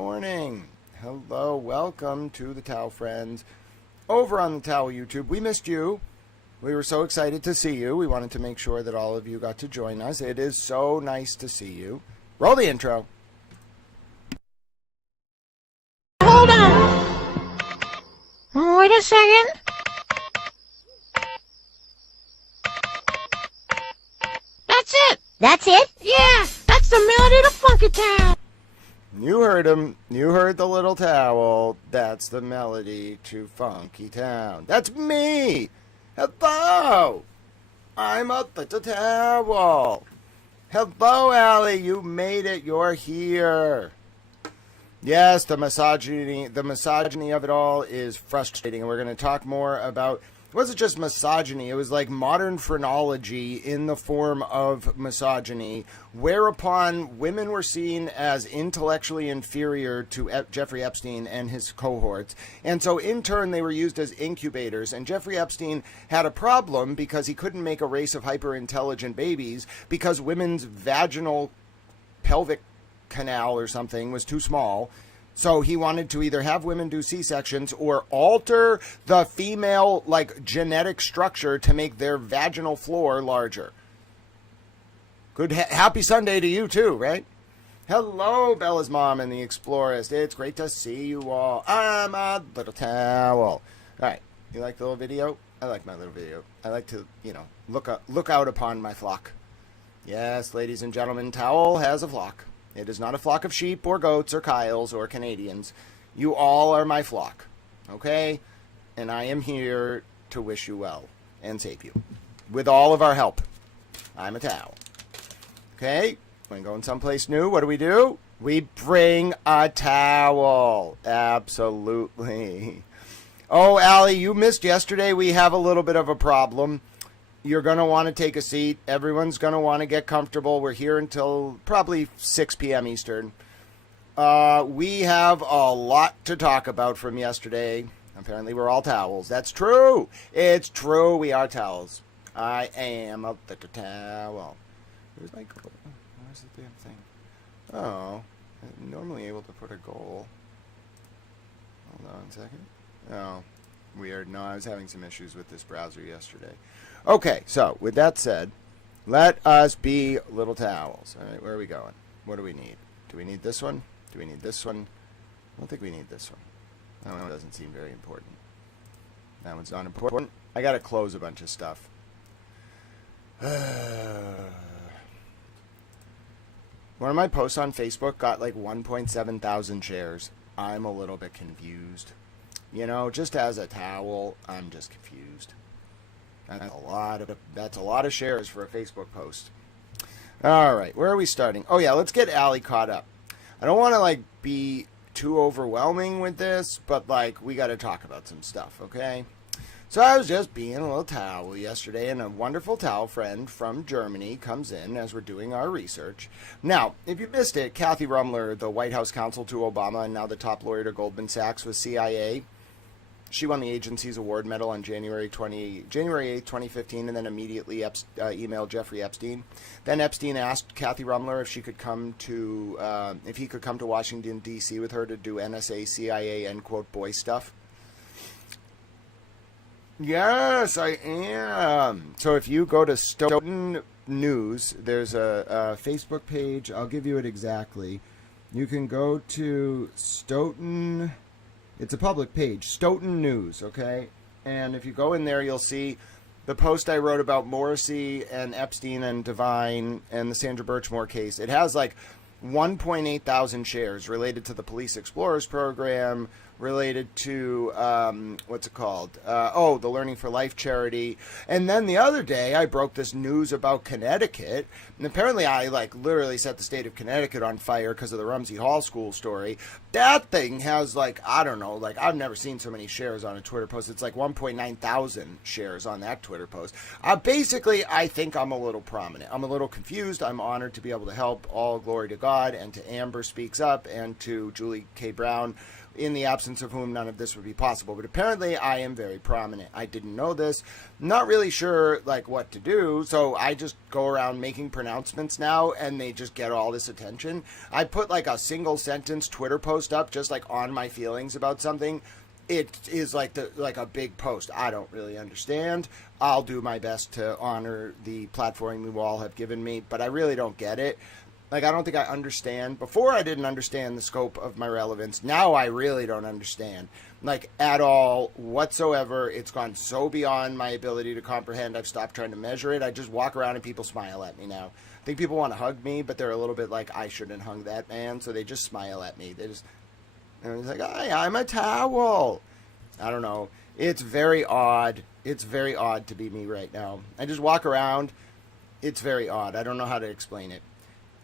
morning. Hello, welcome to the Tao Friends. Over on the Tao YouTube, we missed you. We were so excited to see you. We wanted to make sure that all of you got to join us. It is so nice to see you. Roll the intro. Hold on. Wait a second. That's it. That's it? Yeah, that's the melody to Funky Town. You heard him. You heard the little towel. That's the melody to Funky Town. That's me. Hello. I'm a little towel. Hello, Allie. You made it. You're here. Yes, the misogyny of it all is frustrating. And we're going to talk more about, it wasn't just misogyny, it was like modern phrenology in the form of misogyny, whereupon women were seen as intellectually inferior to Jeffrey Epstein and his cohorts. And so in turn, they were used as incubators. And Jeffrey Epstein had a problem because he couldn't make a race of hyper-intelligent babies because women's vaginal pelvic canal or something was too small. So he wanted to either have women do C-sections or alter the female genetic structure to make their vaginal floor larger. Good happy Sunday to you too, right? Hello, Bella's mom and the Explorist. It's great to see you all. I'm a little towel. All right, you like the little video? I like my little video. I like to, look out upon my flock. Yes, ladies and gentlemen, Towel has a flock. It is not a flock of sheep or goats or Kyles or Canadians. You all are my flock, okay? And I am here to wish you well and save you with all of our help. I'm a towel. Okay? When going someplace new, what do? We bring a towel. Absolutely. Oh, Allie, you missed yesterday. We have a little bit of a problem. You're going to want to take a seat. Everyone's going to want to get comfortable. We're here until probably 6 p.m. Eastern. We have a lot to talk about from yesterday. Apparently, we're all towels. That's true. It's true. We are towels. I am a little towel. Where's my goal? Where's the damn thing? Oh, I'm normally able to put a goal. Hold on a second. Oh, weird. No, I was having some issues with this browser yesterday. Okay, so with that said, let us be little towels. All right, where are we going? What do we need? Do we need this one? Do we need this one? I don't think we need this one. That one doesn't seem very important. That one's not important. I got to close a bunch of stuff. One of my posts on Facebook got like 1.7 thousand shares. I'm a little bit confused. Just as a towel, I'm just confused. That's a lot of shares for a Facebook post. All right, where are we starting? Oh yeah, let's get Allie caught up. I don't want to be too overwhelming with this, but we got to talk about some stuff, okay? So I was just being a little towel yesterday, and a wonderful towel friend from Germany comes in as we're doing our research. Now, if you missed it, Kathy Rumler, the White House counsel to Obama and now the top lawyer to Goldman Sachs with CIA, she won the agency's award medal on January 8, 2015, and then immediately emailed Jeffrey Epstein. Then Epstein asked Kathy Rumler if he could come to Washington, D.C. with her to do NSA, CIA, end quote, boy stuff. Yes, I am. So if you go to Stoughton News, there's a Facebook page. I'll give you it exactly. You can go to Stoughton. It's a public page, Stoughton News, okay? And if you go in there, you'll see the post I wrote about Morrissey and Epstein and Devine and the Sandra Birchmore case. It has 1.8 thousand shares related to the Police Explorers program, related to, the Learning for Life charity. And then the other day, I broke this news about Connecticut. And apparently I, literally set the state of Connecticut on fire because of the Rumsey Hall School story. That thing has, I've never seen so many shares on a Twitter post. It's 1.9 thousand shares on that Twitter post. Basically, I think I'm a little prominent. I'm a little confused. I'm honored to be able to help. All glory to God and to Amber Speaks Up and to Julie K. Brown in the absence of whom none of this would be possible. But apparently I am very prominent. I didn't know this. Not really sure like what to do, so I just go around making pronouncements now, and they just get all this attention. I put like a single sentence Twitter post up just like on my feelings about something. It is like a big post. I don't really understand. I'll do my best to honor the platform you all have given me, but I really don't get it. Like, I don't think I understand. Before, I didn't understand the scope of my relevance. Now I really don't understand, like, at all whatsoever. It's gone so beyond my ability to comprehend. I've stopped trying to measure it. I just walk around and people smile at me now. I think people want to hug me, but they're a little bit like, I shouldn't hug that man, so they just smile at me. And it's like, hi, I'm a towel. I don't know. It's very odd. It's very odd to be me right now. I just walk around. It's very odd. I don't know how to explain it.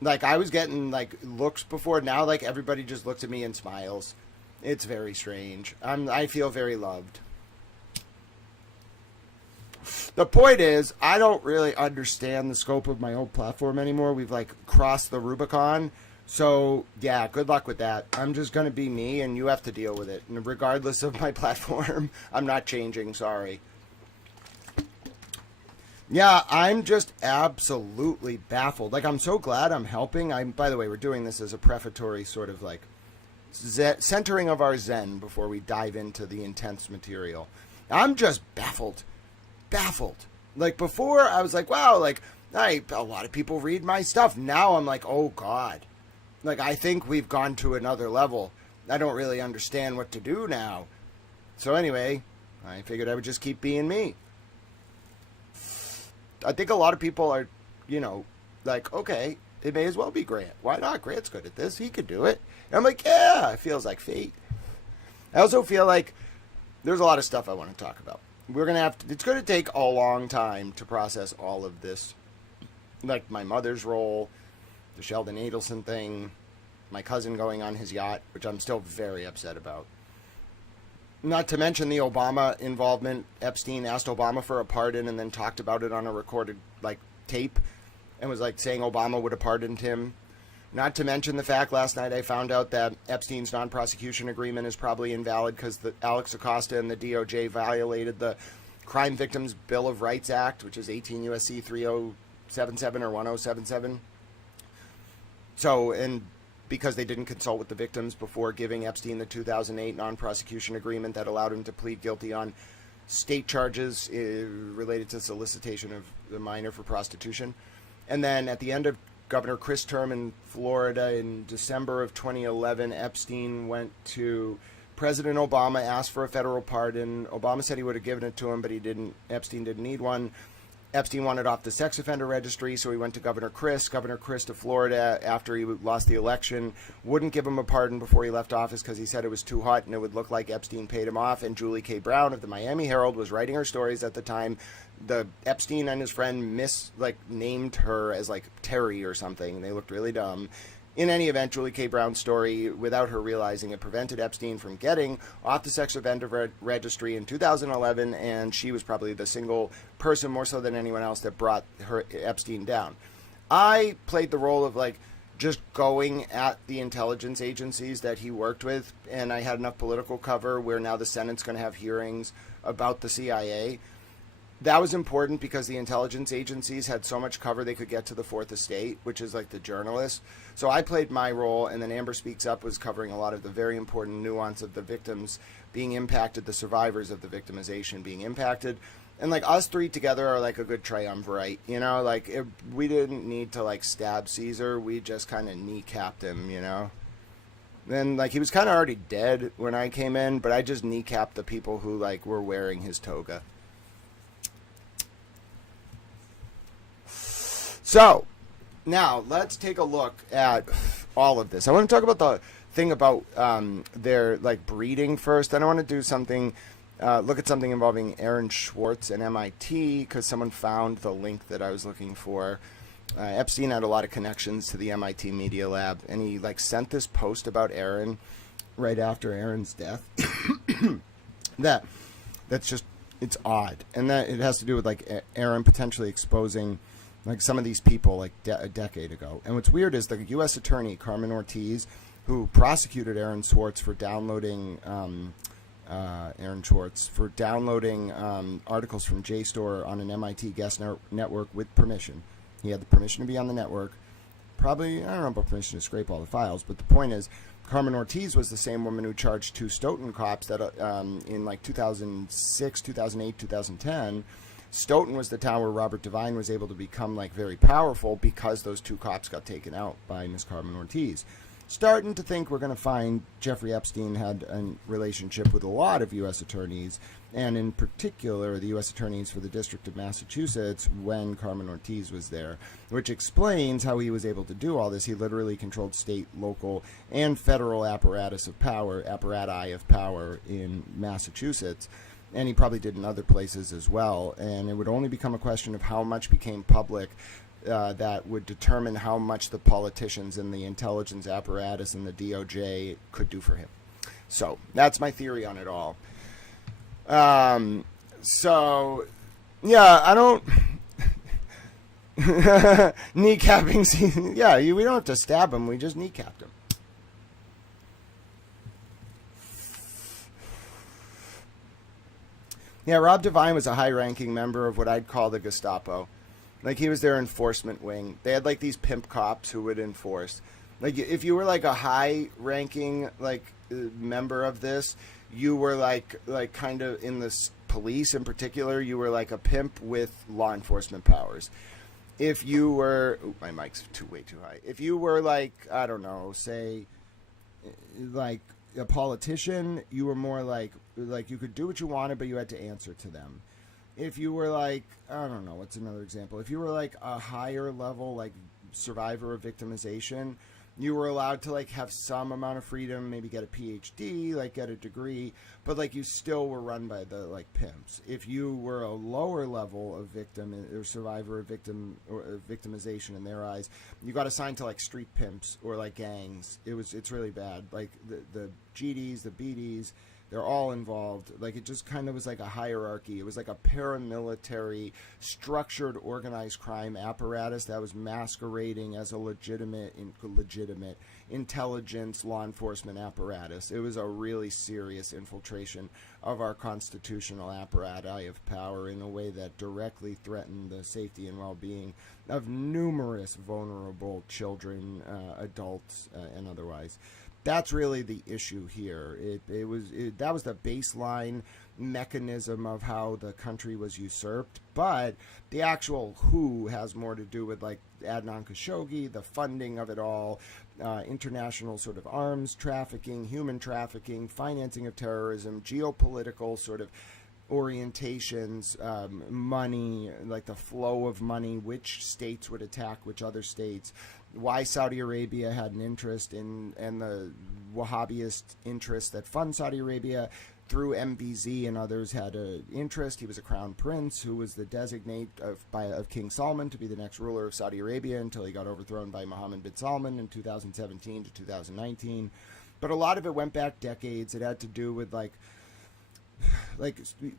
Like, I was getting, like, looks before. Now, like, everybody just looks at me and smiles. It's very strange. I feel very loved. The point is, I don't really understand the scope of my own platform anymore. We've, like, crossed the Rubicon. So, yeah, good luck with that. I'm just going to be me, and you have to deal with it. And regardless of my platform, I'm not changing. Sorry. Yeah, I'm just absolutely baffled. Like, I'm so glad I'm helping. By the way, we're doing this as a prefatory sort of, like, centering of our Zen before we dive into the intense material. I'm just baffled. Baffled. Like, before, I was like, wow, like, a lot of people read my stuff. Now I'm like, oh, God. Like, I think we've gone to another level. I don't really understand what to do now. So anyway, I figured I would just keep being me. I think a lot of people are, you know, like, okay, it may as well be Grant. Why not? Grant's good at this. He could do it. And I'm like, yeah, it feels like fate. I also feel like there's a lot of stuff I want to talk about. We're going to have to, it's going to take a long time to process all of this. Like my mother's role, the Sheldon Adelson thing, my cousin going on his yacht, which I'm still very upset about. Not to mention the Obama involvement. Epstein asked Obama for a pardon and then talked about it on a recorded, like, tape and was, like, saying Obama would have pardoned him. Not to mention the fact last night I found out that Epstein's non-prosecution agreement is probably invalid because Alex Acosta and the DOJ violated the Crime Victims Bill of Rights Act, which is 18 U.S.C. 3077 or 1077. So, and because they didn't consult with the victims before giving Epstein the 2008 non-prosecution agreement that allowed him to plead guilty on state charges related to solicitation of the minor for prostitution. And then at the end of Governor Chris' term in Florida in December of 2011, Epstein went to President Obama, asked for a federal pardon. Obama said he would have given it to him, but he didn't. Epstein didn't need one. Epstein wanted off the sex offender registry, so he went to Governor Chris. Governor Chris to Florida, after he lost the election, wouldn't give him a pardon before he left office because he said it was too hot and it would look like Epstein paid him off. And Julie K. Brown of the Miami Herald was writing her stories at the time. The Epstein and his friend named her as like Terry or something. They looked really dumb. In any event, Julie K. Brown's story, without her realizing it, prevented Epstein from getting off the sex offender registry in 2011, and she was probably the single person, more so than anyone else, that brought Epstein down. I played the role of, like, just going at the intelligence agencies that he worked with, and I had enough political cover where now the Senate's going to have hearings about the CIA. That was important because the intelligence agencies had so much cover they could get to the Fourth Estate, which is like the journalists. So I played my role, and then Amber Speaks Up was covering a lot of the very important nuance of the victims being impacted, the survivors of the victimization being impacted. And like us three together are like a good triumvirate, you know, like we didn't need to like stab Caesar. We just kind of kneecapped him, you know. Then like he was kind of already dead when I came in, but I just kneecapped the people who like were wearing his toga. So, now, let's take a look at all of this. I want to talk about the thing about their, like, breeding first. Then I want to do something, look at something involving Aaron Swartz and MIT, because someone found the link that I was looking for. Epstein had a lot of connections to the MIT Media Lab, and he, like, sent this post about Aaron right after Aaron's death. That's just, it's odd. And that it has to do with, like, Aaron potentially exposing like some of these people like a decade ago. And what's weird is the U.S. attorney, Carmen Ortiz, who prosecuted Aaron Swartz for downloading articles from JSTOR on an MIT guest network with permission. He had the permission to be on the network. Probably, I don't know about permission to scrape all the files, but the point is, Carmen Ortiz was the same woman who charged 2 Stoughton cops that in like 2006, 2008, 2010. Stoughton was the town where Robert Devine was able to become like very powerful because those 2 cops got taken out by Miss Carmen Ortiz. Starting to think we're going to find Jeffrey Epstein had a relationship with a lot of U.S. attorneys, and in particular the U.S. attorneys for the District of Massachusetts when Carmen Ortiz was there, which explains how he was able to do all this. He literally controlled state, local, and federal apparati of power in Massachusetts, and he probably did in other places as well, and it would only become a question of how much became public that would determine how much the politicians and the intelligence apparatus and the DOJ could do for him. So that's my theory on it all. So yeah, I don't kneecapping. Yeah, we don't have to stab him. We just kneecapped him. Yeah, Rob Devine was a high-ranking member of what I'd call the Gestapo. Like, he was their enforcement wing. They had, like, these pimp cops who would enforce. Like, if you were, like, a high-ranking, like, member of this, you were, like kind of in the police in particular, you were, like, a pimp with law enforcement powers. If you were... Ooh, my mic's way too high. If you were, like, I don't know, say, like, a politician, you were more like you could do what you wanted, but you had to answer to them. If you were like, I don't know, what's another example? If you were like a higher level, like survivor of victimization, you were allowed to like have some amount of freedom, maybe get a PhD, like get a degree, but like you still were run by the like pimps. If you were a lower level of victim or survivor of victimization in their eyes, you got assigned to like street pimps or like gangs. It's really bad. Like the GDs, the BDs, they're all involved. Like, it just kind of was like a hierarchy. It was like a paramilitary, structured, organized crime apparatus that was masquerading as a legitimate intelligence law enforcement apparatus. It was a really serious infiltration of our constitutional apparatus of power in a way that directly threatened the safety and well-being of numerous vulnerable children, adults, and otherwise. That's really the issue here. That was the baseline mechanism of how the country was usurped, but the actual who has more to do with like Adnan Khashoggi, the funding of it all, international sort of arms trafficking, human trafficking, financing of terrorism, geopolitical sort of orientations, money, like the flow of money, which states would attack which other states, why Saudi Arabia had an interest in, and the Wahhabist interests that fund Saudi Arabia through MBZ and others had an interest. He was a crown prince who was the designate of King Salman to be the next ruler of Saudi Arabia until he got overthrown by Mohammed bin Salman in 2017 to 2019. But a lot of it went back decades. It had to do with like,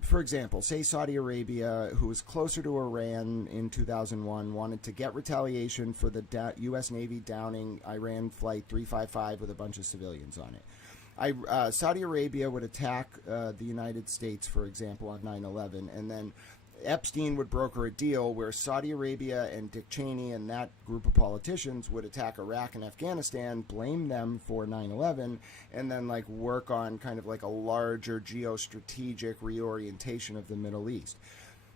for example, say Saudi Arabia, who was closer to Iran in 2001, wanted to get retaliation for the U.S. Navy downing Iran Flight 355 with a bunch of civilians on it. Saudi Arabia would attack the United States, for example, on 9/11, and then Epstein would broker a deal where Saudi Arabia and Dick Cheney and that group of politicians would attack Iraq and Afghanistan, blame them for 9/11, and then like work on kind of like a larger geostrategic reorientation of the Middle East.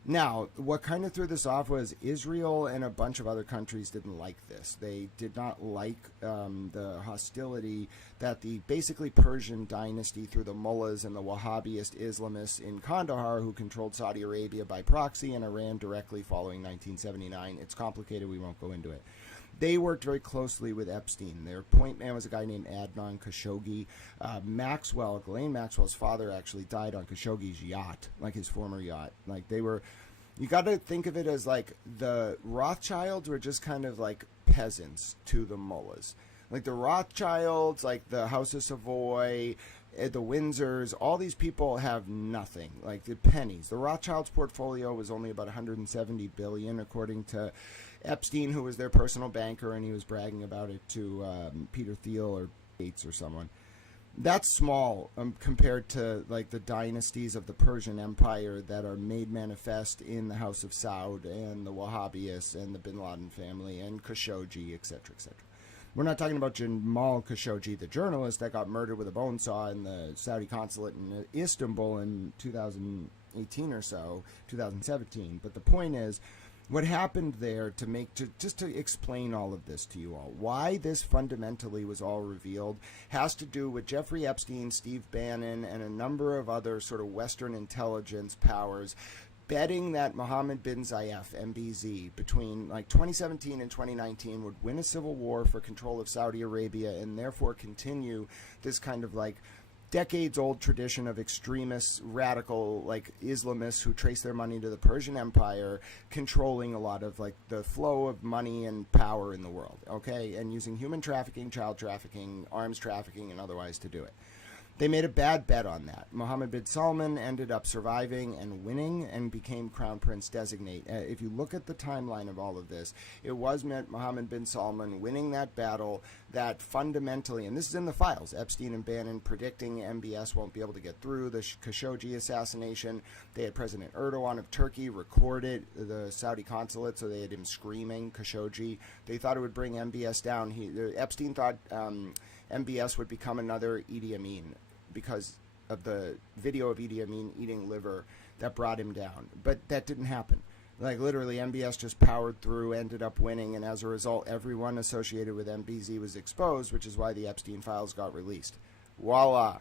Now, what kind of threw this off was Israel and a bunch of other countries didn't like this. They did not like the hostility that the basically Persian dynasty through the mullahs and the Wahhabist Islamists in Kandahar, who controlled Saudi Arabia by proxy and Iran directly following 1979. It's complicated. We won't go into it. They worked very closely with Epstein. Their point man was a guy named Adnan Khashoggi. Ghislaine Maxwell's father actually died on Khashoggi's yacht, like his former yacht. Like they were, you got to think of it as like the Rothschilds were just kind of like peasants to the mullahs. Like the Rothschilds, like the House of Savoy, the Windsors, all these people have nothing, like the pennies. The Rothschilds' portfolio was only about $170 billion, according to Epstein, who was their personal banker, and he was bragging about it to Peter Thiel or Gates or someone. That's small compared to like the dynasties of the Persian Empire that are made manifest in the House of Saud and the Wahhabis and the Bin Laden family and Khashoggi, etc., etc. We're not talking about Jamal Khashoggi, the journalist that got murdered with a bone saw in the Saudi consulate in Istanbul in 2018 or so, 2017. But the point is, what happened there just to explain all of this to you all, why this fundamentally was all revealed, has to do with Jeffrey Epstein, Steve Bannon, and a number of other sort of Western intelligence powers betting that Mohammed bin Zayed, MBZ, between like 2017 and 2019 would win a civil war for control of Saudi Arabia and therefore continue this kind of like decades-old tradition of extremists, radical, like Islamists who trace their money to the Persian Empire, controlling a lot of like the flow of money and power in the world, okay, and using human trafficking, child trafficking, arms trafficking, and otherwise to do it. They made a bad bet on that. Mohammed bin Salman ended up surviving and winning and became Crown Prince Designate. If you look at the timeline of all of this, it was Mohammed bin Salman winning that battle that fundamentally, and this is in the files, Epstein and Bannon predicting MBS won't be able to get through the Khashoggi assassination. They had President Erdogan of Turkey record it, the Saudi consulate, so they had him screaming Khashoggi. They thought it would bring MBS down. Epstein thought MBS would become another Idi Amin because of the video of Idi Amin eating liver that brought him down. But that didn't happen. Like literally MBS just powered through, ended up winning, and as a result everyone associated with MBZ was exposed, which is why the Epstein files got released. Voila.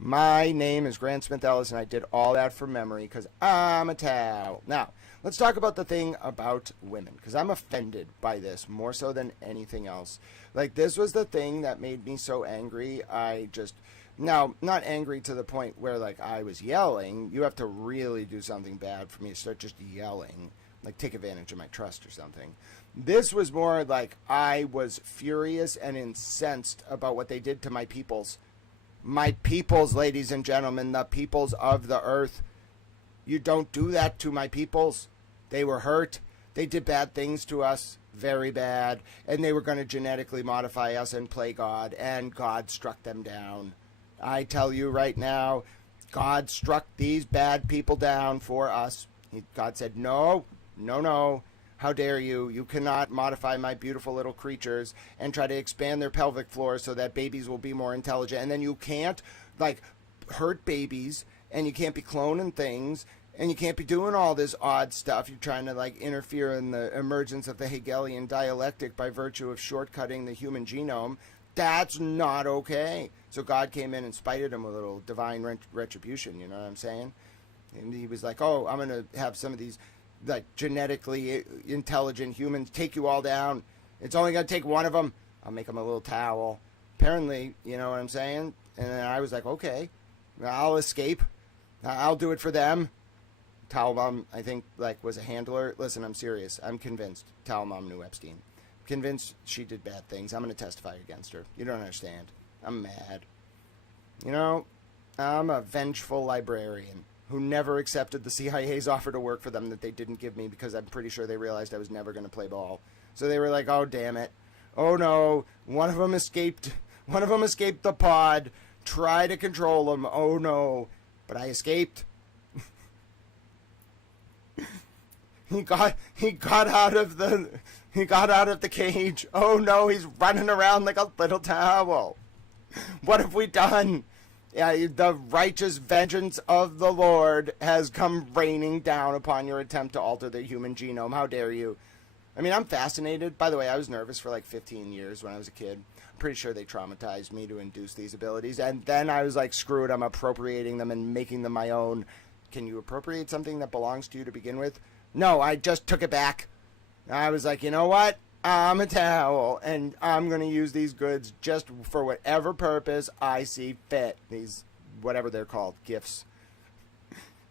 My name is Grant Smith Ellis, and I did all that from memory because I'm a towel. Now, let's talk about the thing about women, because I'm offended by this more so than anything else. Like, this was the thing that made me so angry. Now, not angry to the point where, like, I was yelling. You have to really do something bad for me to start just yelling, like take advantage of my trust or something. This was more like I was furious and incensed about what they did to my peoples. My peoples, ladies and gentlemen, the peoples of the earth. You don't do that to my peoples. They were hurt. They did bad things to us, very bad, and they were going to genetically modify us and play God, and God struck them down. I tell you right now, God struck these bad people down for us. God said, no, no, no. How dare you? You cannot modify my beautiful little creatures and try to expand their pelvic floor so that babies will be more intelligent. And then you can't, like, hurt babies, and you can't be cloning things, and you can't be doing all this odd stuff. You're trying to, like, interfere in the emergence of the Hegelian dialectic by virtue of shortcutting the human genome. That's not okay. So God came in and spited him with a little divine retribution, you know what I'm saying? And he was like, oh, I'm going to have some of these, like, genetically intelligent humans take you all down. It's only going to take one of them. I'll make them a little towel. Apparently, you know what I'm saying? And then I was like, okay, I'll escape. I'll do it for them. Towel Mom, I think, like, was a handler. Listen, I'm serious. I'm convinced Towel Mom knew Epstein. Convinced she did bad things. I'm going to testify against her. You don't understand. I'm mad. You know, I'm a vengeful librarian who never accepted the CIA's offer to work for them that they didn't give me because I'm pretty sure they realized I was never going to play ball. So they were like, oh, damn it. Oh, no. One of them escaped the pod. Try to control him. Oh, no. But I escaped. He got out of the cage. Oh no, he's running around like a little towel. What have we done? Yeah, the righteous vengeance of the Lord has come raining down upon your attempt to alter the human genome. How dare you? I mean, I'm fascinated. By the way, I was nervous for like 15 years when I was a kid. I'm pretty sure they traumatized me to induce these abilities. And then I was like, screw it, I'm appropriating them and making them my own. Can you appropriate something that belongs to you to begin with? No, I just took it back. I was like, you know what? I'm a towel, and I'm going to use these goods just for whatever purpose I see fit. These, whatever they're called, gifts.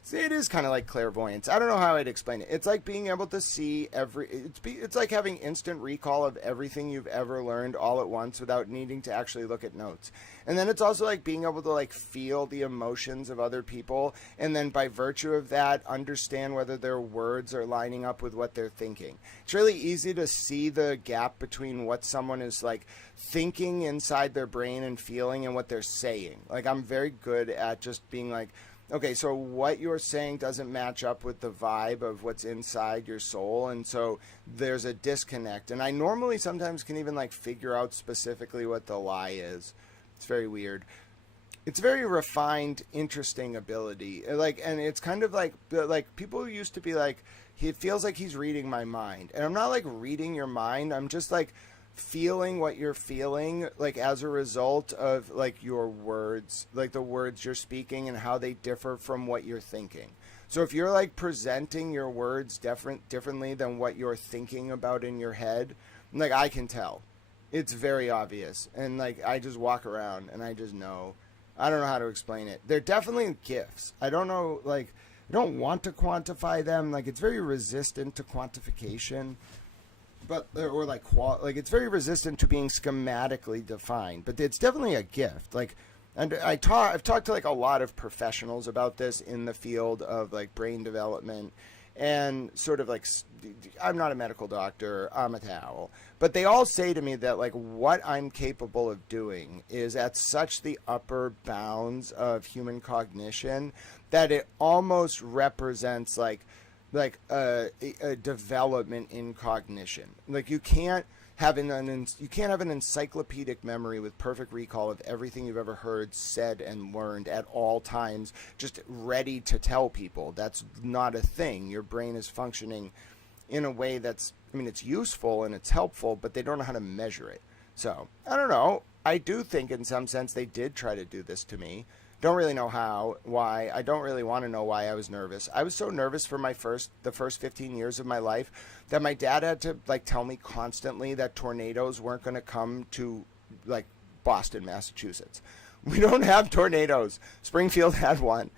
See, it is kind of like clairvoyance. I don't know how I'd explain it. It's like being able to see it's like having instant recall of everything you've ever learned all at once without needing to actually look at notes. And then it's also like being able to like feel the emotions of other people, and then by virtue of that understand whether their words are lining up with what they're thinking. It's really easy to see the gap between what someone is like thinking inside their brain and feeling and what they're saying. Like, I'm very good at just being like, okay, so what you're saying doesn't match up with the vibe of what's inside your soul, and so there's a disconnect. And I normally sometimes can even like figure out specifically what the lie is. It's very weird. It's very refined, interesting ability. Like, and it's kind of like people used to be like, he feels like he's reading my mind, and I'm not like reading your mind. I'm just like feeling what you're feeling, like as a result of like your words, like the words you're speaking and how they differ from what you're thinking. So if you're like presenting your words differently than what you're thinking about in your head, like I can tell. It's very obvious. And like I just walk around and I just know. I don't know how to explain it. They're definitely gifts. I don't know, like I don't want to quantify them. Like it's very resistant to quantification. But or like it's very resistant to being schematically defined, but it's definitely a gift. Like, and I've talked to like a lot of professionals about this in the field of like brain development, and sort of like, I'm not a medical doctor, I'm a towel, but they all say to me that like what I'm capable of doing is at such the upper bounds of human cognition that it almost represents like a development in cognition. Like you can't have an encyclopedic memory with perfect recall of everything you've ever heard, said, and learned at all times, just ready to tell people. That's not a thing. Your brain is functioning in a way that's, I mean, it's useful and it's helpful, but they don't know how to measure it. So I don't know. I do think in some sense they did try to do this to me. Don't really know how, why. I don't really want to know why I was nervous. I was so nervous for the first 15 years of my life that my dad had to like tell me constantly that tornadoes weren't going to come to like Boston, Massachusetts. We don't have tornadoes. Springfield had one.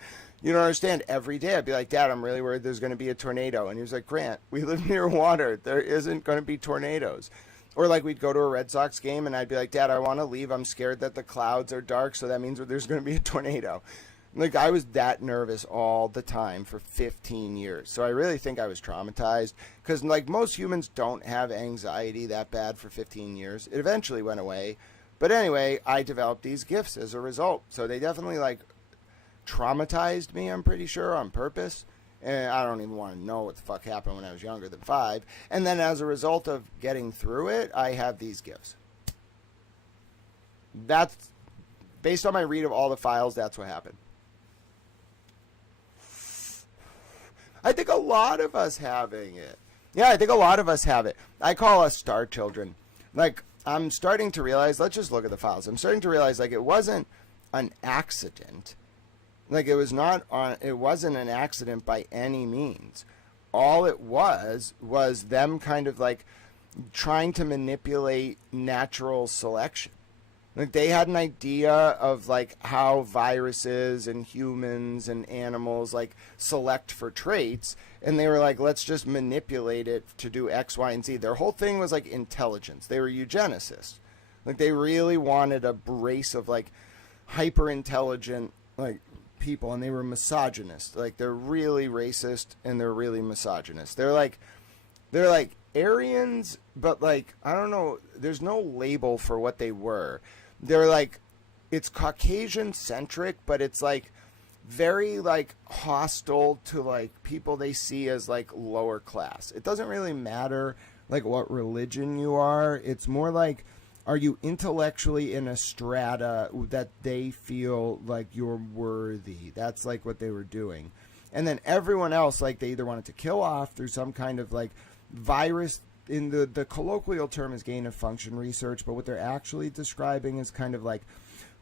You don't understand. Every day I'd be like, Dad, I'm really worried there's going to be a tornado. And he was like, Grant, we live near water. There isn't going to be tornadoes. Or like we'd go to a Red Sox game and I'd be like, Dad, I want to leave. I'm scared that the clouds are dark, so that means there's going to be a tornado. Like I was that nervous all the time for 15 years. So I really think I was traumatized because like most humans don't have anxiety that bad for 15 years. It eventually went away. But anyway, I developed these gifts as a result. So they definitely like traumatized me, I'm pretty sure, on purpose. And I don't even want to know what the fuck happened when I was younger than 5. And then as a result of getting through it, I have these gifts. That's, based on my read of all the files, that's what happened. I think a lot of us having it. Yeah, I think a lot of us have it. I call us star children. Like, I'm starting to realize, let's just look at the files. I'm starting to realize, like, it wasn't an accident. Like it wasn't an accident by any means. All it was them kind of like trying to manipulate natural selection. Like they had an idea of like how viruses and humans and animals like select for traits, and they were like, let's just manipulate it to do X, Y, and Z. Their whole thing was like intelligence. They were eugenicists. Like they really wanted a race of like hyper intelligent like people, and they were misogynist. Like they're really racist and they're really misogynist. They're like Aryans, but like I don't know, there's no label for what they were. They're like, it's Caucasian centric, but it's like very like hostile to like people they see as like lower class. It doesn't really matter like what religion you are. It's more like, are you intellectually in a strata that they feel like you're worthy? That's like what they were doing. And then everyone else, like they either wanted to kill off through some kind of like virus. In the colloquial term is gain of function research, but what they're actually describing is kind of like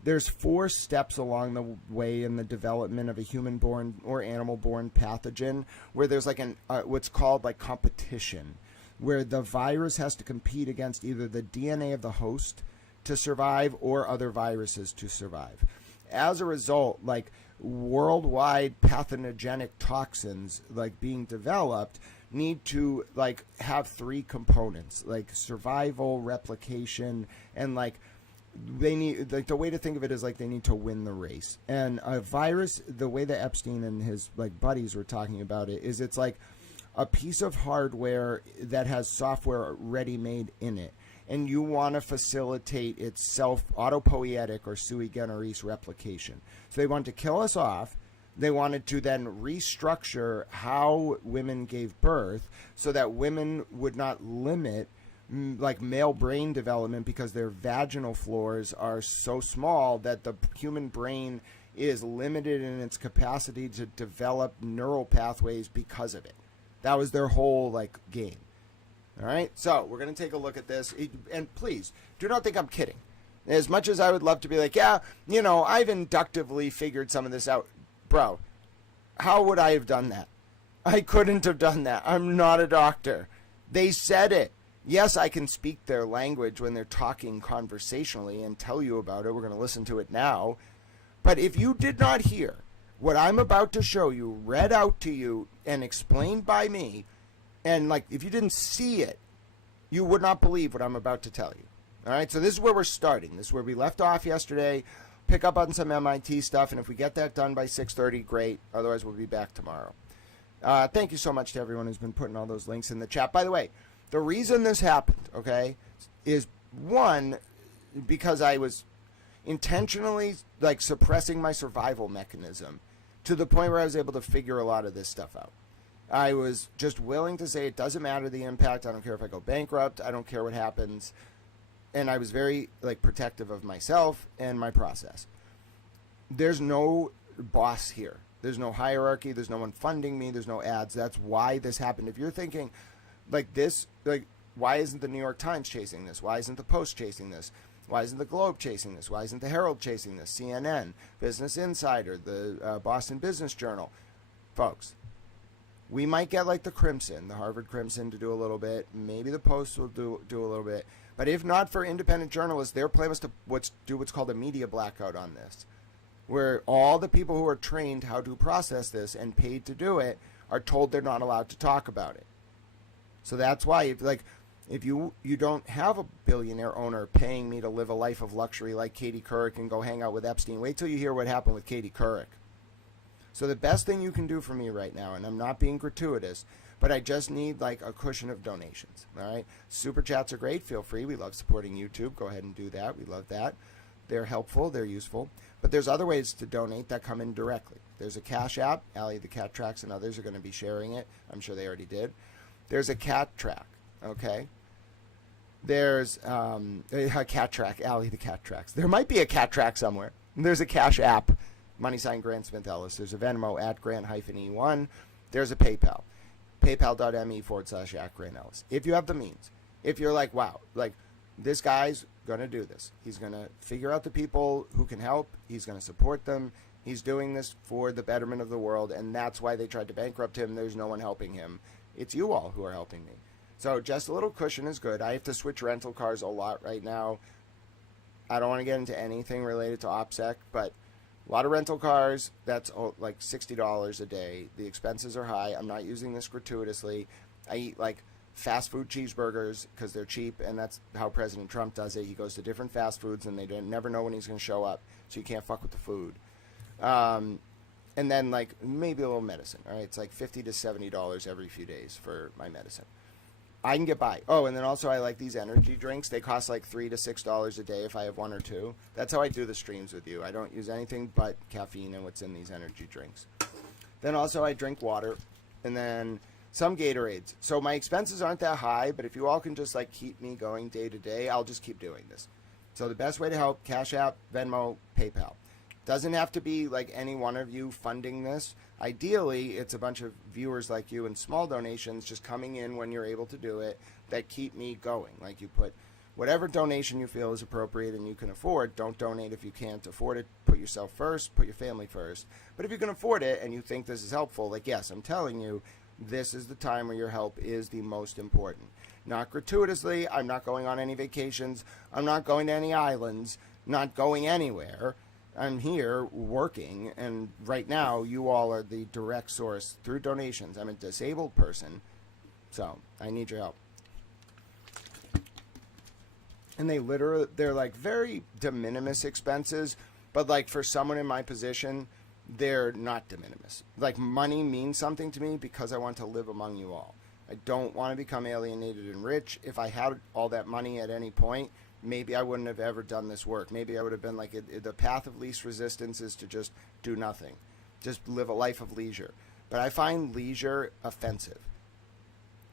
there's 4 steps along the way in the development of a human-born or animal-born pathogen where there's like an what's called like competition, where the virus has to compete against either the DNA of the host to survive or other viruses to survive. As a result, like worldwide pathogenic toxins like being developed need to like have three components, like survival, replication, and like they need, like, the way to think of it is like they need to win the race. And a virus, the way that Epstein and his like buddies were talking about it, is it's like a piece of hardware that has software ready made in it, and you want to facilitate its self autopoietic or sui generis replication. So they wanted to kill us off. They wanted to then restructure how women gave birth so that women would not limit like male brain development because their vaginal floors are so small that the human brain is limited in its capacity to develop neural pathways because of it. That was their whole like game. All right, so we're going to take a look at this, and please do not think I'm kidding. As much as I would love to be like, yeah, you know, I've inductively figured some of this out, bro, how would I have done that? I couldn't have done that. I'm not a doctor. They said it. Yes, I can speak their language when they're talking conversationally and tell you about it. We're going to listen to it now. But if you did not hear what I'm about to show you read out to you and explained by me, and like if you didn't see it, you would not believe what I'm about to tell you. All right, so this is where we're starting. This is where we left off yesterday. Pick up on some MIT stuff, and if we get that done by 6:30, great. Otherwise, we'll be back tomorrow. Thank you so much to everyone who's been putting all those links in the chat. By the way, the reason this happened, okay, is one, because I was intentionally like suppressing my survival mechanism to the point where I was able to figure a lot of this stuff out. I was just willing to say it doesn't matter the impact. I don't care if I go bankrupt. I don't care what happens. And I was very like protective of myself and my process. There's no boss here. There's no hierarchy. There's no one funding me. There's no ads. That's why this happened. If you're thinking like this, like why isn't the New York Times chasing this? Why isn't the Post chasing this? Why isn't the Globe chasing this? Why isn't the Herald chasing this? CNN, Business Insider, the Boston Business Journal. Folks, we might get like the Crimson, the Harvard Crimson, to do a little bit. Maybe the Post will do a little bit. But if not for independent journalists, their plan was to do what's called a media blackout on this, where all the people who are trained how to process this and paid to do it are told they're not allowed to talk about it. So that's why, if you don't have a billionaire owner paying me to live a life of luxury like Katie Couric and go hang out with Epstein, wait till you hear what happened with Katie Couric. So the best thing you can do for me right now, and I'm not being gratuitous, but I just need like a cushion of donations. All right, super chats are great. Feel free. We love supporting YouTube. Go ahead and do that. We love that. They're helpful. They're useful. But there's other ways to donate that come in directly. There's a Cash App. Allie the Cat Tracks and others are going to be sharing it. I'm sure they already did. There's a Cat Track. Okay. There's a Cat Track. Allie the Cat Tracks. There might be a Cat Track somewhere. There's a Cash App. Money sign Grant Smith Ellis. There's a Venmo at Grant-E1. There's a PayPal. PayPal.me/@Grant Ellis. If you have the means. If you're like, wow, like this guy's going to do this. He's going to figure out the people who can help. He's going to support them. He's doing this for the betterment of the world, and that's why they tried to bankrupt him. There's no one helping him. It's you all who are helping me. So just a little cushion is good. I have to switch rental cars a lot right now. I don't want to get into anything related to OPSEC, but a lot of rental cars, that's like $60 a day. The expenses are high. I'm not using this gratuitously. I eat like fast food cheeseburgers because they're cheap, and that's how President Trump does it. He goes to different fast foods, and they never know when he's going to show up, so you can't fuck with the food. And then like maybe a little medicine. All right, it's like $50 to $70 every few days for my medicine. I can get by. Oh, and then also I like these energy drinks. They cost like $3 to $6 a day if I have one or two. That's how I do the streams with you. I don't use anything but caffeine and what's in these energy drinks. Then also I drink water, and then some Gatorades. So my expenses aren't that high, but if you all can just like keep me going day to day, I'll just keep doing this. So the best way to help, Cash App, Venmo, PayPal. Doesn't have to be like any one of you funding this. Ideally, it's a bunch of viewers like you and small donations just coming in when you're able to do it that keep me going. Like you put whatever donation you feel is appropriate and you can afford. Don't donate if you can't afford it. Put yourself first. Put your family first. But if you can afford it and you think this is helpful, like yes, I'm telling you, this is the time where your help is the most important. Not gratuitously. I'm not going on any vacations. I'm not going to any islands. Not going anywhere. I'm here working, and right now you all are the direct source through donations. I'm a disabled person, so I need your help. And they're like very de minimis expenses, but like for someone in my position, they're not de minimis. Like money means something to me because I want to live among you all. I don't want to become alienated and rich. If I had all that money at any point, maybe I wouldn't have ever done this work. Maybe I would have been like, the path of least resistance is to just do nothing. Just live a life of leisure. But I find leisure offensive.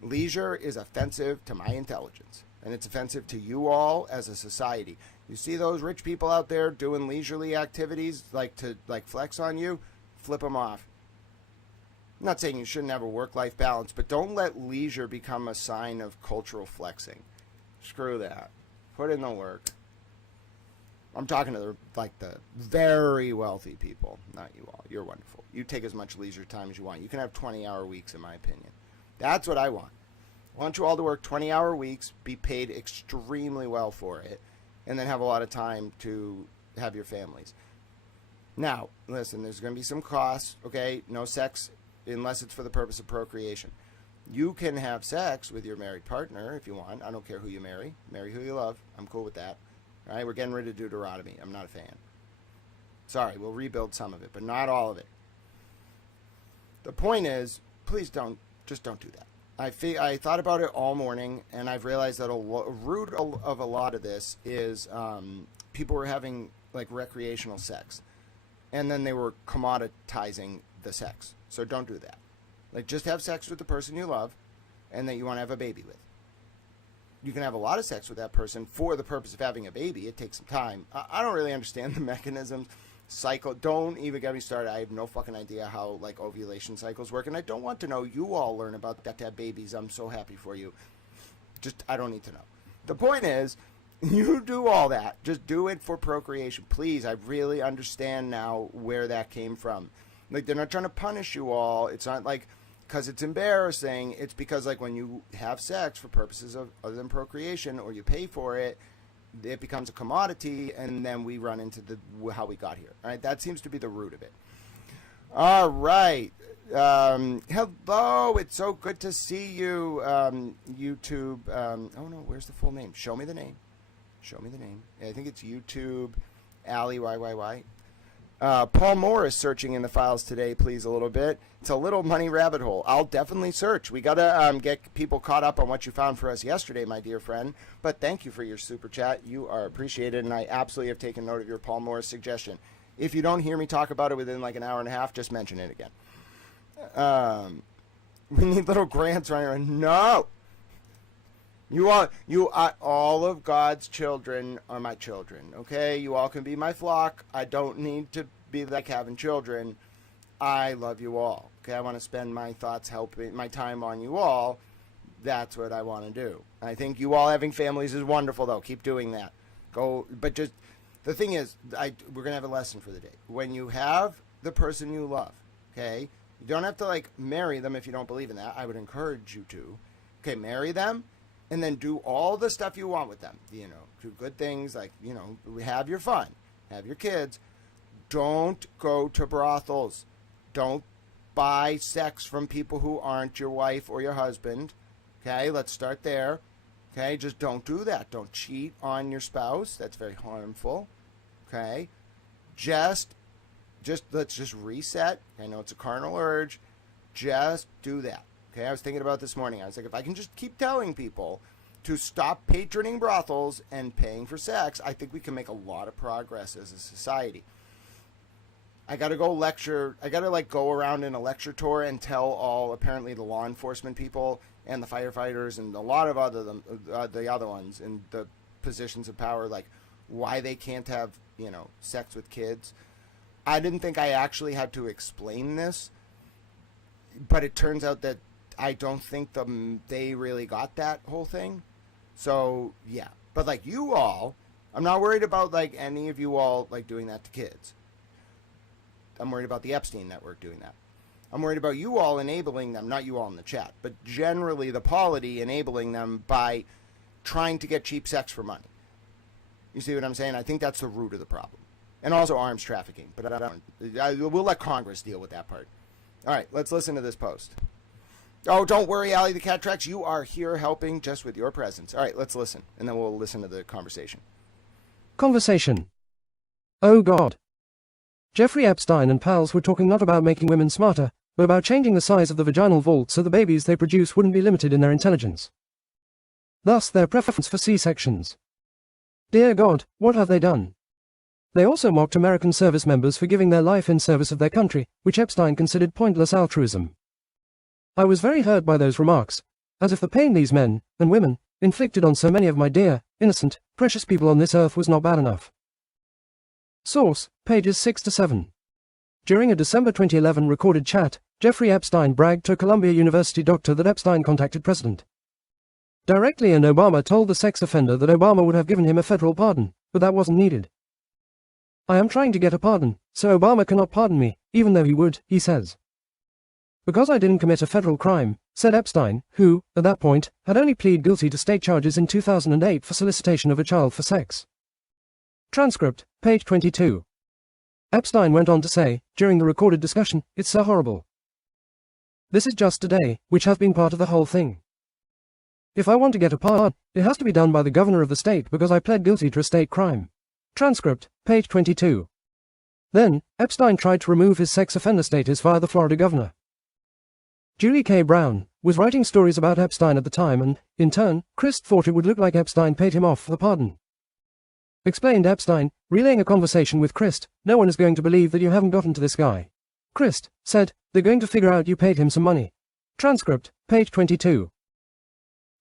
Leisure is offensive to my intelligence. And it's offensive to you all as a society. You see those rich people out there doing leisurely activities like to flex on you? Flip them off. I'm not saying you shouldn't have a work-life balance, but don't let leisure become a sign of cultural flexing. Screw that. Put in the work. I'm talking to the very wealthy people, not you all. You're wonderful. You take as much leisure time as you want. You can have 20-hour weeks, in my opinion. That's what I want. I want you all to work 20-hour weeks, be paid extremely well for it, and then have a lot of time to have your families. Now, listen, there's going to be some costs, okay? No sex unless it's for the purpose of procreation. You can have sex with your married partner if you want. I don't care who you marry. Marry who you love. I'm cool with that. All right, we're getting rid of Deuteronomy. I'm not a fan. Sorry, we'll rebuild some of it, but not all of it. The point is, please don't do that. I thought about it all morning, and I've realized that a root of a lot of this is people were having like recreational sex, and then they were commoditizing the sex. So don't do that. Like, just have sex with the person you love and that you want to have a baby with. You can have a lot of sex with that person for the purpose of having a baby. It takes some time. I don't really understand the mechanisms. Cycle. Don't even get me started. I have no fucking idea how, like, ovulation cycles work, and I don't want to know. You all learn about that to have babies. I'm so happy for you. I don't need to know. The point is, you do all that. Just do it for procreation. Please, I really understand now where that came from. Like, they're not trying to punish you all. It's not like because it's embarrassing. It's because, like, when you have sex for purposes of other than procreation, or you pay for it, it becomes a commodity, and then we run into how we got here. All right, that seems to be the root of it. All right. Hello, it's so good to see you, YouTube. Oh, no, where's the full name? Show me the name. Show me the name. I think it's YouTube, Ali, YYY. Paul Moore is searching in the files today, please, a little bit. It's a little money rabbit hole. I'll definitely search. We got to get people caught up on what you found for us yesterday, my dear friend. But thank you for your super chat. You are appreciated, and I absolutely have taken note of your Paul Moore suggestion. If you don't hear me talk about it within like an hour and a half, just mention it again. We need little grants running around. No! You are all of God's children are my children, okay? You all can be my flock. I don't need to be like having children. I love you all, okay? I want to spend my thoughts helping, my time on you all. That's what I want to do. I think you all having families is wonderful, though. Keep doing that. But just, the thing is, we're going to have a lesson for the day. When you have the person you love, okay? You don't have to, like, marry them if you don't believe in that. I would encourage you to. Okay, marry them. And then do all the stuff you want with them. You know, do good things like, you know, have your fun. Have your kids. Don't go to brothels. Don't buy sex from people who aren't your wife or your husband. Okay, let's start there. Okay, just don't do that. Don't cheat on your spouse. That's very harmful. Okay, let's just reset. I know it's a carnal urge. Just do that. Okay, I was thinking about this morning. I was like, if I can just keep telling people to stop patroning brothels and paying for sex, I think we can make a lot of progress as a society. I got to go lecture. I got to like go around in a lecture tour and tell all, apparently, the law enforcement people and the firefighters and a lot of the other ones in the positions of power, like why they can't have, you know, sex with kids. I didn't think I actually had to explain this, but it turns out that I don't think they really got that whole thing. So, yeah. But, like, you all, I'm not worried about, like, any of you all, like, doing that to kids. I'm worried about the Epstein network doing that. I'm worried about you all enabling them, not you all in the chat, but generally the polity enabling them by trying to get cheap sex for money. You see what I'm saying? I think that's the root of the problem. And also arms trafficking. But we'll let Congress deal with that part. All right, let's listen to this post. Oh, don't worry, Allie the Cat Tracks. You are here helping just with your presence. All right, let's listen. And then we'll listen to the conversation. Conversation. Oh God. Jeffrey Epstein and pals were talking not about making women smarter, but about changing the size of the vaginal vault so the babies they produce wouldn't be limited in their intelligence. Thus their preference for C-sections. Dear God, what have they done? They also mocked American service members for giving their life in service of their country, which Epstein considered pointless altruism. I was very hurt by those remarks, as if the pain these men, and women, inflicted on so many of my dear, innocent, precious people on this earth was not bad enough. Source, pages 6 to 7. During a December 2011 recorded chat, Jeffrey Epstein bragged to a Columbia University doctor that Epstein contacted President directly, and Obama told the sex offender that Obama would have given him a federal pardon, but that wasn't needed. I am trying to get a pardon, so Obama cannot pardon me, even though he would, he says. Because I didn't commit a federal crime, said Epstein, who, at that point, had only pleaded guilty to state charges in 2008 for solicitation of a child for sex. Transcript, page 22. Epstein went on to say, during the recorded discussion, it's so horrible. This is just today, which has been part of the whole thing. If I want to get a pardon, it has to be done by the governor of the state because I pled guilty to a state crime. Transcript, page 22. Then, Epstein tried to remove his sex offender status via the Florida governor. Julie K. Brown was writing stories about Epstein at the time and, in turn, Chris thought it would look like Epstein paid him off for the pardon. Explained Epstein, relaying a conversation with Chris, no one is going to believe that you haven't gotten to this guy. Chris said, they're going to figure out you paid him some money. Transcript, page 22.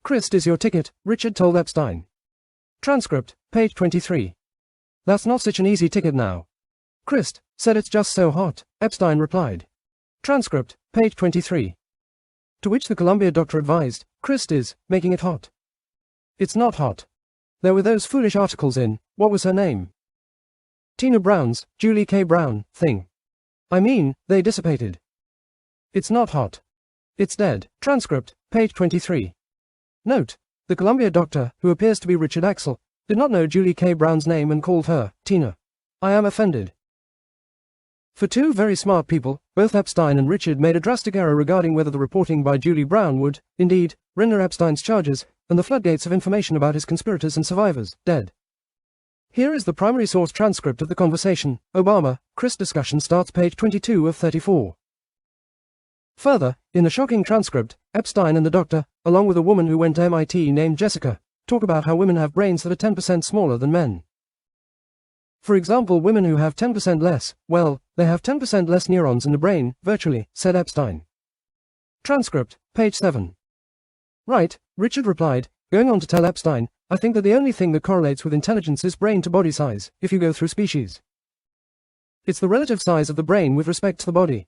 Chris is your ticket, Richard told Epstein. Transcript, page 23. That's not such an easy ticket now. Chris said it's just so hot, Epstein replied. Transcript, page 23. To which the Columbia doctor advised, Chris is making it hot. It's not hot. There were those foolish articles in, what was her name? Tina Brown's, Julie K. Brown, thing. I mean, they dissipated. It's not hot. It's dead. Transcript, page 23. Note, the Columbia doctor, who appears to be Richard Axel, did not know Julie K. Brown's name and called her, Tina. I am offended. For two very smart people, both Epstein and Richard made a drastic error regarding whether the reporting by Julie Brown would, indeed, render Epstein's charges, and the floodgates of information about his conspirators and survivors, dead. Here is the primary source transcript of the conversation. Obama, Chris discussion starts page 22 of 34. Further, in the shocking transcript, Epstein and the doctor, along with a woman who went to MIT named Jessica, talk about how women have brains that are 10% smaller than men. For example, women who have 10% less, well, they have 10% less neurons in the brain, virtually, said Epstein. Transcript, page 7. Right, Richard replied, going on to tell Epstein, I think that the only thing that correlates with intelligence is brain to body size, if you go through species. It's the relative size of the brain with respect to the body.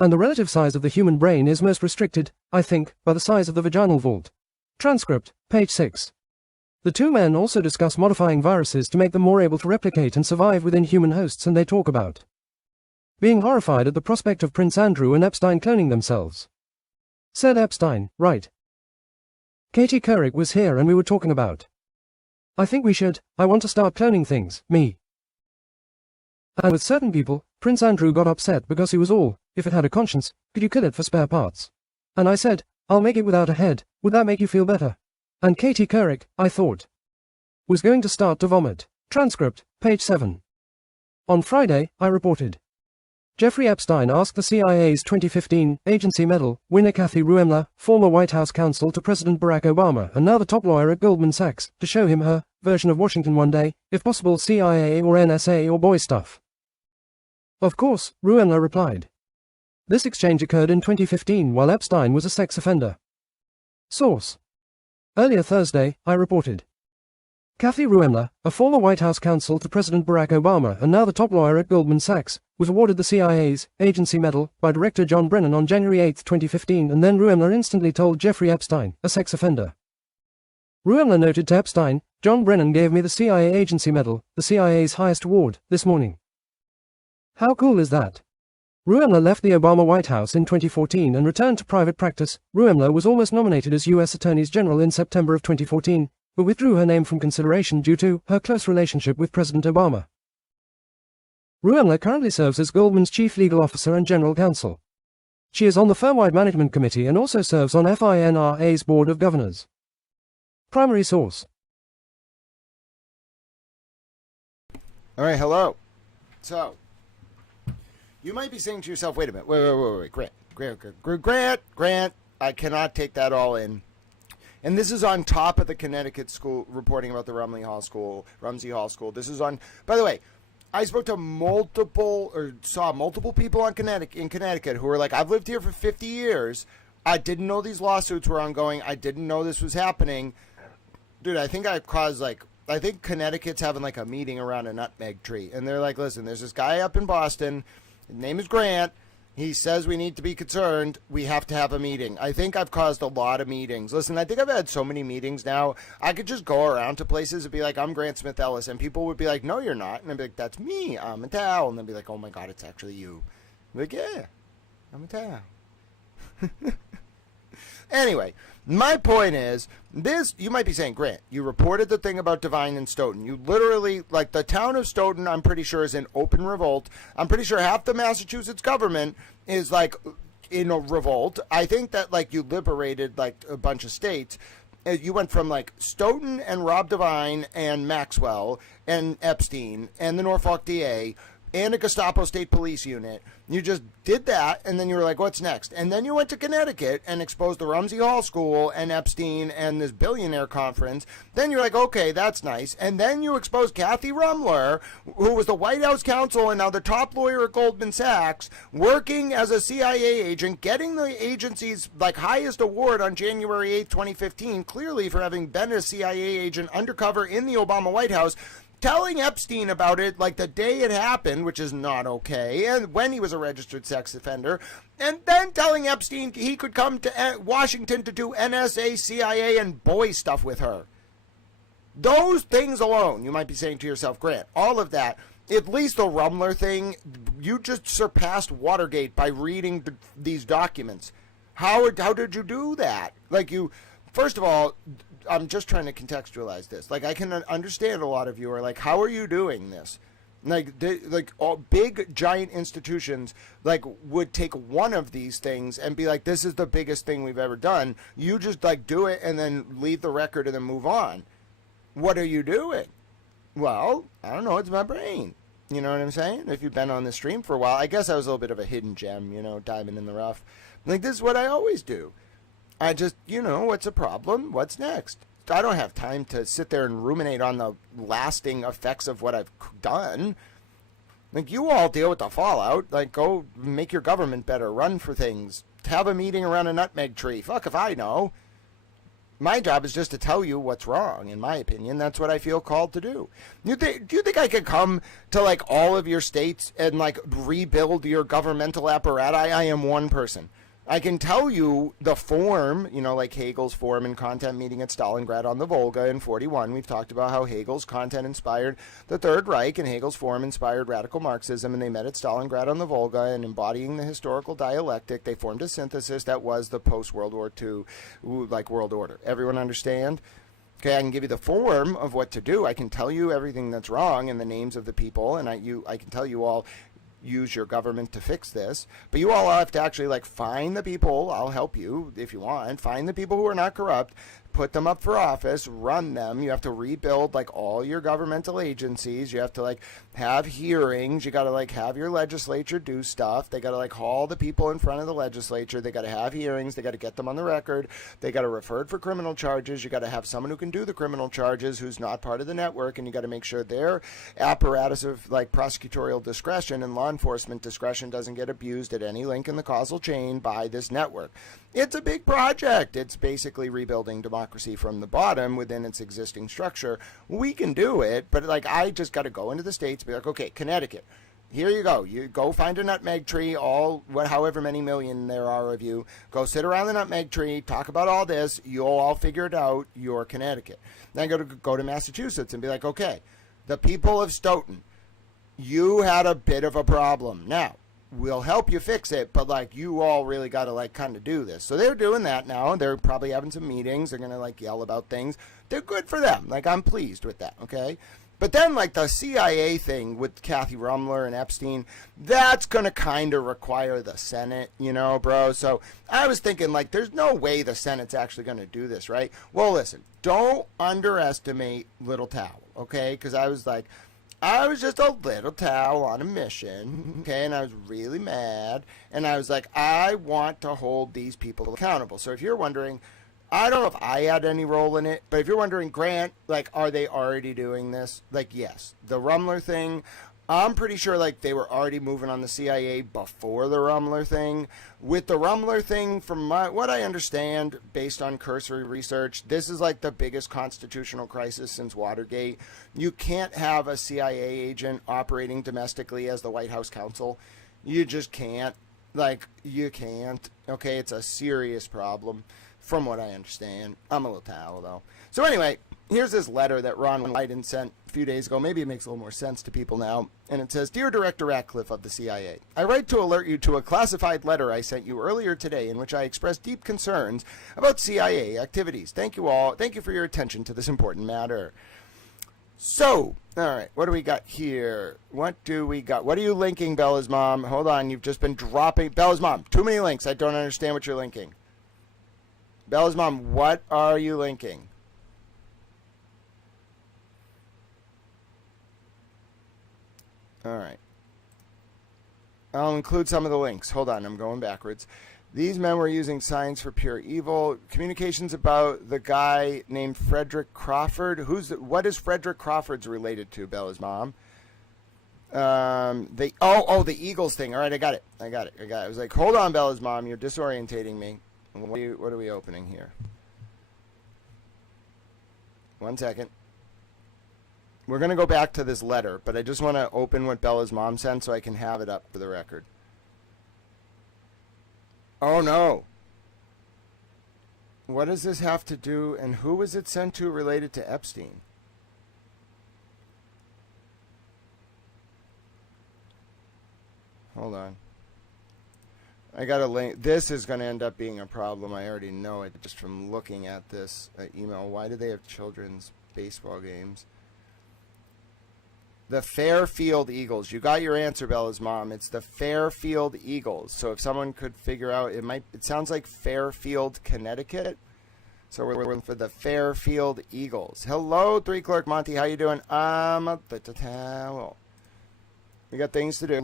And the relative size of the human brain is most restricted, I think, by the size of the vaginal vault. Transcript, page 6. The two men also discuss modifying viruses to make them more able to replicate and survive within human hosts, and they talk about being horrified at the prospect of Prince Andrew and Epstein cloning themselves. Said Epstein, right. Katie Couric was here and we were talking about. I think we should, I want to start cloning things, me. And with certain people, Prince Andrew got upset because he was all, if it had a conscience, could you kill it for spare parts? And I said, I'll make it without a head, would that make you feel better? And Katie Couric, I thought, was going to start to vomit. Transcript, page 7. On Friday, I reported. Jeffrey Epstein asked the CIA's 2015 Agency Medal winner Kathy Ruemmler, former White House counsel to President Barack Obama and now the top lawyer at Goldman Sachs, to show him her version of Washington one day, if possible CIA or NSA or boy stuff. Of course, Ruemmler replied. This exchange occurred in 2015 while Epstein was a sex offender. Source. Earlier Thursday, I reported. Kathy Ruemmler, a former White House counsel to President Barack Obama and now the top lawyer at Goldman Sachs, was awarded the CIA's Agency Medal by Director John Brennan on January 8, 2015, and then Ruemmler instantly told Jeffrey Epstein, a sex offender. Ruemmler noted to Epstein, John Brennan gave me the CIA Agency Medal, the CIA's highest award, this morning. How cool is that? Ruemmler left the Obama White House in 2014 and returned to private practice. Ruemmler was almost nominated as U.S. Attorney General in September of 2014, but withdrew her name from consideration due to her close relationship with President Obama. Ruemler currently serves as Goldman's chief legal officer and general counsel. She is on the firm-wide management committee and also serves on FINRA's board of governors. Primary source. All right, hello. So, you might be saying to yourself, wait a minute, wait, Grant, I cannot take that all in. And this is on top of the Connecticut school reporting about the Rumsey Hall School. This is on, by the way, I spoke to saw multiple people in Connecticut who were like, I've lived here for 50 years. I didn't know these lawsuits were ongoing. I didn't know this was happening. Dude, I think I think Connecticut's having like a meeting around a nutmeg tree. And they're like, listen, there's this guy up in Boston. His name is Grant. He says we need to be concerned. We have to have a meeting. I think I've caused a lot of meetings. Listen, I think I've had so many meetings now. I could just go around to places and be like, I'm Grant Smith Ellis. And people would be like, no, you're not. And I'd be like, that's me. I'm a towel. And they'd be like, oh my God, it's actually you. I'm like, yeah, I'm a towel. Anyway, my point is, this, you might be saying, Grant, you reported the thing about Devine and Stoughton. You literally, like, the town of Stoughton, I'm pretty sure, is in open revolt. I'm pretty sure half the Massachusetts government is, like, in a revolt. I think that, like, you liberated, like, a bunch of states. You went from, like, Stoughton and Rob Devine and Maxwell and Epstein and the Norfolk DA and a Gestapo state police unit. You just did that, and then you were like, what's next? And then you went to Connecticut and exposed the Rumsey Hall School and Epstein and this billionaire conference. Then you're like, okay, that's nice. And then you exposed Kathy Rumler, who was the White House counsel and now the top lawyer at Goldman Sachs, working as a CIA agent, getting the agency's like highest award on January 8th, 2015, clearly for having been a CIA agent undercover in the Obama White House, telling Epstein about it like the day it happened, which is not okay, and when he was a registered sex offender, and then telling Epstein he could come to Washington to do NSA, CIA, and boy stuff with her. Those things alone, you might be saying to yourself, Grant, all of that, at least the Rumler thing, you just surpassed Watergate by reading these documents. How did you do that? Like, you, first of all, I'm just trying to contextualize this. Like, I can understand a lot of you are like, how are you doing this? Like all big, giant institutions, like, would take one of these things and be like, this is the biggest thing we've ever done. You just, like, do it and then leave the record and then move on. What are you doing? Well, I don't know. It's my brain. You know what I'm saying? If you've been on the stream for a while, I guess I was a little bit of a hidden gem, you know, diamond in the rough. Like, this is what I always do. I just, you know, what's a problem? What's next? I don't have time to sit there and ruminate on the lasting effects of what I've done. Like, you all deal with the fallout. Like, go make your government better. Run for things. Have a meeting around a nutmeg tree. Fuck if I know. My job is just to tell you what's wrong, in my opinion. That's what I feel called to do. Do you think I could come to, like, all of your states and, like, rebuild your governmental apparatus? I am one person. I can tell you the form, you know, like Hegel's form and content meeting at Stalingrad on the Volga in 41. We've talked about how Hegel's content inspired the Third Reich and Hegel's form inspired radical Marxism, and they met at Stalingrad on the Volga, and embodying the historical dialectic, they formed a synthesis that was the post-World War II, like, world order. Everyone understand? Okay, I can give you the form of what to do. I can tell you everything that's wrong and the names of the people, and I can tell you all, use your government to fix this, but you all have to actually, like, find the people. I'll help you if you want. Find the people who are not corrupt, put them up for office, run them. You have to rebuild, like, all your governmental agencies. You have to, like, have hearings. You got to, like, have your legislature do stuff. They got to, like, haul the people in front of the legislature. They got to have hearings. They got to get them on the record. They got to refer it for criminal charges. You got to have someone who can do the criminal charges who's not part of the network, and you got to make sure their apparatus of, like, prosecutorial discretion and law enforcement discretion doesn't get abused at any link in the causal chain by this network. It's a big project. It's basically rebuilding democracy from the bottom within its existing structure. We can do it, but, like, I just got to go into the states and be like, okay, Connecticut, here you go. You go find a nutmeg tree, however many million there are of you. Go sit around the nutmeg tree, talk about all this. You'll all figure it out. You're Connecticut. Then go to Massachusetts and be like, okay, the people of Stoughton, you had a bit of a problem. Now, we'll help you fix it, but like you all really got to like kind of do this. So they're doing that now. They're probably having some meetings. They're gonna like yell about things. They're good for them. Like I'm pleased with that. Okay. But then, like, the CIA thing with Kathy Rumler and Epstein, that's going to kind of require the Senate, you know, bro? So I was thinking, like, there's no way the Senate's actually going to do this, right? Well, listen, don't underestimate Little Towel, okay? Because I was like, I was just a little towel on a mission, okay? And I was really mad. And I was like, I want to hold these people accountable. So if you're wondering, I don't know if I had any role in it, but if you're wondering, Grant, like, are they already doing this? Like, yes. The Rumler thing, I'm pretty sure, like, they were already moving on the CIA before the Rumler thing. With the Rumler thing, from what I understand, based on cursory research, this is, like, the biggest constitutional crisis since Watergate. You can't have a CIA agent operating domestically as the White House counsel. You just can't. Like, you can't. Okay, it's a serious problem. From what I understand. I'm a little towel, though. So anyway, here's this letter that Ron Wyden sent a few days ago. Maybe it makes a little more sense to people now. And it says, Dear Director Ratcliffe of the CIA, I write to alert you to a classified letter I sent you earlier today in which I expressed deep concerns about CIA activities. Thank you all. Thank you for your attention to this important matter. So, all right, what do we got here? What do we got? What are you linking, Bella's mom? Hold on, you've just been dropping. Bella's mom, too many links. I don't understand what you're linking. Bella's mom, what are you linking? All right. I'll include some of the links. Hold on, I'm going backwards. These men were using science for pure evil. Communications about the guy named Frederick Crawford. What is Frederick Crawford's related to, Bella's mom? The Eagles thing. All right, I got it. I was like, hold on, Bella's mom, you're disorientating me. What are we opening here? 1 second. We're going to go back to this letter, but I just want to open what Bella's mom sent so I can have it up for the record. Oh, no. What does this have to do, and who was it sent to related to Epstein? Hold on. I got a link. This is going to end up being a problem. I already know it just from looking at this email. Why do they have children's baseball games? The Fairfield Eagles. You got your answer, Bella's mom. It's the Fairfield Eagles. So if someone could figure out, it sounds like Fairfield, Connecticut. So we're looking for the Fairfield Eagles. Hello, 3 Clerk Monty. How you doing? I'm a towel. We got things to do.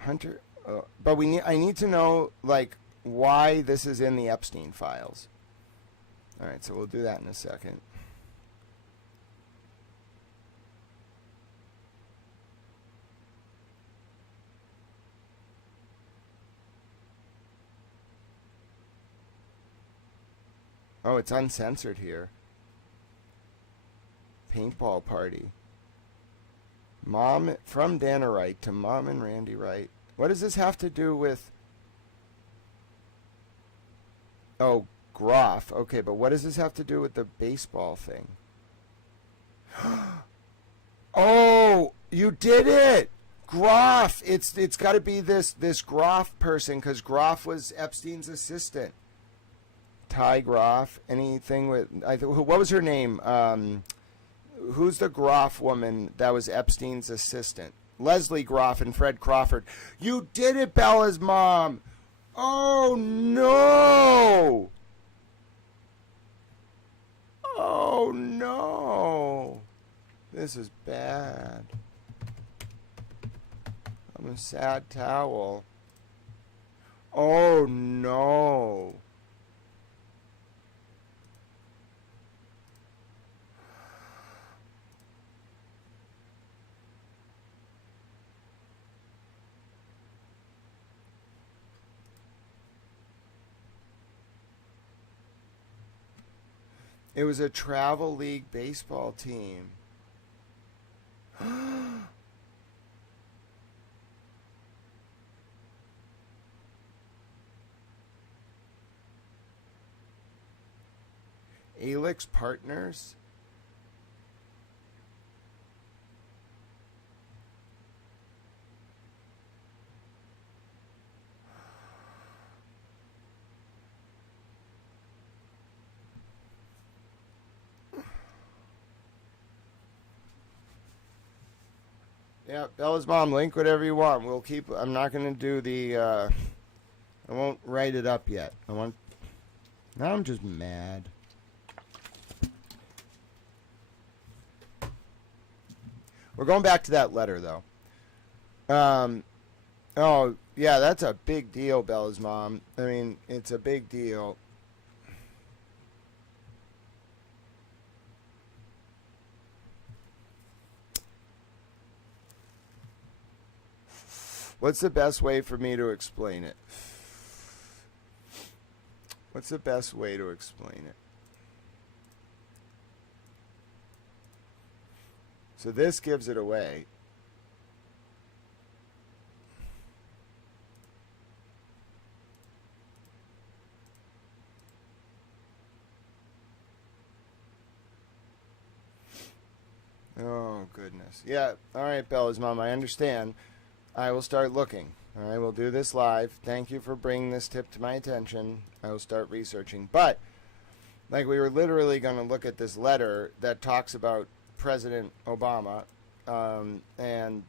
Hunter. But I need to know, like, why this is in the Epstein files. All right, so we'll do that in a second. Oh, it's uncensored here. Paintball party. Mom, from Dana Wright to Mom and Randy Wright. What does this have to do with... Oh, Groff. Okay, but what does this have to do with the baseball thing? Oh, you did it! Groff! It's got to be this Groff person, because Groff was Epstein's assistant. Ty Groff. Anything with... what was her name? Who's the Groff woman that was Epstein's assistant? Leslie Groff and Fred Crawford. You did it, Bella's mom. Oh, no. Oh, no. This is bad. I'm a sad towel. Oh, no. It was a travel league baseball team. Alix Partners? Yeah, Bella's mom, link whatever you want. We'll keep. I'm not going to do the. I won't write it up yet. Now I'm just mad. We're going back to that letter, though. Oh, yeah, that's a big deal, Bella's mom. I mean, it's a big deal. What's the best way for me to explain it? What's the best way to explain it? So this gives it away. Oh, goodness. Yeah, all right, Bella's mom, I understand. I will start looking. All right, we'll do this live. Thank you for bringing this tip to my attention. I will start researching. But, like, we were literally going to look at this letter that talks about President Obama and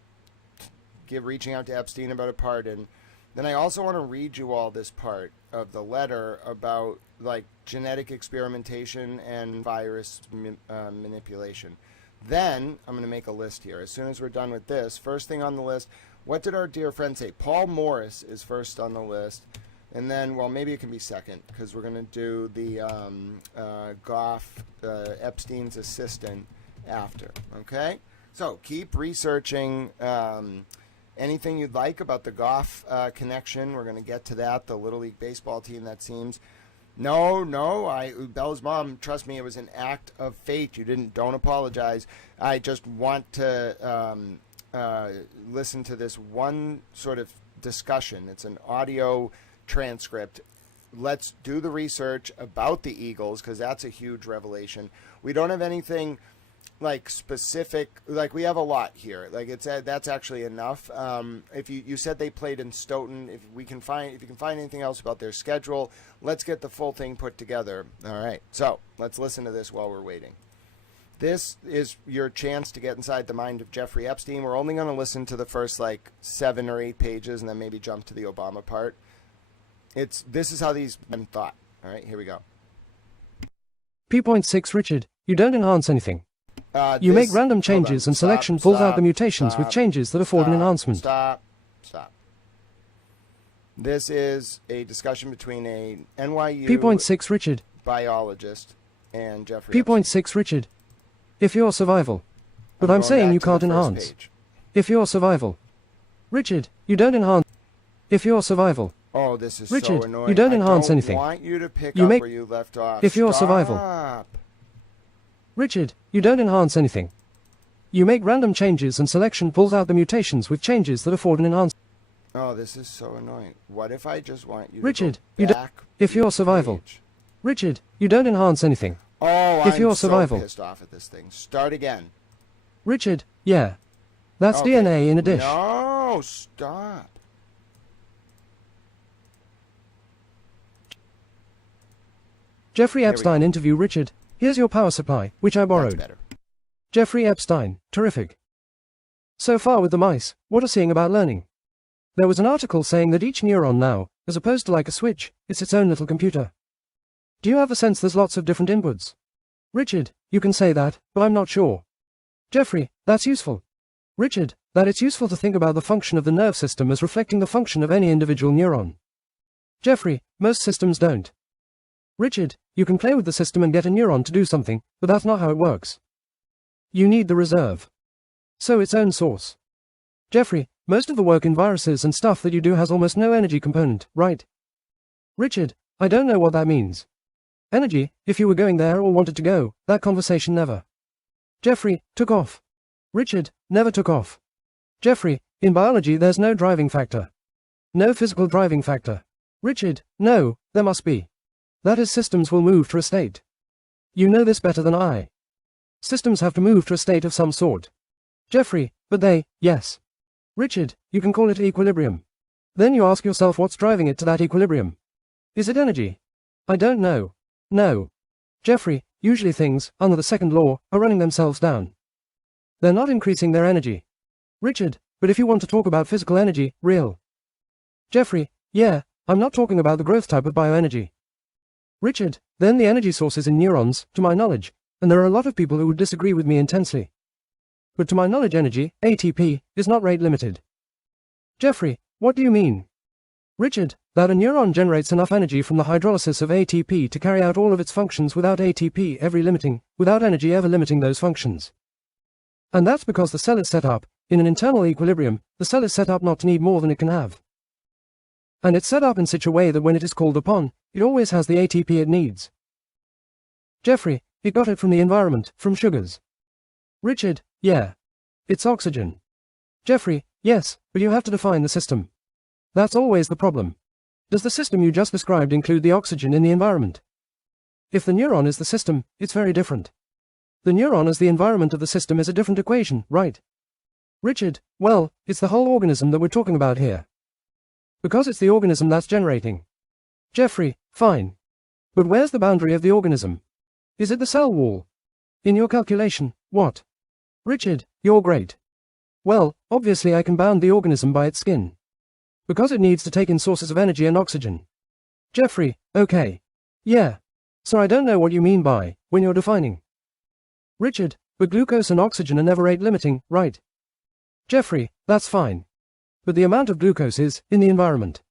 reaching out to Epstein about a pardon. Then I also want to read you all this part of the letter about, like, genetic experimentation and virus manipulation. Then I'm going to make a list here. As soon as we're done with this, first thing on the list, what did our dear friend say? Paul Morris is first on the list. And then, well, maybe it can be second, because we're going to do the Goff, Epstein's assistant, after. Okay? So keep researching anything you'd like about the Goff connection. We're going to get to that, the Little League baseball team, that seems. No, Bella's mom, trust me, it was an act of fate. Don't apologize. I just want to listen to this one sort of discussion. It's an audio transcript. Let's do the research about the Eagles, because that's a huge revelation. We don't have anything like specific, like we have a lot here. Like that's actually enough. If you said they played in Stoughton, if you can find anything else about their schedule, let's get the full thing put together. All right, so let's listen to this while we're waiting. This is your chance to get inside the mind of Jeffrey Epstein. We're only going to listen to the first like 7 or 8 pages and then maybe jump to the Obama part. This is how these men thought. All right, here we go. P.6 Richard, you don't enhance anything. You make random changes and selection pulls out the mutations with changes that afford an enhancement. Stop. This is a discussion between a NYU P.6 Richard biologist and Jeffrey P.6 Richard, if your survival. But I'm saying you can't enhance. If your survival. Richard, you don't enhance. If your survival. Oh, this is Richard, so annoying. you don't enhance anything. I want you to pick You up make- where you left off. If your survival. Stop. Richard, you don't enhance anything. You make random changes and selection pulls out the mutations with changes that afford an enhancement. Oh, this is so annoying. What if I just want you Richard, to you go don't. back If your survival. page? Richard, you don't enhance anything. Oh, If I'm your so survival. pissed off at this thing. Start again. Richard, yeah. That's Okay. DNA in a dish. No, stop. Jeffrey we Epstein interview Richard. Here's your power supply, which I That's borrowed. better. Jeffrey Epstein, terrific. So far with the mice, what are seeing about learning? There was an article saying that each neuron now, as opposed to like a switch, is its own little computer. Do you have a sense there's lots of different inputs? Richard, you can say that, but I'm not sure. Jeffrey, that's useful. Richard, that it's useful to think about the function of the nerve system as reflecting the function of any individual neuron. Jeffrey, most systems don't. Richard, you can play with the system and get a neuron to do something, but that's not how it works. You need the reserve. So its own source. Jeffrey, most of the work in viruses and stuff that you do has almost no energy component, right? Richard, I don't know what that means. Energy, if you were going there or wanted to go, that conversation never. Jeffrey, took off. Richard, never took off. Jeffrey, in biology there's no driving factor. No physical driving factor. Richard, no, there must be. That is, systems will move to a state. You know this better than I. Systems have to move to a state of some sort. Jeffrey, but they, yes. Richard, you can call it equilibrium. Then you ask yourself what's driving it to that equilibrium. Is it energy? I don't know. No. Jeffrey, usually things, under the second law, are running themselves down. They're not increasing their energy. Richard, but if you want to talk about physical energy, real. Jeffrey, yeah, I'm not talking about the growth type of bioenergy. Richard, then the energy source is in neurons, to my knowledge, and there are a lot of people who would disagree with me intensely. But to my knowledge energy, ATP, is not rate limited. Jeffrey, what do you mean? Richard, that a neuron generates enough energy from the hydrolysis of ATP to carry out all of its functions without ATP without energy ever limiting those functions. And that's because the cell is set up, in an internal equilibrium, the cell is set up not to need more than it can have. And it's set up in such a way that when it is called upon, it always has the ATP it needs. Jeffrey, it got it from the environment, from sugars. Richard, yeah. It's oxygen. Jeffrey, yes, but you have to define the system. That's always the problem. Does the system you just described include the oxygen in the environment? If the neuron is the system, it's very different. The neuron as the environment of the system is a different equation, right? Richard, well, it's the whole organism that we're talking about here. Because it's the organism that's generating. Jeffrey, fine. But where's the boundary of the organism? Is it the cell wall? In your calculation, what? Richard, you're great. Well, obviously I can bound the organism by its skin. Because it needs to take in sources of energy and oxygen. Jeffrey, okay. Yeah. So I don't know what you mean by, when you're defining. Richard, but glucose and oxygen are never rate limiting, right? Jeffrey, that's fine. But the amount of glucose is, in the environment.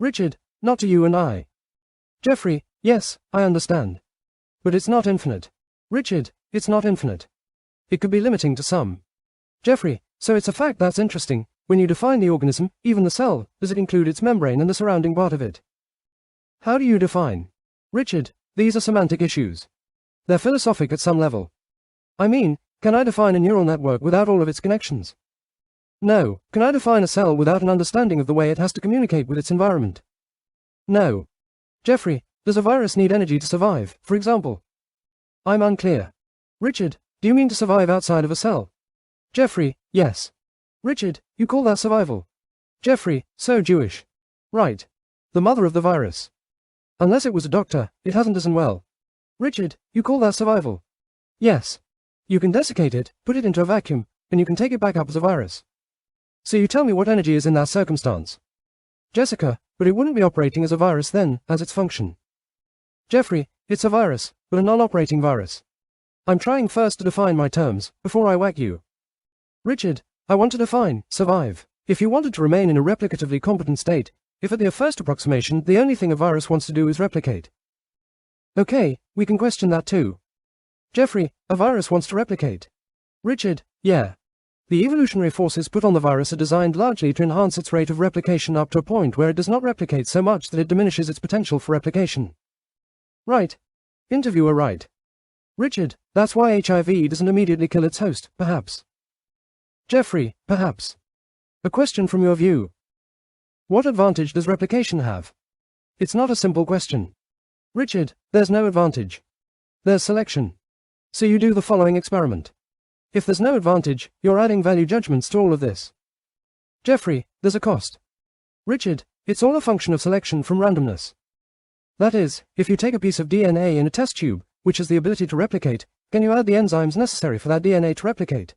Richard, not to you and I. Jeffrey, yes, I understand. But it's not infinite. Richard, it's not infinite. It could be limiting to some. Jeffrey, so it's a fact that's interesting. When you define the organism, even the cell, does it include its membrane and the surrounding part of it? How do you define? Richard, these are semantic issues. They're philosophic at some level. I mean, can I define a neural network without all of its connections? No. Can I define a cell without an understanding of the way it has to communicate with its environment? No. Jeffrey, does a virus need energy to survive, for example? I'm unclear. Richard, do you mean to survive outside of a cell? Jeffrey, yes. Richard, you call that survival? Jeffrey, so Jewish. Right. The mother of the virus. Unless it was a doctor, it hasn't done well. Richard, you call that survival? Yes. You can desiccate it, put it into a vacuum, and you can take it back up as a virus. So you tell me what energy is in that circumstance. Jessica, but it wouldn't be operating as a virus then, as its function. Jeffrey, it's a virus, but a non-operating virus. I'm trying first to define my terms, before I whack you. Richard, I want to define, survive. If you wanted to remain in a replicatively competent state, if at the first approximation the only thing a virus wants to do is replicate. Okay, we can question that too. Jeffrey, a virus wants to replicate. Richard, yeah. The evolutionary forces put on the virus are designed largely to enhance its rate of replication up to a point where it does not replicate so much that it diminishes its potential for replication. Right. Interviewer right. Richard, that's why HIV doesn't immediately kill its host, perhaps. Jeffrey, perhaps. A question from your view. What advantage does replication have? It's not a simple question. Richard, there's no advantage. There's selection. So you do the following experiment. If there's no advantage, you're adding value judgments to all of this. Jeffrey, there's a cost. Richard, it's all a function of selection from randomness. That is, if you take a piece of DNA in a test tube, which has the ability to replicate, can you add the enzymes necessary for that DNA to replicate?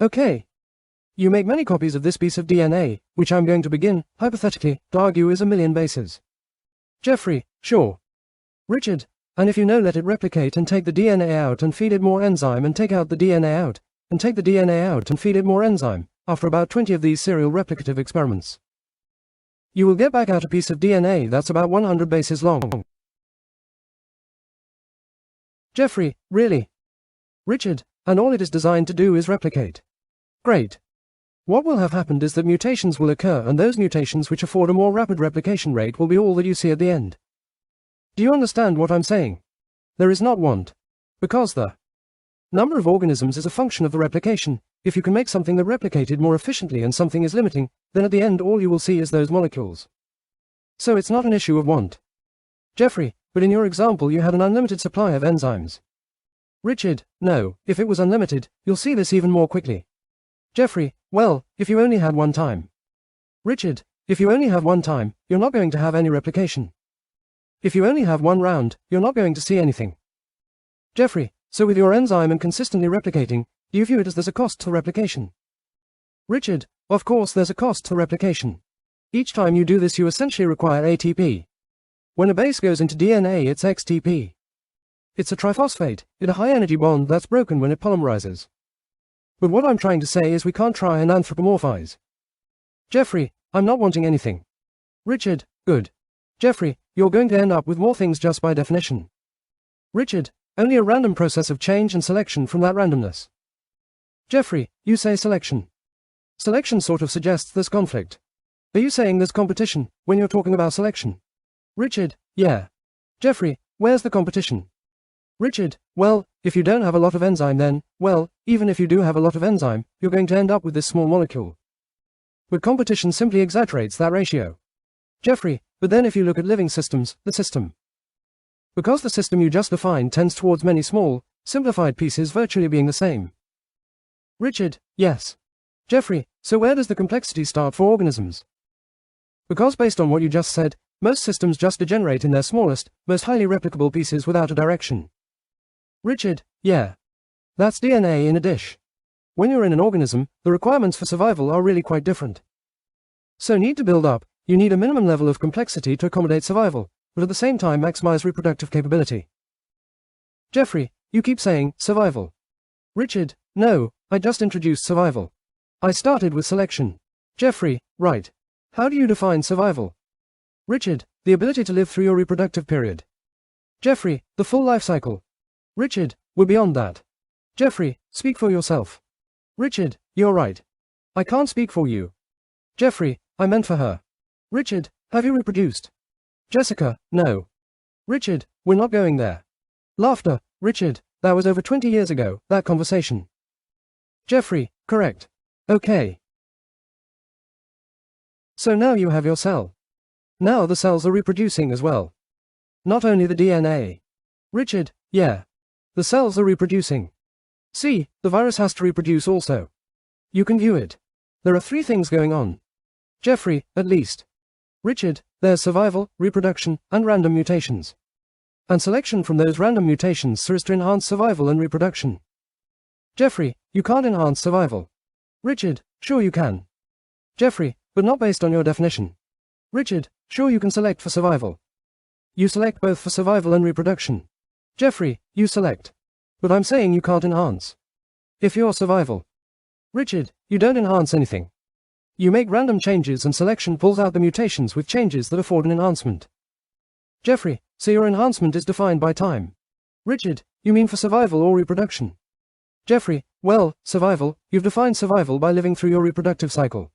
Okay. You make many copies of this piece of DNA, which I'm going to begin, hypothetically, to argue is a million bases. Jeffrey, sure. Richard, and if you let it replicate and take the DNA out and feed it more enzyme and take out the DNA out, and take the DNA out and feed it more enzyme, after about 20 of these serial replicative experiments, you will get back out a piece of DNA that's about 100 bases long. Jeffrey, really? Richard, and all it is designed to do is replicate. Great. What will have happened is that mutations will occur, and those mutations which afford a more rapid replication rate will be all that you see at the end. Do you understand what I'm saying? There is not want. Because the number of organisms is a function of the replication. If you can make something that replicated more efficiently and something is limiting, then at the end all you will see is those molecules. So it's not an issue of want. Jeffrey, but in your example you had an unlimited supply of enzymes. Richard, no, if it was unlimited, you'll see this even more quickly. Jeffrey, well, if you only had one time. Richard, if you only have one time, you're not going to have any replication. If you only have one round, you're not going to see anything. Jeffrey, so with your enzyme and consistently replicating, do you view it as there's a cost to replication? Richard, of course there's a cost to replication. Each time you do this you essentially require ATP. When a base goes into DNA it's XTP. It's a triphosphate, in a high-energy bond that's broken when it polymerizes. But what I'm trying to say is we can't try and anthropomorphize. Jeffrey, I'm not wanting anything. Richard, good. Jeffrey, you're going to end up with more things just by definition. Richard, only a random process of change and selection from that randomness. Jeffrey, you say selection. Selection sort of suggests there's conflict. Are you saying there's competition when you're talking about selection? Richard, yeah. Jeffrey, where's the competition? Richard, well, if you don't have a lot of enzyme then, well, even if you do have a lot of enzyme, you're going to end up with this small molecule. But competition simply exaggerates that ratio. Jeffrey, but then if you look at living systems, the system. Because the system you just defined tends towards many small, simplified pieces virtually being the same. Richard, yes. Jeffrey, so where does the complexity start for organisms? Because based on what you just said, most systems just degenerate in their smallest, most highly replicable pieces without a direction. Richard, yeah. That's DNA in a dish. When you're in an organism, the requirements for survival are really quite different. So need to build up, you need a minimum level of complexity to accommodate survival, but at the same time maximize reproductive capability. Jeffrey, you keep saying, survival. Richard, no, I just introduced survival. I started with selection. Jeffrey, right. How do you define survival? Richard, the ability to live through your reproductive period. Jeffrey, the full life cycle. Richard, we're beyond that. Jeffrey, speak for yourself. Richard, you're right. I can't speak for you. Jeffrey, I meant for her. Richard, have you reproduced? Jessica, no. Richard, we're not going there. Laughter, Richard, that was over 20 years ago, that conversation. Jeffrey, correct. Okay. So now you have your cell. Now the cells are reproducing as well. Not only the DNA. Richard, yeah. The cells are reproducing. See, the virus has to reproduce also. You can view it. There are 3 things going on. Jeffrey, at least. Richard, there's survival, reproduction, and random mutations. And selection from those random mutations serves to enhance survival and reproduction. Jeffrey, you can't enhance survival. Richard, sure you can. Jeffrey, but not based on your definition. Richard, sure you can select for survival. You select both for survival and reproduction. Jeffrey, you select. But I'm saying you can't enhance. If you're survival. Richard, you don't enhance anything. You make random changes and selection pulls out the mutations with changes that afford an enhancement. Jeffrey, so your enhancement is defined by time. Richard, you mean for survival or reproduction? Jeffrey, well, survival, you've defined survival by living through your reproductive cycle.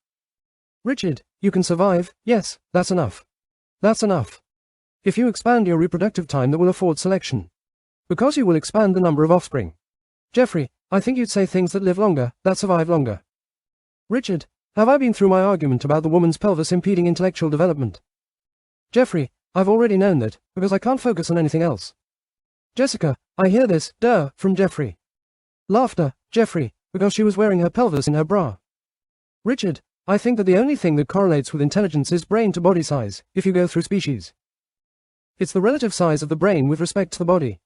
Richard, you can survive, yes, that's enough. That's enough. If you expand your reproductive time that will afford selection. Because you will expand the number of offspring. Jeffrey, I think you'd say things that live longer, that survive longer. Richard, have I been through my argument about the woman's pelvis impeding intellectual development? Jeffrey, I've already known that, because I can't focus on anything else. Jessica, I hear this, duh, from Jeffrey. Laughter, Jeffrey, because she was wearing her pelvis in her bra. Richard, I think that the only thing that correlates with intelligence is brain to body size, if you go through species. It's the relative size of the brain with respect to the body.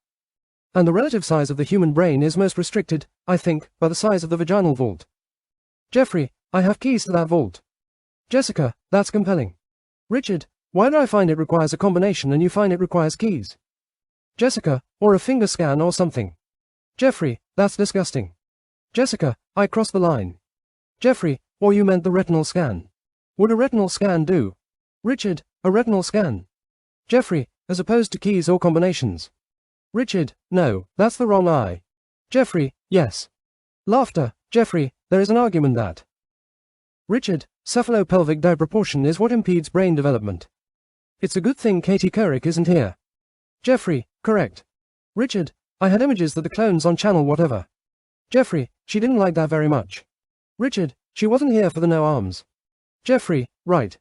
And the relative size of the human brain is most restricted, I think, by the size of the vaginal vault. Jeffrey, I have keys to that vault. Jessica, that's compelling. Richard, why do I find it requires a combination and you find it requires keys? Jessica, or a finger scan or something. Jeffrey, that's disgusting. Jessica, I crossed the line. Jeffrey, or you meant the retinal scan. Would a retinal scan do? Richard, a retinal scan. Jeffrey, as opposed to keys or combinations. Richard, no, that's the wrong eye. Jeffrey, yes. Laughter, Jeffrey, there is an argument that. Richard, cephalopelvic disproportion is what impedes brain development. It's a good thing Katie Couric isn't here. Jeffrey, correct. Richard, I had images that the clones on channel whatever. Jeffrey, she didn't like that very much. Richard, she wasn't here for the no arms. Jeffrey, right.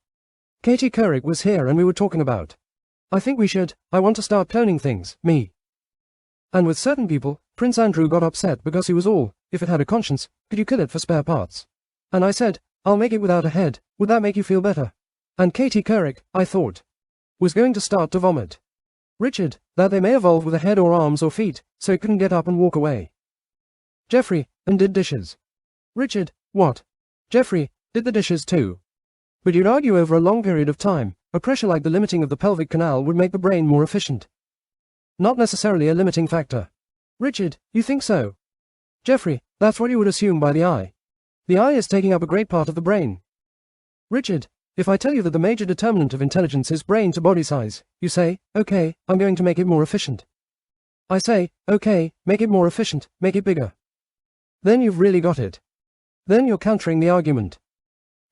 Katie Couric was here and we were talking about. I think we should, I want to start cloning things, me. And with certain people, Prince Andrew got upset because he was all, if it had a conscience, could you kill it for spare parts? And I said, I'll make it without a head, would that make you feel better? And Katie Couric, I thought, was going to start to vomit. Richard, that they may evolve with a head or arms or feet, so it couldn't get up and walk away. Jeffrey, and did dishes. Richard, what? Jeffrey did the dishes too. But you'd argue over a long period of time, a pressure like the limiting of the pelvic canal would make the brain more efficient. Not necessarily a limiting factor. Richard, you think so? Jeffrey, that's what you would assume by the eye. The eye is taking up a great part of the brain. Richard, if I tell you that the major determinant of intelligence is brain to body size, you say, okay, I'm going to make it more efficient. I say, okay, make it more efficient, make it bigger. Then you've really got it. Then you're countering the argument.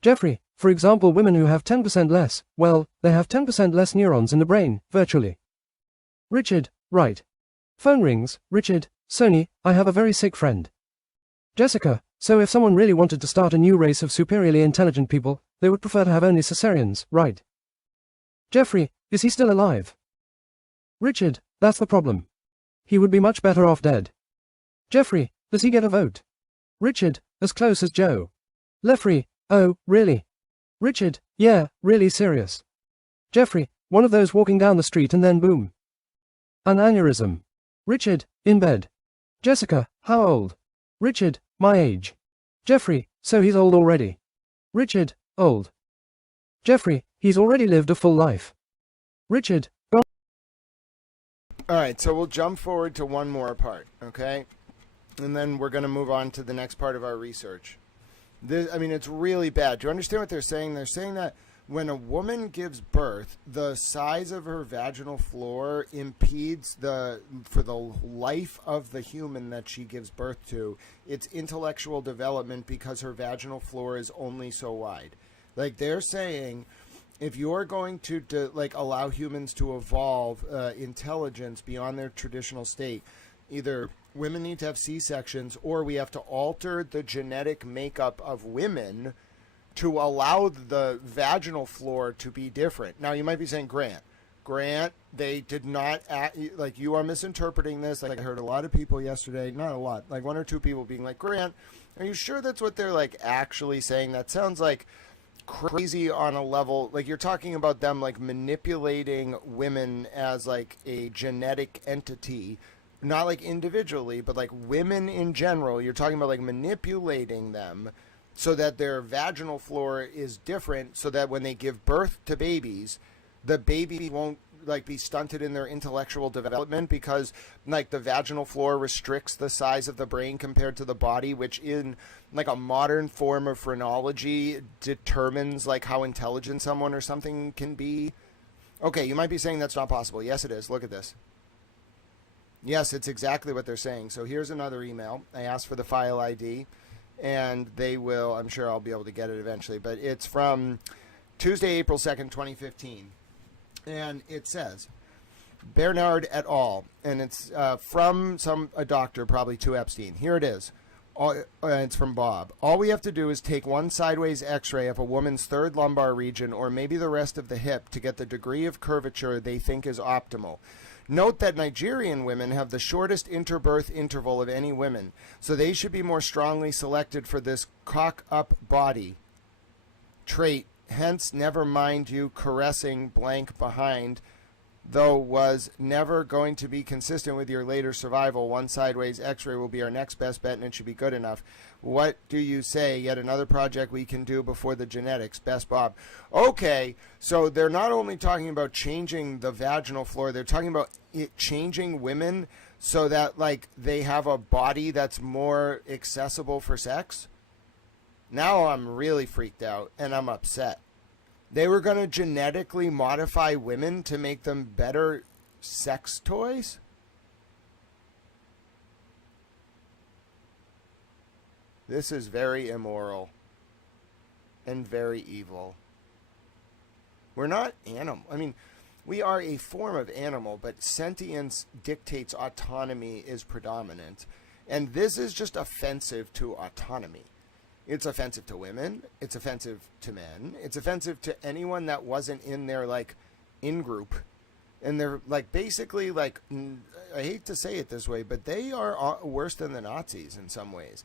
Jeffrey, for example, women who have 10% less, well, they have 10% less neurons in the brain, virtually. Richard, right. Phone rings. Richard, Sony, I have a very sick friend. Jessica, so if someone really wanted to start a new race of superiorly intelligent people, they would prefer to have only cesareans, right? Jeffrey, is he still alive? Richard, that's the problem. He would be much better off dead. Jeffrey, does he get a vote? Richard, as close as Joe. Leffrey, oh, really? Richard, yeah, really serious. Jeffrey, one of those walking down the street and then boom. An aneurysm. Richard, in bed. Jessica, how old? Richard, my age. Jeffrey, so he's old already. Richard, old. Jeffrey, he's already lived a full life. Richard, gone. Alright, so we'll jump forward to one more part, okay? And then we're going to move on to the next part of our research. It's really bad. Do you understand what they're saying? They're saying that when a woman gives birth, the size of her vaginal floor impedes for the life of the human that she gives birth to, its intellectual development because her vaginal floor is only so wide. Like they're saying, if you're going to allow humans to evolve intelligence beyond their traditional state, either women need to have C-sections or we have to alter the genetic makeup of women to allow the vaginal floor to be different. Now, you might be saying, Grant, they did not act, like, you are misinterpreting this. Like, I heard a lot of people yesterday, not a lot, like one or two people being like, Grant, are you sure that's what they're, like, actually saying? That sounds like crazy on a level, like, you're talking about them, like, manipulating women as, like, a genetic entity, not, like, individually, but, like, women in general. You're talking about, like, manipulating them so that their vaginal floor is different, so that when they give birth to babies, the baby won't be stunted in their intellectual development because like the vaginal floor restricts the size of the brain compared to the body, which in like a modern form of phrenology determines like how intelligent someone or something can be. Okay, you might be saying that's not possible. Yes, it is. Look at this. Yes, it's exactly what they're saying. So here's another email. I asked for the file ID. And they will, I'm sure I'll be able to get it eventually, but it's from Tuesday, April 2nd, 2015. And it says, Bernard et al., and it's from a doctor, probably to Epstein. Here it is. It's from Bob. All we have to do is take one sideways x-ray of a woman's third lumbar region or maybe the rest of the hip to get the degree of curvature they think is optimal. Note that Nigerian women have the shortest interbirth interval of any women, so they should be more strongly selected for this cock-up body trait. Hence, never mind you caressing blank behind, though was never going to be consistent with your later survival. One sideways x-ray will be our next best bet, and it should be good enough. What do you say? Yet another project we can do before the genetics. Best, Bob. Okay, so they're not only talking about changing the vaginal floor, they're talking about it changing women so that like they have a body that's more accessible for sex. Now I'm really freaked out and I'm upset. They were going to genetically modify women to make them better sex toys? This is very immoral and very evil. We're not animal. I mean, we are a form of animal, but sentience dictates autonomy is predominant. And this is just offensive to autonomy. It's offensive to women. It's offensive to men. It's offensive to anyone that wasn't in their, like, in-group. And they're, like, basically, like, I hate to say it this way, but they are worse than the Nazis in some ways.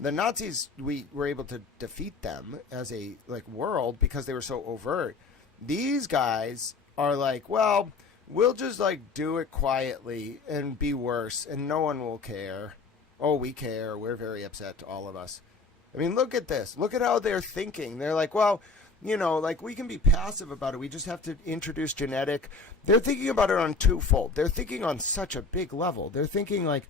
The Nazis, we were able to defeat them as a, like, world because they were so overt. These guys are like, well, we'll just, like, do it quietly and be worse, and no one will care. Oh, we care. We're very upset, all of us. I mean, look at this. Look at how they're thinking. They're like, well, you know, like we can be passive about it. We just have to introduce genetic. They're thinking about it on twofold. They're thinking on such a big level. They're thinking like,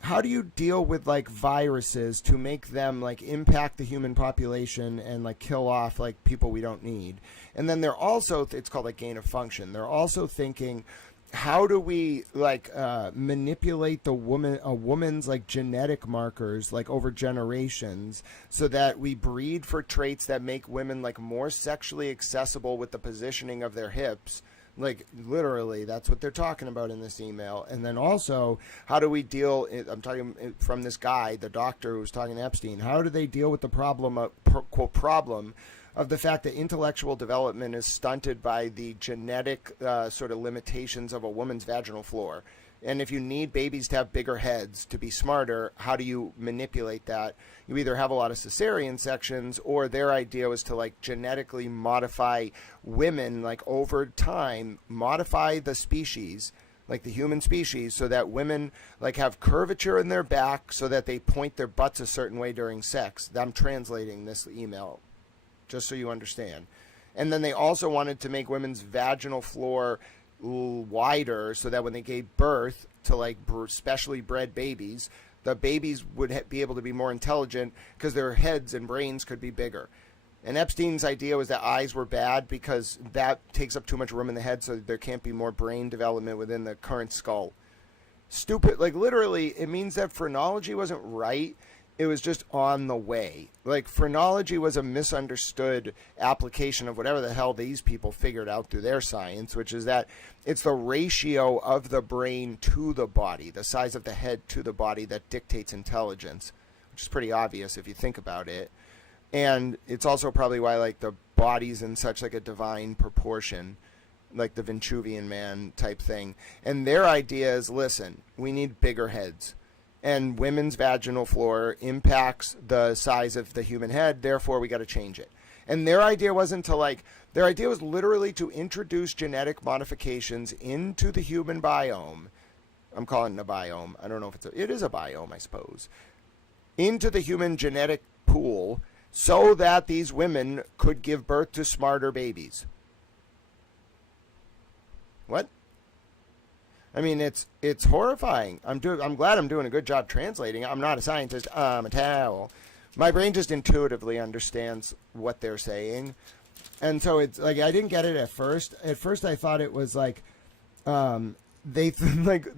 how do you deal with like viruses to make them like impact the human population and like kill off like people we don't need? And then they're also, it's called like gain of function. They're also thinking, how do we like manipulate a woman's like genetic markers like over generations so that we breed for traits that make women like more sexually accessible with the positioning of their hips? Like literally, that's what they're talking about in this email. And then also, how do we deal? I'm talking from this guy, the doctor who was talking to Epstein. How do they deal with the problem of quote problem of the fact that intellectual development is stunted by the genetic sort of limitations of a woman's vaginal floor? And if you need babies to have bigger heads to be smarter, how do you manipulate that? You either have a lot of cesarean sections, or their idea was to like genetically modify women, like over time, modify the species, like the human species, so that women like have curvature in their back so that they point their butts a certain way during sex. I'm translating this email just so you understand. And then they also wanted to make women's vaginal floor wider so that when they gave birth to like specially bred babies, the babies would be able to be more intelligent because their heads and brains could be bigger. And Epstein's idea was that eyes were bad because that takes up too much room in the head, so there can't be more brain development within the current skull. Stupid. Like literally, it means that phrenology wasn't right. It was just on the way. Like phrenology was a misunderstood application of whatever the hell these people figured out through their science, which is that it's the ratio of the brain to the body, the size of the head to the body, that dictates intelligence, which is pretty obvious if you think about it. And it's also probably why like the body's in such like a divine proportion, like the Vinchuvian man type thing. And their idea is, listen, we need bigger heads. And women's vaginal floor impacts the size of the human head, therefore we got to change it. And their idea wasn't to like, their idea was literally to introduce genetic modifications into the human biome. I'm calling it a biome. I don't know if it is a biome, I suppose. Into the human genetic pool so that these women could give birth to smarter babies. What? I mean, it's horrifying. I'm glad I'm doing a good job translating. I'm not a scientist. I'm a towel. My brain just intuitively understands what they're saying, and so it's like I didn't get it at first. At first, I thought it was like they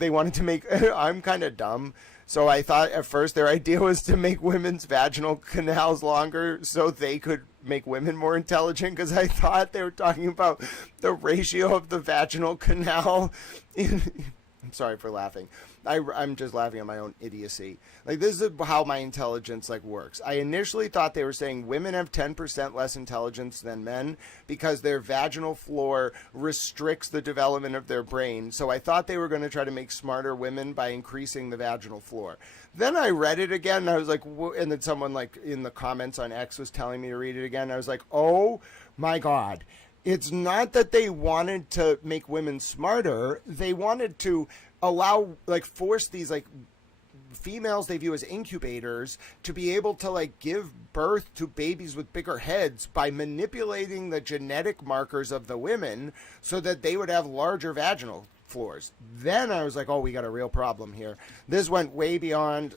wanted to make. I'm kind of dumb, so I thought at first their idea was to make women's vaginal canals longer so they could make women more intelligent, because I thought they were talking about the ratio of the vaginal canal I'm sorry for laughing. I'm just laughing at my own idiocy. Like, this is how my intelligence like works. I initially thought they were saying women have 10% less intelligence than men because their vaginal floor restricts the development of their brain. So I thought they were going to try to make smarter women by increasing the vaginal floor. Then I read it again and I was like, and then someone like in the comments on X was telling me to read it again. I was like, oh my God. It's not that they wanted to make women smarter. They wanted to allow, like, force these, like, females they view as incubators to be able to, like, give birth to babies with bigger heads by manipulating the genetic markers of the women so that they would have larger vaginal floors. Then I was like, oh, we got a real problem here. This went way beyond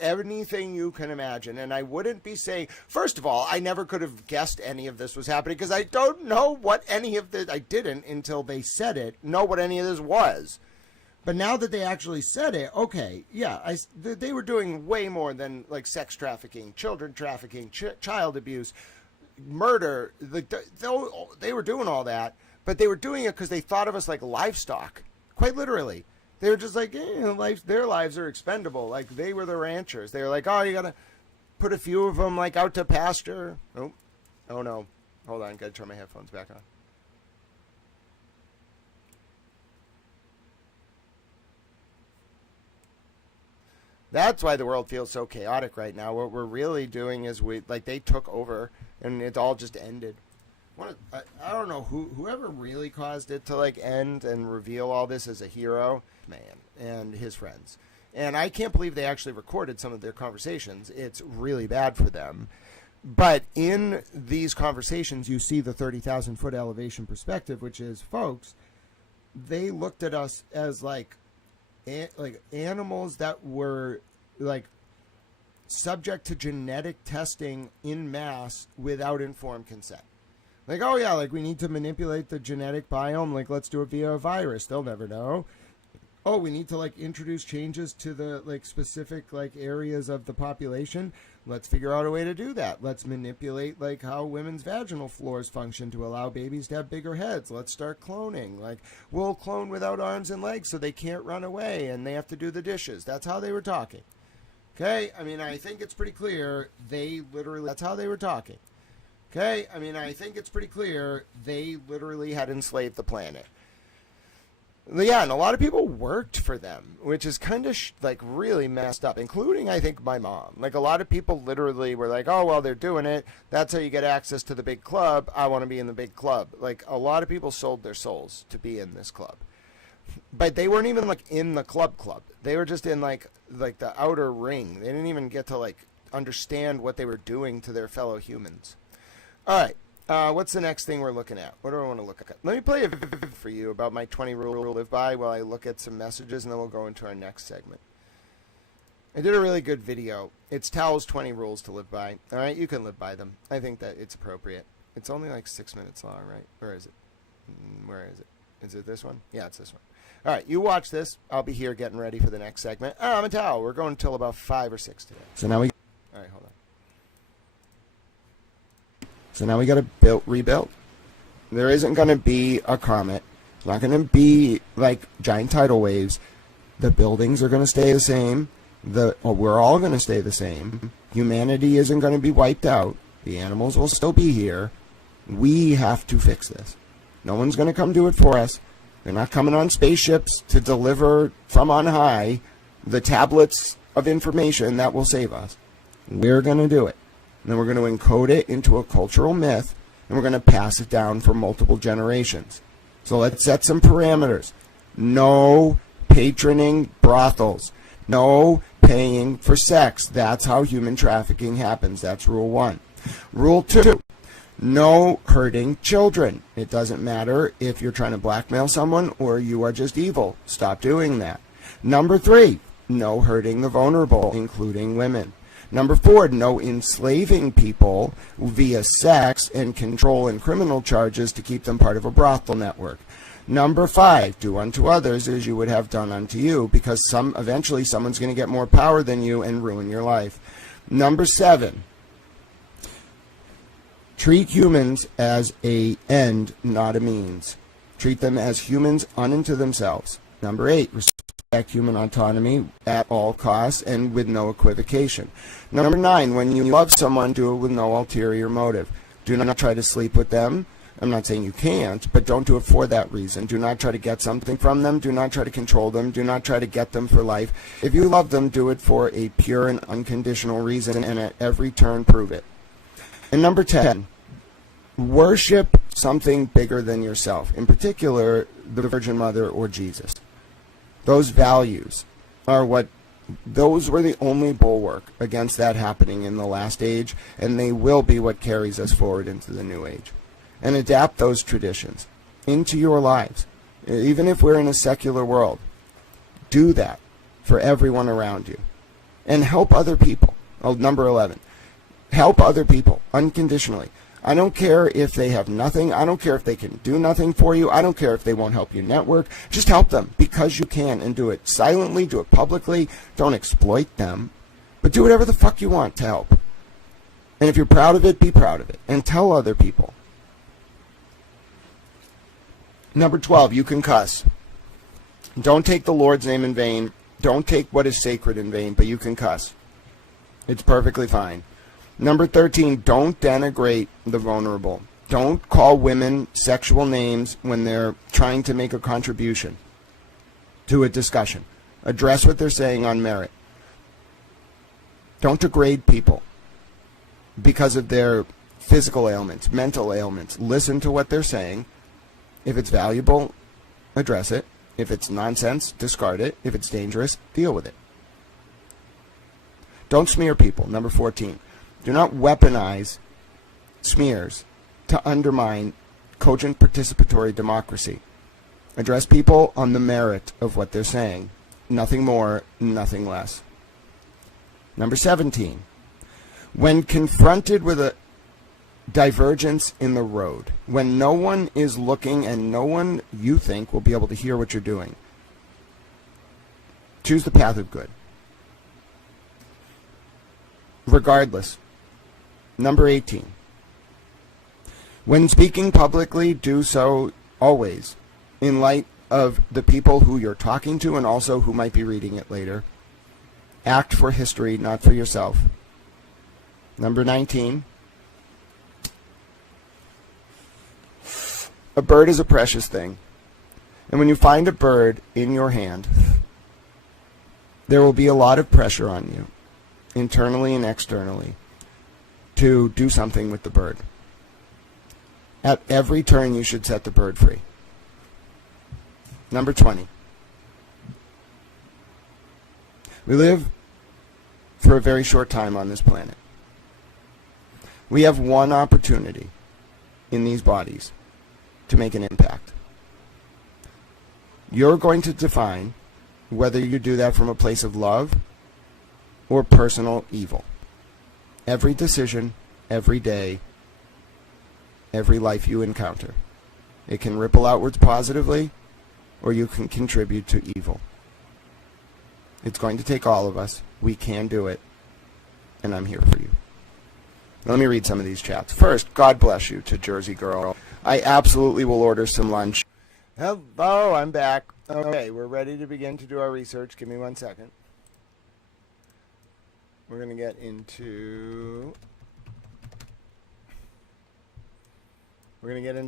anything you can imagine. And I wouldn't be saying, first of all, I never could have guessed any of this was happening because I don't know what any of this, I didn't until they said it, know what any of this was. But now that they actually said it, okay, yeah, they were doing way more than like sex trafficking, children trafficking, child abuse, murder. They were doing all that, but they were doing it because they thought of us like livestock. Quite literally. They were just like, their lives are expendable. Like, they were the ranchers. They were like, oh, you got to put a few of them, like, out to pasture. Oh no. Hold on. Got to turn my headphones back on. That's why the world feels so chaotic right now. What we're really doing is they took over, and it all just ended. I don't know whoever really caused it to like end and reveal all this as a hero, man, and his friends. And I can't believe they actually recorded some of their conversations. It's really bad for them. But in these conversations, you see the 30,000-foot elevation perspective, which is, folks, they looked at us as like animals that were like subject to genetic testing in mass without informed consent. Like, oh yeah, like we need to manipulate the genetic biome. Like, let's do it via a virus. They'll never know. Oh, we need to like introduce changes to the like specific like areas of the population. Let's figure out a way to do that. Let's manipulate like how women's vaginal floors function to allow babies to have bigger heads. Let's start cloning. Like, we'll clone without arms and legs so they can't run away and they have to do the dishes. That's how they were talking. Okay? I mean, I think it's pretty clear they literally, that's how they were talking. Okay? I mean, I think it's pretty clear they literally had enslaved the planet. Yeah, and a lot of people worked for them, which is kind of like really messed up, including, I think, my mom. Like, a lot of people literally were like, oh, well, they're doing it. That's how you get access to the big club. I want to be in the big club. Like, a lot of people sold their souls to be in this club. But they weren't even, like, in the club. They were just in, like the outer ring. They didn't even get to, like, understand what they were doing to their fellow humans. All right. What's the next thing we're looking at? What do I want to look at? Let me play a for you about my 20 rule to live by while I look at some messages, and then we'll go into our next segment. I did a really good video. It's Towel's 20 rules to live by. All right, you can live by them. I think that it's appropriate. It's only like 6 minutes long, right? Where is it? Where is it? Is it this one? Yeah, it's this one. All right, you watch this. I'll be here getting ready for the next segment. I'm a Towel. We're going until about 5 or 6 today. So now we... All right, hold on. So now we got to rebuild. There isn't going to be a comet. It's not going to be like giant tidal waves. The buildings are going to stay the same. We're all going to stay the same. Humanity isn't going to be wiped out. The animals will still be here. We have to fix this. No one's going to come do it for us. They're not coming on spaceships to deliver from on high the tablets of information that will save us. We're going to do it. And then we're going to encode it into a cultural myth, and we're going to pass it down for multiple generations. So let's set some parameters. No patroning brothels. No paying for sex. That's how human trafficking happens. That's rule 1. Rule 2. No hurting children. It doesn't matter if you're trying to blackmail someone or you are just evil. Stop doing that. Number 3. No hurting the vulnerable, including women. Number 4, no enslaving people via sex and control and criminal charges to keep them part of a brothel network. Number 5, do unto others as you would have done unto you, because eventually someone's going to get more power than you and ruin your life. Number 7, treat humans as an end, not a means. Treat them as humans unto themselves. Number 8, respect human autonomy at all costs and with no equivocation. Number 9, when you love someone, do it with no ulterior motive. Do not try to sleep with them. I'm not saying you can't, but don't do it for that reason. Do not try to get something from them. Do not try to control them. Do not try to get them for life. If you love them, do it for a pure and unconditional reason, and at every turn prove it. And number 10, worship something bigger than yourself, in particular the Virgin Mother or Jesus. Those values are those were the only bulwark against that happening in the last age, and they will be what carries us forward into the new age. And adapt those traditions into your lives. Even if we're in a secular world, do that for everyone around you. And help other people. Number 11, help other people unconditionally. I don't care if they have nothing. I don't care if they can do nothing for you. I don't care if they won't help you network. Just help them because you can, and do it silently, do it publicly. Don't exploit them, but do whatever the fuck you want to help. And if you're proud of it, be proud of it, and tell other people. Number 12, you can cuss. Don't take the Lord's name in vain. Don't take what is sacred in vain, but you can cuss. It's perfectly fine. Number 13, don't denigrate the vulnerable. Don't call women sexual names when they're trying to make a contribution to a discussion. Address what they're saying on merit. Don't degrade people because of their physical ailments, mental ailments. Listen to what they're saying. If it's valuable, address it. If it's nonsense, discard it. If it's dangerous, deal with it. Don't smear people. Number 14. Do not weaponize smears to undermine cogent participatory democracy. Address people on the merit of what they're saying. Nothing more, nothing less. Number 17. When confronted with a divergence in the road, when no one is looking and no one, you think, will be able to hear what you're doing, choose the path of good. Regardless. Number 18. When speaking publicly, do so always in light of the people who you're talking to and also who might be reading it later. Act for history, not for yourself. Number 19. A bird is a precious thing. And when you find a bird in your hand, there will be a lot of pressure on you, internally and externally, to do something with the bird. At every turn, you should set the bird free. Number 20. We live for a very short time on this planet. We have one opportunity in these bodies to make an impact. You're going to define whether you do that from a place of love or personal evil. Every decision, every day, every life you encounter. It can ripple outwards positively, or you can contribute to evil. It's going to take all of us. We can do it, and I'm here for you. Let me read some of these chats. First, God bless you to Jersey Girl. I absolutely will order some lunch. Hello, I'm back. Okay, we're ready to begin to do our research. Give me 1 second. We're going to get into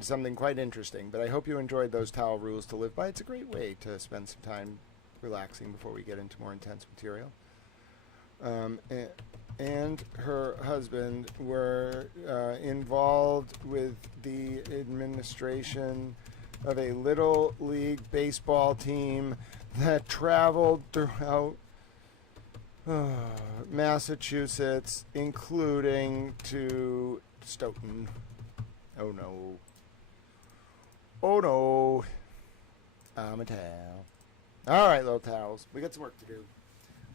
something quite interesting, but I hope you enjoyed those towel rules to live by. It's a great way to spend some time relaxing before we get into more intense material. And her husband were involved with the administration of a little league baseball team that traveled throughout Massachusetts, including to Stoughton. Oh no. Oh no. I'm a towel. All right, little towels. We got some work to do.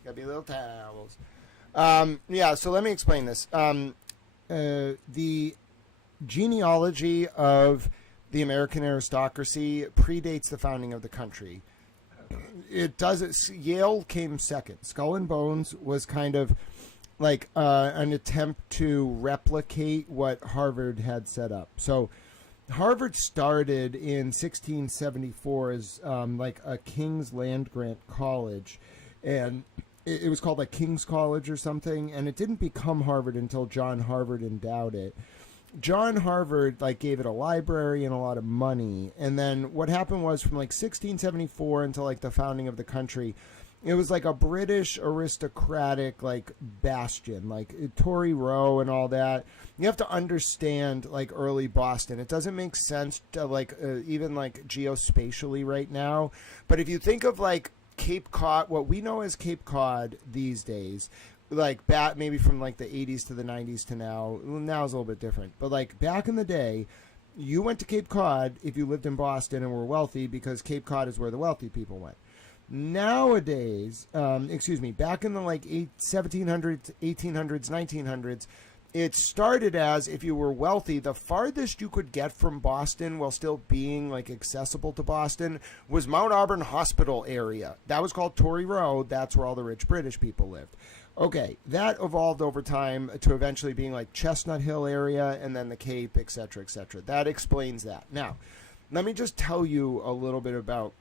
Gotta be little towels. Yeah, so let me explain this. The genealogy of the American aristocracy predates the founding of the country. Yale came second. Skull and Bones was kind of like an attempt to replicate what Harvard had set up. So Harvard started in 1674 as like a King's land grant college, and it was called like King's College or something, and it didn't become Harvard until John Harvard endowed it. John Harvard like gave it a library and a lot of money, and then what happened was from like 1674 until like the founding of the country, it was like a British aristocratic like bastion, like Tory Row and all that. You have to understand like early Boston. It doesn't make sense to like even like geospatially right now, but if you think of like Cape Cod, what we know as Cape Cod these days, like back maybe from like the 80s to the 90s to now. Now is a little bit different, but like back in the day, you went to Cape Cod if you lived in Boston and were wealthy, because Cape Cod is where the wealthy people went. Nowadays, back in the like 1700s, 1800s, 1900s, it started as, if you were wealthy, the farthest you could get from Boston while still being like accessible to Boston was Mount Auburn Hospital area. That was called Tory Row. That's where all the rich British people lived. Okay, that evolved over time to eventually being like Chestnut Hill area and then the Cape, etc., etc. That explains that. Now, let me just tell you a little bit about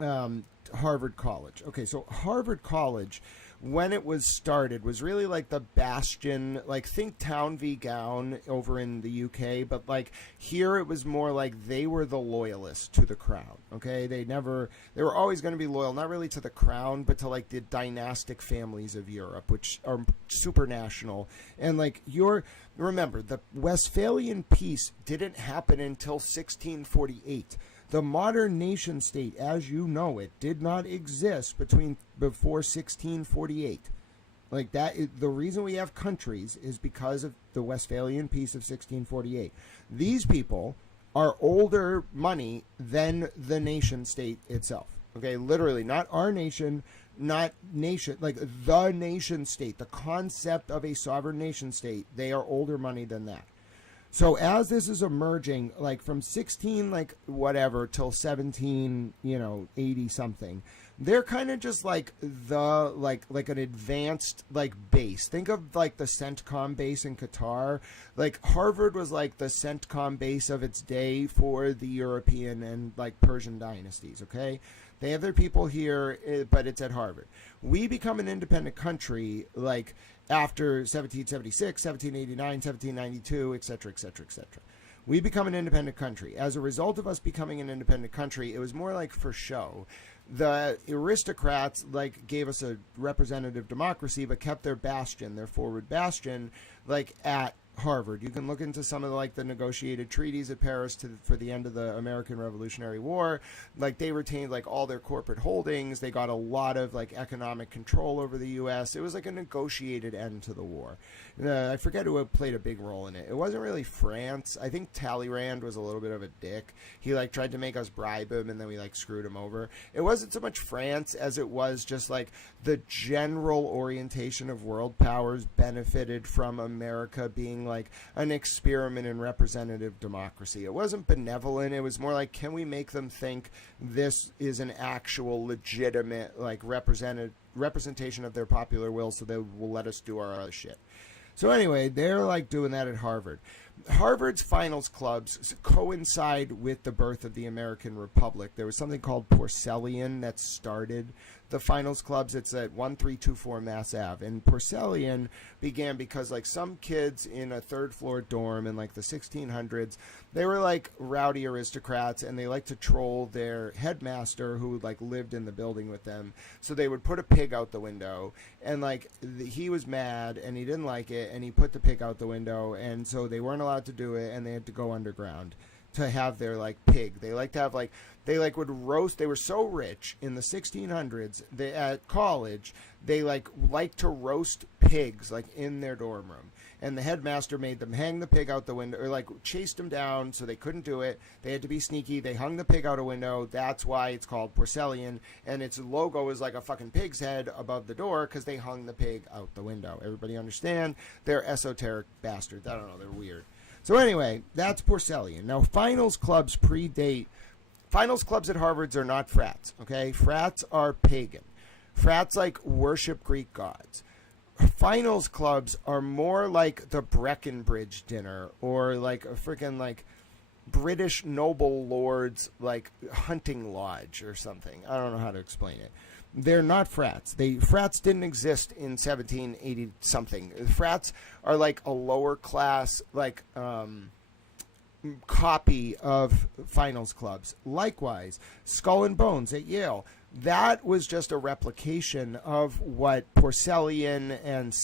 Harvard College. Okay, so Harvard College, when it was started, was really like the bastion, like think Town v. Gown over in the UK, but like here it was more like they were the loyalists to the crown. Okay, they were always going to be loyal, not really to the crown, but to like the dynastic families of Europe, which are super national. And like remember, the Westphalian peace didn't happen until 1648. The modern nation state, as you know it, did not exist before 1648. Like the reason we have countries is because of the Westphalian Peace of 1648. These people are older money than the nation state itself. Okay, literally, not our nation, not nation, like the nation state, the concept of a sovereign nation state. They are older money than that. So as this is emerging, like from 16, like whatever, till 17, 80 something, they're kind of just like the, like an advanced, like base. Think of like the CENTCOM base in Qatar. Like Harvard was like the CENTCOM base of its day for the European and like Persian dynasties, okay? They have their people here, but it's at Harvard. We become an independent country, like after 1776, 1789, 1792, etc., etc., etc. We become an independent country. As a result of us becoming an independent country, it was more like for show. The aristocrats like gave us a representative democracy, but kept their bastion, their forward bastion, like at Harvard. You can look into some of the negotiated treaties at Paris for the end of the American Revolutionary War. Like they retained like all their corporate holdings. They got a lot of like economic control over the U.S. It was like a negotiated end to the war. I forget who played a big role in it. It wasn't really France. I think Talleyrand was a little bit of a dick. He like tried to make us bribe him, and then we like screwed him over. It wasn't so much France as it was just like the general orientation of world powers benefited from America being like an experiment in representative democracy. It wasn't benevolent. It was more like, can we make them think this is an actual legitimate like representation of their popular will, so they will let us do our other shit. So anyway, they're like doing that at Harvard. Harvard's finals clubs coincide with the birth of the American Republic. There was something called Porcellian that started the finals clubs. It's at 1324 Mass Ave. And Porcellian began because like some kids in a third floor dorm in like the 1600s, they were like rowdy aristocrats, and they liked to troll their headmaster who like lived in the building with them. So they would put a pig out the window, and like he was mad and he didn't like it, and he put the pig out the window, and so they weren't allowed to do it, and they had to go underground to have their like pig. They like to have like they like would roast. They were so rich in the 1600s. They at college they like to roast pigs like in their dorm room, and the headmaster made them hang the pig out the window, or like chased them down so they couldn't do it. They had to be sneaky. They hung the pig out a window. That's why it's called Porcellian, and its logo is like a fucking pig's head above the door because they hung the pig out the window. Everybody understand? They're esoteric bastards. I don't know. They're weird. So anyway, that's Porcellian. Now, finals clubs predate. Finals clubs at Harvard's are not frats, okay? Frats are pagan. Frats, like, worship Greek gods. Finals clubs are more like the Breckenridge dinner, or like a freaking, like, British noble lord's, like, hunting lodge or something. I don't know how to explain it. They're not frats. Frats didn't exist in 1780 something. Frats are like a lower class, like copy of finals clubs. Likewise, Skull and Bones at Yale. That was just a replication of what Porcellian and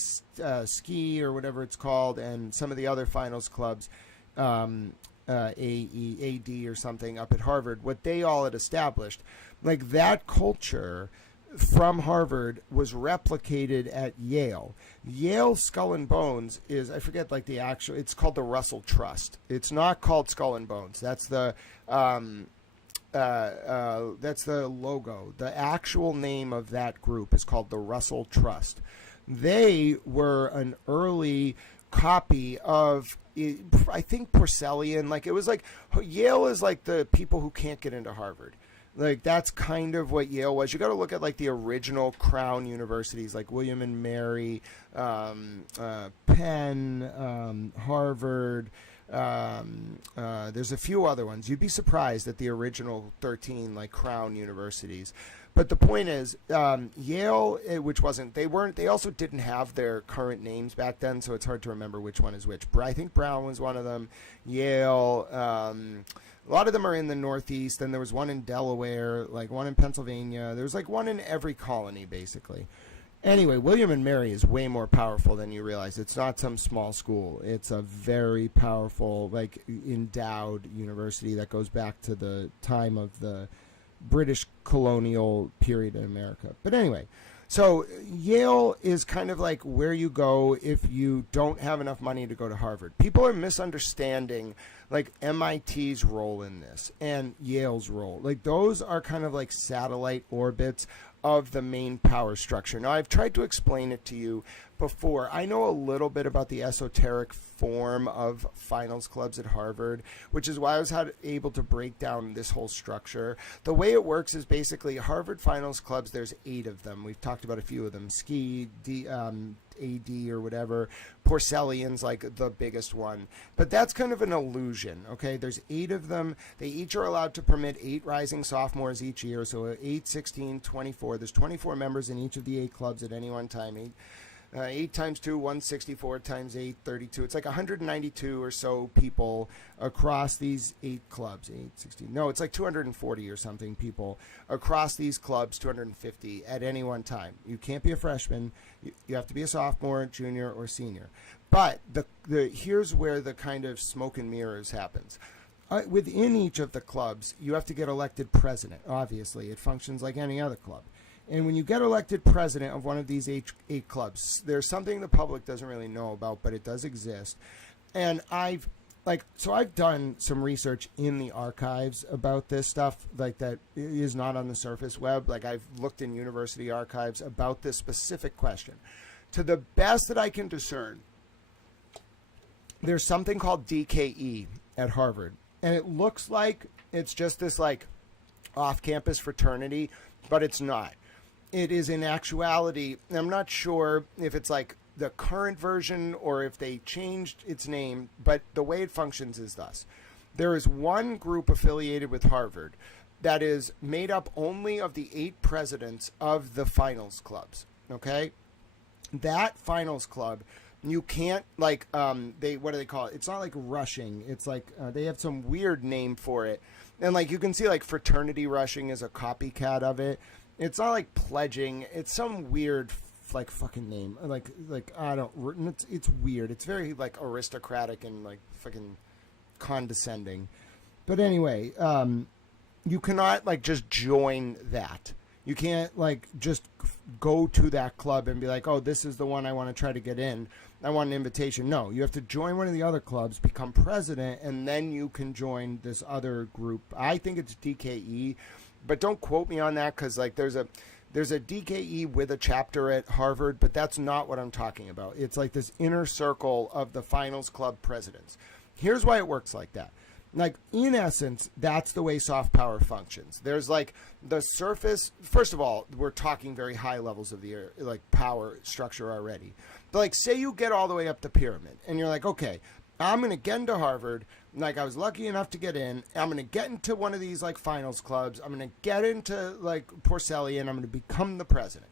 Ski or whatever it's called, and some of the other finals clubs, AD or something up at Harvard, what they all had established. Like that culture from Harvard was replicated at Yale. Yale Skull and Bones is, I forget like the actual, it's called the Russell Trust. It's not called Skull and Bones. That's the logo. The actual name of that group is called the Russell Trust. They were an early copy of, I think, Porcellian. Like it was like Yale is like the people who can't get into Harvard. Like that's kind of what Yale was. You got to look at like the original crown universities, like William and Mary, Penn, Harvard. There's a few other ones. You'd be surprised at the original 13 like crown universities. But the point is, Yale, which wasn't, they also didn't have their current names back then, so it's hard to remember which one is which. I think Brown was one of them. Yale. A lot of them are in the Northeast. Then there was one in Delaware, like one in Pennsylvania. There was like one in every colony, basically. Anyway, William and Mary is way more powerful than you realize. It's not some small school. It's a very powerful, like endowed university that goes back to the time of the British colonial period in America. But anyway, So Yale is kind of like where you go if you don't have enough money to go to Harvard. People are misunderstanding like MIT's role in this and Yale's role. Like those are kind of like satellite orbits of the main power structure. Now, I've tried to explain it to you before. I know a little bit about the esoteric form of finals clubs at Harvard, which is why I was able to break down this whole structure. The way it works is basically Harvard finals clubs, there's 8 of them. We've talked about a few of them. Ski, AD or whatever. Porcellian's like the biggest one. But that's kind of an illusion, okay? There's 8 of them. They each are allowed to permit 8 rising sophomores each year. So 8, 16, 24. There's 24 members in each of the 8 clubs at any one time. 8 times 2, 164 times 8, 32. It's like 192 or so people across these 8 clubs. 8, 16. No, it's like 240 or something people across these clubs, 250 at any one time. You can't be a freshman. You have to be a sophomore, junior, or senior. But here's where the kind of smoke and mirrors happens. Within each of the clubs, you have to get elected president. Obviously, it functions like any other club. And when you get elected president of one of these 8 clubs, there's something the public doesn't really know about, but it does exist. And I've done some research in the archives about this stuff, like that is not on the surface web. Like I've looked in university archives about this specific question. To the best that I can discern, there's something called DKE at Harvard. And it looks like it's just this like off-campus fraternity, but it's not. It is in actuality, I'm not sure if it's like the current version or if they changed its name, but the way it functions is thus. There is one group affiliated with Harvard that is made up only of the 8 presidents of the finals clubs, okay? That finals club, you can't like, what do they call it? It's not like rushing. It's like, they have some weird name for it. And like, you can see like fraternity rushing is a copycat of it. It's not like pledging. It's some weird, like, fucking name. Like I don't. It's weird. It's very like aristocratic and like fucking condescending. But anyway, you cannot like just join that. You can't like just go to that club and be like, oh, this is the one I want to try to get in. I want an invitation. No, you have to join one of the other clubs, become president, and then you can join this other group. I think it's DKE. But don't quote me on that because like there's a DKE with a chapter at Harvard, but that's not what I'm talking about. It's like this inner circle of the finals club presidents. Here's why it works like that. Like in essence, that's the way soft power functions. There's like the surface. First of all, we're talking very high levels of the like power structure already. But like say you get all the way up the pyramid and you're like, okay, I'm going to get into Harvard. Like I was lucky enough to get in. I'm going to get into one of these like finals clubs. I'm going to get into like Porcellian. I'm going to become the president.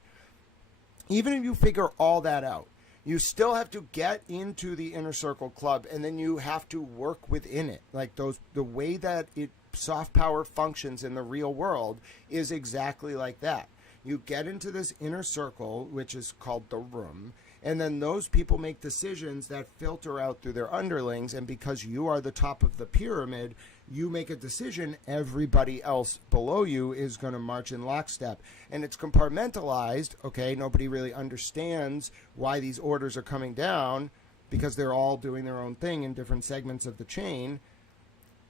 Even if you figure all that out, you still have to get into the inner circle club and then you have to work within it. Like the way that soft power functions in the real world is exactly like that. You get into this inner circle, which is called the room. And then those people make decisions that filter out through their underlings. And because you are the top of the pyramid, you make a decision. Everybody else below you is going to march in lockstep. And it's compartmentalized. Okay, nobody really understands why these orders are coming down because they're all doing their own thing in different segments of the chain.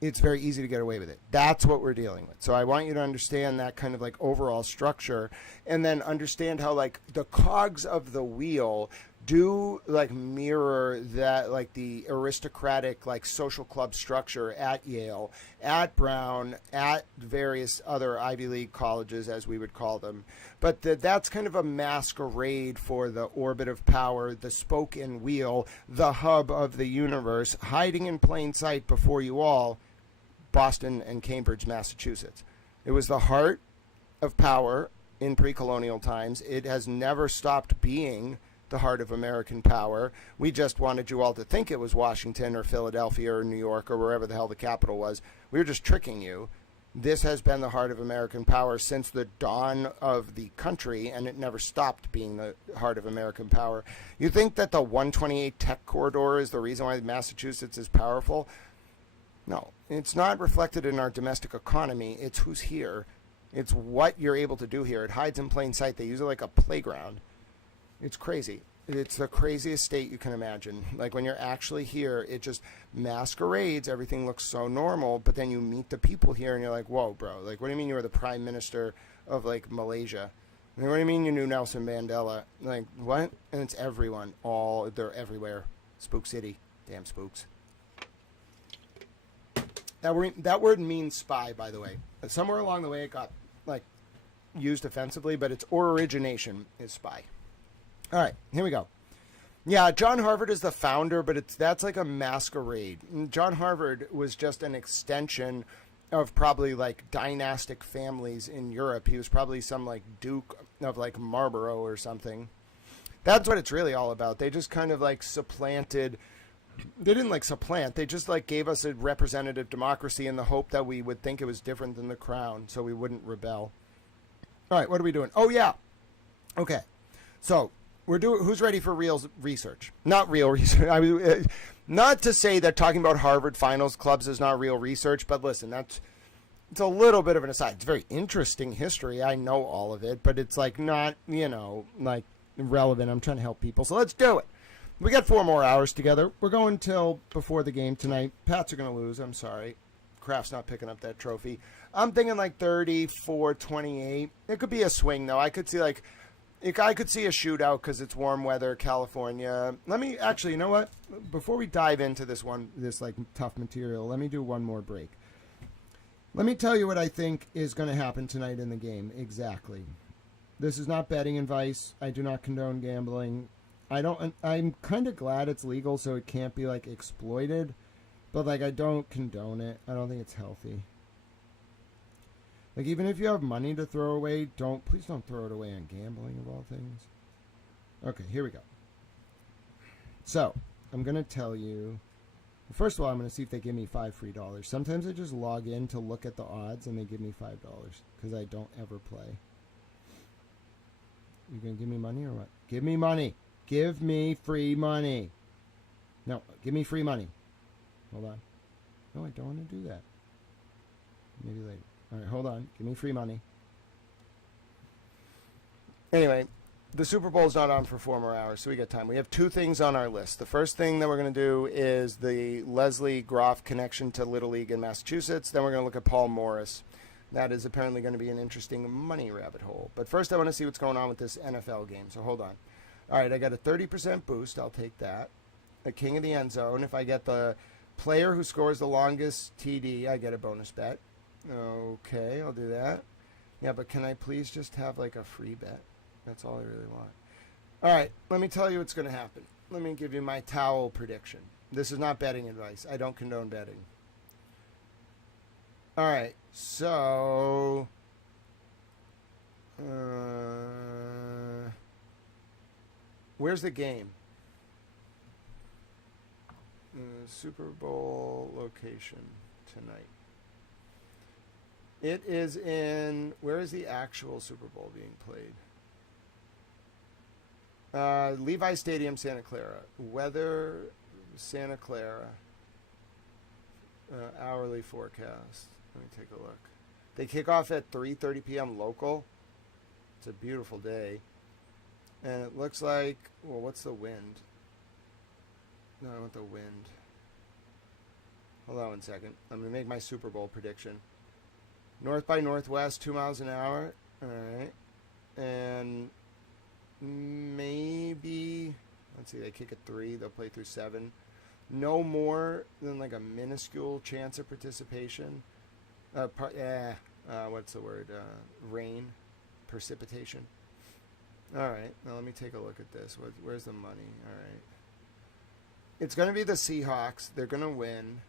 It's very easy to get away with it. That's what we're dealing with. So I want you to understand that kind of like overall structure and then understand how like the cogs of the wheel do like mirror that like the aristocratic like social club structure at Yale, at Brown, at various other Ivy League colleges as we would call them. But that's kind of a masquerade for the orbit of power, the spoke and wheel, the hub of the universe, hiding in plain sight before you all. Boston and Cambridge, Massachusetts. It was the heart of power in pre-colonial times. It has never stopped being the heart of American power. We just wanted you all to think it was Washington or Philadelphia or New York or wherever the hell the capital was. We were just tricking you. This has been the heart of American power since the dawn of the country, and it never stopped being the heart of American power. You think that the 128 Tech Corridor is the reason why Massachusetts is powerful? No, it's not reflected in our domestic economy. It's who's here. It's what you're able to do here. It hides in plain sight. They use it like a playground. It's crazy. It's the craziest state you can imagine. Like when you're actually here, it just masquerades. Everything looks so normal, but then you meet the people here and you're like, whoa, bro. Like, what do you mean you were the prime minister of like Malaysia? Like, what do you mean you knew Nelson Mandela? Like, what? And it's everyone. They're everywhere. Spook City. Damn spooks. That word means spy, by the way. Somewhere along the way it got like used offensively, but its origination is spy. All right, here we go. Yeah, John Harvard is the founder, but that's like a masquerade. John Harvard was just an extension of probably like dynastic families in Europe. He was probably some like Duke of like Marlborough or something. That's what it's really all about. They just kind of like supplanted. They didn't like supplant. They just like gave us a representative democracy in the hope that we would think it was different than the crown, so we wouldn't rebel. All right, what are we doing? Oh yeah. Okay. So who's ready for real research? Not real research. Not to say that talking about Harvard finals clubs is not real research, but listen, it's a little bit of an aside. It's very interesting history. I know all of it, but it's like not, like relevant. I'm trying to help people. So let's do it. We got 4 more hours together. We're going till before the game tonight. Pats are going to lose. I'm sorry. Kraft's not picking up that trophy. I'm thinking like 34-28. It could be a swing, though. I could see I could see a shootout because it's warm weather, California. Let me actually, you know what? Before we dive into this like tough material, let me do one more break. Let me tell you what I think is going to happen tonight in the game. Exactly. This is not betting advice. I do not condone gambling. I'm kind of glad it's legal so it can't be like exploited, but like I don't condone it. I don't think it's healthy. Like even if you have money to throw away, please don't throw it away on gambling of all things. Okay, here we go. So, I'm going to tell you, first of all, I'm going to see if they give me $5 free. Sometimes I just log in to look at the odds and they give me $5 because I don't ever play. You going to give me money or what? Give me money. Give me free money. No, give me free money. Hold on. No, I don't want to do that. Maybe later. All right, hold on. Give me free money. Anyway, the Super Bowl is not on for 4 more hours, so we got time. We have 2 things on our list. The first thing that we're going to do is the Leslie Groff connection to Little League in Massachusetts. Then we're going to look at Paul Morris. That is apparently going to be an interesting money rabbit hole. But first I want to see what's going on with this NFL game, so hold on. All right, I got a 30% boost. I'll take that. A king of the end zone. If I get the player who scores the longest TD, I get a bonus bet. Okay, I'll do that. Yeah, but can I please just have like a free bet? That's all I really want. All right, let me tell you what's going to happen. Let me give you my towel prediction. This is not betting advice. I don't condone betting. All right, so... where's the game? Super Bowl location tonight. It is in... where is the actual Super Bowl being played? Levi Stadium, Santa Clara. Weather, Santa Clara. Hourly forecast. Let me take a look. They kick off at 3:30 p.m. local. It's a beautiful day. And it looks like... well, what's the wind? No, I want the wind. Hold on one second. I'm going to make my Super Bowl prediction. North by northwest, 2 miles an hour. All right. And maybe... let's see, they kick at 3. They'll play through 7. No more than like a minuscule chance of participation. What's the word? Rain. Precipitation. All right. Now let me take a look at this. Where's the money? All right. It's going to be the Seahawks. They're going to win.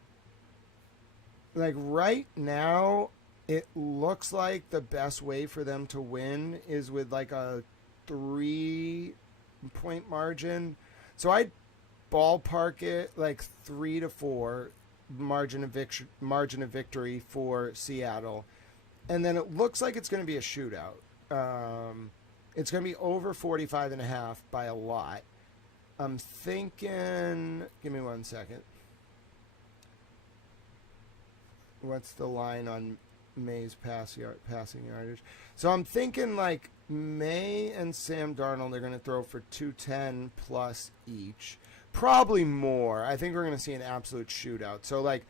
Like right now, it looks like the best way for them to win is with like a 3-point margin. So I'd ballpark it like 3-4 margin of victory for Seattle. And then it looks like it's going to be a shootout. It's going to be over 45.5 by a lot. I'm thinking... give me one second. What's the line on May's passing yardage. So I'm thinking like May and Sam Darnold are going to throw for 210 plus each. Probably more. I think we're going to see an absolute shootout. So like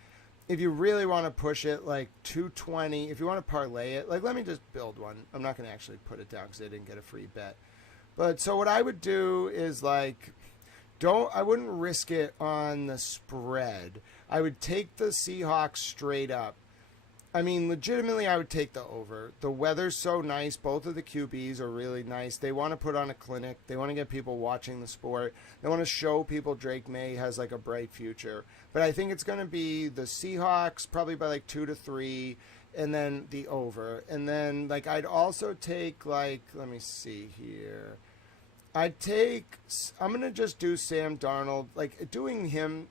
if you really want to push it, like 220, if you want to parlay it, like let me just build one. I'm not going to actually put it down because I didn't get a free bet. But so what I would do is like, I wouldn't risk it on the spread. I would take the Seahawks straight up. I mean, legitimately, I would take the over. The weather's so nice. Both of the QBs are really nice. They want to put on a clinic. They want to get people watching the sport. They want to show people Drake May has like a bright future. But I think it's going to be the Seahawks probably by like 2-3, and then the over. And then like I'd also take like, let me see here. I'm going to just do Sam Darnold, like giving him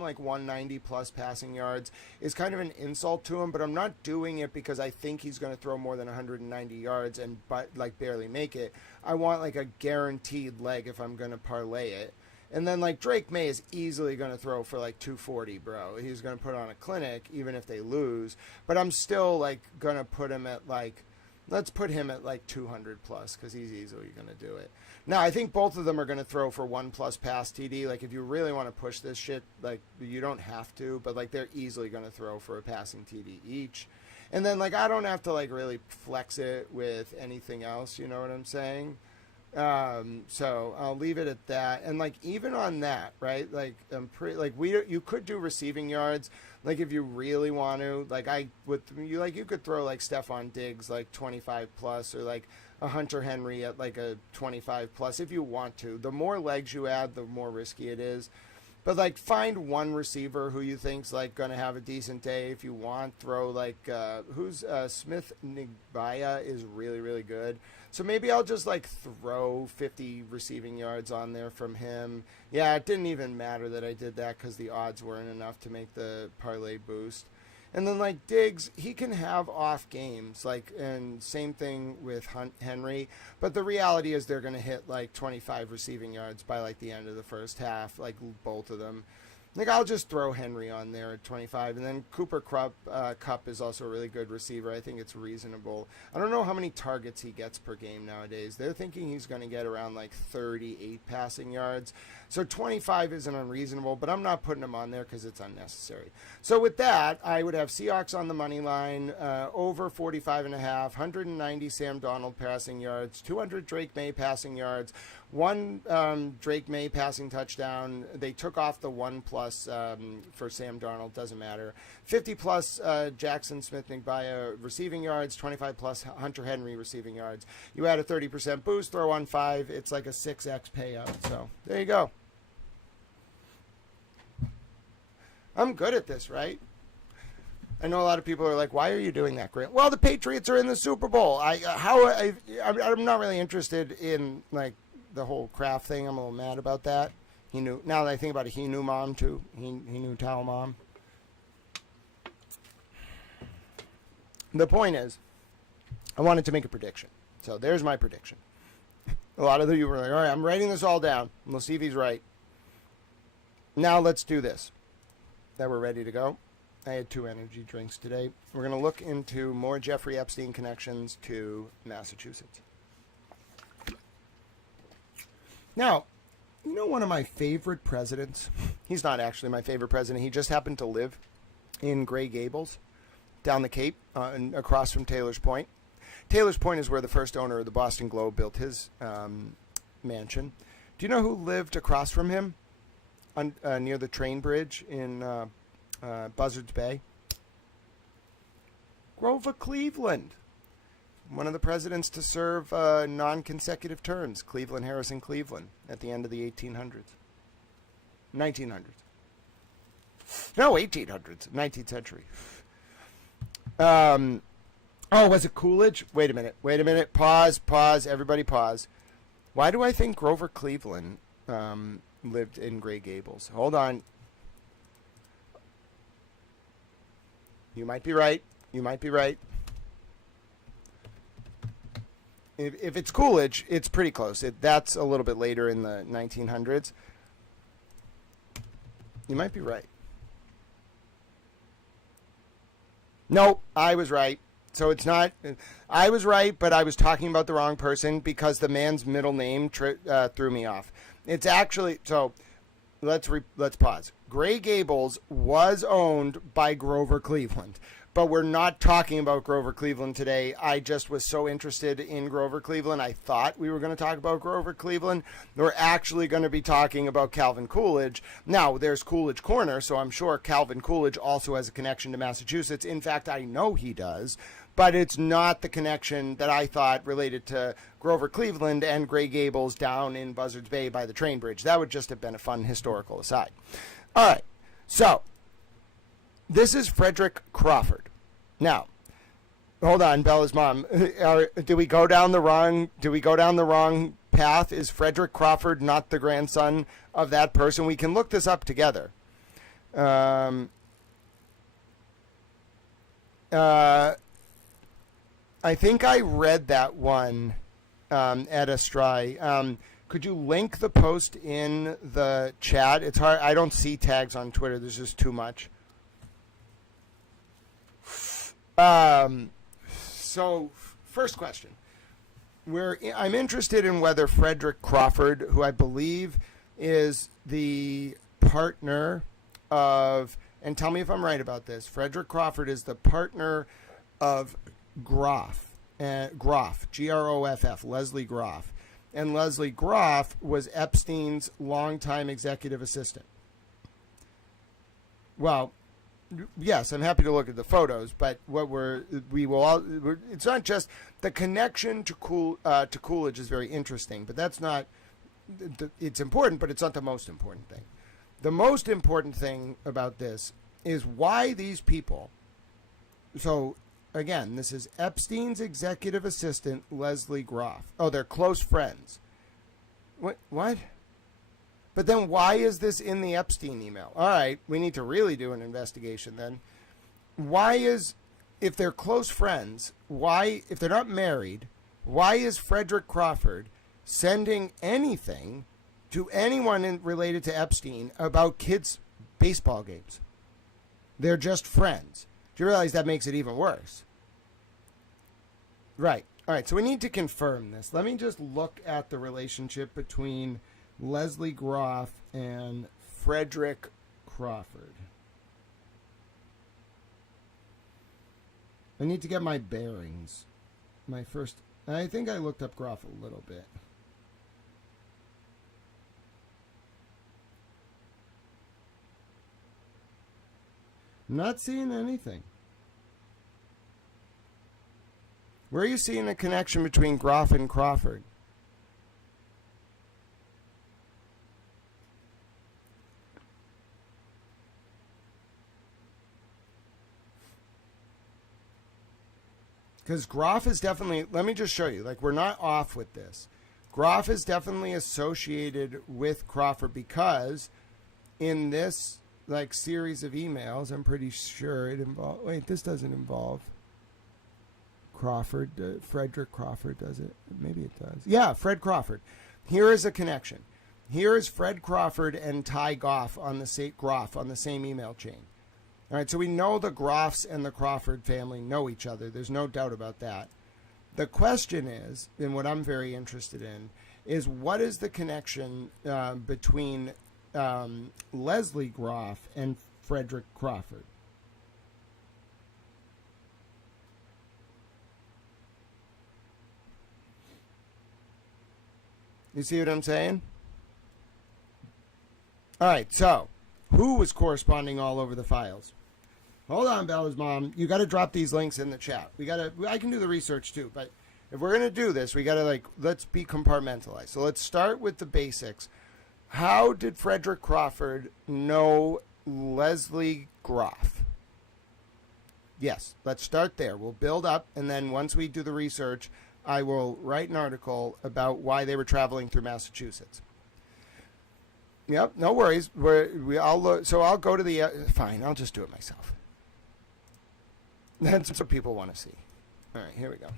like 190 plus passing yards is kind of an insult to him, but I'm not doing it because I think he's going to throw more than 190 yards and like barely make it. I want like a guaranteed leg if I'm going to parlay it. And then like Drake May is easily going to throw for like 240, bro. He's going to put on a clinic even if they lose, but I'm still like going to put him at like, let's put him at like 200 plus because he's easily going to do it. Now, I think both of them are going to throw for 1+ pass TD. Like, if you really want to push this shit, like, you don't have to, but, like, they're easily going to throw for a passing TD each. And then, like, I don't have to, like, really flex it with anything else, you know what I'm saying? So I'll leave it at that. And, like, even on that, right, like, you could do receiving yards. Like, if you really want to, like, you could throw, like, Stephon Diggs, like, 25 plus, or, like, a Hunter Henry at like a 25 plus if you want to. The more legs you add, the more risky it is. But like find one receiver who you think's like going to have a decent day. If you want, throw like Smith Nigbaya is really, really good. So maybe I'll just like throw 50 receiving yards on there from him. Yeah, it didn't even matter that I did that because the odds weren't enough to make the parlay boost. And then, like, Diggs, he can have off games, like, and same thing with Henry. But the reality is they're going to hit, like, 25 receiving yards by, like, the end of the first half, like, both of them. Like, I'll just throw Henry on there at 25. And then Cooper Kupp is also a really good receiver. I think it's reasonable. I don't know how many targets he gets per game nowadays. They're thinking he's going to get around, like, 38 passing yards. So 25 isn't unreasonable, but I'm not putting him on there because it's unnecessary. So with that, I would have Seahawks on the money line, over 45.5, 190 Sam Darnold passing yards, 200 Drake May passing yards, 1 Drake May passing touchdown. They took off the 1+ for Sam Darnold, doesn't matter. 50+ Jackson Smith-Njigba receiving yards, 25+ Hunter Henry receiving yards. You add a 30% boost, throw on 5, it's like a 6x payout. So there you go. I'm good at this, right? I know a lot of people are like, why are you doing that, Grant? Well, the Patriots are in the Super Bowl. I'm not really interested in, like, the whole Kraft thing. I'm a little mad about that. He knew. Now that I think about it, he knew Mom, too. He knew Towel Mom. The point is, I wanted to make a prediction. So there's my prediction. A lot of you were like, all right, I'm writing this all down. And we'll see if he's right. Now let's do this. That we're ready to go. I had 2 energy drinks today. We're going to look into more Jeffrey Epstein connections to Massachusetts. Now, you know one of my favorite presidents? He's not actually my favorite president. He just happened to live in Grey Gables, down the Cape, and across from Taylor's Point. Taylor's Point is where the first owner of the Boston Globe built his mansion. Do you know who lived across from him? Near the train bridge in Buzzards Bay. Grover Cleveland, one of the presidents to serve non-consecutive terms. Cleveland, Harrison Cleveland, at the end of the 1800s. 1900s. No, 1800s. 19th century. Oh, was it Coolidge? Wait a minute. Pause. Everybody pause. Why do I think Grover Cleveland lived in Grey Gables? Hold on. You might be right. If it's Coolidge, it's pretty close. That's a little bit later in the 1900s. You might be right. Nope, I was right. So it's not. I was right, but I was talking about the wrong person because the man's middle name threw me off. It's actually so. Let's pause. Grey Gables was owned by Grover Cleveland, but we're not talking about Grover Cleveland today. I just was so interested in Grover Cleveland. I thought we were going to talk about Grover Cleveland. We're actually going to be talking about Calvin Coolidge. Now, there's Coolidge Corner, so I'm sure Calvin Coolidge also has a connection to Massachusetts. In fact, I know he does, but it's not the connection that I thought related to Grover Cleveland and Grey Gables down in Buzzards Bay by the train bridge. That would just have been a fun historical aside. All right, so this is Frederick Crawford. Now, hold on, Bella's mom. Do we go down the wrong path? Is Frederick Crawford not the grandson of that person? We can look this up together. I think I read that one at Astray. Could you link the post in the chat? It's hard. I don't see tags on Twitter. There's just too much. So, first question. I'm interested in whether Frederick Crawford, who I believe is the partner of, and tell me if I'm right about this, Frederick Crawford is the partner of Groff, Groff, Leslie Groff. And Leslie Groff was Epstein's longtime executive assistant. Well, yes, I'm happy to look at the photos, but it's not just the connection to Coolidge is very interesting, but that's not. It's important, but it's not the most important thing. The most important thing about this is why these people. So again, this is Epstein's executive assistant, Leslie Groff. Oh, they're close friends. What? But then why is this in the Epstein email? All right, we need to really do an investigation then. If they're close friends, if they're not married, why is Frederick Crawford sending anything to anyone related to Epstein about kids' baseball games? They're just friends. Do you realize that makes it even worse? Right. All right, so we need to confirm this. Let me just look at the relationship between Leslie Groff and Frederick Crawford. I need to get my bearings. I think I looked up Groff a little bit. I'm not seeing anything. Where are you seeing a connection between Groff and Crawford? Because Groff is definitely, let me just show you, like, we're not off with this. Groff is definitely associated with Crawford because in this, like, series of emails, I'm pretty sure it involves, wait, this doesn't involve Crawford. Frederick Crawford, does it? Maybe it does. Yeah, Fred Crawford. Here is a connection. Here is Fred Crawford and Ty Groff on the same email chain. All right, so we know the Groffs and the Crawford family know each other. There's no doubt about that. The question is, and what I'm very interested in, is what is the connection between Leslie Groff and Frederick Crawford? You see what I'm saying? All right, so who was corresponding all over the files? Hold on, Bella's mom. You got to drop these links in the chat. I can do the research too, but if we're going to do this, we got to let's be compartmentalized. So let's start with the basics. How did Frederick Crawford know Leslie Groff? Yes, let's start there. We'll build up, and then once we do the research, I will write an article about why they were traveling through Massachusetts. Yep, no worries. So I'll go to the... fine, I'll just do it myself. That's what people want to see. All right, here we go.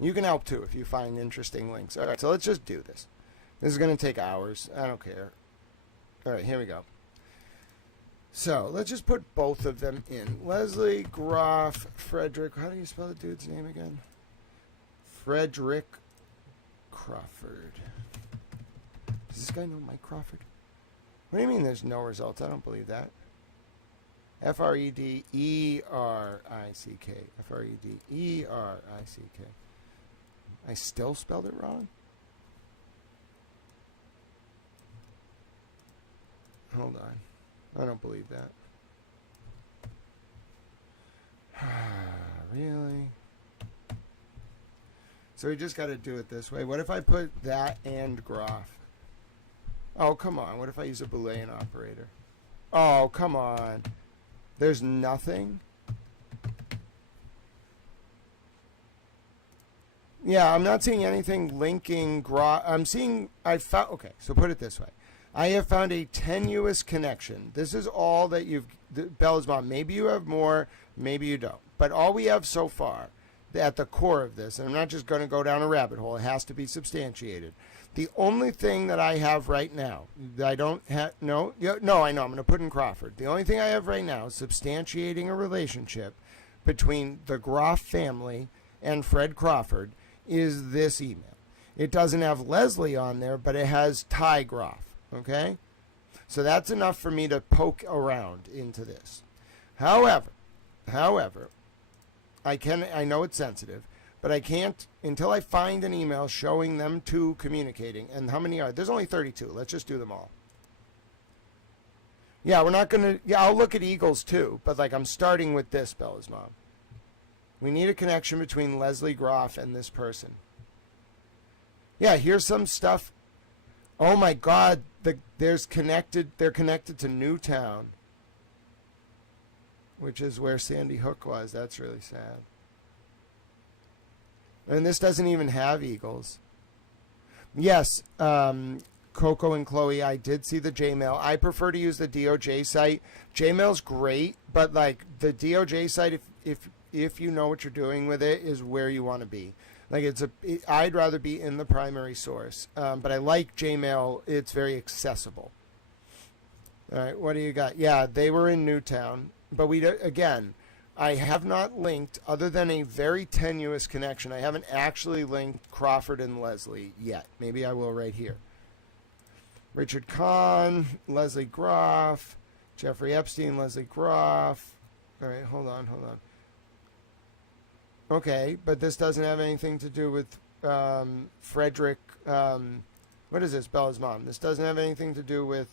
You can help too if you find interesting links. All right, so let's just do this. This is going to take hours. I don't care. All right, here we go. So let's just put both of them in. Leslie Groff, Frederick. How do you spell the dude's name again? Frederick Crawford. Does this guy know Mike Crawford? What do you mean there's no results? I don't believe that. Frederick. Frederick. I still spelled it wrong? Hold on. I don't believe that. Really? So we just got to do it this way. What if I put that and Groff? Oh, come on. What if I use a Boolean operator? Oh, come on. There's nothing? Yeah, I'm not seeing anything linking Groff. Okay, so put it this way. I have found a tenuous connection. This is all that Bella's mom. Maybe you have more, maybe you don't. But all we have so far, at the core of this, and I'm not just going to go down a rabbit hole, it has to be substantiated. The only thing that I have right now, that I don't have, I know, I'm going to put in Crawford. The only thing I have right now is substantiating a relationship between the Groff family and Fred Crawford is this email. It doesn't have Leslie on there, but it has Ty Groff. Okay? So that's enough for me to poke around into this. However, I know it's sensitive, but I can't until I find an email showing them two communicating. And how many are? There's only 32. Let's just do them all. Yeah, we're not going to, I'll look at Eagles too, but I'm starting with this, Bella's mom. We need a connection between Leslie Groff and this person. Yeah, here's some stuff. Oh my God, they're connected to Newtown, which is where Sandy Hook was. That's really sad. And this doesn't even have Eagles. Yes, Coco and Chloe, I did see the Jmail. I prefer to use the DOJ site. Jmail's great, but the DOJ site, if you know what you're doing with it, is where you want to be. I'd rather be in the primary source, but I like Jmail. It's very accessible. All right, what do you got? Yeah, they were in Newtown, but I have not linked, other than a very tenuous connection. I haven't actually linked Crawford and Leslie yet. Maybe I will right here. Richard Kahn, Leslie Groff, Jeffrey Epstein, Leslie Groff. All right, hold on. Okay, but this doesn't have anything to do with Frederick. What is this? Bella's mom. This doesn't have anything to do with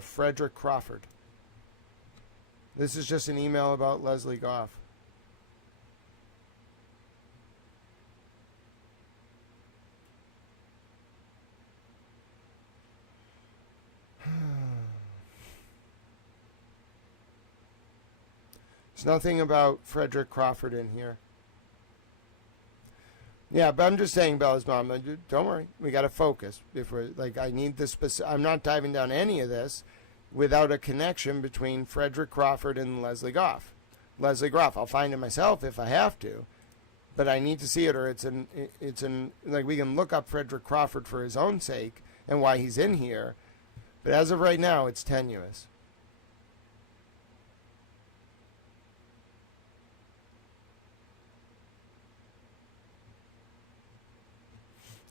Frederick Crawford. This is just an email about Leslie Goff. There's nothing about Frederick Crawford in here. Yeah, but I'm just saying, Bella's mom, don't worry. We got to focus. If we're I need this specific. I'm not diving down any of this without a connection between Frederick Crawford and Leslie Goff. Leslie Groff, I'll find it myself if I have to, but I need to see it, or we can look up Frederick Crawford for his own sake and why he's in here, but as of right now, it's tenuous.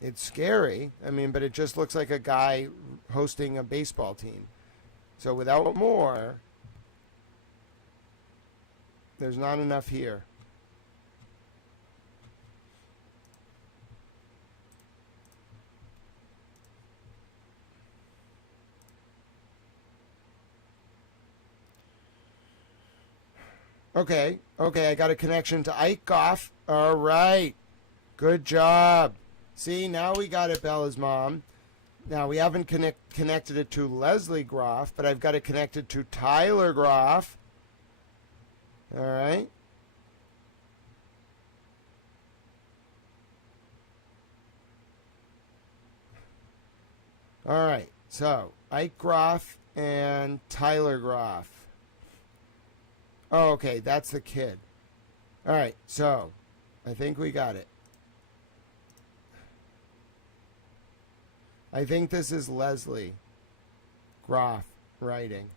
It's scary. But it just looks like a guy hosting a baseball team. So without more, there's not enough here. Okay, I got a connection to Ike Goff. All right. Good job. See, now we got it, Bella's mom. Now, we haven't connected it to Leslie Groff, but I've got it connected to Tyler Groff. All right. All right. So, Ike Groff and Tyler Groff. Oh, okay. That's the kid. All right. So, I think we got it. I think this is Leslie Groff writing.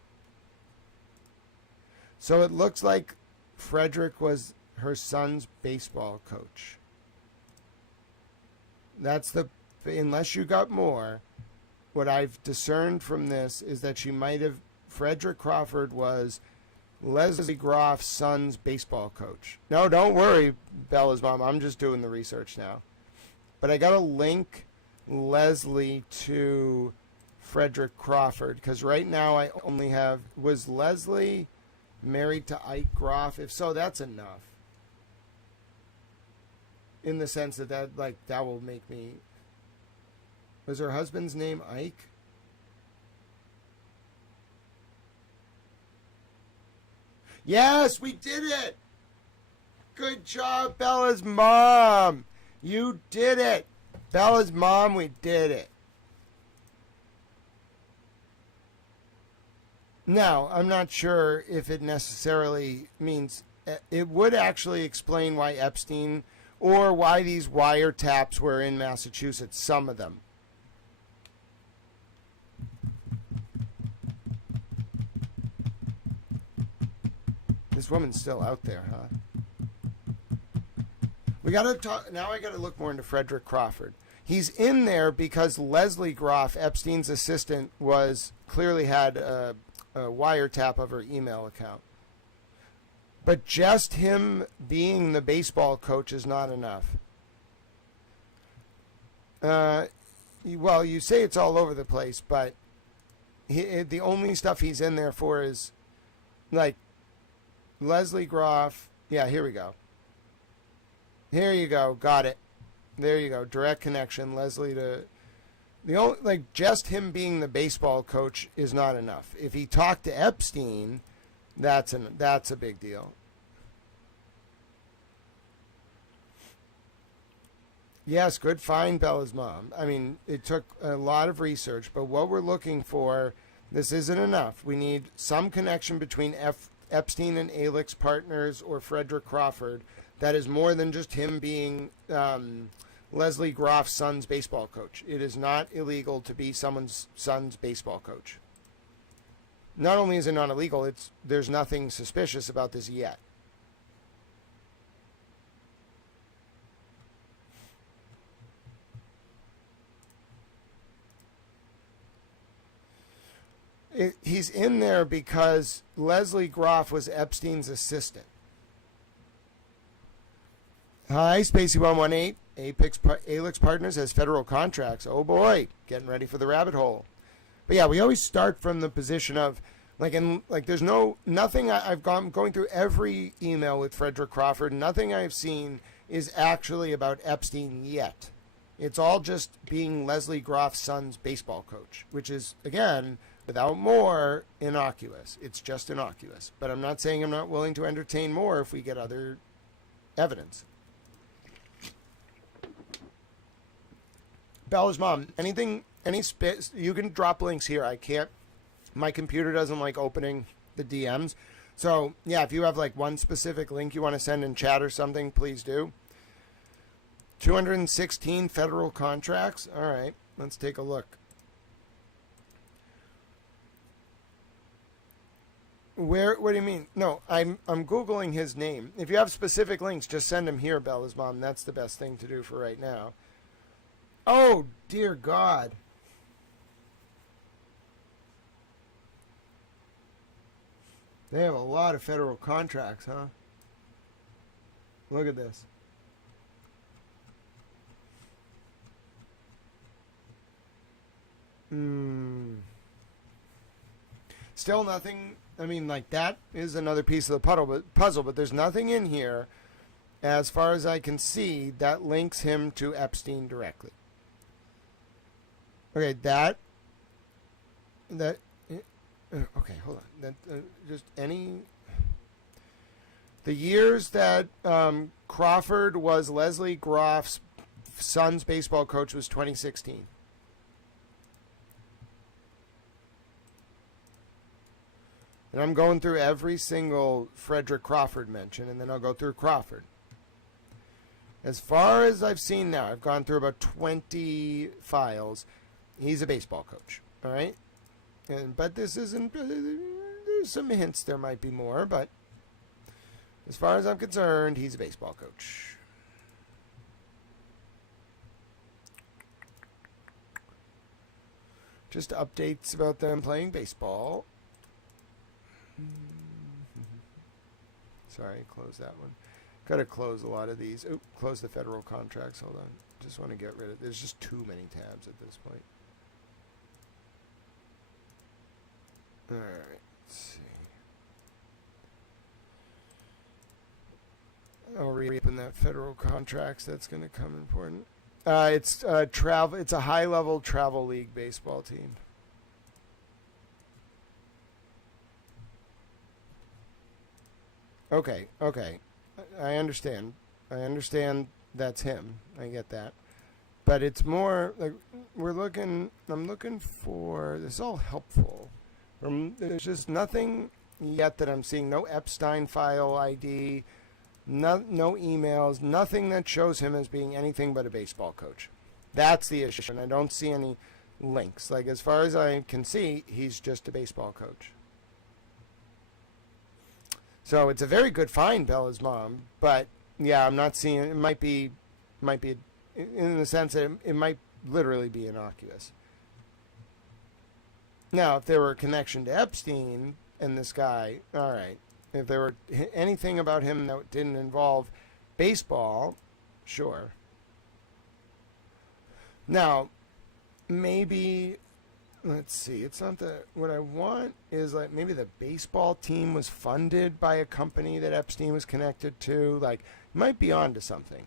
So it looks like Frederick was her son's baseball coach. That's the, unless you got more, what I've discerned from this is that she might have, Frederick Crawford was Leslie Groff's son's baseball coach. No, don't worry, Bella's mom. I'm just doing the research now. But I got to link Leslie to Frederick Crawford, because right now I only have, was Leslie married to Ike Groff? If so, that's enough. In the sense that that will make me, was her husband's name Ike? Yes, we did it. Good job, Bella's mom. You did it. Bella's mom, we did it. Now, I'm not sure if it necessarily means, it would actually explain why Epstein, or why these wiretaps were in Massachusetts, some of them. This woman's still out there, huh? We gotta talk, now I gotta look more into Frederick Crawford. He's in there because Leslie Groff, Epstein's assistant, clearly had a wiretap of her email account. But just him being the baseball coach is not enough. Well, you say it's all over the place, but the only stuff he's in there for is like Leslie Groff. Yeah, here we go. Here you go. Got it. There you go. Direct connection. Leslie to the only, just him being the baseball coach is not enough. If he talked to Epstein, that's a big deal. Yes, good find, Bella's mom. I mean, it took a lot of research, but what we're looking for, this isn't enough. We need some connection between Epstein and Alik's partners or Frederick Crawford that is more than just him being Leslie Groff's son's baseball coach. It is not illegal to be someone's son's baseball coach. Not only is it not illegal, there's nothing suspicious about this yet. He's in there because Leslie Groff was Epstein's assistant. Hi, Spacey 118. Alik's Partners has federal contracts. Oh boy, getting ready for the rabbit hole. But yeah, we always start from the position of there's nothing I've going through every email with Frederick Crawford. Nothing I've seen is actually about Epstein yet. It's all just being Leslie Groff's son's baseball coach, which is, again, without more, innocuous. It's just innocuous. But I'm not saying I'm not willing to entertain more if we get other evidence. Bella's mom, you can drop links here. I can't, my computer doesn't like opening the DMs. So, yeah, if you have one specific link you want to send in chat or something, please do. 216 federal contracts. All right, let's take a look. What do you mean? No, I'm Googling his name. If you have specific links, just send them here, Bella's mom. That's the best thing to do for right now. Oh, dear God. They have a lot of federal contracts, huh? Look at this. Still nothing. I mean, that is another piece of the puzzle, but there's nothing in here, as far as I can see, that links him to Epstein directly. Okay, okay, hold on. The years that Crawford was Leslie Groff's son's baseball coach was 2016. And I'm going through every single Frederick Crawford mention, and then I'll go through Crawford. As far as I've seen now, I've gone through about 20 files. He's a baseball coach, all right? But this isn't, there's there's some hints there might be more, but as far as I'm concerned, he's a baseball coach. Just updates about them playing baseball. Sorry, close that one. Got to close a lot of these. Oop, close the federal contracts. Hold on. Just want to get rid of. There's just too many tabs at this point. All right. Let's see. I'll reopen that federal contracts. That's going to come important. It's travel. It's a high-level travel league baseball team. Okay. I understand. That's him. I get that. But it's more like I'm looking for. This is all helpful. There's just nothing yet that I'm seeing. No Epstein file ID. No emails, nothing that shows him as being anything but a baseball coach. That's the issue, and I don't see any links. Like, as far as I can see, he's just a baseball coach. So it's a very good find, Bella's mom, but yeah, I'm not seeing. It might be in the sense that it might literally be innocuous. Now, if there were a connection to Epstein and this guy, all right. If there were anything about him that didn't involve baseball, sure. Now, maybe, let's see, it's not what I want is like maybe the baseball team was funded by a company that Epstein was connected to. Like, might be onto something.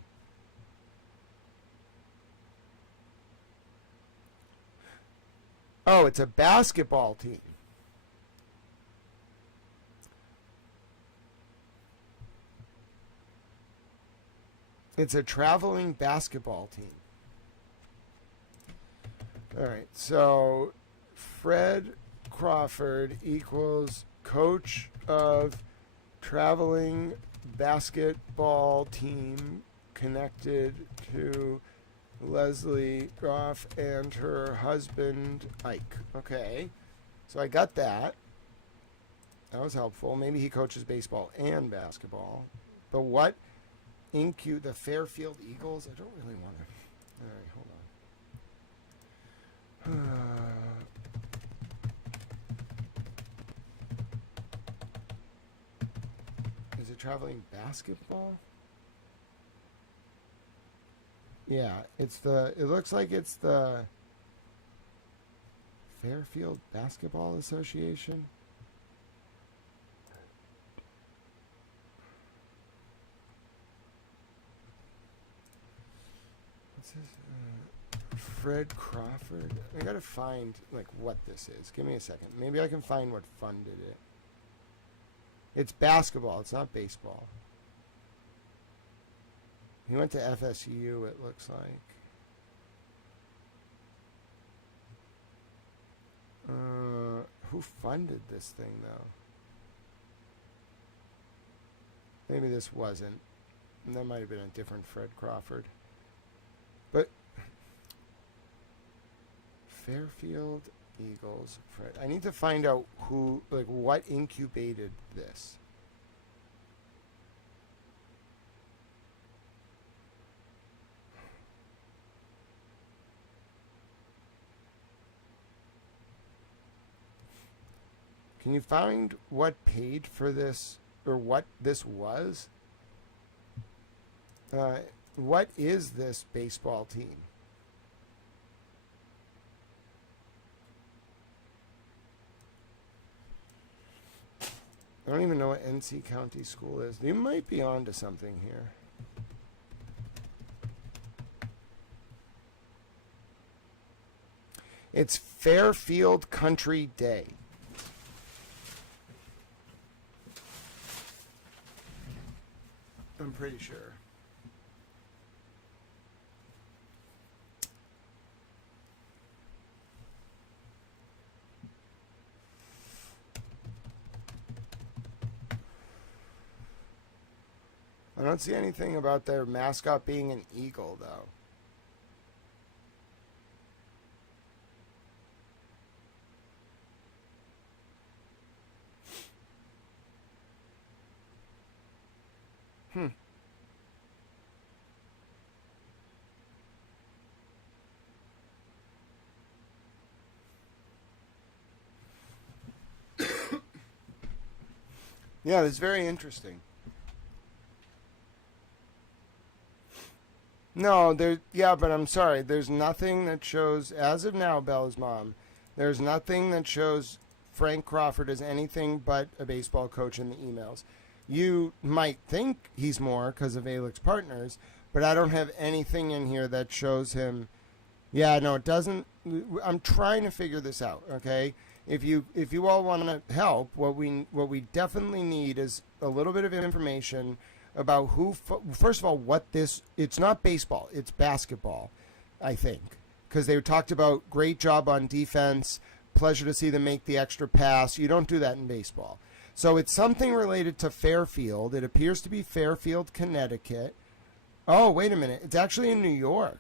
Oh, it's a basketball team. It's a traveling basketball team. All right, so Fred Crawford equals coach of traveling basketball team connected to Leslie Goff and her husband Ike. Okay, so I got that. That was helpful. Maybe he coaches baseball and basketball. But what? The Fairfield Eagles? I don't really want to. All right, hold on. Is it traveling basketball? Yeah, it looks like it's the Fairfield Basketball Association. Fred Crawford. I gotta find like what this is. Give me a second. Maybe I can find what funded it. It's basketball. It's not baseball. He went to FSU. It looks like. Who funded this thing though? Maybe this wasn't. That might have been a different Fred Crawford. But Fairfield Eagles. Fred. I need to find out what incubated this. Can you find what paid for this or what this was? What is this baseball team? I don't even know what NC County School is. They might be onto something here. It's Fairfield Country Day. I'm pretty sure. I don't see anything about their mascot being an eagle, though. Yeah, that's very interesting. No, there. Yeah, but I'm sorry. There's nothing that shows, as of now, Bella's mom. There's nothing that shows Frank Crawford as anything but a baseball coach in the emails. You might think he's more because of Alec's partners, but I don't have anything in here that shows him. Yeah, no, it doesn't. I'm trying to figure this out. Okay, if you all want to help, what we definitely need is a little bit of information about who. First of all, what this. It's not baseball. It's basketball, I think, because they talked about great job on defense. Pleasure to see them make the extra pass. You don't do that in baseball. So it's something related to Fairfield. It appears to be Fairfield, Connecticut. Oh, wait a minute. It's actually in New York.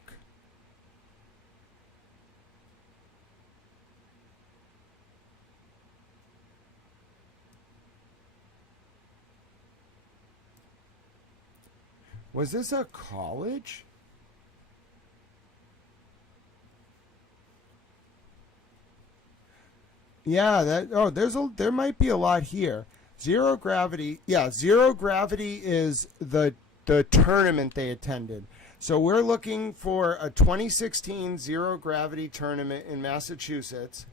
Was this a college? Yeah, there might be a lot here. Zero gravity. Yeah, zero gravity is the tournament they attended. So we're looking for a 2016 zero gravity tournament in Massachusetts.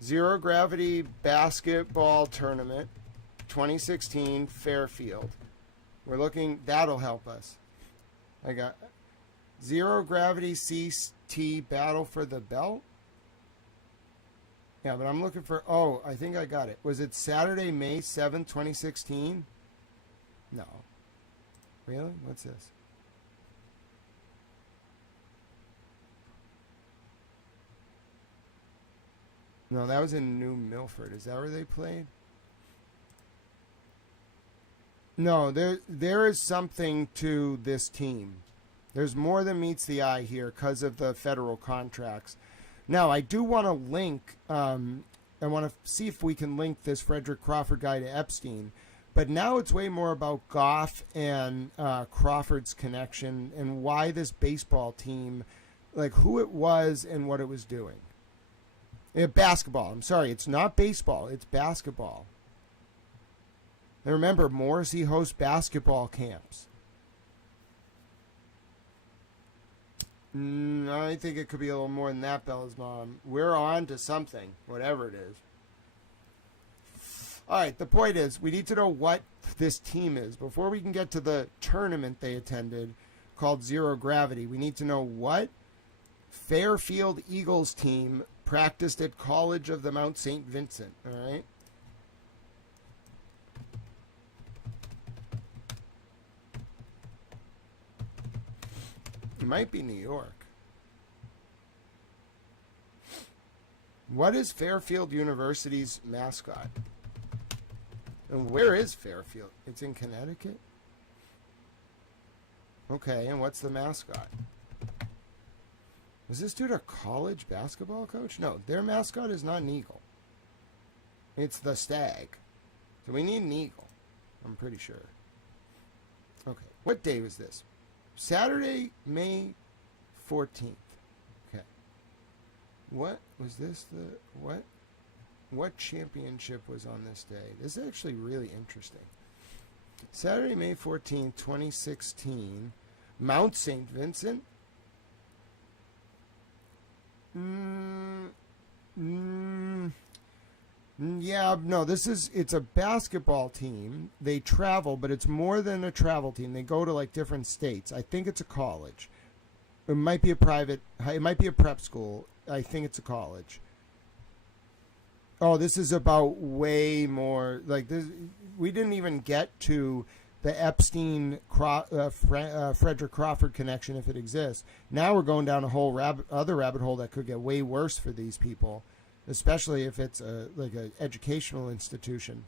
Zero gravity basketball tournament, 2016 Fairfield. We're looking, that'll help us. I got zero gravity CT battle for the belt. Yeah, but I'm looking for, oh, I think I got it. Was it Saturday, May 7th, 2016? No. Really? What's this? No, that was in New Milford. Is that where they played? No, there is something to this team. There's more than meets the eye here because of the federal contracts. Now, I do want to link, I want to see if we can link this Frederick Crawford guy to Epstein. But now it's way more about Goff and Crawford's connection and why this baseball team, like who it was and what it was doing. Basketball. I'm sorry, it's not baseball. It's basketball. And remember, Morrissey hosts basketball camps. I think it could be a little more than that, Bella's mom. We're on to something, whatever it is. All right, the point is, we need to know what this team is. Before we can get to the tournament they attended called Zero Gravity, we need to know what Fairfield Eagles team practiced at College of the Mount St. Vincent, all right? It might be New York. What is Fairfield University's mascot? And where is Fairfield? It's in Connecticut? Okay, and what's the mascot? Was this dude a college basketball coach? No, their mascot is not an eagle. It's the stag. So we need an eagle. I'm pretty sure. Okay, what day was this? Saturday, May 14th. Okay. What was this? What championship was on this day? This is actually really interesting. Saturday, May 14th, 2016. Mount St. Vincent. Yeah, no, it's a basketball team. They travel, but it's more than a travel team. They go to like different states. I think it's a college. It might be it might be a prep school. I think it's a college. Oh, this is about way more, like this. We didn't even get to the Epstein Frederick Crawford connection, if it exists. Now we're going down a whole other rabbit hole that could get way worse for these people, especially if it's like an educational institution.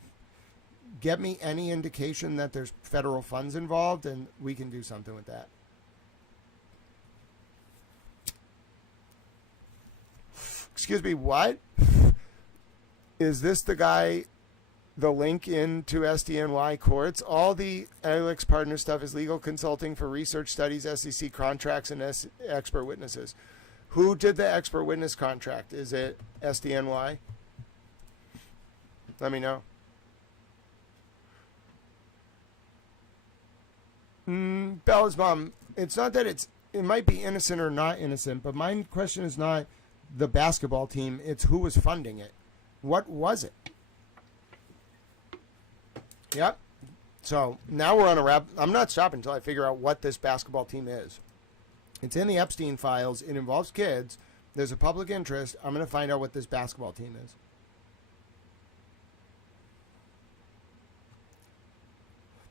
Get me any indication that there's federal funds involved, and we can do something with that. Excuse me, what? Is this the guy the link into SDNY courts. All the Alex partner stuff is legal consulting for research studies, SEC contracts, and expert witnesses. Who did the expert witness contract? Is it SDNY? Let me know. Bella's mom, it's not that it might be innocent or not innocent, but my question is not the basketball team, it's who was funding it. What was it? Yep. So now we're on a wrap. I'm not stopping until I figure out what this basketball team is. It's in the Epstein files. It involves kids. There's a public interest. I'm going to find out what this basketball team is.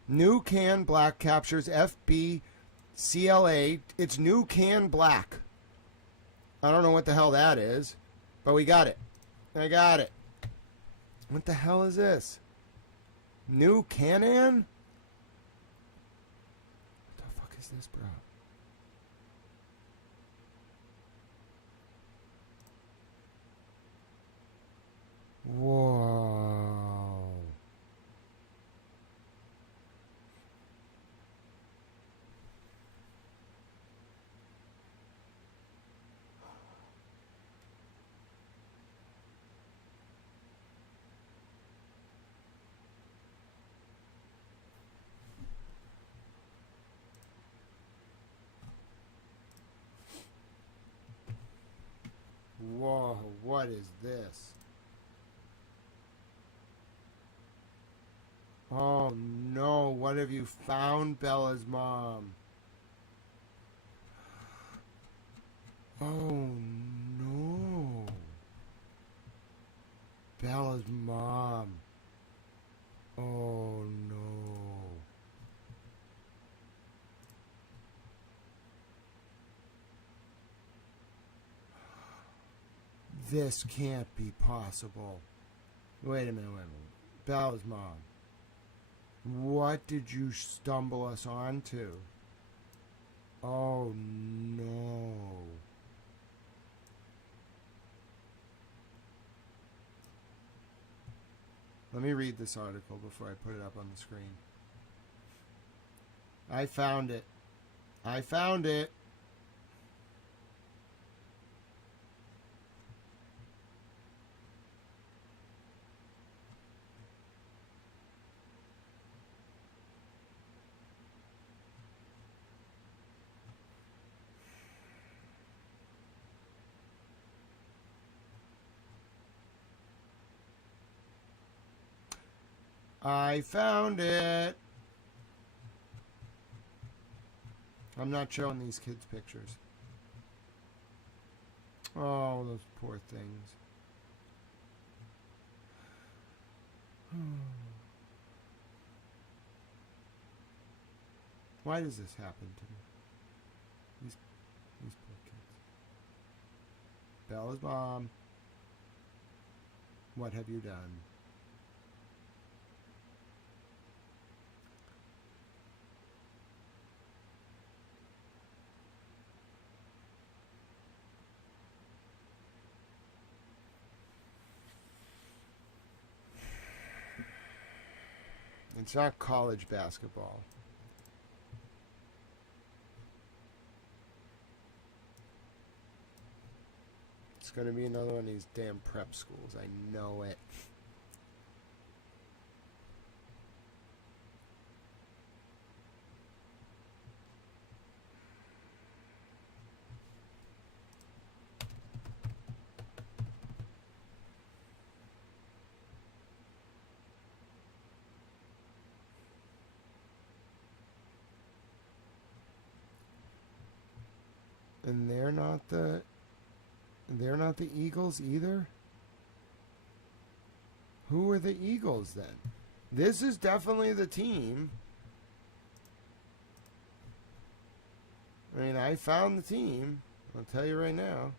New Can Black captures FBCLA. It's New Can Black. I don't know what the hell that is, but we got it. I got it. What the hell is this? New Canaan? What the fuck is this, bro? Whoa. Whoa, what is this? Oh no, what have you found, Bella's mom? Oh no. Bella's mom. Oh no. This can't be possible. Wait a minute. Bella's mom. What did you stumble us onto? Oh no. Let me read this article before I put it up on the screen. I found it. I found it. I found it. I'm not showing these kids pictures. Oh, those poor things. Why does this happen to me? These poor kids. Bella's mom. What have you done? It's not college basketball. It's going to be another one of these damn prep schools. I know it. And they're not the Eagles either? Who are the Eagles then? This is definitely the team. I mean, I found the team. I'll tell you right now.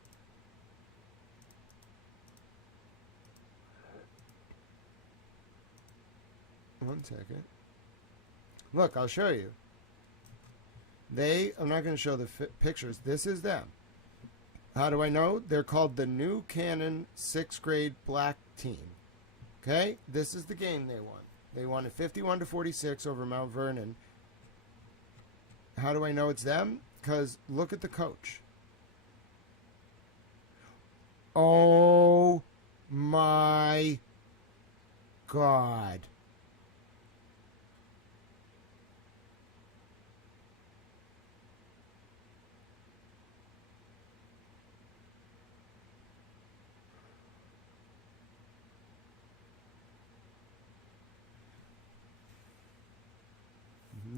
One second. Look, I'll show you. I'm not going to show the pictures. This is them. How do I know? They're called the New Cannon 6th grade black team. Okay? This is the game they won. They won at 51-46 over Mount Vernon. How do I know it's them? Because look at the coach. Oh my God.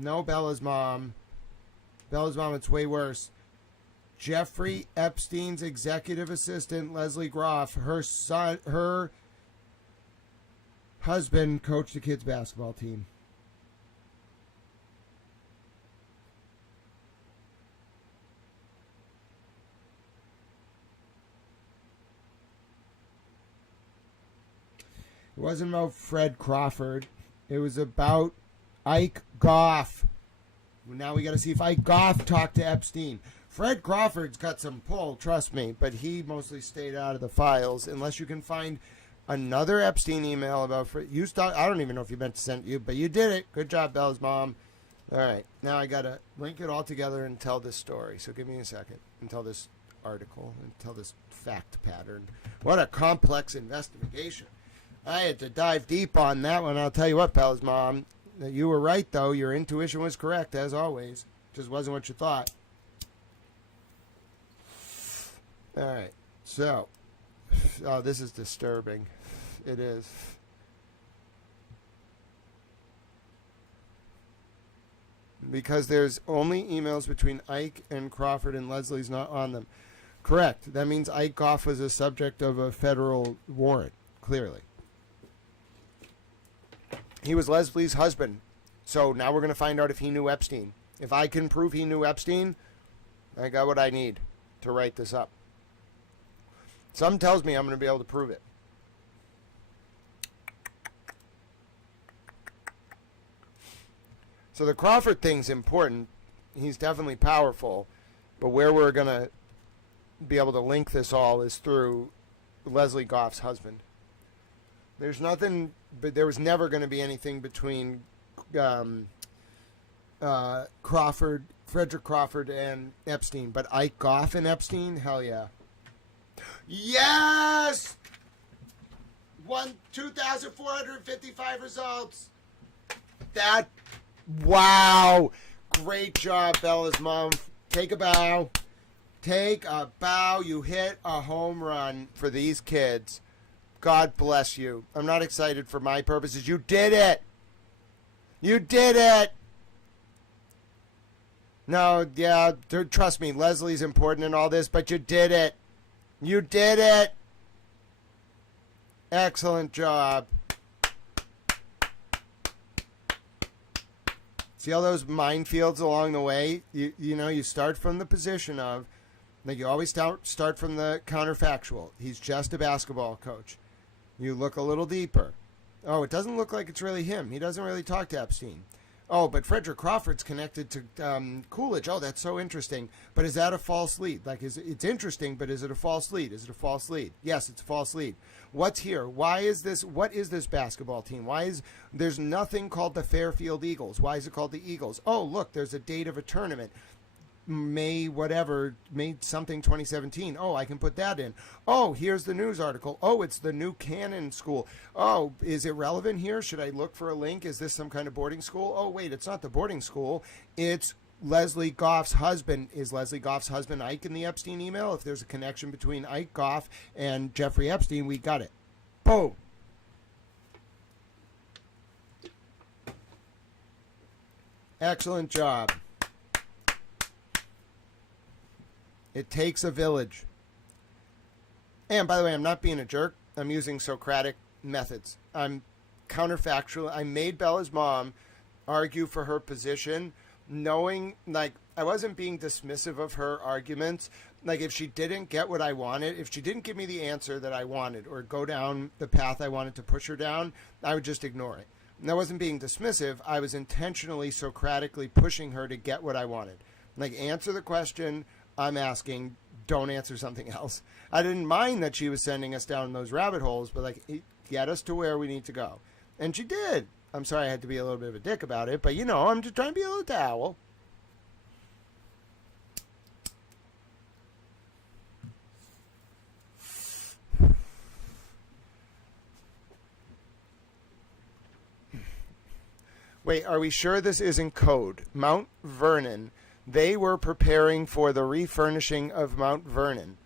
No, Bella's mom. Bella's mom, it's way worse. Jeffrey Epstein's executive assistant, Leslie Groff, her husband coached the kids' basketball team. It wasn't about Fred Crawford. It was about Ike Goff. Now we got to see if Ike Goff talked to Epstein. Fred Crawford's got some pull, trust me, but he mostly stayed out of the files unless you can find another Epstein email about Fred. I don't even know if you meant to send you, but you did it. Good job, Bella's mom. All right, now I got to link it all together and tell this story. So give me a second and tell this article and tell this fact pattern. What a complex investigation. I had to dive deep on that one. I'll tell you what, Bella's mom. You were right, though. Your intuition was correct, as always. Just wasn't what you thought. All right. So, oh, this is disturbing. It is. Because there's only emails between Ike and Crawford and Leslie's not on them. Correct. That means Ike Goff was a subject of a federal warrant, clearly. He was Leslie's husband. So now we're going to find out if he knew Epstein. If I can prove he knew Epstein, I got what I need to write this up. Something tells me I'm going to be able to prove it. So the Crawford thing's important. He's definitely powerful. But where we're going to be able to link this all is through Leslie Goff's husband. There's nothing, but there was never going to be anything between Crawford, Frederick Crawford, and Epstein. But Ike Goff and Epstein, hell yeah. Yes! 2,455 results. That, wow. Great job, Bella's mom. Take a bow. Take a bow. You hit a home run for these kids. God bless you. I'm not excited for my purposes. You did it. You did it. No, yeah, trust me, Leslie's important in all this, but you did it. You did it. Excellent job. See all those minefields along the way? You know, you start from the position of, like you always start from the counterfactual. He's just a basketball coach. You look a little deeper. Oh, it doesn't look like it's really him. He doesn't really talk to Epstein. Oh, but Frederick Crawford's connected to Coolidge. Oh, that's so interesting. But is that a false lead? Like, it's interesting, but is it a false lead? Is it a false lead? Yes, it's a false lead. What's here? Why is this? What is this basketball team? There's nothing called the Fairfield Eagles. Why is it called the Eagles? Oh, look, there's a date of a tournament. May something 2017. Oh, I can put that in. Oh, here's the news article. Oh, it's the new Canton school. Oh, is it relevant here? Should I look for a link? Is this some kind of boarding school? Oh, wait, it's not the boarding school. It's Leslie Goff's husband. Is Leslie Goff's husband Ike in the Epstein email? If there's a connection between Ike Goff and Jeffrey Epstein, we got it. Boom. Excellent job. It takes a village. And by the way, I'm not being a jerk. I'm using Socratic methods. I'm counterfactual. I made Bella's mom argue for her position, knowing, like, I wasn't being dismissive of her arguments. Like, if she didn't get what I wanted, if she didn't give me the answer that I wanted or go down the path I wanted to push her down, I would just ignore it. And I wasn't being dismissive. I was intentionally Socratically pushing her to get what I wanted. Like, answer the question I'm asking, don't answer something else. I didn't mind that she was sending us down those rabbit holes, but like, get us to where we need to go. And she did. I'm sorry I had to be a little bit of a dick about it, but I'm just trying to be a little towel. Wait, are we sure this isn't code? Mount Vernon. They were preparing for the refurnishing of Mount Vernon.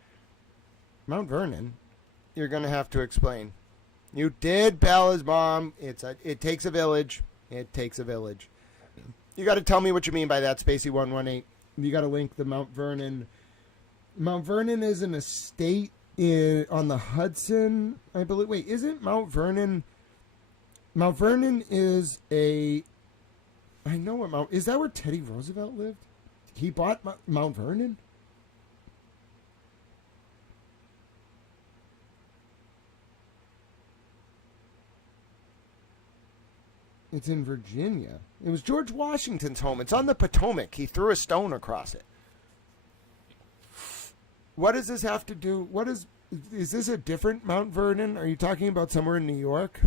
Mount Vernon? You're going to have to explain. You did, Bella's mom. It takes a village. It takes a village. You got to tell me what you mean by that, Spacey118. You got to link the Mount Vernon. Mount Vernon is an estate on the Hudson, I believe. Wait, isn't Mount Vernon... Mount Vernon is I know what is that where Teddy Roosevelt lived? He bought Mount Vernon? It's in Virginia. It was George Washington's home. It's on the Potomac. He threw a stone across it. What does this have to do? Is this a different Mount Vernon? Are you talking about somewhere in New York?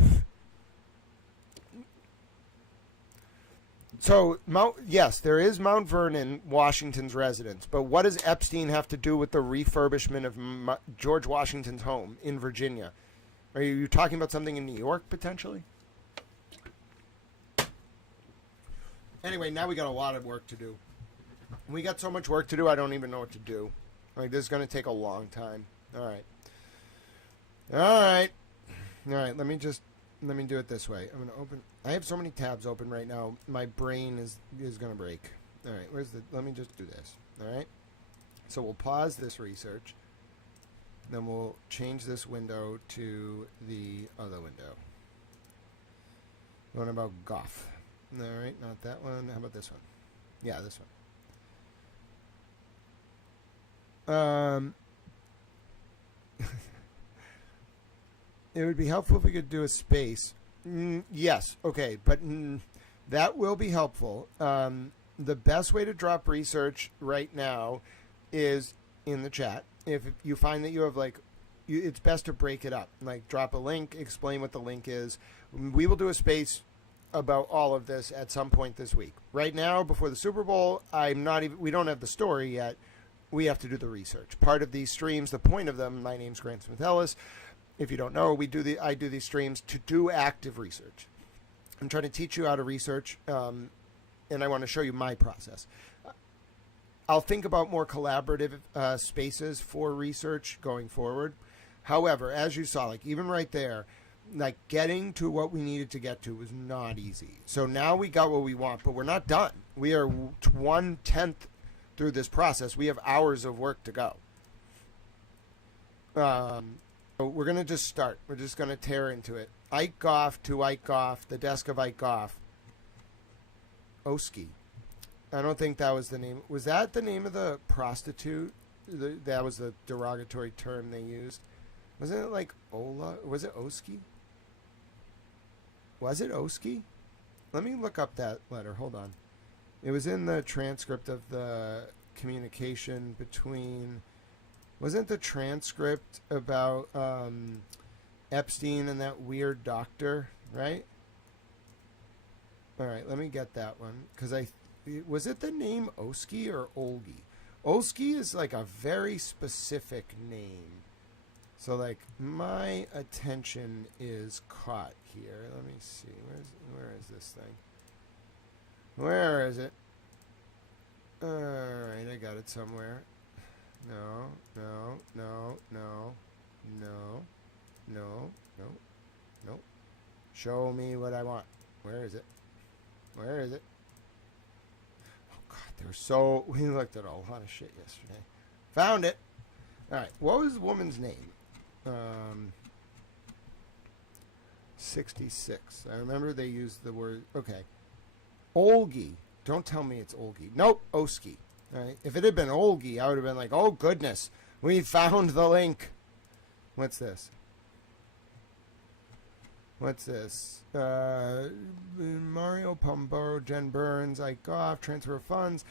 So, yes, there is Mount Vernon, Washington's residence. But what does Epstein have to do with the refurbishment of George Washington's home in Virginia? Are you talking about something in New York, potentially? Anyway, now we got a lot of work to do. We got so much work to do, I don't even know what to do. Like, this is going to take a long time. All right. Let me do it this way. I'm going to open... I have so many tabs open right now. My brain is going to break. All right, let me just do this. All right? So we'll pause this research. Then we'll change this window to the other window. One about Goff. All right, not that one. How about this one? Yeah, this one. It would be helpful if we could do a space. Yes, okay, but that will be helpful. The best way to drop research right now is in the chat. If you find that you have it's best to break it up. Like, drop a link, explain what the link is. We will do a space about all of this at some point this week. Right now, before the Super Bowl, we don't have the story yet. We have to do the research. Part of these streams, the point of them, my name's Grant Smith Ellis. If you don't know, I do these streams to do active research. I'm trying to teach you how to research, and I want to show you my process. I'll think about more collaborative spaces for research going forward. However, as you saw, even right there, getting to what we needed to get to was not easy. So now we got what we want, but we're not done. We are 1/10 through this process. We have hours of work to go. So we're going to just start. We're just going to tear into it. Ike Goff to Ike Goff, the desk of Ike Goff. Oski. I don't think that was the name. Was that the name of the prostitute? That was the derogatory term they used. Wasn't it like Ola? Was it Oski? Was it Oski? Let me look up that letter. Hold on. It was in the transcript of the communication between... Wasn't the transcript about Epstein and that weird doctor, right? All right, let me get that one. Because was it the name Oski or Olgi? Oski is a very specific name. So, my attention is caught here. Let me see. Where is this thing? Where is it? All right, I got it somewhere. No. Show me what I want. Where is it? Oh, God, we looked at a lot of shit yesterday. Found it. All right, what was the woman's name? 66. I remember they used the word... Okay. Olgi. Don't tell me it's Olgi. Nope, Oski. All right. If it had been Olgi, I would have been like, oh, goodness. We found the link. What's this? Mario Pomboro, Jen Burns, Ike Goff, transfer of funds.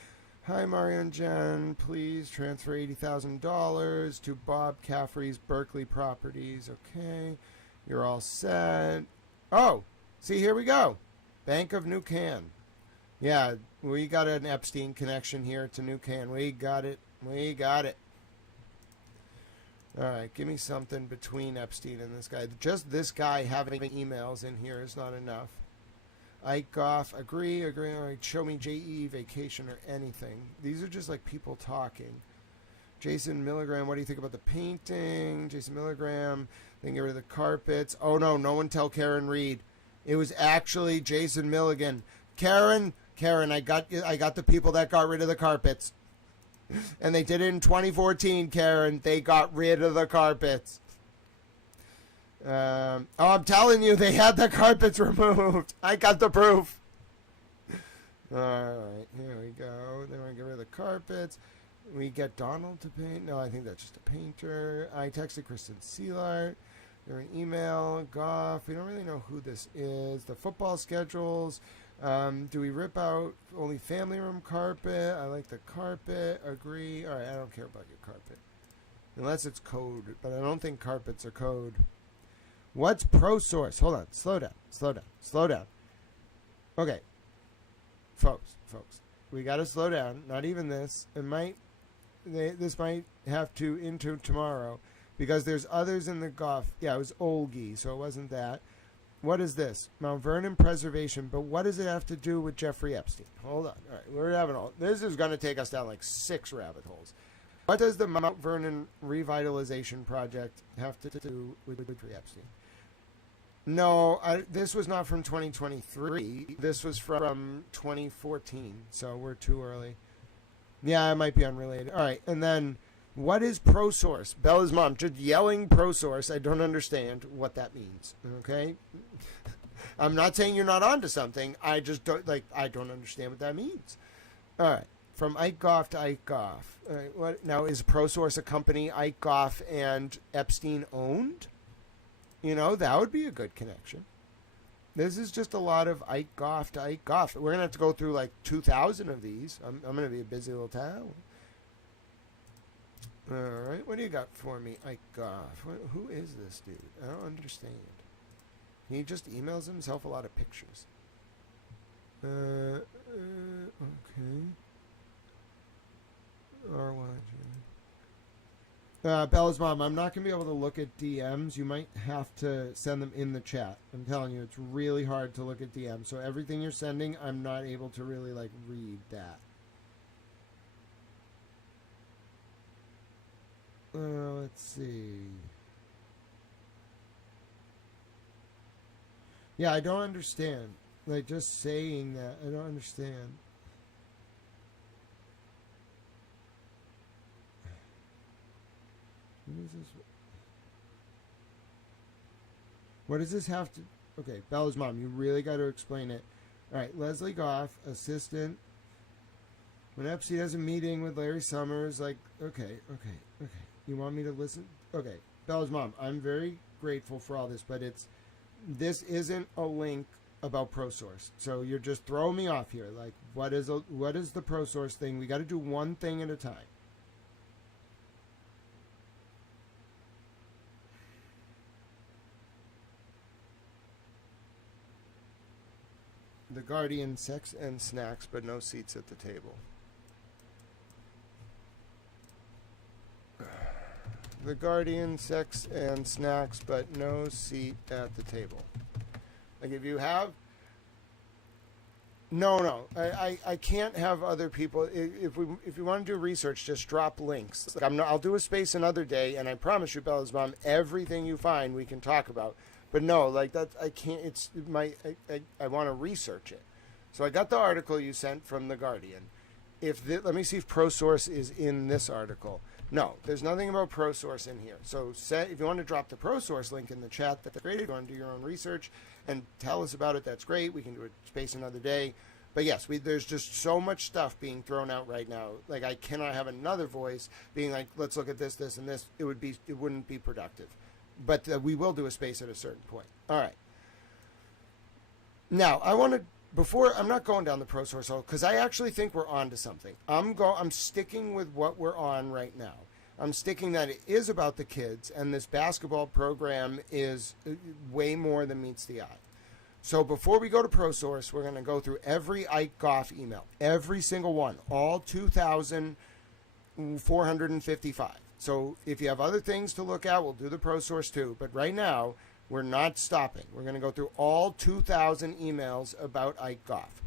Hi, Mario and Jen. Please transfer $80,000 to Bob Caffrey's Berkeley Properties. Okay. You're all set. Oh, see, here we go. Bank of New Can. Yeah, we got an Epstein connection here to New Can. We got it. We got it. All right, give me something between Epstein and this guy. Just this guy having emails in here is not enough. Ike Goff, agree. All right, show me JE, vacation, or anything. These are just like people talking. Jason Milligram, what do you think about the painting? Jason Milligram, then get rid of the carpets. Oh, no one tell Karen Reed. It was actually Jason Milligan. Karen, I got the people that got rid of the carpets. And they did it in 2014, Karen. They got rid of the carpets. I'm telling you, they had the carpets removed. I got the proof. All right, here we go. Then we get rid of the carpets. We get Donald to paint. No, I think that's just a painter. I texted Kristen Seelart. They're an email. Goff. We don't really know who this is. The football schedules. Do we rip out only family room carpet? I like the carpet. Agree. All right, I don't care about your carpet. Unless it's code. But I don't think carpets are code. What's ProSource? Hold on. Slow down. Okay. Folks. We got to slow down. Not even this. This might have to into tomorrow. Because there's others in the Goff. Yeah, it was Olgi, so it wasn't that. What is this? Mount Vernon preservation. But what does it have to do with Jeffrey Epstein? Hold on. All right, we're having all. This is going to take us down like 6 rabbit holes. What does the Mount Vernon revitalization project have to do with Jeffrey Epstein? No, this was not from 2023. This was from 2014. So we're too early. Yeah, it might be unrelated. All right, and then what is ProSource? Bella's mom just yelling ProSource. I don't understand what that means. Okay, I'm not saying you're not onto something. I just don't I don't understand what that means. All right, from Ike Goff to Ike Goff. All right, what now is ProSource a company Ike Goff and Epstein owned? You know, that would be a good connection. This is just a lot of Ike Goff to Ike Goff. We're going to have to go through like 2,000 of these. I'm going to be a busy little town. All right. What do you got for me, Ike Goff? Who is this dude? I don't understand. He just emails himself a lot of pictures. Okay. Bella's mom, I'm not going to be able to look at DMs. You might have to send them in the chat. I'm telling you, it's really hard to look at DMs. So everything you're sending, I'm not able to really, read that. Let's see. Yeah, I don't understand. Just saying that, I don't understand. What does this have to... Okay, Bella's mom, you really got to explain it. All right, Leslie Goff, assistant. When Epstein has a meeting with Larry Summers, okay. You want me to listen? Okay, Bella's mom, I'm very grateful for all this, but this isn't a link about ProSource. So you're just throwing me off here. What is the ProSource thing? We got to do one thing at a time. The Guardian, sex and snacks, but no seats at the table. The Guardian, sex and snacks, but no seat at the table. If you have... No. I can't have other people... If you want to do research, just drop links. I'll do a space another day, and I promise you, Bella's mom, everything you find we can talk about. But no, that I can't. I want to research it. So I got the article you sent from The Guardian. Let me see if ProSource is in this article. No, there's nothing about ProSource in here. So if you want to drop the ProSource link in the chat, that's great. If you want to do your own research and tell us about it, that's great. We can do a space another day. But yes, there's just so much stuff being thrown out right now. I cannot have another voice being let's look at this, this, and this. It wouldn't be productive. But we will do a space at a certain point. All right. Now, I'm not going down the ProSource hole because I actually think we're on to something. I'm sticking with what we're on right now. I'm sticking that it is about the kids, and this basketball program is way more than meets the eye. So before we go to ProSource, we're going to go through every Ike Goff email, every single one, all 2,455. So if you have other things to look at, we'll do the ProSource too. But right now, we're not stopping. We're going to go through all 2,000 emails about Ike Goff.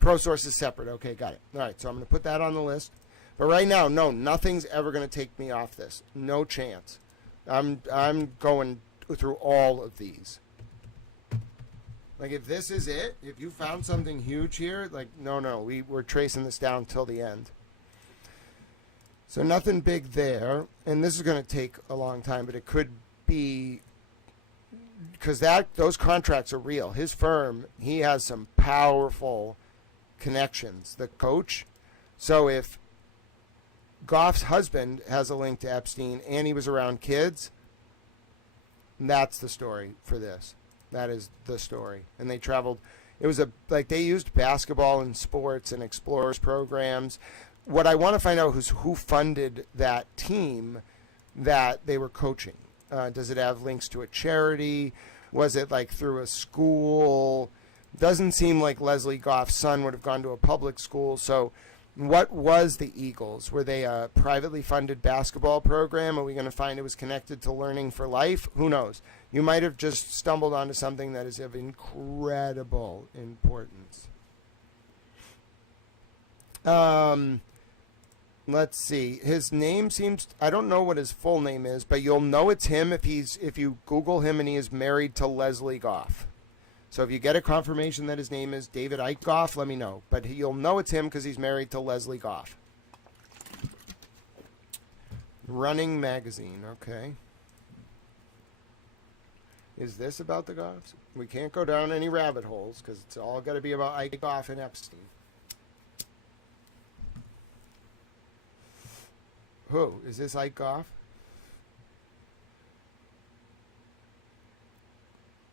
ProSource is separate. Okay, got it. All right, so I'm going to put that on the list. But right now, no, nothing's ever going to take me off this. No chance. I'm going through all of these. Like, if this is it, if you found something huge here, like, no, we're tracing this down till the end. So nothing big there. And this is going to take a long time, but it could be, because those contracts are real. His firm, he has some powerful connections. The coach. So if Goff's husband has a link to Epstein and he was around kids, that's the story for this. That is the story. And they traveled. It was they used basketball and sports and explorers programs. What I want to find out is who funded that team that they were coaching. Does it have links to a charity? Was it like through a school? Doesn't seem like Leslie Goff's son would have gone to a public school. So what was the Eagles? Were they a privately funded basketball program? Are we going to find it was connected to Learning for Life? Who knows? You might have just stumbled onto something that is of incredible importance. Let's see. His name seems, I don't know what his full name is, but you'll know it's him if you Google him and he is married to Leslie Goff. So if you get a confirmation that his name is David Ike Goff, let me know. But you'll know it's him because he's married to Leslie Goff. Running Magazine, okay. Is this about the Goffs? We can't go down any rabbit holes because it's all got to be about Ike Goff and Epstein. Who? Is this Ike Goff?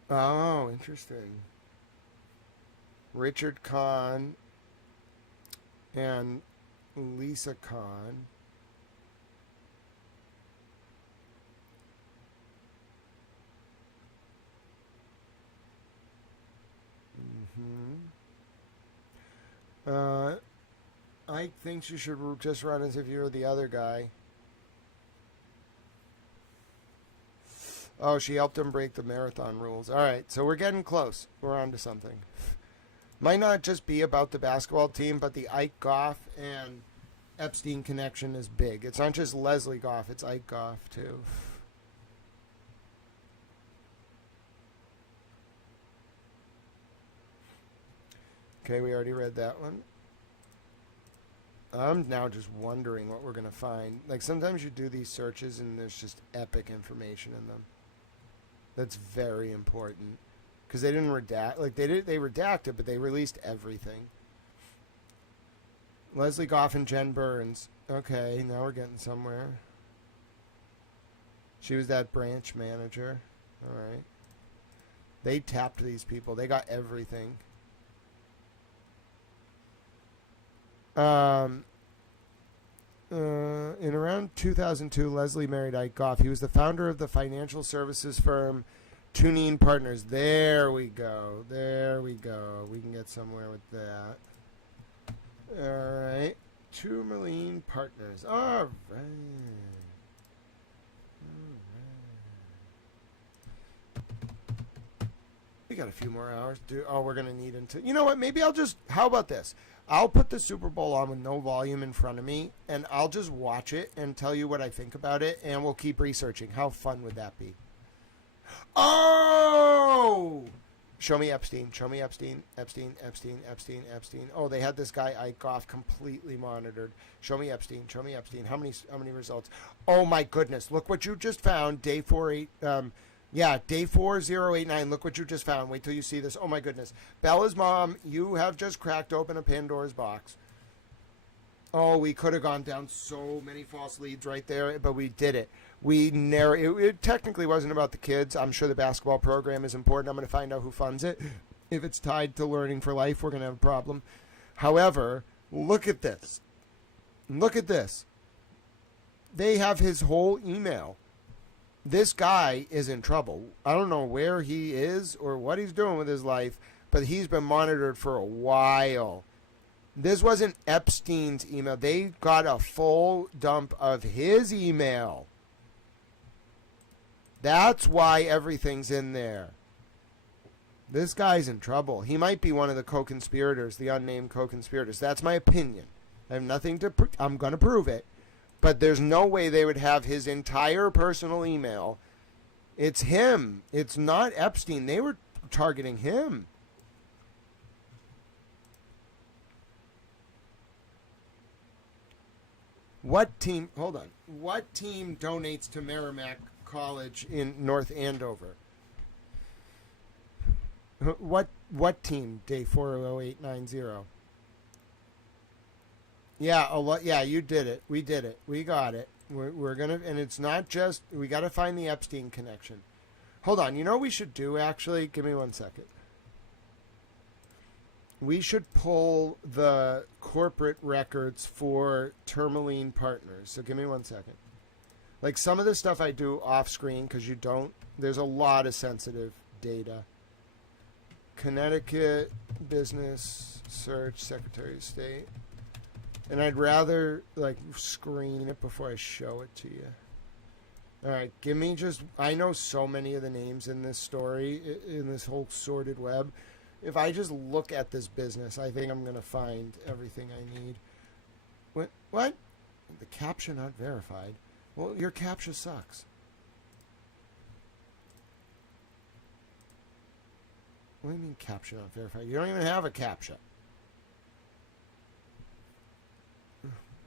Oh, interesting. Richard Kahn and Lisa Kahn. Ike thinks you should just run as if you're the other guy. Oh, she helped him break the marathon rules. All right, so we're getting close. We're on to something. Might not just be about the basketball team, but the Ike Goff and Epstein connection is big. It's not just Leslie Goff, it's Ike Goff, too. Okay, we already read that one. I'm now just wondering what we're going to find. Like, sometimes you do these searches and there's just epic information in them. That's very important. Because they didn't redact. Like, they redacted, but they released everything. Leslie Goff and Jen Burns. Okay, now we're getting somewhere. She was that branch manager. All right. They tapped these people. They got everything. In around 2002, Leslie married Ike Goff. He was the founder of the financial services firm Tunine Partners. There we go. There we go. We can get somewhere with that. All right. Tunine Partners. All right. We got a few more hours. We're going to need until... You know what? Maybe I'll just... How about this? I'll put the Super Bowl on with no volume in front of me, and I'll just watch it and tell you what I think about it, and we'll keep researching. How fun would that be? Oh! Show me Epstein. Show me Epstein. Epstein. Oh, they had this guy, Ike Goff, completely monitored. Show me Epstein. Show me Epstein. How many results? Oh, my goodness. Look what you just found. Day 4089. Look what you just found. Wait till you see this. Oh, my goodness. Bella's mom, you have just cracked open a Pandora's box. Oh, we could have gone down so many false leads right there, but we did it. It technically wasn't about the kids. I'm sure the basketball program is important. I'm going to find out who funds it. If it's tied to Learning for Life, we're going to have a problem. However, look at this. Look at this. They have his whole email. This guy is in trouble. I don't know where he is or what he's doing with his life, but he's been monitored for a while. This wasn't Epstein's email. They got a full dump of his email. That's why everything's in there. This guy's in trouble. He might be one of the co-conspirators, the unnamed co-conspirators. That's my opinion. I have nothing to I'm going to prove it. But there's no way they would have his entire personal email. It's him. It's not Epstein. They were targeting him. What team, hold on, what team donates to Merrimack College in North Andover? What team, day 40890? Yeah, a lot. Yeah, you did it. We did it. We got it. We're gonna, and it's not just. We got to find the Epstein connection. Hold on. You know what we should do? Actually, give me 1 second. We should pull the corporate records for Tourmaline Partners. So give me 1 second. Like some of the stuff I do off screen because you don't. There's a lot of sensitive data. Connecticut Business Search, Secretary of State. And I'd rather, like, screen it before I show it to you. All right, give me just... I know so many of the names in this story, in this whole sordid web. If I just look at this business, I think I'm going to find everything I need. What? The CAPTCHA not verified? Well, your CAPTCHA sucks. What do you mean CAPTCHA not verified? You don't even have a CAPTCHA.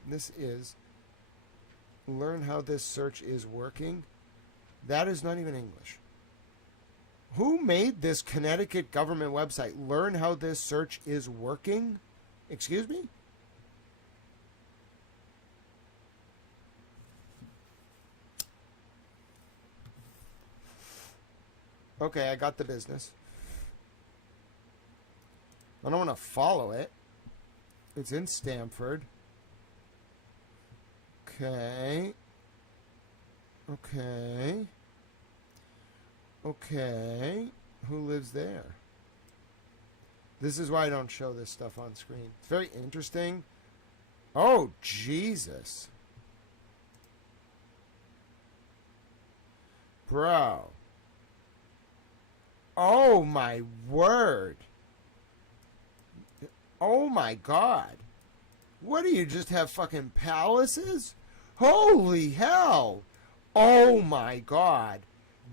This is learn how this search is working. That is not even English. Who made this Connecticut government website? Learn how this search is working? Excuse me? Okay, I got the business. I don't want to follow it. It's in Stamford. Okay. Okay. Okay. Who lives there? This is why I don't show this stuff on screen. It's very interesting. Oh, Jesus. Bro. Oh, my word. Oh, my God. What do you just have fucking palaces? Holy hell. Oh, my God.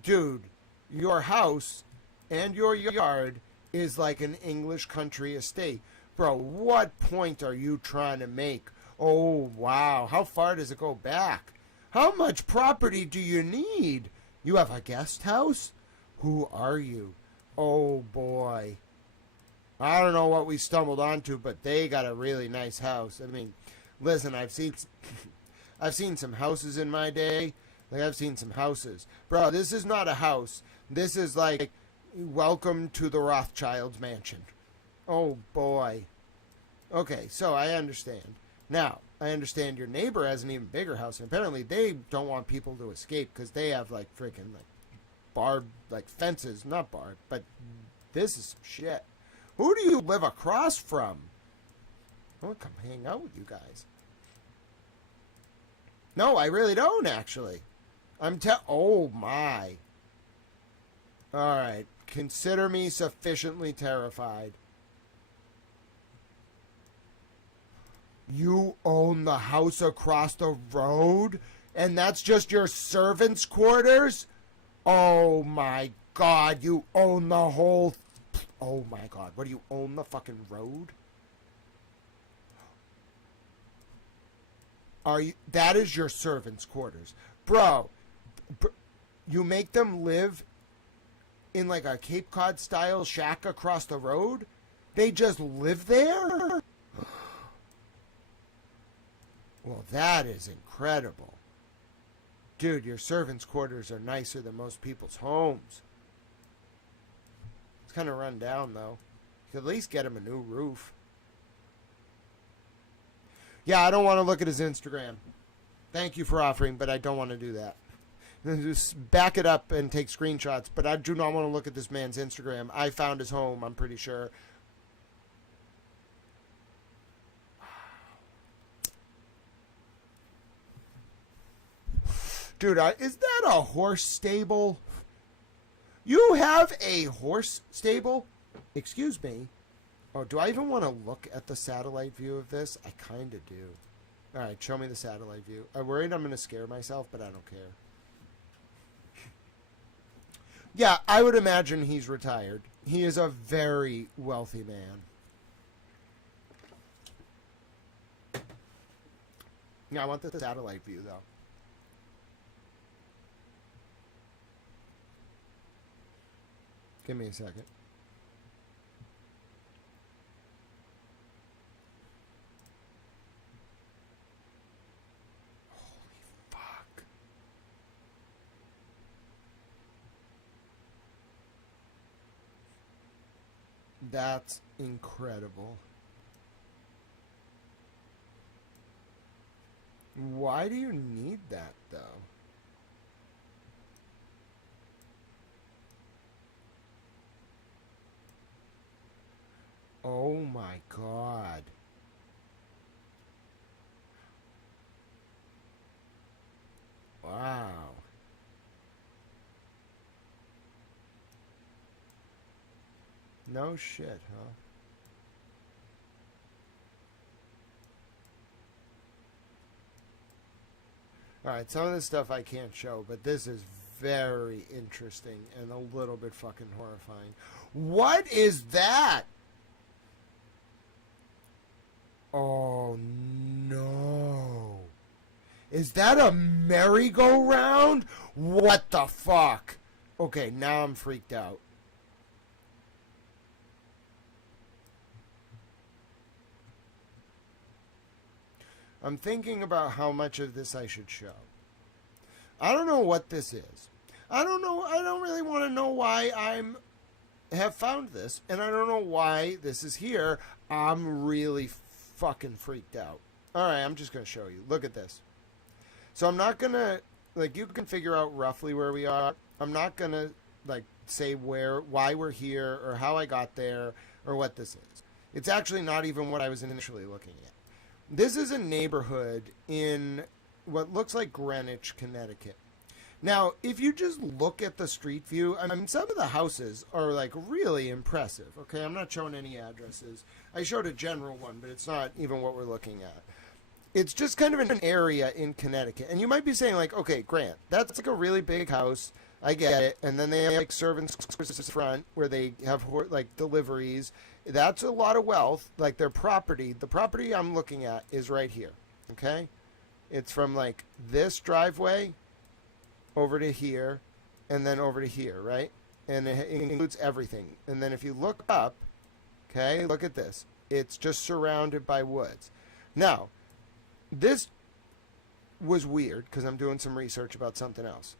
Dude, your house and your yard is like an English country estate. Bro, what point are you trying to make? Oh, wow. How far does it go back? How much property do you need? You have a guest house? Who are you? Oh, boy. I don't know what we stumbled onto, but they got a really nice house. I mean, listen, I've seen some houses in my day. Like, I've seen some houses. Bro, this is not a house. This is like, welcome to the Rothschilds mansion. Oh, boy. Okay, so I understand. Now, I understand your neighbor has an even bigger house. And apparently they don't want people to escape because they have, like, freaking, like, barbed, like, fences. Not barbed, but this is some shit. Who do you live across from? I want to come hang out with you guys. No, I really don't, actually. Oh, my. All right. Consider me sufficiently terrified. You own the house across the road? And that's just your servants' quarters? Oh, my God. You own the whole... Oh, my God. What, do you own the fucking road? That is your servants' quarters. Bro, you make them live in like a Cape Cod style shack across the road? They just live there? Well, that is incredible. Dude, your servants' quarters are nicer than most people's homes. It's kind of run down, though. You could at least get him a new roof. Yeah, I don't want to look at his Instagram. Thank you for offering, but I don't want to do that. Just back it up and take screenshots, but I do not want to look at this man's Instagram. I found his home, I'm pretty sure. Dude, is that a horse stable? You have a horse stable? Excuse me. Oh, do I even want to look at the satellite view of this? I kind of do. All right, show me the satellite view. I'm worried I'm going to scare myself, but I don't care. Yeah, I would imagine he's retired. He is a very wealthy man. Yeah, I want the satellite view, though. Give me a second. Holy fuck. That's incredible. Why do you need that, though? Oh my god. Wow. No shit, huh? Alright, some of this stuff I can't show, but this is very interesting and a little bit fucking horrifying. What is that? Oh no. Is that a merry-go-round? What the fuck? Okay, now I'm freaked out. I'm thinking about how much of this I should show. I don't know what this is. I don't know. I don't really want to know why have found this, and I don't know why this is here. I'm really fucking freaked out. All right, I'm just going to show you. Look at this. So I'm not going to, like, you can figure out roughly where we are. I'm not going to, like, say why we're here or how I got there or what this is. It's actually not even what I was initially looking at. This is a neighborhood in what looks like Greenwich, Connecticut. Now, if you just look at the street view, I mean, some of the houses are, like, really impressive, okay? I'm not showing any addresses. I showed a general one, but it's not even what we're looking at. It's just kind of an area in Connecticut. And you might be saying, like, okay, Grant, that's, like, a really big house. I get it. And then they have, like, servants' quarters in front where they have, like, deliveries. That's a lot of wealth. Like, their property, the property I'm looking at is right here, okay? It's from, like, this driveway over to here, and then over to here, right? And it includes everything. And then if you look up, okay, look at this. It's just surrounded by woods. Now, this was weird because I'm doing some research about something else.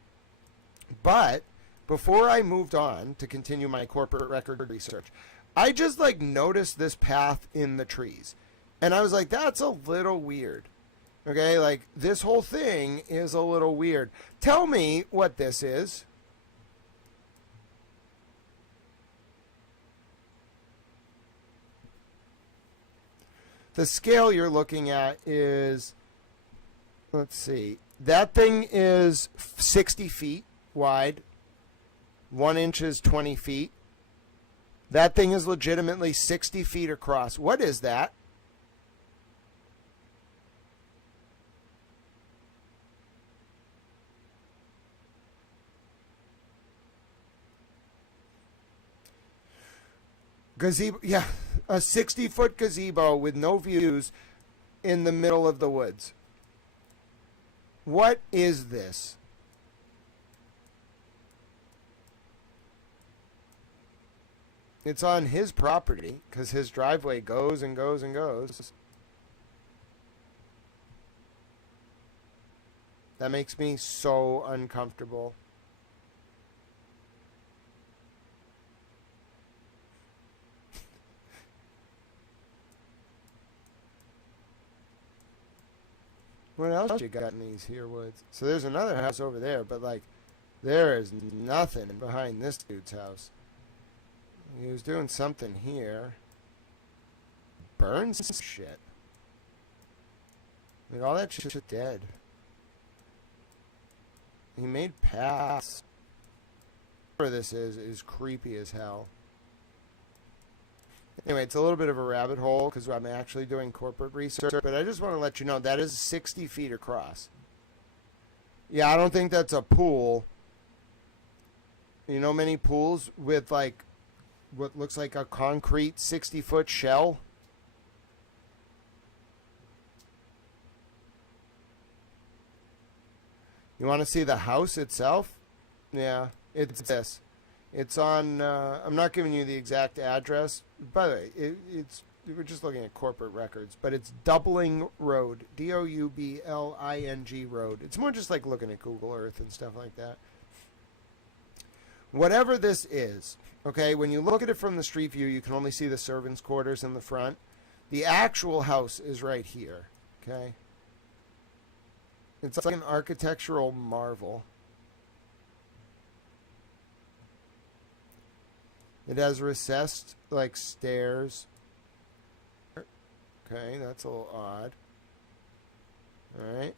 But before I moved on to continue my corporate record research, I just, like, noticed this path in the trees. And I was like, that's a little weird. Okay, like, this whole thing is a little weird. Tell me what this is. The scale you're looking at is, let's see, that thing is 60 feet wide. 1 inch is 20 feet. That thing is legitimately 60 feet across. What is that? Gazebo, yeah, a 60-foot gazebo with no views in the middle of the woods. What is this? It's on his property because his driveway goes and goes and goes. That makes me so uncomfortable. What else you got in these here woods? So there's another house over there, but like, there is nothing behind this dude's house. He was doing something here. Burns some shit. Like, all that shit's dead. He made paths. Whatever this is creepy as hell. Anyway, it's a little bit of a rabbit hole because I'm actually doing corporate research, but I just want to let you know that is 60 feet across. Yeah, I don't think that's a pool. You know many pools with like what looks like a concrete 60-foot shell? You want to see the house itself? Yeah, it's this. It's on, I'm not giving you the exact address. By the way, we're just looking at corporate records, but it's Doubling Road. Doubling Road. It's more just like looking at Google Earth and stuff like that. Whatever this is, okay, when you look at it from the street view, you can only see the servants' quarters in the front. The actual house is right here, okay? It's like an architectural marvel. It has recessed, like, stairs. Okay, that's a little odd. Alright.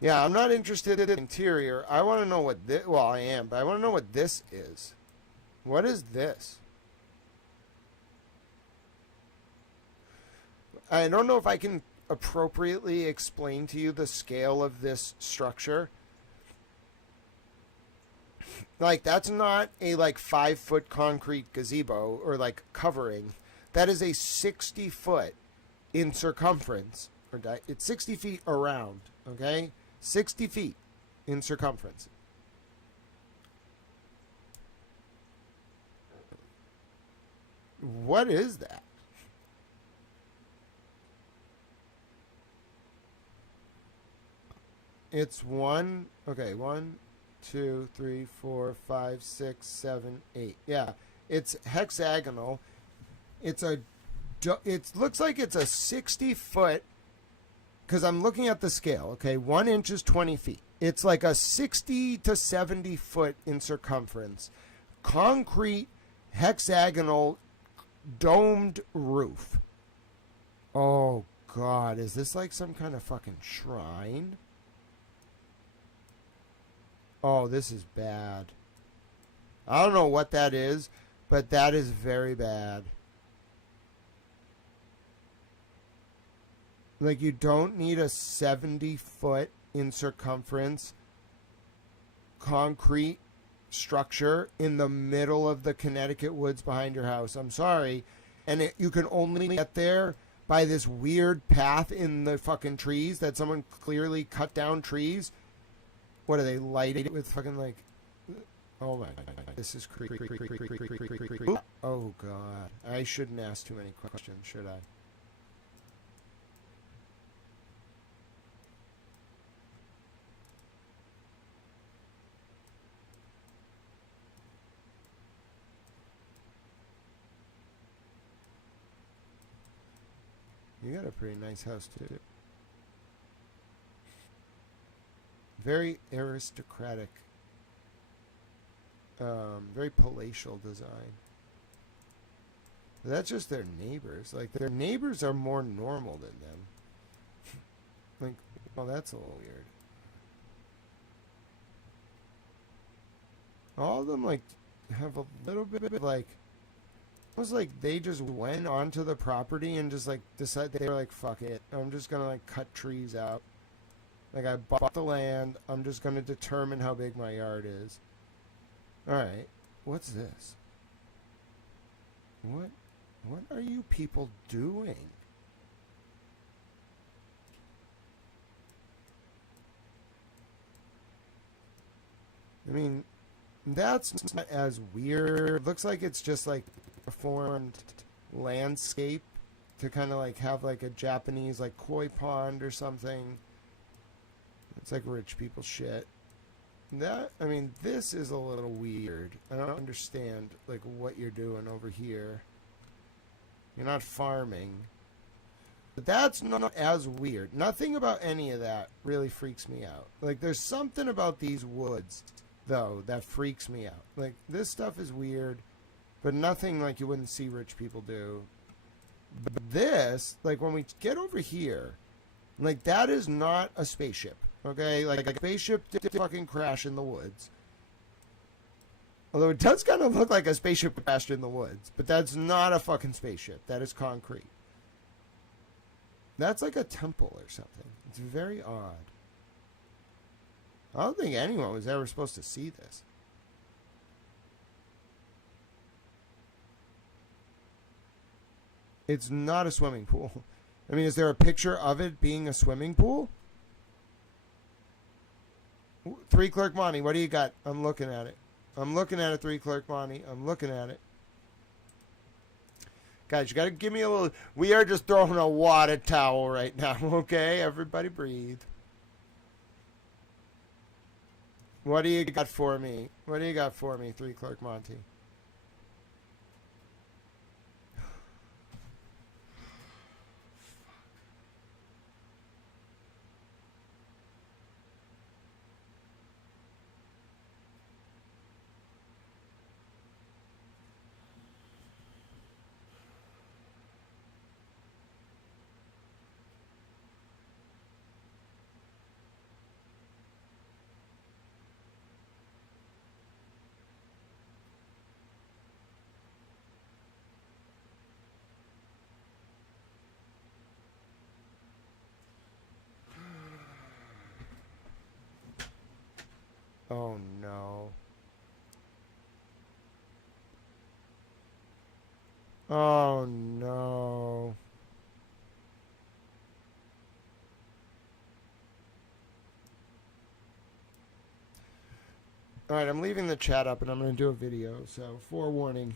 Yeah, I'm not interested in the interior. I want to know what this... Well, I am, but I want to know what this is. What is this? I don't know if I can appropriately explain to you the scale of this structure. Like, that's not a, like, 5-foot concrete gazebo or, like, covering. That is a 60-foot in circumference. It's 60 feet around, okay? 60 feet in circumference. What is that? It's 1, 2, 3, 4, 5, 6, 7, 8. Yeah, it's hexagonal. It looks like it's a 60-foot, because I'm looking at the scale, okay? 1 inch is 20 feet. It's like a 60 to 70 foot in circumference. Concrete, hexagonal, domed roof. Oh, God. Is this like some kind of fucking shrine? Oh, this is bad. I don't know what that is, but that is very bad. Like, you don't need a 70-foot in circumference concrete structure in the middle of the Connecticut woods behind your house. I'm sorry. And you can only get there by this weird path in the fucking trees that someone clearly cut down trees. What, are they lighting it with fucking, like... Oh, my God. This is creepy. Oh, God. I shouldn't ask too many questions, should I? You got a pretty nice house, too. Very aristocratic. Very palatial design. But that's just their neighbors. Like, their neighbors are more normal than them. Like, oh, that's a little weird. All of them, like, have a little bit of, like... Almost like they just went onto the property and just, like, decided they were like, fuck it. I'm just gonna, like, cut trees out. Like, I bought the land. I'm just gonna determine how big my yard is. Alright. What's this? What are you people doing? I mean, that's not as weird. It looks like it's just, like, a formed landscape to kind of like have like a Japanese like koi pond or something. It's like rich people shit. That, I mean, this is a little weird. I don't understand like what you're doing over here. You're not farming. But that's not as weird. Nothing about any of that really freaks me out. Like, there's something about these woods, though, that freaks me out. Like, this stuff is weird, but nothing like you wouldn't see rich people do. But this, like, when we get over here, like, that is not a spaceship, okay? Like, a spaceship did fucking crash in the woods. Although it does kind of look like a spaceship crashed in the woods. But that's not a fucking spaceship. That is concrete. That's like a temple or something. It's very odd. I don't think anyone was ever supposed to see this. It's not a swimming pool. I mean, is there a picture of it being a swimming pool? 3 Clerk Monty, what do you got? I'm looking at it. I'm looking at it, 3 Clerk Monty. I'm looking at it. Guys, you got to give me a little... We are just throwing a water towel right now, okay? Everybody breathe. What do you got for me? What do you got for me, 3 Clerk Monty? Oh no. Oh no. Alright, I'm leaving the chat up and I'm going to do a video, so forewarning.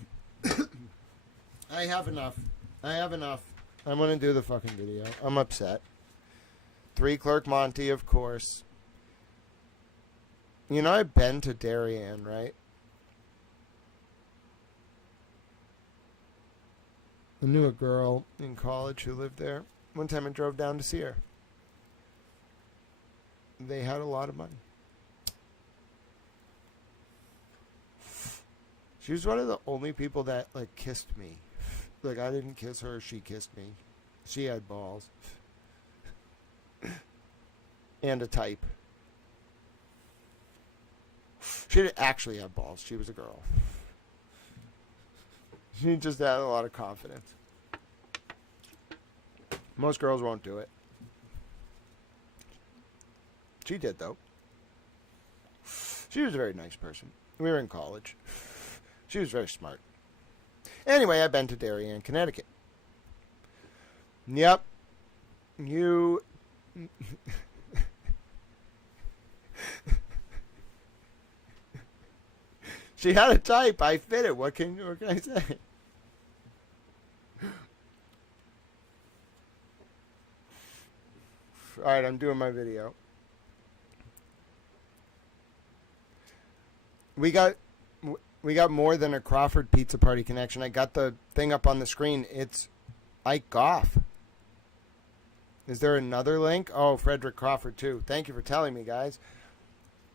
I have enough. I have enough. I'm going to do the fucking video. I'm upset. 3 Clerk Monty, of course. You know, I've been to Darien, right? I knew a girl in college who lived there. One time I drove down to see her. They had a lot of money. She was one of the only people that, like, kissed me. Like, I didn't kiss her, she kissed me. She had balls. And a type. She didn't actually have balls. She was a girl. She just had a lot of confidence. Most girls won't do it. She did, though. She was a very nice person. We were in college. She was very smart. Anyway, I've been to Darien, Connecticut. Yep. You... She had a type. I fit it. What can I say? All right, I'm doing my video. We got more than a Crawford Pizza Party connection. I got the thing up on the screen. It's Ike Goff. Is there another link? Oh, Frederick Crawford too. Thank you for telling me, guys.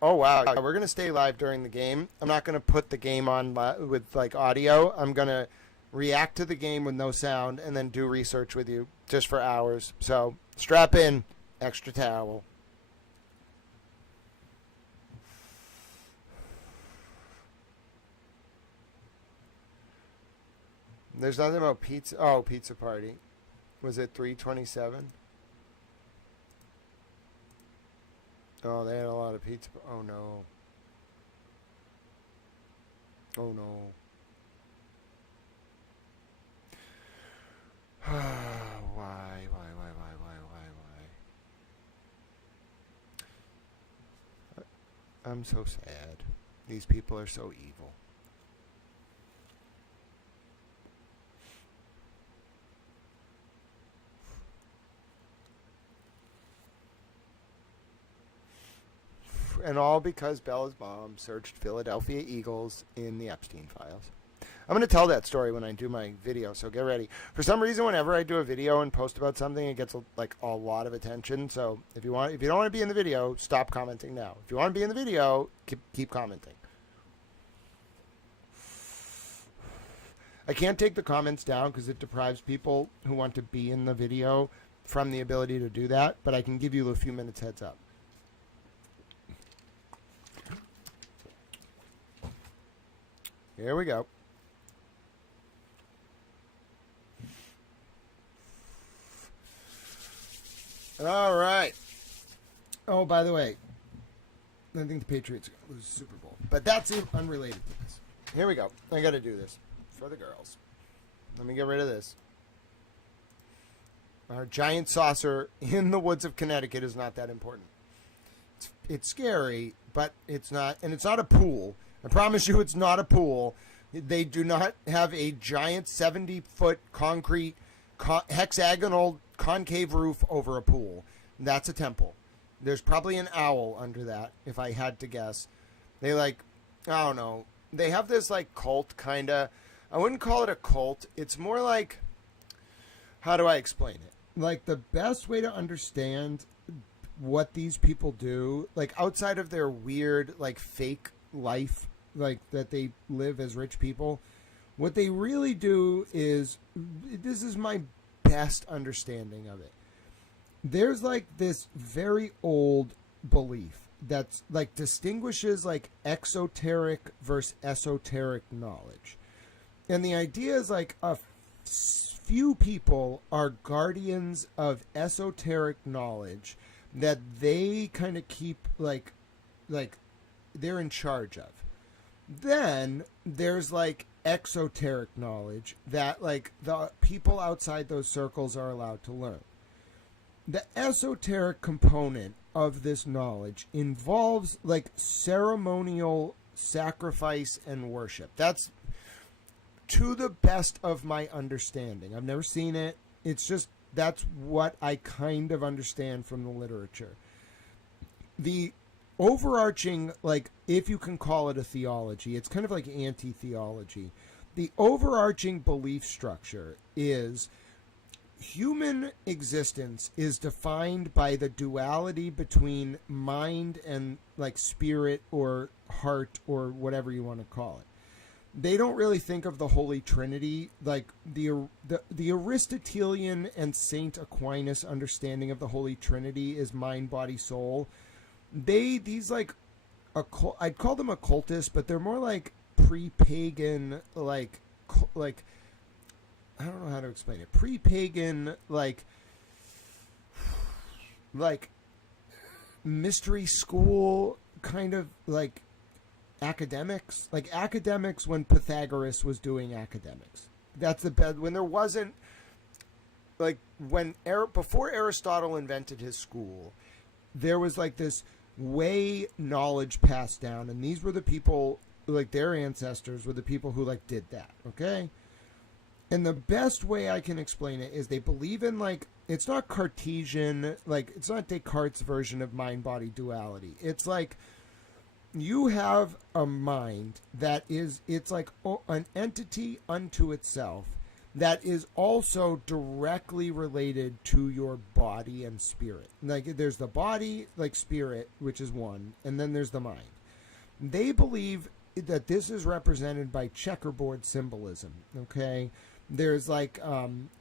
Oh, wow. We're going to stay live during the game. I'm not going to put the game on with, like, audio. I'm going to react to the game with no sound and then do research with you just for hours. So, strap in. Extra towel. There's nothing about pizza. Oh, pizza party. Was it 327? Oh, they had a lot of pizza. Oh, no. Oh, no. Why? I'm so sad. These people are so evil. And all because Bella's mom searched Philadelphia Eagles in the Epstein files. I'm going to tell that story when I do my video, so get ready. For some reason, whenever I do a video and post about something, it gets like a lot of attention. So if you don't want to be in the video, stop commenting now. If you want to be in the video, keep commenting. I can't take the comments down because it deprives people who want to be in the video from the ability to do that, but I can give you a few minutes heads up. Here we go. All right. Oh, by the way, I think the Patriots are going to lose the Super Bowl, but that's unrelated to this. Here we go. I got to do this for the girls. Let me get rid of this. Our giant saucer in the woods of Connecticut is not that important. It's scary, but it's not, and it's not a pool. I promise you it's not a pool. They do not have a giant 70-foot concrete hexagonal concave roof over a pool. That's a temple. There's probably an owl under that, if I had to guess. They I don't know. They have this cult kind of. I wouldn't call it a cult. It's more like, how do I explain it? The best way to understand what these people do, outside of their weird, fake life, that they live as rich people, what they really do is, this is my best understanding of it. There's this very old belief that's distinguishes exoteric versus esoteric knowledge. And the idea is a few people are guardians of esoteric knowledge that they kind of keep they're in charge of. Then there's exoteric knowledge that the people outside those circles are allowed to learn. The esoteric component of this knowledge involves ceremonial sacrifice and worship. That's to the best of my understanding. I've never seen it. It's just that's what I kind of understand from the literature. The overarching, if you can call it a theology, it's kind of like anti-theology. The overarching belief structure is human existence is defined by the duality between mind and spirit or heart or whatever you want to call it. They don't really think of the Holy Trinity, the Aristotelian and Saint Aquinas understanding of the Holy Trinity is mind, body, soul. I'd call them occultists, but they're more pre-pagan, I don't know how to explain it. Pre-pagan, mystery school kind of academics. Academics when Pythagoras was doing academics. That's the best. When there wasn't, before Aristotle invented his school, there was this way knowledge passed down, and these were the people, their ancestors were the people who did that, okay? And the best way I can explain it is they believe in it's not Cartesian, it's not Descartes' version of mind-body duality. It's you have a mind that is, it's an entity unto itself that is also directly related to your body and spirit. There's the body, spirit, which is one, and then there's the mind. They believe that this is represented by checkerboard symbolism, okay? There's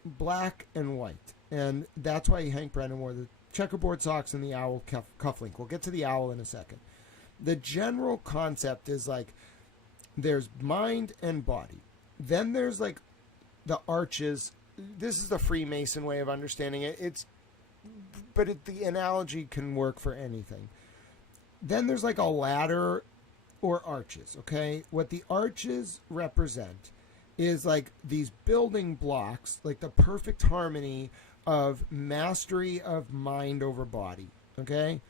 black and white, and that's why Hank Brennan wore the checkerboard socks and the owl cufflink. We'll get to the owl in a second. The general concept is there's mind and body. Then there's the arches. This is the Freemason way of understanding it. The analogy can work for anything. Then there's a ladder or arches, okay? What the arches represent is these building blocks, the perfect harmony of mastery of mind over body, okay?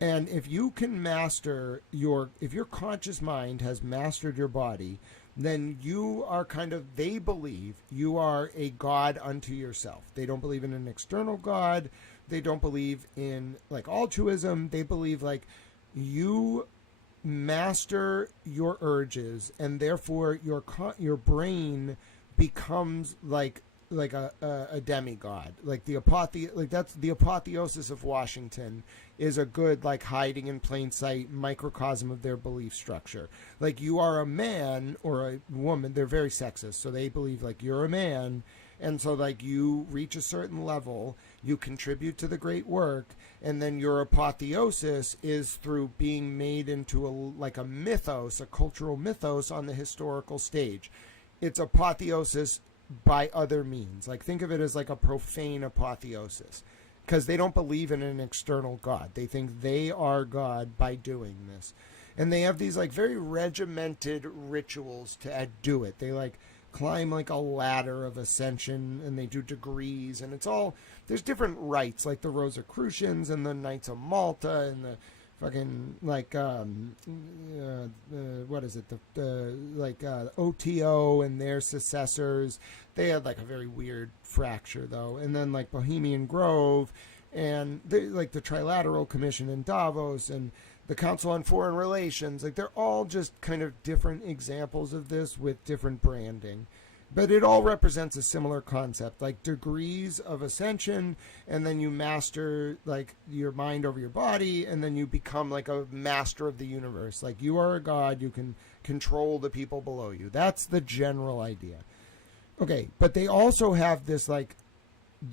And if you can master if your conscious mind has mastered your body, then you are they believe you are a god unto yourself. They don't believe in an external god. They don't believe in altruism. They believe you master your urges, and therefore your brain becomes like a demigod, like that's the apotheosis of Washington is a good like hiding in plain sight microcosm of their belief structure. Like you are a man or a woman, they're very sexist, so they believe like you're a man, and so like you reach a certain level, you contribute to the great work, and then your apotheosis is through being made into a mythos, a cultural mythos on the historical stage. It's apotheosis by other means. Like think of it as like a profane apotheosis, because they don't believe in an external God. They think they are God by doing this, and they have these like very regimented rituals to do it. They like climb like a ladder of ascension, and they do degrees, and it's all, there's different rites like the Rosicrucians and the Knights of Malta and the fucking like what is it, the OTO and their successors. They had like a very weird fracture though, and then like Bohemian Grove and like the Trilateral Commission in Davos and the Council on Foreign Relations. Like they're all just kind of different examples of this with different branding. But it all represents a similar concept, like degrees of ascension, and then you master like your mind over your body, and then you become like a master of the universe. Like you are a god, you can control the people below you. That's the general idea. Okay, but they also have this like,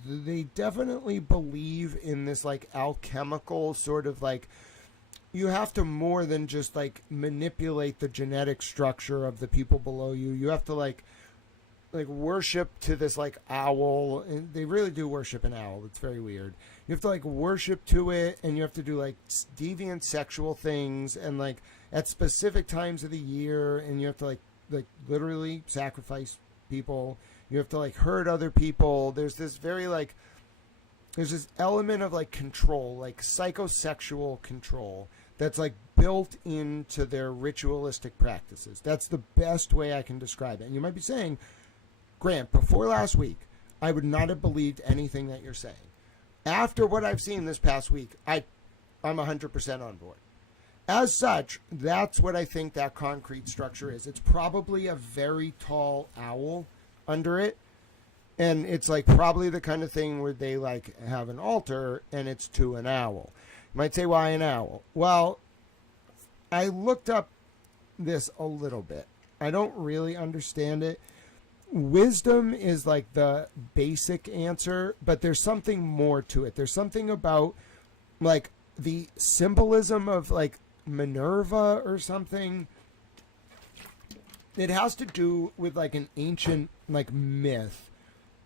they definitely believe in this like alchemical sort of like, you have to more than just like manipulate the genetic structure of the people below you. You have to like worship to this like owl, and they really do worship an owl. It's very weird. You have to like worship to it, and you have to do like deviant sexual things, and like at specific times of the year, and you have to like literally sacrifice people. You have to like hurt other people. There's this very like, there's this element of like control, like psychosexual control, that's like built into their ritualistic practices. That's the best way I can describe it. And you might be saying, Grant, before last week, I would not have believed anything that you're saying. After what I've seen this past week, I'm 100% on board. As such, that's what I think that concrete structure is. It's probably a very tall owl under it, and it's like probably the kind of thing where they like have an altar and it's to an owl. You might say, why an owl? Well, I looked up this a little bit. I don't really understand it. Wisdom is like the basic answer, but there's something more to it. There's something about like the symbolism of like Minerva or something. It has to do with like an ancient like myth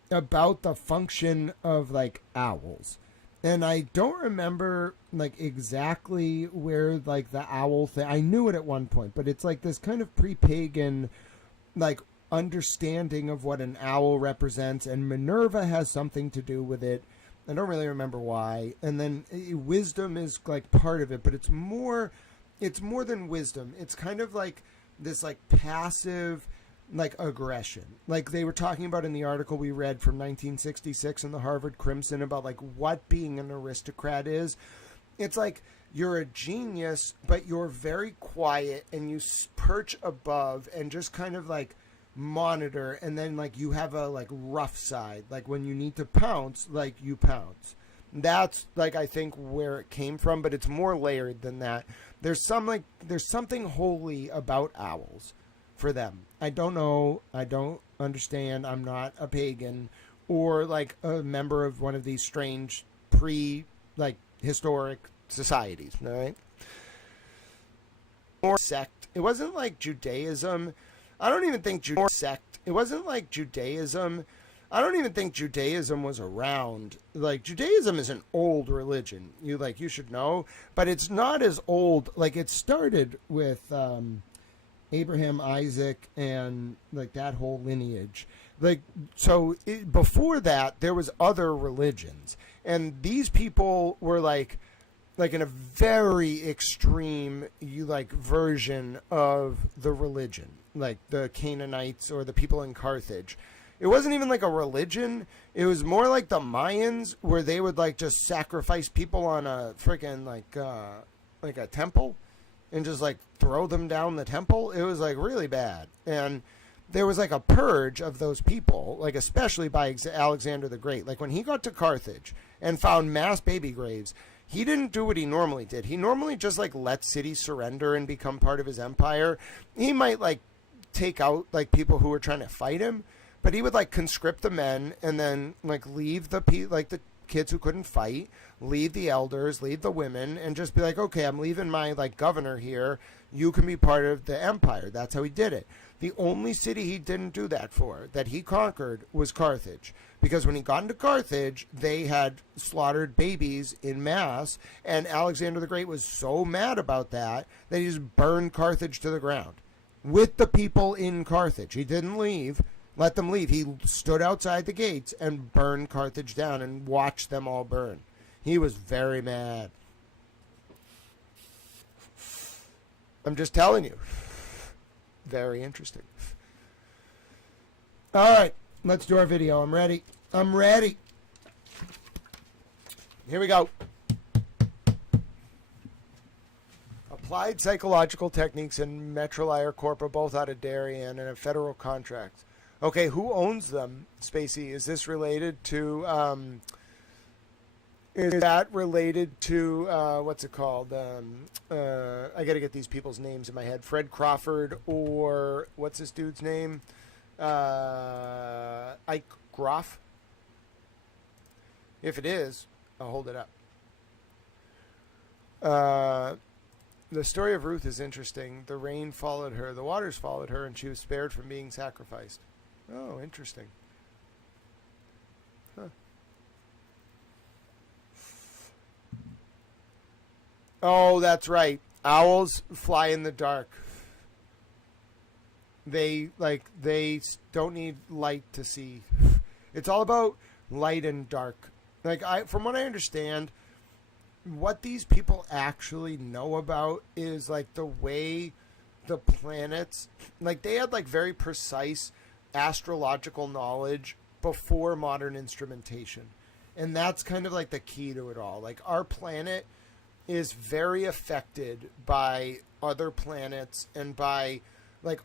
about the function of like owls. And I don't remember like exactly where like the owl thing, I knew it at one point, but it's like this kind of pre-pagan like understanding of what an owl represents, and Minerva has something to do with it. I don't really remember why. And then wisdom is like part of it, but it's more than wisdom. It's kind of like this like passive like aggression. Like they were talking about in the article we read from 1966 in the Harvard Crimson about like what being an aristocrat is. It's like you're a genius, but you're very quiet, and you perch above and just kind of like monitor, and then like you have a like rough side, like when you need to pounce, like you pounce. That's like I think where it came from, but it's more layered than that. There's something holy about owls for them. I don't know, I don't understand. I'm not a pagan or like a member of one of these strange like historic societies, all right? Or sect. It wasn't like Judaism. I don't even think It wasn't like Judaism. I don't even think Judaism was around. Like Judaism is an old religion. You should know, but it's not as old. Like it started with Abraham, Isaac, and like that whole lineage. Like so before that there was other religions, and these people were like in a very extreme version of the religion, like the Canaanites or the people in Carthage. It wasn't even like a religion. It was more like the Mayans, where they would like just sacrifice people on a freaking like a temple, and just like throw them down the temple. It was like really bad. And there was like a purge of those people, like especially by Alexander the Great. Like when he got to Carthage and found mass baby graves, he didn't do what he normally did. He normally just like let cities surrender and become part of his empire. He might like take out like people who were trying to fight him, but he would like conscript the men and then like leave the kids who couldn't fight, leave the elders, leave the women, and just be like, okay, I'm leaving my like governor here. You can be part of the empire. That's how he did it. The only city he didn't do that for, that he conquered, was Carthage. Because when he got into Carthage, they had slaughtered babies in mass, and Alexander the Great was so mad about that he just burned Carthage to the ground with the people in Carthage. He didn't let them leave. He stood outside the gates and burned Carthage down and watched them all burn. He was very mad. I'm just telling you. Very interesting. All right, let's do our video. I'm ready. Here we go. Applied psychological techniques in Metrolier Corp are both out of Darien and a federal contract. Okay, who owns them, Spacey? Is this related to, what's it called? I got to get these people's names in my head. Fred Crawford, or what's this dude's name? Ike Groff? If it is, I'll hold it up. The story of Ruth is interesting. The rain followed her, the waters followed her, and she was spared from being sacrificed. Oh, interesting. Huh. Oh, that's right. Owls fly in the dark. They don't need light to see. It's all about light and dark. From what I understand, what these people actually know about is like the way the planets, like they had like very precise astrological knowledge before modern instrumentation. And that's kind of like the key to it all. Like our planet is very affected by other planets and by like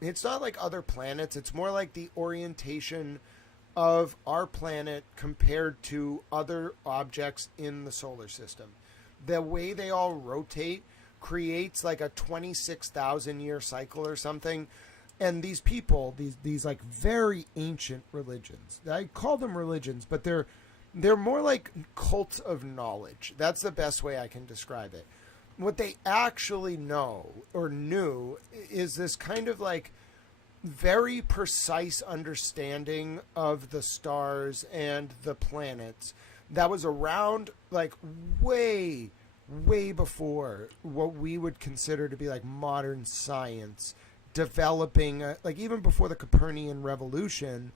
it's not like other planets, it's more like the orientation of our planet compared to other objects in the solar system. The way they all rotate creates like a 26,000 year cycle or something. And these people, these like very ancient religions, I call them religions, but they're more like cults of knowledge. That's the best way I can describe it. What they actually know or knew is this kind of like very precise understanding of the stars and the planets that was around like way before what we would consider to be like modern science developing, like even before the Copernican revolution.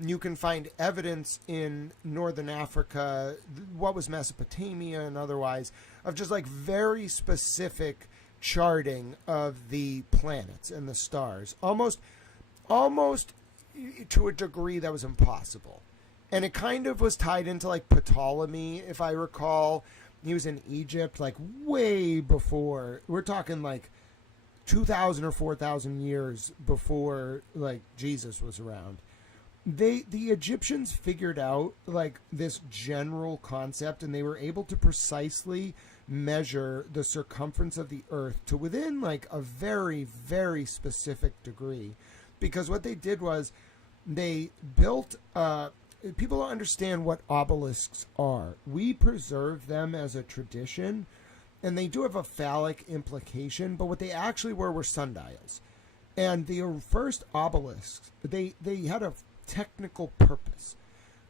You can find evidence in northern Africa, what was Mesopotamia and otherwise, of just like very specific charting of the planets and the stars, almost to a degree that was impossible. And it kind of was tied into like Ptolemy, if I recall. He was in Egypt like way before. We're talking like 2,000 or 4,000 years before like Jesus was around. The Egyptians figured out like this general concept, and they were able to precisely measure the circumference of the earth to within like a very, very specific degree. Because what they did was they built, people don't understand what obelisks are. We preserve them as a tradition, and they do have a phallic implication, but what they actually were sundials. And the first obelisks, they had a technical purpose.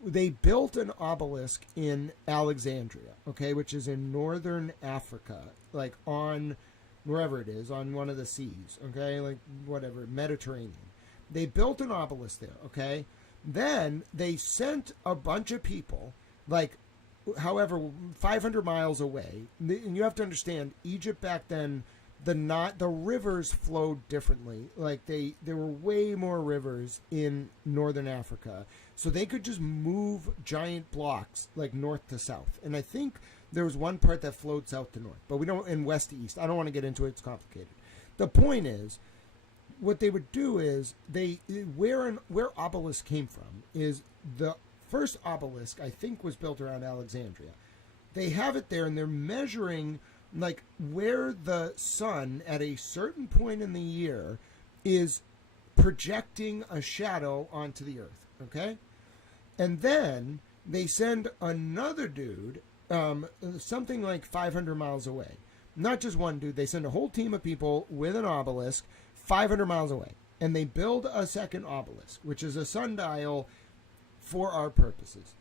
They built an obelisk in Alexandria, okay, which is in northern Africa, like on wherever it is, on one of the seas, okay, like whatever, Mediterranean. They built an obelisk there, okay? Then they sent a bunch of people, like, however, 500 miles away. And you have to understand, Egypt back then, the rivers flowed differently. Like there were way more rivers in northern Africa, so they could just move giant blocks like north to south. And I think There was one part that flowed south to north, but we don't, in west to east. I don't want to get into it. It's complicated. The point is, what they would do is where obelisk came from is the first obelisk, I think, was built around Alexandria. They have it there, and they're measuring like where the sun at a certain point in the year is projecting a shadow onto the earth. Okay, and then they send another dude, something like 500 miles away. Not just one dude. They send a whole team of people with an obelisk 500 miles away, and they build a second obelisk, which is a sundial for our purposes.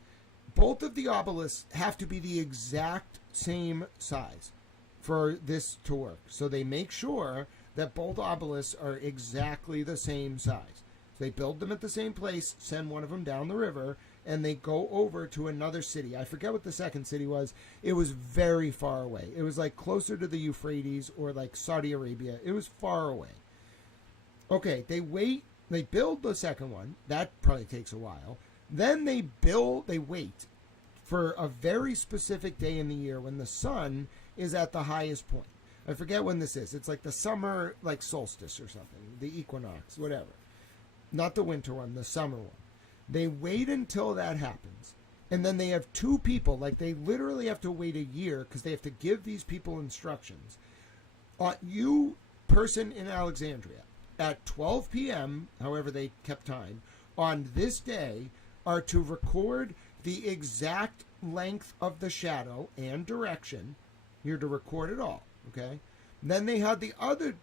Both of the obelisks have to be the exact same size for this to work. So they make sure that both obelisks are exactly the same size. So they build them at the same place, send one of them down the river, and they go over to another city. I forget what the second city was. It was very far away. It was like closer to the Euphrates or like Saudi Arabia. It was far away. Okay, they build the second one. That probably takes a while. Then they wait for a very specific day in the year when the sun is at the highest point. I forget when this is. It's like the summer, like solstice or something, the equinox, whatever. Not the winter one, the summer one. They wait until that happens. And then they have two people, like they literally have to wait a year because they have to give these people instructions. You, person in Alexandria, at 12 p.m., however they kept time, on this day, are to record the exact length of the shadow and direction. You're to record it all, okay? Then they had the other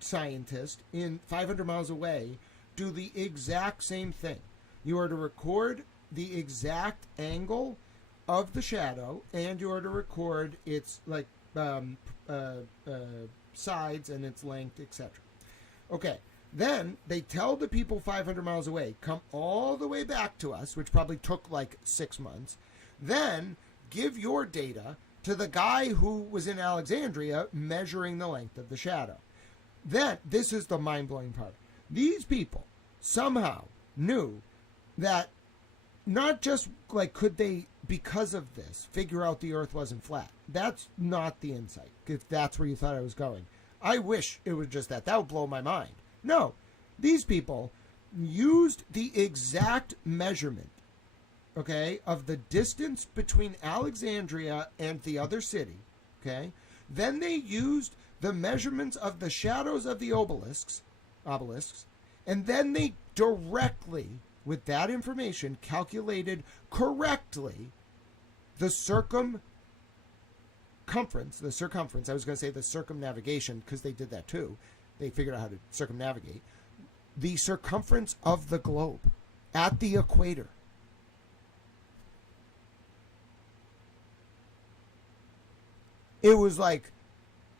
scientist in 500 miles away do the exact same thing. You are to record the exact angle of the shadow, and you are to record its like sides and its length, etc. Okay. Then they tell the people 500 miles away, come all the way back to us, which probably took like 6 months. Then give your data to the guy who was in Alexandria measuring the length of the shadow. Then, this is the mind-blowing part. These people somehow knew that not just like could they, because of this, figure out the earth wasn't flat. That's not the insight, if that's where you thought I was going. I wish it was just that. That would blow my mind. No, these people used the exact measurement, okay, of the distance between Alexandria and the other city, okay? Then they used the measurements of the shadows of the obelisks, and then they directly, with that information, calculated correctly the circumference, I was going to say the circumnavigation, because they did that too. They figured out how to circumnavigate the circumference of the globe at the equator. It was like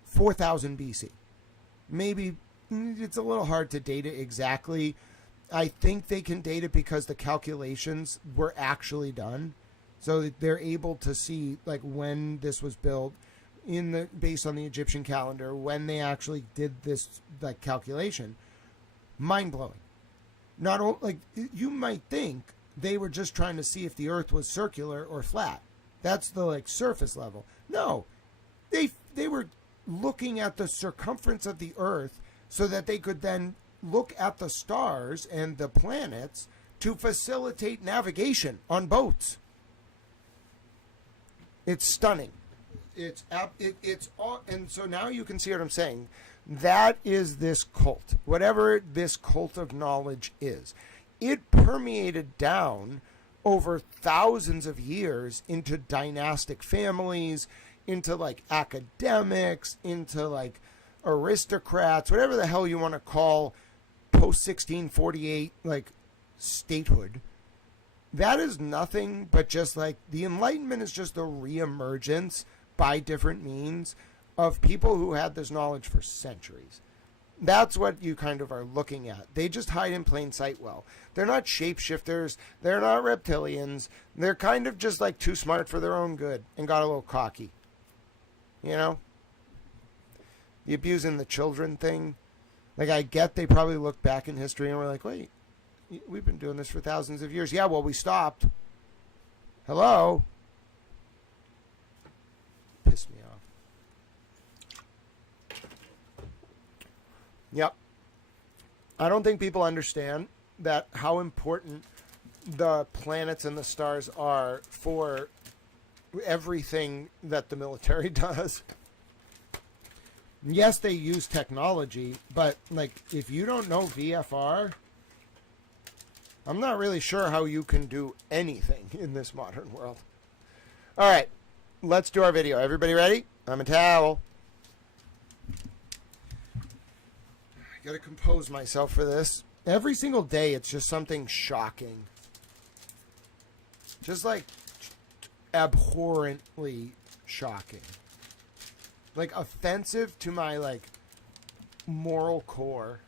4000 BC. Maybe it's a little hard to date it exactly. I think they can date it because the calculations were actually done. So that they're able to see like when this was built based on the Egyptian calendar, when they actually did this like calculation. Mind-blowing. Not all, like you might think they were just trying to see if the earth was circular or flat. That's the like surface level. No. They were looking at the circumference of the earth so that they could then look at the stars and the planets to facilitate navigation on boats. It's stunning. It's all, and so now you can see what I'm saying. That is this cult, whatever this cult of knowledge is. It permeated down over thousands of years into dynastic families, into like academics, into like aristocrats, whatever the hell you want to call post 1648 like statehood. That is nothing but just like the Enlightenment is just a reemergence by different means of people who had this knowledge for centuries. That's what you kind of are looking at. They just hide in plain sight well. They're not shapeshifters. They're not reptilians. They're kind of just like too smart for their own good and got a little cocky. You know? The abusing the children thing. Like, I get they probably look back in history and were like, wait, we've been doing this for thousands of years. Yeah, well, we stopped. Hello? Yep. I don't think people understand that how important the planets and the stars are for everything that the military does. Yes, they use technology, but like if you don't know VFR, I'm not really sure how you can do anything in this modern world. All right, let's do our video. Everybody ready? I'm a towel. I gotta compose myself for this. Every single day, it's just something shocking. Just like abhorrently shocking. Like offensive to my like moral core.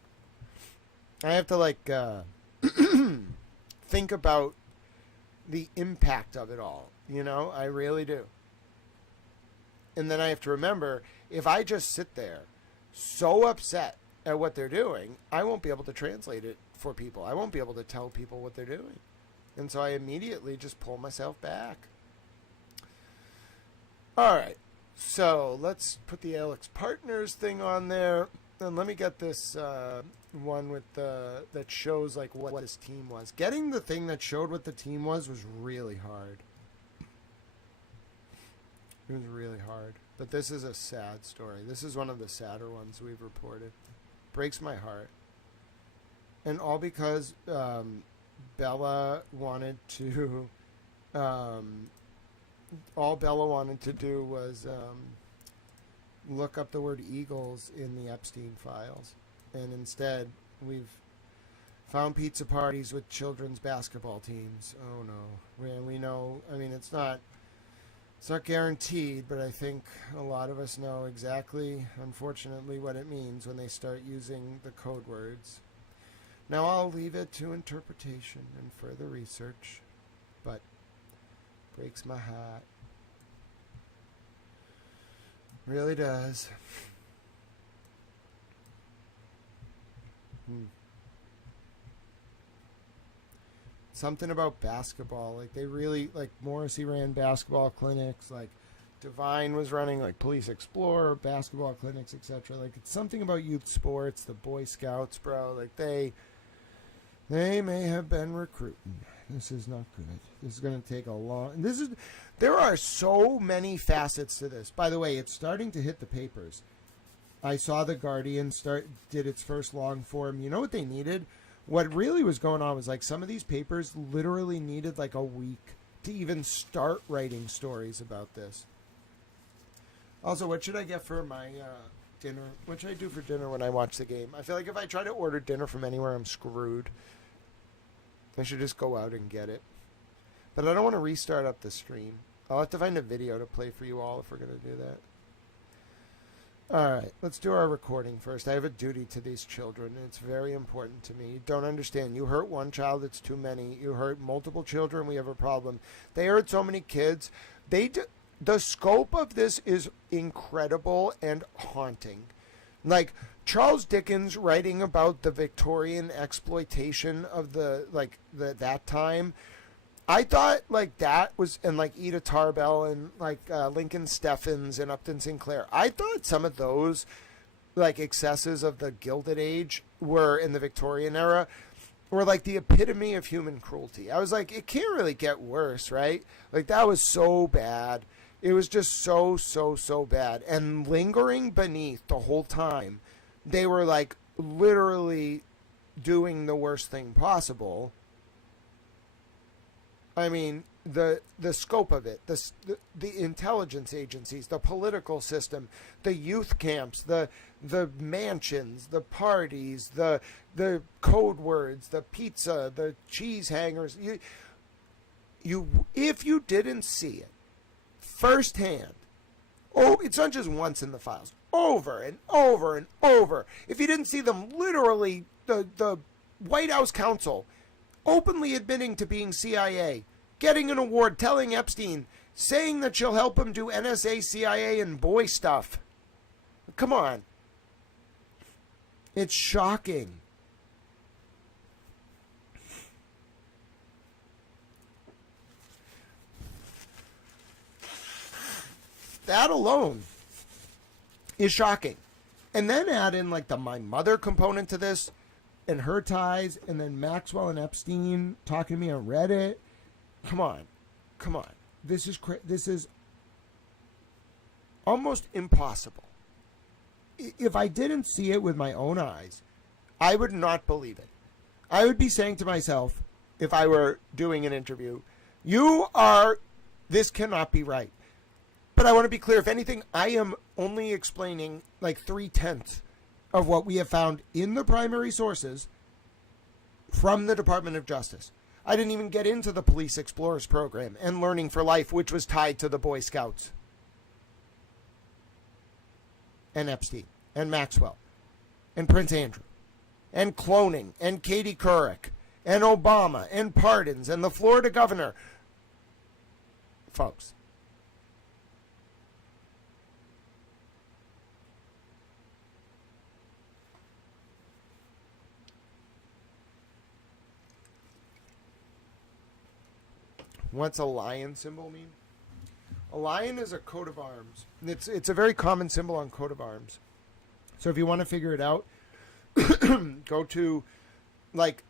I have to like think about the impact of it all. You know, I really do. And then I have to remember, if I just sit there so upset at what they're doing, I won't be able to translate it for people. I won't be able to tell people what they're doing. And so I immediately just pull myself back. All right. So let's put the Alex Partners thing on there. And let me get this one with the that shows like what his team was. Getting the thing that showed what the team was really hard. It was really hard. But this is a sad story. This is one of the sadder ones we've reported. Breaks my heart. And all because Bella wanted to... all Bella wanted to do was look up the word eagles in the Epstein files. And instead, we've found pizza parties with children's basketball teams. Oh, no. We know... I mean, it's not guaranteed, but I think a lot of us know exactly, unfortunately, what it means when they start using the code words. Now, I'll leave it to interpretation and further research, but breaks my heart. Really does. Something about basketball, like they really, like Morrissey ran basketball clinics, like Divine was running like Police Explorer, basketball clinics, etc. Like it's something about youth sports, the Boy Scouts, bro. Like they may have been recruiting. This is not good. This is going to take a long... There are so many facets to this. By the way, it's starting to hit the papers. I saw The Guardian did its first long form. You know what they needed? What really was going on was like some of these papers literally needed like a week to even start writing stories about this. Also, what should I get for my dinner? What should I do for dinner when I watch the game? I feel like if I try to order dinner from anywhere, I'm screwed. I should just go out and get it. But I don't want to restart up the stream. I'll have to find a video to play for you all if we're going to do that. Alright, let's do our recording first. I have a duty to these children. It's very important to me. You don't understand. You hurt one child, it's too many. You hurt multiple children, we have a problem. They hurt so many kids. The scope of this is incredible and haunting. Like, Charles Dickens writing about the Victorian exploitation of that time, I thought like that was, and like Eda Tarbell and like Lincoln Steffens and Upton Sinclair, I thought some of those like excesses of the Gilded Age were in the Victorian era were like the epitome of human cruelty. I was like, it can't really get worse, right? Like that was so bad. It was just so bad. And lingering beneath the whole time, they were like literally doing the worst thing possible. I mean, the scope of it, the intelligence agencies, the political system, the youth camps, the mansions, the parties, the code words, the pizza, the cheese hangers. You if you didn't see it firsthand, it's not just once in the files, over and over and over. If you didn't see them literally, the White House counsel openly admitting to being CIA, getting an award, telling Epstein, saying that she'll help him do NSA, CIA, and boy stuff. Come on. It's shocking. That alone is shocking. And then add in like the my mother component to this and her ties, and then Maxwell and Epstein talking to me on Reddit. Come on. This is almost impossible. If I didn't see it with my own eyes, I would not believe it. I would be saying to myself, if I were doing an interview, this cannot be right. But I want to be clear, if anything, I am only explaining like 3/10 of what we have found in the primary sources from the Department of Justice. I didn't even get into the Police Explorers program and Learning for Life, which was tied to the Boy Scouts and Epstein and Maxwell and Prince Andrew and cloning and Katie Couric and Obama and pardons and the Florida governor. Folks, what's a lion symbol mean? A lion is a coat of arms. It's a very common symbol on coat of arms. So if you want to figure it out, go to like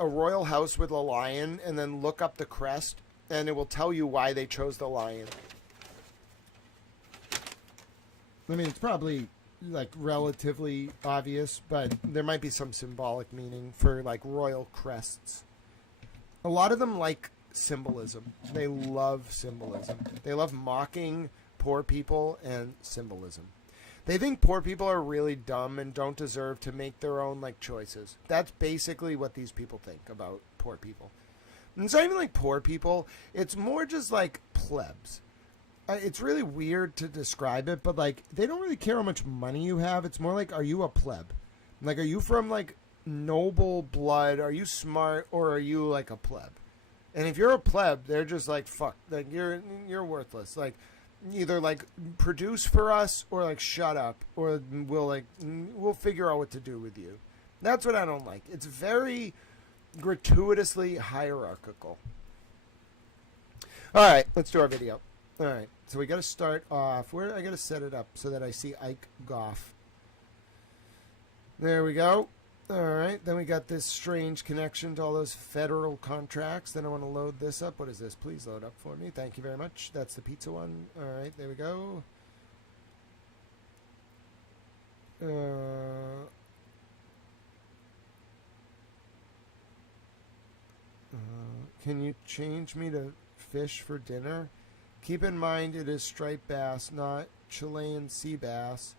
a royal house with a lion and then look up the crest, and it will tell you why they chose the lion. I mean, it's probably like relatively obvious, but there might be some symbolic meaning for like royal crests. A lot of them like symbolism. They love symbolism. They love mocking poor people and symbolism. They think poor people are really dumb and don't deserve to make their own like choices. That's basically what these people think about poor people. And it's not even like poor people. It's more just like plebs. It's really weird to describe it, but like they don't really care how much money you have. It's more like, are you a pleb? Like, are you from like noble blood? Are you smart, or are you like a pleb? And if you're a pleb, they're just like, fuck, like you're worthless. Like, either like produce for us or like shut up, or we'll figure out what to do with you. That's what I don't like. It's very gratuitously hierarchical. All right, let's do our video. All right, so we got to start off. I got to set it up so that I see Ike Goff. There we go. All right, then we got this strange connection to all those federal contracts. Then I want to load this up. What is this? Please load up for me. Thank you very much. That's the pizza one. All right, there we go. Can you change me to fish for dinner? Keep in mind it is striped bass, not Chilean sea bass.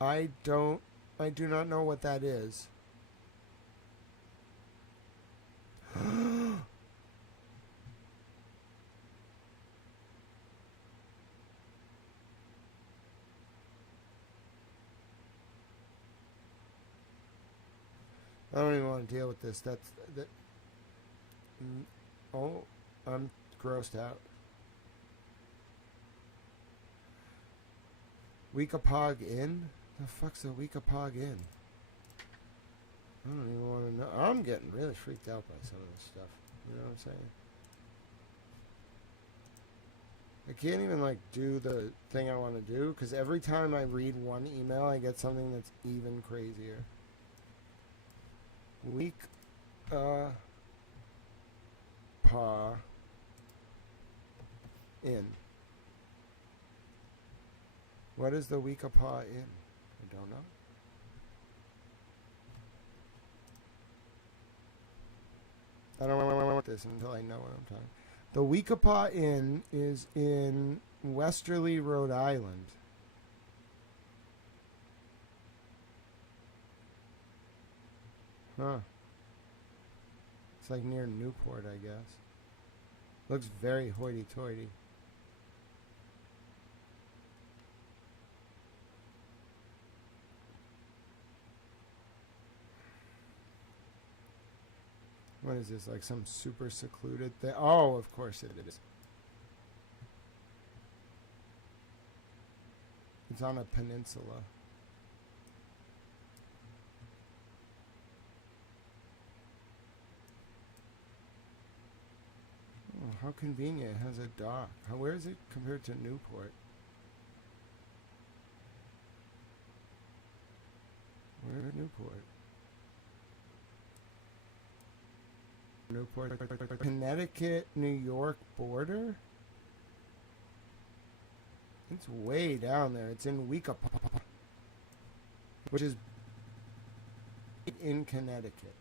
I do not know what that is. I don't even want to deal with this. Oh, I'm grossed out. Weekapog Inn? The fuck's a Weekapog Inn? I don't even want to know. I'm getting really freaked out by some of this stuff. You know what I'm saying? I can't even like do the thing I want to do, because every time I read one email, I get something that's even crazier. Weekapog Inn. What is the Weekapog Inn? I don't know. I don't want this until I know what I'm talking. The Weekapog Inn is in Westerly, Rhode Island. Huh. It's like near Newport, I guess. Looks very hoity-toity. What is this, like some super secluded thing? Oh, of course it is. It's on a peninsula. Oh, how convenient. It has a dock. Where is it compared to Newport? Where's Newport? Newport, Connecticut, New York border? It's way down there. It's in Weekapaug, which is in Connecticut.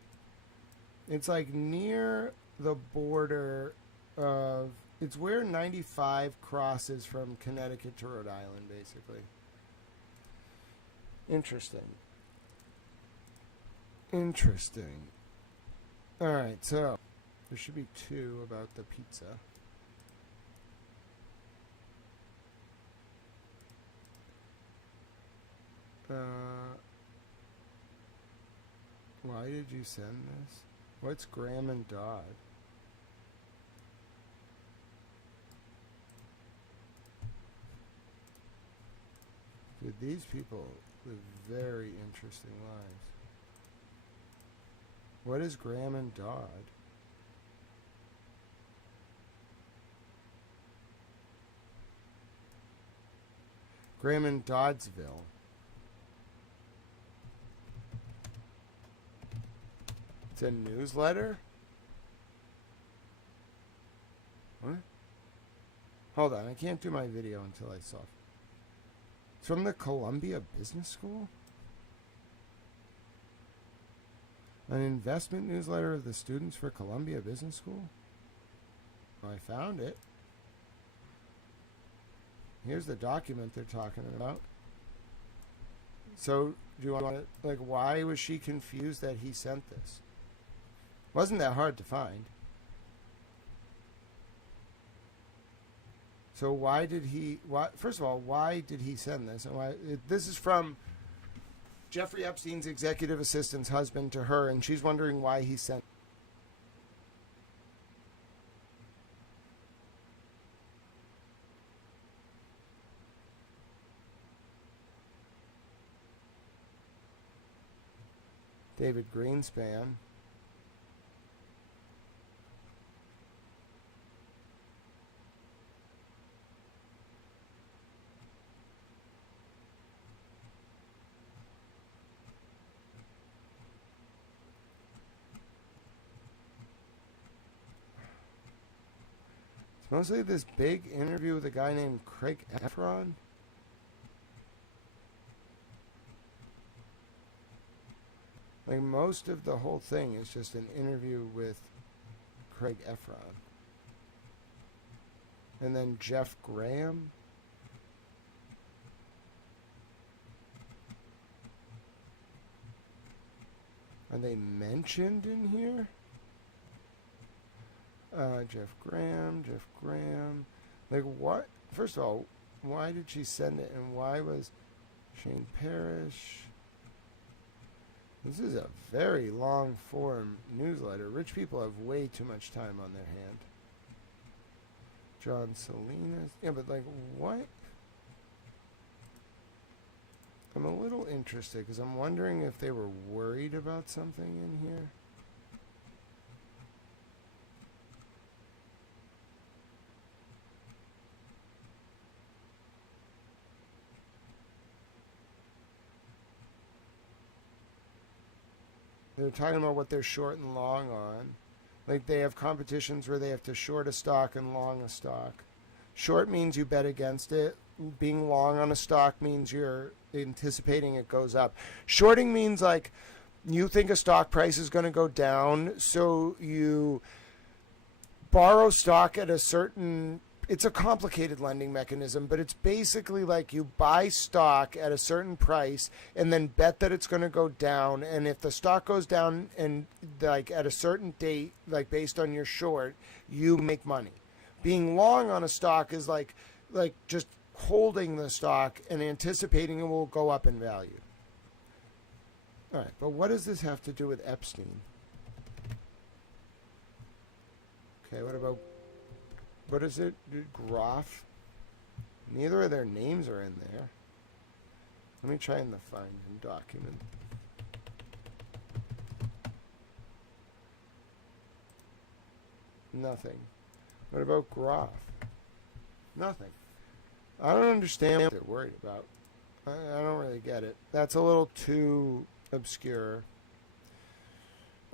It's like near the border of... It's where 95 crosses from Connecticut to Rhode Island, basically. Interesting. Interesting. Alright, so there should be 2 about the pizza. Why did you send this? What's Graham and Dodd? Dude, these people live very interesting lives. What is Graham and Dodd? Graham and Doddsville. It's a newsletter? What? Hold on, I can't do my video until I saw. It's from the Columbia Business School? An investment newsletter of the students for Columbia Business School? Well, I found it. Here's the document they're talking about. So, do you want to, like, why was she confused that he sent this? Wasn't that hard to find. So why did he, first of all, why did he send this? And why, this is from Jeffrey Epstein's executive assistant's husband to her, and she's wondering why he sent. David Greenspan. It's mostly this big interview with a guy named Craig Efron. Like, most of the whole thing is just an interview with Craig Efron. And then Jeff Graham. Are they mentioned in here? Jeff Graham. Like, what? First of all, why did she send it? And why was Shane Parrish? This is a very long form newsletter. Rich people have way too much time on their hand. John Salinas. Yeah, but like, what? I'm a little interested because I'm wondering if they were worried about something in here. They're talking about what they're short and long on. Like, they have competitions where they have to short a stock and long a stock. Short means you bet against it. Being long on a stock means you're anticipating it goes up. Shorting means, like, you think a stock price is going to go down, so you borrow stock at a certain... It's a complicated lending mechanism, but it's basically like you buy stock at a certain price and then bet that it's going to go down. And if the stock goes down and like at a certain date, like based on your short, you make money. Being long on a stock is like just holding the stock and anticipating it will go up in value. All right, but what does this have to do with Epstein? Okay, what about... What is it? Groff? Neither of their names are in there. Let me try and find the document. Nothing. What about Groff? Nothing. I don't understand what they're worried about. I don't really get it. That's a little too obscure.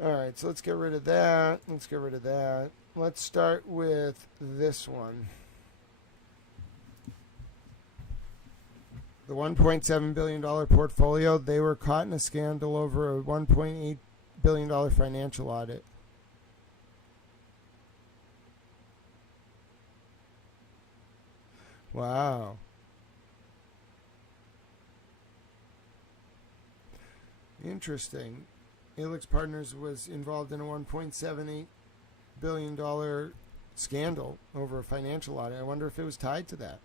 All right, so let's get rid of that. Let's get rid of that. Let's start with this one. The $1.7 billion portfolio, they were caught in a scandal over a $1.8 billion financial audit. Wow. Interesting. Alix Partners was involved in a $1.78 billion scandal over a financial audit. I wonder if it was tied to that.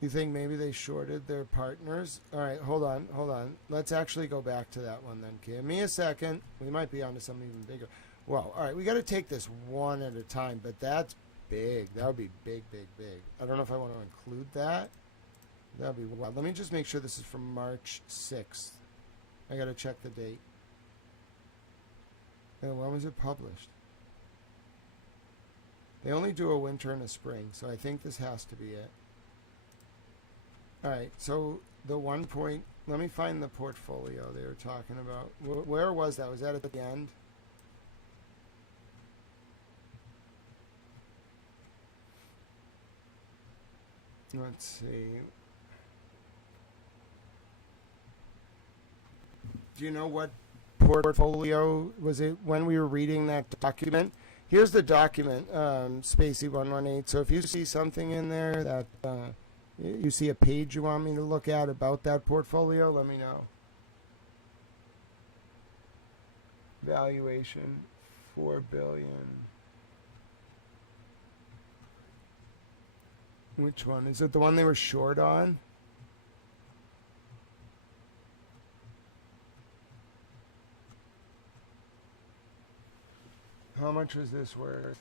You think maybe they shorted their partners? All right, hold on. Let's actually go back to that one then. Give me a second. We might be onto something even bigger. Well, all right, we got to take this one at a time, but that's big. That would be big, big, big. I don't know if I want to include that. That would be wild. Let me just make sure this is from March 6th. I got to check the date. And when was it published? They only do a winter and a spring, so I think this has to be it. All right, so the 1 point, let me find the portfolio they were talking about. Where was that? Was that at the end? Let's see. Do you know what portfolio was it when we were reading that document? Here's the document, Spacey 118. So if you see something in there that you see a page you want me to look at about that portfolio, let me know. Valuation, $4 billion. Which one? Is it the one they were short on? How much was this worth?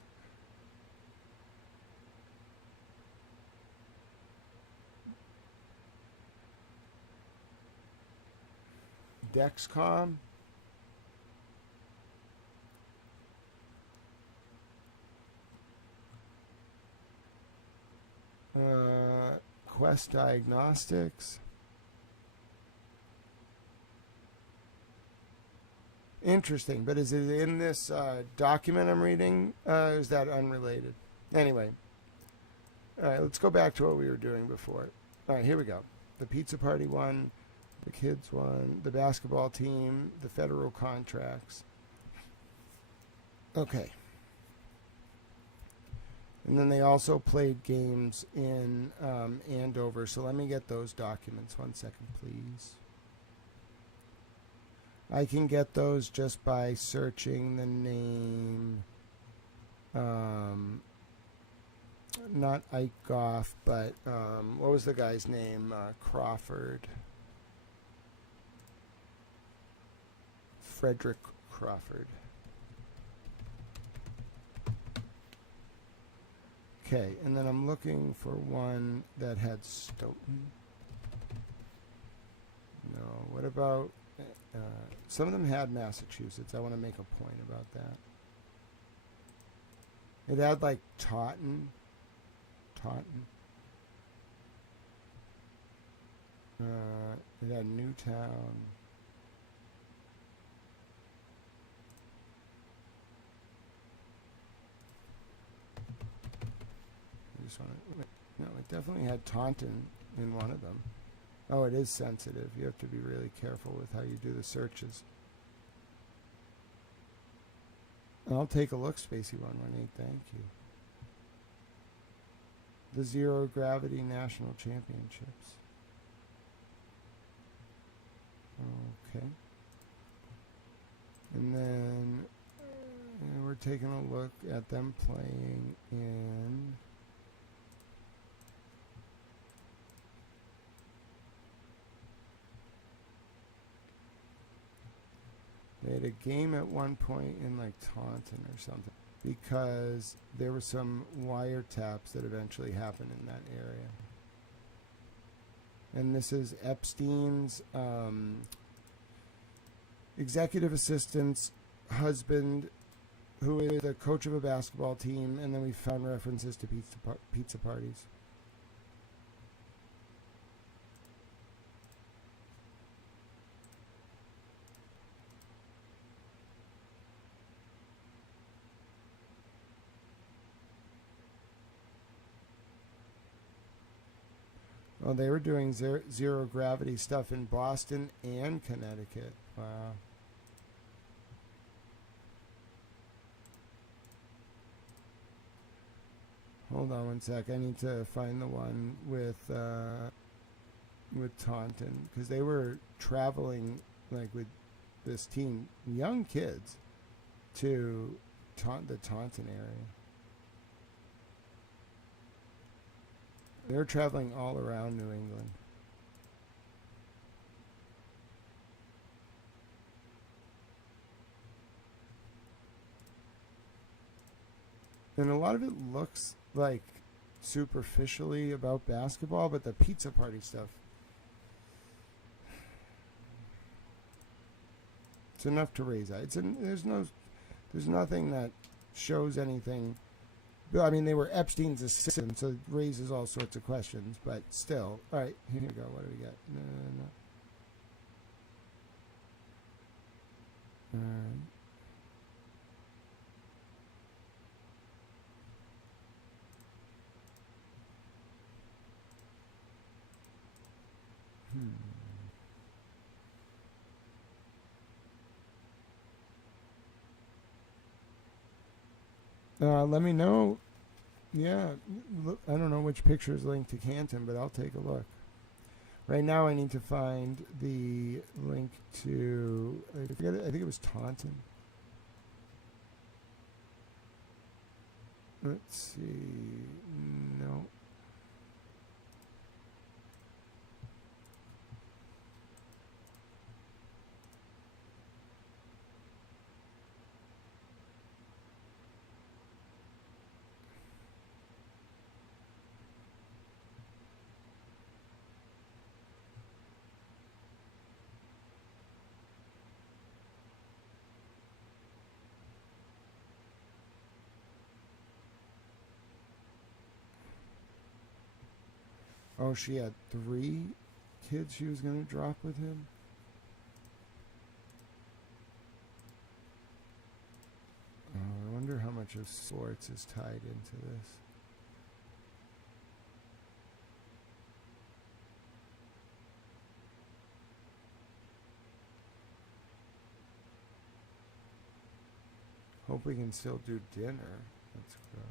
Dexcom? Quest Diagnostics? Interesting, but is it in this document I'm reading? Is that unrelated? Anyway. All right, let's go back to what we were doing before. All right, here we go. The pizza party one, the kids one, the basketball team, the federal contracts. Okay. And then they also played games in Andover. So let me get those documents. 1 second, please. I can get those just by searching the name, not Ike Goff, but what was the guy's name? Crawford. Frederick Crawford. Okay, and then I'm looking for one that had Stoughton. No, what about... some of them had Massachusetts. I want to make a point about that. It had like Taunton. It had Newtown. I just want to. No, it definitely had Taunton in one of them. Oh, it is sensitive. You have to be really careful with how you do the searches. I'll take a look, Spacey 118. Thank you. The Zero Gravity National Championships. Okay. And then we're taking a look at them playing in... They had a game at one point in like Taunton or something because there were some wiretaps that eventually happened in that area. And this is Epstein's executive assistant's husband, who is the coach of a basketball team, and then we found references to pizza parties. Oh, they were doing zero gravity stuff in Boston and Connecticut. Wow. Hold on one sec. I need to find the one with Taunton, because they were traveling like with this team, young kids, to the Taunton area. They were traveling all around New England. And a lot of it looks like superficially about basketball, but the pizza party stuff, it's enough to raise eyes. There's nothing that shows anything. I mean, they were Epstein's assistant, so it raises all sorts of questions, but still. All right, here we go. What do we got? No. All right. Let me know. Yeah, look, I don't know which picture is linked to Canton, but I'll take a look. Right now, I need to find the link to. I think it was Taunton. Let's see. No. Oh, she had 3 kids she was going to drop with him? Oh, I wonder how much of sports is tied into this. Hope we can still do dinner. That's gross.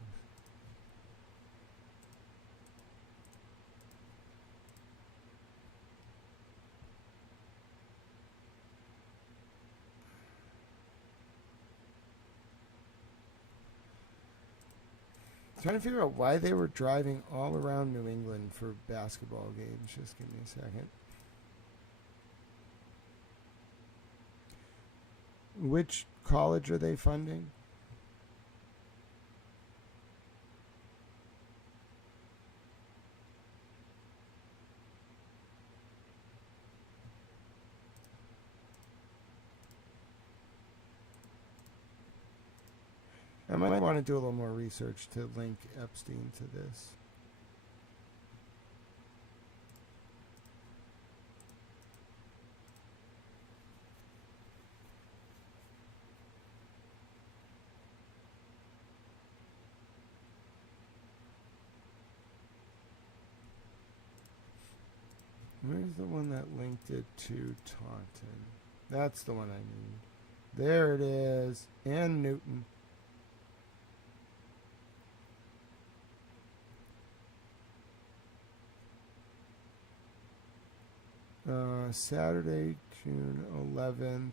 Trying to figure out why they were driving all around New England for basketball games. Just give me a second. Which college are they funding? I might want to do a little more research to link Epstein to this. Where's the one that linked it to Taunton? That's the one I need. There it is. And Newton. Saturday, June 11th.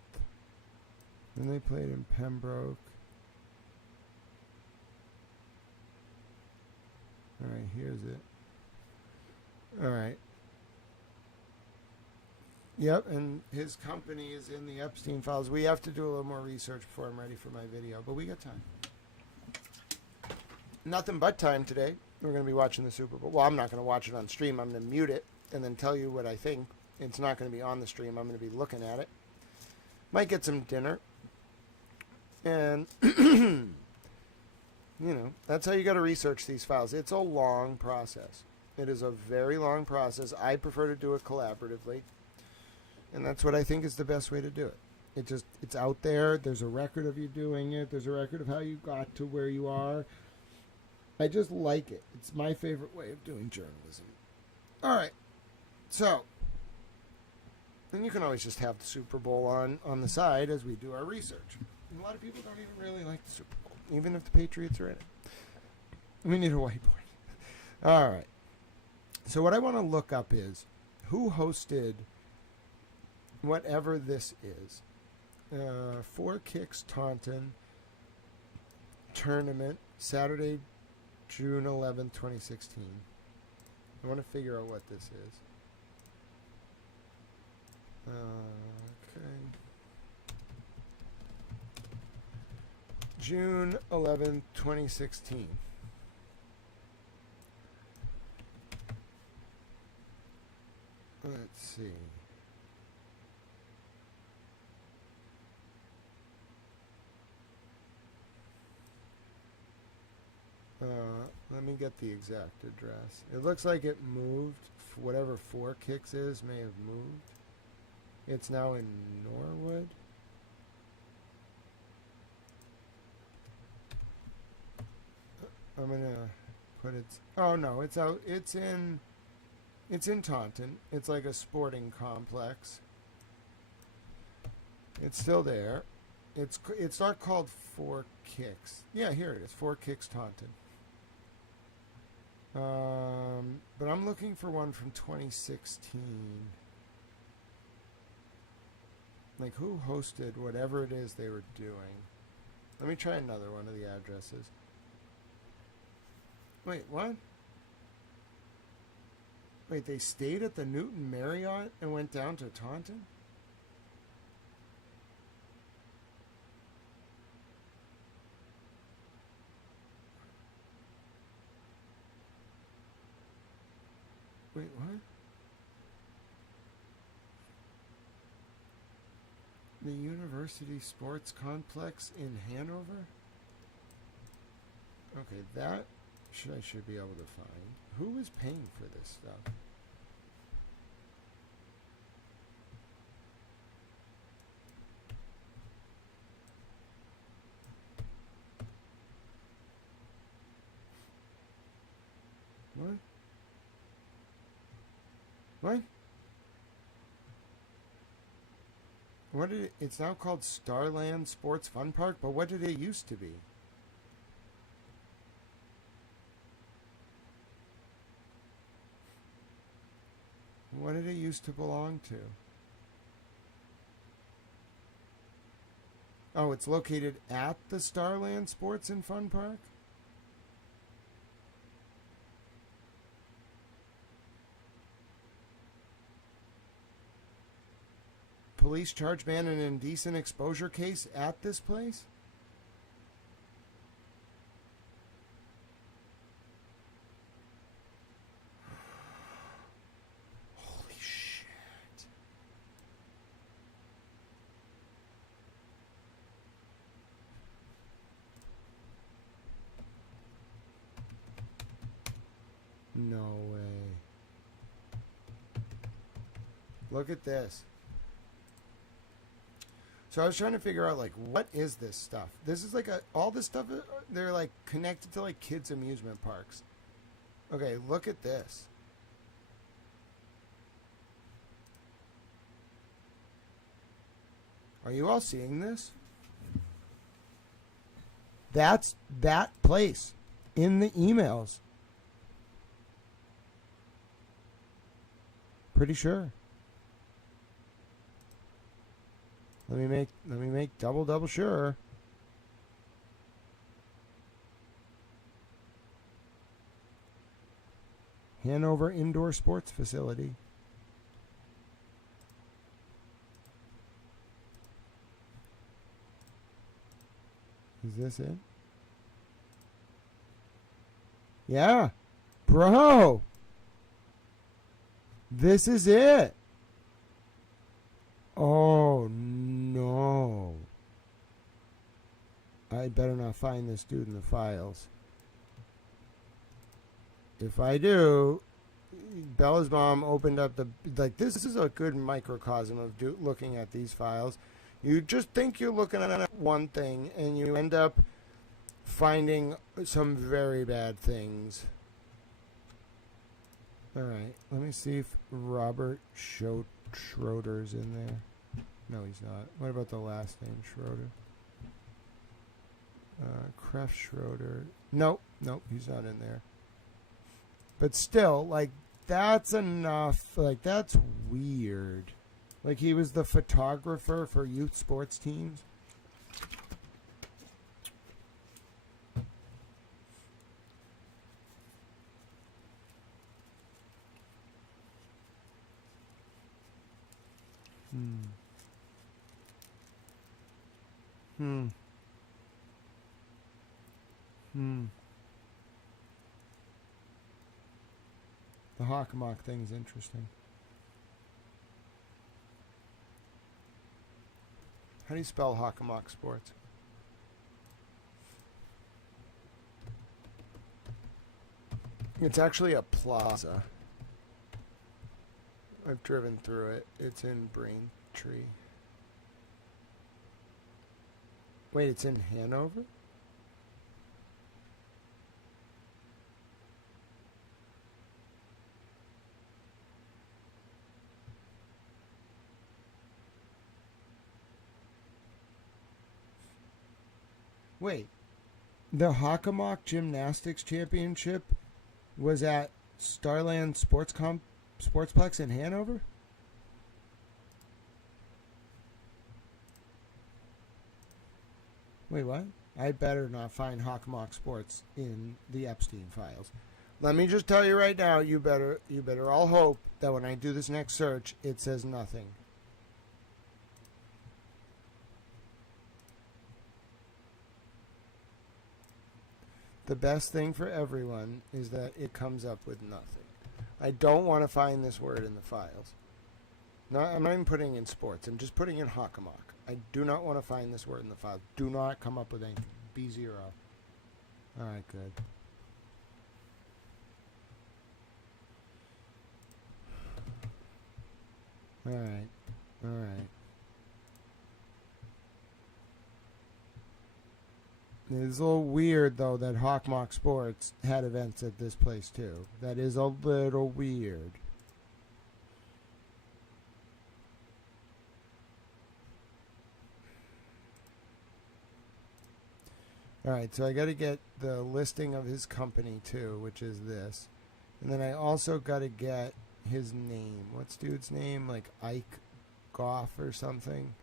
Then they played in Pembroke. Alright, here's it. Alright. Yep, and his company is in the Epstein files. We have to do a little more research before I'm ready for my video, but we got time. Nothing but time today. We're going to be watching the Super Bowl. Well, I'm not going to watch it on stream. I'm going to mute it and then tell you what I think. It's not going to be on the stream. I'm going to be looking at it. Might get some dinner. And, you know, that's how you got to research these files. It's a long process. It is a very long process. I prefer to do it collaboratively. And that's what I think is the best way to do it. It's out there. There's a record of you doing it. There's a record of how you got to where you are. I just like it. It's my favorite way of doing journalism. All right. So, and you can always just have the Super Bowl on the side as we do our research. And a lot of people don't even really like the Super Bowl, even if the Patriots are in it. We need a whiteboard. All right. So what I want to look up is who hosted whatever this is. 4 Kicks Taunton tournament, Saturday, June 11th, 2016. I want to figure out what this is. Okay. June 11th, 2016. Let's see. Let me get the exact address. It looks like it moved. Whatever 4 Kicks is may have moved. It's now in Norwood. I'm gonna put it. Oh no, it's out. It's in Taunton. It's like a sporting complex. It's still there. It's not called 4 Kicks. Yeah, here it is. 4 Kicks Taunton. But I'm looking for one from 2016. Like, who hosted whatever it is they were doing? Let me try another one of the addresses. Wait, what? Wait, they stayed at the Newton Marriott and went down to Taunton? Wait, what? The University Sports Complex in Hanover? Okay, that I should be able to find. Who is paying for this stuff? What? What? What did it's now called Starland Sports Fun Park, but what did it used to be? What did it used to belong to? Oh, it's located at the Starland Sports and Fun Park? Police charge man an indecent exposure case at this place? Holy shit. No way. Look at this. So I was trying to figure out, like, what is this stuff? This is like all this stuff, they're like connected to like kids' amusement parks. Okay, look at this. Are you all seeing this? That's that place in the emails. Pretty sure. Let me make double sure. Hanover Indoor Sports Facility. Is this it? Yeah. Bro. This is it. Oh, no. I better not find this dude in the files. If I do, Bella's mom opened up the... Like, this is a good microcosm of looking at these files. You just think you're looking at one thing, and you end up finding some very bad things. All right. Let me see if Robert Schroeder's in there. No, he's not. What about the last name, Schroeder? Kref Schroeder. Nope, he's not in there. But still, like, that's enough. Like, that's weird. Like, he was the photographer for youth sports teams. The Hockomock thing is interesting. How do you spell Hockomock sports? It's actually a plaza. I've driven through it. It's in Braintree. Wait, it's in Hanover? Wait, the Hockomock Gymnastics Championship was at Starland Sportsplex in Hanover? Wait, what? I better not find Hockomock Sports in the Epstein files. Let me just tell you right now, you better all hope that when I do this next search, it says nothing. The best thing for everyone is that it comes up with nothing. I don't want to find this word in the files. No, I'm not even putting in sports. I'm just putting in Hockomock. I do not want to find this word in the file. Do not come up with anything. B0. All right, good. All right. All right. It's a little weird, though, that Hockomock Sports had events at this place, too. That is a little weird. All right, so I got to get the listing of his company, too, which is this. And then I also got to get his name. What's dude's name? Like Ike Goff or something?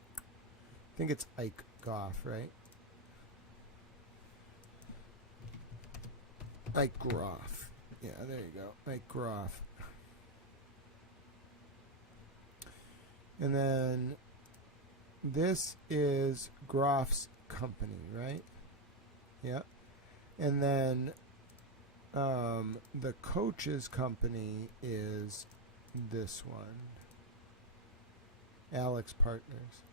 I think it's Ike Goff, right? Ike Groff. Yeah, there you go. Ike Groff. And then this is Groff's company, right? Yeah. And then the coach's company is this one. Alex Partners.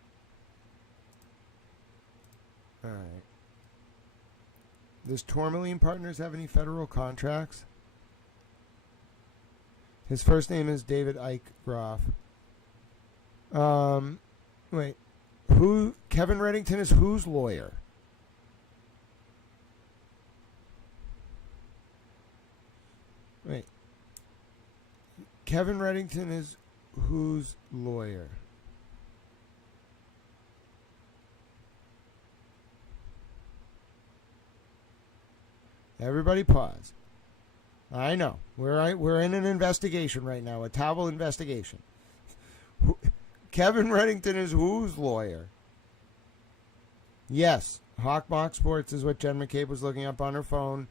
All right. Does Tourmaline Partners have any federal contracts? His first name is David Ike Groff. Wait. Who? Kevin Reddington is whose lawyer? Wait. Kevin Reddington is whose lawyer? Everybody pause. I know. We're in an investigation right now, a Towel investigation. Kevin Reddington is whose lawyer? Yes, Hockomock Sports is what Jen McCabe was looking up on her phone.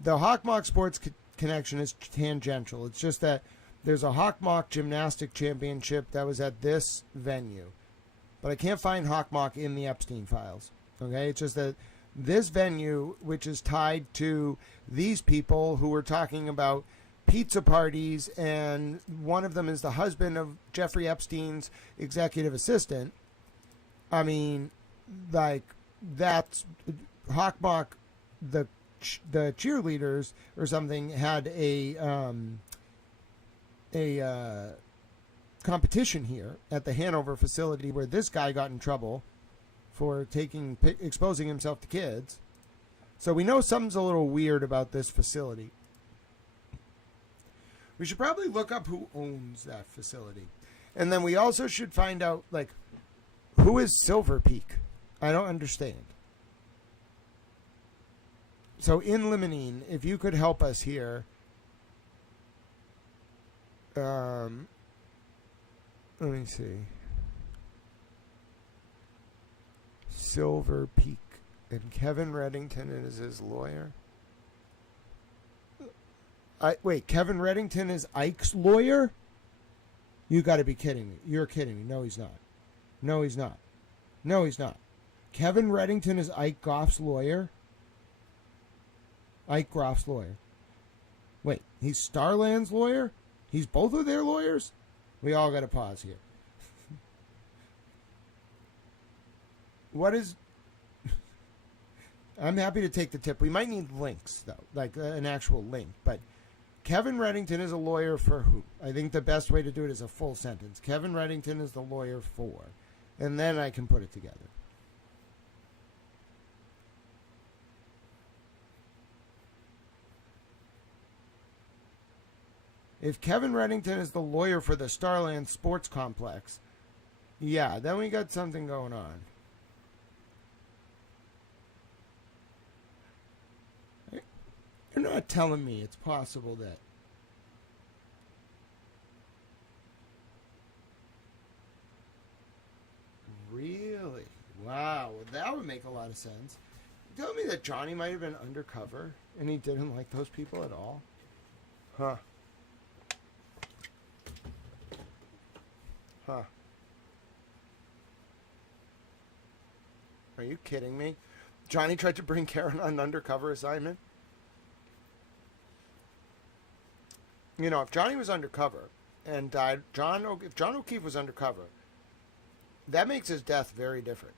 The Hockomock Sports connection is tangential. It's just that there's a Hockomock Gymnastic Championship that was at this venue. But I can't find Hockomock in the Epstein files. Okay? It's just that this venue, which is tied to these people who were talking about pizza parties, and one of them is the husband of Jeffrey Epstein's executive assistant. I mean, like, that's Hockomock, the cheerleaders or something had a competition here at the Hanover facility where this guy got in trouble for exposing himself to kids. So we know something's a little weird about this facility. We should probably look up who owns that facility. And then we also should find out, like, who is Silver Peak? I don't understand. So in Limonene, if you could help us here. Let me see. Silver Peak. And Kevin Reddington is his lawyer. Wait, Kevin Reddington is Ike's lawyer? You got to be kidding me. You're kidding me. No, he's not. No, he's not. No, he's not. Kevin Reddington is Ike Goff's lawyer? Ike Groff's lawyer. Wait, he's Starland's lawyer? He's both of their lawyers? We all got to pause here. What is... I'm happy to take the tip. We might need links, though, like an actual link. But Kevin Reddington is a lawyer for who? I think the best way to do it is a full sentence. Kevin Reddington is the lawyer for. And then I can put it together. If Kevin Reddington is the lawyer for the Starland Sports Complex, yeah, then we got something going on. You're not telling me it's possible that... Really? Wow, well, that would make a lot of sense. You tell me that Johnny might have been undercover and he didn't like those people at all? Huh. Huh. Are you kidding me? Johnny tried to bring Karen on an undercover assignment? You know, if Johnny was undercover and died, if John O'Keefe was undercover, that makes his death very different.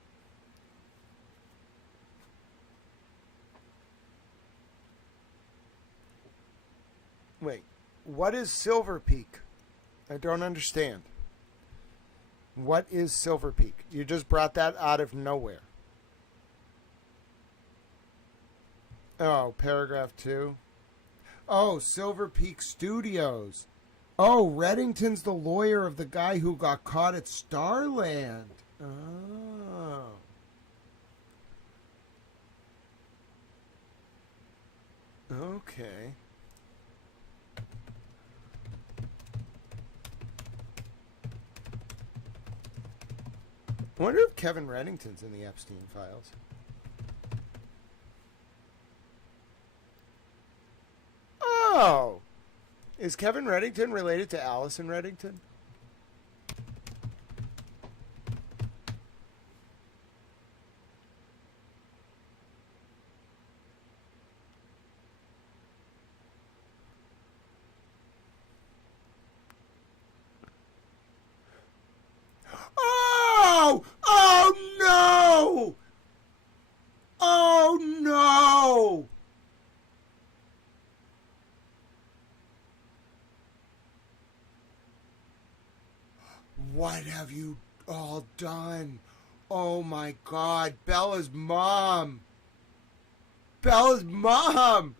Wait, what is Silver Peak? I don't understand. What is Silver Peak? You just brought that out of nowhere. Oh, paragraph 2. Oh, Silver Peak Studios. Oh, Reddington's the lawyer of the guy who got caught at Starland. Oh. Okay. I wonder if Kevin Reddington's in the Epstein files. Oh! Is Kevin Reddington related to Allison Reddington? Oh! Oh no! Oh no! What have you all done? Oh my God, Bella's mom! Bella's mom!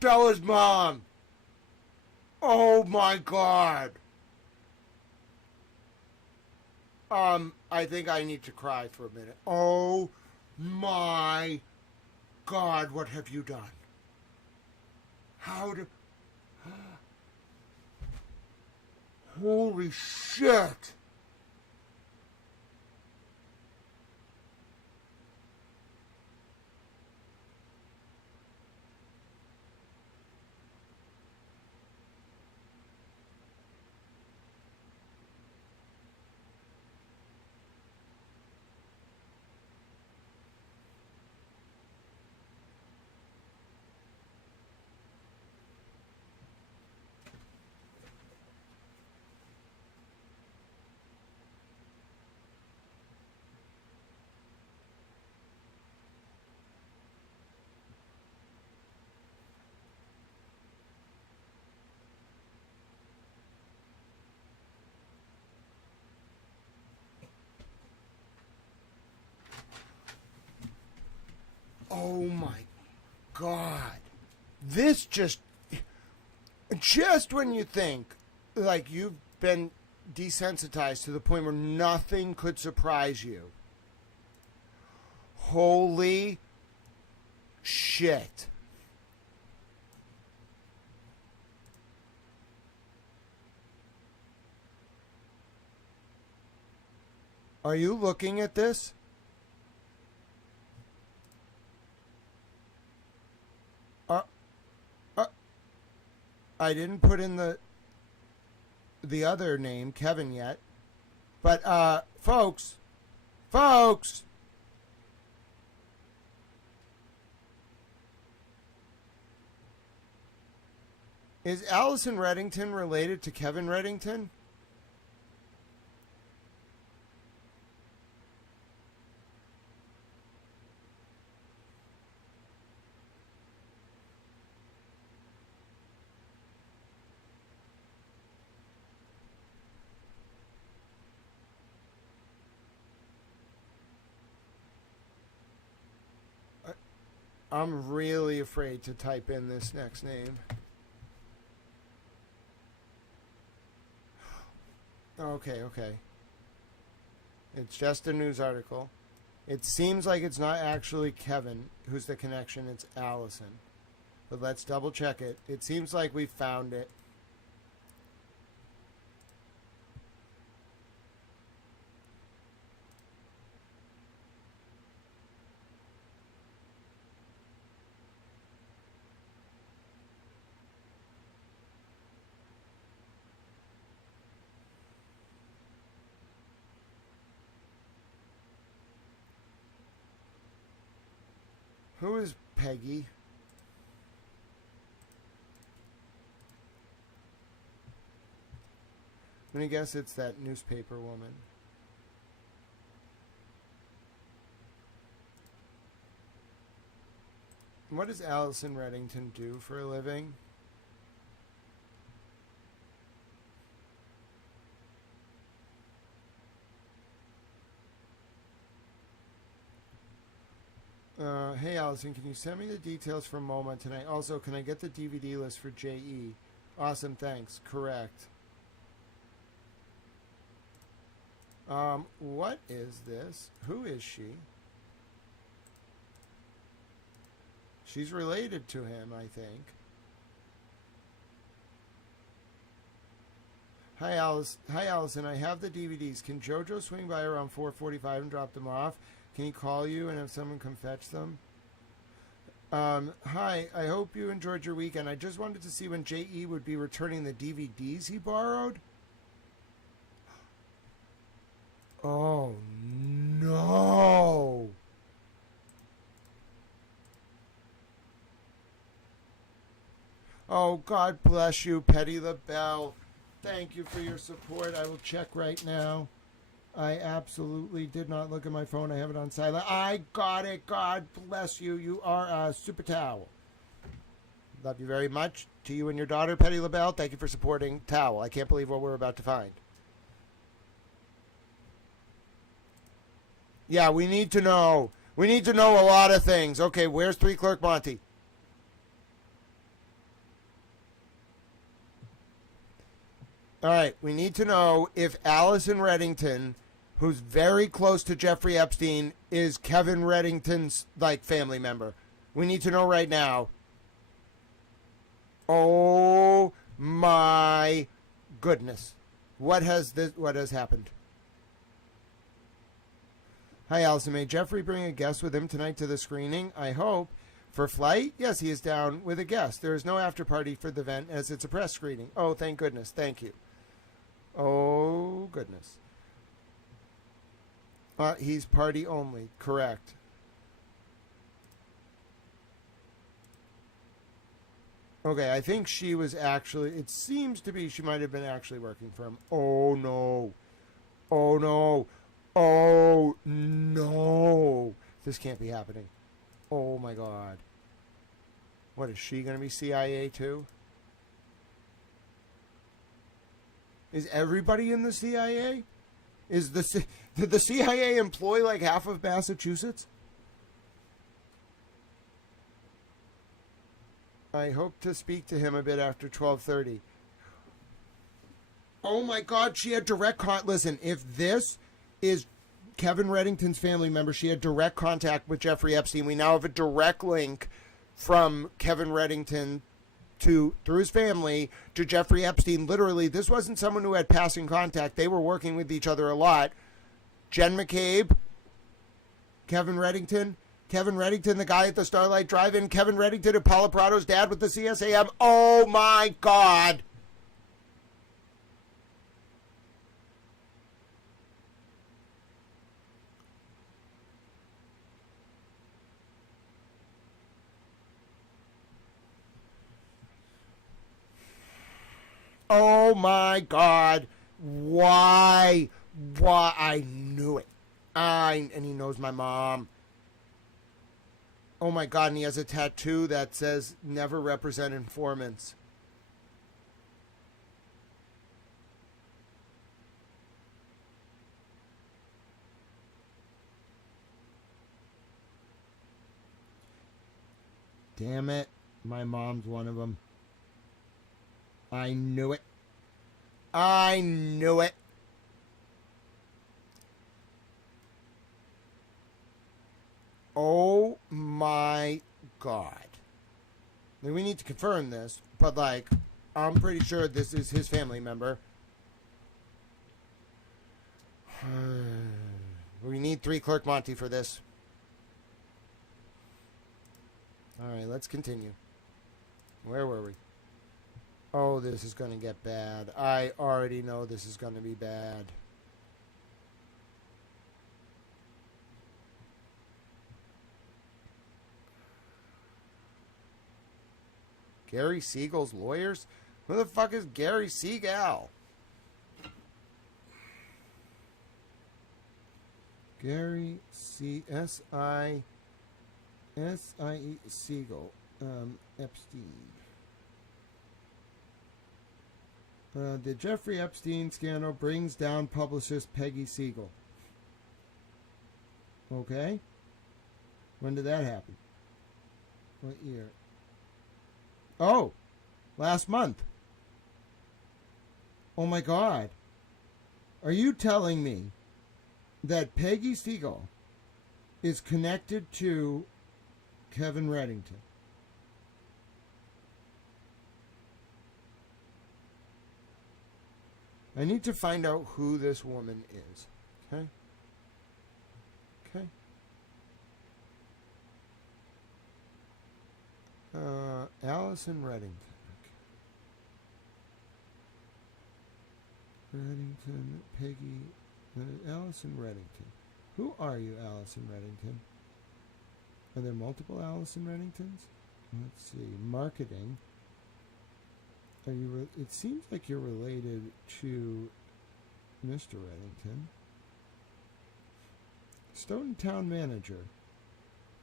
Bella's mom! Oh my God! I think I need to cry for a minute. Oh my God, what have you done? How do... Holy shit! Oh my God. This just when you think like you've been desensitized to the point where nothing could surprise you. Holy shit. Are you looking at this? I didn't put in the other name, Kevin, yet. But, folks, is Allison Reddington related to Kevin Reddington? I'm really afraid to type in this next name. Okay. It's just a news article. It seems like it's not actually Kevin who's the connection, it's Allison. But let's double check it. It seems like we found it. Who is Peggy? I'm gonna guess it's that newspaper woman. What does Allison Reddington do for a living? Hey Allison, can you send me the details for MoMA tonight? Also, can I get the DVD list for JE? Awesome, thanks. Correct. What is this? Who is she? She's related to him, I think. Hi Allison, I have the DVDs. Can Jojo swing by around 4:45 and drop them off? Can he call you and have someone come fetch them? Hi, I hope you enjoyed your weekend. I just wanted to see when JE would be returning the DVDs he borrowed. Oh, no. Oh, God bless you, Petty LaBelle. Thank you for your support. I will check right now. I absolutely did not look at my phone. I have it on silent. I got it. God bless you. You are a super towel. Love you very much. To you and your daughter, Petty LaBelle, thank you for supporting Towel. I can't believe what we're about to find. Yeah, we need to know. We need to know a lot of things. Okay, where's 3 Clerk Monty? All right, we need to know if Allison Reddington, who's very close to Jeffrey Epstein, is Kevin Reddington's, family member. We need to know right now. Oh, my goodness. What has happened? Hi, Allison. May Jeffrey bring a guest with him tonight to the screening? I hope. For flight? Yes, he is down with a guest. There is no after party for the event as it's a press screening. Oh, thank goodness. Thank you. Oh, goodness. He's party only. Correct. Okay, I think she was actually... It seems to be she might have been actually working for him. Oh, no. Oh, no. Oh, no. This can't be happening. Oh, my God. What, is she going to be CIA, too? Is everybody in the CIA? Did the CIA employ, half of Massachusetts? I hope to speak to him a bit after 12:30. Oh my God, she had direct listen, if this is Kevin Reddington's family member, she had direct contact with Jeffrey Epstein. We now have a direct link from Kevin Reddington through his family to Jeffrey Epstein. Literally, this wasn't someone who had passing contact. They were working with each other a lot. Jen McCabe, Kevin Reddington, the guy at the Starlight Drive-In, Kevin Reddington and Paula Prado's dad with the CSAM. Oh my God. Oh my God. Why? I knew it. And he knows my mom. Oh my God, and he has a tattoo that says, never represent informants. Damn it. My mom's one of them. I knew it. I knew it. Oh my God. We need to confirm this, but like, I'm pretty sure this is his family member. We need 3 Clerk Monty for this. Alright, let's continue. Where were we? Oh, this is going to get bad. I already know this is going to be bad. Gary Siegel's lawyers? Who the fuck is Gary Siegel? Gary S-I-E Siegel. Epstein. The Jeffrey Epstein scandal brings down publicist Peggy Siegel. Okay. When did that happen? What year? Oh, last month. Oh my God. Are you telling me that Peggy Siegel is connected to Kevin Reddington? I need to find out who this woman is. Okay? Okay. Allison Reddington. Reddington, Peggy, Allison Reddington. Who are you, Allison Reddington? Are there multiple Allison Reddingtons? Let's see. Marketing. Are you? It seems like you're related to Mr. Reddington. Stoughton Town Manager.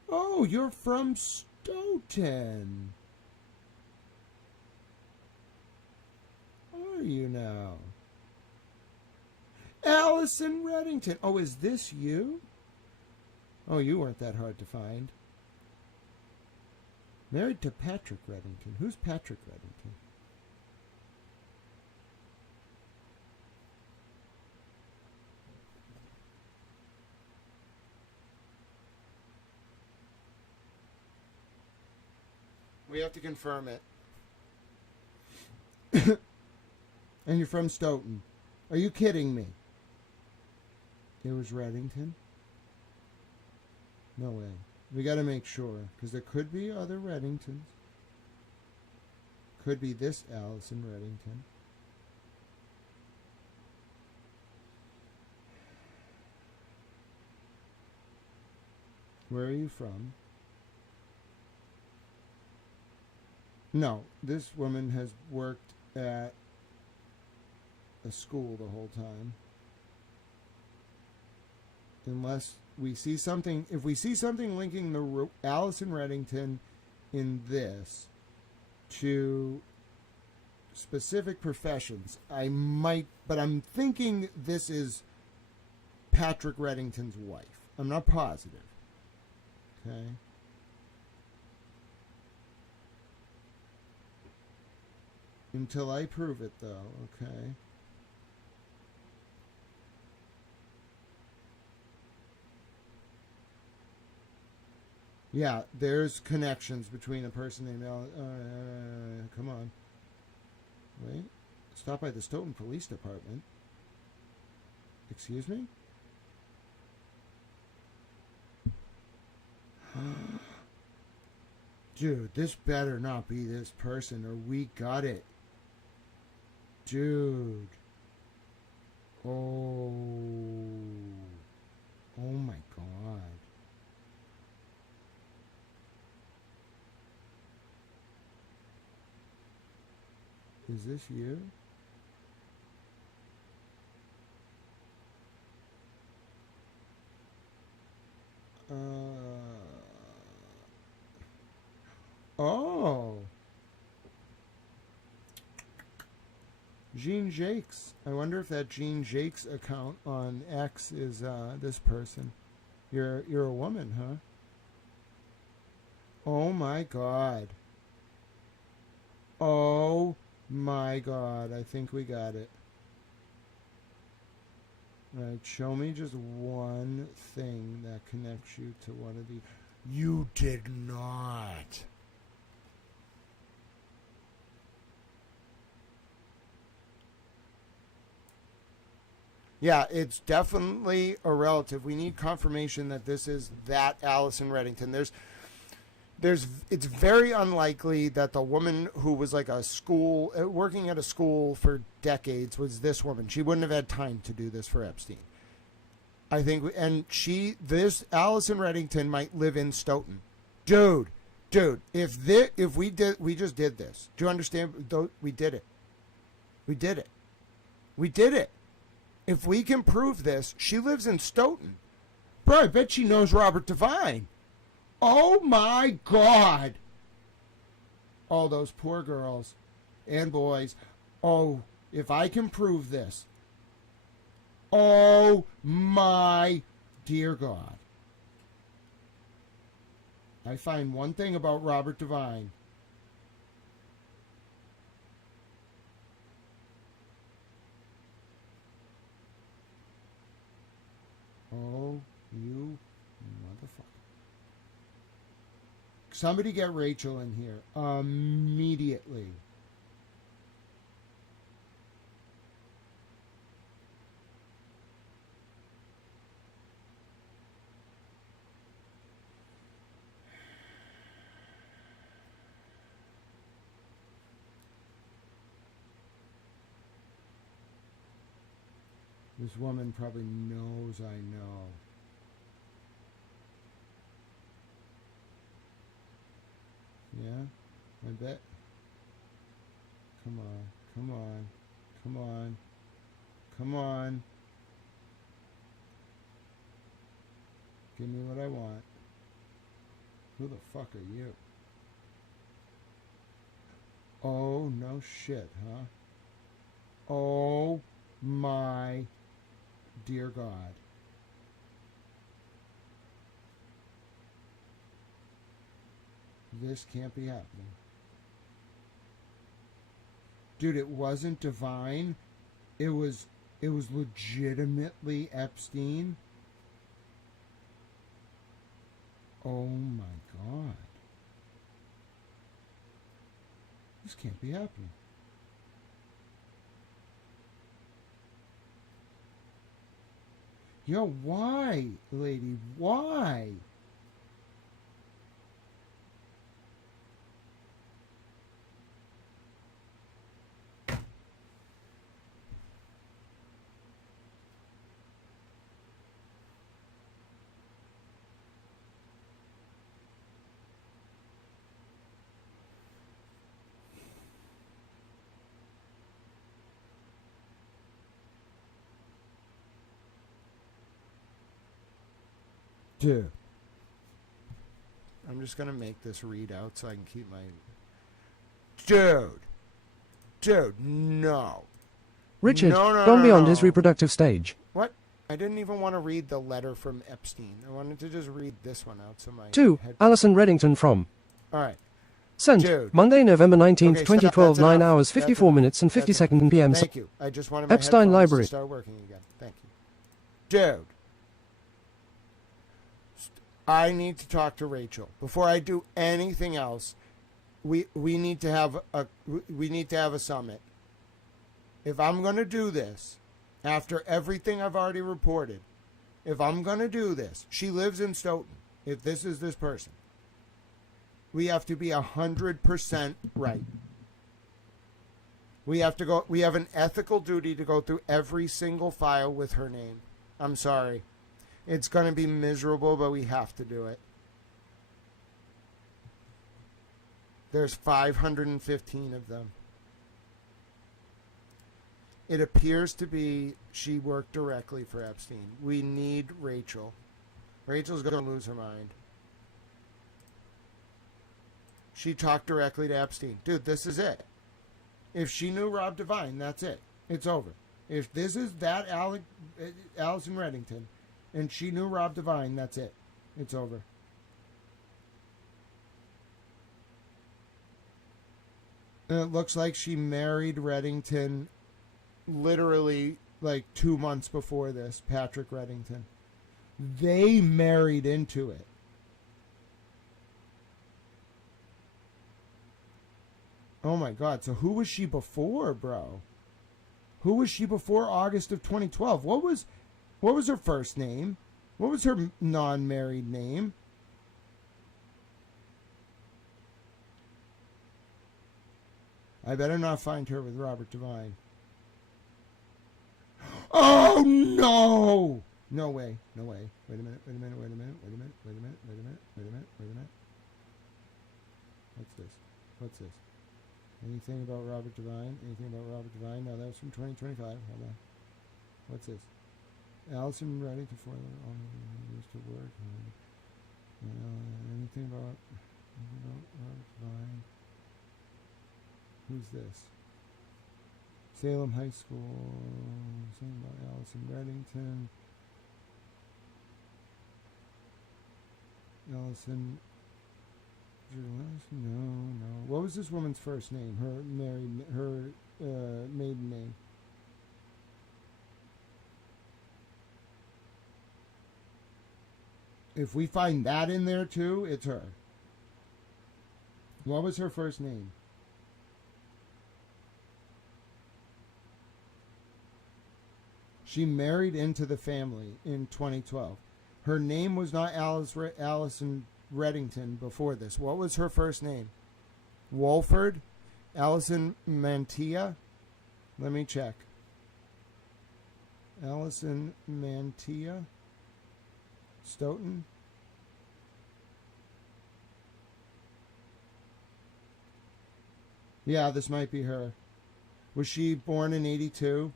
Oh, you're from Stoughton. Are you now? Allison Reddington. Oh, is this you? Oh, you weren't that hard to find. Married to Patrick Reddington. Who's Patrick Reddington? We have to confirm it. And you're from Stoughton. Are you kidding me? It was Reddington? No way. We got to make sure, because there could be other Reddingtons. Could be this Allison Reddington. Where are you from? No, this woman has worked at a school the whole time. Unless we see something, if we see something linking the Allison Reddington in this to specific professions, I might, but I'm thinking this is Patrick Reddington's wife. I'm not positive. Okay. Until I prove it, though, okay? Yeah, there's connections between a person named come on. Wait. Stop by the Stoughton Police Department. Excuse me? Dude, this better not be this person or we got it. Dude. Oh. Oh my God. Is this you? Oh. Jean Jacques. I wonder if that Jean Jacques account on X is this person. You're a woman, huh? Oh my God. Oh my God. I think we got it. All right, show me just one thing that connects you to one of these. You did not. Yeah, it's definitely a relative. We need confirmation that this is that Allison Reddington. It's very unlikely that the woman who was like a school, working at a school for decades was this woman. She wouldn't have had time to do this for Epstein. I think, and this Allison Reddington might live in Stoughton. Dude, if we just did this. Do you understand? We did it. We did it. We did it. If we can prove this, she lives in Stoughton. Bro, I bet she knows Robert Devine. Oh my God. All those poor girls and boys. Oh, if I can prove this. Oh my dear God. I find one thing about Robert Devine. Oh, you motherfucker. Somebody get Rachel in here immediately. This woman probably knows I know. Yeah, I bet. Come on, come on, come on, come on. Give me what I want. Who the fuck are you? Oh, no shit, huh? Oh my dear God. This can't be happening. Dude, it wasn't Divine. It was legitimately Epstein. Oh my God. This can't be happening. Yo, why, lady? Why? Dude. I'm just going to make this readout so I can keep my... Dude, no. Richard, No, gone beyond no. his reproductive stage. What? I didn't even want to read the letter from Epstein. I wanted to just read this one out so my... 2. head... Alison Reddington from All right. Sent. Dude. Monday, November 19th, Okay, stop. 2012, That's 9 enough. hours, That's 54 enough. minutes and 50 That's seconds p.m. Thank you. I just wanted my Epstein headphones Library. to start working again. Thank you. Dude. I need to talk to Rachel. Before I do anything else, we need to have a summit. If I'm going to do this, after everything I've already reported, if I'm going to do this, she lives in Stoughton. If this is this person, we have to be 100% right. We have an ethical duty to go through every single file with her name. I'm sorry. It's going to be miserable, but we have to do it. There's 515 of them. It appears to be she worked directly for Epstein. We need Rachel. Rachel's going to lose her mind. She talked directly to Epstein. Dude, this is it. If she knew Rob Devine, that's it. It's over. If this is that Allison Reddington, and she knew Rob Devine, that's it. It's over. And it looks like she married Reddington literally like 2 months before this, Patrick Reddington. They married into it. Oh my God. So who was she before, bro? Who was she before August of 2012? What was her first name? What was her non-married name? I better not find her with Robert Devine. Oh no! No way. No way. Wait a minute. Wait a minute. Wait a minute. Wait a minute. Wait a minute. Wait a minute. Wait a minute. Wait a minute. What's this? What's this? Anything about Robert Devine? Anything about Robert Devine? No, that was from 2025. Hold on. What's this? Allison ready to foil used to work. Anything about Robert Devine? Who's this? Salem High School. Something about Allison Reddington. Allison. No. What was this woman's first name? Her maiden name. If we find that in there too, it's her. What was her first name? She married into the family in 2012. Her name was not Allison Reddington before this. What was her first name? Wolford? Allison Mantia? Let me check. Allison Mantia? Stoughton? Yeah, this might be her. Was she born in 82?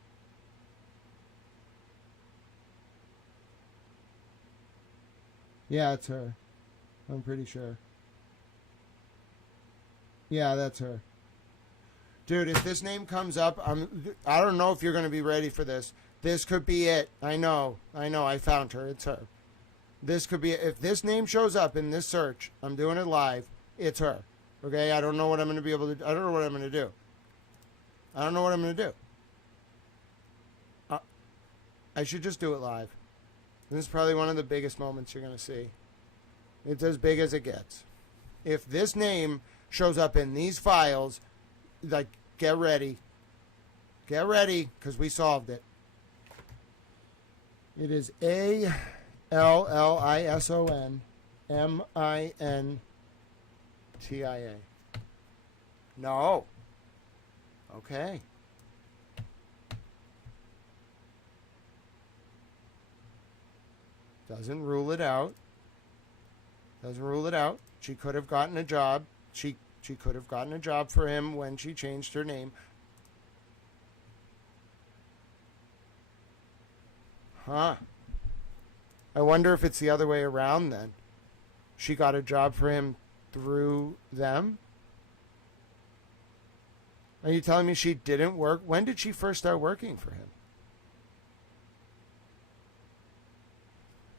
Yeah, it's her. I'm pretty sure. Yeah, that's her. Dude, if this name comes up, I don't know if you're going to be ready for this. This could be it. I know. I found her. It's her. This could be it. If this name shows up in this search, I'm doing it live. It's her. Okay? I don't know what I'm going to be able to... I don't know what I'm going to do. I don't know what I'm going to do. I should just do it live. This is probably one of the biggest moments you're going to see. It's as big as it gets. If this name shows up in these files, like, get ready. Get ready, because we solved it. It is ALLISONMINTIA. No. Okay. Doesn't rule it out. Doesn't rule it out. She could have gotten a job. She could have gotten a job for him when she changed her name. Huh. I wonder if it's the other way around then. She got a job for him through them? Are you telling me she didn't work? When did she first start working for him?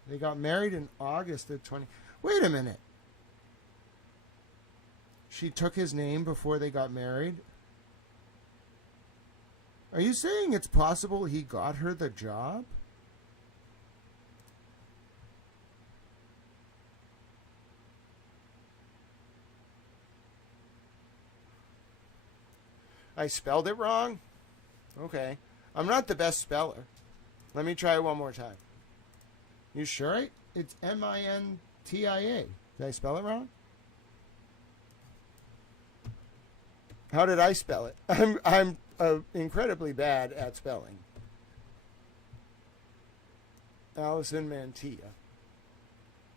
They got married in August of 20... Wait a minute. She took his name before they got married? Are you saying it's possible he got her the job? I spelled it wrong? Okay. I'm not the best speller. Let me try it one more time. You sure? It's Mintia. Did I spell it wrong? How did I spell it? I'm incredibly bad at spelling. Allison Mantia.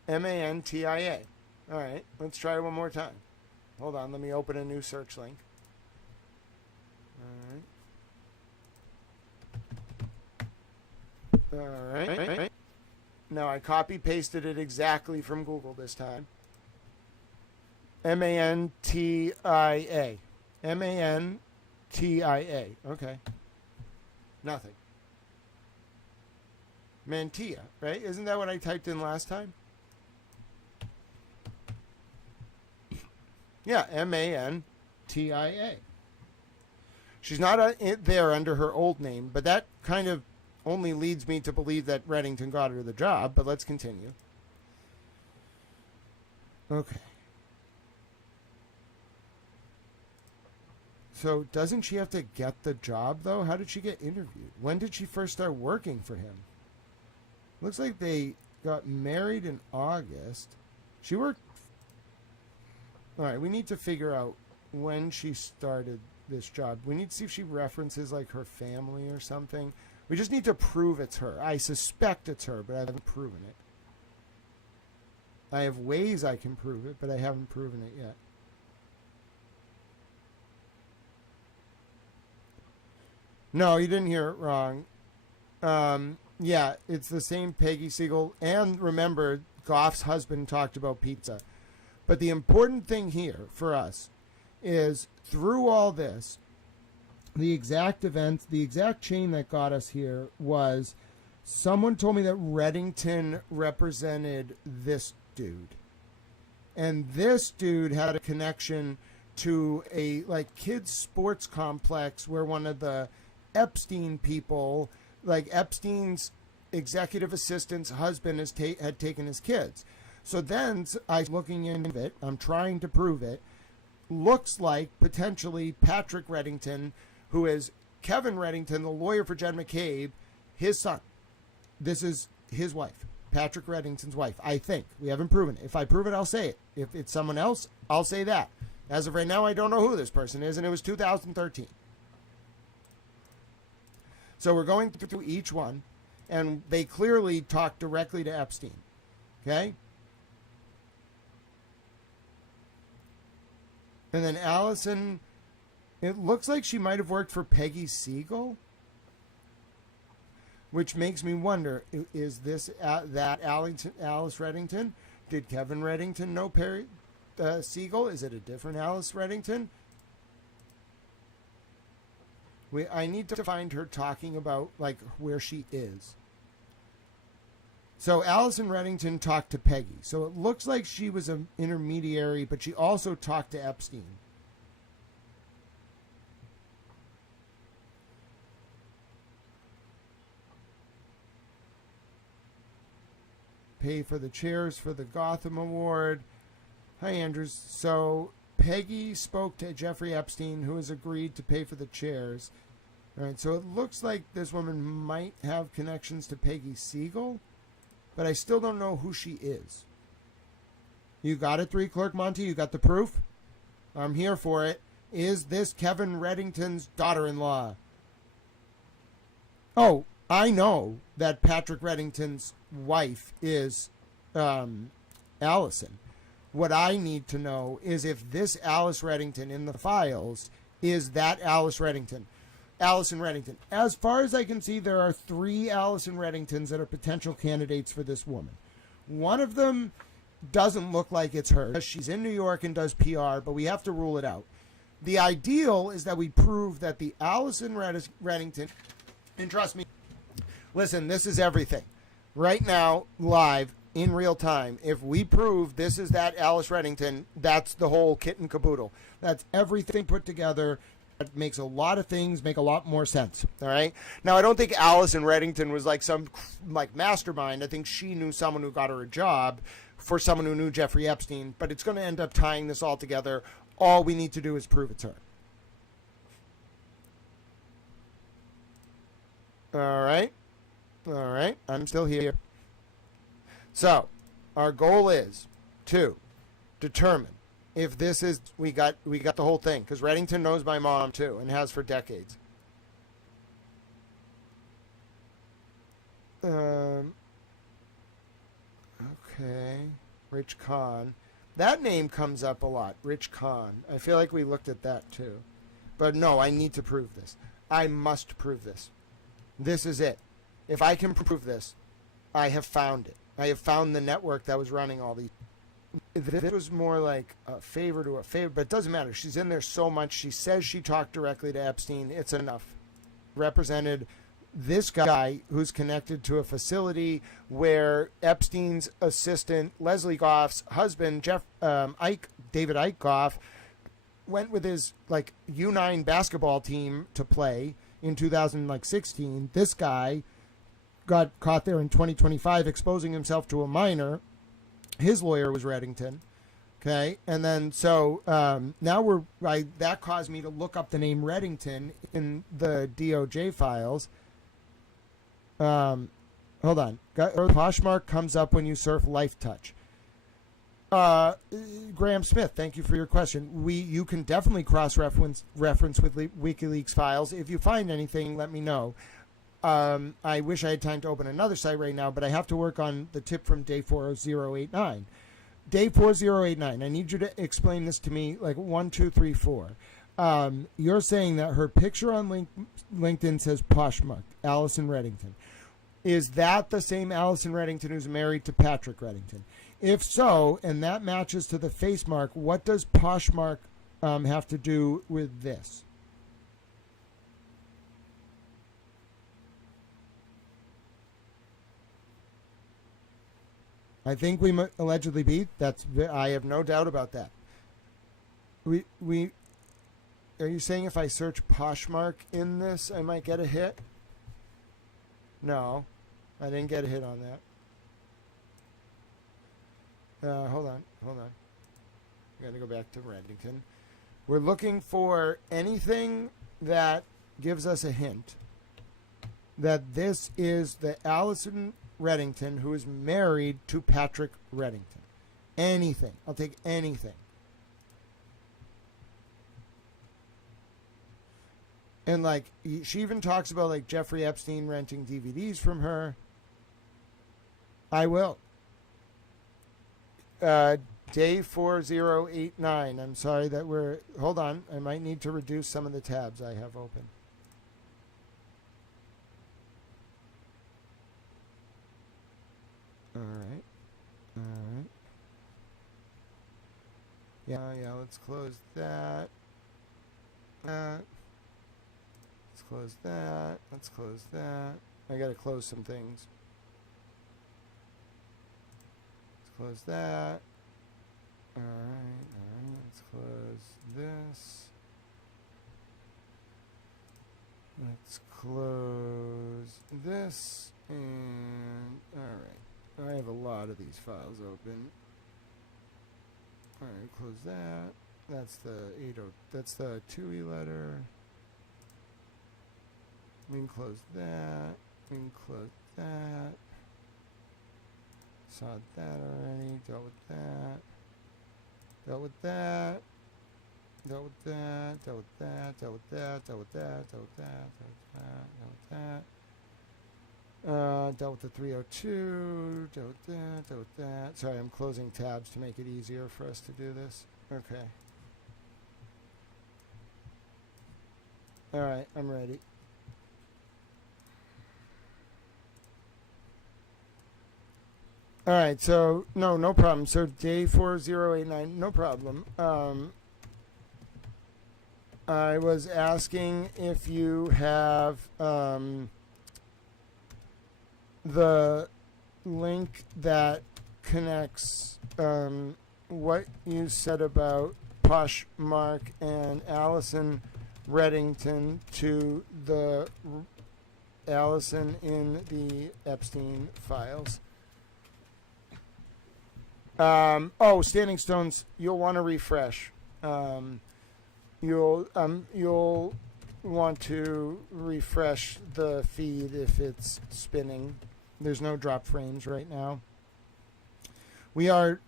Mantia. All right, let's try it one more time. Hold on, let me open a new search link. All right. Now I copy-pasted it exactly from Google this time. Mantia. Mantia. Okay. Nothing. Mantia, right? Isn't that what I typed in last time? Yeah, Mantia. She's not there under her old name, but that kind of only leads me to believe that Reddington got her the job, but let's continue. Okay. So doesn't she have to get the job, though? How did she get interviewed? When did she first start working for him? Looks like they got married in August. She worked... All right, we need to figure out when she started this job. We need to see if she references, like, her family or something. We just need to prove it's her. I suspect it's her, but I haven't proven it. I have ways I can prove it, but I haven't proven it yet. No, you didn't hear it wrong. Yeah, it's the same Peggy Siegel. And remember, Goff's husband talked about pizza. But the important thing here for us is through all this, the exact events, the exact chain that got us here was someone told me that Reddington represented this dude. And this dude had a connection to a like kids sports complex where one of the Epstein people, like Epstein's executive assistant's husband had taken his kids. So then I was looking into it, I'm trying to prove it, looks like potentially Patrick Reddington, who is Kevin Reddington, the lawyer for Jen McCabe, his son. This is his wife, Patrick Reddington's wife, I think. We haven't proven it. If I prove it, I'll say it. If it's someone else, I'll say that. As of right now, I don't know who this person is, and it was 2013. So we're going through each one, and they clearly talk directly to Epstein. Okay? And then Allison, it looks like she might have worked for Peggy Siegel, which makes me wonder, is this that Alice Reddington? Did Kevin Reddington know Siegel? Is it a different Alice Reddington? I need to find her talking about like where she is. So Allison Reddington talked to Peggy. So it looks like she was an intermediary, but she also talked to Epstein. Pay for the chairs for the Gotham Award. Hi, Andrews. So Peggy spoke to Jeffrey Epstein, who has agreed to pay for the chairs. All right, so it looks like this woman might have connections to Peggy Siegel, but I still don't know who she is. You got it, 3 Clerk Monty? You got the proof? I'm here for it. Is this Kevin Reddington's daughter-in-law? Oh, I know that Patrick Reddington's wife is Allison. What I need to know is if this Alice Reddington in the files is that Allison Reddington. As far as I can see, there are 3 Allison Reddingtons that are potential candidates for this woman. One of them doesn't look like it's her. She's in New York and does PR, but we have to rule it out. The ideal is that we prove that the Allison Reddington, and trust me, listen, this is everything. Right now, live, in real time. If we prove this is that Alice Reddington, that's the whole kit and caboodle. That's everything put together. That makes a lot of things make a lot more sense. All right. Now, I don't think Allison Reddington was like some like mastermind. I think she knew someone who got her a job for someone who knew Jeffrey Epstein. But it's going to end up tying this all together. All we need to do is prove it's her. All right. All right. I'm still here. So, our goal is to determine if this is we got the whole thing, because Reddington knows my mom too and has for decades. Okay, Rich Khan. That name comes up a lot, Rich Khan. I feel like we looked at that too. But no, I need to prove this. I must prove this. This is it. If I can prove this, I have found it. I have found the network that was running all these. This was more like a favor to a favor, but it doesn't matter. She's in there so much. She says she talked directly to Epstein. It's enough. Represented this guy who's connected to a facility where Epstein's assistant, Leslie Goff's husband, David Ike Goff, went with his like U9 basketball team to play in 2016. This guy got caught there in 2025 exposing himself to a minor. His lawyer was Reddington. Okay. And then so now that caused me to look up the name Reddington in the DOJ files. Hold on. Poshmark comes up when you surf LifeTouch. Graham Smith, thank you for your question. You can definitely cross-reference with WikiLeaks files. If you find anything, let me know. I wish I had time to open another site right now, but I have to work on the tip from day 4089. Day 4089, I need you to explain this to me like 1, 2, 3, 4. You're saying that her picture on LinkedIn says Poshmark, Allison Reddington. Is that the same Allison Reddington who's married to Patrick Reddington? If so, and that matches to the face mark, what does Poshmark have to do with this? I think we might allegedly be. I have no doubt about that. Are you saying if I search Poshmark in this, I might get a hit? No, I didn't get a hit on that. Hold on. I got to go back to Reddington. We're looking for anything that gives us a hint that this is the Allison Reddington who is married to Patrick Reddington. Anything. I'll take anything. And like she even talks about like Jeffrey Epstein renting DVDs from her. I will. Day 4089. I'm sorry that hold on. I might need to reduce some of the tabs I have open. All right. Yeah, let's close that. Let's close that. I gotta close some things. Let's close that. Alright, let's close this. Let's close this. And alright. I have a lot of these files open. Alright, close that. That's the 2E letter. We can close that. We can close that. Saw that already. Dealt with that. Dealt with that. Dealt with that. Dealt with that. Dealt with that. Dealt with that. Dealt with that. Dealt with that. Dealt with that. Dealt with the 302. Dealt with that. Dealt with that. Sorry, I'm closing tabs to make it easier for us to do this. Okay. All right, I'm ready. All right, so no problem. So day 4089, no problem. I was asking if you have the link that connects what you said about Poshmark and Allison Reddington to the Allison in the Epstein files. Standing stones. You'll want to refresh. You'll want to refresh the feed if it's spinning. There's no drop frames right now. We are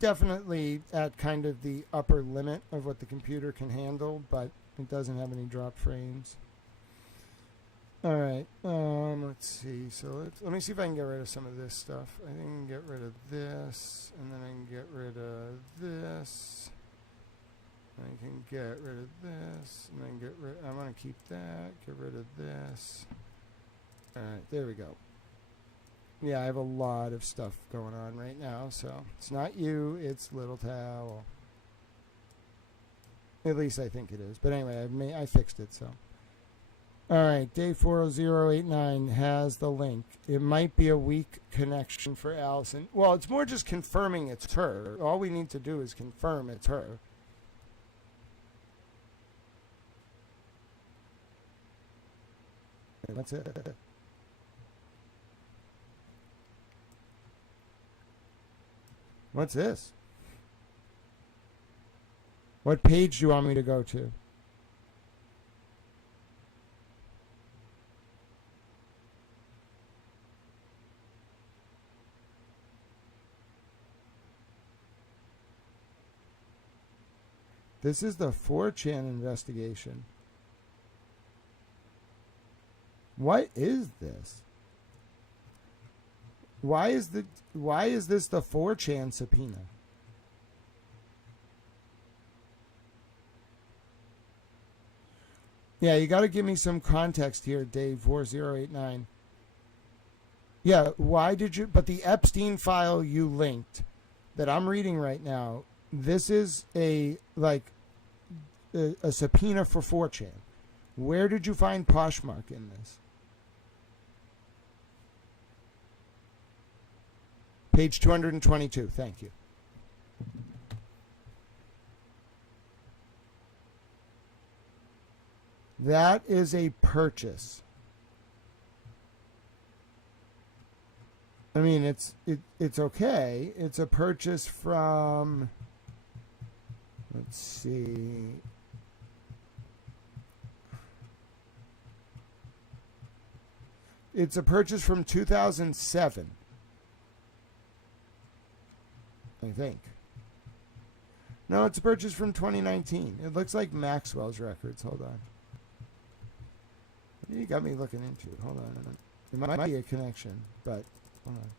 definitely at kind of the upper limit of what the computer can handle, but it doesn't have any drop frames. All right. Let's see. So let me see if I can get rid of some of this stuff. I can get rid of this, and then I can get rid of this. I can get rid of this, and then I want to keep that. Get rid of this. All right. There we go. Yeah, I have a lot of stuff going on right now, so it's not you, it's Little Towel. At least I think it is. But anyway, I fixed it, so. All right, day 40089 has the link. It might be a weak connection for Allison. Well, it's more just confirming it's her. All we need to do is confirm it's her. That's it. What's this? What page do you want me to go to? This is the 4chan investigation. What is this? Why is this the 4chan subpoena? Yeah, you got to give me some context here, Dave 4089. Yeah, why did you? But the Epstein file you linked that I'm reading right now, this is a subpoena for 4chan. Where did you find Poshmark in this? Page 222. Thank you. That is a purchase. I mean, it's okay. It's a purchase from, let's see. It's a purchase from 2007. I think. No, it's a purchase from 2019. It looks like Maxwell's records. Hold on. What do you got me looking into? Hold on. It might be a connection, but hold on.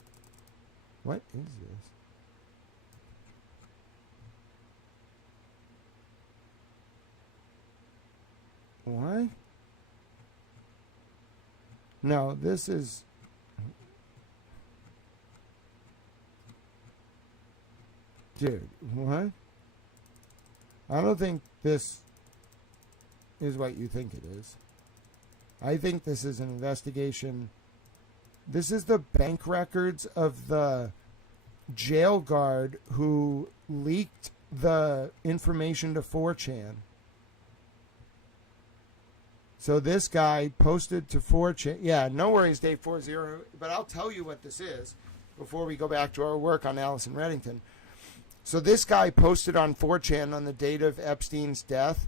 What is this? What? No, this is... Dude, what? I don't think this is what you think it is. I think this is an investigation. This is the bank records of the jail guard who leaked the information to 4chan. So this guy posted to 4chan. Yeah, no worries, Dave 40. But I'll tell you what this is before we go back to our work on Allison Reddington. So this guy posted on 4chan on the date of Epstein's death.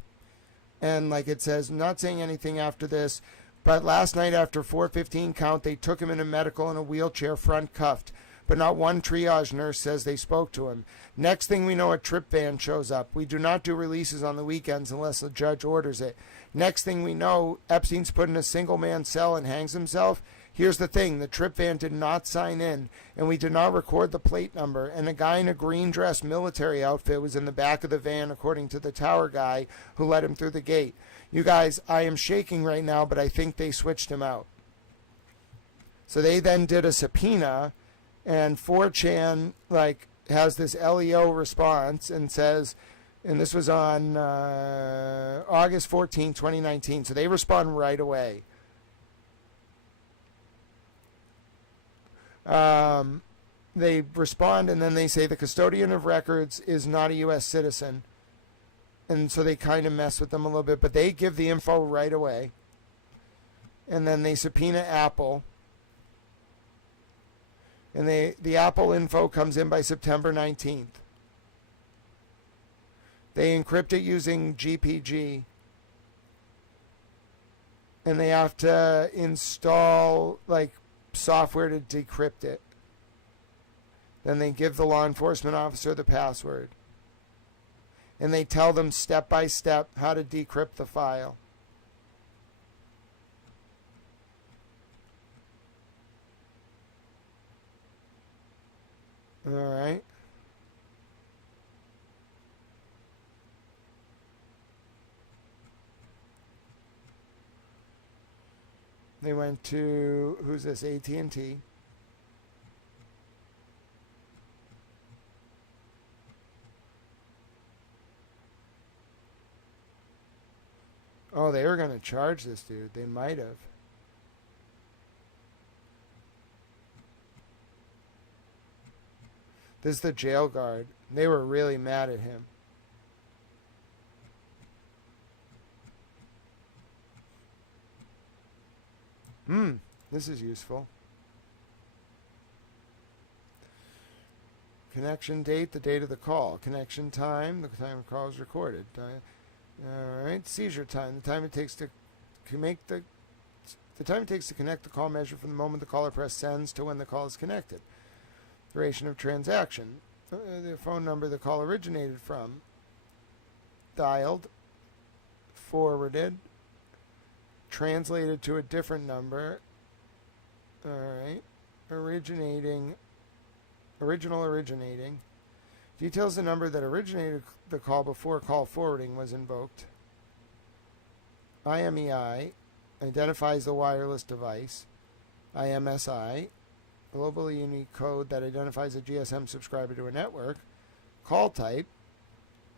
And like it says, not saying anything after this, but last night after 4:15 count, they took him into medical in a wheelchair, front cuffed. But not one triage nurse says they spoke to him. Next thing we know, a trip van shows up. We do not do releases on the weekends unless the judge orders it. Next thing we know, Epstein's put in a single-man cell and hangs himself. Here's the thing. The trip van did not sign in, and we did not record the plate number, and a guy in a green dress military outfit was in the back of the van, according to the tower guy who let him through the gate. You guys, I am shaking right now, but I think they switched him out. So they then did a subpoena, and 4chan has this LEO response and says, and this was on August 14, 2019, so they respond right away. they respond, and then they say the custodian of records is not a U.S. citizen. And so they kind of mess with them a little bit, but they give the info right away. And then they subpoena Apple. And the Apple info comes in by September 19th. They encrypt it using GPG. And they have to install like software to decrypt it. Then they give the law enforcement officer the password. And they tell them step by step how to decrypt the file. All right. They went to, who's this, AT&T. Oh, they were going to charge this dude. They might have. This is the jail guard. They were really mad at him. This is useful. Connection date, the date of the call. Connection time, the time the call is recorded. All right, seizure time, the time it takes to make the time it takes to connect the call measured from the moment the caller press sends to when the call is connected. Duration of transaction, the phone number the call originated from, dialed, forwarded, translated to a different number. All right, originating, details the number that originated the call before call forwarding was invoked. IMEI identifies the wireless device. IMSI, globally unique code that identifies a GSM subscriber to a network. Call type,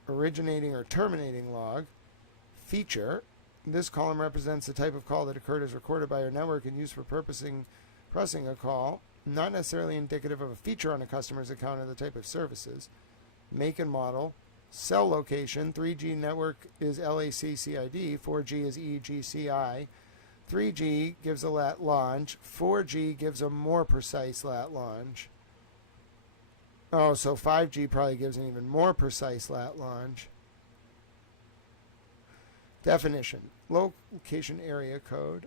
originating or terminating log. Feature, this column represents the type of call that occurred as recorded by our network and used for processing a call, not necessarily indicative of a feature on a customer's account or the type of services. Make and model, cell location, 3G network is LACCID, 4G is EGCI, 3G gives a lat longe, 4G gives a more precise lat longe. Oh, so 5G probably gives an even more precise lat longe. Definition, location area code,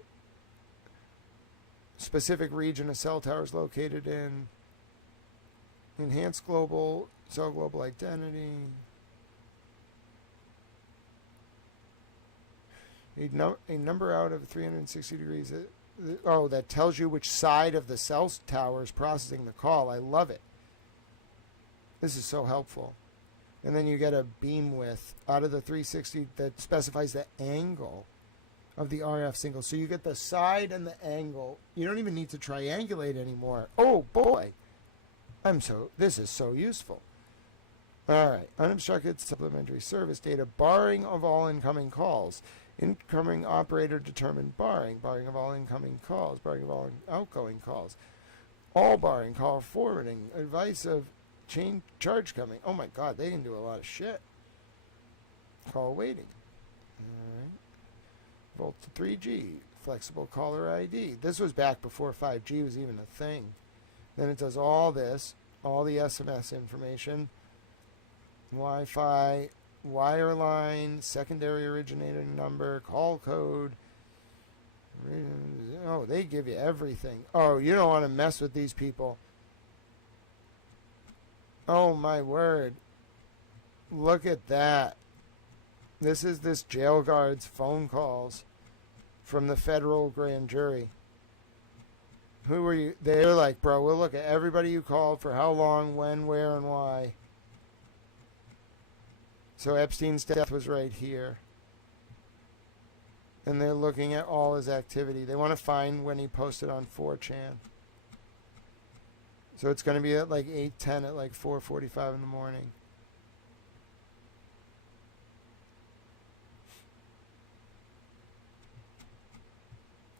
specific region a cell tower is located in, enhanced global, cell global identity, a number out of 360 degrees, that tells you which side of the cell tower is processing the call. I love it. This is so helpful. And then you get a beam width out of the 360 that specifies the angle of the RF signal. So you get the side and the angle. You don't even need to triangulate anymore. Oh boy. This is so useful. All right. Unobstructed supplementary service data, barring of all incoming calls. Incoming operator determined barring. Barring of all incoming calls. Barring of all outgoing calls. All barring. Call forwarding. Advice of charge coming. Oh my God, they can do a lot of shit. Call waiting. All right. Volt to 3G. Flexible caller ID. This was back before 5G was even a thing. Then it does all this, all the SMS information, Wi-Fi, wireline, secondary originating number, call code. Oh, they give you everything. Oh, you don't want to mess with these people. Oh my word. Look at that. This is this jail guard's phone calls from the federal grand jury. Who were you? They're like, bro, we'll look at everybody you called for how long, when, where, and why. So Epstein's death was right here. And they're looking at all his activity. They want to find when he posted on 4chan. So it's going to be at like 8:10 at like 4:45 in the morning.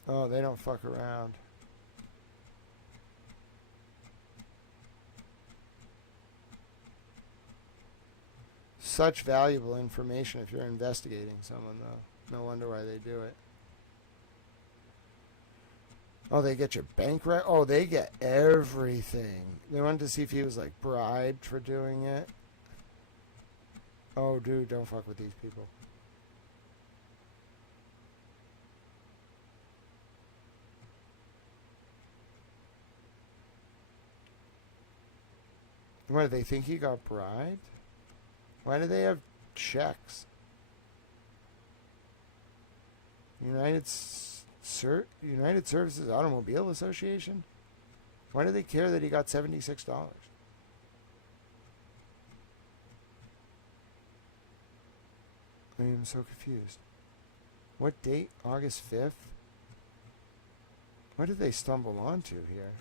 Oh, they don't fuck around. such valuable information if you're investigating someone, though. No wonder why they do it. Oh, they get your bank record. Oh, they get everything. They wanted to see if he was, like, bribed for doing it. Oh, dude, don't fuck with these people. What, do they think he got bribed? Why do they have checks? United Services Automobile Association? Why do they care that he got $76? I am so confused. What date? August 5th? What did they stumble onto here?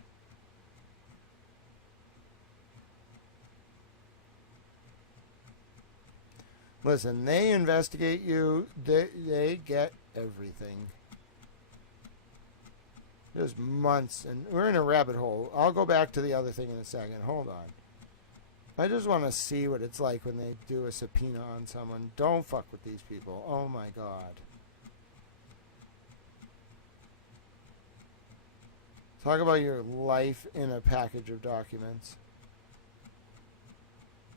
Listen, they investigate you. They get everything. There's months, and we're in a rabbit hole. I'll go back to the other thing in a second. Hold on. I just want to see what it's like when they do a subpoena on someone. Don't fuck with these people. Oh, my God. Talk about your life in a package of documents.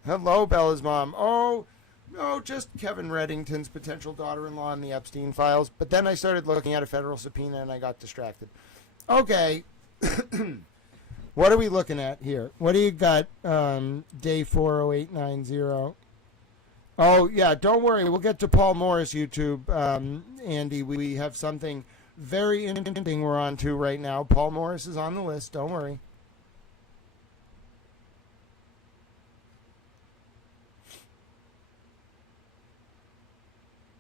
Hello, Bella's mom. Oh, no, just Kevin Reddington's potential daughter-in-law in the Epstein files. But then I started looking at a federal subpoena, and I got distracted. Okay. What are we looking at here? What do you got, day 40890? Oh, yeah, don't worry. We'll get to Paul Morris YouTube, Andy. We have something very interesting we're on to right now. Paul Morris is on the list. Don't worry.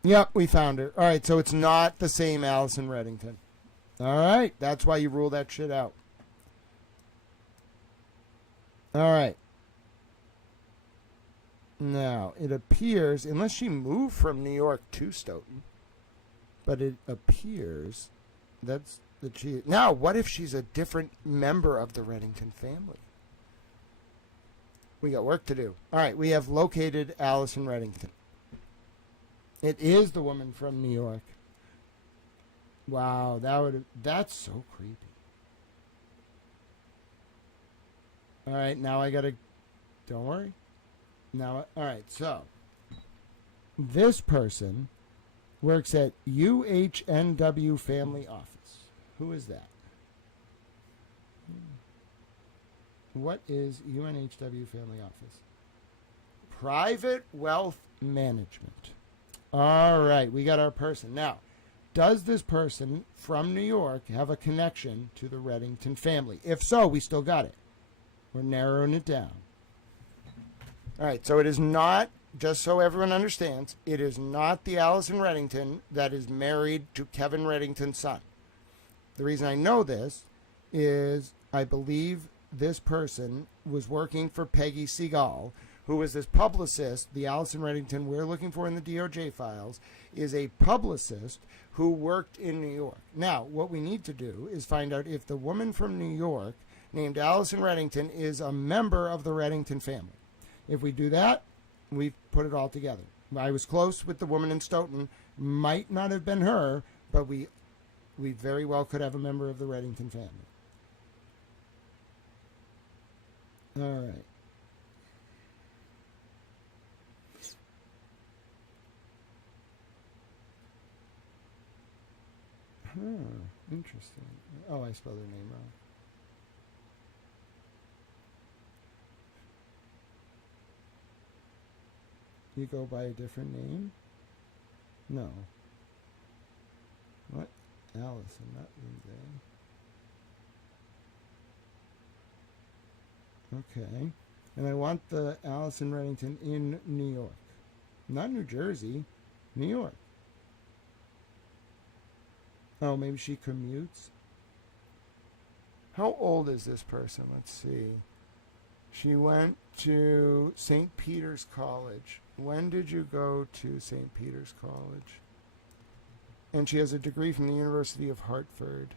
Yep, we found her. All right, so it's not the same Allison Reddington. All right, that's why you rule that shit out. All right. Now, it appears, unless she moved from New York to Stoughton, but it appears that she... Now, what if she's a different member of the Reddington family? We got work to do. All right, we have located Allison Reddington. It is the woman from New York. Wow, that's so creepy. All right, now I gotta... Don't worry. Now, all right, so this person works at UHNW Family Office. Who is that? What is UNHW Family Office? Private Wealth Management. All right, we got our person. Now, does this person from New York have a connection to the Reddington family? If so, we still got it. We're narrowing it down. All right, so it is not, just so everyone understands, it is not the Allison Reddington that is married to Kevin Reddington's son. The reason I know this is I believe this person was working for Peggy Segal, who is this publicist. The Allison Reddington we're looking for in the DOJ files is a publicist who worked in New York. Now, what we need to do is find out if the woman from New York named Allison Reddington is a member of the Reddington family. If we do that, we've put it all together. I was close with the woman in Stoughton. Might not have been her, but we very well could have a member of the Reddington family. All right. Interesting. Oh, I spelled her name wrong. You go by a different name? No. What? Allison, not Lindsay. Okay. And I want the Allison Reddington in New York. Not New Jersey. New York. Oh, maybe she commutes? How old is this person? Let's see. She went to St. Peter's College. When did you go to St. Peter's College? And she has a degree from the University of Hartford.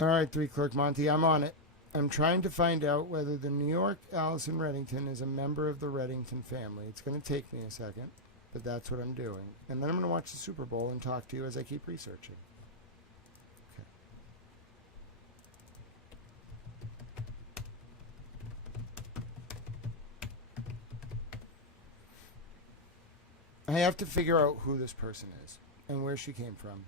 All right, 3 Clerk Monty, I'm on it. I'm trying to find out whether the New York Allison Reddington is a member of the Reddington family. It's going to take me a second, but that's what I'm doing. And then I'm going to watch the Super Bowl and talk to you as I keep researching. I have to figure out who this person is and where she came from.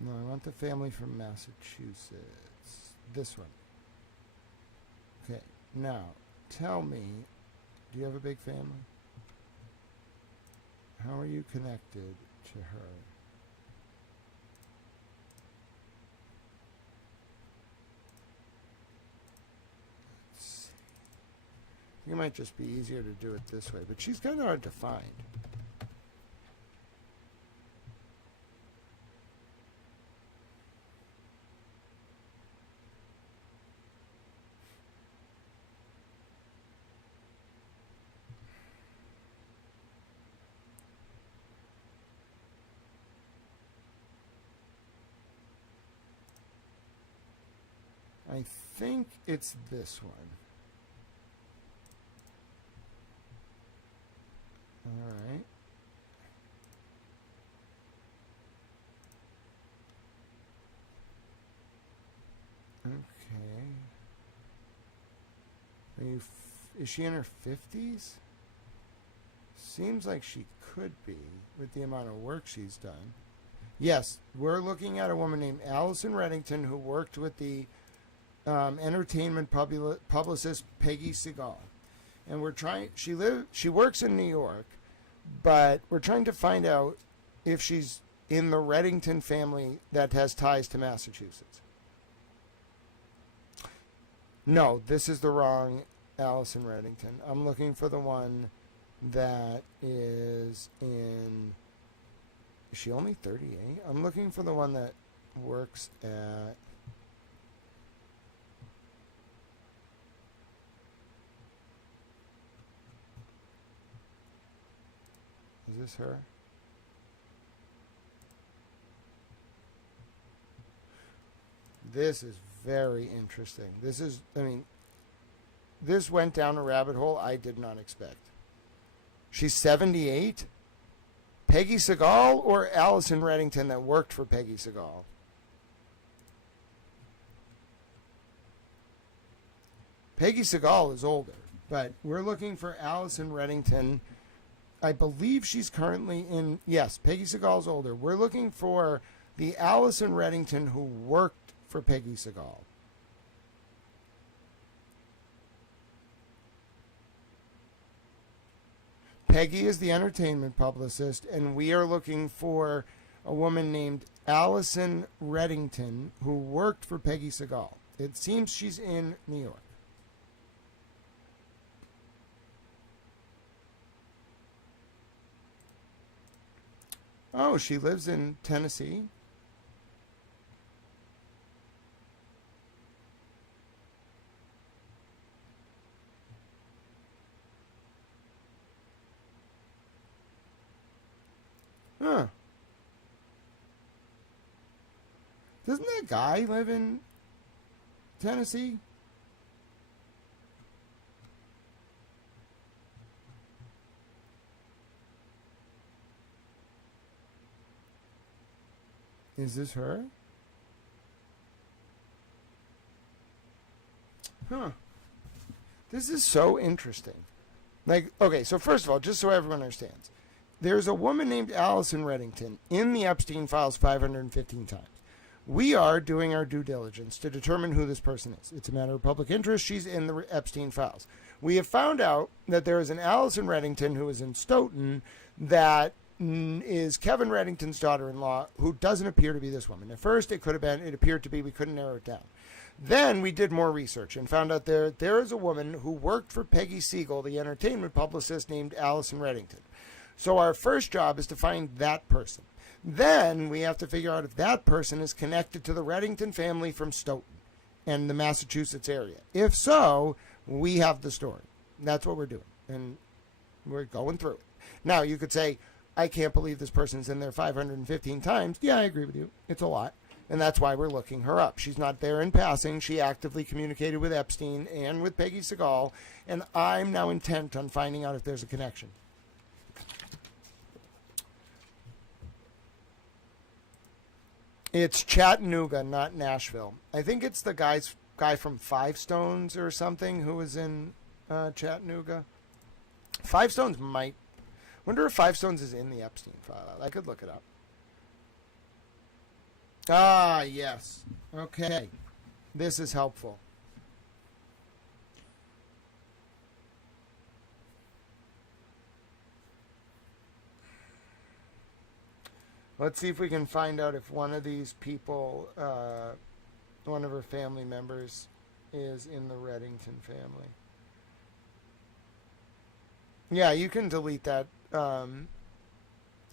No, I want the family from Massachusetts. This one. Okay, now, tell me, do you have a big family? How are you connected to her? Let's see. I think it might just be easier to do it this way, but she's kind of hard to find. I think it's this one. All right. Okay. Is she in her 50s? Seems like she could be with the amount of work she's done. Yes, we're looking at a woman named Allison Reddington who worked with the entertainment publicist Peggy Segal, and we're trying. She works in New York, but we're trying to find out if she's in the Reddington family that has ties to Massachusetts. No, this is the wrong Allison Reddington. I'm looking for the one that is in. Is she only 38? I'm looking for the one that works at. Is this her? This is very interesting. This is, I mean, this went down a rabbit hole I did not expect. She's 78? Peggy Segal or Allison Reddington that worked for Peggy Segal? Peggy Segal is older, but we're looking for Allison Reddington. I believe she's currently in... Yes, Peggy Segal's older. We're looking for the Allison Reddington who worked for Peggy Segal. Peggy is the entertainment publicist, and we are looking for a woman named Allison Reddington who worked for Peggy Segal. It seems she's in New York. Oh, she lives in Tennessee? Huh. Doesn't that guy live in Tennessee? Is this her? Huh. This is so interesting. Like, okay, so first of all, just so everyone understands, there's a woman named Allison Reddington in the Epstein files 515 times. We are doing our due diligence to determine who this person is. It's a matter of public interest. She's in the Epstein files. We have found out that there is an Allison Reddington who is in Stoughton that is Kevin Reddington's daughter-in-law, who doesn't appear to be this woman. At first, it appeared to be, we couldn't narrow it down. Then we did more research and found out there is a woman who worked for Peggy Segal, the entertainment publicist, named Allison Reddington. So our first job is to find that person. Then we have to figure out if that person is connected to the Reddington family from Stoughton and the Massachusetts area. If so, we have the story. That's what we're doing. And we're going through it. Now, you could say, I can't believe this person's in there 515 times. Yeah, I agree with you. It's a lot. And that's why we're looking her up. She's not there in passing. She actively communicated with Epstein and with Peggy Segal. And I'm now intent on finding out if there's a connection. It's Chattanooga, not Nashville. I think it's the guy from Five Stones or something who was in Chattanooga. Five Stones might. Wonder if Five Stones is in the Epstein file. I could look it up. Ah, yes. Okay. This is helpful. Let's see if we can find out if one of these people, one of her family members, is in the Reddington family. Yeah, you can delete that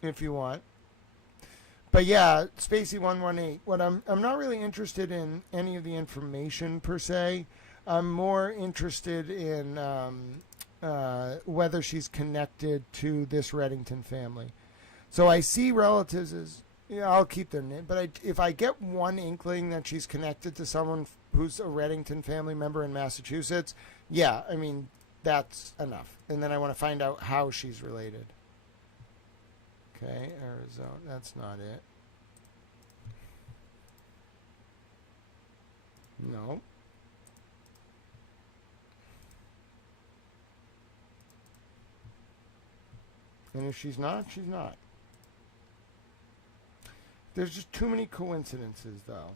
if you want. But yeah, Spacey 118. What I'm not really interested in any of the information per se. I'm more interested in whether she's connected to this Reddington family. So I see relatives as, yeah, I'll keep their name. But if I get one inkling that she's connected to someone who's a Reddington family member in Massachusetts, yeah, I mean, that's enough. And then I want to find out how she's related. Okay, Arizona, that's not it. No. And if she's not, she's not. There's just too many coincidences, though.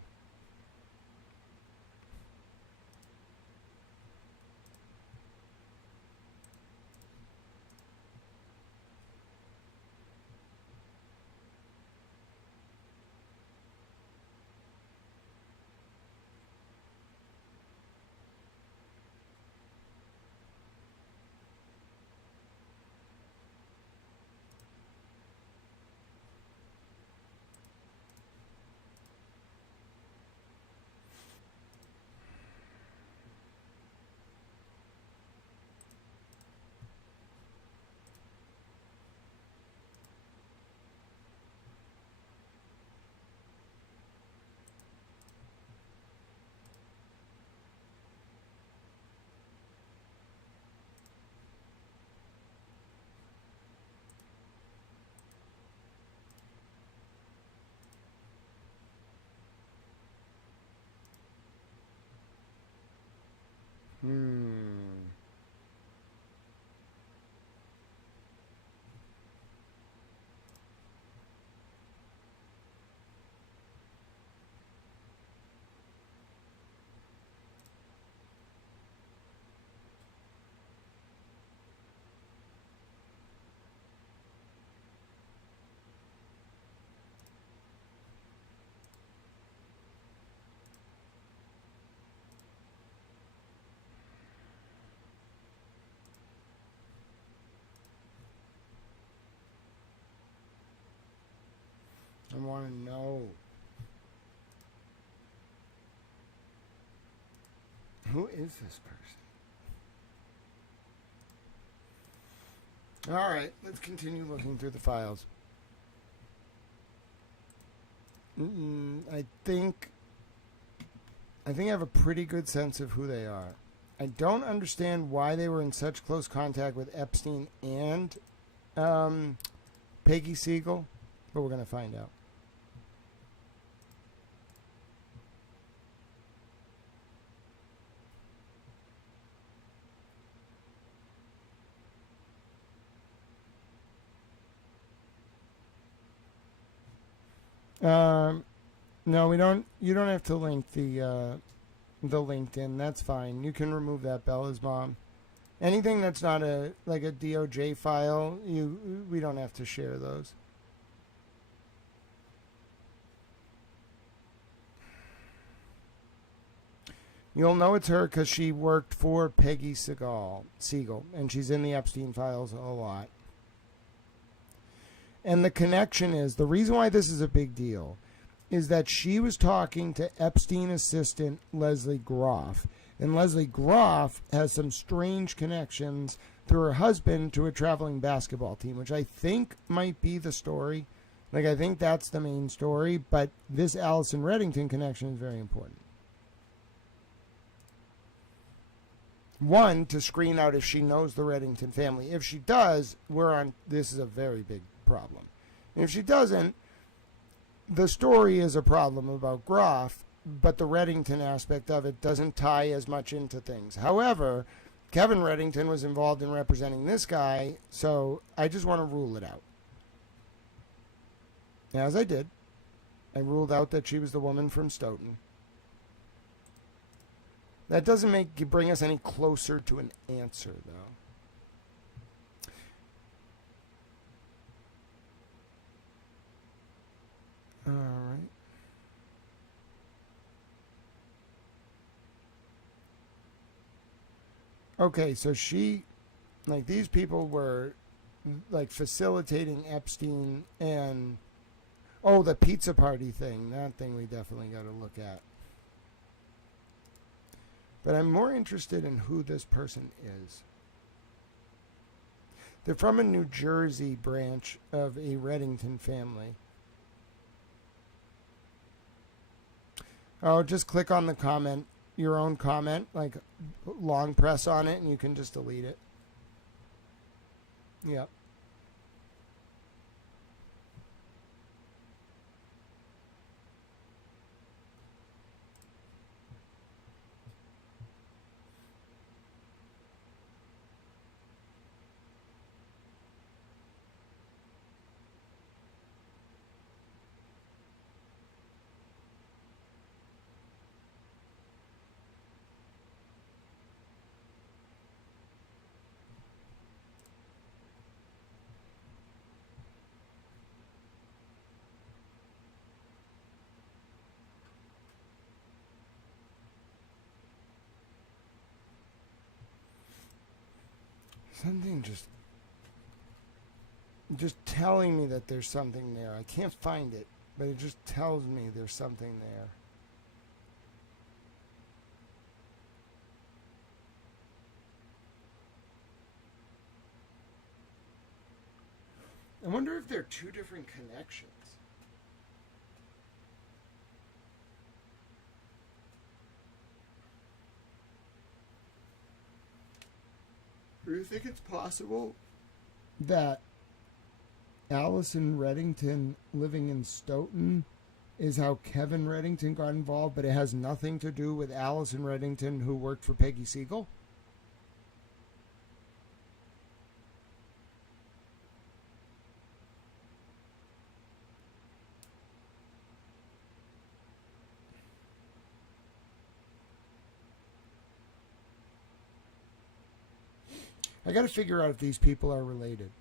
I want to know. Who is this person? All right, let's continue looking through the files. I think I have a pretty good sense of who they are. I don't understand why they were in such close contact with Epstein and Peggy Segal, but we're going to find out. No, we don't. You don't have to link the LinkedIn. That's fine. You can remove that, Bella's mom. Anything that's not a DOJ file, we don't have to share those. You'll know it's her because she worked for Peggy Segal, and she's in the Epstein files a lot. And the connection is, the reason why this is a big deal is that she was talking to Epstein assistant Leslie Groff. And Leslie Groff has some strange connections through her husband to a traveling basketball team, which I think might be the story. Like, I think that's the main story, but this Allison Reddington connection is very important. One, to screen out if she knows the Reddington family. If she does, this is a very big problem. And if she doesn't, the story is a problem about Groff, but the Reddington aspect of it doesn't tie as much into things. However, Kevin Reddington was involved in representing this guy, so I just want to rule it out. As I did, I ruled out that she was the woman from Stoughton. That doesn't bring us any closer to an answer, though. All right. Okay, so these people were, facilitating Epstein and, the pizza party thing. That thing we definitely got to look at. But I'm more interested in who this person is. They're from a New Jersey branch of a Reddington family. Oh, just click on the comment, your own comment, long press on it, and you can just delete it. Yep. Something just telling me that there's something there. I can't find it, but it just tells me there's something there. I wonder if there are two different connections. Do you think it's possible that Allison Reddington living in Stoughton is how Kevin Reddington got involved, but it has nothing to do with Allison Reddington who worked for Peggy Siegel? I got to figure out if these people are related.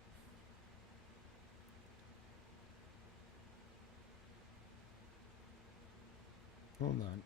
Hold on.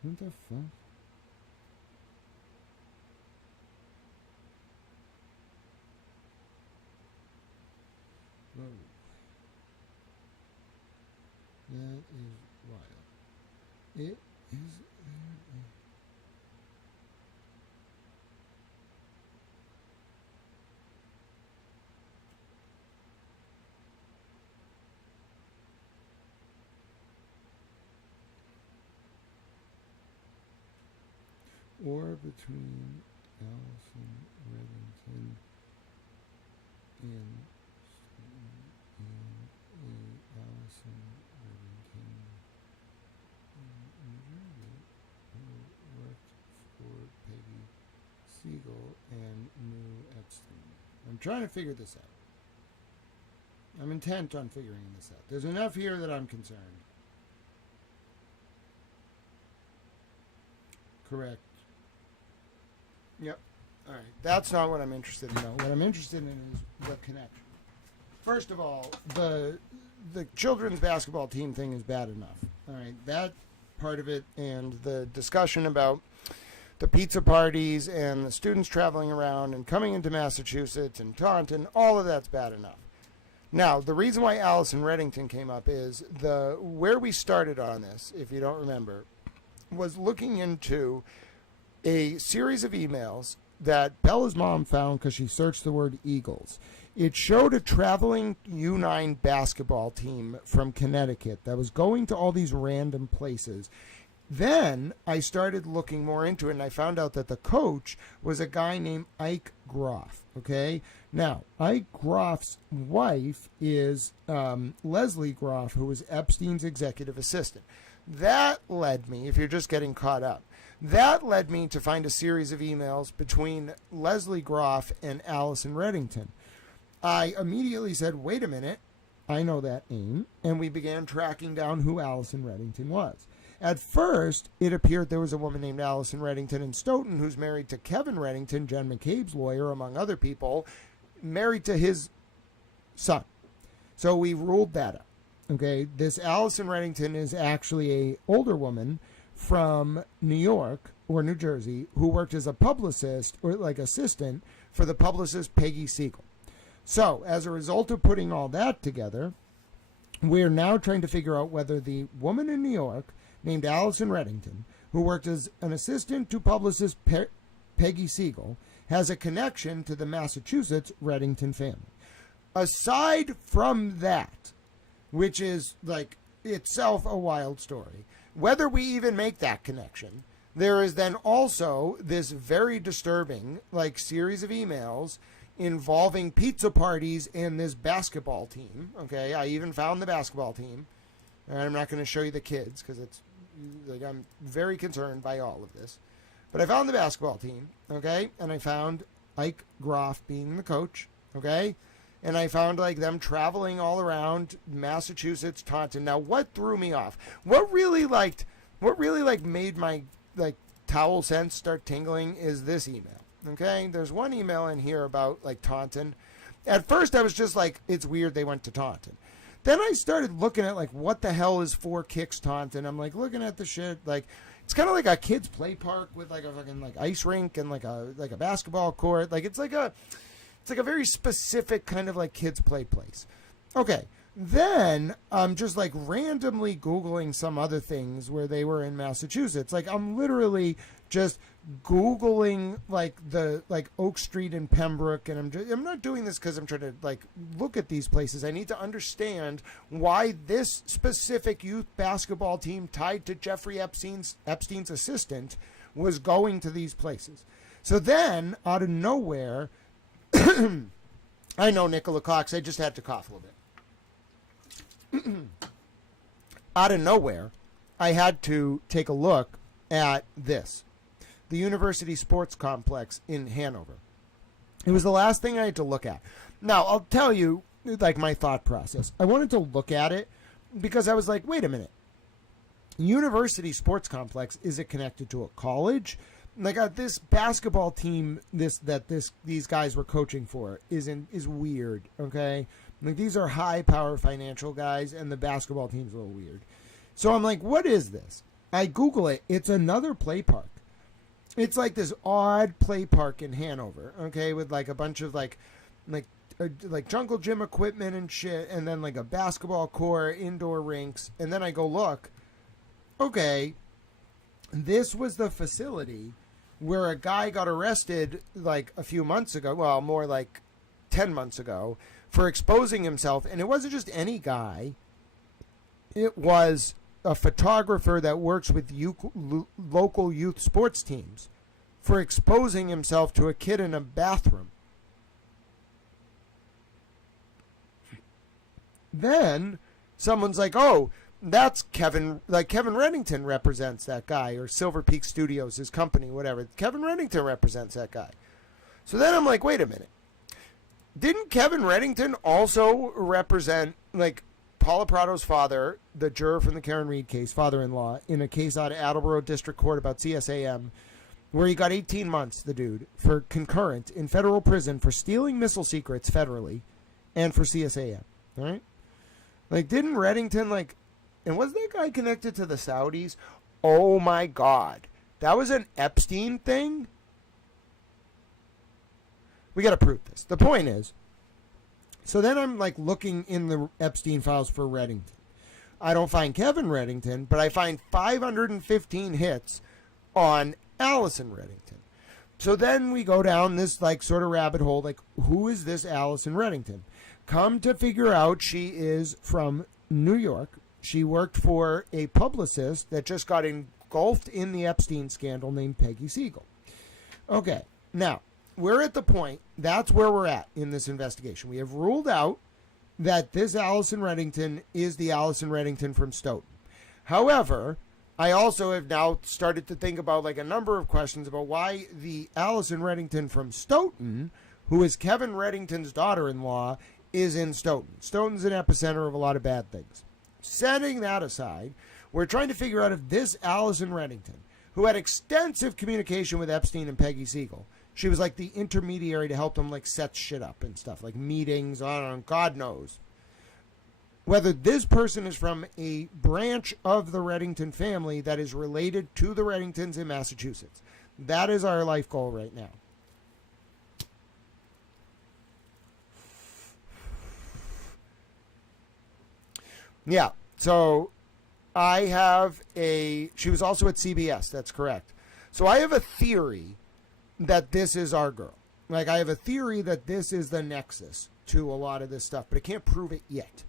What the fuck? Whoa. That is wild. It is... War between Allison Reddington and Allison Reddington who worked for Peggy Siegel and knew Epstein. I'm trying to figure this out. I'm intent on figuring this out. There's enough here that I'm concerned. Correct. Yep. All right. That's not what I'm interested in, though. What I'm interested in is the connection. First of all, the children's basketball team thing is bad enough. All right. That part of it and the discussion about the pizza parties and the students traveling around and coming into Massachusetts and Taunton, all of that's bad enough. Now, the reason why Allison Reddington came up is where we started on this, if you don't remember, was looking into a series of emails that Bella's mom found because she searched the word Eagles. It showed a traveling U9 basketball team from Connecticut that was going to all these random places. Then I started looking more into it, and I found out that the coach was a guy named Ike Groff, okay? Now, Ike Groff's wife is Leslie Groff, who was Epstein's executive assistant. That led me, if you're just getting caught up, that led me to find a series of emails between Leslie Groff and Allison Reddington. I immediately said, wait a minute, I know that name, and we began tracking down who Allison Reddington was. At first, it appeared there was a woman named Allison Reddington in Stoughton who's married to Kevin Reddington, Jen McCabe's lawyer, among other people, married to his son. So we ruled that out. Okay, this Allison Reddington is actually a older woman from New York or New Jersey who worked as a publicist or like assistant for the publicist Peggy Siegel. So as a result of putting all that together, we're now trying to figure out whether the woman in New York named Allison Reddington, who worked as an assistant to publicist Peggy Siegel, has a connection to the Massachusetts Reddington family. Aside from that, which is like itself a wild story, whether we even make that connection, there is then also this very disturbing like series of emails involving pizza parties and this basketball team. Okay, I even found the basketball team. And I'm not going to show you the kids because it's like I'm very concerned by all of this. But I found the basketball team, okay? And I found Ike Groff being the coach, okay? And I found like them traveling all around Massachusetts, Taunton. Now, what threw me off? What really made my like towel sense start tingling is this email, okay? There's one email in here about like Taunton. At first, I was just like, it's weird they went to Taunton. Then I started looking at like what the hell is 4 Kicks Taunton. I'm like looking at the shit like it's kind of like a kids play park with like a fucking like ice rink and like a basketball court. Like it's like a very specific kind of like kids play place. Okay. Then I'm just like randomly Googling some other things where they were in Massachusetts. Like I'm literally just Googling like the like Oak Street in Pembroke, and I'm not doing this because I'm trying to like look at these places. I need to understand why this specific youth basketball team tied to Jeffrey Epstein's assistant was going to these places. So then out of nowhere, I know Nicola Cox, I just had to cough a little bit. Out of nowhere, I had to take a look at this. The University Sports Complex in Hanover. It was the last thing I had to look at. Now, I'll tell you, like, my thought process. I wanted to look at it because I was like, wait a minute. University Sports Complex, is it connected to a college? Like, this basketball team these guys were coaching for is weird, okay? Like, these are high-power financial guys, and the basketball team's a little weird. So I'm like, what is this? I Google it. It's another play park. It's like this odd play park in Hanover, okay, with like a bunch of like jungle gym equipment and shit, and then like a basketball court, indoor rinks, and then I go look. Okay, this was the facility where a guy got arrested like a few months ago, well, more like 10 months ago, for exposing himself, and it wasn't just any guy. It was a photographer that works with local youth sports teams for exposing himself to a kid in a bathroom. Then someone's like, oh, that's Kevin, like Kevin Reddington represents that guy, or Silver Peak Studios, his company, whatever. Kevin Reddington represents that guy. So then I'm like, wait a minute. Didn't Kevin Reddington also represent like Paula Prado's father, the juror from the Karen Reed case, father-in-law, in a case out of Attleboro District Court about CSAM, where he got 18 months, the dude, for concurrent in federal prison for stealing missile secrets federally and for CSAM. All right? Like, didn't Reddington, like, and was that guy connected to the Saudis? Oh my God. That was an Epstein thing? We got to prove this. The point is, so then I'm like looking in the Epstein files for Reddington. I don't find Kevin Reddington, but I find 515 hits on Allison Reddington. So then we go down this like sort of rabbit hole, like, who is this Allison Reddington? Come to figure out she is from New York. She worked for a publicist that just got engulfed in the Epstein scandal named Peggy Siegel. Okay, now, we're at the point, that's where we're at in this investigation. We have ruled out that this Allison Reddington is the Allison Reddington from Stoughton. However, I also have now started to think about like a number of questions about why the Allison Reddington from Stoughton, who is Kevin Reddington's daughter-in-law, is in Stoughton. Stoughton's an epicenter of a lot of bad things. Setting that aside, we're trying to figure out if this Allison Reddington, who had extensive communication with Epstein and Peggy Siegel, she was like the intermediary to help them like set shit up and stuff, like meetings, on God knows. Whether this person is from a branch of the Reddington family that is related to the Reddingtons in Massachusetts. That is our life goal right now. Yeah, so I have she was also at CBS, that's correct. So I have a theory that this is our girl. Like, I have a theory that this is the nexus to a lot of this stuff, but I can't prove it yet.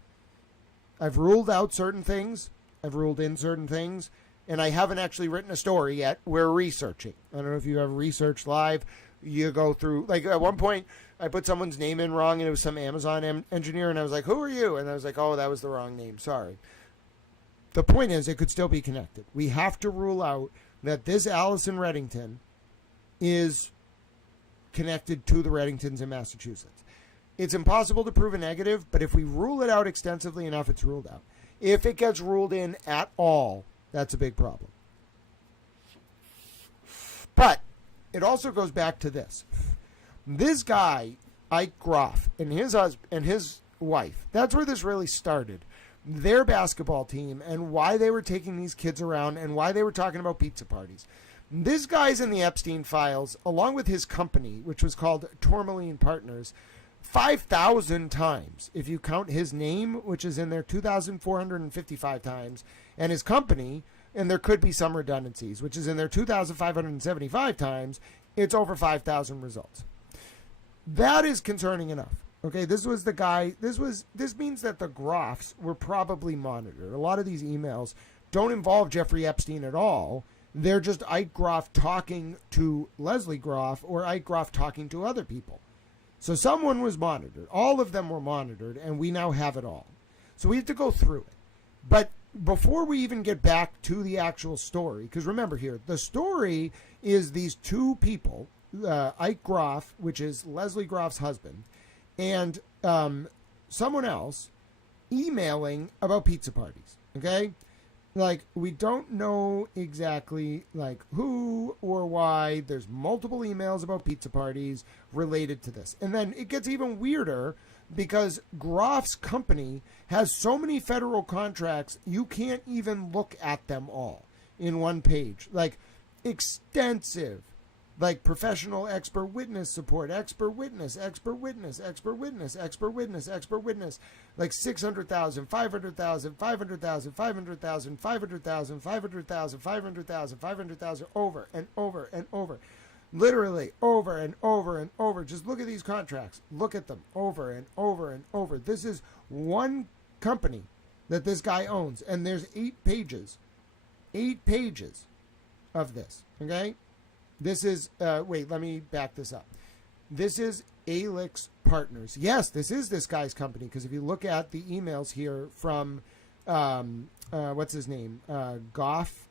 I've ruled out certain things, I've ruled in certain things, and I haven't actually written a story yet. We're researching. I don't know if you have research live. You go through, like, at one point, I put someone's name in wrong, and it was some Amazon engineer, and I was like, who are you? And I was like, oh, that was the wrong name, sorry. The point is, it could still be connected. We have to rule out that this Allison Reddington is connected to the Reddingtons in Massachusetts. It's impossible to prove a negative, but if we rule it out extensively enough, it's ruled out. If it gets ruled in at all, that's a big problem. But it also goes back to this. This guy, Ike Groff, and his husband and his wife, that's where this really started. Their basketball team and why they were taking these kids around and why they were talking about pizza parties. This guy's in the Epstein files, along with his company, which was called Tourmaline Partners, 5,000 times. If you count his name, which is in there 2,455 times, and his company, and there could be some redundancies, which is in there 2,575 times, it's over 5,000 results. That is concerning enough. Okay, this was the guy, this means that the Groffs were probably monitored. A lot of these emails don't involve Jeffrey Epstein at all. They're just Ike Groff talking to Leslie Groff or Ike Groff talking to other people. So someone was monitored. All of them were monitored, and we now have it all. So we have to go through it. But before we even get back to the actual story, because remember here, the story is these two people, Ike Groff, which is Leslie Groff's husband, and someone else emailing about pizza parties, okay? Like, we don't know exactly, like, who or why. There's multiple emails about pizza parties related to this. And then it gets even weirder because Groff's company has so many federal contracts, you can't even look at them all in one page. Like, extensive. Like professional expert witness support, expert witness, expert witness, expert witness, expert witness, expert witness, like 600,000, 500,000, 500,000, 500,000, 500,000, 500,000, 500,000, 500,000, over and over and over. Literally over and over and over. Just look at these contracts. Look at them over and over and over. This is one company that this guy owns, and there's 8 pages of this, okay? This is, wait, let me back this up. This is Alix Partners. Yes, this is this guy's company, because if you look at the emails here from, what's his name? Goff.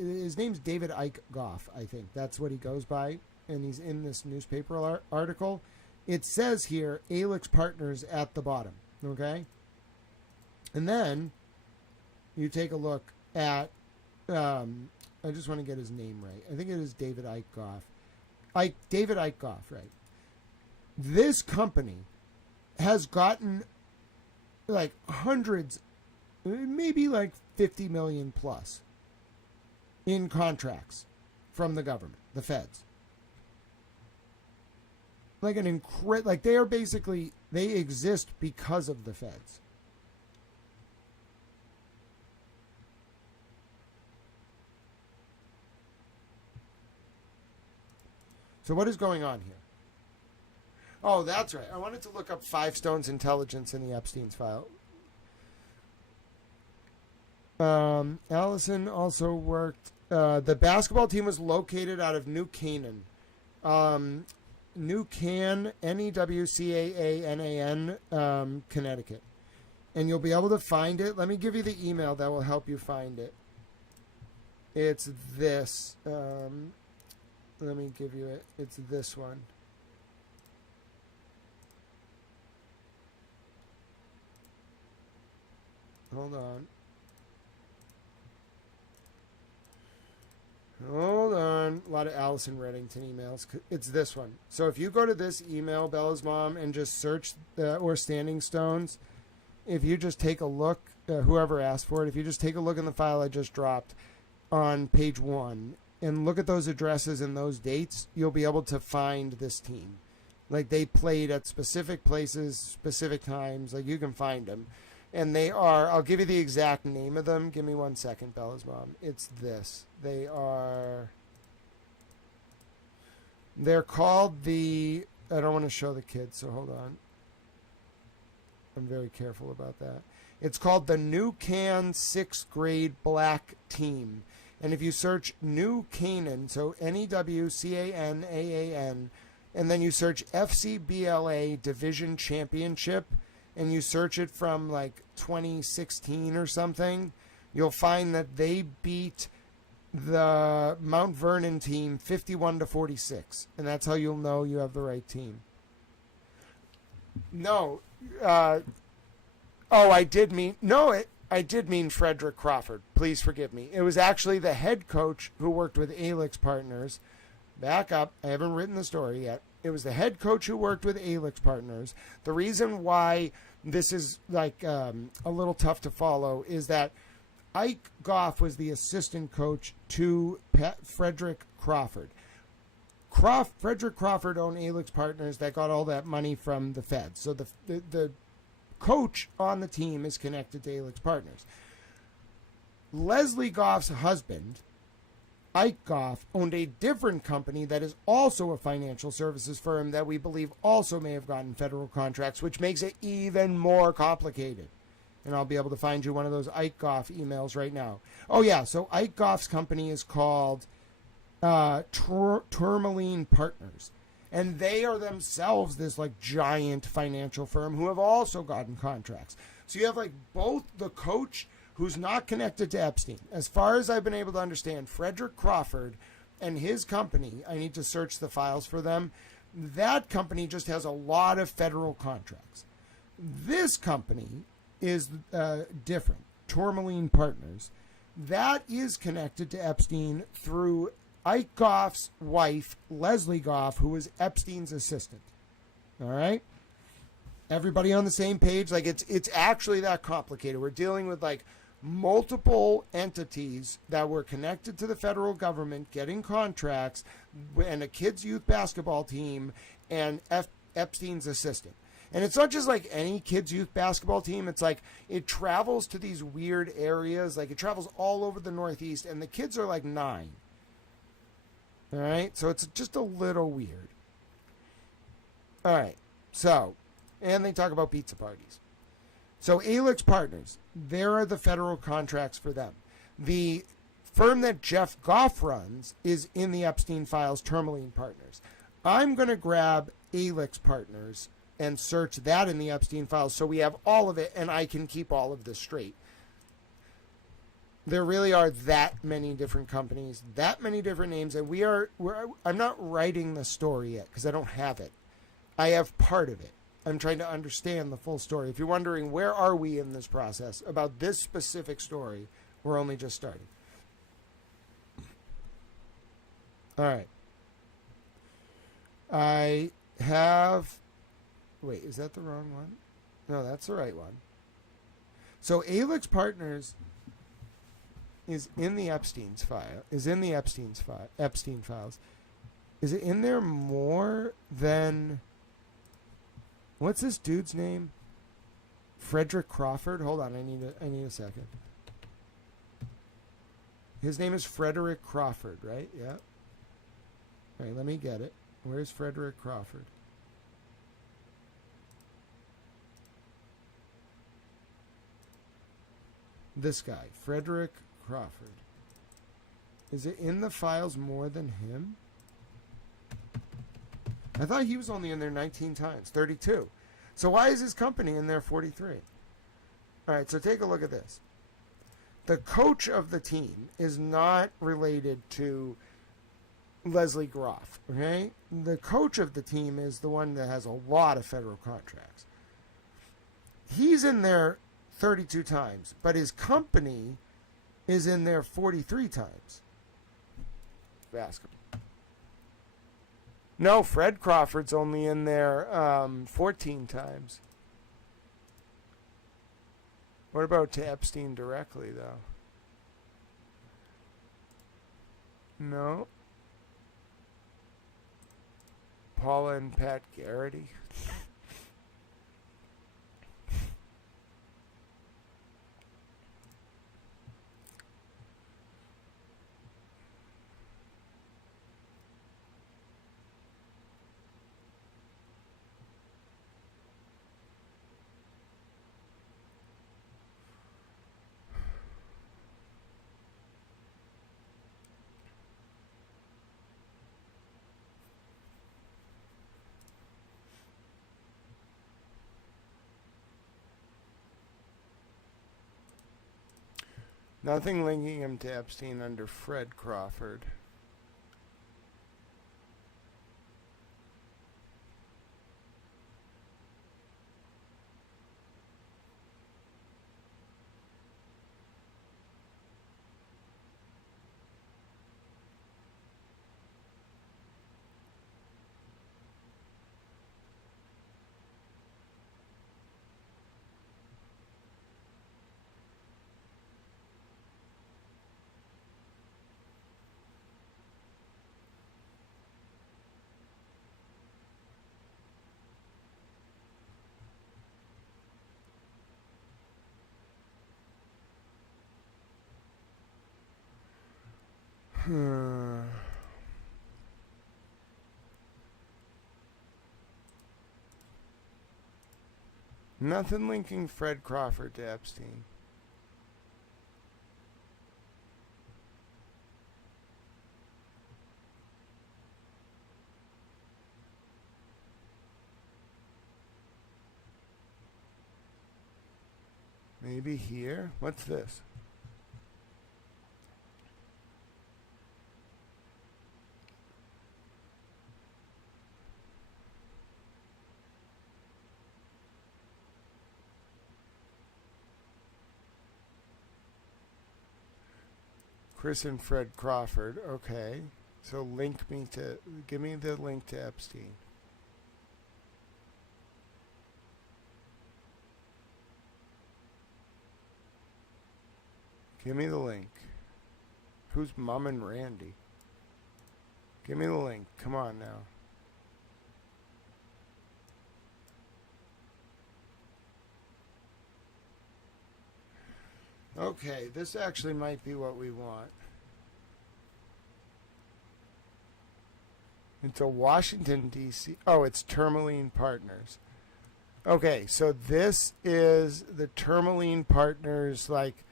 His name's David Ike Goff, I think. That's what he goes by, and he's in this newspaper article. it says here Alix Partners at the bottom. Okay? And then you take a look at, I just want to get his name right. I think it is David Eichhoff. David Eichhoff, right? This company has gotten like hundreds, maybe like 50 million plus in contracts from the government, the feds. Like like they are basically, they exist because of the feds. So what is going on here? Oh, that's right. I wanted to look up Five Stone's intelligence in the Epstein's file. Allison also worked. The basketball team was located out of New Canaan. New Can, Newcaanan, Connecticut. And you'll be able to find it. Let me give you the email that will help you find it. It's this. Let me give you it. It's this one. Hold on. Hold on. A lot of Allison Reddington emails. It's this one. So if you go to this email, Bella's mom, and just search or Standing Stones, if you just take a look, whoever asked for it, if you just take a look in the file I just dropped on page 1 and look at those addresses and those dates, you'll be able to find this team. Like they played at specific places, specific times. Like you can find them. And they are, I'll give you the exact name of them. Give me 1 second, Bella's mom. It's this. They're called I don't want to show the kids, so hold on. I'm very careful about that. It's called the New Can 6th grade black team. And if you search New Canaan, so Newcanaan, and then you search FCBLA Division Championship, and you search it from like 2016 or something, you'll find that they beat the Mount Vernon team 51-46, and that's how you'll know you have the right team. No, I did mean Frederick Crawford. Please forgive me. It was actually the head coach who worked with Alix Partners. Back up. I haven't written the story yet. It was the head coach who worked with Alix Partners. The reason why this is like a little tough to follow is that Ike Goff was the assistant coach to Frederick Crawford. Frederick Crawford owned Alix Partners that got all that money from the Feds. So the coach on the team is connected to Alix Partners. Leslie Goff's husband, Ike Goff, owned a different company that is also a financial services firm that we believe also may have gotten federal contracts, which makes it even more complicated. And I'll be able to find you one of those Ike Goff emails right now. Oh, yeah. So Ike Goff's company is called Tourmaline Partners. And they are themselves this like giant financial firm who have also gotten contracts. So you have like both the coach who's not connected to Epstein. As far as I've been able to understand, Frederick Crawford and his company, I need to search the files for them, that company just has a lot of federal contracts. This company is different, Tourmaline Partners. That is connected to Epstein through Ike Goff's wife, Leslie Goff, who was Epstein's assistant. All right? Everybody on the same page? Like, it's actually that complicated. We're dealing with, like, multiple entities that were connected to the federal government getting contracts, and a kids' youth basketball team, and Epstein's assistant. And it's not just like any kids' youth basketball team. It's like it travels to these weird areas. Like, it travels all over the Northeast, and the kids are like 9. All right? So it's just a little weird. All right. So, and they talk about pizza parties. So Alix Partners, there are the federal contracts for them. The firm that Jeff Goff runs is in the Epstein files, Tourmaline Partners. I'm going to grab Alix Partners and search that in the Epstein files so we have all of it and I can keep all of this straight. There really are that many different companies, that many different names, and I'm not writing the story yet because I don't have it. I have part of it. I'm trying to understand the full story. If you're wondering where are we in this process about this specific story, we're only just starting. All right. I have... Wait, is that the wrong one? No, that's the right one. So Alix Partners is in the Epstein's file. Epstein files. Is it in there more than... What's this dude's name? Frederick Crawford? Hold on, I need a second. His name is Frederick Crawford, right? Yeah. All right, let me get it. Where's Frederick Crawford? This guy, Frederick Crawford. Is it in the files more than him? I thought he was only in there 19 times, 32. So why is his company in there 43? All right, so take a look at this. The coach of the team is not related to Leslie Groff, okay? The coach of the team is the one that has a lot of federal contracts. He's in there 32 times, but his company is in there 43 times. Ask him. No, Fred Crawford's only in there 14 times. What about to Epstein directly, though? No. Paula and Pat Garrity. Nothing linking him to Epstein under Fred Crawford. Nothing linking Fred Crawford to Epstein. Maybe here? What's this? Chris and Fred Crawford. Okay. So give me the link to Epstein. Give me the link. Who's Mom and Randy? Give me the link. Come on now. Okay, this actually might be what we want. It's a Washington, D.C. Oh, it's Tourmaline Partners. Okay, so this is the Tourmaline Partners, like,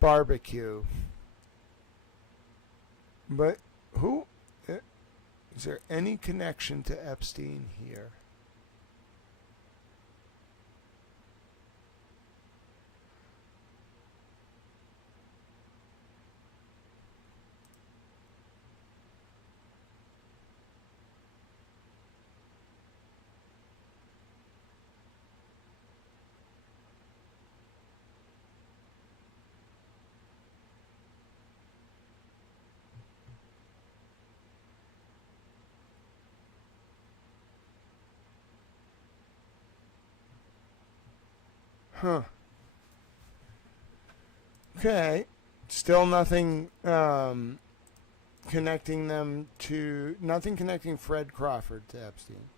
barbecue. But who? Is there any connection to Epstein here? Huh. Okay. Still nothing connecting them to... Nothing connecting Fred Crawford to Epstein.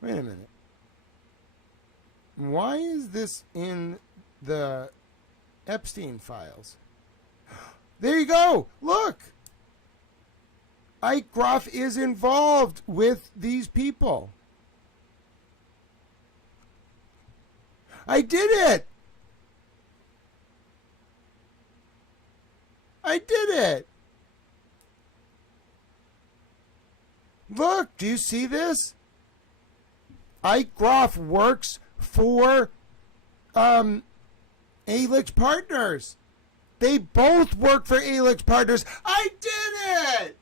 Wait a minute. Why is this in the Epstein files? There you go! Look! Ike Groff is involved with these people. I did it! I did it! Look, do you see this? Ike Groff works for Alix Partners. They both work for Alix Partners. I did it!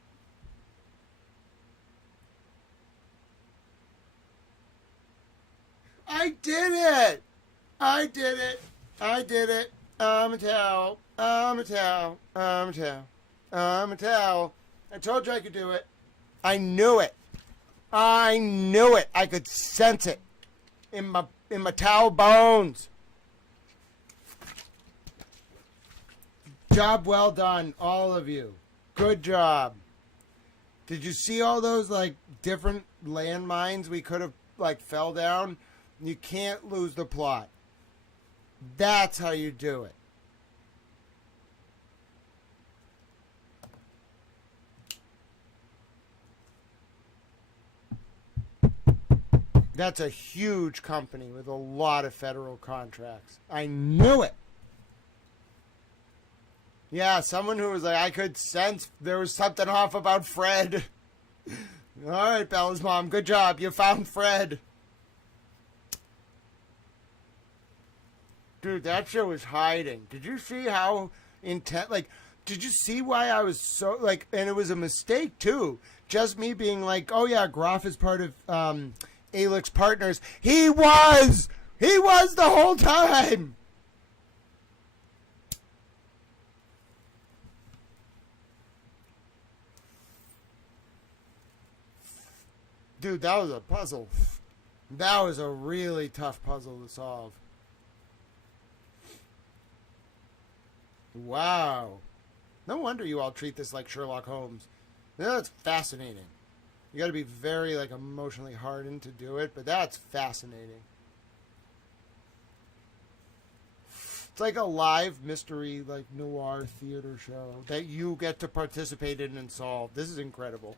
I did it! I did it! I did it! I'm a towel. I'm a towel. I'm a towel. I'm a towel. I told you I could do it. I knew it. I knew it. I could sense it in my towel bones. Job well done, all of you. Good job. Did you see all those like different landmines we could have like fell down? You can't lose the plot. That's how you do it. That's a huge company with a lot of federal contracts. I knew it. Yeah, someone who was like, I could sense there was something off about Fred. All right, Bella's mom, good job. You found Fred. Dude, that shit was hiding. Did you see how intent? Like, did you see why I was so like? And it was a mistake too. Just me being like, oh yeah, Groff is part of Alix Partners. He was the whole time. Dude, that was a puzzle. That was a really tough puzzle to solve. Wow. No wonder you all treat this like Sherlock Holmes. That's fascinating. You got to be very like emotionally hardened to do it, but that's fascinating. It's like a live mystery, like noir theater show that you get to participate in and solve. This is incredible.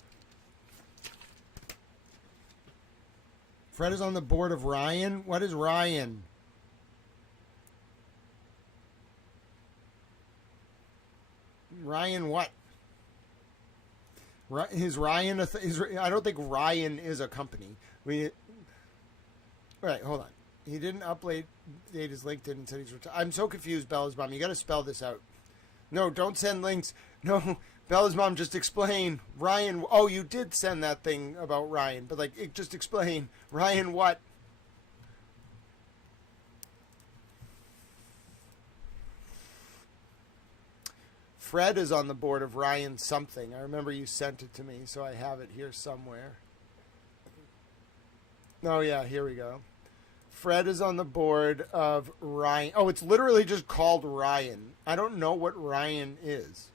Fred is on the board of Ryan. What is Ryan? Ryan what? Is Ryan I don't think Ryan is a company. Right, hold on. He didn't update his LinkedIn and said he's retired. I'm so confused, Bella's mom. You got to spell this out. No, don't send links. No, Bella's mom, just explain. Ryan, oh, you did send that thing about Ryan, but like, just explain. Ryan what? Fred is on the board of Ryan something. I remember you sent it to me, so I have it here somewhere. Oh, yeah, here we go. Fred is on the board of Ryan. Oh, it's literally just called Ryan. I don't know what Ryan is.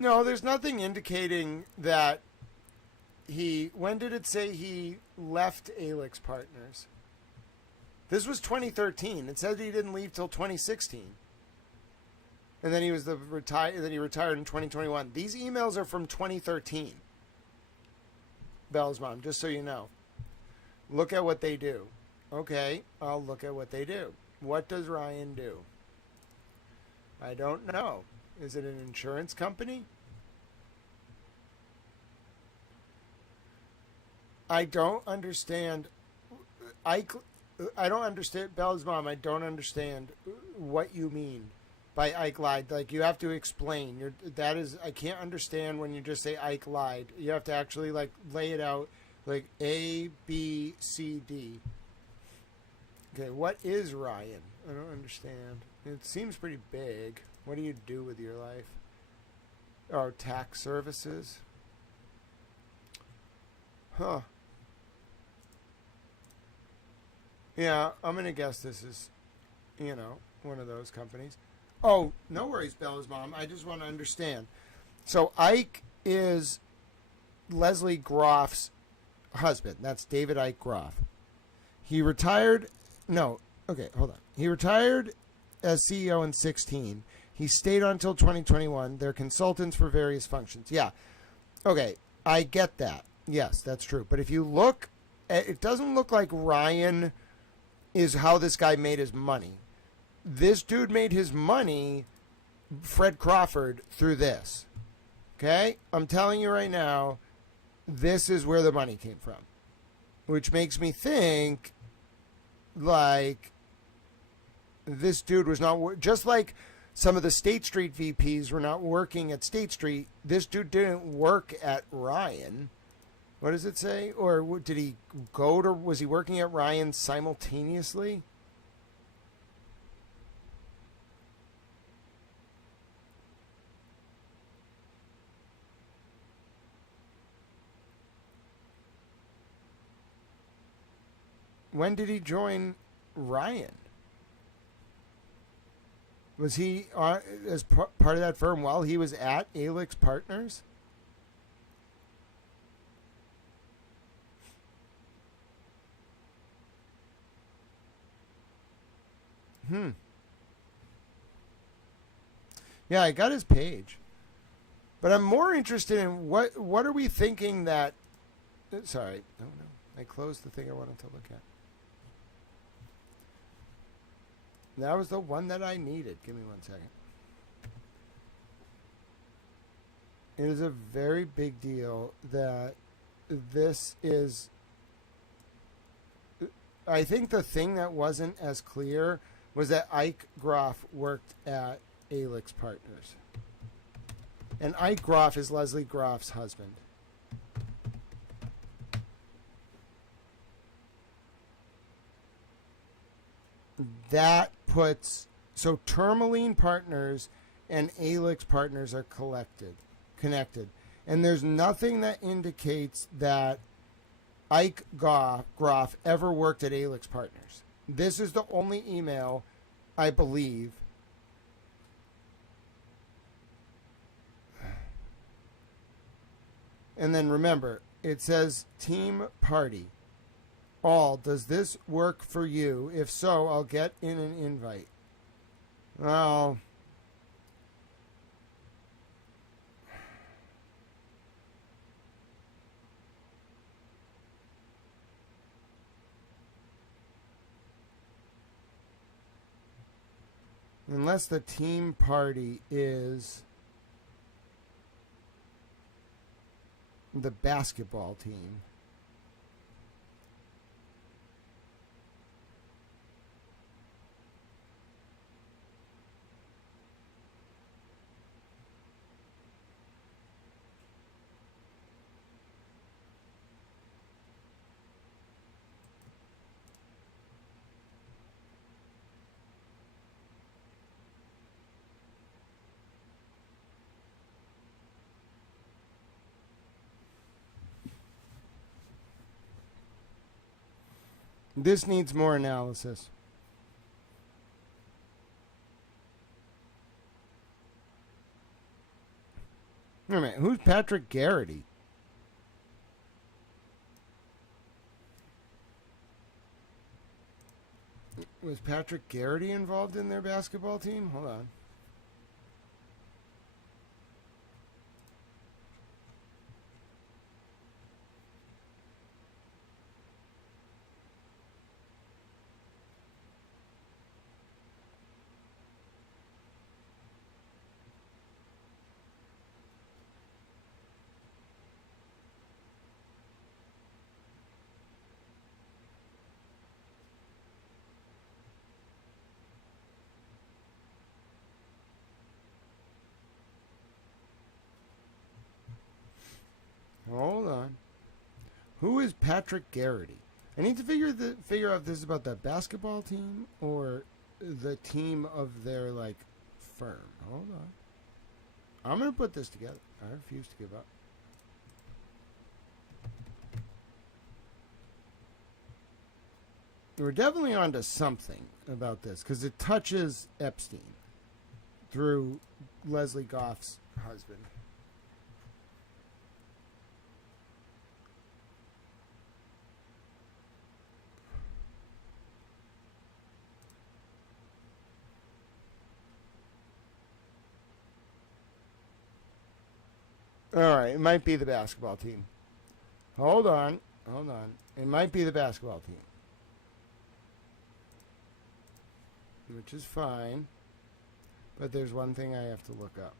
No, there's nothing indicating that he... When did it say he left Alix Partners? This was 2013. It said he didn't leave till 2016. And then he was then he retired in 2021. These emails are from 2013. Bell's mom, just so you know. Look at what they do. Okay, I'll look at what they do. What does Ryan do? I don't know. Is it an insurance company? I don't understand. I don't understand, Bella's mom. I don't understand what you mean by Ike lied. Like, you have to explain. I can't understand when you just say Ike lied. You have to actually like lay it out, like A, B, C, D. Okay, what is Ryan? I don't understand. It seems pretty big. What do you do with your life? Oh, tax services? Huh. Yeah, I'm going to guess this is, one of those companies. Oh, no worries, Bella's mom. I just want to understand. So Ike is Leslie Groff's husband. That's David Ike Groff. He retired. No, okay, hold on. He retired as CEO in 2016. He stayed on until 2021. They're consultants for various functions. Yeah. Okay, I get that. Yes, that's true. But if you look, it doesn't look like Ryan is how this guy made his money. This dude made his money, Fred Crawford, through this. Okay? I'm telling you right now, this is where the money came from. Which makes me think, like, this dude was not, just like some of the State Street VPs were not working at State Street, this dude didn't work at Ryan. What does it say? Or did he was he working at Ryan simultaneously? When did he join Ryan? Was he as part of that firm while he was at Alix Partners? Yeah, I got his page. But I'm more interested in what are we thinking that... Sorry. No. I closed the thing I wanted to look at. That was the one that I needed. Give me 1 second. It is a very big deal that this is... I think the thing that wasn't as clear was that Ike Groff worked at Alix Partners. And Ike Groff is Leslie Groff's husband. That puts... So Tourmaline Partners and Alix Partners are connected. And there's nothing that indicates that Ike Groff ever worked at Alix Partners. This is the only email, I believe. And then remember, it says Team Party. All, does this work for you? If so, I'll get in an invite. Well... Unless the team party is the basketball team. This needs more analysis. Wait a minute, who's Patrick Garrity? Was Patrick Garrity involved in their basketball team? Hold on. Hold on. Who is Patrick Garrity? I need to figure out if this is about the basketball team or the team of their like firm. Hold on. I'm gonna put this together. I refuse to give up. We're definitely onto something about this because it touches Epstein through Leslie Goff's husband. All right, it might be the basketball team. Hold on. It might be the basketball team. Which is fine. But there's one thing I have to look up.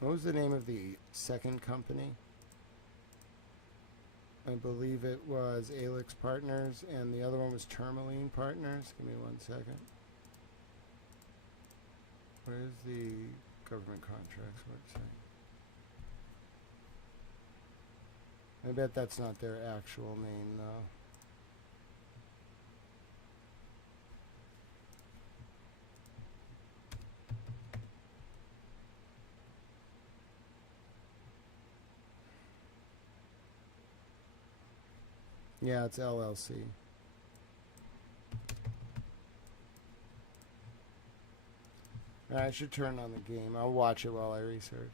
What was the name of the second company? I believe it was Alix Partners, and the other one was Tourmaline Partners. Give me 1 second. Where's the government contracts website? I bet that's not their actual name, though. Yeah, it's LLC. I should turn on the game. I'll watch it while I research.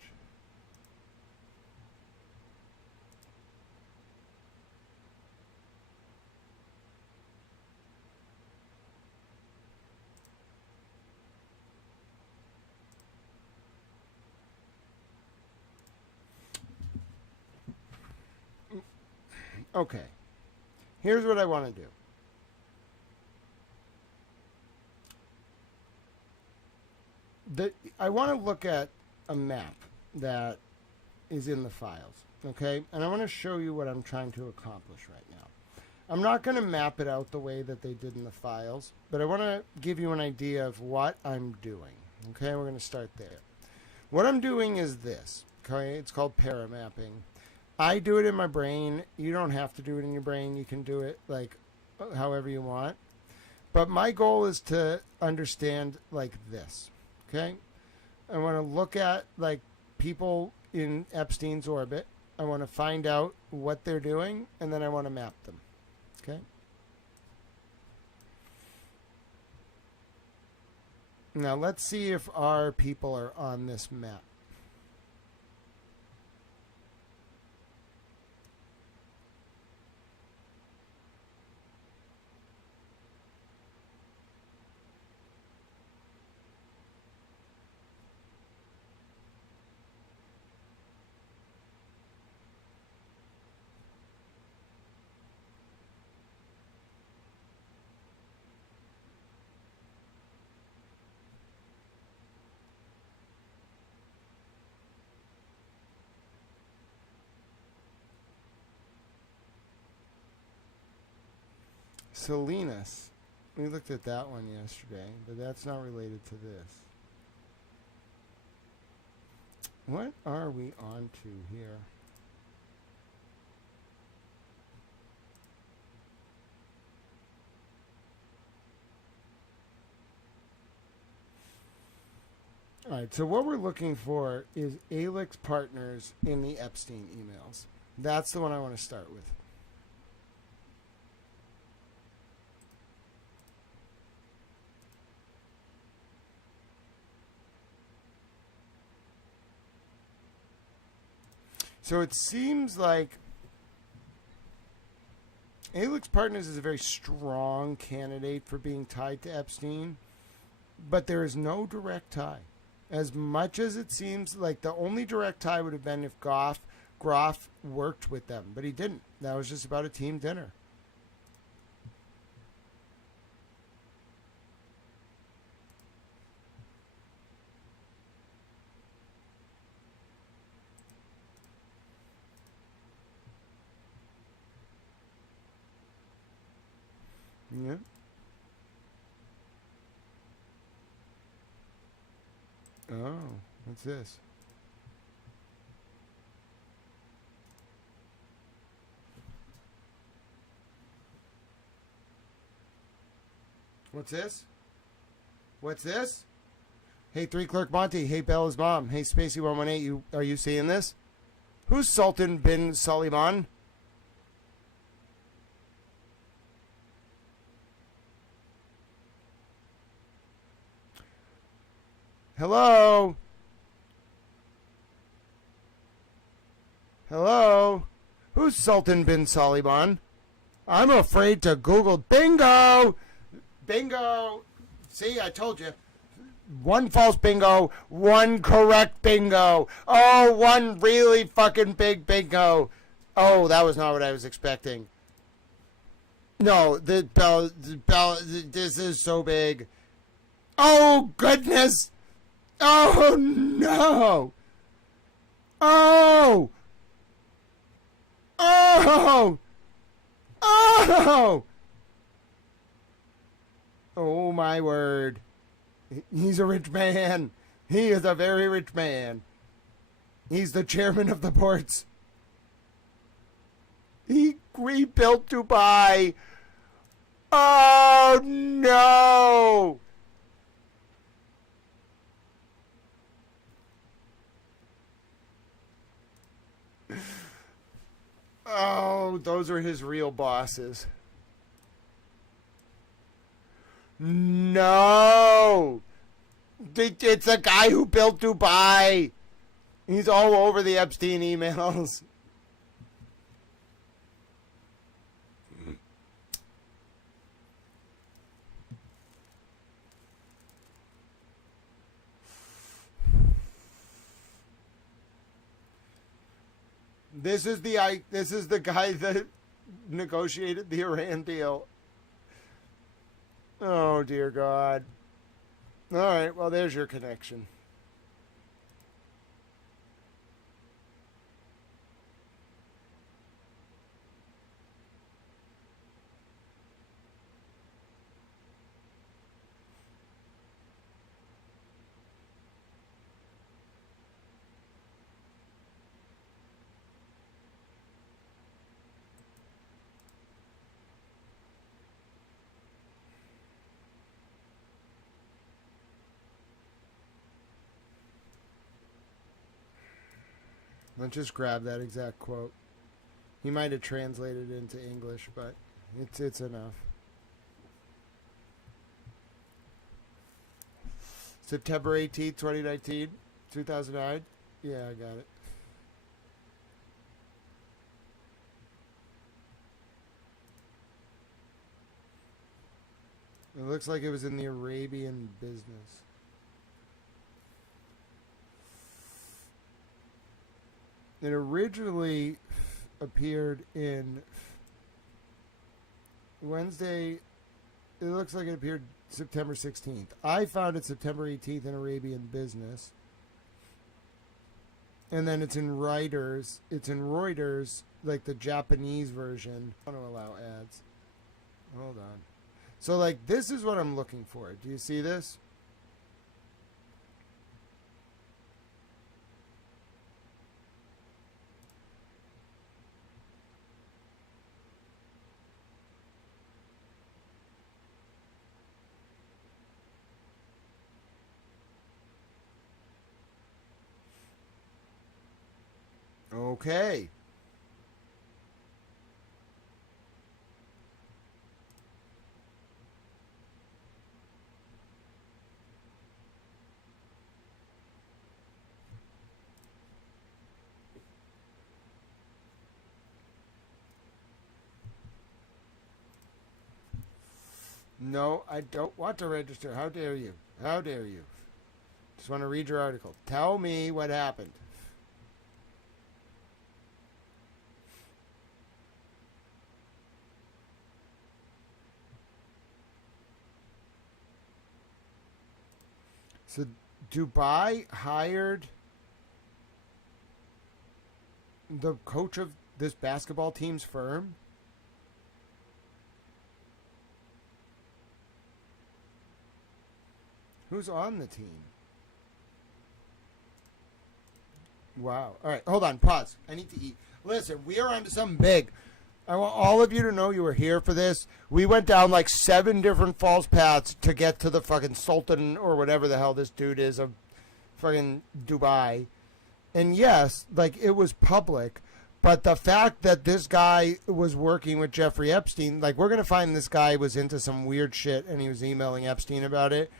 Okay. Here's what I want to do. I want to look at a map that is in the files, okay? And I want to show you what I'm trying to accomplish right now. I'm not going to map it out the way that they did in the files, but I want to give you an idea of what I'm doing, okay? We're going to start there. What I'm doing is this, okay? It's called paramapping. I do it in my brain. You don't have to do it in your brain. You can do it like however you want. But my goal is to understand like this, okay? I want to look at like people in Epstein's orbit. I want to find out what they're doing, and then I want to map them, okay? Now let's see if our people are on this map. Salinas. We looked at that one yesterday, but that's not related to this. What are we on to here? All right, so what we're looking for is Alix Partners in the Epstein emails. That's the one I want to start with. So it seems like Alix Partners is a very strong candidate for being tied to Epstein, but there is no direct tie. As much as it seems like the only direct tie would have been if Groff worked with them, but he didn't. That was just about a team dinner. Yeah. Oh, what's this? What's this? What's this? Hey, 3 Clerk Monty. Hey, Bella's mom. Hey, Spacey 118. Are you seeing this? Who's Sultan bin Suleiman? Hello? Hello? Who's Sultan bin Suleiman? I'm afraid to Google. Bingo! Bingo! See, I told you. 1 false bingo, 1 correct bingo. Oh, 1 really fucking big bingo. Oh, that was not what I was expecting. No, this is so big. Oh, goodness. Oh, no. Oh. Oh. Oh. Oh, my word. He's a rich man. He is a very rich man. He's the chairman of the ports. He rebuilt Dubai. Oh, no. Oh, those are his real bosses. No. It's the guy who built Dubai. He's all over the Epstein emails. This is the guy that negotiated the Iran deal. Oh, dear God. All right, well, there's your connection. Let's just grab that exact quote. He might have translated it into English, but it's enough. September 18th, 2019, 2009. Yeah, I got it. It looks like it was in the Arabian Business. It originally appeared in Wednesday. It looks like it appeared September 16th. I found it September 18th in Arabian Business. And then it's in Reuters. It's in Reuters, like the Japanese version. I want to allow ads. Hold on. So, like, this is what I'm looking for. Do you see this? Okay. No, I don't want to register. How dare you? How dare you? Just want to read your article. Tell me what happened. So Dubai hired the coach of this basketball team's firm? Who's on the team? Wow. All right, hold on. Pause. I need to eat. Listen, we are on to something big. I want all of you to know you were here for this. We went down like 7 different false paths to get to the fucking Sultan or whatever the hell this dude is of fucking Dubai. And yes, like it was public, but the fact that this guy was working with Jeffrey Epstein, like we're going to find this guy was into some weird shit and he was emailing Epstein about it.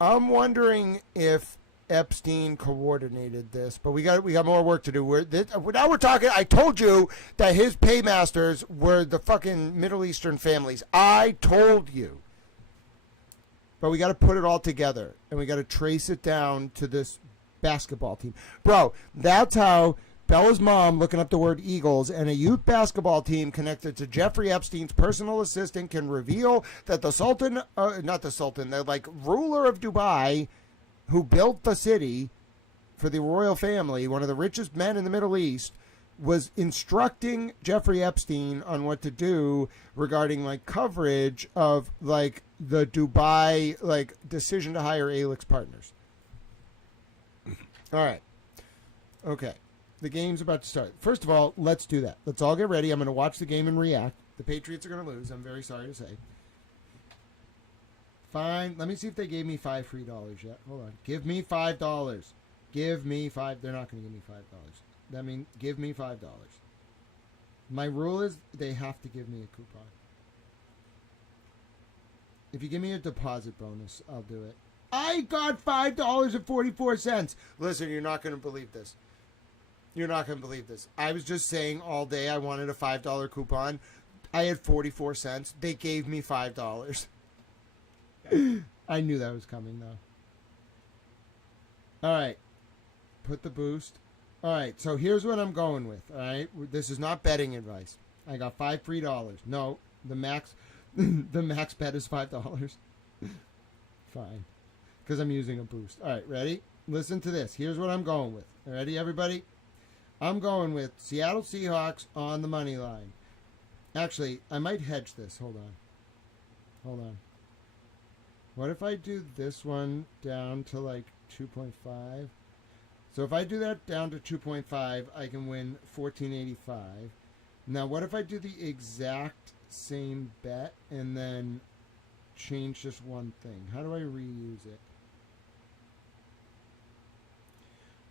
I'm wondering if Epstein coordinated this, but we got more work to do. Now we're talking. I told you that his paymasters were the fucking Middle Eastern families. I told you, but we got to put it all together and we got to trace it down to this basketball team, bro. That's how Bella's mom looking up the word Eagles and a youth basketball team connected to Jeffrey Epstein's personal assistant can reveal that the Sultan, not the Sultan, the like ruler of Dubai, who built the city for the royal family, one of the richest men in the Middle East, was instructing Jeffrey Epstein on what to do regarding like coverage of like the Dubai like decision to hire Alix partners. All right. Okay. The game's about to start. First of all, let's do that. Let's all get ready. I'm going to watch the game and react. The Patriots are going to lose. I'm very sorry to say. Fine. Let me see if they gave me $5 free yet. Hold on. Give me $5. Give me $5. They're not going to give me $5. That means give me $5. My rule is they have to give me a coupon. If you give me a deposit bonus, I'll do it. I got $5.44. Listen, you're not going to believe this. You're not going to believe this. I was just saying all day I wanted a $5 coupon. I had 44 cents. They gave me $5. I knew that was coming, though. All right. Put the boost. All right. So here's what I'm going with. All right. This is not betting advice. I got $5 free. No, the max bet is $5. Fine. Because I'm using a boost. All right. Ready? Listen to this. Here's what I'm going with. Ready, everybody? I'm going with Seattle Seahawks on the money line. Actually, I might hedge this. Hold on. What if I do this one down to like 2.5? So if I do that down to 2.5, I can win $14.85. Now, what if I do the exact same bet and then change just one thing? How do I reuse it?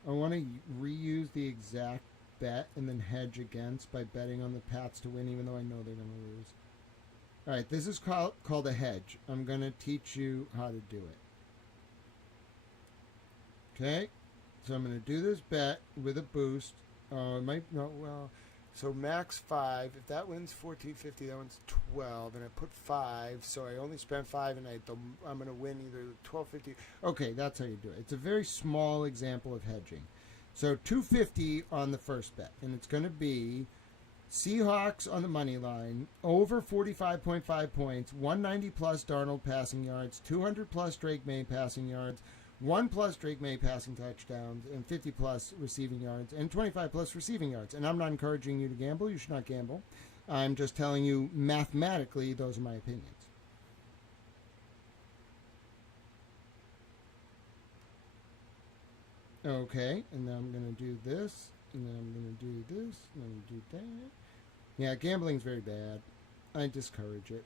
I want to reuse the exact bet and then hedge against by betting on the Pats to win, even though I know they're going to lose. All right, this is called a hedge. I'm going to teach you how to do it. Okay, so I'm going to do this bet with a boost. It might not, well, so max 5. If that wins 14.50, that one's 12, and I put 5, so I only spent 5, and I'm going to win either 12.50. Okay, that's how you do it. It's a very small example of hedging. So 250 on the first bet, and it's going to be Seahawks on the money line, over 45.5 points, 190 plus Darnold passing yards, 200 plus Drake May passing yards, 1 plus Drake May passing touchdowns, and 50 plus receiving yards, and 25 plus receiving yards. And I'm not encouraging you to gamble. You should not gamble. I'm just telling you mathematically those are my opinions. Okay, and then I'm going to do this, and then I'm going to do this, and I'm going to do that. Yeah, gambling's very bad. I discourage it.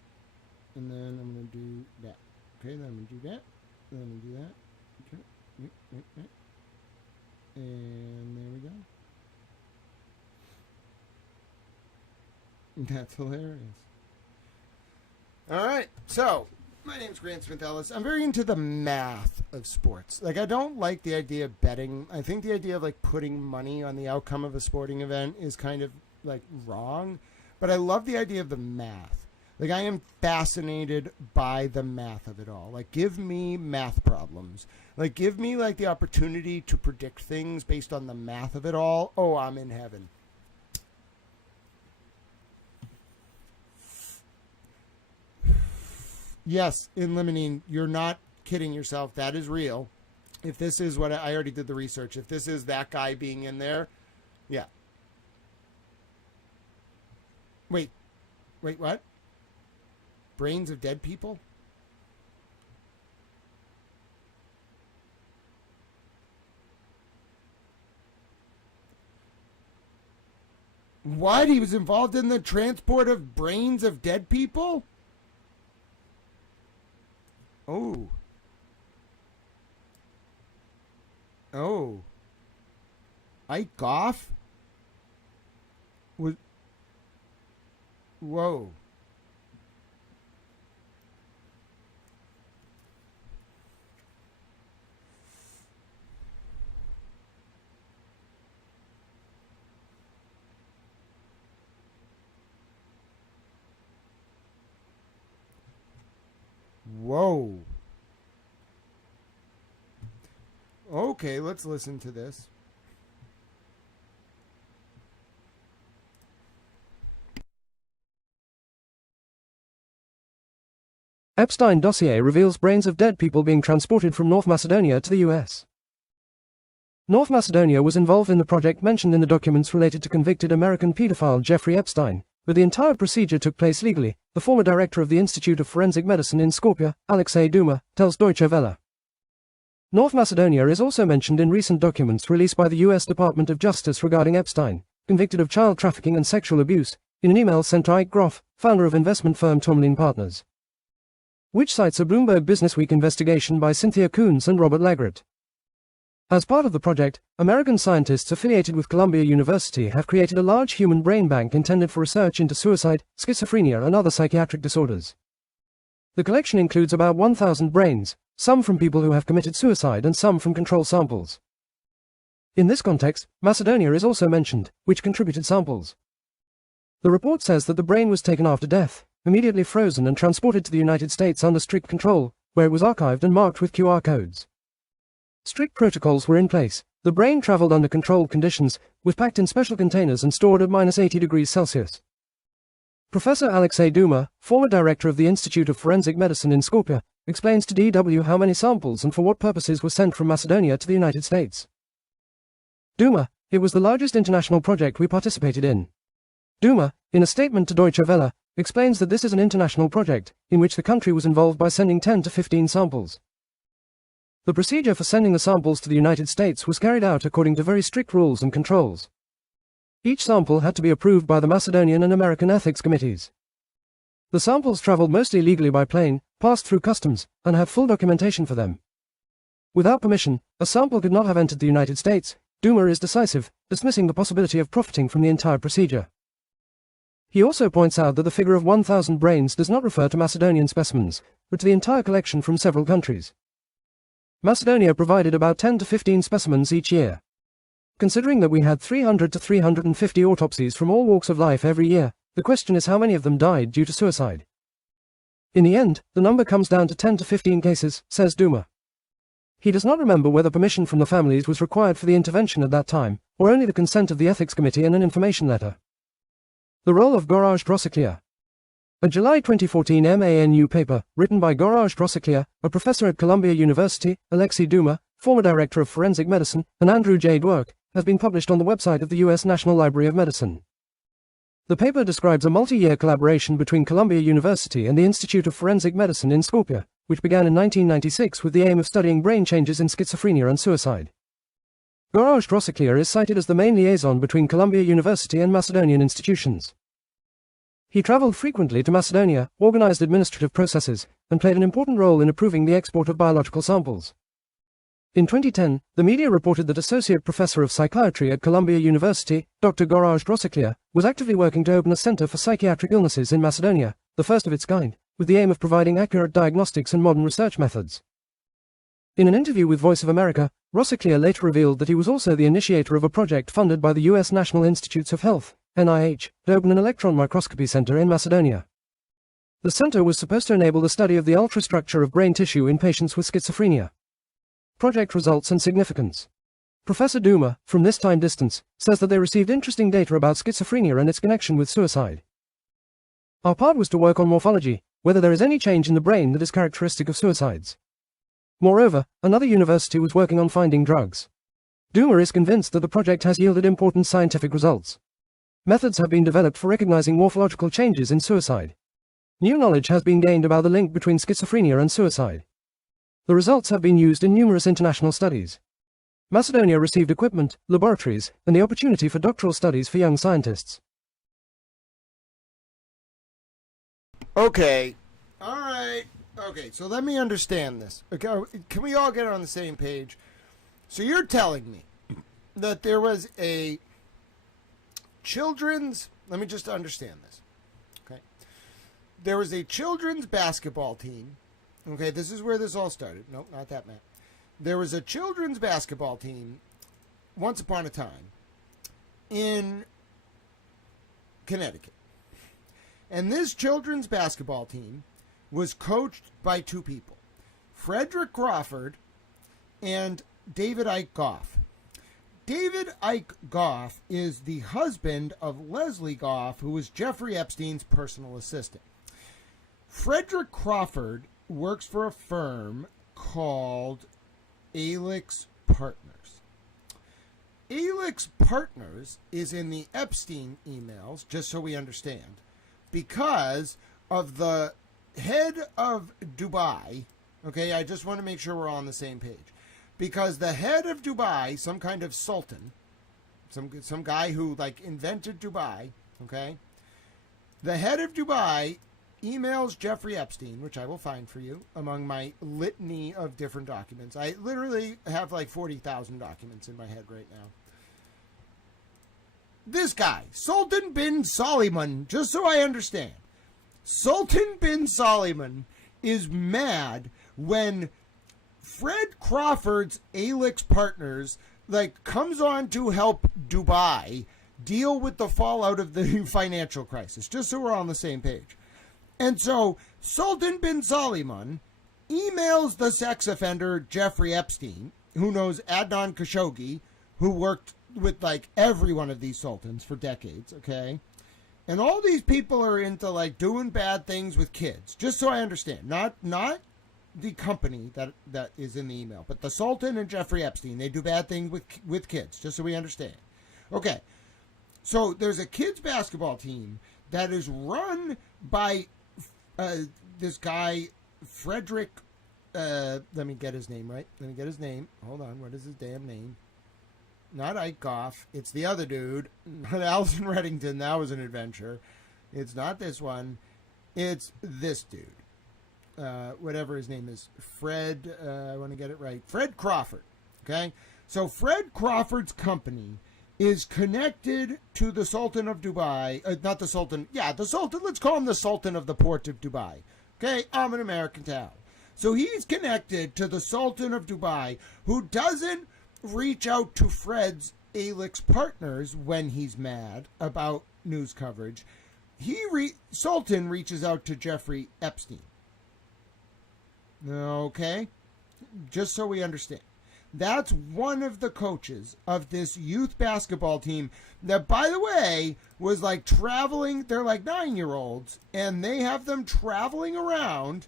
And then I'm going to do that. Okay, then I'm going to do that. Then I'm going to do that. Okay. And there we go. That's hilarious. All right, so my name's Grant Smith Ellis. I'm very into the math of sports. Like, I don't like the idea of betting. I think the idea of like putting money on the outcome of a sporting event is kind of like wrong, but I love the idea of the math. Like, I am fascinated by the math of it all. Like, give me math problems. Like, give me like the opportunity to predict things based on the math of it all. Oh, I'm in heaven. Yes, in limonene, you're not kidding yourself. That is real. If this is what I already did the research. If this is that guy being in there, yeah. Wait, what? Brains of dead people? What? He was involved in the transport of brains of dead people? Oh. Oh. Ike Goff? Was... Whoa. Whoa. Okay, let's listen to this. Epstein dossier reveals brains of dead people being transported from North Macedonia to the US. North Macedonia was involved in the project mentioned in the documents related to convicted American pedophile Jeffrey Epstein, but the entire procedure took place legally, the former director of the Institute of Forensic Medicine in Skopje, Alexei Duma, tells Deutsche Welle. North Macedonia is also mentioned in recent documents released by the US Department of Justice regarding Epstein, convicted of child trafficking and sexual abuse, in an email sent to Ike Groff, founder of investment firm Tourmaline Partners. Which cites a Bloomberg Businessweek investigation by Cynthia Coons and Robert Laggert. As part of the project, American scientists affiliated with Columbia University have created a large human brain bank intended for research into suicide, schizophrenia and other psychiatric disorders. The collection includes about 1,000 brains, some from people who have committed suicide and some from control samples. In this context, Macedonia is also mentioned, which contributed samples. The report says that the brain was taken after death, immediately frozen and transported to the United States under strict control, where it was archived and marked with QR codes. Strict protocols were in place. The brain traveled under controlled conditions, was packed in special containers and stored at -80 degrees Celsius. Professor Alexei Duma, former director of the Institute of Forensic Medicine in Skopje, explains to DW how many samples and for what purposes were sent from Macedonia to the United States. Duma, it was the largest international project we participated in. Duma, in a statement to Deutsche Welle, explains that this is an international project, in which the country was involved by sending 10 to 15 samples. The procedure for sending the samples to the United States was carried out according to very strict rules and controls. Each sample had to be approved by the Macedonian and American ethics committees. The samples traveled mostly legally by plane, passed through customs, and have full documentation for them. Without permission, a sample could not have entered the United States. Duma is decisive, dismissing the possibility of profiting from the entire procedure. He also points out that the figure of 1,000 brains does not refer to Macedonian specimens, but to the entire collection from several countries. Macedonia provided about 10 to 15 specimens each year. Considering that we had 300 to 350 autopsies from all walks of life every year, the question is how many of them died due to suicide. In the end, the number comes down to 10 to 15 cases, says Duma. He does not remember whether permission from the families was required for the intervention at that time, or only the consent of the ethics committee and an information letter. The role of Gorazd Rosiclia. A July 2014 MANU paper, written by Gorazd Rosiclia, a professor at Columbia University, Alexei Duma, former director of forensic medicine, and Andrew J. Dwork, has been published on the website of the U.S. National Library of Medicine. The paper describes a multi-year collaboration between Columbia University and the Institute of Forensic Medicine in Skopje, which began in 1996 with the aim of studying brain changes in schizophrenia and suicide. Gorazd Rosiclia is cited as the main liaison between Columbia University and Macedonian institutions. He traveled frequently to Macedonia, organized administrative processes, and played an important role in approving the export of biological samples. In 2010, the media reported that Associate Professor of Psychiatry at Columbia University, Dr. Gorazd Rosiclia, was actively working to open a center for psychiatric illnesses in Macedonia, the first of its kind, with the aim of providing accurate diagnostics and modern research methods. In an interview with Voice of America, Rosiclia later revealed that he was also the initiator of a project funded by the U.S. National Institutes of Health, NIH, to open an electron microscopy center in Macedonia. The center was supposed to enable the study of the ultrastructure of brain tissue in patients with schizophrenia. Project results and significance. Professor Duma, from this time distance, says that they received interesting data about schizophrenia and its connection with suicide. Our part was to work on morphology, whether there is any change in the brain that is characteristic of suicides. Moreover, another university was working on finding drugs. Duma is convinced that the project has yielded important scientific results. Methods have been developed for recognizing morphological changes in suicide. New knowledge has been gained about the link between schizophrenia and suicide. The results have been used in numerous international studies. Macedonia received equipment, laboratories, and the opportunity for doctoral studies for young scientists. Okay. All right. Okay, so let me understand this. Okay, can we all get on the same page? So you're telling me that there was a children's, let me just understand this. Okay. There was a children's basketball team. Okay, this is where this all started. Nope, not that, Matt. There was a children's basketball team once upon a time in Connecticut. And this children's basketball team was coached by two people, Frederick Crawford and David Ike Goff. David Ike Goff is the husband of Leslie Goff, who was Jeffrey Epstein's personal assistant. Frederick Crawford works for a firm called Alix Partners. Alix Partners is in the Epstein emails, just so we understand, because of the head of Dubai. Okay, I just want to make sure we're all on the same page. Because the head of Dubai, some kind of sultan, some guy who like invented Dubai, okay? The head of Dubai emails Jeffrey Epstein, which I will find for you among my litany of different documents. I literally have like 40,000 documents in my head right now. This guy, Sultan bin Suleiman, just so I understand. Sultan bin Suleiman is mad when Fred Crawford's Alix Partners like comes on to help Dubai deal with the fallout of the financial crisis, just so we're on the same page. And so Sultan bin Suleiman emails the sex offender Jeffrey Epstein, who knows Adnan Khashoggi, who worked with like every one of these sultans for decades, okay? And all these people are into like doing bad things with kids, just so I understand. Not the company that is in the email, but the Sultan and Jeffrey Epstein, they do bad things with kids, just so we understand. Okay, so there's a kids basketball team that is run by this guy, Frederick, let me get his name right. Let me get his name. Hold on, what is his damn name? Not Ike Goff. It's the other dude. Alison Reddington, that was an adventure. It's not this one. It's this dude. Whatever his name is. Fred, I want to get it right. Fred Crawford. Okay? So Fred Crawford's company is connected to the Sultan of Dubai. Not the Sultan. Yeah, the Sultan. Let's call him the Sultan of the Port of Dubai. Okay? I'm an American towel. So he's connected to the Sultan of Dubai, who doesn't reach out to Fred's Alix Partners when he's mad about news coverage. Sultan reaches out to Jeffrey Epstein. Okay? Just so we understand. That's one of the coaches of this youth basketball team that, by the way, was like traveling. They're like 9-year-olds, and they have them traveling around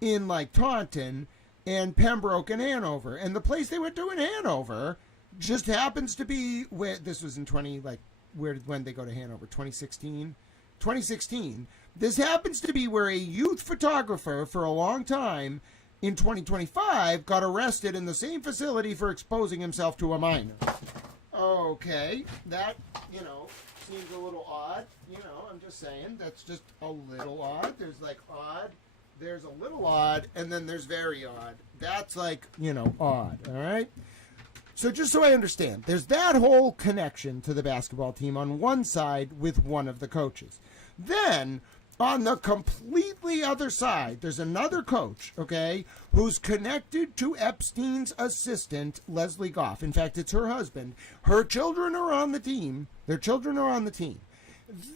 in like Taunton and Pembroke and Hanover. And the place they went to in Hanover just happens to be where this was in when they go to Hanover, 2016. 2016. This happens to be where a youth photographer for a long time in 2025 got arrested in the same facility for exposing himself to a minor. Okay, that, seems a little odd. I'm just saying, that's just a little odd. There's like odd, there's a little odd, and then there's very odd. That's like, odd, all right? So just so I understand, there's that whole connection to the basketball team on one side with one of the coaches. Then, on the completely other side, there's another coach, okay, who's connected to Epstein's assistant, Leslie Goff. In fact, it's her husband. Her children are on the team. Their children are on the team.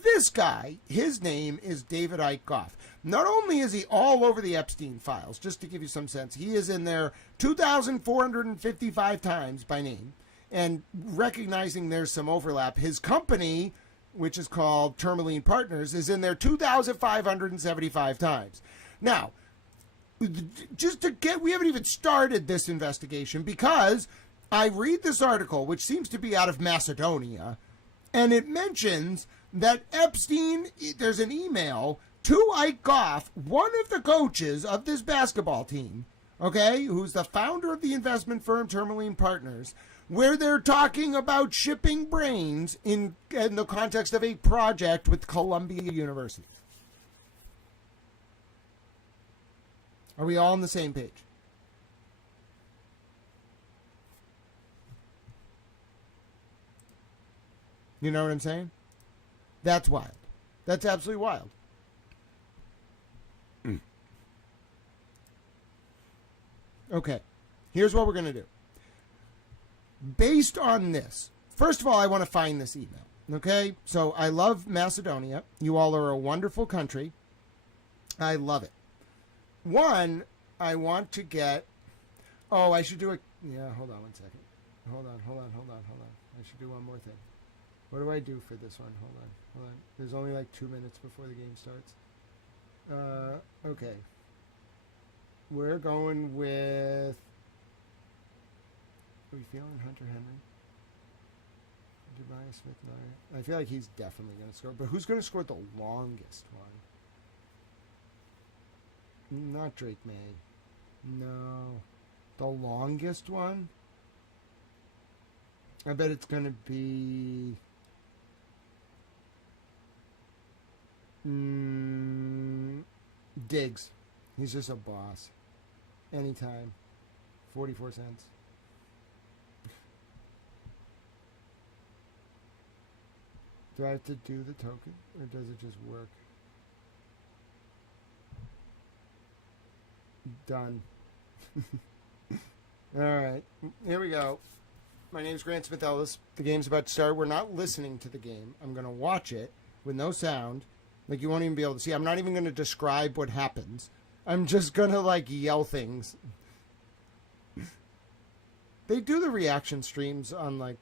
This guy, his name is David Ike Goff. Not only is he all over the Epstein files, just to give you some sense, he is in there 2,455 times by name. And recognizing there's some overlap, his company, which is called Tourmaline Partners, is in there 2,575 times. Now, we haven't even started this investigation because I read this article, which seems to be out of Macedonia, and it mentions that Epstein, there's an email to Ike Goff, one of the coaches of this basketball team, okay, who's the founder of the investment firm Tourmaline Partners, where they're talking about shipping brains in the context of a project with Columbia University. Are we all on the same page? You know what I'm saying? That's wild. That's absolutely wild. Okay. Here's what we're going to do. Based on this, first of all, I want to find this email. Okay? So I love Macedonia. You all are a wonderful country. I love it. One, I want to get... Oh, I should do a... Yeah, hold on one second. Hold on. I should do one more thing. What do I do for this one? Hold on. There's only like 2 minutes before the game starts. Okay. We're going with... Are we feeling Hunter Henry? Tobias Smith Larry. I feel like he's definitely going to score. But who's going to score the longest one? Not Drake May. No. The longest one? I bet it's going to be... Diggs. He's just a boss. Anytime. 44 cents. Do I have to do the token, or does it just work? Done. All right. Here we go. My name's Grant Smith Ellis. The game's about to start. We're not listening to the game. I'm going to watch it with no sound. Like, you won't even be able to see. I'm not even going to describe what happens. I'm just going to, like, yell things. They do the reaction streams on, like,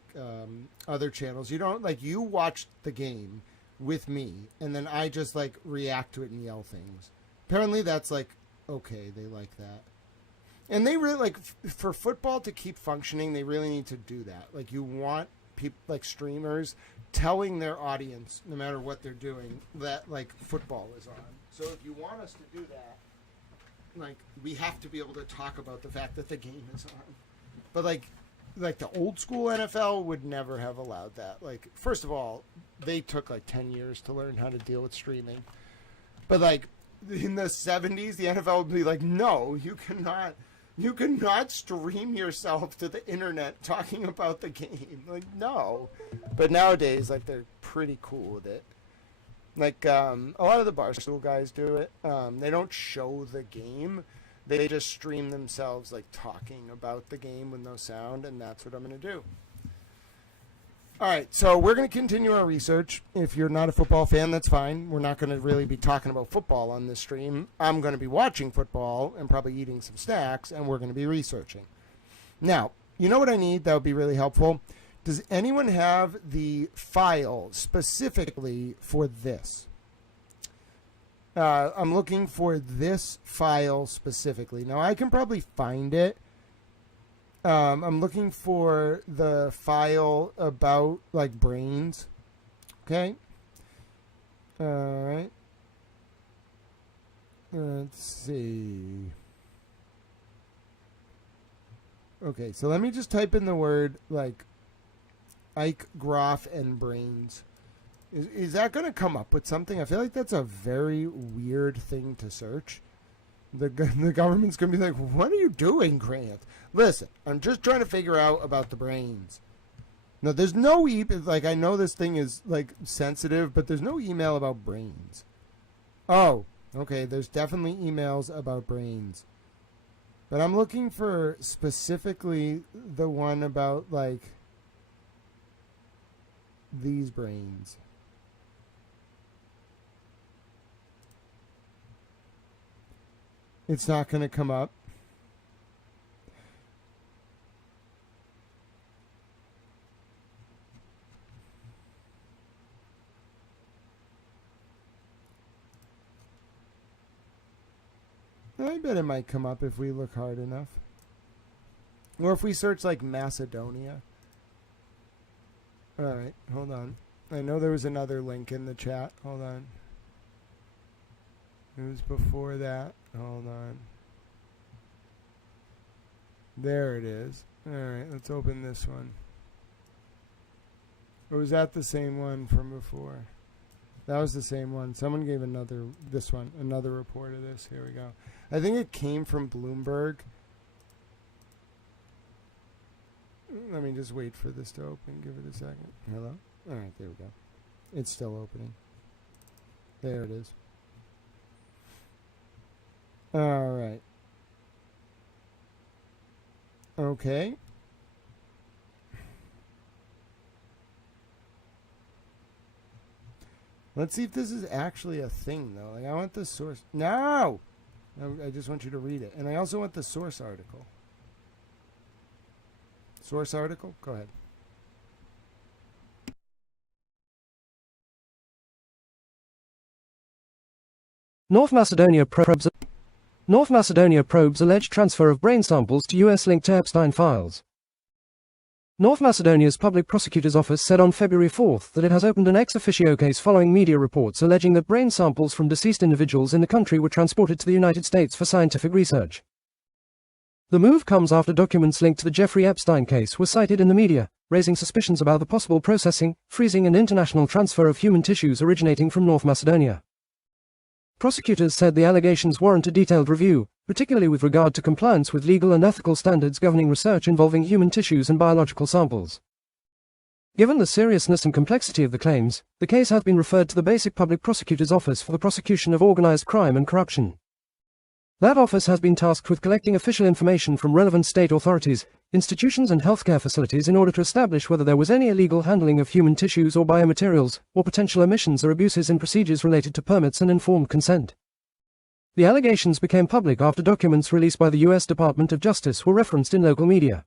other channels. You don't, like, you watch the game with me, and then I just, like, react to it and yell things. Apparently that's, like, okay. They like that. And they really, like, for football to keep functioning, they really need to do that. Like, you want people, like, streamers telling their audience, no matter what they're doing, that, like, football is on. So if you want us to do that, like, we have to be able to talk about the fact that the game is on. But, like the old school NFL would never have allowed that. Like, first of all, they took, like, 10 years to learn how to deal with streaming. But, like, in the 70s, the NFL would be like, no, you cannot stream yourself to the internet talking about the game. Like, no. But nowadays, like, they're pretty cool with it. Like, a lot of the Barstool guys do it. They don't show the game. They just stream themselves, like, talking about the game with no sound, and that's what I'm going to do. All right, so we're going to continue our research. If you're not a football fan, that's fine. We're not going to really be talking about football on this stream. I'm going to be watching football and probably eating some snacks, and we're going to be researching. Now, you know what I need that would be really helpful? Does anyone have the file specifically for this? I'm looking for this file specifically. Now, I can probably find it. I'm looking for the file about, like, brains. Okay? All right. Let's see. Okay, so let me just type in the word, like, Ike Groff and brains. Is that going to come up with something? I feel like that's a very weird thing to search. The government's going to be like, what are you doing, Grant? Listen, I'm just trying to figure out about the brains. No, there's no like, I know this thing is, like, sensitive, but there's no email about brains. Oh, okay, there's definitely emails about brains. But I'm looking for specifically the one about, like, these brains. It's not going to come up. I bet it might come up if we look hard enough. Or if we search, like, Macedonia. Alright, hold on. I know there was another link in the chat. Hold on. It was before that. Hold on. There it is. Alright, let's open this one. Or was that the same one from before? That was the same one. Someone gave another report of this. Here we go. I think it came from Bloomberg. Let me just wait for this to open. Give it a second. Hello? All right, there we go. It's still opening. There it is. All right. Okay. Let's see if this is actually a thing, though. Like, I want the source. No! I just want you to read it. And I also want the source article. Source article? Go ahead. North Macedonia probes alleged transfer of brain samples to US linked to Epstein files. North Macedonia's public prosecutor's office said on February 4th that it has opened an ex officio case following media reports alleging that brain samples from deceased individuals in the country were transported to the United States for scientific research. The move comes after documents linked to the Jeffrey Epstein case were cited in the media, raising suspicions about the possible processing, freezing and international transfer of human tissues originating from North Macedonia. Prosecutors said the allegations warrant a detailed review, particularly with regard to compliance with legal and ethical standards governing research involving human tissues and biological samples. Given the seriousness and complexity of the claims, the case has been referred to the Basic Public Prosecutor's Office for the prosecution of organized crime and corruption. That office has been tasked with collecting official information from relevant state authorities, institutions and healthcare facilities in order to establish whether there was any illegal handling of human tissues or biomaterials, or potential omissions or abuses in procedures related to permits and informed consent. The allegations became public after documents released by the U.S. Department of Justice were referenced in local media.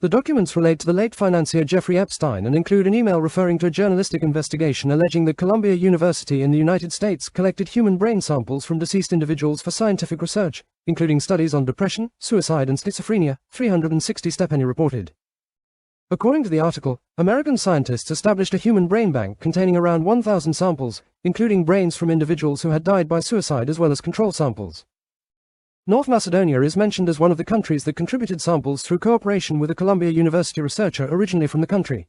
The documents relate to the late financier Jeffrey Epstein and include an email referring to a journalistic investigation alleging that Columbia University in the United States collected human brain samples from deceased individuals for scientific research, including studies on depression, suicide and schizophrenia, 360 Stoughton reported. According to the article, American scientists established a human brain bank containing around 1,000 samples, including brains from individuals who had died by suicide as well as control samples. North Macedonia is mentioned as one of the countries that contributed samples through cooperation with a Columbia University researcher originally from the country.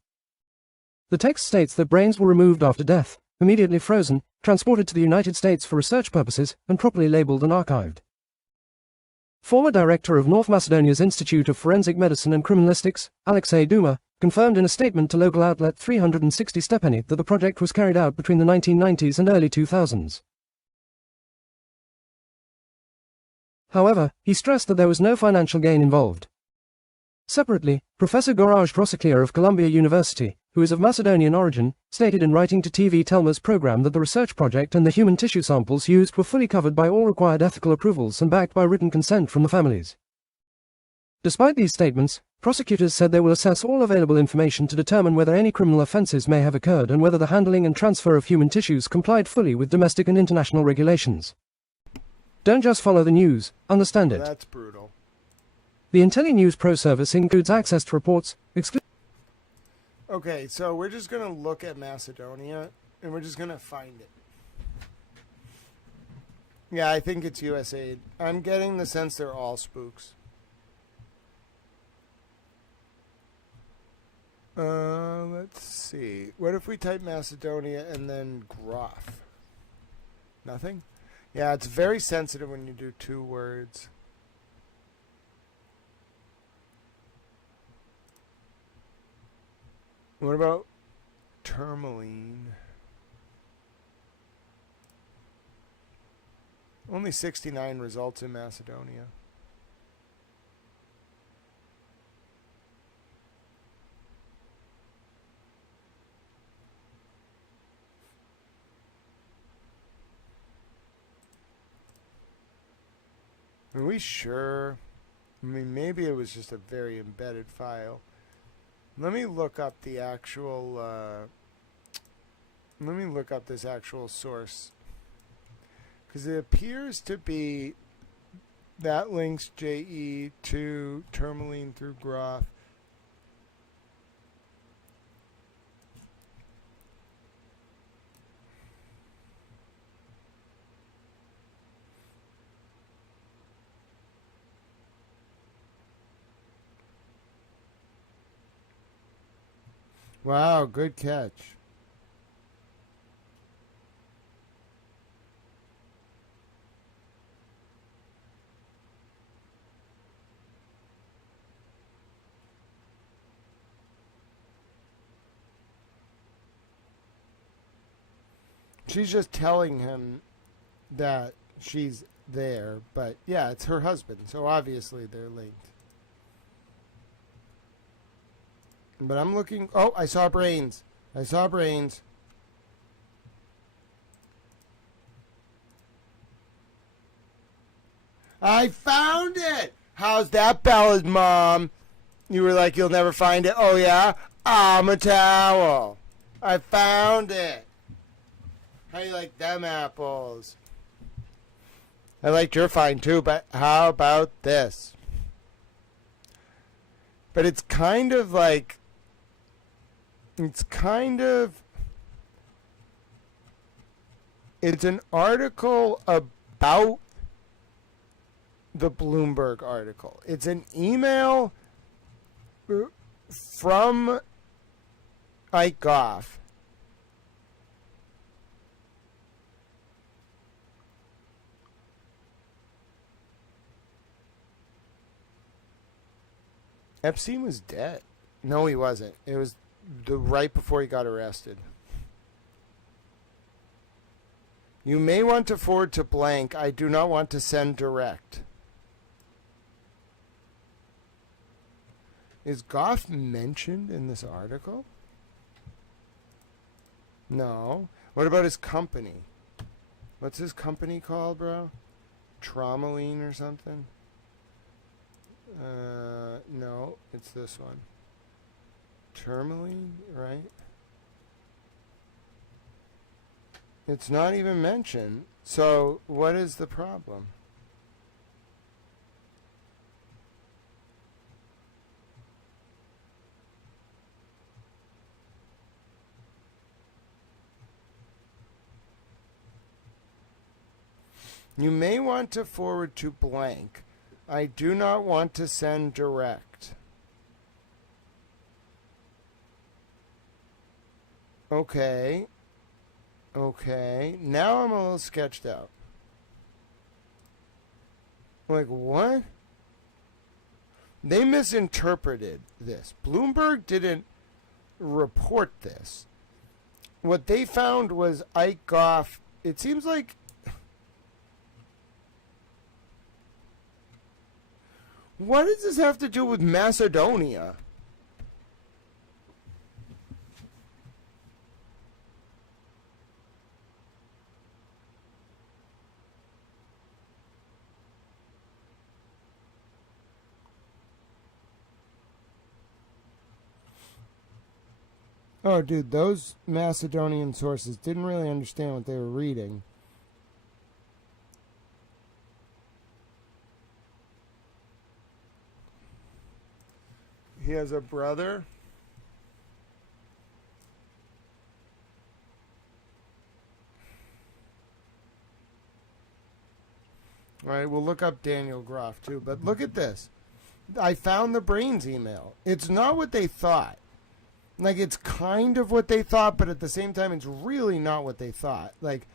The text states that brains were removed after death, immediately frozen, transported to the United States for research purposes, and properly labeled and archived. Former director of North Macedonia's Institute of Forensic Medicine and Criminalistics, Alexei Duma, confirmed in a statement to local outlet 360 Stoughton that the project was carried out between the 1990s and early 2000s. However, he stressed that there was no financial gain involved. Separately, Professor Gorazd Rosiclier of Columbia University, who is of Macedonian origin, stated in writing to TV Telma's program that the research project and the human tissue samples used were fully covered by all required ethical approvals and backed by written consent from the families. Despite these statements, prosecutors said they will assess all available information to determine whether any criminal offenses may have occurred and whether the handling and transfer of human tissues complied fully with domestic and international regulations. Don't just follow the news, understand it. That's brutal. The IntelliNews Pro service includes access to reports, Okay, so we're just going to look at Macedonia, and we're just going to find it. Yeah, I think it's USAID. I'm getting the sense they're all spooks. Let's see. What if we type Macedonia and then Groff? Nothing? Yeah, it's very sensitive when you do two words. What about tourmaline? Only 69 results in Macedonia. Are we sure? I mean, maybe it was just a very embedded file. Let me look up the actual, let me look up this actual source. Because it appears to be, that links JE to tourmaline through Groff. Wow, good catch. she's just telling him that she's there, but yeah, it's her husband, so obviously they're linked. But I'm looking. Oh, I saw brains. I saw brains. I found it! How's that, Bella's mom? You were like, you'll never find it. Oh, yeah? I'm a towel. I found it. How you like them apples? I liked your find too, but how about this? But it's kind of like... It's an article about the Bloomberg article. It's an email from Ike Goff. Epstein was dead. No, he wasn't. It was right before he got arrested. You may want to forward to blank. I do not want to send direct. Is Goff mentioned in this article? No. What about his company? What's his company called, bro? Traumaline or something? No, it's this one. Tourmaline, right? It's not even mentioned. So, what is the problem? You may want to forward to blank. I do not want to send direct. Okay. Okay. Now I'm a little sketched out. Like, what? They misinterpreted this. Bloomberg didn't report this. What they found was Ike Goff. It seems like... What does this have to do with Macedonia? Oh, dude, those Macedonian sources didn't really understand what they were reading. He has a brother. All right, we'll look up Daniel Groff too. But look at this. I found the brains email. It's not what they thought. Like, it's kind of what they thought, but at the same time, it's really not what they thought. Like,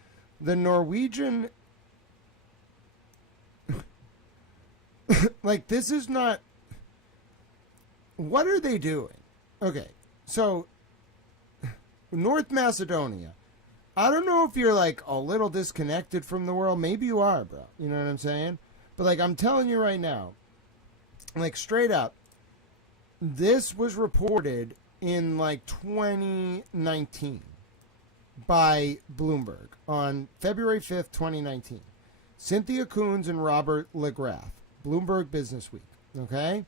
the Norwegian... like, this is not... What are they doing? Okay, so North Macedonia. I don't know if you're like a little disconnected from the world. Maybe you are, bro. You know what I'm saying? But like, I'm telling you right now, like straight up, this was reported in like 2019 by Bloomberg on February 5th, 2019. Cynthia Coons and Robert LeGrath, Bloomberg Business Week. Okay?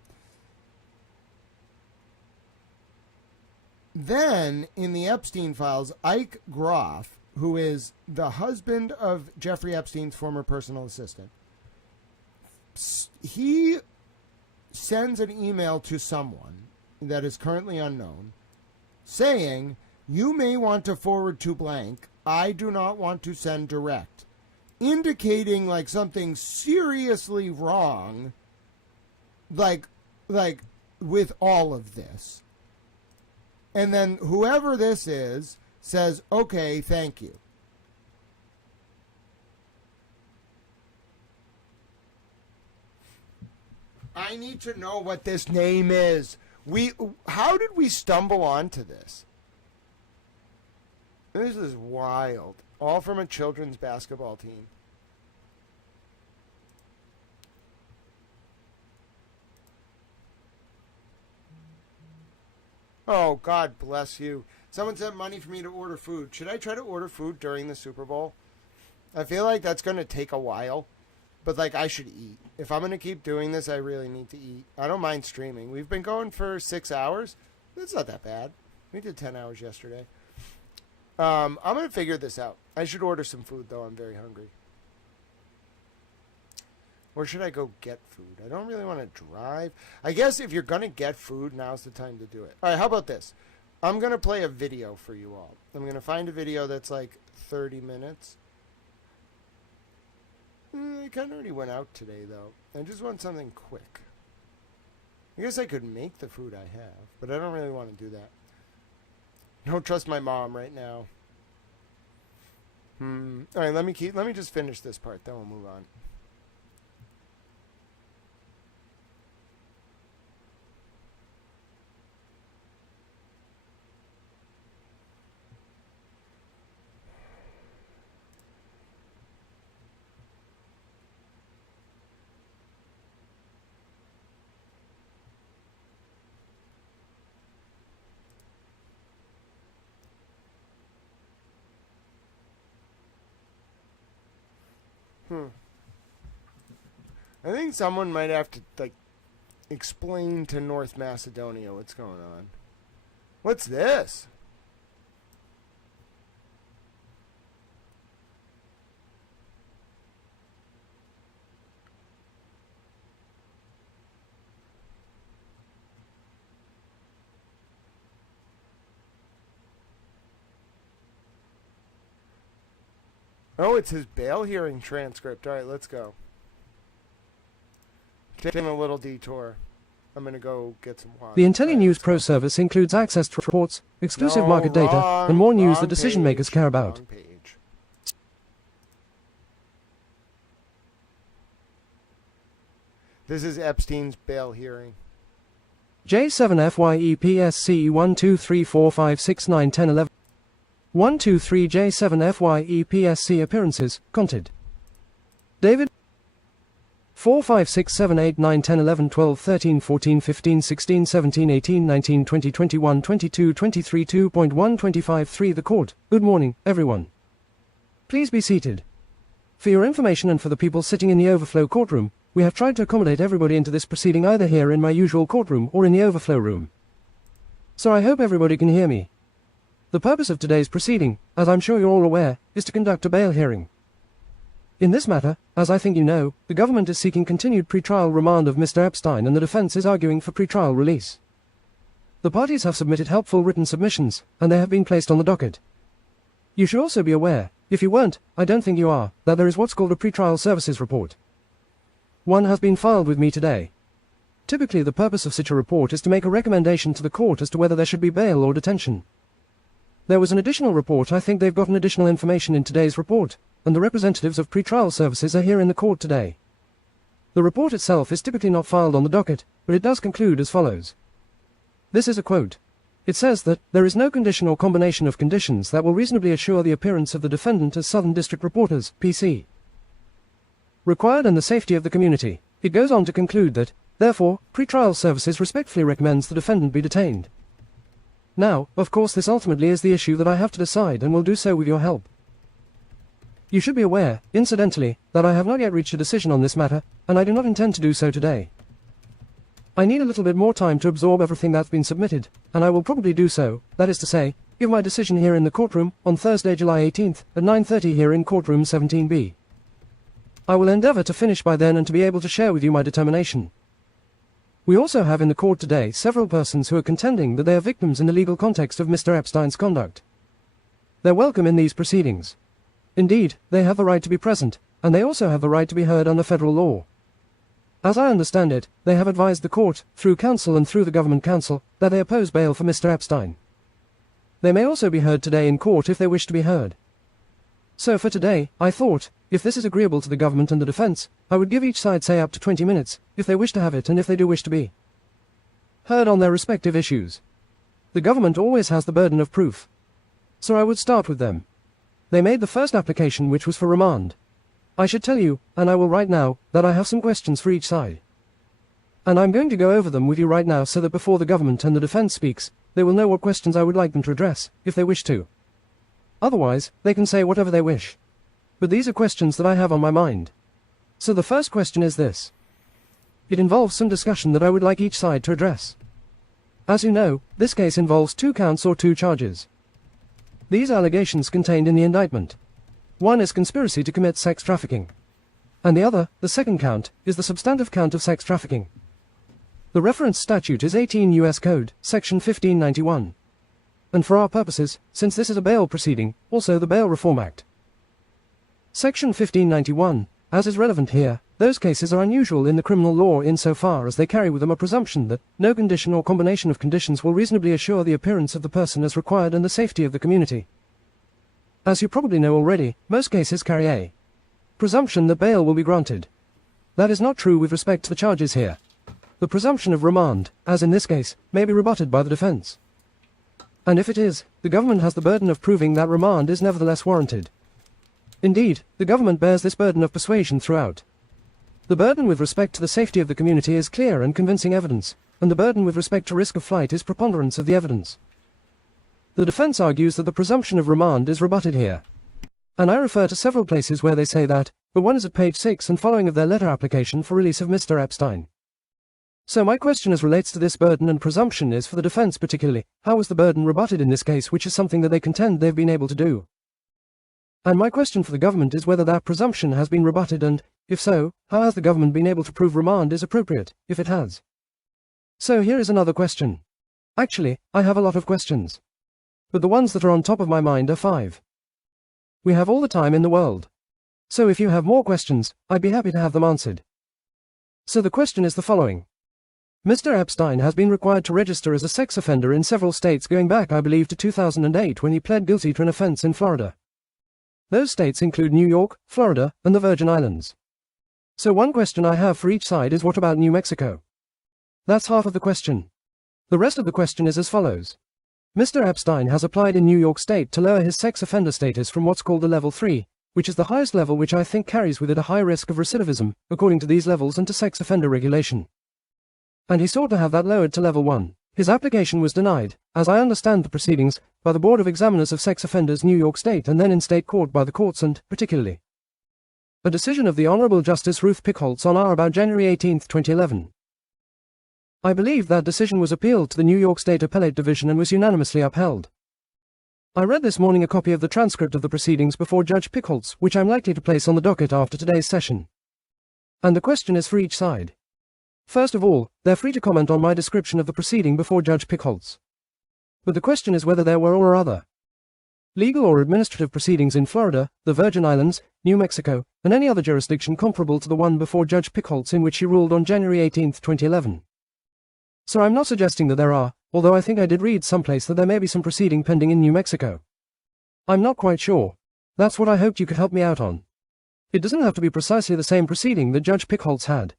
Then, in the Epstein files, Ike Groff, who is the husband of Jeffrey Epstein's former personal assistant, he sends an email to someone that is currently unknown saying, you may want to forward to blank. I do not want to send direct. Indicating like something seriously wrong, like with all of this. And then whoever this is says, okay, thank you. I need to know what this name is. How did we stumble onto this? This is wild. All from a children's basketball team. Oh, God bless you. Someone sent money for me to order food. Should I try to order food during the Super Bowl? I feel like that's going to take a while. But, like, I should eat. If I'm going to keep doing this, I really need to eat. I don't mind streaming. We've been going for 6 hours. That's not that bad. We did 10 hours yesterday. I'm going to figure this out. I should order some food, though. I'm very hungry. Or should I go get food? I don't really want to drive. I guess if you're going to get food, now's the time to do it. All right, how about this? I'm going to play a video for you all. I'm going to find a video that's like 30 minutes. I kind of already went out today, though. I just want something quick. I guess I could make the food I have, but I don't really want to do that. Don't trust my mom right now. All right, let me just finish this part, then we'll move on. I think someone might have to, like, explain to North Macedonia what's going on. What's this? Oh, it's his bail hearing transcript. All right, let's go. Taking a little detour. I'm going to go get some water. The IntelliNews Pro service includes access to reports, exclusive market data, and more news that decision makers care about. Wrong page. This is Epstein's bail hearing. J7FYEPSC 12345691011 123 J7FYEPSC appearances, counted. David 4 5 6 7 8 9 10 11 12 13 14 15 16 17 18 19 20 21 22 23 2.1 25 3 The court. Good morning, everyone. Please be seated. For your information and for the people sitting in the overflow courtroom, we have tried to accommodate everybody into this proceeding either here in my usual courtroom or in the overflow room. So I hope everybody can hear me. The purpose of today's proceeding, as I'm sure you're all aware, is to conduct a bail hearing. In this matter, as I think you know, the government is seeking continued pre-trial remand of Mr. Epstein and the defense is arguing for pre-trial release. The parties have submitted helpful written submissions, and they have been placed on the docket. You should also be aware, if you weren't, I don't think you are, that there is what's called a pre-trial services report. One has been filed with me today. Typically the purpose of such a report is to make a recommendation to the court as to whether there should be bail or detention. There was an additional report. I think they've gotten additional information in today's report, and the representatives of pre-trial services are here in the court today. The report itself is typically not filed on the docket, but it does conclude as follows. This is a quote. It says that there is no condition or combination of conditions that will reasonably assure the appearance of the defendant as Southern District reporters, PC, required and the safety of the community. It goes on to conclude that, therefore, pre-trial services respectfully recommends the defendant be detained. Now, of course, this ultimately is the issue that I have to decide and will do so with your help. You should be aware, incidentally, that I have not yet reached a decision on this matter, and I do not intend to do so today. I need a little bit more time to absorb everything that's been submitted, and I will probably do so, that is to say, give my decision here in the courtroom on Thursday, July 18th, at 9:30 here in courtroom 17B. I will endeavor to finish by then and to be able to share with you my determination. We also have in the court today several persons who are contending that they are victims in the legal context of Mr. Epstein's conduct. They're welcome in these proceedings. Indeed, they have the right to be present, and they also have the right to be heard under federal law. As I understand it, they have advised the court, through counsel and through the government counsel, that they oppose bail for Mr. Epstein. They may also be heard today in court if they wish to be heard. So for today, I thought, if this is agreeable to the government and the defense, I would give each side say up to 20 minutes, if they wish to have it and if they do wish to be heard on their respective issues. The government always has the burden of proof. So I would start with them. They made the first application, which was for remand. I should tell you, and I will right now, that I have some questions for each side. And I'm going to go over them with you right now so that before the government and the defense speaks, they will know what questions I would like them to address, if they wish to. Otherwise, they can say whatever they wish. But these are questions that I have on my mind. So the first question is this. It involves some discussion that I would like each side to address. As you know, this case involves 2 counts or 2 charges. These allegations contained in the indictment. One is conspiracy to commit sex trafficking. And the other, the second count, is the substantive count of sex trafficking. The reference statute is 18 U.S. Code, Section 1591. And for our purposes, since this is a bail proceeding, also the Bail Reform Act. Section 1591, as is relevant here, those cases are unusual in the criminal law insofar as they carry with them a presumption that no condition or combination of conditions will reasonably assure the appearance of the person as required and the safety of the community. As you probably know already, most cases carry a presumption that bail will be granted. That is not true with respect to the charges here. The presumption of remand, as in this case, may be rebutted by the defense. And if it is, the government has the burden of proving that remand is nevertheless warranted. Indeed, the government bears this burden of persuasion throughout. The burden with respect to the safety of the community is clear and convincing evidence, and the burden with respect to risk of flight is preponderance of the evidence. The defense argues that the presumption of remand is rebutted here. And I refer to several places where they say that, but one is at page 6 and following of their letter application for release of Mr. Epstein. So my question as relates to this burden and presumption is for the defense particularly, how was the burden rebutted in this case, which is something that they contend they've been able to do? And my question for the government is whether that presumption has been rebutted and, if so, how has the government been able to prove remand is appropriate, if it has? So here is another question. Actually, I have a lot of questions. But the ones that are on top of my mind are 5. We have all the time in the world. So if you have more questions, I'd be happy to have them answered. So the question is the following. Mr. Epstein has been required to register as a sex offender in several states going back, I believe, to 2008 when he pled guilty to an offense in Florida. Those states include New York, Florida, and the Virgin Islands. So one question I have for each side is what about New Mexico? That's half of the question. The rest of the question is as follows. Mr. Epstein has applied in New York State to lower his sex offender status from what's called a level 3, which is the highest level, which I think carries with it a high risk of recidivism, according to these levels and to sex offender regulation. And he sought to have that lowered to level 1. His application was denied, as I understand the proceedings, by the Board of Examiners of Sex Offenders New York State and then in state court by the courts and, particularly, a decision of the Honorable Justice Ruth Pickholtz on or about January 18, 2011. I believe that decision was appealed to the New York State Appellate Division and was unanimously upheld. I read this morning a copy of the transcript of the proceedings before Judge Pickholtz, which I'm likely to place on the docket after today's session. And the question is for each side. First of all, they're free to comment on my description of the proceeding before Judge Pickholtz. But the question is whether there were or other legal or administrative proceedings in Florida, the Virgin Islands, New Mexico, and any other jurisdiction comparable to the one before Judge Pickholtz in which he ruled on January 18, 2011. So I'm not suggesting that there are, although I think I did read someplace that there may be some proceeding pending in New Mexico. I'm not quite sure. That's what I hoped you could help me out on. It doesn't have to be precisely the same proceeding that Judge Pickholtz had.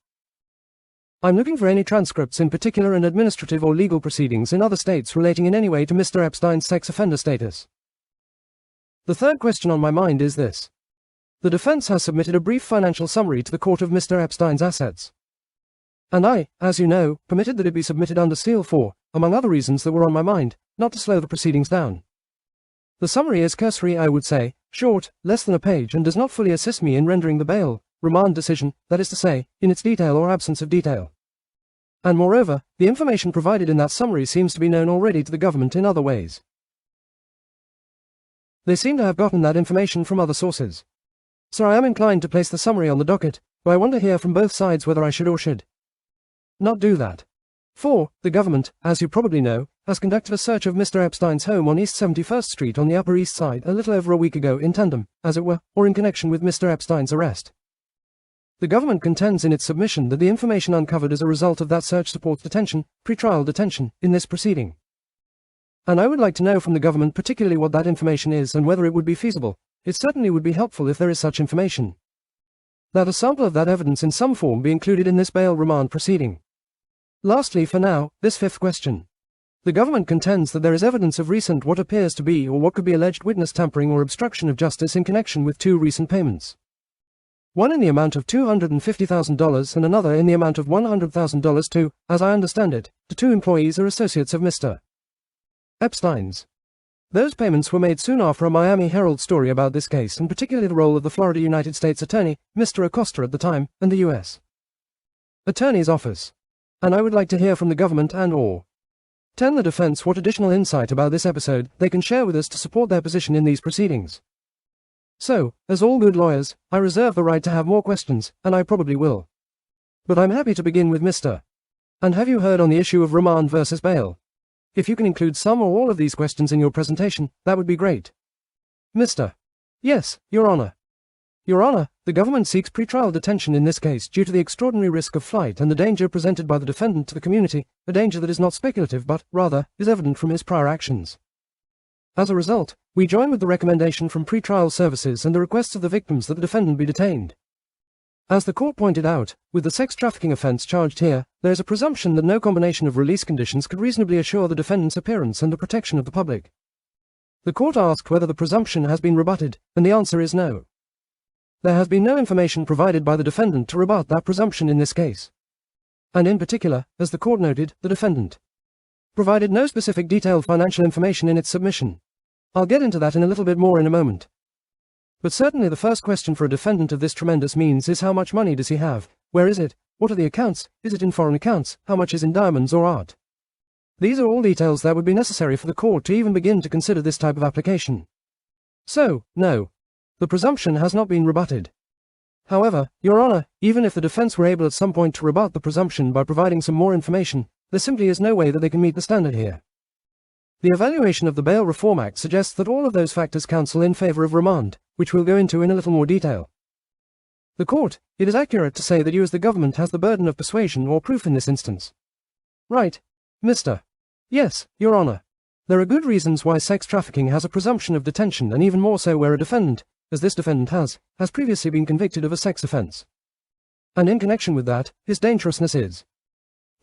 I'm looking for any transcripts in particular and administrative or legal proceedings in other states relating in any way to Mr. Epstein's sex offender status. The third question on my mind is this. The defense has submitted a brief financial summary to the court of Mr. Epstein's assets. And I, as you know, permitted that it be submitted under seal for, among other reasons that were on my mind, not to slow the proceedings down. The summary is cursory, I would say, short, less than a page, and does not fully assist me in rendering the bail, remand decision, that is to say, in its detail or absence of detail. And moreover, the information provided in that summary seems to be known already to the government in other ways. They seem to have gotten that information from other sources. So I am inclined to place the summary on the docket, but I want to hear from both sides whether I should or should not do that. For, the government, as you probably know, has conducted a search of Mr. Epstein's home on East 71st Street on the Upper East Side a little over a week ago in tandem, as it were, or in connection with Mr. Epstein's arrest. The government contends in its submission that the information uncovered as a result of that search supports detention, pretrial detention, in this proceeding. And I would like to know from the government particularly what that information is and whether it would be feasible. It certainly would be helpful if there is such information, that a sample of that evidence in some form be included in this bail remand proceeding. Lastly, for now, this fifth question. The government contends that there is evidence of recent what appears to be or what could be alleged witness tampering or obstruction of justice in connection with two recent payments. One in the amount of $250,000 and another in the amount of $100,000 to, as I understand it, to two employees or associates of Mr. Epstein's. Those payments were made soon after a Miami Herald story about this case, and particularly the role of the Florida United States Attorney, Mr. Acosta at the time, and the U.S. Attorney's Office. And I would like to hear from the government and/or the defense what additional insight about this episode they can share with us to support their position in these proceedings. So, as all good lawyers, I reserve the right to have more questions, and I probably will. But I'm happy to begin with Mr. And have you heard on the issue of remand versus bail? If you can include some or all of these questions in your presentation, that would be great. Mr. Yes, Your Honor. Your Honor, the government seeks pretrial detention in this case due to the extraordinary risk of flight and the danger presented by the defendant to the community, a danger that is not speculative but, rather, is evident from his prior actions. As a result, we join with the recommendation from pretrial services and the requests of the victims that the defendant be detained. As the court pointed out, with the sex trafficking offense charged here, there is a presumption that no combination of release conditions could reasonably assure the defendant's appearance and the protection of the public. The court asked whether the presumption has been rebutted, and the answer is no. There has been no information provided by the defendant to rebut that presumption in this case. And in particular, as the court noted, the defendant provided no specific detailed financial information in its submission. I'll get into that in a little bit more in a moment. But certainly the first question for a defendant of this tremendous means is how much money does he have, where is it, what are the accounts, is it in foreign accounts, how much is in diamonds or art? These are all details that would be necessary for the court to even begin to consider this type of application. So, no. The presumption has not been rebutted. However, Your Honor, even if the defense were able at some point to rebut the presumption by providing some more information, there simply is no way that they can meet the standard here. The evaluation of the Bail Reform Act suggests that all of those factors counsel in favor of remand, which we'll go into in a little more detail. The court, it is accurate to say that you as the government has the burden of persuasion or proof in this instance. Right, Mr. Yes, Your Honor. There are good reasons why sex trafficking has a presumption of detention, and even more so where a defendant, as this defendant has previously been convicted of a sex offense. And in connection with that, his dangerousness is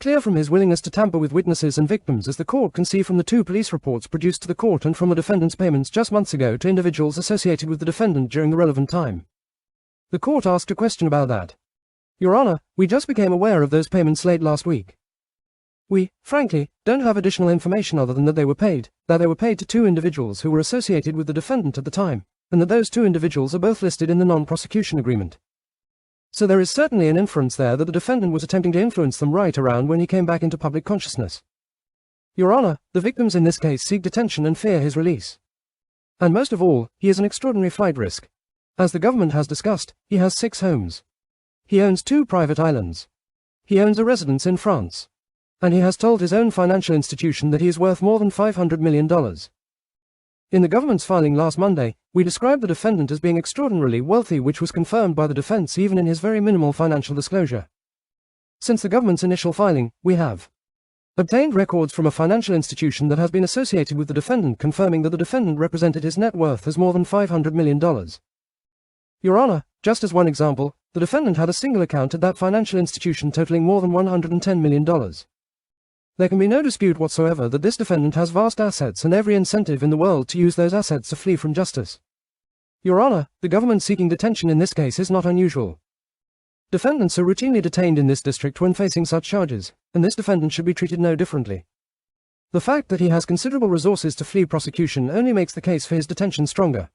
clear from his willingness to tamper with witnesses and victims, as the court can see from the two police reports produced to the court and from the defendant's payments just months ago to individuals associated with the defendant during the relevant time. The court asked a question about that. Your Honor, we just became aware of those payments late last week. We, frankly, don't have additional information other than that they were paid to two individuals who were associated with the defendant at the time, and that those two individuals are both listed in the non-prosecution agreement. So there is certainly an inference there that the defendant was attempting to influence them right around when he came back into public consciousness. Your Honor, the victims in this case seek detention and fear his release. And most of all, he is an extraordinary flight risk. As the government has discussed, he has 6 homes. He owns 2 private islands. He owns a residence in France. And he has told his own financial institution that he is worth more than $500 million. In the government's filing last Monday, we described the defendant as being extraordinarily wealthy, which was confirmed by the defense even in his very minimal financial disclosure. Since the government's initial filing, we have obtained records from a financial institution that has been associated with the defendant confirming that the defendant represented his net worth as more than $500 million. Your Honor, just as one example, the defendant had a single account at that financial institution totaling more than $110 million. There can be no dispute whatsoever that this defendant has vast assets and every incentive in the world to use those assets to flee from justice. Your Honor, the government seeking detention in this case is not unusual. Defendants are routinely detained in this district when facing such charges, and this defendant should be treated no differently. The fact that he has considerable resources to flee prosecution only makes the case for his detention stronger.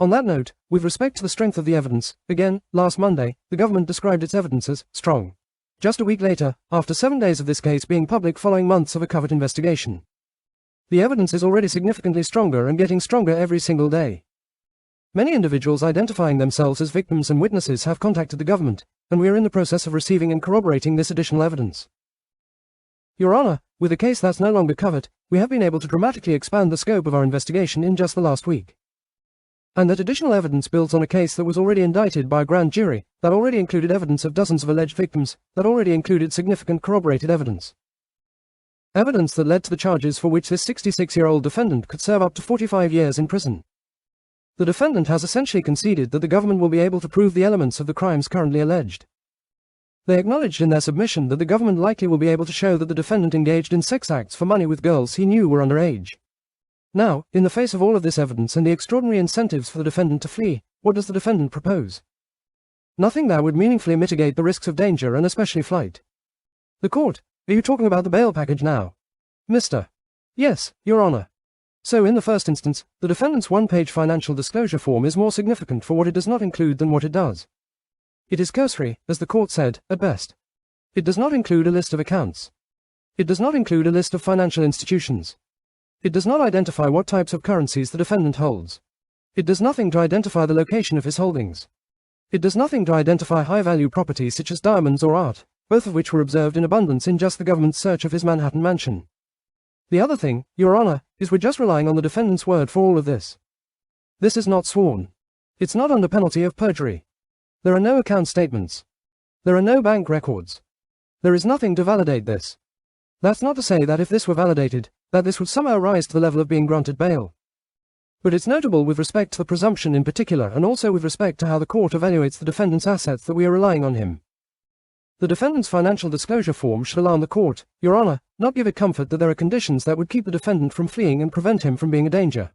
On that note, with respect to the strength of the evidence, again, last Monday, the government described its evidence as strong. Just a week later, after 7 days of this case being public following months of a covert investigation. The evidence is already significantly stronger and getting stronger every single day. Many individuals identifying themselves as victims and witnesses have contacted the government, and we are in the process of receiving and corroborating this additional evidence. Your Honor, with a case that's no longer covered, we have been able to dramatically expand the scope of our investigation in just the last week. And that additional evidence builds on a case that was already indicted by a grand jury, that already included evidence of dozens of alleged victims, that already included significant corroborated evidence. Evidence that led to the charges for which this 66-year-old defendant could serve up to 45 years in prison. The defendant has essentially conceded that the government will be able to prove the elements of the crimes currently alleged. They acknowledged in their submission that the government likely will be able to show that the defendant engaged in sex acts for money with girls he knew were underage. Now, in the face of all of this evidence and the extraordinary incentives for the defendant to flee, what does the defendant propose? Nothing that would meaningfully mitigate the risks of danger and especially flight. The court, are you talking about the bail package now? Mr. Yes, Your Honor. So in the first instance, the defendant's one-page financial disclosure form is more significant for what it does not include than what it does. It is cursory, as the court said, at best. It does not include a list of accounts. It does not include a list of financial institutions. It does not identify what types of currencies the defendant holds. It does nothing to identify the location of his holdings. It does nothing to identify high-value properties such as diamonds or art, both of which were observed in abundance in just the government's search of his Manhattan mansion. The other thing, Your Honor, is we're just relying on the defendant's word for all of this. This is not sworn. It's not under penalty of perjury. There are no account statements. There are no bank records. There is nothing to validate this. That's not to say that if this were validated, that this would somehow rise to the level of being granted bail. But it's notable with respect to the presumption in particular and also with respect to how the court evaluates the defendant's assets that we are relying on him. The defendant's financial disclosure form should alarm the court, Your Honor, not give it comfort that there are conditions that would keep the defendant from fleeing and prevent him from being a danger.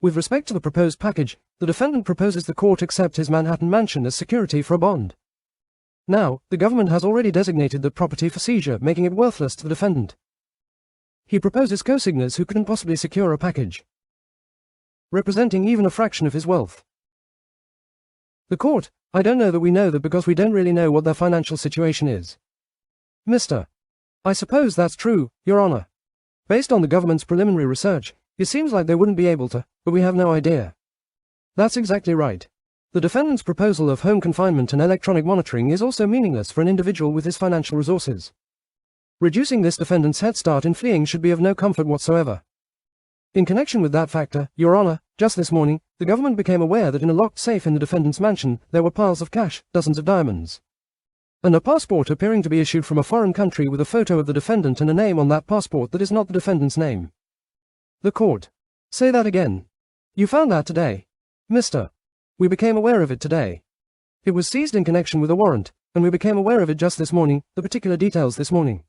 With respect to the proposed package, the defendant proposes the court accept his Manhattan mansion as security for a bond. Now, the government has already designated the property for seizure, making it worthless to the defendant. He proposes co-signers who couldn't possibly secure a package, representing even a fraction of his wealth. The court, I don't know that we know that because we don't really know what their financial situation is. Mr. I suppose that's true, Your Honor. Based on the government's preliminary research, it seems like they wouldn't be able to, but we have no idea. That's exactly right. The defendant's proposal of home confinement and electronic monitoring is also meaningless for an individual with his financial resources. Reducing this defendant's head start in fleeing should be of no comfort whatsoever. In connection with that factor, Your Honor, just this morning, the government became aware that in a locked safe in the defendant's mansion, there were piles of cash, dozens of diamonds, and a passport appearing to be issued from a foreign country with a photo of the defendant and a name on that passport that is not the defendant's name. The court. Say that again. You found that today. Mr. We became aware of it today. It was seized in connection with a warrant, and we became aware of it just this morning, the particular details this morning.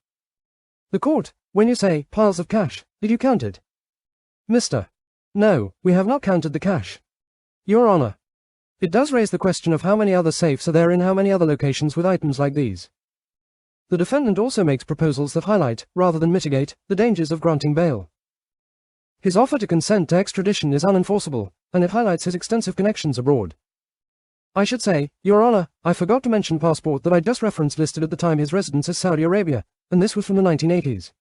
The court. When you say piles of cash, did you count it? Mr. No, we have not counted the cash. Your Honor. It does raise the question of how many other safes are there in how many other locations with items like these. The defendant also makes proposals that highlight, rather than mitigate, the dangers of granting bail. His offer to consent to extradition is unenforceable, and it highlights his extensive connections abroad. I should say, Your Honor, I forgot to mention passport that I just referenced listed at the time his residence as Saudi Arabia, and this was from the 1980s.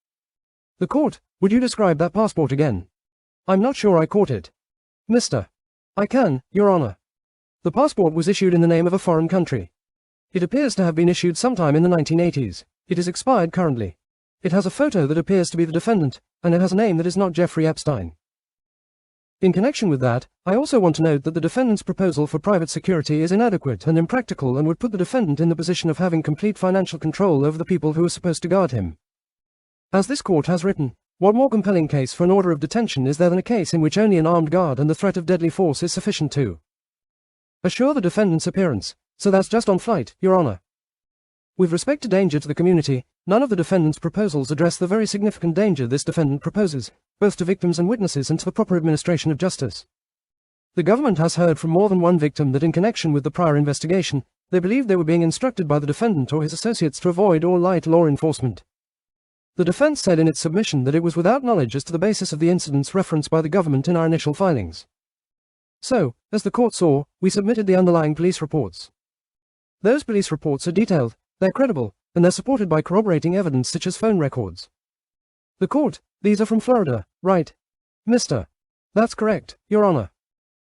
The court, would you describe that passport again? I'm not sure I caught it. Mr. I can, Your Honor. The passport was issued in the name of a foreign country. It appears to have been issued sometime in the 1980s. It is expired currently. It has a photo that appears to be the defendant, and it has a name that is not Jeffrey Epstein. In connection with that, I also want to note that the defendant's proposal for private security is inadequate and impractical and would put the defendant in the position of having complete financial control over the people who are supposed to guard him. As this court has written, what more compelling case for an order of detention is there than a case in which only an armed guard and the threat of deadly force is sufficient to assure the defendant's appearance? So that's just on flight, Your Honor. With respect to danger to the community, none of the defendant's proposals address the very significant danger this defendant proposes, both to victims and witnesses and to the proper administration of justice. The government has heard from more than one victim that in connection with the prior investigation, they believed they were being instructed by the defendant or his associates to avoid or lie to law enforcement. The defense said in its submission that it was without knowledge as to the basis of the incidents referenced by the government in our initial filings. So, as the court saw, we submitted the underlying police reports. Those police reports are detailed, they're credible, and they're supported by corroborating evidence such as phone records. The court, these are from Florida, right? Mr. That's correct, Your Honor.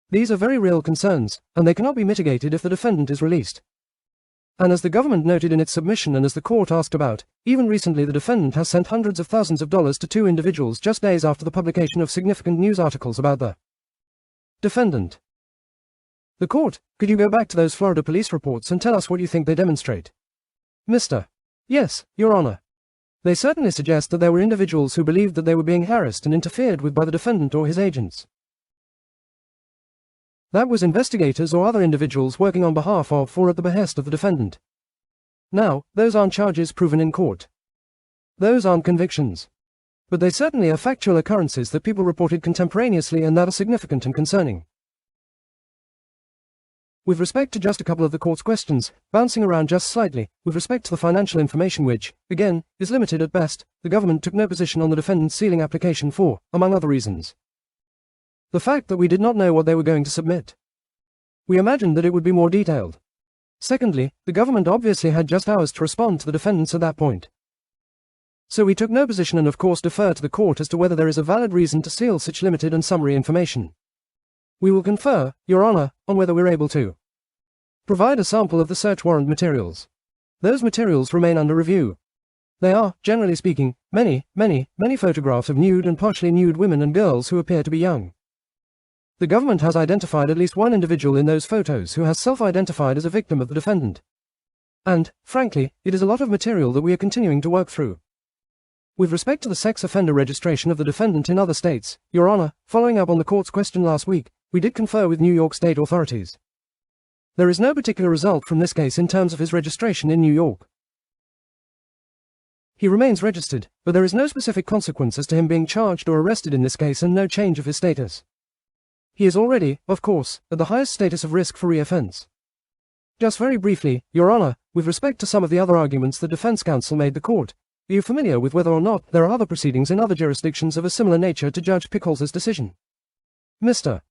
These are very real concerns, and they cannot be mitigated if the defendant is released. And as the government noted in its submission and as the court asked about, even recently the defendant has sent hundreds of thousands of dollars to two individuals just days after the publication of significant news articles about the defendant. The court, could you go back to those Florida police reports and tell us what you think they demonstrate? Mr. Yes, Your Honor. They certainly suggest that there were individuals who believed that they were being harassed and interfered with by the defendant or his agents. That was investigators or other individuals working on behalf of or at the behest of the defendant. Now, those aren't charges proven in court. Those aren't convictions. But they certainly are factual occurrences that people reported contemporaneously and that are significant and concerning. With respect to just a couple of the court's questions, bouncing around just slightly, with respect to the financial information which, again, is limited at best, the government took no position on the defendant's sealing application for, among other reasons, the fact that we did not know what they were going to submit. We imagined that it would be more detailed. Secondly, the government obviously had just hours to respond to the defendants at that point. So we took no position and of course defer to the court as to whether there is a valid reason to seal such limited and summary information. We will confer, Your Honor, on whether we're able to provide a sample of the search warrant materials. Those materials remain under review. They are, generally speaking, many photographs of nude and partially nude women and girls who appear to be young. The government has identified at least one individual in those photos who has self-identified as a victim of the defendant. And, frankly, it is a lot of material that we are continuing to work through. With respect to the sex offender registration of the defendant in other states, Your Honor, following up on the court's question last week, we did confer with New York state authorities. There is no particular result from this case in terms of his registration in New York. He remains registered, but there is no specific consequence as to him being charged or arrested in this case and no change of his status. He is already, of course, at the highest status of risk for re-offense. Just very briefly, Your Honor, with respect to some of the other arguments the defense counsel made the court, are you familiar with whether or not there are other proceedings in other jurisdictions of a similar nature to Judge Pickles' decision? Mr.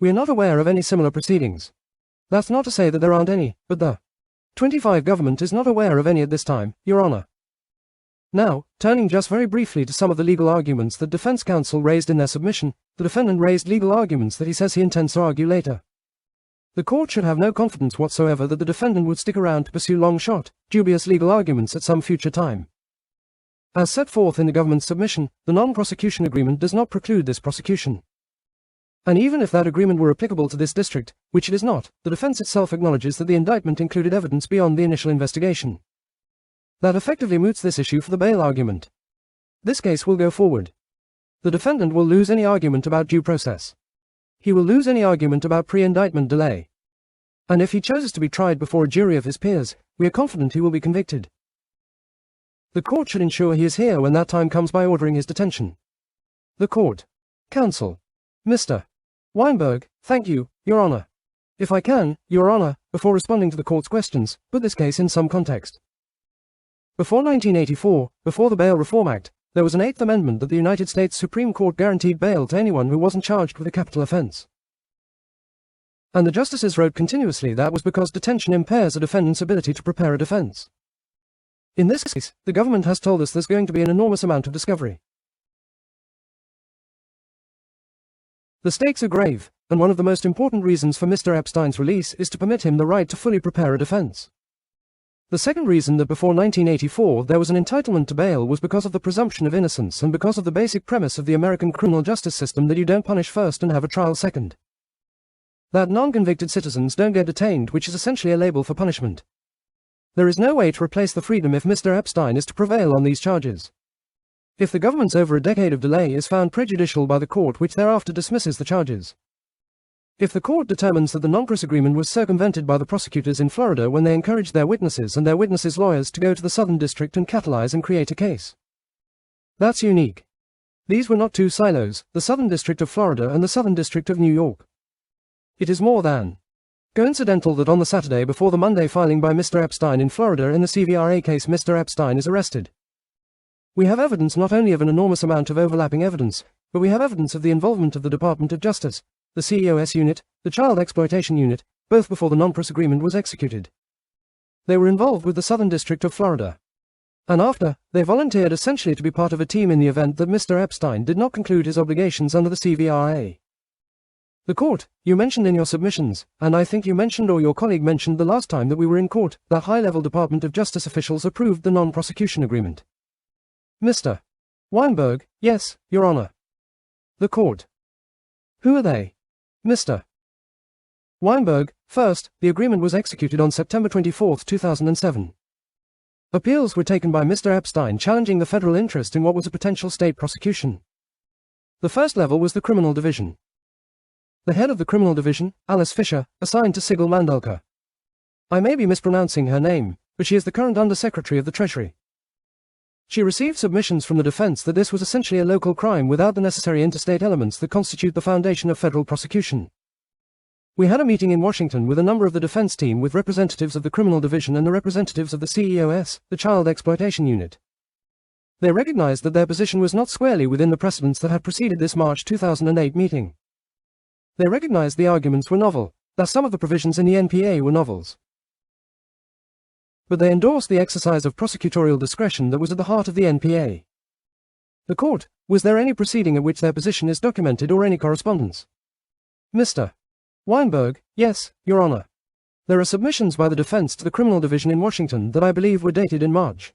We are not aware of any similar proceedings. That's not to say that there aren't any, but the 25 government is not aware of any at this time, Your Honor. Now, turning just very briefly to some of the legal arguments that defense counsel raised in their submission, the defendant raised legal arguments that he says he intends to argue later. The court should have no confidence whatsoever that the defendant would stick around to pursue long-shot, dubious legal arguments at some future time. As set forth in the government's submission, the non-prosecution agreement does not preclude this prosecution. And even if that agreement were applicable to this district, which it is not, the defense itself acknowledges that the indictment included evidence beyond the initial investigation. That effectively moots this issue for the bail argument. This case will go forward. The defendant will lose any argument about due process. He will lose any argument about pre-indictment delay. And if he chooses to be tried before a jury of his peers, we are confident he will be convicted. The court should ensure he is here when that time comes by ordering his detention. The court. Counsel. Mr. Weinberg, thank you, Your Honor. If I can, Your Honor, before responding to the court's questions, put this case in some context. Before 1984, before the Bail Reform Act, there was an Eighth Amendment that the United States Supreme Court guaranteed bail to anyone who wasn't charged with a capital offense. And the justices wrote continuously that was because detention impairs a defendant's ability to prepare a defense. In this case, the government has told us there's going to be an enormous amount of discovery. The stakes are grave, and one of the most important reasons for Mr. Epstein's release is to permit him the right to fully prepare a defense. The second reason that before 1984 there was an entitlement to bail was because of the presumption of innocence and because of the basic premise of the American criminal justice system that you don't punish first and have a trial second. That non-convicted citizens don't get detained, which is essentially a label for punishment. There is no way to replace the freedom if Mr. Epstein is to prevail on these charges. If the government's over a decade of delay is found prejudicial by the court which thereafter dismisses the charges. If the court determines that the non-pros agreement was circumvented by the prosecutors in Florida when they encouraged their witnesses and their witnesses' lawyers to go to the Southern District and catalyze and create a case. That's unique. These were not two silos, the Southern District of Florida and the Southern District of New York. It is more than coincidental that on the Saturday before the Monday filing by Mr. Epstein in Florida in the CVRA case Mr. Epstein is arrested. We have evidence not only of an enormous amount of overlapping evidence, but we have evidence of the involvement of the Department of Justice, the CEOS unit, the Child Exploitation Unit, both before the non-pros agreement was executed. They were involved with the Southern District of Florida. And after, they volunteered essentially to be part of a team in the event that Mr. Epstein did not conclude his obligations under the CVRA. The court, you mentioned in your submissions, and I think you mentioned or your colleague mentioned the last time that we were in court, that high-level Department of Justice officials approved the non-prosecution agreement. Mr. Weinberg, yes, Your Honor. The court. Who are they? Mr. Weinberg, first, the agreement was executed on September 24, 2007. Appeals were taken by Mr. Epstein challenging the federal interest in what was a potential state prosecution. The first level was the criminal division. The head of the criminal division, Alice Fisher, assigned to Sigel Mandelker. I may be mispronouncing her name, but she is the current Under-Secretary of the Treasury. She received submissions from the defense that this was essentially a local crime without the necessary interstate elements that constitute the foundation of federal prosecution. We had a meeting in Washington with a number of the defense team with representatives of the criminal division and the representatives of the CEOS, the Child Exploitation Unit. They recognized that their position was not squarely within the precedents that had preceded this March 2008 meeting. They recognized the arguments were novel, that some of the provisions in the NPA were novels. But they endorsed the exercise of prosecutorial discretion that was at the heart of the NPA. The court, was there any proceeding at which their position is documented or any correspondence? Mr. Weinberg, yes, Your Honor. There are submissions by the defense to the criminal division in Washington that I believe were dated in March.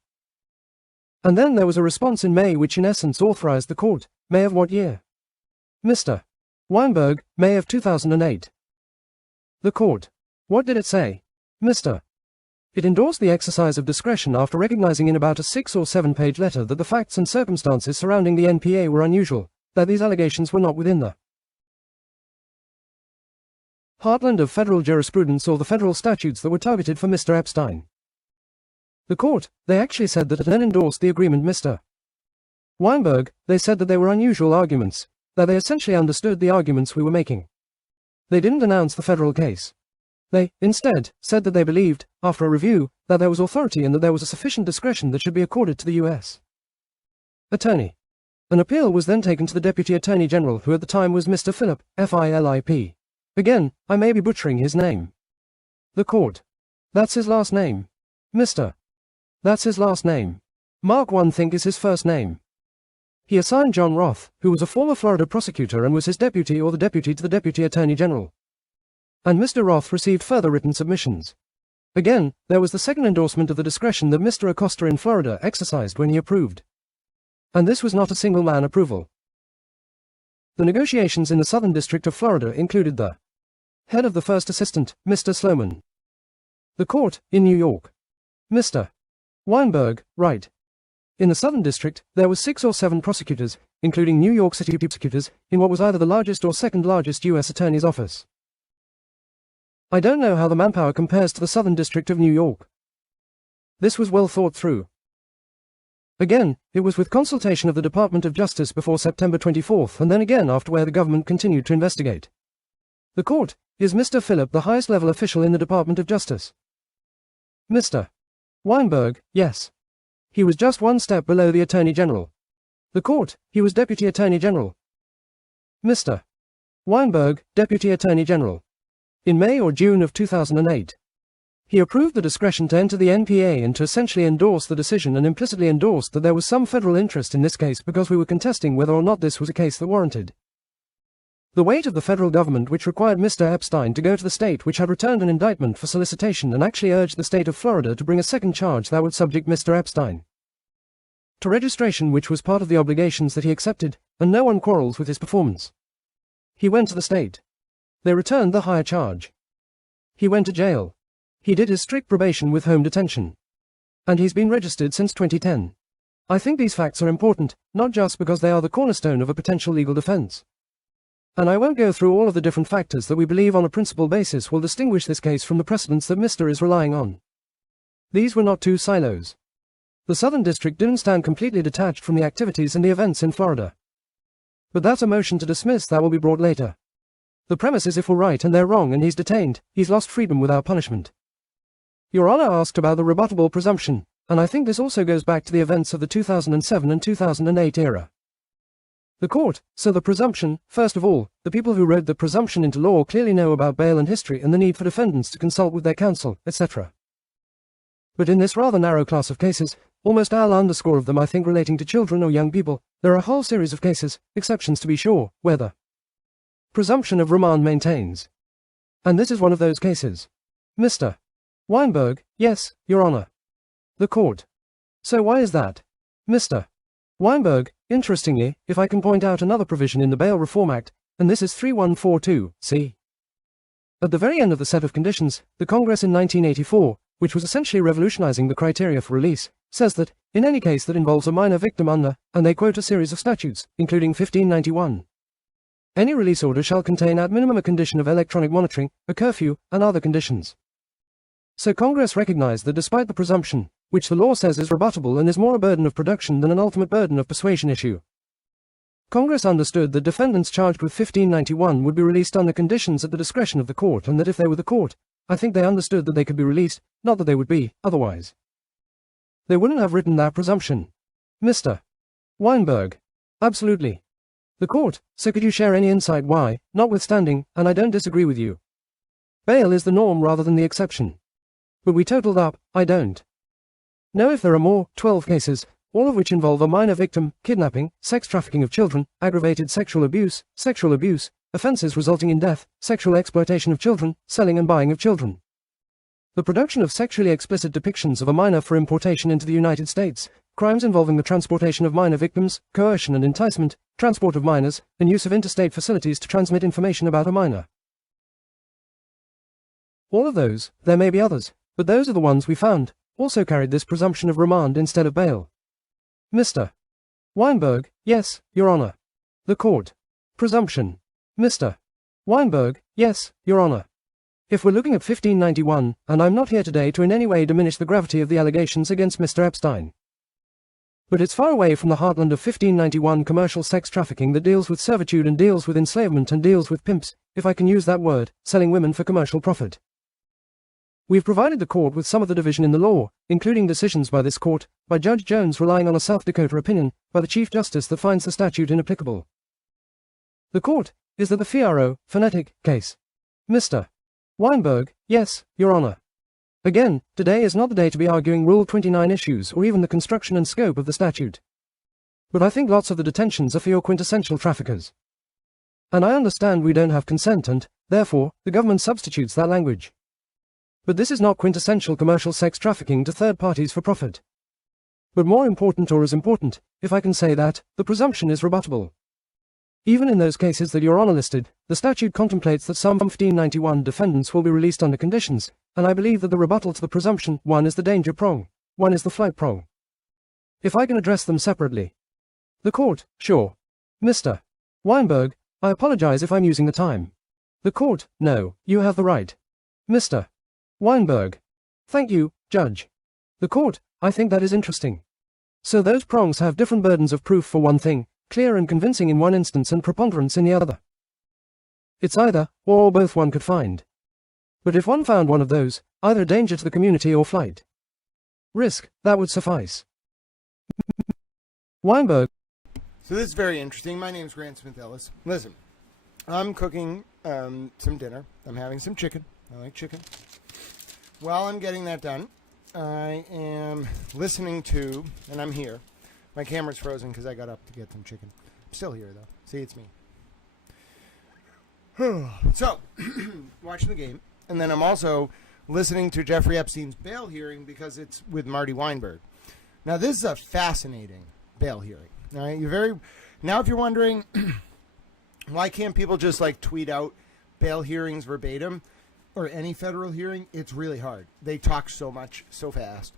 And then there was a response in May which in essence authorized the court. May of what year? Mr. Weinberg, May of 2008. The court. What did it say? Mr. It endorsed the exercise of discretion after recognizing in about a 6 or 7 page letter that the facts and circumstances surrounding the NPA were unusual, that these allegations were not within the heartland of federal jurisprudence or the federal statutes that were targeted for Mr. Epstein. The court, they actually said that it then endorsed the agreement. Mr. Weinberg, they said that they were unusual arguments, that they essentially understood the arguments we were making. They didn't announce the federal case. They, instead, said that they believed, after a review, that there was authority and that there was a sufficient discretion that should be accorded to the U.S. Attorney. An appeal was then taken to the Deputy Attorney General, who at the time was Mr. Philip, Philip. Again, I may be butchering his name. The court. That's his last name. Mr. That's his last name. Mark one think is his first name. He assigned John Roth, who was a former Florida prosecutor and was his deputy or the deputy to the Deputy Attorney General. And Mr. Roth received further written submissions. Again, there was the second endorsement of the discretion that Mr. Acosta in Florida exercised when he approved. And this was not a single-man approval. The negotiations in the Southern District of Florida included the head of the first assistant, Mr. Sloman. The court, in New York. Mr. Weinberg, right. In the Southern District, there were 6 or 7 prosecutors, including New York City prosecutors, in what was either the largest or second largest U.S. Attorney's office. I don't know how the manpower compares to the Southern District of New York. This was well thought through. Again, it was with consultation of the Department of Justice before September 24th and then again after where the government continued to investigate. The court, is Mr. Philip the highest level official in the Department of Justice? Mr. Weinberg, yes. He was just one step below the Attorney General. The court, he was Deputy Attorney General. Mr. Weinberg, Deputy Attorney General. In May or June of 2008. He approved the discretion to enter the NPA and to essentially endorse the decision and implicitly endorsed that there was some federal interest in this case because we were contesting whether or not this was a case that warranted the weight of the federal government, which required Mr. Epstein to go to the state which had returned an indictment for solicitation and actually urged the state of Florida to bring a second charge that would subject Mr. Epstein to registration, which was part of the obligations that he accepted, and no one quarrels with his performance. He went to the state. They returned the higher charge. He went to jail. He did his strict probation with home detention. And he's been registered since 2010. I think these facts are important, not just because they are the cornerstone of a potential legal defense. And I won't go through all of the different factors that we believe on a principal basis will distinguish this case from the precedents that Mr. is relying on. These were not two silos. The Southern District didn't stand completely detached from the activities and the events in Florida. But that's a motion to dismiss that will be brought later. The premise is if we're right and they're wrong and he's detained, he's lost freedom without punishment. Your Honor asked about the rebuttable presumption, and I think this also goes back to the events of the 2007 and 2008 era. The court, so the presumption, first of all, the people who wrote the presumption into law clearly know about bail and history and the need for defendants to consult with their counsel, etc. But in this rather narrow class of cases, almost all underscore of them I think relating to children or young people, there are a whole series of cases, exceptions to be sure, where the presumption of remand maintains. And this is one of those cases. Mr. Weinberg, yes, Your Honor. The court. So why is that? Mr. Weinberg, interestingly, if I can point out another provision in the Bail Reform Act, and this is 3142, see. At the very end of the set of conditions, the Congress in 1984, which was essentially revolutionizing the criteria for release, says that, in any case that involves a minor victim under, and they quote a series of statutes, including 1591. Any release order shall contain at minimum a condition of electronic monitoring, a curfew, and other conditions. So Congress recognized that despite the presumption, which the law says is rebuttable and is more a burden of production than an ultimate burden of persuasion issue, Congress understood that defendants charged with 1591 would be released under conditions at the discretion of the court, and that if they were the court, I think they understood that they could be released, not that they would be, otherwise. They wouldn't have written that presumption. Mr. Weinberg. Absolutely. The court, so could you share any insight why, notwithstanding, and I don't disagree with you, bail is the norm rather than the exception? But we totaled up, I don't know if there are more, 12 cases, all of which involve a minor victim, kidnapping, sex trafficking of children, aggravated sexual abuse, offenses resulting in death, sexual exploitation of children, selling and buying of children, the production of sexually explicit depictions of a minor for importation into the United States, crimes involving the transportation of minor victims, coercion and enticement, transport of minors, and use of interstate facilities to transmit information about a minor. All of those, there may be others, but those are the ones we found, also carried this presumption of remand instead of bail. Mr. Weinberg. Yes, Your Honor. The court. Presumption. Mr. Weinberg. Yes, Your Honor. If we're looking at 1591, and I'm not here today to in any way diminish the gravity of the allegations against Mr. Epstein, but it's far away from the heartland of 1591 commercial sex trafficking that deals with servitude and deals with enslavement and deals with pimps, if I can use that word, selling women for commercial profit. We've provided the court with some of the division in the law, including decisions by this court, by Judge Jones relying on a South Dakota opinion, by the Chief Justice that finds the statute inapplicable. The court is that the Fierro, phonetic, case. Mr. Weinberg. Yes, Your Honor. Again, today is not the day to be arguing Rule 29 issues or even the construction and scope of the statute. But I think lots of the detentions are for your quintessential traffickers. And I understand we don't have consent and, therefore, the government substitutes that language. But this is not quintessential commercial sex trafficking to third parties for profit. But more important, or as important, if I can say that, the presumption is rebuttable. Even in those cases that Your Honor listed, the statute contemplates that some 1591 defendants will be released under conditions, and I believe that the rebuttal to the presumption, one is the danger prong, one is the flight prong. If I can address them separately. The court, sure. Mr. Weinberg, I apologize if I'm using the time. The court, no, you have the right. Mr. Weinberg. Thank you, Judge. The court, I think that is interesting. So those prongs have different burdens of proof for one thing, clear and convincing in one instance and preponderance in the other. It's either, or both one could find. But if one found one of those, either danger to the community or flight risk, that would suffice. Weinberg. So this is very interesting. My name's Grant Smith Ellis. Listen, I'm cooking some dinner. I'm having some chicken. I like chicken. While I'm getting that done, I am listening to, and I'm here. My camera's frozen because I got up to get some chicken. I'm still here, though. See, it's me. So, watching the game, and then I'm also listening to Jeffrey Epstein's bail hearing because it's with Marty Weinberg. Now, this is a fascinating bail hearing. All right, now if you're wondering, why can't people just like tweet out bail hearings verbatim? Or any federal hearing, it's really hard. They talk so much, so fast.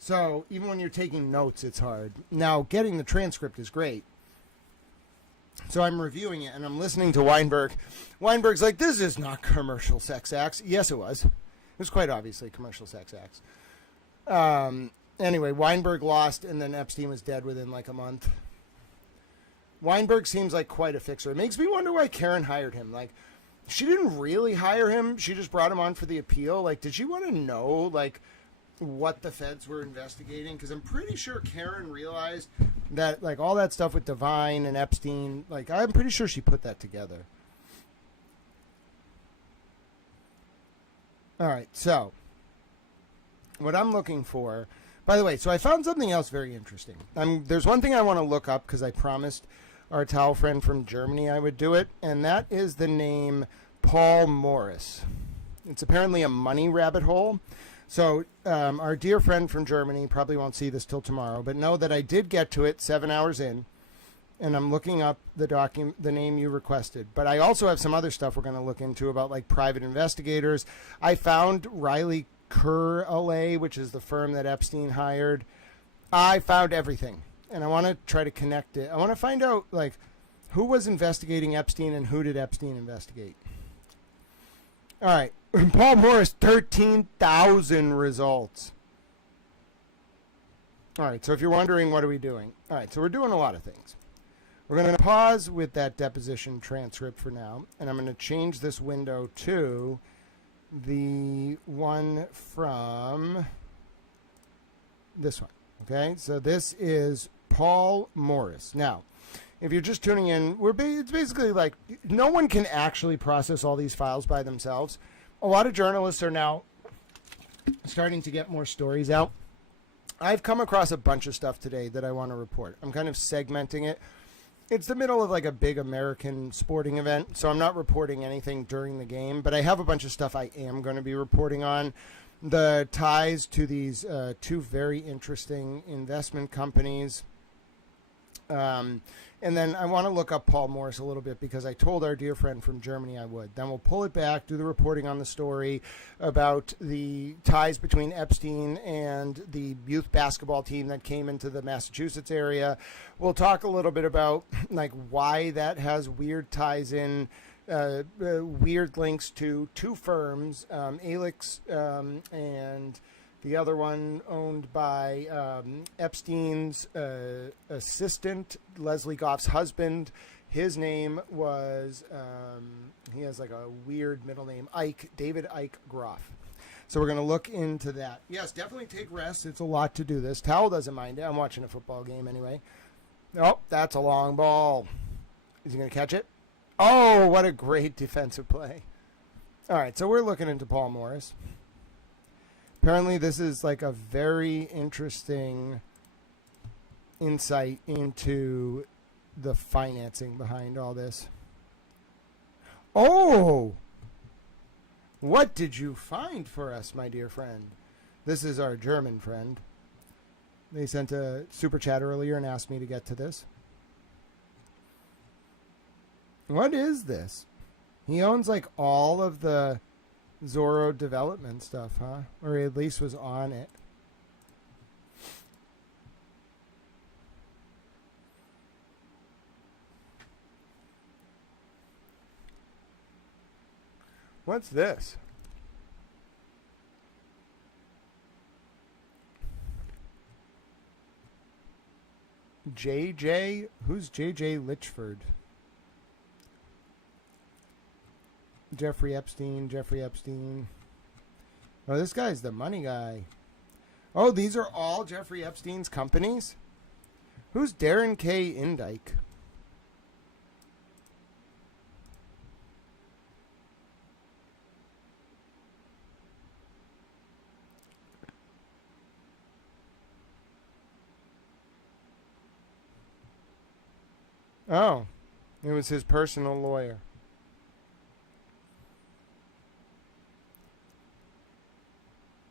So even when you're taking notes, it's hard. Now, getting the transcript is great. So I'm reviewing it, and I'm listening to Weinberg. Weinberg's like, this is not commercial sex acts. Yes, it was. It was quite obviously commercial sex acts. Anyway, Weinberg lost, and then Epstein was dead within like a month. Weinberg seems like quite a fixer. It makes me wonder why Karen hired him. Like, she didn't really hire him. She just brought him on for the appeal. Like, did she want to know, like, what the feds were investigating? Because I'm pretty sure Karen realized that, like, all that stuff with Devine and Epstein, like, I'm pretty sure she put that together. All right, so what I'm looking for, by the way, so I found something else very interesting. There's one thing I want to look up because I promised our towel friend from Germany I would do it, and that is the name Paul Morris. It's apparently a money rabbit hole. So our dear friend from Germany probably won't see this till tomorrow, but know that I did get to it 7 hours in, and I'm looking up the name you requested. But I also have some other stuff we're going to look into about like private investigators. I found Riley Kerr LA, which is the firm that Epstein hired. I found everything. And I want to try to connect it. I want to find out, like, who was investigating Epstein and who did Epstein investigate. All right. Paul Morris, 13,000 results. All right. So if you're wondering, what are we doing? All right. So we're doing a lot of things. We're going to pause with that deposition transcript for now. And I'm going to change this window to the one from this one. Okay. So this is Paul Morris. Now, if you're just tuning in, it's basically like no one can actually process all these files by themselves. A lot of journalists are now starting to get more stories out. I've come across a bunch of stuff today that I want to report. I'm kind of segmenting it. It's the middle of like a big American sporting event, so I'm not reporting anything during the game, but I have a bunch of stuff I am going to be reporting on. The ties to these two very interesting investment companies. And then I want to look up Paul Morris a little bit because I told our dear friend from Germany I would. Then we'll pull it back, do the reporting on the story about the ties between Epstein and the youth basketball team that came into the Massachusetts area. We'll talk a little bit about like why that has weird ties in, weird links to two firms, Alix and the other one owned by Epstein's assistant, Leslie Goff's husband. His name was, he has like a weird middle name, David Ike Groff. So we're going to look into that. Yes, definitely take rest. It's a lot to do this. Towel doesn't mind it. I'm watching a football game anyway. Oh, that's a long ball. Is he going to catch it? Oh, what a great defensive play. All right, so we're looking into Paul Morris. Apparently, this is like a very interesting insight into the financing behind all this. Oh! What did you find for us, my dear friend? This is our German friend. They sent a super chat earlier and asked me to get to this. What is this? He owns like all of the Zorro development stuff, huh? Or at least was on it. What's this? JJ? Who's JJ Litchford? Jeffrey Epstein. Oh, this guy's the money guy. Oh, these are all Jeffrey Epstein's companies? Who's Darren K. Indike? Oh, it was his personal lawyer.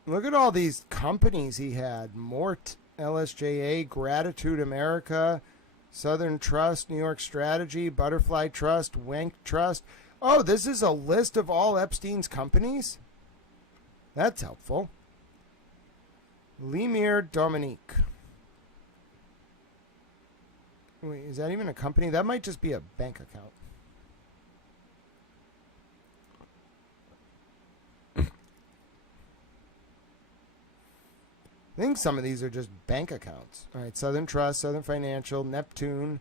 Look at all these companies he had. Mort, LSJA, Gratitude America, Southern Trust, New York Strategy, Butterfly Trust, Wenk Trust. Oh, this is a list of all Epstein's companies? That's helpful. Lemire Dominique. Wait, is that even a company? That might just be a bank account. I think some of these are just bank accounts. All right, Southern Trust, Southern Financial, Neptune,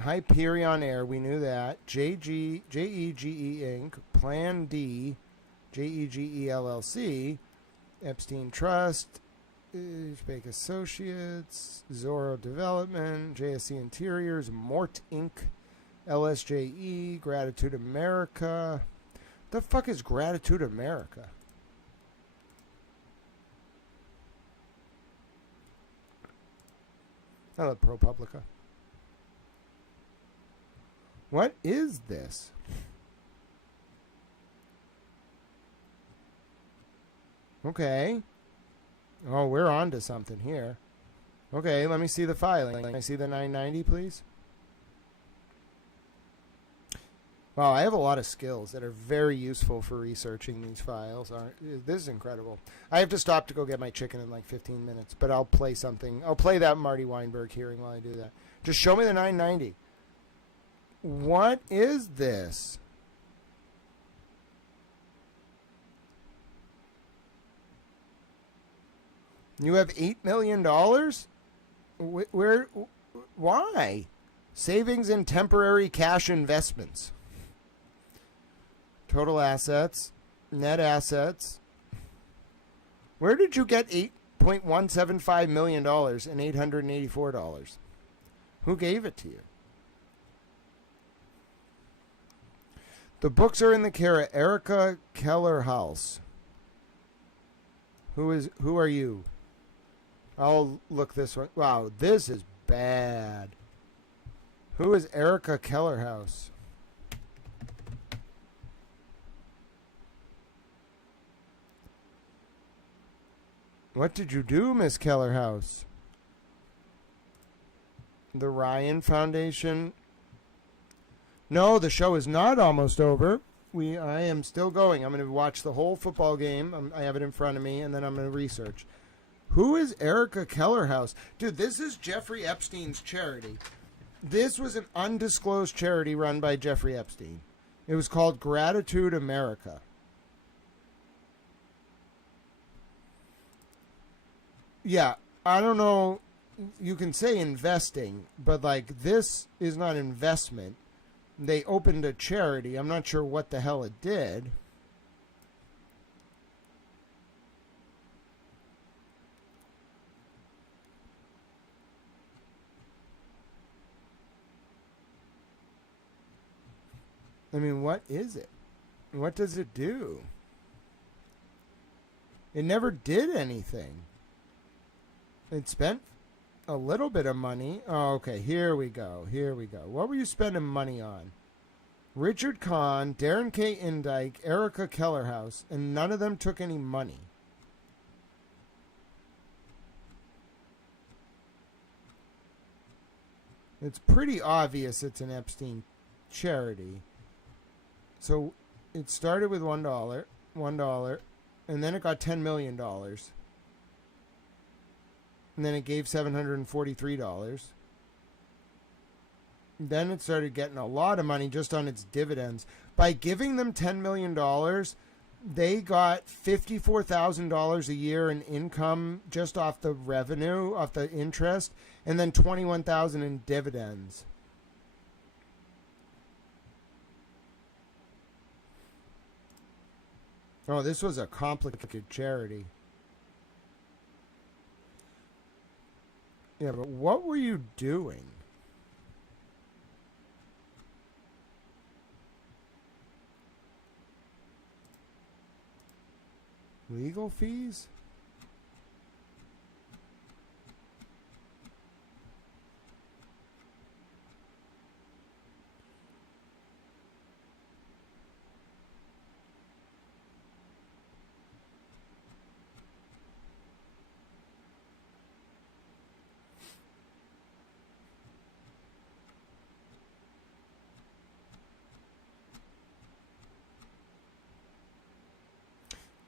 Hyperion Air, we knew that. JEGE Inc., Plan D, JEGE LLC, Epstein Trust, Bank Associates, Zorro Development, JSC Interiors, Mort Inc., LSJE, Gratitude America. The fuck is Gratitude America? Hello, ProPublica. What is this? Okay. Oh, we're on to something here. Okay, let me see the filing. Can I see the 990, please? Wow, I have a lot of skills that are very useful for researching these files. This is incredible. I have to stop to go get my chicken in like 15 minutes, but I'll play something. I'll play that Marty Weinberg hearing while I do that. Just show me the 990. What is this? You have $8 million? Where? Why? Savings and temporary cash investments. Total assets. Net assets. Where did you get $8.175 million and $884? Who gave it to you? The books are in the care of Erica Kellerhaus. Who are you? I'll look this one. Wow, this is bad. Who is Erica Kellerhaus? What did you do, Miss Kellerhaus? The Ryan Foundation. No, the show is not almost over. I am still going. I'm going to watch the whole football game. I have it in front of me, and then I'm going to research. Who is Erica Kellerhaus? Dude, this is Jeffrey Epstein's charity. This was an undisclosed charity run by Jeffrey Epstein. It was called Gratitude America. Yeah, I don't know. You can say investing, but like this is not investment. They opened a charity. I'm not sure what the hell it did. I mean, what is it? What does it do? It never did anything. It spent a little bit of money. Oh, okay, here we go. Here we go. What were you spending money on? Richard Kahn, Darren K. Indike, Erica Kellerhaus, and none of them took any money. It's pretty obvious it's an Epstein charity. So it started with $1, and then it got $10 million. And then it gave $743. Then it started getting a lot of money just on its dividends. By giving them $10 million, they got $54,000 a year in income just off the revenue, off the interest, and then $21,000 in dividends. Oh, this was a complicated charity. Yeah, but what were you doing? Legal fees?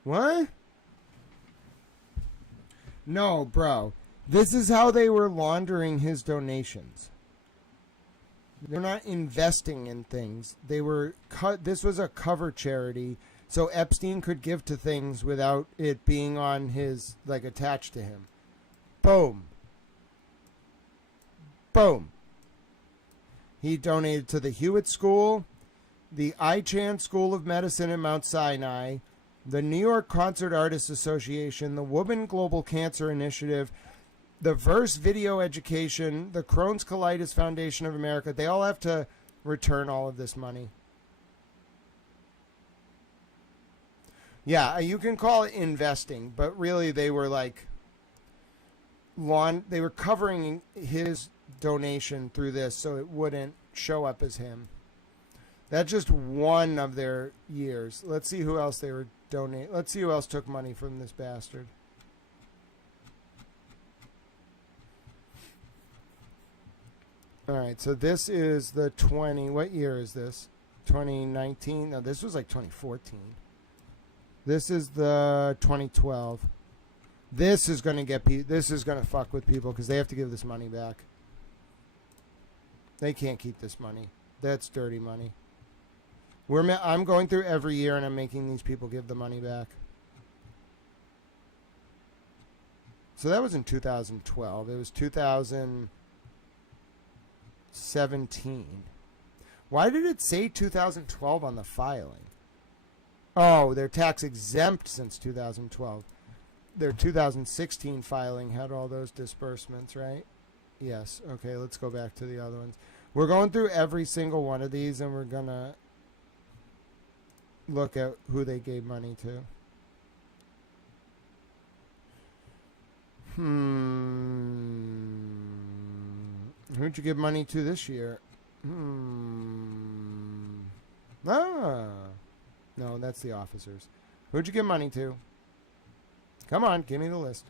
What? No, bro. This is how they were laundering his donations. They're not investing in things. They were this was a cover charity, so Epstein could give to things without it being on his, like, attached to him. Boom. Boom. He donated to the Hewitt School, the Icahn School of Medicine at Mount Sinai, the New York Concert Artists Association, the Women Global Cancer Initiative, the Verse Video Education, the Crohn's Colitis Foundation of America. They all have to return all of this money. Yeah, you can call it investing, but really they were like they were covering his donation through this so it wouldn't show up as him. That's just one of their years. Let's see who else they were donating. Let's see who else took money from this bastard. All right, so this is the 20. What year is this? 2019? No, this was like 2014. This is the 2012. This is going to get this is going to fuck with people because they have to give this money back. They can't keep this money. That's dirty money. I'm going through every year and I'm making these people give the money back. So that was in 2012. It was 2017. Why did it say 2012 on the filing? Oh, they're tax exempt since 2012. Their 2016 filing had all those disbursements, right? Yes. Okay, let's go back to the other ones. We're going through every single one of these, and we're going to look at who they gave money to. Who'd you give money to this year? No, that's the officers. Who'd you give money to? Come on, give me the list.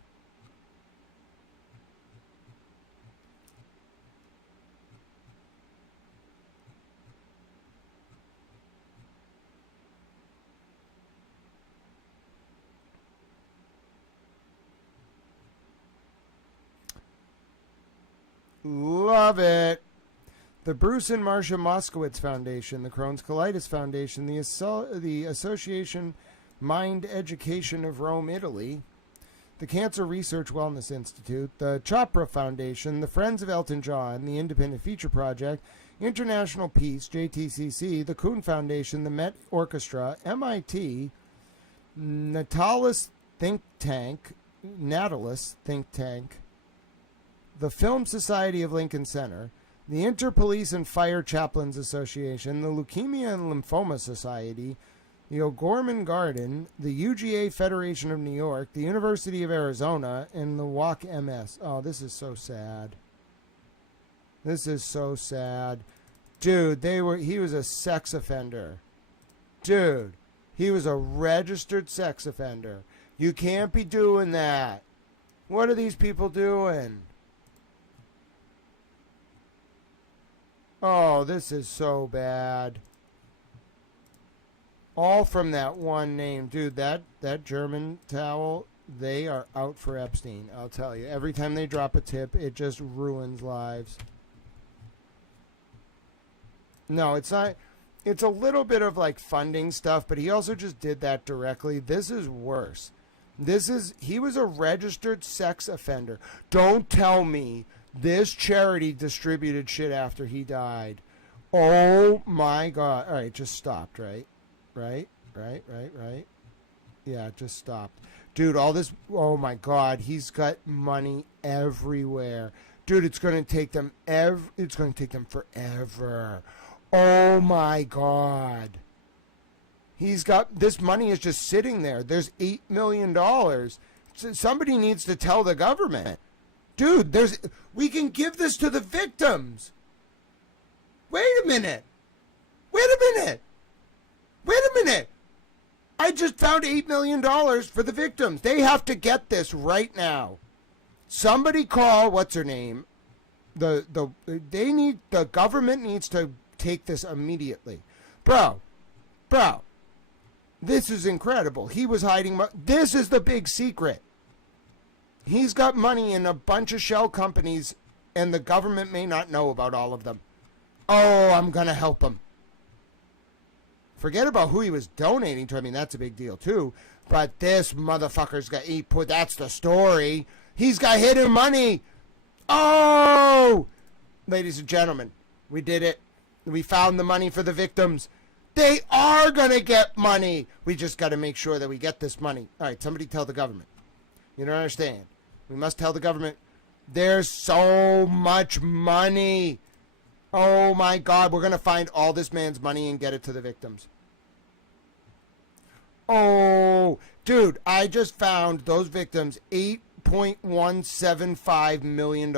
Love it. The Bruce and Marcia Moskowitz Foundation, the Crohn's Colitis Foundation, the Association Mind Education of Rome, Italy, the Cancer Research Wellness Institute, the Chopra Foundation, the Friends of Elton John, the Independent Feature Project, International Peace, JTCC, the Kuhn Foundation, the Met Orchestra, MIT, Natalis Think Tank, the Film Society of Lincoln Center, the Interpolice and Fire Chaplains Association, the Leukemia and Lymphoma Society, the O'Gorman Garden, the UGA Federation of New York, the University of Arizona, and the WAC MS. Oh, this is so sad. This is so sad. Dude, he was a sex offender. Dude, he was a registered sex offender. You can't be doing that. What are these people doing? Oh, this is so bad. All from that one name. Dude, that German towel, they are out for Epstein, I'll tell you. Every time they drop a tip, it just ruins lives. No, it's not. It's a little bit of like funding stuff, but he also just did that directly. This is worse. He was a registered sex offender. Don't tell me this charity distributed shit after he died. Oh my God. All right, it just stopped, right? Right. Yeah, it just stopped. Dude, all this, oh my God, he's got money everywhere. Dude, it's going to take them forever. Oh my God. He's got, this money is just sitting there. There's $8 million. Somebody needs to tell the government. Dude, we can give this to the victims. Wait a minute. I just found $8 million for the victims. They have to get this right now. Somebody call, what's her name? The government needs to take this immediately. Bro. This is incredible. He was hiding. This is the big secret. He's got money in a bunch of shell companies, and the government may not know about all of them. Oh, I'm going to help him. Forget about who he was donating to. I mean, that's a big deal, too. But this motherfucker's got, that's the story. He's got hidden money. Oh! Ladies and gentlemen, we did it. We found the money for the victims. They are going to get money. We just got to make sure that we get this money. All right, somebody tell the government. You don't understand. We must tell the government. There's so much money. Oh, my God. We're going to find all this man's money and get it to the victims. Oh, dude, I just found those victims $8.175 million.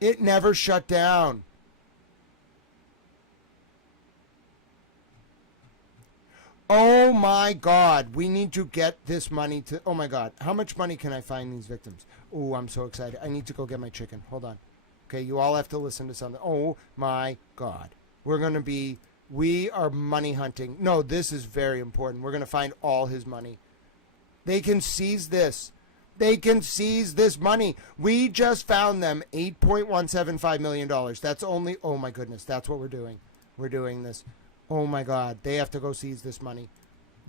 It never shut down. Oh my God, we need to get this money to, oh my God, how much money can I find these victims? Oh, I'm so excited. I need to go get my chicken. Hold on. Okay, you all have to listen to something. Oh my God. We are money hunting. No, this is very important. We're going to find all his money. They can seize this. They can seize this money. We just found them $8.175 million. That's only, oh my goodness, that's what we're doing. We're doing this. Oh my God, they have to go seize this money.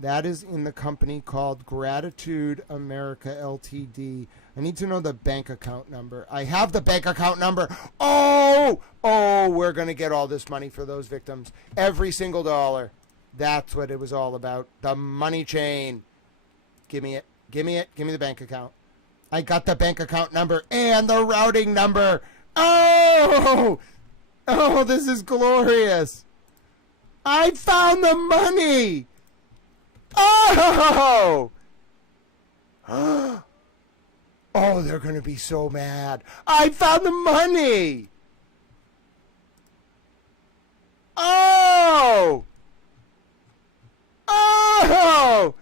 That is in the company called Gratitude America Ltd. I need to know the bank account number. I have the bank account number. Oh, we're going to get all this money for those victims. Every single dollar. That's what it was all about. The money chain. Give me it. Give me it. Give me the bank account. I got the bank account number and the routing number. Oh, this is glorious. I found the money. Oh! Oh, they're going to be so mad. I found the money. Oh! Oh!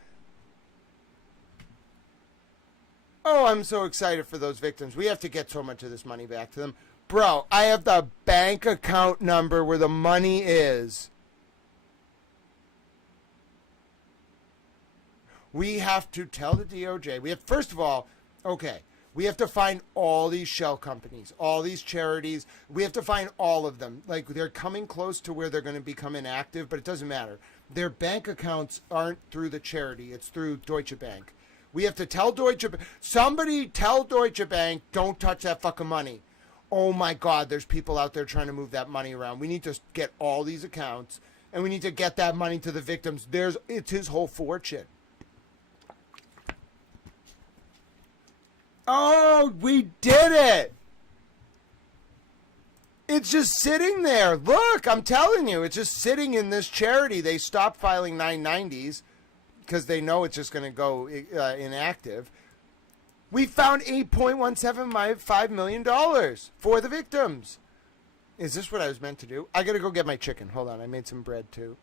Oh, I'm so excited for those victims. We have to get so much of this money back to them. Bro, I have the bank account number where the money is. We have to tell the DOJ. We have, first of all, we have to find all these shell companies, all these charities. We have to find all of them. Like, they're coming close to where they're going to become inactive, but it doesn't matter. Their bank accounts aren't through the charity. It's through Deutsche Bank. We have to tell Deutsche Bank. Somebody tell Deutsche Bank, don't touch that fucking money. Oh, my God, there's people out there trying to move that money around. We need to get all these accounts, and we need to get that money to the victims. It's his whole fortune. Oh, we did it. It's just sitting there. Look, I'm telling you, it's just sitting in this charity. They stopped filing 990s because they know it's just going to go inactive. We found $8.175 million for the victims. Is this what I was meant to do? I got to go get my chicken. Hold on. I made some bread too.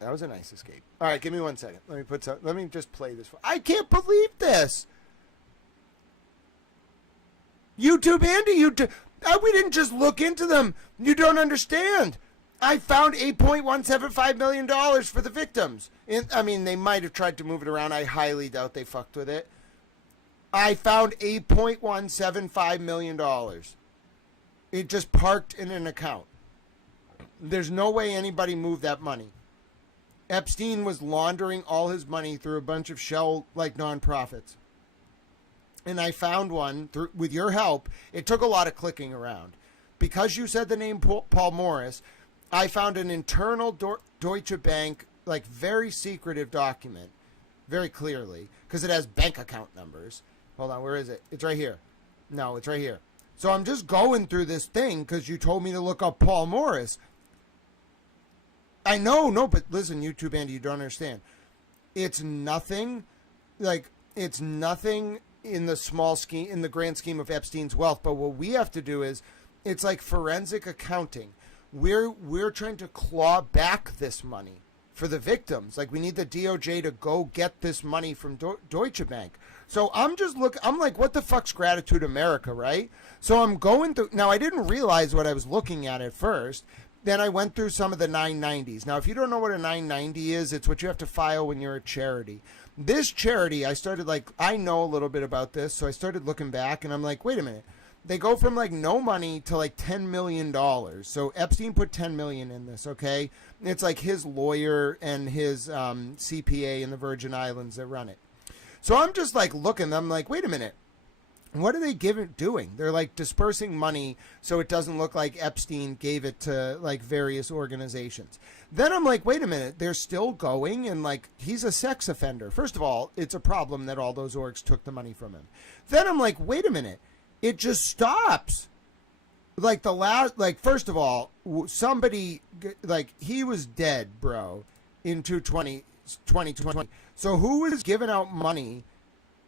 That was a nice escape. All right, give me 1 second. Let me just play this. I can't believe this. YouTube Andy, we didn't just look into them. You don't understand. I found $8.175 million for the victims. They might have tried to move it around. I highly doubt they fucked with it. I found $8.175 million. It just parked in an account. There's no way anybody moved that money. Epstein was laundering all his money through a bunch of shell nonprofits. And I found one with your help. It took a lot of clicking around. Because you said the name Paul Morris, I found an internal Deutsche Bank, very secretive document, very clearly, because it has bank account numbers. Hold on, where is it? It's right here. No, it's right here. So I'm just going through this thing because you told me to look up Paul Morris. I know, but listen, YouTube Andy, you don't understand. It's nothing, it's nothing in the grand scheme of Epstein's wealth. But what we have to do is, it's like forensic accounting. We're trying to claw back this money for the victims. We need the DOJ to go get this money from Deutsche Bank. So I'm like, what the fuck's Gratitude America, right? So I'm going through, now I didn't realize what I was looking at first. Then I went through some of the 990s. Now, if you don't know what a 990 is, it's what you have to file when you're a charity. This charity, I know a little bit about this, so I started looking back, and I'm like, wait a minute. They go from, no money to, $10 million. So Epstein put $10 million in this, okay? It's his lawyer and his CPA in the Virgin Islands that run it. So I'm just, looking. I'm like, wait a minute. What are they doing? They're dispersing money so it doesn't look like Epstein gave it to various organizations. Then I'm like, wait a minute, they're still going and he's a sex offender. First of all, it's a problem that all those orgs took the money from him. Then I'm like, wait a minute, it just stops. First of all, somebody he was dead, bro, in 2020. So who is giving out money?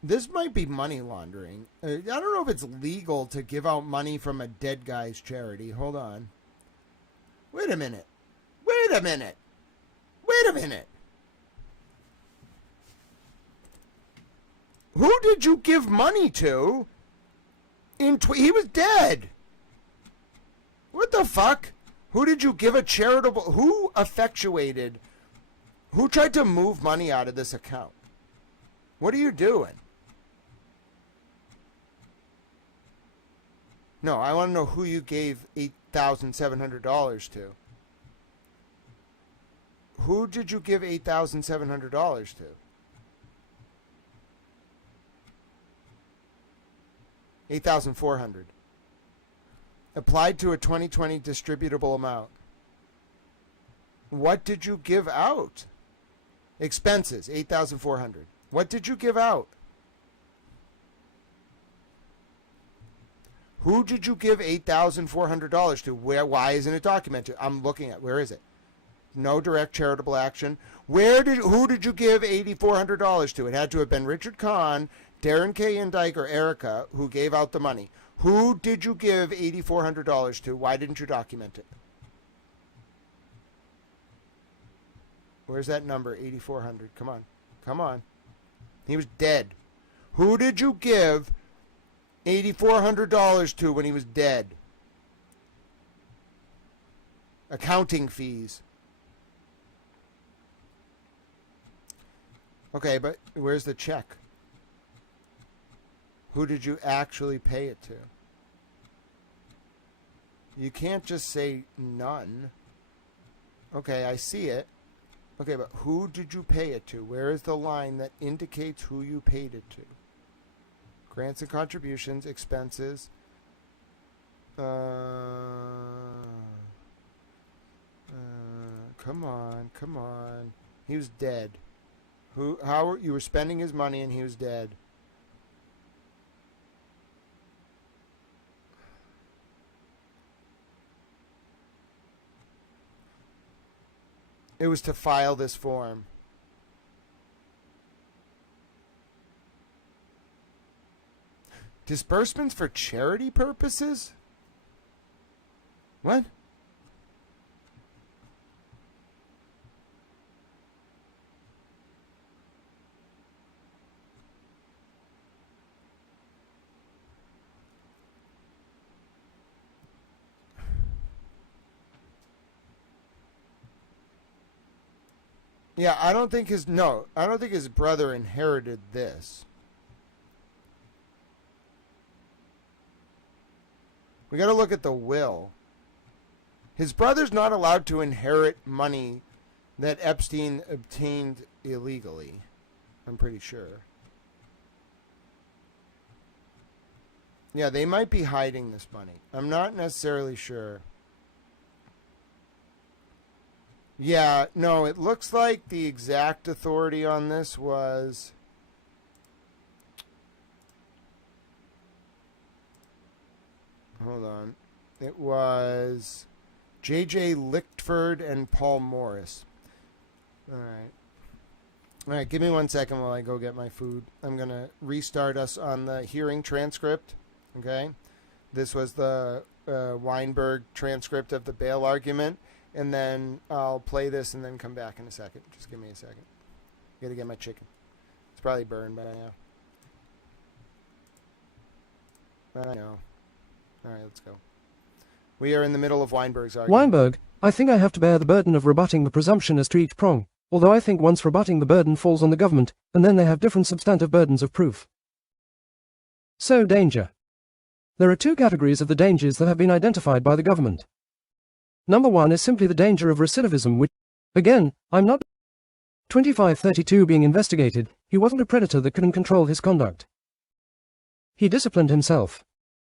This might be money laundering. I don't know if it's legal to give out money from a dead guy's charity. Hold on. Wait a minute. Who did you give money to? He was dead. What the fuck? Who did you give a charitable... Who effectuated... Who tried to move money out of this account? What are you doing? No, I want to know who you gave $8,700 to. Who did you give $8,700 to? $8,400. Applied to a 2020 distributable amount. What did you give out? Expenses, $8,400. What did you give out? Who did you give $8,400 to? Why isn't it documented? I'm looking at, where is it? No direct charitable action. Who did you give $8,400 to? It had to have been Richard Kahn, Darren K. Indike, or Erica who gave out the money. Who did you give $8,400 to? Why didn't you document it? Where's that number, 8,400? Come on. Come on. He was dead. Who did you give $8,400 to when he was dead? Accounting fees. Okay, but where's the check? Who did you actually pay it to? You can't just say none. Okay, I see it. Okay, but who did you pay it to? Where is the line that indicates who you paid it to? Grants and contributions, expenses. Come on, come on. He was dead. You were spending his money and he was dead. It was to file this form. Disbursements for charity purposes? What? Yeah, I don't think his brother inherited this. We got to look at the will. His brother's not allowed to inherit money that Epstein obtained illegally. I'm pretty sure. Yeah, they might be hiding this money. I'm not necessarily sure. Yeah, no, it looks like the exact authority on this was... Hold on. It was J.J. Lichtford and Paul Morris. All right. All right, give me 1 second while I go get my food. I'm going to restart us on the hearing transcript, okay? This was the Weinberg transcript of the bail argument. And then I'll play this and then come back in a second. Just give me a second. Got to get my chicken. It's probably burned by now. I know. All right, let's go. We are in the middle of Weinberg's argument. Weinberg, I think I have to bear the burden of rebutting the presumption as to each prong, although I think once rebutting the burden falls on the government, and then they have different substantive burdens of proof. So, danger. There are two categories of the dangers that have been identified by the government. Number one is simply the danger of recidivism, which, again, I'm not 2532 being investigated. He wasn't a predator that couldn't control his conduct. He disciplined himself.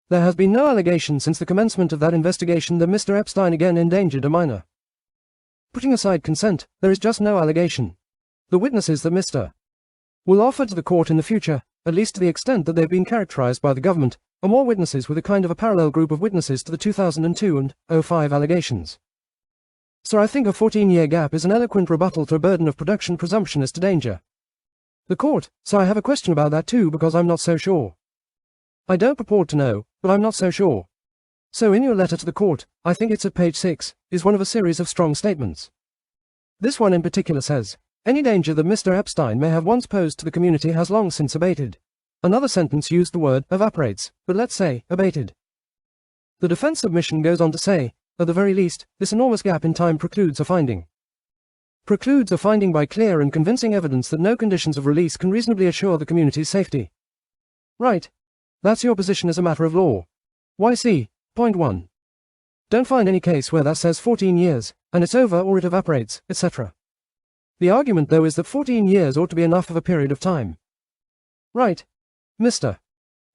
There has been no allegation since the commencement of that investigation that Mr. Epstein again endangered a minor. Putting aside consent, there is just no allegation. The witnesses that Mr. will offer to the court in the future, at least to the extent that they've been characterized by the government, are more witnesses with a kind of a parallel group of witnesses to the 2002 and 05 allegations. So I think a 14-year gap is an eloquent rebuttal to a burden of production presumption as to danger. The court, so I have a question about that too because I'm not so sure. I don't purport to know, but I'm not so sure. So in your letter to the court, I think it's at page 6, is one of a series of strong statements. This one in particular says, any danger that Mr. Epstein may have once posed to the community has long since abated. Another sentence used the word evaporates, but let's say, abated. The defense submission goes on to say, at the very least, this enormous gap in time precludes a finding. Precludes a finding by clear and convincing evidence that no conditions of release can reasonably assure the community's safety. Right. That's your position as a matter of law. Why see, point 1. Don't find any case where that says 14 years, and it's over or it evaporates, etc. The argument though is that 14 years ought to be enough of a period of time. Right. Mr.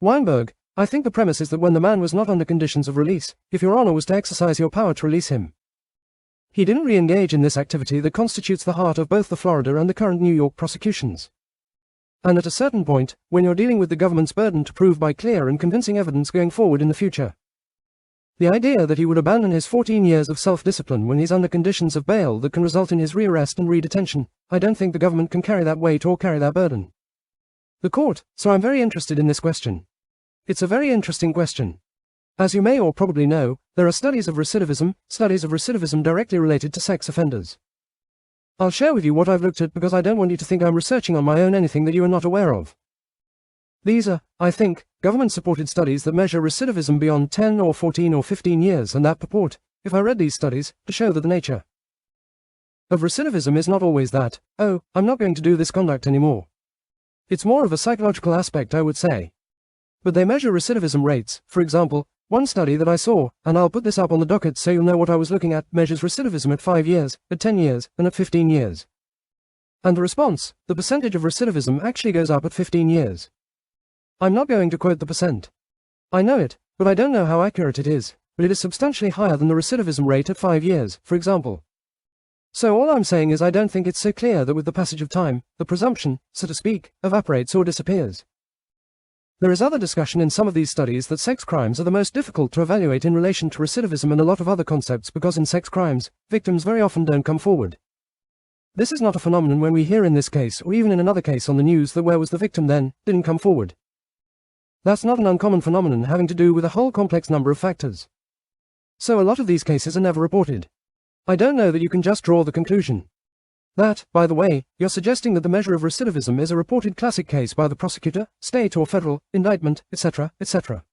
Weinberg, I think the premise is that when the man was not under conditions of release, if your honor was to exercise your power to release him, he didn't re-engage in this activity that constitutes the heart of both the Florida and the current New York prosecutions. And at a certain point, when you're dealing with the government's burden to prove by clear and convincing evidence going forward in the future, the idea that he would abandon his 14 years of self-discipline when he's under conditions of bail that can result in his rearrest and re-detention, I don't think the government can carry that weight or carry that burden. The court, so I'm very interested in this question. It's a very interesting question. As you may or probably know, there are studies of recidivism directly related to sex offenders. I'll share with you what I've looked at because I don't want you to think I'm researching on my own anything that you are not aware of. These are, I think, government-supported studies that measure recidivism beyond 10 or 14 or 15 years and that purport, if I read these studies, to show that the nature of recidivism is not always that, oh, I'm not going to do this conduct anymore. It's more of a psychological aspect, I would say. But they measure recidivism rates. For example, one study that I saw, and I'll put this up on the docket so you'll know what I was looking at, measures recidivism at 5 years, at 10 years, and at 15 years. And the response, the percentage of recidivism actually goes up at 15 years. I'm not going to quote the percent. I know it, but I don't know how accurate it is, but it is substantially higher than the recidivism rate at 5 years, for example. So all I'm saying is I don't think it's so clear that with the passage of time, the presumption, so to speak, evaporates or disappears. There is other discussion in some of these studies that sex crimes are the most difficult to evaluate in relation to recidivism and a lot of other concepts because in sex crimes, victims very often don't come forward. This is not a phenomenon when we hear in this case or even in another case on the news that where was the victim then, didn't come forward. That's not an uncommon phenomenon having to do with a whole complex number of factors. So a lot of these cases are never reported. I don't know that you can just draw the conclusion. That, by the way, you're suggesting that the measure of recidivism is a reported classic case by the prosecutor, state or federal, indictment, etc., etc.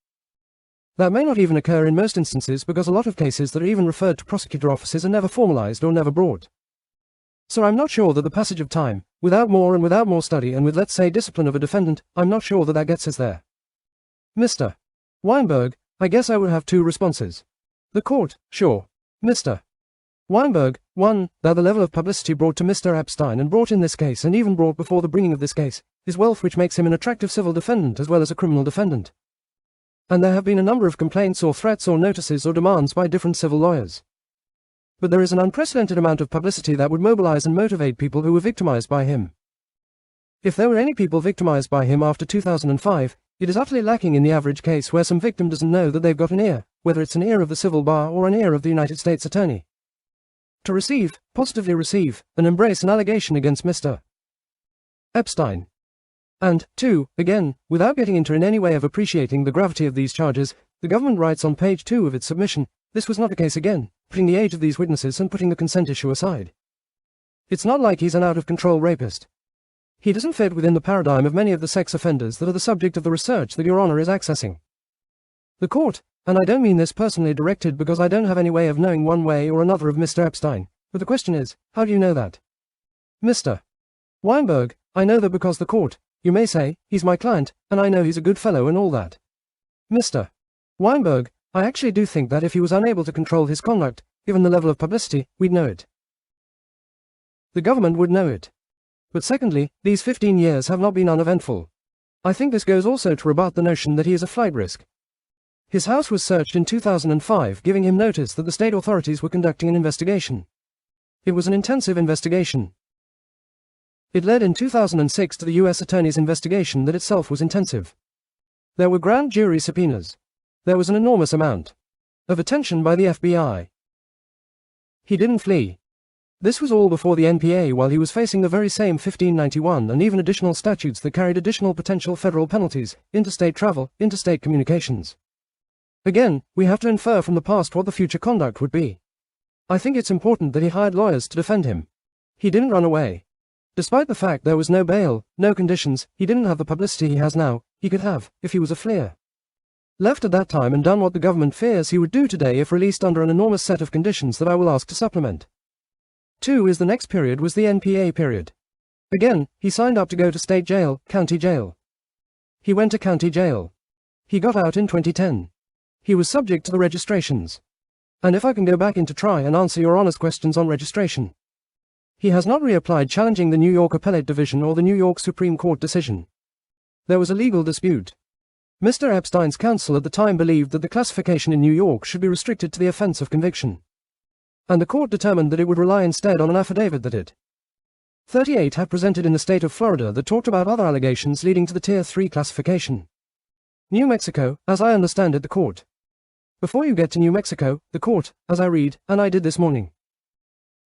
That may not even occur in most instances because a lot of cases that are even referred to prosecutor offices are never formalized or never brought. So I'm not sure that the passage of time, without more study and with let's say discipline of a defendant, I'm not sure that gets us there. Mr. Weinberg, I guess I would have two responses. The court, sure. Mr. Weinberg, 1, that the level of publicity brought to Mr. Epstein and brought in this case and even brought before the bringing of this case, is wealth which makes him an attractive civil defendant as well as a criminal defendant. And there have been a number of complaints or threats or notices or demands by different civil lawyers. But there is an unprecedented amount of publicity that would mobilize and motivate people who were victimized by him. If there were any people victimized by him after 2005, it is utterly lacking in the average case where some victim doesn't know that they've got an ear, whether it's an ear of the civil bar or an ear of the United States Attorney. To receive, positively receive, and embrace an allegation against Mr. Epstein. And, 2, again, without getting into in any way of appreciating the gravity of these charges, the government writes on page 2 of its submission, this was not the case again, putting the age of these witnesses and putting the consent issue aside. It's not like he's an out-of-control rapist. He doesn't fit within the paradigm of many of the sex offenders that are the subject of the research that Your Honor is accessing. The court, and I don't mean this personally directed because I don't have any way of knowing one way or another of Mr. Epstein, but the question is, how do you know that? Mr. Weinberg, I know that because the court, you may say, he's my client, and I know he's a good fellow and all that. Mr. Weinberg, I actually do think that if he was unable to control his conduct, given the level of publicity, we'd know it. The government would know it. But secondly, these 15 years have not been uneventful. I think this goes also to rebut the notion that he is a flight risk. His house was searched in 2005, giving him notice that the state authorities were conducting an investigation. It was an intensive investigation. It led in 2006 to the U.S. Attorney's investigation that itself was intensive. There were grand jury subpoenas. There was an enormous amount of attention by the FBI. He didn't flee. This was all before the NPA while he was facing the very same 1591 and even additional statutes that carried additional potential federal penalties, interstate travel, interstate communications. Again, we have to infer from the past what the future conduct would be. I think it's important that he hired lawyers to defend him. He didn't run away. Despite the fact there was no bail, no conditions, he didn't have the publicity he has now, he could have, if he was a fleer. Left at that time and done what the government fears he would do today if released under an enormous set of conditions that I will ask to supplement. 2 is the next period was the NPA period. Again, he signed up to go to state jail, county jail. He went to county jail. He got out in 2010. He was subject to the registrations. And if I can go back in to try and answer your honest questions on registration. He has not reapplied challenging the New York Appellate Division or the New York Supreme Court decision. There was a legal dispute. Mr. Epstein's counsel at the time believed that the classification in New York should be restricted to the offense of conviction. And the court determined that it would rely instead on an affidavit that it 38 had presented in the state of Florida that talked about other allegations leading to the Tier 3 classification. New Mexico, as I understand it, the court. Before you get to New Mexico, the court, as I read, and I did this morning.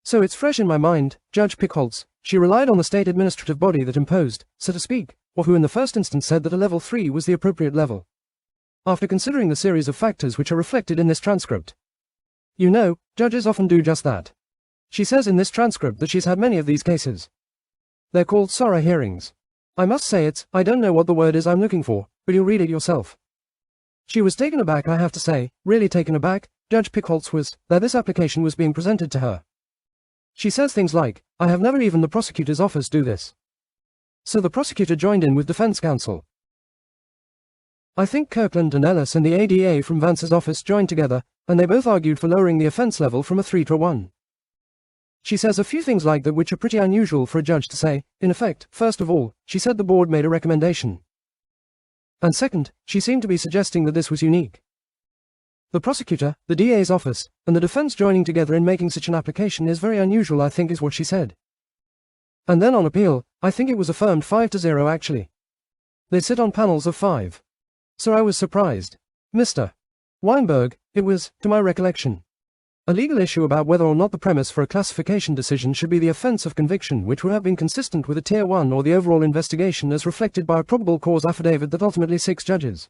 So it's fresh in my mind, Judge Pickholtz, she relied on the state administrative body that imposed, so to speak, or who in the first instance said that a level 3 was the appropriate level. After considering the series of factors which are reflected in this transcript. You know, judges often do just that. She says in this transcript that she's had many of these cases. They're called SORA hearings. I must say I don't know what the word is I'm looking for, but you'll read it yourself. She was taken aback, I have to say, really taken aback, Judge Pickholtz was, that this application was being presented to her. She says things like, I have never even the prosecutor's office do this. So the prosecutor joined in with defense counsel. I think Kirkland and Ellis and the ADA from Vance's office joined together, and they both argued for lowering the offense level from a 3 to a 1. She says a few things like that which are pretty unusual for a judge to say. In effect, first of all, she said the board made a recommendation. And second, she seemed to be suggesting that this was unique. The prosecutor, the DA's office, and the defense joining together in making such an application is very unusual, I think is what she said. And then on appeal, I think it was affirmed 5-0 actually. They sit on panels of 5. So I was surprised. Mr. Weinberg, it was, to my recollection, a legal issue about whether or not the premise for a classification decision should be the offense of conviction, which would have been consistent with a Tier 1 or the overall investigation as reflected by a probable cause affidavit that ultimately 6 judges,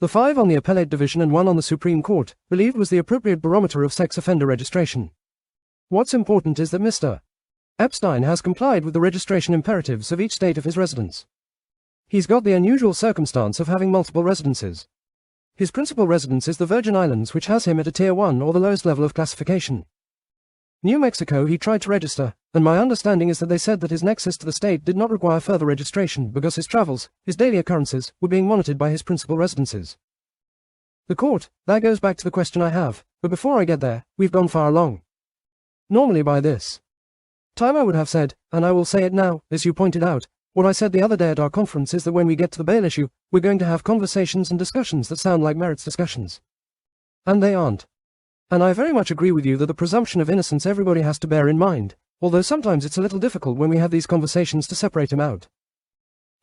the 5 on the Appellate Division and 1 on the Supreme Court, believed was the appropriate barometer of sex offender registration. What's important is that Mr. Epstein has complied with the registration imperatives of each state of his residence. He's got the unusual circumstance of having multiple residences. His principal residence is the Virgin Islands, which has him at a Tier 1 or the lowest level of classification. New Mexico he tried to register, and my understanding is that they said that his nexus to the state did not require further registration because his travels, his daily occurrences, were being monitored by his principal residences. The court, that goes back to the question I have, but before I get there, we've gone far along. Normally by this time I would have said, and I will say it now, as you pointed out, what I said the other day at our conference is that when we get to the bail issue, we're going to have conversations and discussions that sound like merits discussions. And they aren't. And I very much agree with you that the presumption of innocence everybody has to bear in mind, although sometimes it's a little difficult when we have these conversations to separate him out.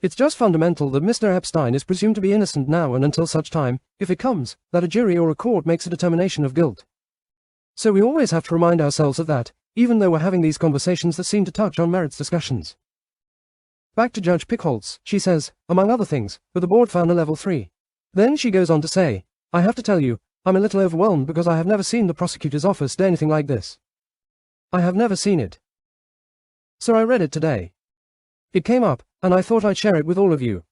It's just fundamental that Mr. Epstein is presumed to be innocent now and until such time, if it comes, that a jury or a court makes a determination of guilt. So we always have to remind ourselves of that, even though we're having these conversations that seem to touch on merits discussions. Back to Judge Pickholtz, she says, among other things, but the board found a level 3. Then she goes on to say, I have to tell you, I'm a little overwhelmed because I have never seen the prosecutor's office do anything like this. I have never seen it. So I read it today. It came up, and I thought I'd share it with all of you.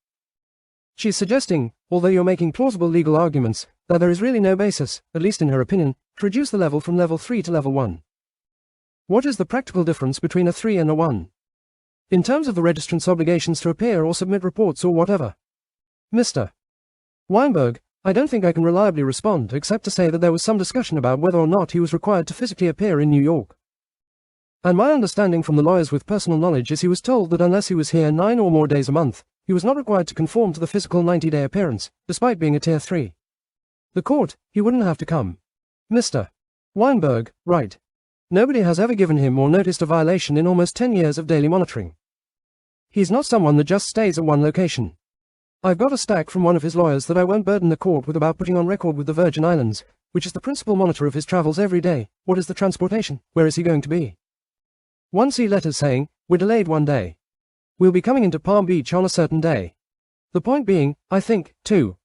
She's suggesting, although you're making plausible legal arguments, that there is really no basis, at least in her opinion, to reduce the level from level 3 to level 1. What is the practical difference between a 3 and a 1? In terms of the registrant's obligations to appear or submit reports or whatever. Mr. Weinberg, I don't think I can reliably respond except to say that there was some discussion about whether or not he was required to physically appear in New York. And my understanding from the lawyers with personal knowledge is he was told that unless he was here 9 or more days a month, he was not required to conform to the physical 90-day appearance, despite being a Tier 3. The court, he wouldn't have to come. Mr. Weinberg, right. Nobody has ever given him or noticed a violation in almost 10 years of daily monitoring. He's not someone that just stays at one location. I've got a stack from one of his lawyers that I won't burden the court with about putting on record with the Virgin Islands, which is the principal monitor of his travels every day. What is the transportation? Where is he going to be? 1C letters saying, we're delayed 1 day. We'll be coming into Palm Beach on a certain day. The point being, I think, 2.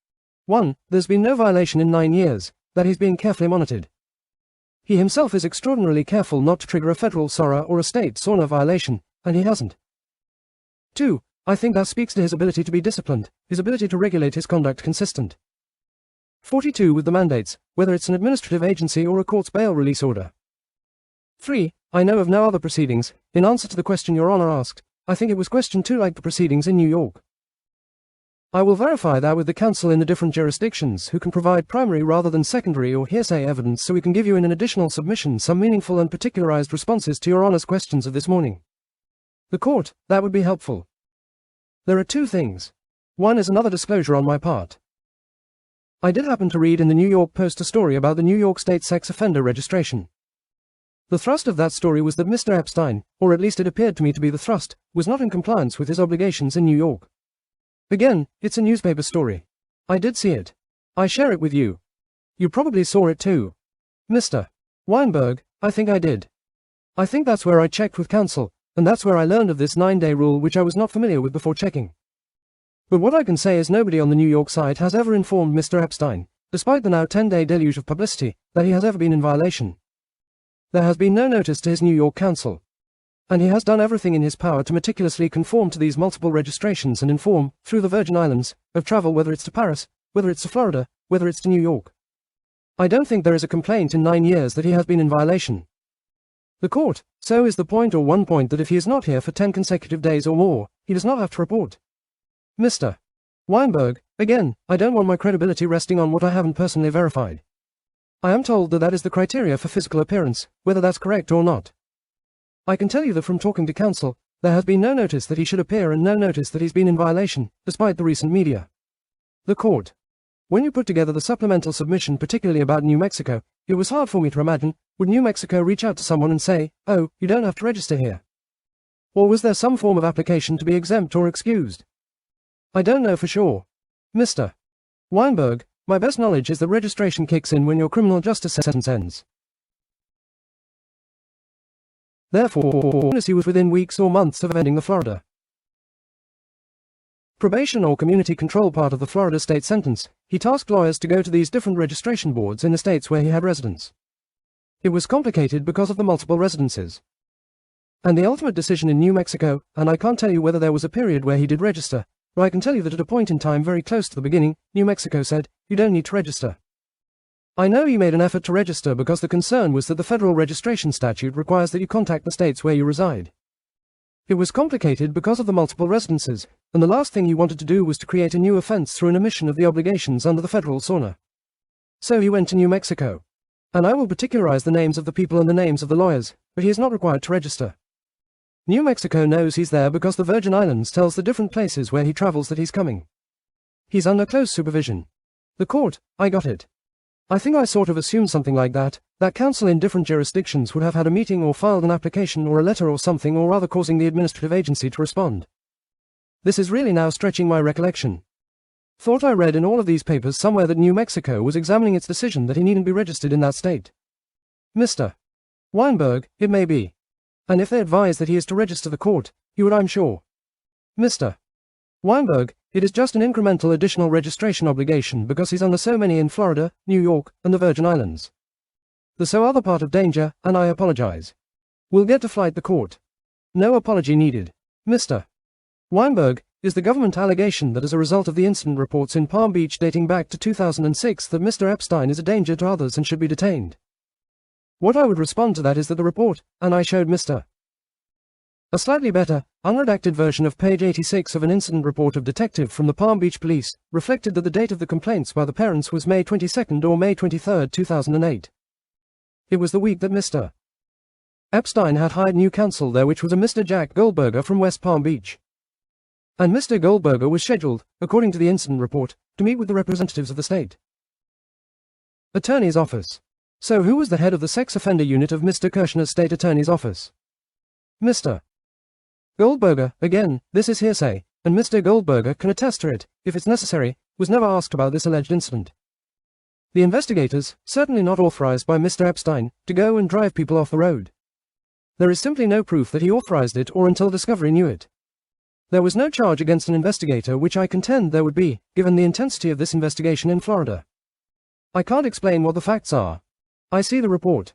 1. There's been no violation in 9 years, that he's being carefully monitored. He himself is extraordinarily careful not to trigger a federal SORA or a state SORNA violation, and he hasn't. 2. I think that speaks to his ability to be disciplined, his ability to regulate his conduct consistent. 42 with the mandates, whether it's an administrative agency or a court's bail release order. 3. I know of no other proceedings. In answer to the question Your Honor asked, I think it was question 2 like the proceedings in New York. I will verify that with the counsel in the different jurisdictions who can provide primary rather than secondary or hearsay evidence so we can give you in an additional submission some meaningful and particularized responses to your honest questions of this morning. The court, that would be helpful. There are two things. One is another disclosure on my part. I did happen to read in the New York Post a story about the New York State sex offender registration. The thrust of that story was that Mr. Epstein, or at least it appeared to me to be the thrust, was not in compliance with his obligations in New York. Again, it's a newspaper story. I did see it. I share it with you. You probably saw it too. Mr. Weinberg, I think I did. I think that's where I checked with counsel, and that's where I learned of this 9-day rule which I was not familiar with before checking. But what I can say is nobody on the New York side has ever informed Mr. Epstein, despite the now 10-day deluge of publicity, that he has ever been in violation. There has been no notice to his New York counsel. And he has done everything in his power to meticulously conform to these multiple registrations and inform, through the Virgin Islands, of travel whether it's to Paris, whether it's to Florida, whether it's to New York. I don't think there is a complaint in 9 years that he has been in violation. The court, so is the point or one point that if he is not here for 10 consecutive days or more, he does not have to report. Mr. Weinberg, again, I don't want my credibility resting on what I haven't personally verified. I am told that that is the criteria for physical appearance, whether that's correct or not. I can tell you that from talking to counsel, there has been no notice that he should appear and no notice that he's been in violation, despite the recent media. The court. When you put together the supplemental submission particularly about New Mexico, it was hard for me to imagine, would New Mexico reach out to someone and say, oh, you don't have to register here? Or was there some form of application to be exempt or excused? I don't know for sure. Mr. Weinberg, my best knowledge is that registration kicks in when your criminal justice sentence ends. Therefore, he was within weeks or months of ending the Florida probation or community control part of the Florida state sentence. He tasked lawyers to go to these different registration boards in the states where he had residence. It was complicated because of the multiple residences. And the ultimate decision in New Mexico, and I can't tell you whether there was a period where he did register, but I can tell you that at a point in time very close to the beginning, New Mexico said, you don't need to register. I know he made an effort to register because the concern was that the federal registration statute requires that you contact the states where you reside. It was complicated because of the multiple residences, and the last thing he wanted to do was to create a new offense through an omission of the obligations under the federal SORNA. So he went to New Mexico. And I will particularize the names of the people and the names of the lawyers, but he is not required to register. New Mexico knows he's there because the Virgin Islands tells the different places where he travels that he's coming. He's under close supervision. The court, I got it. I think I sort of assumed something like that counsel in different jurisdictions would have had a meeting or filed an application or a letter or something or other causing the administrative agency to respond. This is really now stretching my recollection. Thought I read in all of these papers somewhere that New Mexico was examining its decision that he needn't be registered in that state. Mr. Weinberg, it may be. And if they advise that he is to register the court, he would, I'm sure. Mr. Weinberg, it is just an incremental additional registration obligation because he's under so many in Florida, New York, and the Virgin Islands. The so other part of danger, and I apologize. We'll get to flight the court. No apology needed. Mr. Weinberg, is the government allegation that as a result of the incident reports in Palm Beach dating back to 2006 that Mr. Epstein is a danger to others and should be detained? What I would respond to that is that the report, and I showed Mr. A slightly better, unredacted version of page 86 of an incident report of detective from the Palm Beach Police, reflected that the date of the complaints by the parents was May 22 or May 23, 2008. It was the week that Mr. Epstein had hired new counsel there, which was a Mr. Jack Goldberger from West Palm Beach. And Mr. Goldberger was scheduled, according to the incident report, to meet with the representatives of the state attorney's office. So who was the head of the sex offender unit of Mr. Kirshner's state attorney's office? Mr. Goldberger, again, this is hearsay, and Mr. Goldberger can attest to it, if it's necessary, was never asked about this alleged incident. The investigators, certainly not authorized by Mr. Epstein, to go and drive people off the road. There is simply no proof that he authorized it or until discovery knew it. There was no charge against an investigator, which I contend there would be, given the intensity of this investigation in Florida. I can't explain what the facts are. I see the report.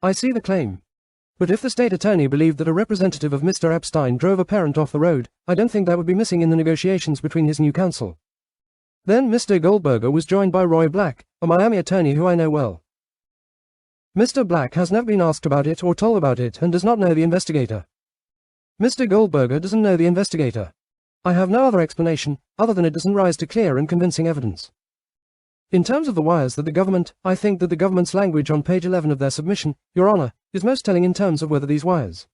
I see the claim. But if the state attorney believed that a representative of Mr. Epstein drove a parent off the road, I don't think that would be missing in the negotiations between his new counsel. Then Mr. Goldberger was joined by Roy Black, a Miami attorney who I know well. Mr. Black has never been asked about it or told about it and does not know the investigator. Mr. Goldberger doesn't know the investigator. I have no other explanation, other than it doesn't rise to clear and convincing evidence. In terms of the wires that the government, I think that the government's language on page 11 of their submission, Your Honor, is most telling in terms of whether these wires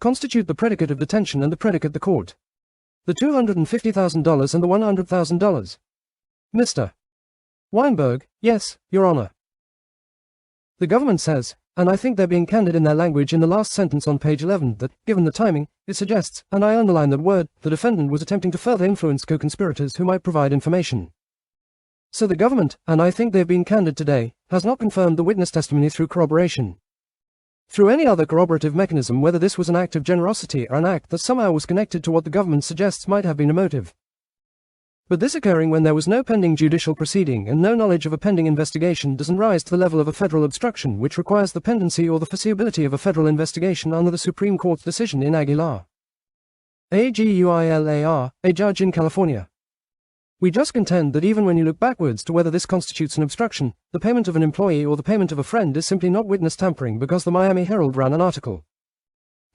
constitute the predicate of detention and the predicate the court. The $250,000 and the $100,000. Mr. Weinberg, yes, Your Honor. The government says, and I think they're being candid in their language in the last sentence on page 11, that, given the timing, it suggests, and I underline that word, the defendant was attempting to further influence co-conspirators who might provide information. So the government, and I think they've been candid today, has not confirmed the witness testimony through corroboration. Through any other corroborative mechanism, whether this was an act of generosity or an act that somehow was connected to what the government suggests might have been a motive. But this occurring when there was no pending judicial proceeding and no knowledge of a pending investigation doesn't rise to the level of a federal obstruction, which requires the pendency or the foreseeability of a federal investigation under the Supreme Court's decision in Aguilar. Aguilar, a judge in California. We just contend that even when you look backwards to whether this constitutes an obstruction, the payment of an employee or the payment of a friend is simply not witness tampering because the Miami Herald ran an article.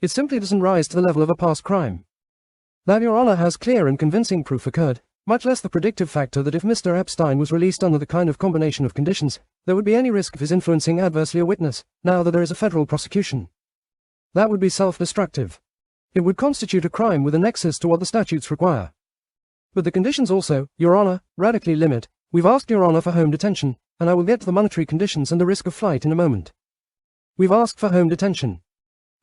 It simply doesn't rise to the level of a past crime. That Your Honor has clear and convincing proof occurred, much less the predictive factor that if Mr. Epstein was released under the kind of combination of conditions, there would be any risk of his influencing adversely a witness, now that there is a federal prosecution. That would be self-destructive. It would constitute a crime with a nexus to what the statutes require. But the conditions also, Your Honor, radically limit. We've asked Your Honor for home detention, and I will get to the monetary conditions and the risk of flight in a moment. We've asked for home detention.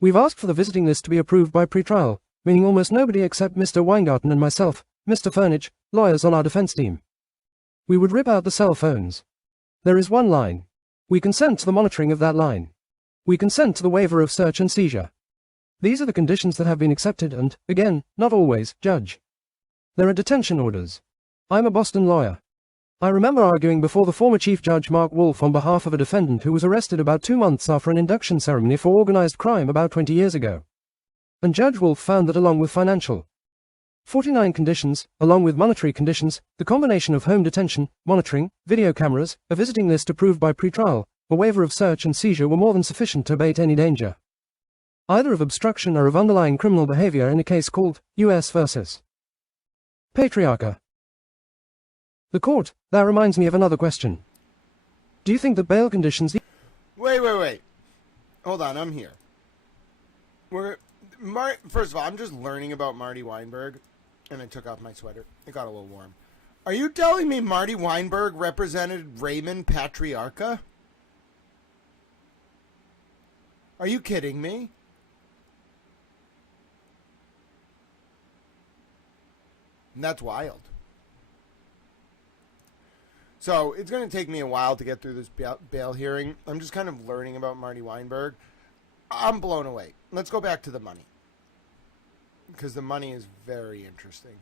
We've asked for the visiting list to be approved by pretrial, meaning almost nobody except Mr. Weingarten and myself, Mr. Furnich, lawyers on our defense team. We would rip out the cell phones. There is one line. We consent to the monitoring of that line. We consent to the waiver of search and seizure. These are the conditions that have been accepted and, again, not always, Judge. There are detention orders. I'm a Boston lawyer. I remember arguing before the former Chief Judge Mark Wolf on behalf of a defendant who was arrested about 2 months after an induction ceremony for organized crime about 20 years ago. And Judge Wolf found that along with financial 49 conditions, along with monetary conditions, the combination of home detention, monitoring, video cameras, a visiting list approved by pretrial, a waiver of search and seizure were more than sufficient to abate any danger, either of obstruction or of underlying criminal behavior in a case called U.S. versus Patriarcha. The court, that reminds me of another question. Do you think that bail conditions... Wait. Hold on, I'm here. First of all, I'm just learning about Marty Weinberg, and I took off my sweater. It got a little warm. Are you telling me Marty Weinberg represented Raymond Patriarcha? Are you kidding me? That's wild. So it's going to take me a while to get through this bail hearing. I'm just kind of learning about Marty Weinberg. I'm blown away. Let's go back to the money, because the money is very interesting.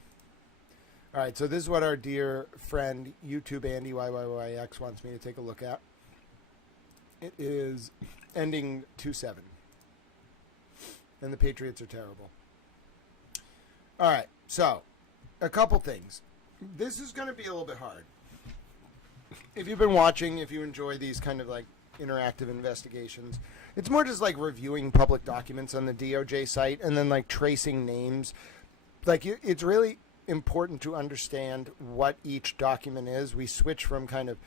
All right, so this is what our dear friend YouTube Andy YYYX wants me to take a look at. It is ending 2-7, and the Patriots are terrible. All right, so a couple things. This is going to be a little bit hard. If you've been watching, if you enjoy these kind of like interactive investigations, it's more just like reviewing public documents on the DOJ site and then like tracing names. Like it's really important to understand what each document is. We switch from kind of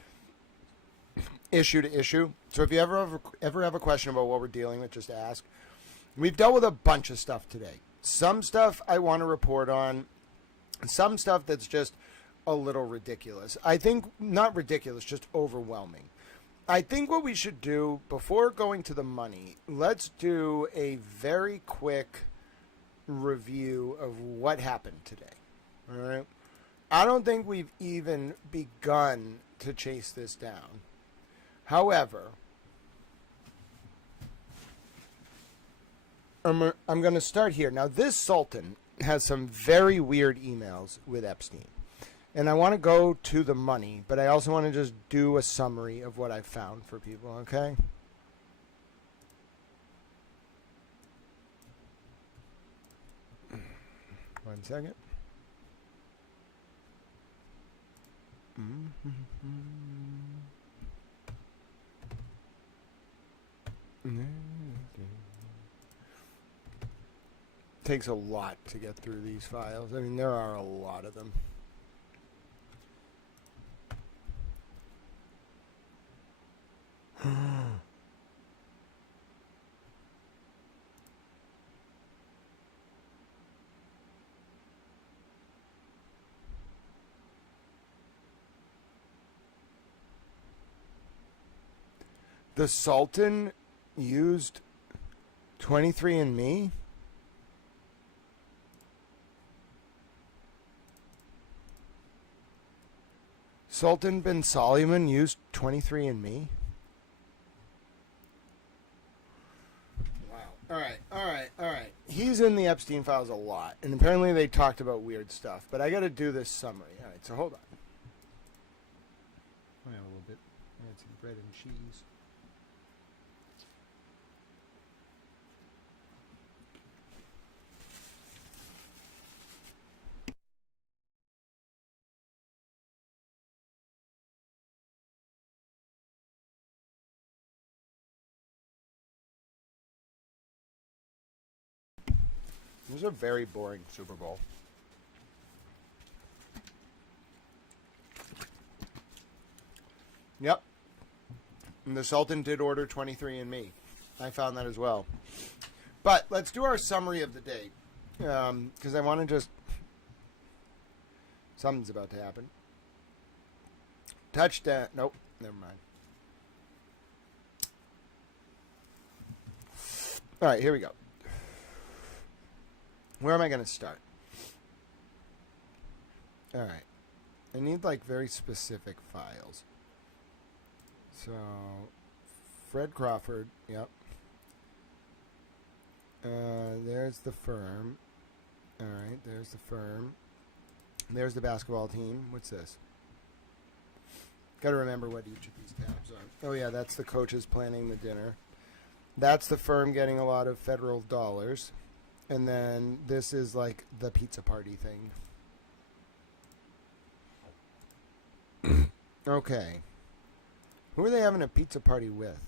issue to issue. So if you ever have a question about what we're dealing with, just ask. We've dealt with a bunch of stuff today. Some stuff I want to report on. Some stuff that's just a little ridiculous. I think not ridiculous, just overwhelming. I think what we should do before going to the money, let's do a very quick review of what happened today. All right. I don't think we've even begun to chase this down. However, I'm going to start here. Now, this Sultan has some very weird emails with Epstein. And I want to go to the money, but I also want to just do a summary of what I found for people, okay? One second. Takes a lot to get through these files. I mean, there are a lot of them. The Sultan used 23andMe? Sultan bin Sulayman used 23andMe? Wow. Alright. He's in the Epstein files a lot, and apparently they talked about weird stuff, but I gotta do this summary. Alright, so hold on. I have a little bit. I had some bread and cheese. It was a very boring Super Bowl. Yep. And the Sultan did order 23andMe. I found that as well. But let's do our summary of the day. Because I want to just... Something's about to happen. Touchdown. Nope. Never mind. All right, here we go. Where am I going to start? All right. I need like very specific files. So, Fred Crawford, yep. There's the firm. All right, there's the firm. There's the basketball team. What's this? Got to remember what each of these tabs are. Oh yeah, that's the coaches planning the dinner. That's the firm getting a lot of federal dollars. And then this is like the pizza party thing. Okay. Who are they having a pizza party with?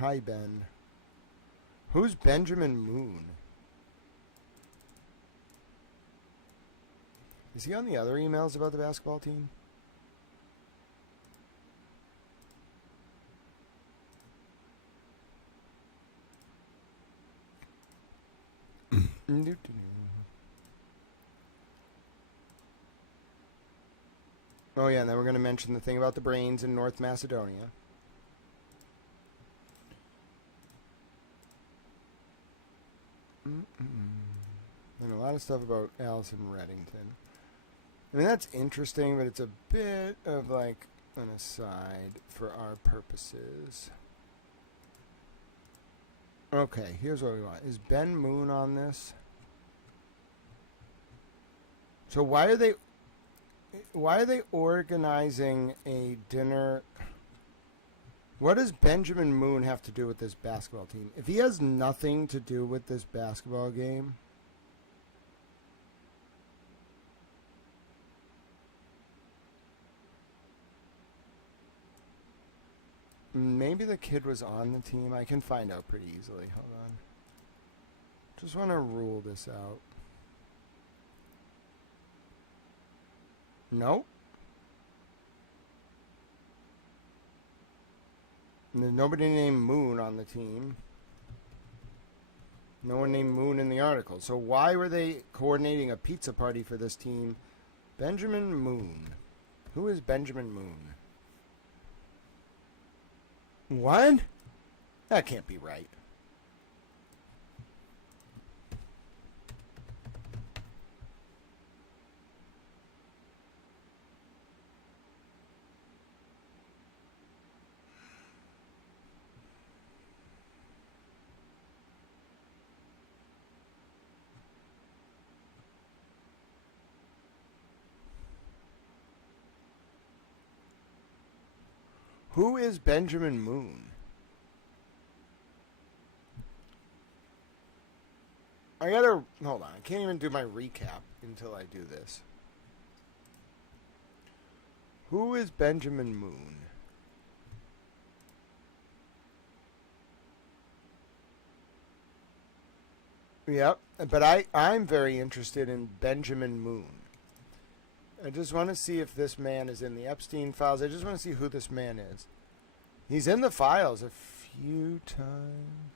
Hi, Ben. Who's Benjamin Moon? Is he on the other emails about the basketball team? Oh yeah, and then we're going to mention the thing about the brains in North Macedonia. And a lot of stuff about Allison Reddington. I mean, that's interesting, but it's a bit of like an aside for our purposes. Okay, here's what we want. Is Ben Moon on this? So why are they organizing a dinner? What does Benjamin Moon have to do with this basketball team? If he has nothing to do with this basketball game, maybe the kid was on the team. I can find out pretty easily. Hold on. Just want to rule this out. Nope. And there's nobody named Moon on the team. No one named Moon in the article. So why were they coordinating a pizza party for this team? Benjamin Moon. Who is Benjamin Moon? What? That can't be right. Who is Benjamin Moon? I gotta... Hold on. I can't even do my recap until I do this. Who is Benjamin Moon? Yep. But I'm very interested in Benjamin Moon. I just want to see if this man is in the Epstein files. I just want to see who this man is. He's in the files a few times.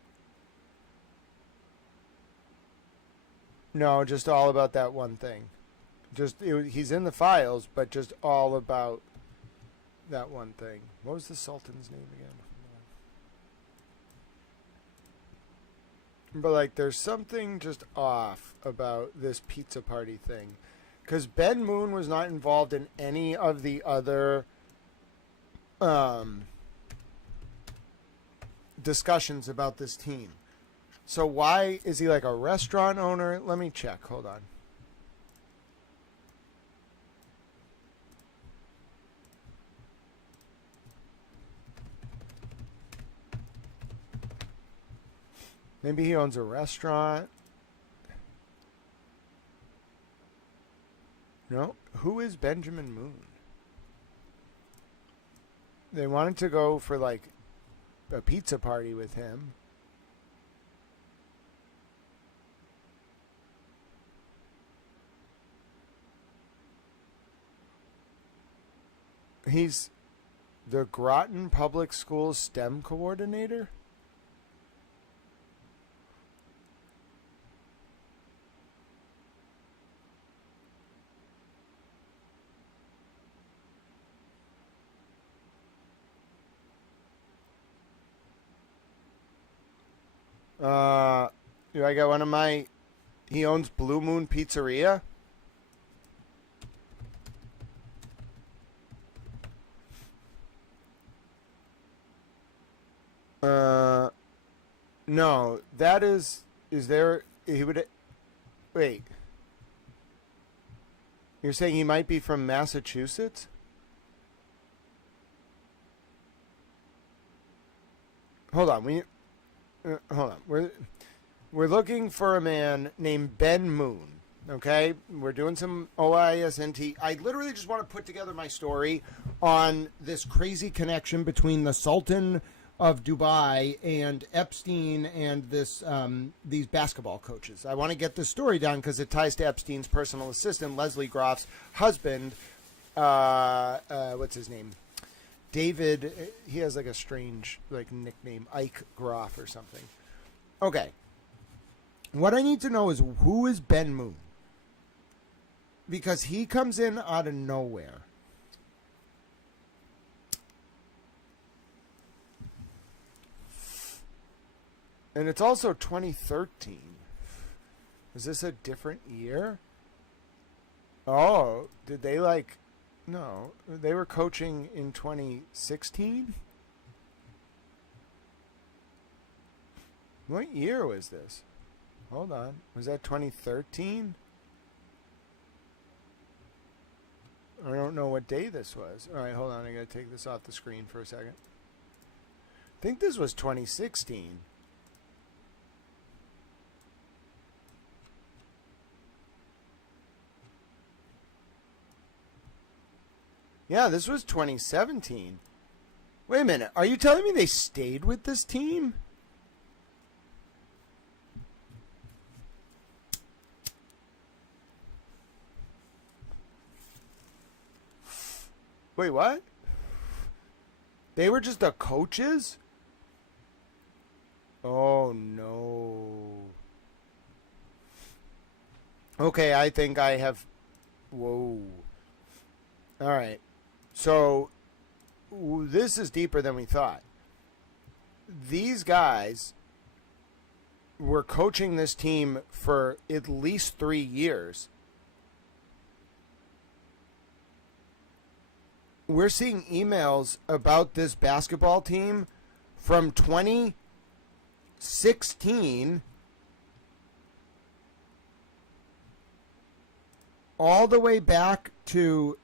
No, just all about that one thing. He's in the files, but just all about that one thing. What was the Sultan's name again? But like, there's something just off about this pizza party thing, because Ben Moon was not involved in any of the other discussions about this team. So why is he like a restaurant owner? Let me check. Hold on. Maybe he owns a restaurant. No? Who is Benjamin Moon? They wanted to go for like a pizza party with him. He's the Groton Public Schools STEM coordinator? I got one of my... He owns Blue Moon Pizzeria. No, that is there... He would... Wait. You're saying he might be from Massachusetts? Hold on. Hold on. We're looking for a man named Ben Moon. Okay? We're doing some OISNT. I literally just want to put together my story on this crazy connection between the Sultan of Dubai and Epstein and these basketball coaches. I want to get this story down because it ties to Epstein's personal assistant, Leslie Groff's husband. What's his name? David. He has like a strange like nickname, Ike Groff or something. Okay. What I need to know is who is Ben Moon? Because he comes in out of nowhere. And it's also 2013. Is this a different year? Oh, did they like... No, they were coaching in 2016? What year was this? Hold on. Was that 2013? I don't know what day this was. All right, hold on. I got to take this off the screen for a second. I think this was 2016. Yeah, this was 2017. Wait a minute. Are you telling me they stayed with this team? Wait, what? They were just the coaches? Oh, no. Okay, I think I have... Whoa. All right. So, this is deeper than we thought. These guys were coaching this team for at least 3 years. We're seeing emails about this basketball team from 2016 all the way back to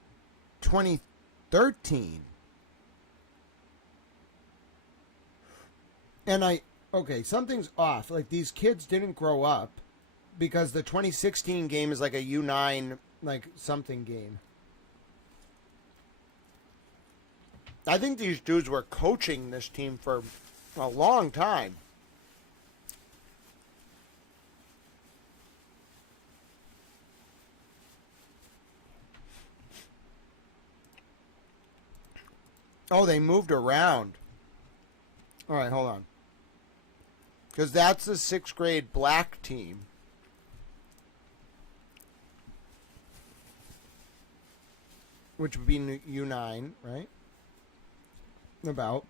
2013. And okay, something's off. Like, these kids didn't grow up because the 2016 game is like a U9, like, something game. I think these dudes were coaching this team for a long time. Oh, they moved around. All right, hold on. Because that's the 6th grade black team. Which would be U9, right? About.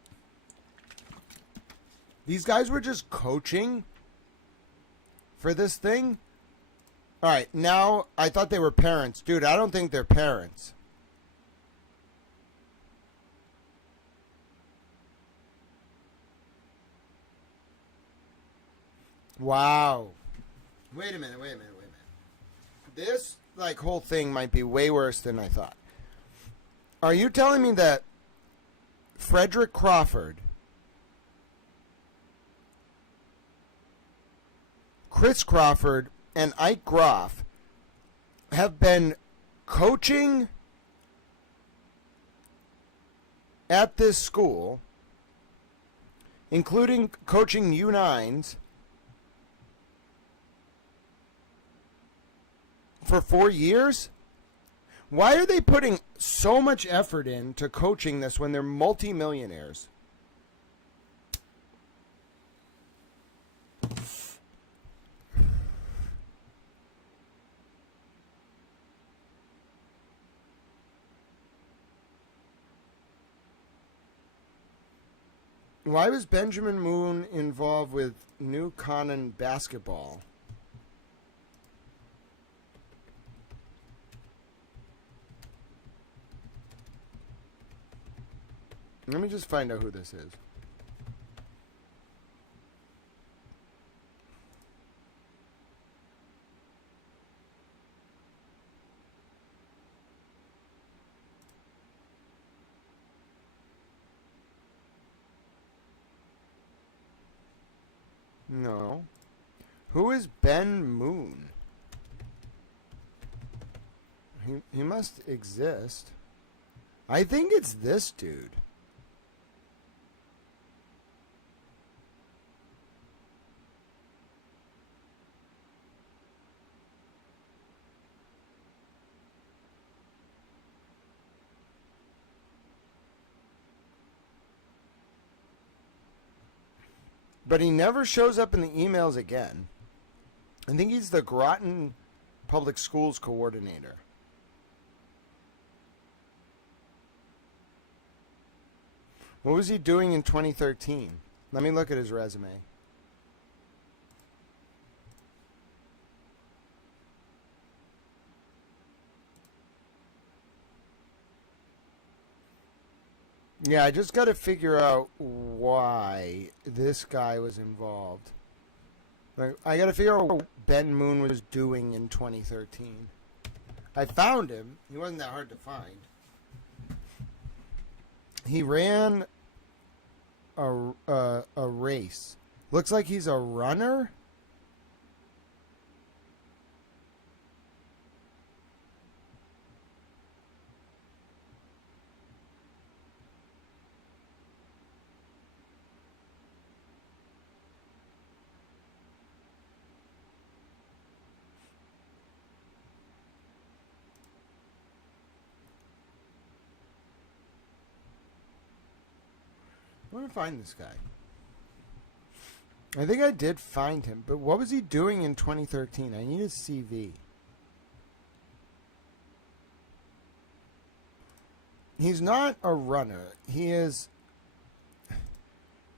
These guys were just coaching for this thing? Alright, now I thought they were parents. Dude, I don't think they're parents. Wow. Wait a minute. This, like, whole thing might be way worse than I thought. Are you telling me that Frederick Crawford, Chris Crawford, and Ike Groff have been coaching at this school, including coaching U9s, for 4 years? Why are they putting so much effort into coaching this when they're multimillionaires? Why was Benjamin Moon involved with New Canton basketball? Let me just find out who this is. No. Who is Ben Moon? He must exist. I think it's this dude. But he never shows up in the emails again. I think he's the Groton Public Schools coordinator. What was he doing in 2013? Let me look at his resume. Yeah, I just got to figure out why this guy was involved. Like, I got to figure out what Ben Moon was doing in 2013. I found him. He wasn't that hard to find. He ran a race. Looks like he's a runner. I want to find this guy. I think I did find him, but what was he doing in 2013? I need his CV. He's not a runner. He's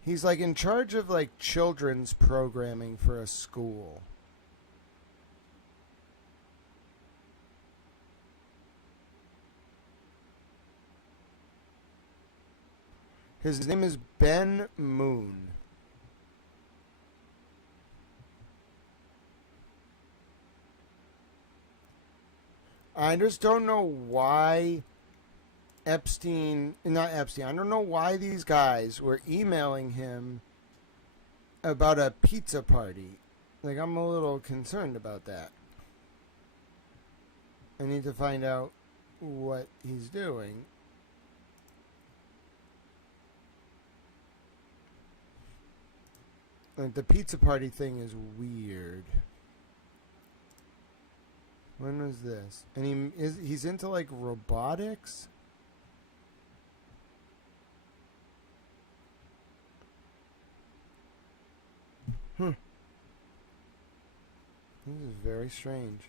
like in charge of like children's programming for a school. His name is Ben Moon. I just don't know why not Epstein, I don't know why these guys were emailing him about a pizza party. Like, I'm a little concerned about that. I need to find out what he's doing. Like, the pizza party thing is weird. When was this? And he's into like robotics? This is very strange.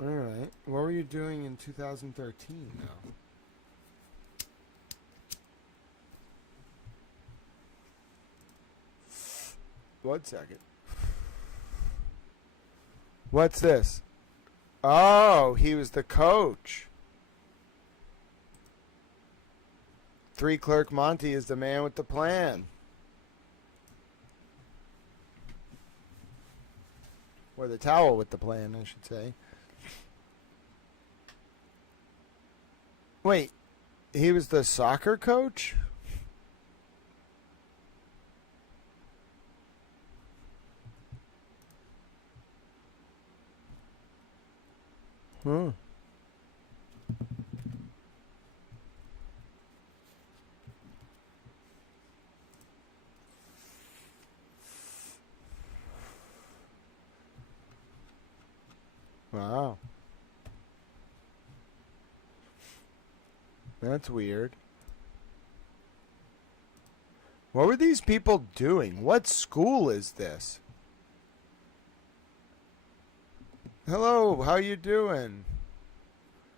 All right. What were you doing in 2013 now? One second. What's this? Oh, he was the coach. Three Clerk Monty is the man with the plan. Or the towel with the plan, I should say. Wait, he was the soccer coach? Huh. Wow. That's weird. What were these people doing? What school is this? Hello, how you doing?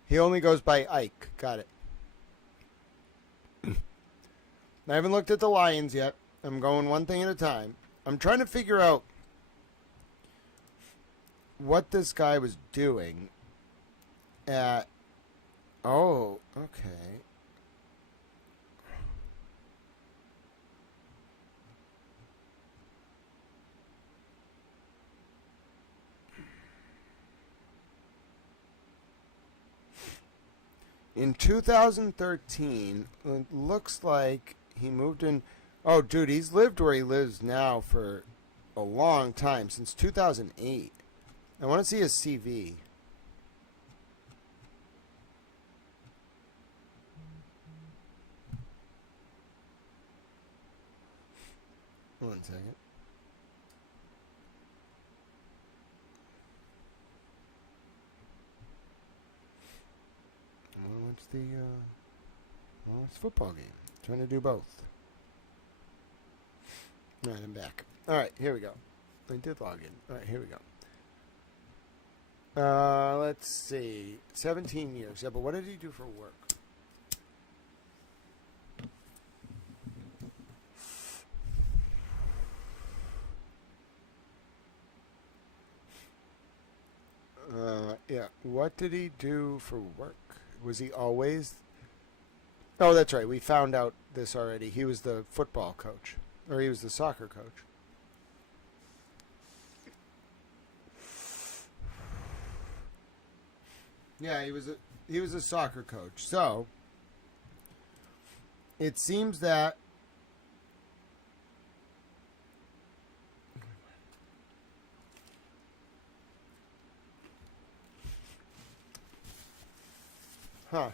He only goes by Ike. Got it. I haven't looked at the Lions yet. I'm going one thing at a time. I'm trying to figure out what this guy was doing at... Oh, okay. In 2013, it looks like he moved in... Oh, dude, he's lived where he lives now for a long time, since 2008. I want to see his CV. One second. What's the, well, it's a football game. Trying to do both. All right, I'm back. All right, here we go. I did log in. All right, here we go. Let's see. 17 years. Yeah, but what did he do for work? Yeah. What did he do for work? Was he always... Oh, that's right. We found out this already. He was the football coach. Or he was the soccer coach. Yeah, he was a soccer coach. So, it seems that... Huh.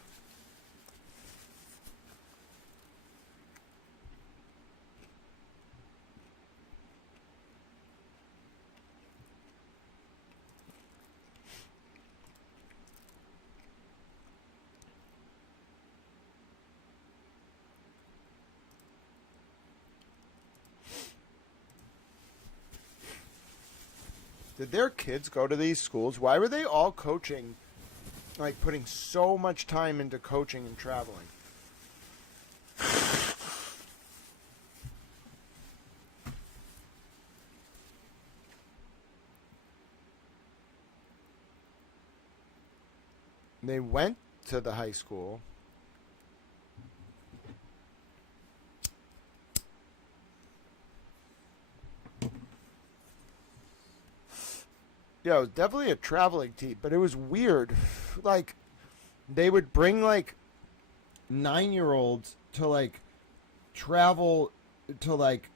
Did their kids go to these schools? Why were they all coaching, like putting so much time into coaching and traveling? They went to the high school. Yeah, it was definitely a traveling team, but it was weird. Like, they would bring, like, 9-year-olds to, like, travel to, like,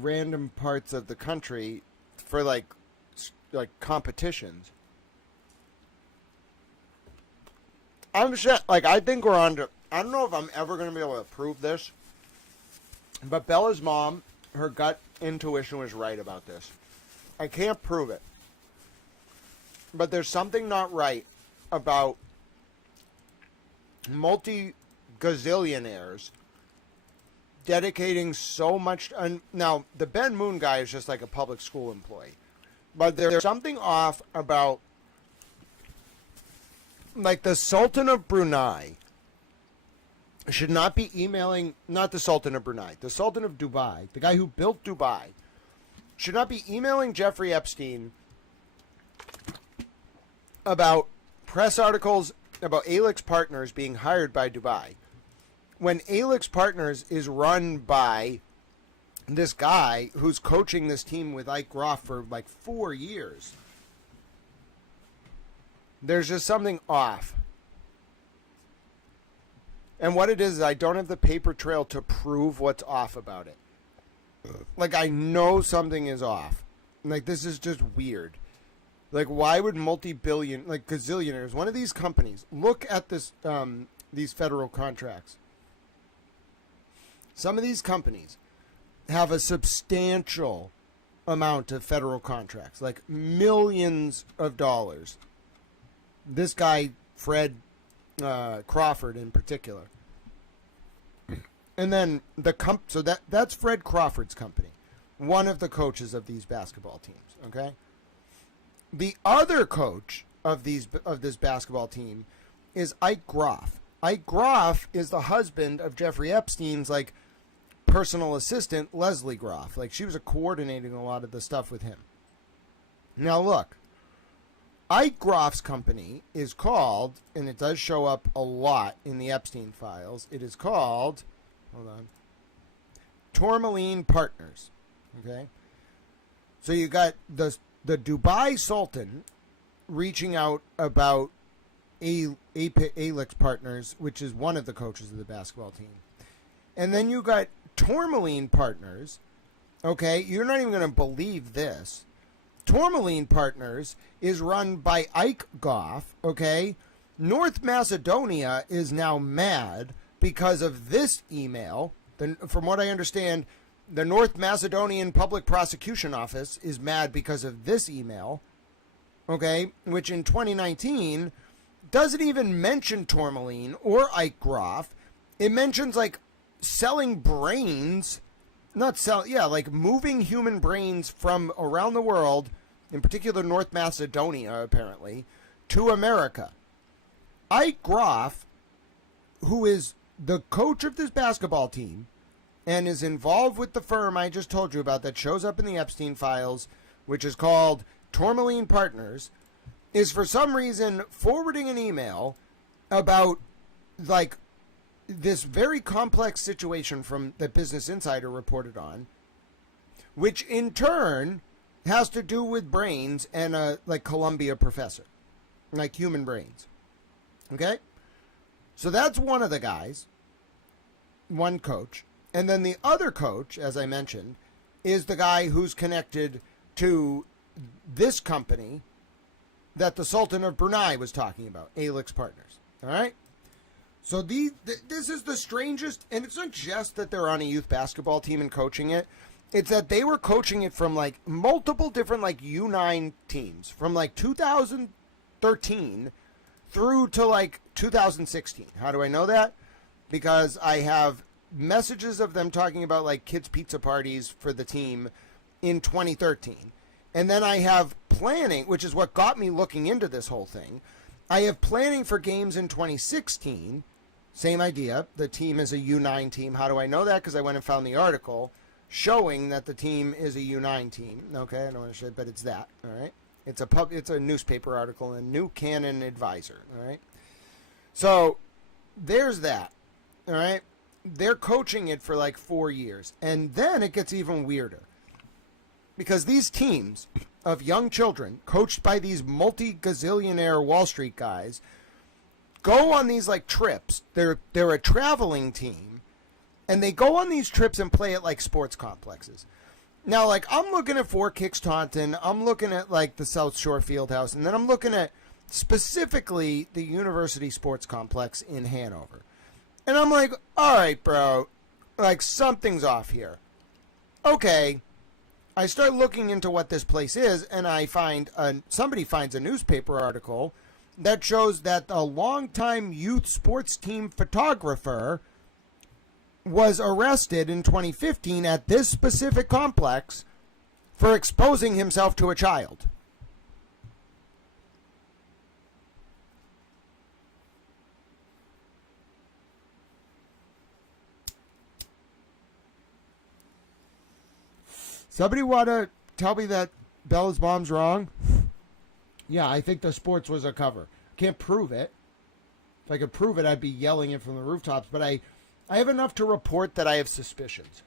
random parts of the country for, like competitions. I'm just, like, I think we're on to... I don't know if I'm ever going to be able to prove this, but Bella's mom, her gut intuition was right about this. I can't prove it. But there's something not right about multi-gazillionaires dedicating so much. Now, the Ben Moon guy is just like a public school employee. But there's something off about, like, the Sultan of Brunei should not be emailing, not the Sultan of Brunei, the Sultan of Dubai, the guy who built Dubai, should not be emailing Jeffrey Epstein about press articles about Alix Partners being hired by Dubai, when Alix Partners is run by this guy who's coaching this team with Ike Groff for like 4 years. There's just something off. And what it is I don't have the paper trail to prove what's off about it. Like, I know something is off. Like, this is just weird. Like, why would multi-billion, like gazillionaires, one of these companies, look at this, these federal contracts. Some of these companies have a substantial amount of federal contracts, like millions of dollars. This guy, Fred Crawford in particular. And then so that's Fred Crawford's company, one of the coaches of these basketball teams, okay? The other coach of this basketball team is Ike Groff. Ike Groff is the husband of Jeffrey Epstein's like personal assistant, Leslie Groff. Like, she was coordinating a lot of the stuff with him. Now look, Ike Groff's company is called, and it does show up a lot in the Epstein files, it is called, hold on, Tourmaline Partners. Okay? So you got the Dubai Sultan reaching out about Alix Partners, which is one of the coaches of the basketball team. And then you got Tourmaline Partners. Okay? You're not even going to believe this. Tourmaline Partners is run by Ike Goff, okay? North Macedonia is now mad because of this email. From what I understand, the North Macedonian Public Prosecution Office is mad because of this email, okay? Which in 2019 doesn't even mention Tourmaline or Ike Groff. It mentions, like, selling brains. Like moving human brains from around the world, in particular North Macedonia, apparently, to America. Ike Groff, who is the coach of this basketball team and is involved with the firm I just told you about that shows up in the Epstein files, which is called Tourmaline Partners, is for some reason forwarding an email about, like, this very complex situation from that Business Insider reported on, which in turn has to do with brains and a like Columbia professor, like human brains. Okay? So that's one of the guys, one coach. And then the other coach, as I mentioned, is the guy who's connected to this company that the Sultan of Brunei was talking about, Alix Partners. All right? So this is the strangest, and it's not just that they're on a youth basketball team and coaching it. It's that they were coaching it from, like, multiple different, like, U9 teams. From, like, 2013 through to, like, 2016. How do I know that? Because I have messages of them talking about, like, kids' pizza parties for the team in 2013. And then I have planning, which is what got me looking into this whole thing. I have planning for games in 2016. Same idea. The team is a U9 team. How do I know that? Because I went and found the article showing that the team is a U9 team. Okay, I don't want to show it, but it's that. All right. It's a newspaper article in New Canon Advisor. All right. So there's that. All right. They're coaching it for like 4 years. And then it gets even weirder. Because these teams of young children, coached by these multi-gazillionaire Wall Street guys, go on these like trips. They're a traveling team, and they go on these trips and play at like sports complexes. Now, like, I'm looking at Four Kicks Taunton, I'm looking at like the South Shore Fieldhouse, and then I'm looking at specifically the University Sports Complex in Hanover. And I'm like, all right, bro, like, something's off here. Okay. I start looking into what this place is, and I find somebody finds a newspaper article that shows that a longtime youth sports team photographer was arrested in 2015 at this specific complex for exposing himself to a child. Somebody want to tell me that Bella's mom's wrong? Yeah, I think the sports was a cover. Can't prove it. If I could prove it, I'd be yelling it from the rooftops. But I have enough to report that I have suspicions.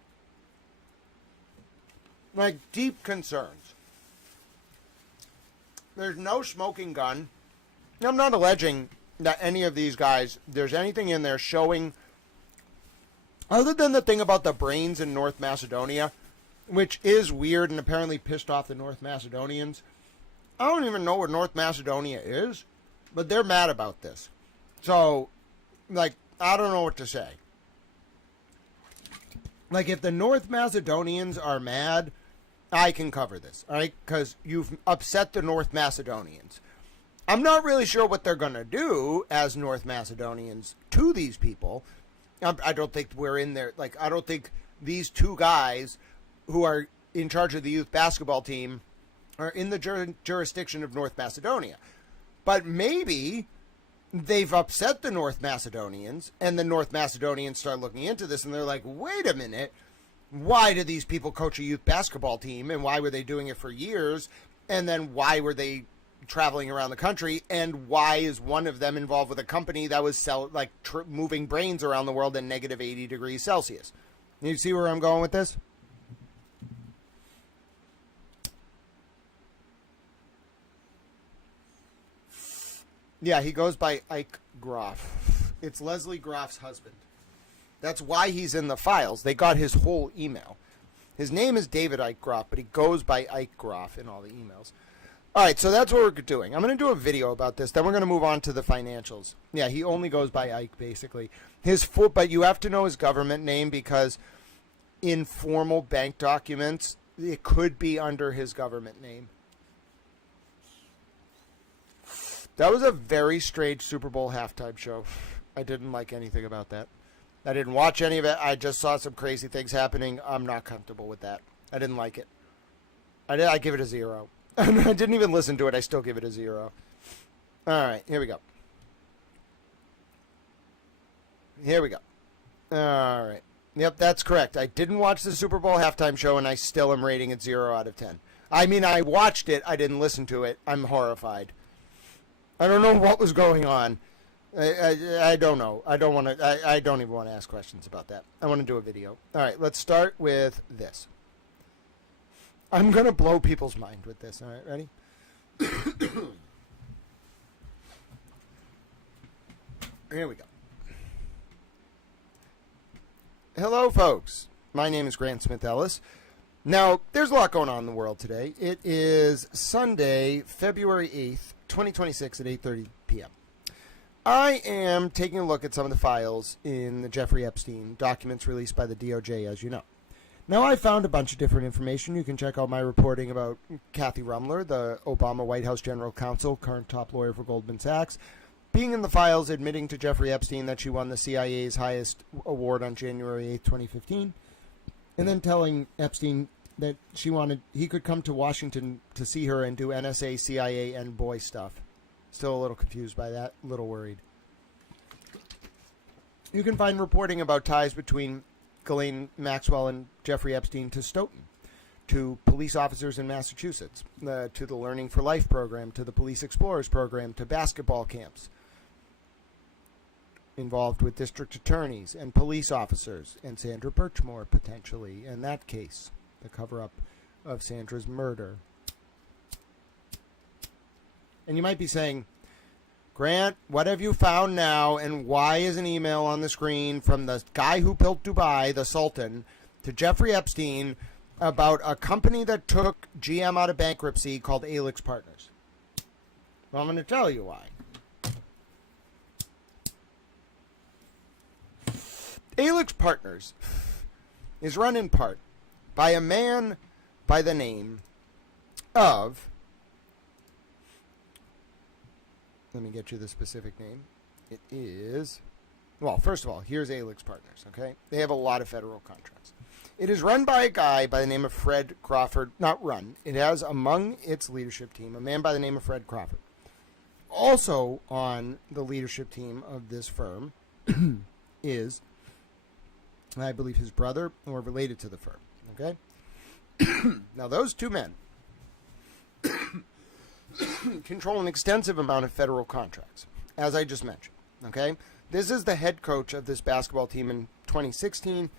Like, deep concerns. There's no smoking gun. I'm not alleging that any of these guys, there's anything in there showing, other than the thing about the brains in North Macedonia, which is weird and apparently pissed off the North Macedonians. I don't even know what North Macedonia is, but they're mad about this. So, like, I don't know what to say. Like, if the North Macedonians are mad, I can cover this, all right? Because you've upset the North Macedonians. I'm not really sure what they're going to do as North Macedonians to these people. I don't think we're in there. Like, I don't think these two guys who are in charge of the youth basketball team are in the jurisdiction of North Macedonia. But maybe they've upset the North Macedonians, and the North Macedonians start looking into this, and they're like, wait a minute, why do these people coach a youth basketball team, and why were they doing it for years, and then why were they traveling around the country, and why is one of them involved with a company that was moving brains around the world at negative 80 degrees Celsius? You see where I'm going with this? Yeah, he goes by Ike Groff. It's Leslie Groff's husband. That's why he's in the files. They got his whole email. His name is David Ike Groff, but he goes by Ike Groff in all the emails. All right, so that's what we're doing. I'm going to do a video about this. Then we're going to move on to the financials. Yeah, he only goes by Ike, basically. But you have to know his government name because in formal bank documents, it could be under his government name. That was a very strange Super Bowl halftime show. I didn't like anything about that. I didn't watch any of it. I just saw some crazy things happening. I'm not comfortable with that. I didn't like it. I give it a 0. I didn't even listen to it. I still give it a 0. All right, here we go. Here we go. All right. Yep, that's correct. I didn't watch the Super Bowl halftime show, and I still am rating it 0 out of 10. I mean, I watched it. I didn't listen to it. I'm horrified. I don't know what was going on. I don't know. I don't even want to ask questions about that. I want to do a video. All right, let's start with this. I'm going to blow people's mind with this. All right, ready? Here we go. Hello, folks. My name is Grant Smith Ellis. Now, there's a lot going on in the world today. It is Sunday, February 8th, 2026 at 8:30 p.m. I am taking a look at some of the files in the Jeffrey Epstein documents released by the DOJ, as you know. Now, I found a bunch of different information. You can check out my reporting about Kathy Rumler, the Obama White House General Counsel, current top lawyer for Goldman Sachs, being in the files admitting to Jeffrey Epstein that she won the CIA's highest award on January 8th, 2015, and then telling Epstein that he could come to Washington to see her and do NSA, CIA, and boy stuff. Still a little confused by that, a little worried. You can find reporting about ties between Ghislaine Maxwell and Jeffrey Epstein to Stoughton, to police officers in Massachusetts, to the Learning for Life program, to the Police Explorers program, to basketball camps, involved with district attorneys and police officers, and Sandra Birchmore, potentially, in that case, the cover-up of Sandra's murder. And you might be saying, Grant, what have you found now, and why is an email on the screen from the guy who built Dubai, the Sultan, to Jeffrey Epstein about a company that took GM out of bankruptcy called Alix Partners? Well, I'm going to tell you why. Alix Partners is run in part by a man by the name of Let me get you the specific name. It is, well, first of all, here's Alix Partners, okay? They have a lot of federal contracts. It is run by a guy by the name of Fred Crawford. Not run. It has among its leadership team a man by the name of Fred Crawford. Also on the leadership team of this firm is, I believe, his brother or related to the firm, okay? Now, those two men control an extensive amount of federal contracts, as I just mentioned, okay? This is the head coach of this basketball team in 2016,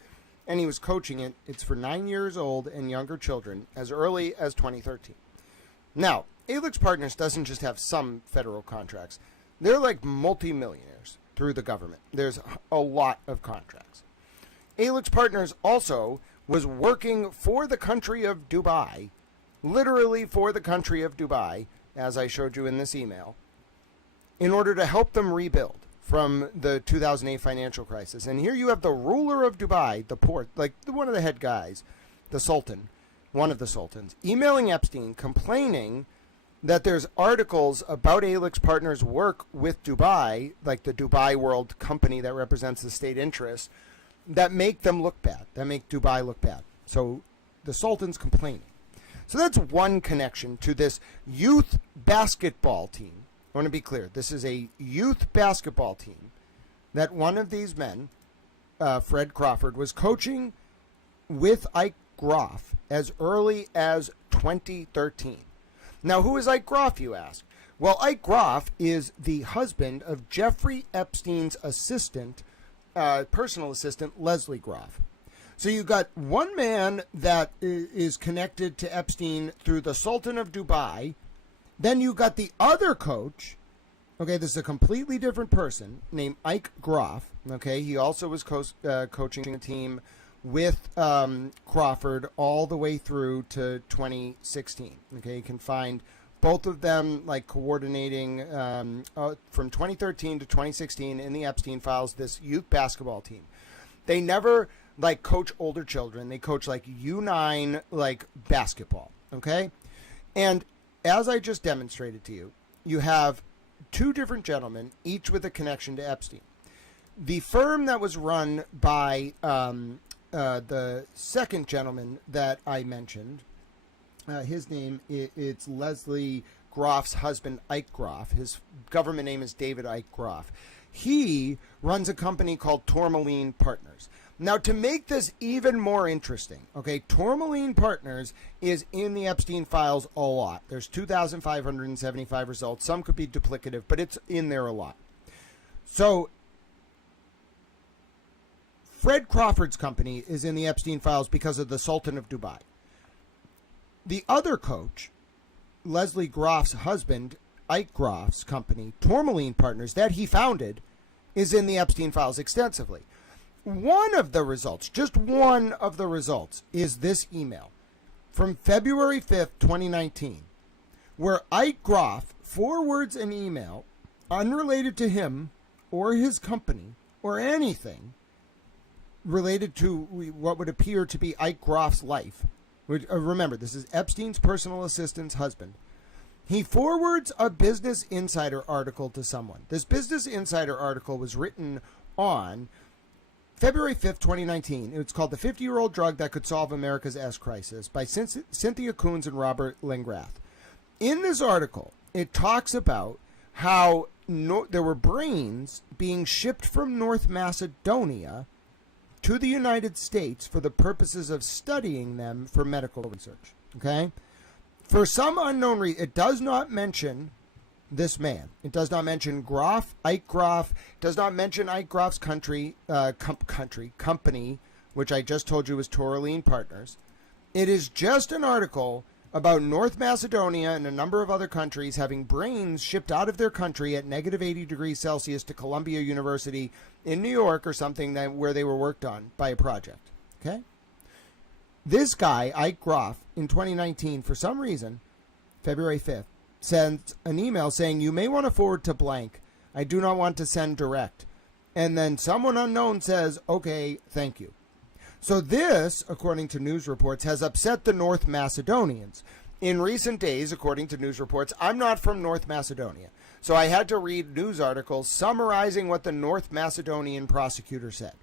and he was coaching it. It's for 9 years old and younger children as early as 2013. Now, Alix Partners doesn't just have some federal contracts. They're like multimillionaires through the government. There's a lot of contracts. Alix Partners also was working for the country of Dubai, literally for the country of Dubai, as I showed you in this email, in order to help them rebuild from the 2008 financial crisis. And here you have the ruler of Dubai, the port, like one of the head guys, the Sultan, one of the sultans, emailing Epstein complaining that there's articles about Alix Partners' work with Dubai, like the Dubai World company that represents the state interests, that make them look bad, that make Dubai look bad. So the Sultan's complaining. So that's one connection to this youth basketball team. I want to be clear. This is a youth basketball team that one of these men, Fred Crawford, was coaching with Ike Groff as early as 2013. Now, who is Ike Groff, you ask? Well, Ike Groff is the husband of Jeffrey Epstein's assistant, personal assistant, Leslie Groff. So you got one man that is connected to Epstein through the Sultan of Dubai. Then you got the other coach. Okay, this is a completely different person named Ike Groff. Okay, he also was coaching a team with Crawford all the way through to 2016. Okay, you can find both of them like coordinating from 2013 to 2016 in the Epstein files, this youth basketball team. They never like coach older children. They coach like U9 like basketball. Okay, and as I just demonstrated to you, you have two different gentlemen, each with a connection to Epstein. The firm that was run by the second gentleman that I mentioned, his name, it's Leslie Groff's husband, Ike Groff. His government name is David Ike Groff. He runs a company called Tourmaline Partners. Now, to make this even more interesting, okay, Tourmaline Partners is in the Epstein files a lot. There's 2,575 results. Some could be duplicative, but it's in there a lot. So, Fred Crawford's company is in the Epstein files because of the Sultan of Dubai. The other coach, Leslie Groff's husband, Ike Groff's company, Tourmaline Partners, that he founded, is in the Epstein files extensively. One of the results, just one of the results, is this email from February 5th, 2019, where Ike Groff forwards an email unrelated to him or his company or anything related to what would appear to be Ike Groff's life. Remember, this is Epstein's personal assistant's husband. He forwards a Business Insider article to someone. This Business Insider article was written on February 5th, 2019. It's called The 50-Year-Old Drug That Could Solve America's S Crisis by Cynthia Coons and Robert Lengrath. In this article, it talks about how there were brains being shipped from North Macedonia to the United States for the purposes of studying them for medical research. Okay? For some unknown reason, it does not mention this man. It does not mention Groff, Ike Groff. It does not mention Ike Groff's company, which I just told you was Tourmaline Partners. It is just an article about North Macedonia and a number of other countries having brains shipped out of their country at negative 80 degrees Celsius to Columbia University in New York or something where they were worked on by a project. Okay? This guy, Ike Groff, in 2019, for some reason, February 5th, sends an email saying, you may want to forward to blank. I do not want to send direct. And then someone unknown says, okay, thank you. So this, according to news reports, has upset the North Macedonians. in recent days, according to news reports, I'm not from North Macedonia, so I had to read news articles summarizing what the North Macedonian prosecutor said.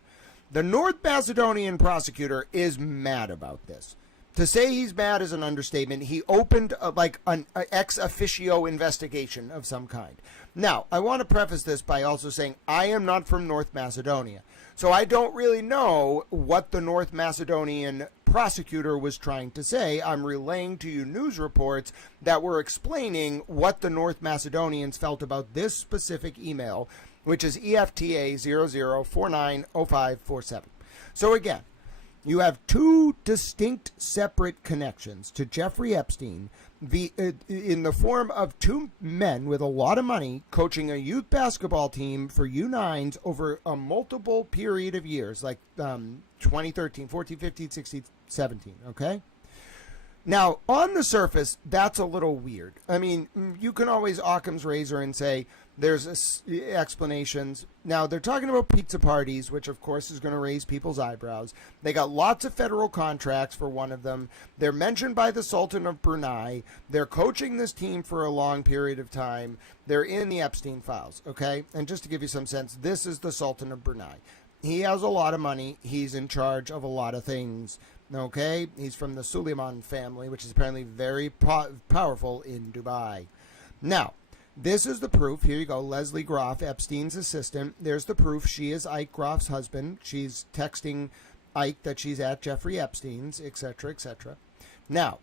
The North Macedonian prosecutor is mad about this. To say he's mad is an understatement. He opened an ex officio investigation of some kind. Now, I want to preface this by also saying I am not from North Macedonia, so I don't really know what the North Macedonian prosecutor was trying to say. I'm relaying to you news reports that were explaining what the North Macedonians felt about this specific email, which is EFTA 00490547. So again, you have two distinct separate connections to Jeffrey Epstein in the form of two men with a lot of money coaching a youth basketball team for U9s over a multiple period of years, like 2013, 14, 15, 16, 17, okay? Now, on the surface, that's a little weird. I mean, you can always Occam's razor and say there's explanations. Now, they're talking about pizza parties, which, of course, is going to raise people's eyebrows. They got lots of federal contracts for one of them. They're mentioned by the Sultan of Brunei. They're coaching this team for a long period of time. They're in the Epstein files, okay? And just to give you some sense, this is the Sultan of Brunei. He has a lot of money. He's in charge of a lot of things. Okay, he's from the Suleiman family, which is apparently very powerful in Dubai. Now, this is the proof. Here you go. Leslie Groff, Epstein's assistant. There's the proof. She is Ike Groff's husband. She's texting Ike that she's at Jeffrey Epstein's, etc., etc. Now,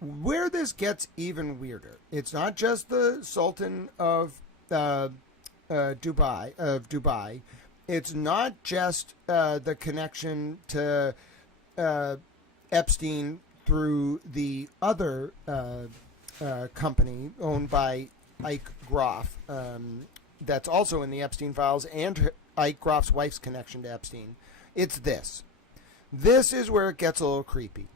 where this gets even weirder, it's not just the Sultan of Dubai. It's not just the connection to Epstein through the other company owned by Ike Groff that's also in the Epstein files, and Ike Groff's wife's connection to Epstein. It's this. This is where it gets a little creepy.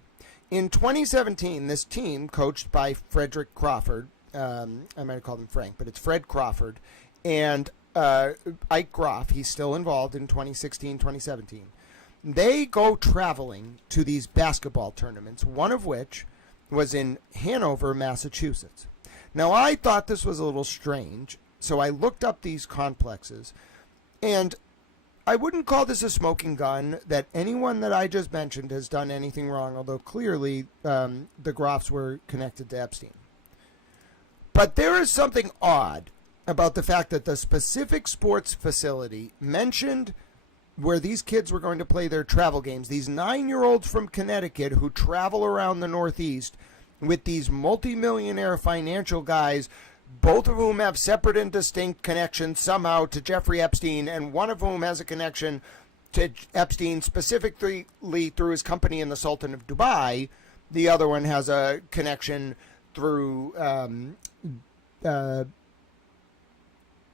In 2017, this team, coached by Frederick Crawford, I might have called him Frank, but it's Fred Crawford, and Ike Groff, he's still involved in 2016, 2017. They go traveling to these basketball tournaments, one of which was in Hanover, Massachusetts. Now, I thought this was a little strange, so I looked up these complexes, and I wouldn't call this a smoking gun that anyone that I just mentioned has done anything wrong, although clearly the Groffs were connected to Epstein. But there is something odd about the fact that the specific sports facility mentioned where these kids were going to play their travel games, these 9-year-olds from Connecticut who travel around the Northeast with these multimillionaire financial guys, both of whom have separate and distinct connections somehow to Jeffrey Epstein, and one of whom has a connection to Epstein specifically through his company in the Sultan of Dubai. The other one has a connection through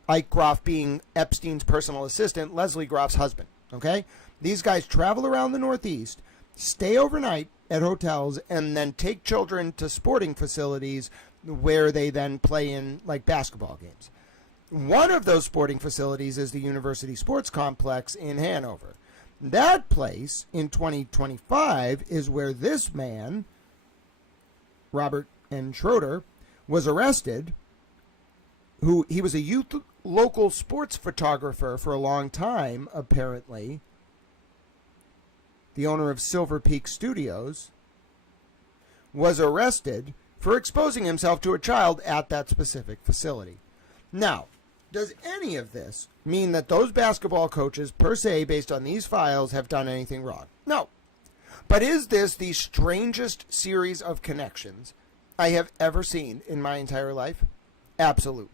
Ike Groff being Epstein's personal assistant, Leslie Groff's husband. Okay? These guys travel around the Northeast, stay overnight at hotels, and then take children to sporting facilities where they then play in like basketball games. One of those sporting facilities is the University Sports Complex in Hanover. That place in 2025 is where this man, Robert N. Schroeder, was arrested. He was a youth local sports photographer for a long time, apparently. The owner of Silver Peak Studios was arrested for exposing himself to a child at that specific facility. Now, does any of this mean that those basketball coaches, per se, based on these files, have done anything wrong? No. But is this the strangest series of connections I have ever seen in my entire life? Absolute.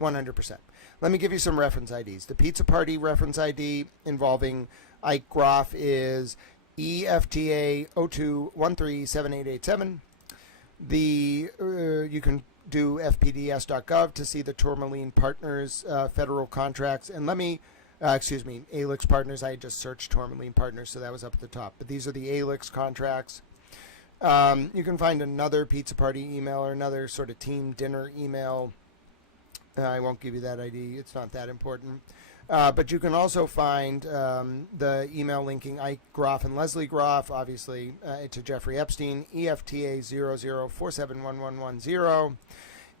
100%. Let me give you some reference IDs. The pizza party reference ID involving Ike Groff is EFTA 02137887. You can do fpds.gov to see the Tourmaline Partners federal contracts. And let me, ALIX Partners. I just searched Tourmaline Partners, so that was up at the top. But these are the ALIX contracts. You can find another pizza party email or another sort of team dinner email. I won't give you that ID. It's not that important. But you can also find the email linking Ike Groff and Leslie Groff, obviously, to Jeffrey Epstein, EFTA 00471110.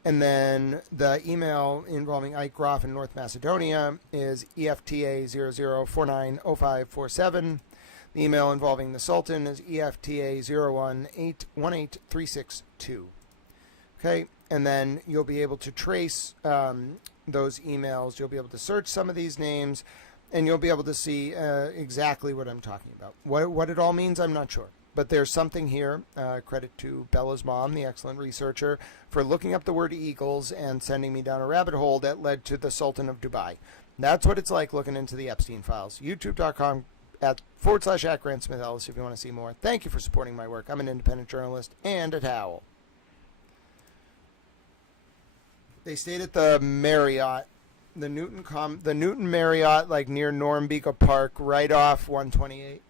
And then the email involving Ike Groff in North Macedonia is EFTA 00490547. The email involving the Sultan is EFTA 018183662. Okay, and then you'll be able to trace those emails. You'll be able to search some of these names, and you'll be able to see exactly what I'm talking about. What it all means, I'm not sure. But there's something here. Credit to Bella's mom, the excellent researcher, for looking up the word eagles and sending me down a rabbit hole that led to the Sultan of Dubai. That's what it's like looking into the Epstein files. YouTube.com/@ Grant Smith Ellis if you want to see more. Thank you for supporting my work. I'm an independent journalist and a towel. They stayed at the Marriott, the Newton Marriott, like near Norumbega Park, right off 128.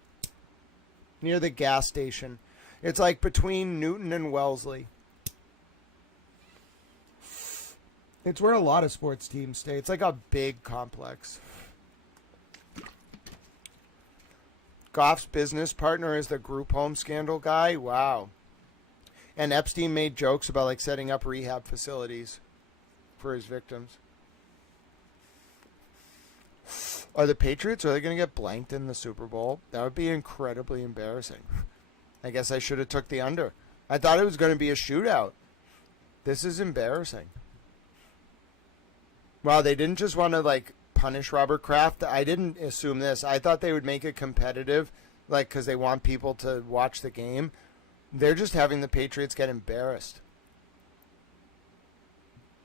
Near the gas station. It's like between Newton and Wellesley. It's where a lot of sports teams stay. It's like a big complex. Goff's business partner is the group home scandal guy. Wow. And Epstein made jokes about like setting up rehab facilities for his victims. Are the Patriots, are they going to get blanked in the Super Bowl? That would be incredibly embarrassing. I guess I should have took the under. I thought it was going to be a shootout. This is embarrassing. Wow, they didn't just want to, like, punish Robert Kraft. I didn't assume this. I thought they would make it competitive, like, because they want people to watch the game. They're just having the Patriots get embarrassed.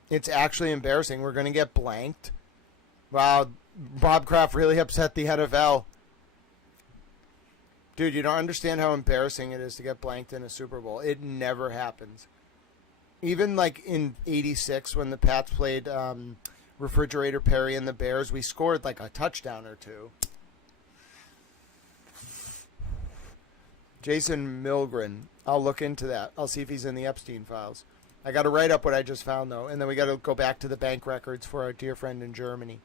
It's actually embarrassing. We're going to get blanked. Wow, Bob Kraft really upset the NFL. Dude, you don't understand how embarrassing it is to get blanked in a Super Bowl. It never happens. Even like in '86 when the Pats played Refrigerator Perry and the Bears, we scored like a touchdown or two. Jason Milgren. I'll look into that. I'll see if he's in the Epstein files. I got to write up what I just found, though, and then we got to go back to the bank records for our dear friend in Germany.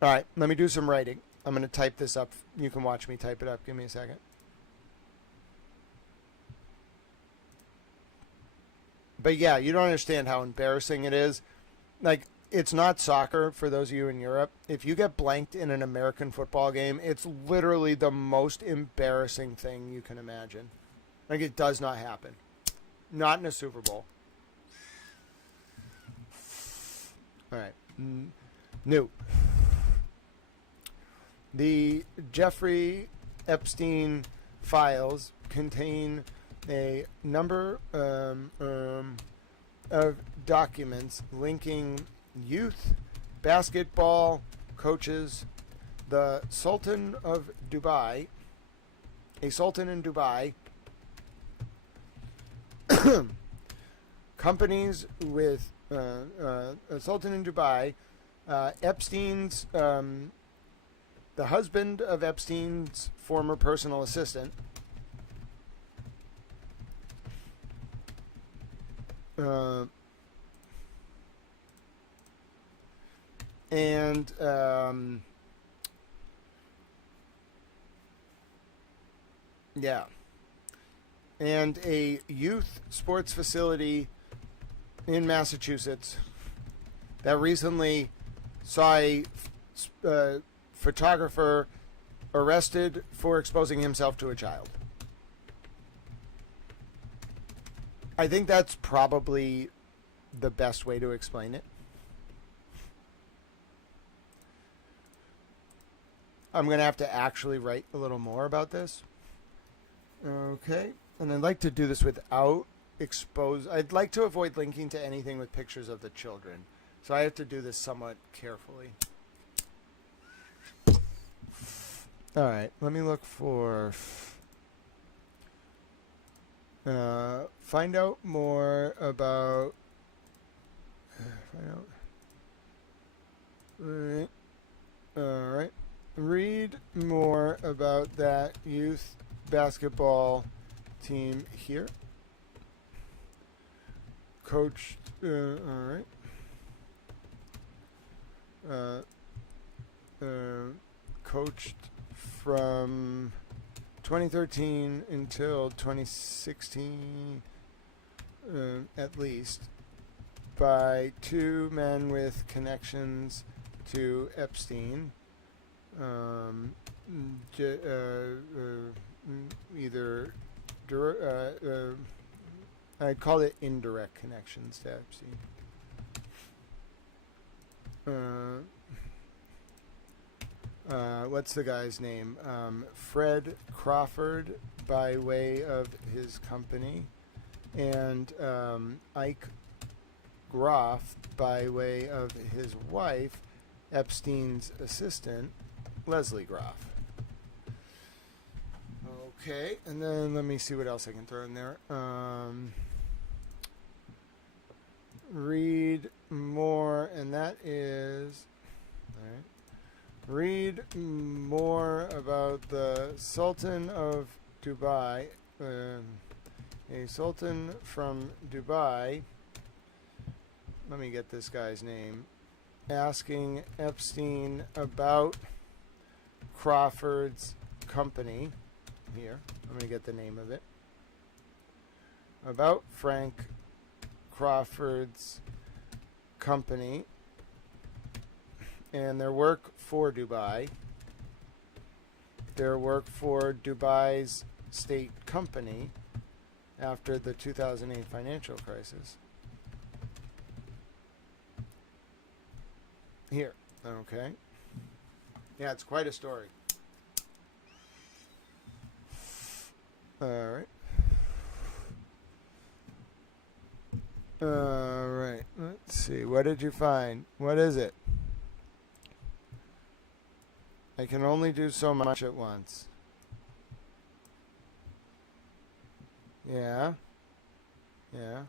All right, let me do some writing. I'm going to type this up. You can watch me type it up. Give me a second. But yeah, you don't understand how embarrassing it is. Like, it's not soccer for those of you in Europe. If you get blanked in an American football game, it's literally the most embarrassing thing you can imagine. Like, it does not happen. Not in a Super Bowl. All right. New. The Jeffrey Epstein files contain a number of documents linking youth basketball coaches, the Sultan of Dubai, a Sultan in Dubai, companies with a Sultan in Dubai, Epstein's, the husband of Epstein's former personal assistant, and yeah. And a youth sports facility in Massachusetts that recently saw a photographer arrested for exposing himself to a child. I think that's probably the best way to explain it. I'm going to have to actually write a little more about this. Okay. And I'd like to do this without I'd like to avoid linking to anything with pictures of the children. So I have to do this somewhat carefully. All right, let me look for find out more about all right. Read more about that youth basketball team here. Coached, all right. coached from 2013 until 2016, at least, by two men with connections to Epstein. Either I'd call it indirect connections to Epstein. What's the guy's name? Fred Crawford, by way of his company, and Ike Groff, by way of his wife, Epstein's assistant, Leslie Groff. Okay, and then let me see what else I can throw in there. Read more, and that is... All right. Read more about the Sultan of Dubai, a Sultan from Dubai. Let me get this guy's name. Asking Epstein about Crawford's company. Here, I'm going to get the name of it. About Frank Crawford's company and their work for Dubai, their work for Dubai's state company after the 2008 financial crisis. Here, okay. Yeah, it's quite a story. All right. All right. Let's see. What did you find? What is it? I can only do so much at once. Yeah. Yeah.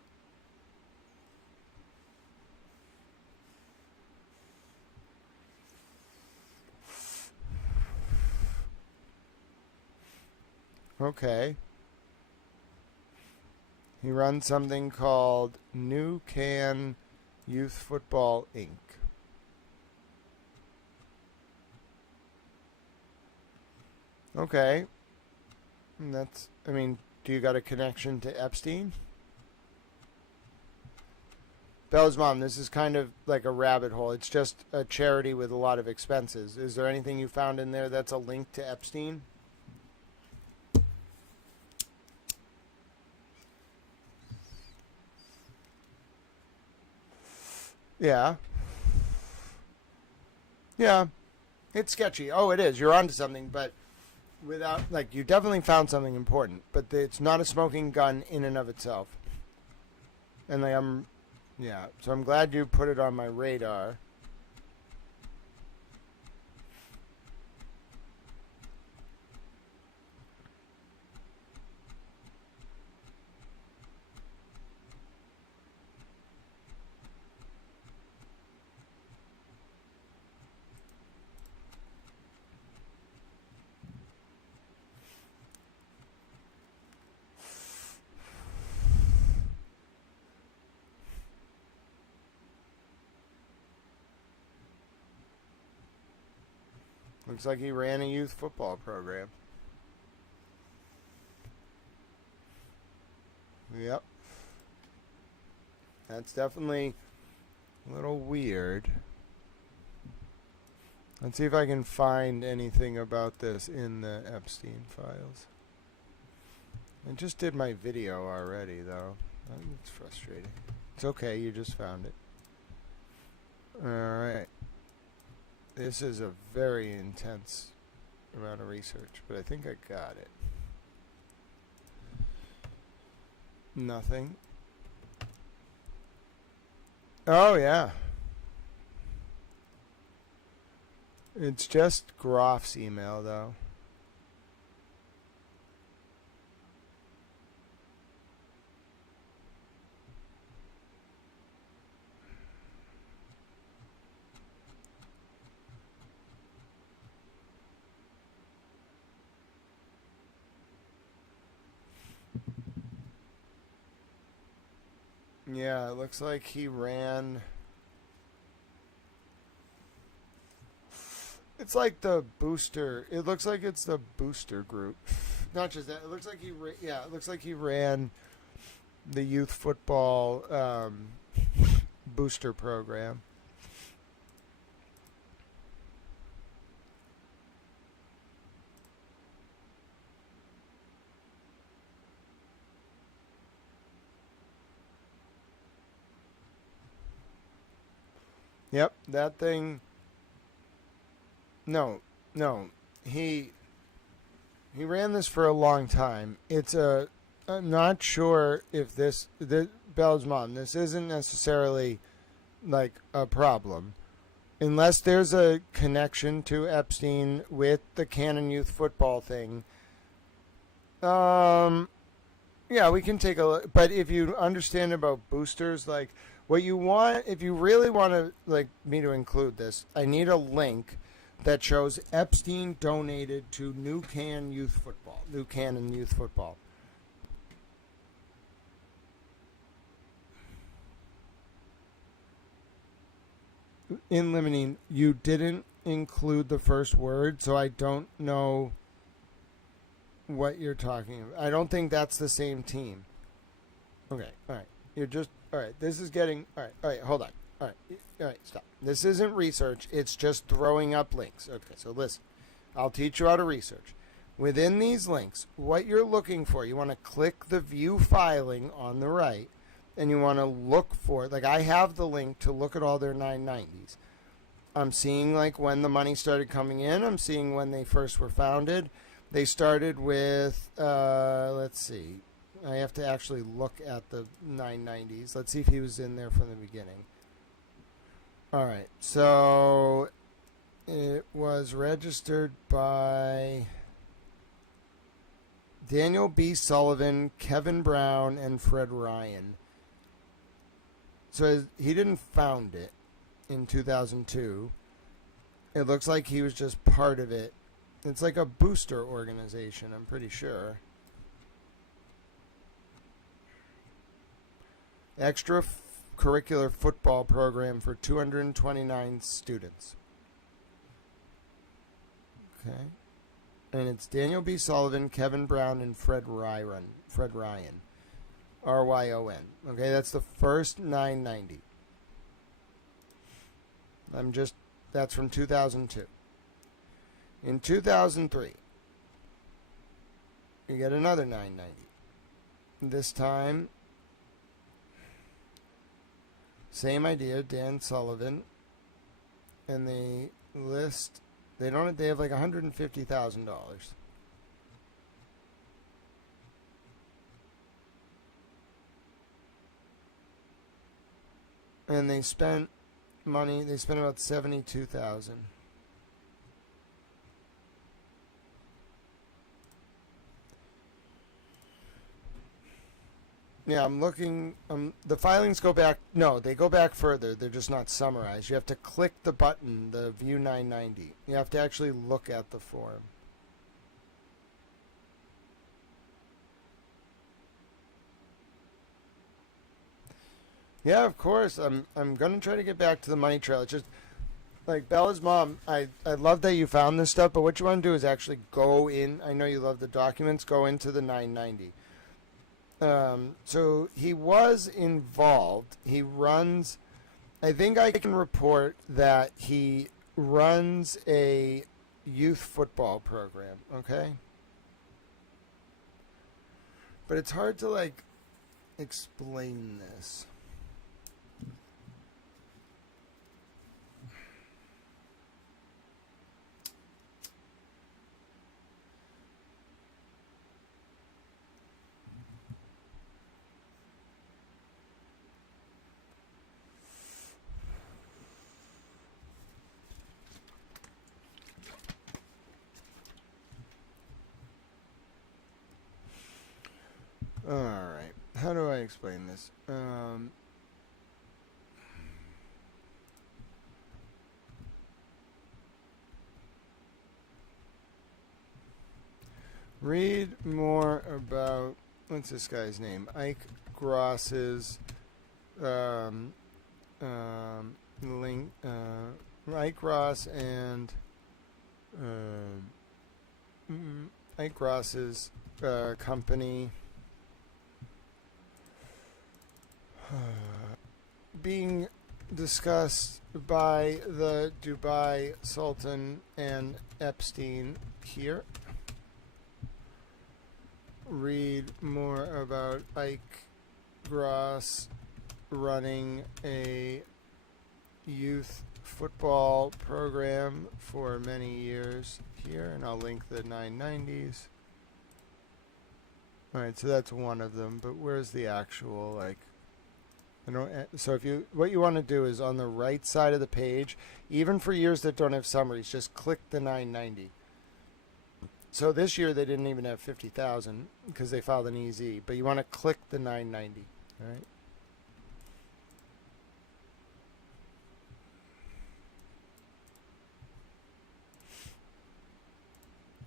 Okay. He runs something called New Can Youth Football Inc. Okay. And that's, I mean, do you got a connection to Epstein? Bella's mom, this is kind of like a rabbit hole. It's just a charity with a lot of expenses. Is there anything you found in there that's a link to Epstein? Yeah. Yeah. It's sketchy. Oh, it is. You're onto something, but without, like, you definitely found something important, but it's not a smoking gun in and of itself. And like, yeah, so I'm glad you put it on my radar. Looks like he ran a youth football program. Yep. That's definitely a little weird. Let's see if I can find anything about this in the Epstein files. I just did my video already, though. It's frustrating. It's okay, you just found it. Alright. This is a very intense amount of research, but I think I got it. Nothing. Oh, yeah. It's just Groff's email, though. Yeah, it looks like he ran... It's like the booster. It looks like it's the booster group. Not just that. It looks like it looks like he ran the youth football booster program. Yep, that thing. No. He ran this for a long time. I'm not sure if this Bella's mom, this isn't necessarily like a problem. Unless there's a connection to Epstein with the Canton youth football thing. Yeah, we can take a look. But if you understand about boosters, like what you want, if you really want to like me to include this, I need a link that shows Epstein donated to New Canton youth football. In limiting, you didn't include the first word, so I don't know what you're talking about. I don't think that's the same team. Okay, all right. All right, this is getting, all right, hold on. All right, stop. This isn't research. It's just throwing up links. Okay, so listen. I'll teach you how to research. Within these links, what you're looking for, you want to click the view filing on the right, and you want to look for, like I have the link to look at all their 990s. I'm seeing like when the money started coming in. I'm seeing when they first were founded. They started with, let's see. I have to actually look at the 990s. Let's see if he was in there from the beginning. All right, so it was registered by Daniel B. Sullivan, Kevin Brown, and Fred Ryan. So he didn't found it in 2002. It looks like he was just part of it. It's like a booster organization, I'm pretty sure. Extracurricular football program for 229 students. Okay. And it's Daniel B. Sullivan, Kevin Brown, and Fred Ryan. RYON. Okay, that's the first 990. That's from 2002. In 2003, you get another 990. This time, same idea, Dan Sullivan, and they list, they have like $150,000. And they spent money, they spent about $72,000. Yeah, I'm looking. The filings go back. No, they go back further. They're just not summarized. You have to click the button, the View 990. You have to actually look at the form. Yeah, of course. I'm gonna try to get back to the money trail. It's just like Bella's mom. I love that you found this stuff, but what you want to do is actually go in. I know you love the documents. Go into the 990. So he was involved. He runs, I think I can report that he runs a youth football program, okay? But it's hard to, like, explain this. Alright, how do I explain this? Read more about, what's this guy's name? Ike Gross's link, Ike Ross and Ike Ross's company being discussed by the Dubai Sultan and Epstein here. Read more about Ike Gross running a youth football program for many years here, and I'll link the 990s. Alright, so that's one of them, but where's the actual, like, so if you, what you want to do is on the right side of the page, even for years that don't have summaries, just click the 990. So this year they didn't even have 50,000 because they filed an EZ, but you want to click the 990, all right?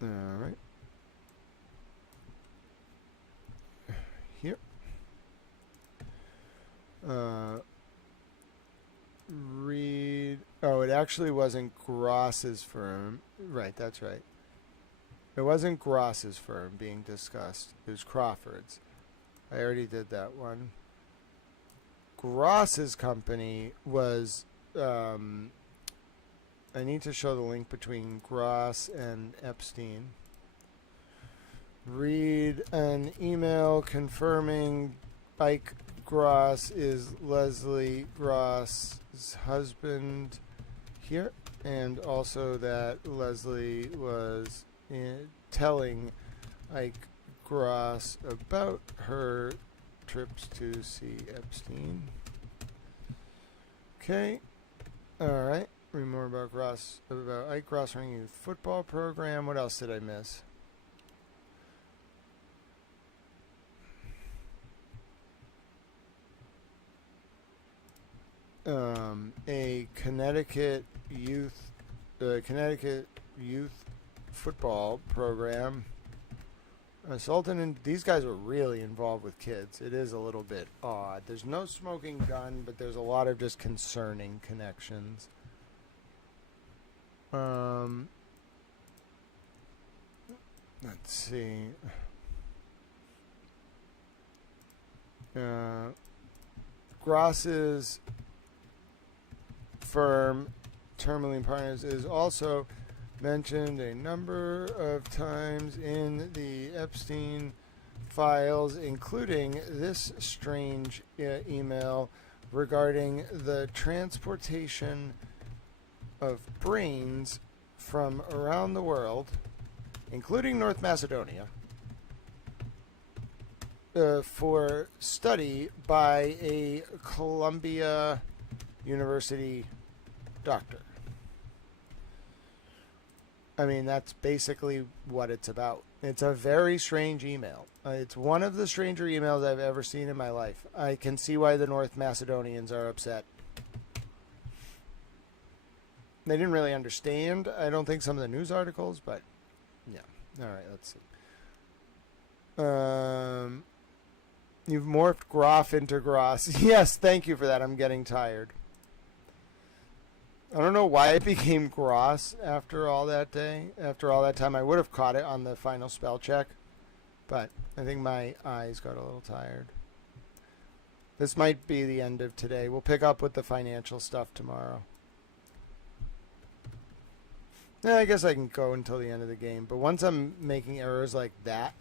All right. Here. Read. Oh, it actually wasn't Gross's firm. Right, that's right. It wasn't Gross's firm being discussed. It was Crawford's. I already did that one. Gross's company was... I need to show the link between Gross and Epstein. Read an email confirming Ike Gross is Leslie Gross's husband here, and also that Leslie was telling Ike Gross about her trips to see Epstein. Okay, all right. Read more about Ike Gross running a youth football program. What else did I miss? A Connecticut youth football program. Sultan and these guys were really involved with kids. It is a little bit odd. There's no smoking gun, but there's a lot of just concerning connections. Let's see. Gross's firm, Tourmaline Partners, is also mentioned a number of times in the Epstein files, including this strange email regarding the transportation of brains from around the world, including North Macedonia, for study by a Columbia University doctor. I mean, that's basically what it's about. It's a very strange email. It's one of the stranger emails I've ever seen in my life. I can see why the North Macedonians are upset. They didn't really understand, I don't think, some of the news articles, but yeah. All right, let's see. You've morphed Groff into Gross. Yes, thank you for that. I'm getting tired. I don't know why it became Gross after all that time. I would have caught it on the final spell check, but I think my eyes got a little tired. This might be the end of today. We'll pick up with the financial stuff tomorrow. Yeah, I guess I can go until the end of the game, but once I'm making errors like that,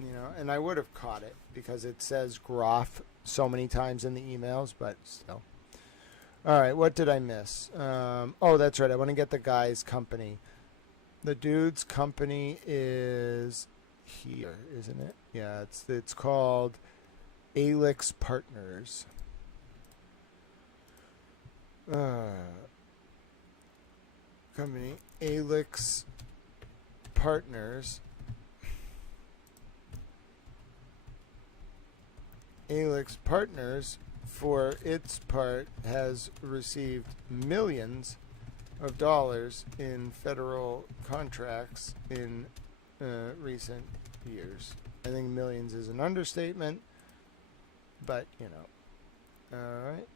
you know, and I would have caught it because it says Groff so many times in the emails, but still. All right, what did I miss? Oh, that's right. I want to get the guy's company. The dude's company is here, isn't it? Yeah, it's called Alix Partners. Company Alix Partners. Alix Partners, for its part, has received millions of dollars in federal contracts in recent years. I think millions is an understatement, but, you know. All right.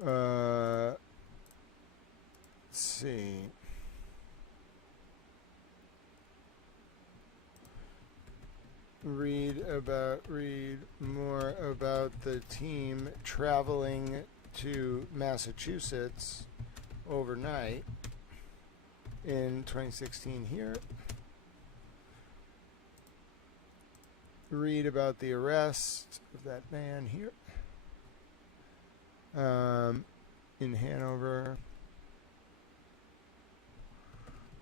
Let's see. Read more about the team traveling to Massachusetts overnight in 2016 here. Read about the arrest of that man here in Hanover.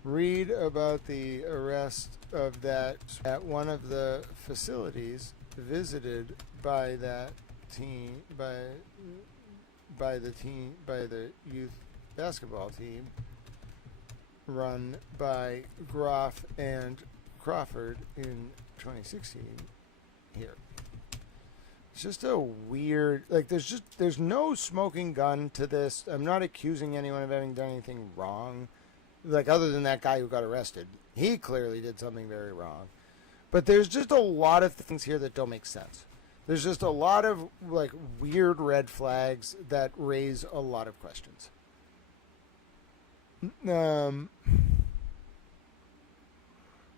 Read about the arrest of that at one of the facilities visited by that team, by the youth basketball team run by Groff and Crawford in 2016 here. It's just a weird, like, there's no smoking gun to this. I'm not accusing anyone of having done anything wrong. Like, other than that guy who got arrested. He clearly did something very wrong. But there's just a lot of things here that don't make sense. There's just a lot of, like, weird red flags that raise a lot of questions.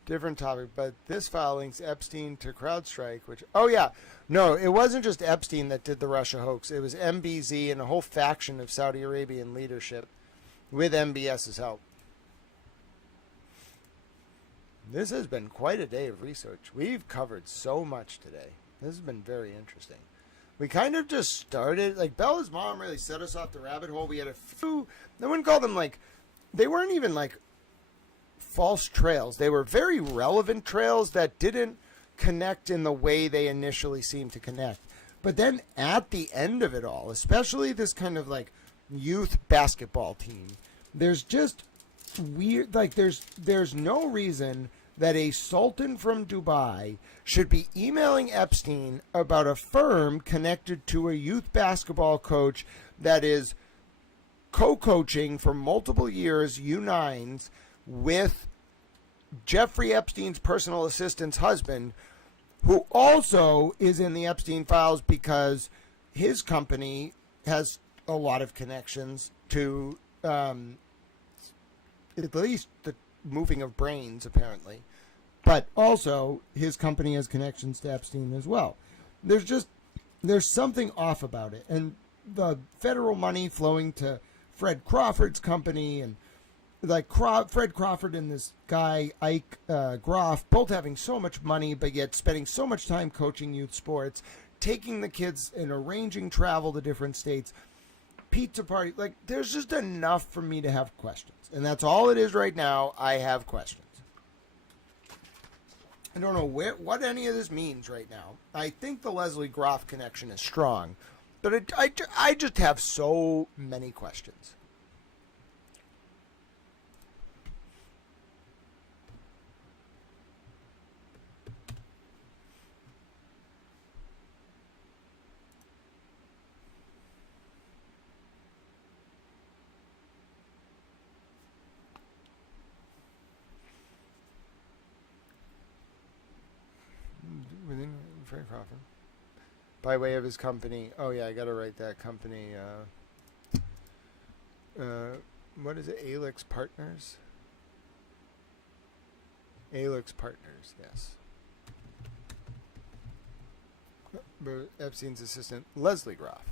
Different topic, but this file links Epstein to CrowdStrike, which, oh yeah, no, it wasn't just Epstein that did the Russia hoax. It was MBZ and a whole faction of Saudi Arabian leadership with MBS's help. This has been quite a day of research. We've covered so much today. This has been very interesting. We kind of just started, like, Bella's mom really set us off the rabbit hole. We had a few, I wouldn't call them, like, they weren't even, like, false trails. They were very relevant trails that didn't connect in the way they initially seemed to connect. But then at the end of it all, especially this kind of, like, youth basketball team, there's just weird, like, there's no reason that a sultan from Dubai should be emailing Epstein about a firm connected to a youth basketball coach that is co-coaching for multiple years U9s with Jeffrey Epstein's personal assistant's husband, who also is in the Epstein files because his company has a lot of connections to at least the moving of brains, apparently. But also, his company has connections to Epstein as well. There's something off about it. And the federal money flowing to Fred Crawford's company, and like Fred Crawford and this guy, Ike Groff, both having so much money, but yet spending so much time coaching youth sports, taking the kids and arranging travel to different states, pizza party. Like, there's just enough for me to have questions. And that's all it is right now. I have questions. I don't know what any of this means right now. I think the Leslie Groff connection is strong, but I just have so many questions. Within Frank Crawford, by way of his company. Oh yeah, I gotta write that company. What is it? Alix Partners. Alix Partners. Yes. Epstein's assistant, Leslie Groff.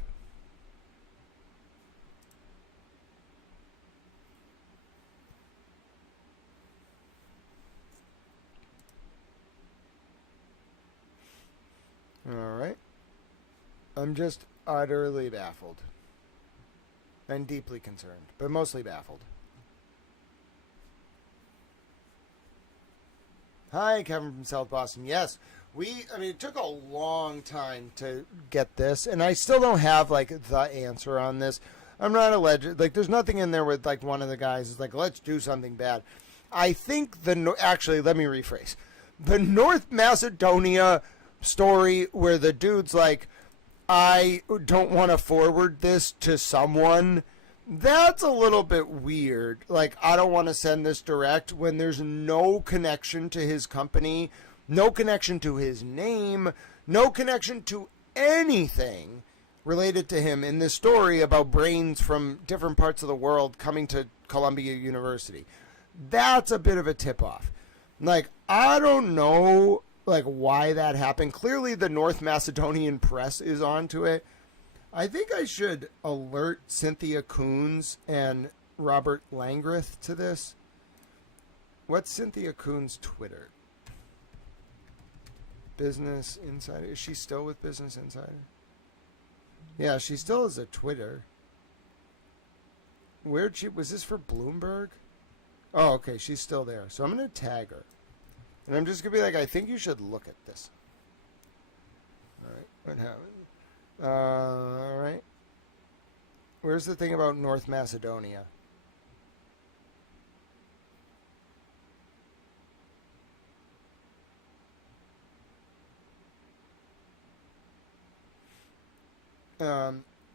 All right. I'm just utterly baffled. And deeply concerned, but mostly baffled. Hi, Kevin from South Boston. Yes, it took a long time to get this, and I still don't have, like, the answer on this. I'm not alleged. Like, there's nothing in there with, like, one of the guys is like, let's do something bad. I think actually, let me rephrase. The North Macedonia story where the dude's like, I don't want to forward this to someone, that's a little bit weird. Like, I don't want to send this direct when there's no connection to his company, no connection to his name, no connection to anything related to him in this story about brains from different parts of the world coming to Columbia University. That's a bit of a tip-off. Like, I don't know, like, why that happened. Clearly, the North Macedonian press is onto it. I think I should alert Cynthia Coons and Robert Langreth to this. What's Cynthia Coons' Twitter? Business Insider. Is she still with Business Insider? Yeah, she still has a Twitter. Where'd she... Was this for Bloomberg? Oh, okay. She's still there. So I'm going to tag her. And I'm just going to be like, I think you should look at this. All right. What happened? All right. Where's the thing about North Macedonia?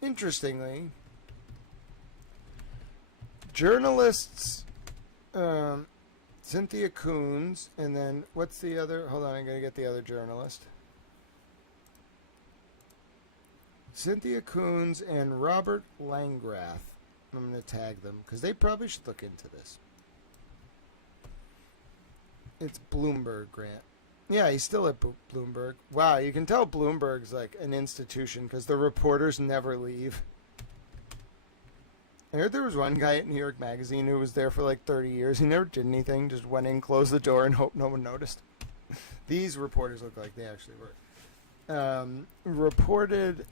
Interestingly, journalists, Cynthia Coons, and then what's the other? Hold on, I'm going to get the other journalist. Cynthia Coons and Robert Langrath. I'm going to tag them because they probably should look into this. It's Bloomberg Grant. Yeah, he's still at Bloomberg. Wow, you can tell Bloomberg's like an institution because the reporters never leave. I heard there was one guy at New York Magazine who was there for like 30 years. He never did anything, just went in, closed the door, and hoped no one noticed. These reporters look like they actually work. Reported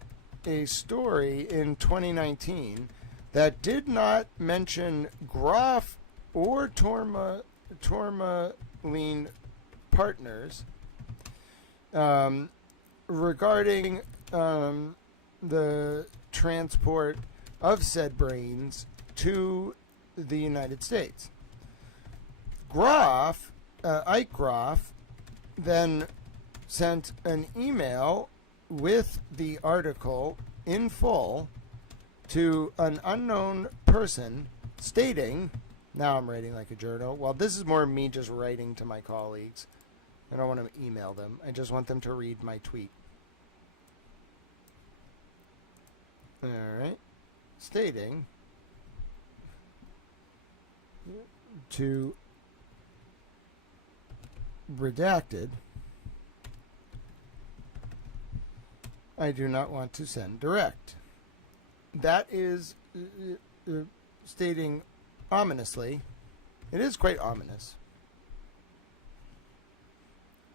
a story in 2019 that did not mention Groff or Tourmaline partners regarding the transport of said brains to the United States. Groff, Ike Groff, then sent an email with the article in full to an unknown person stating, now I'm writing like a journal. Well, this is more me just writing to my colleagues. I don't want to email them. I just want them to read my tweet. All right. Stating to redacted, I do not want to send direct. That is stating ominously. It is quite ominous.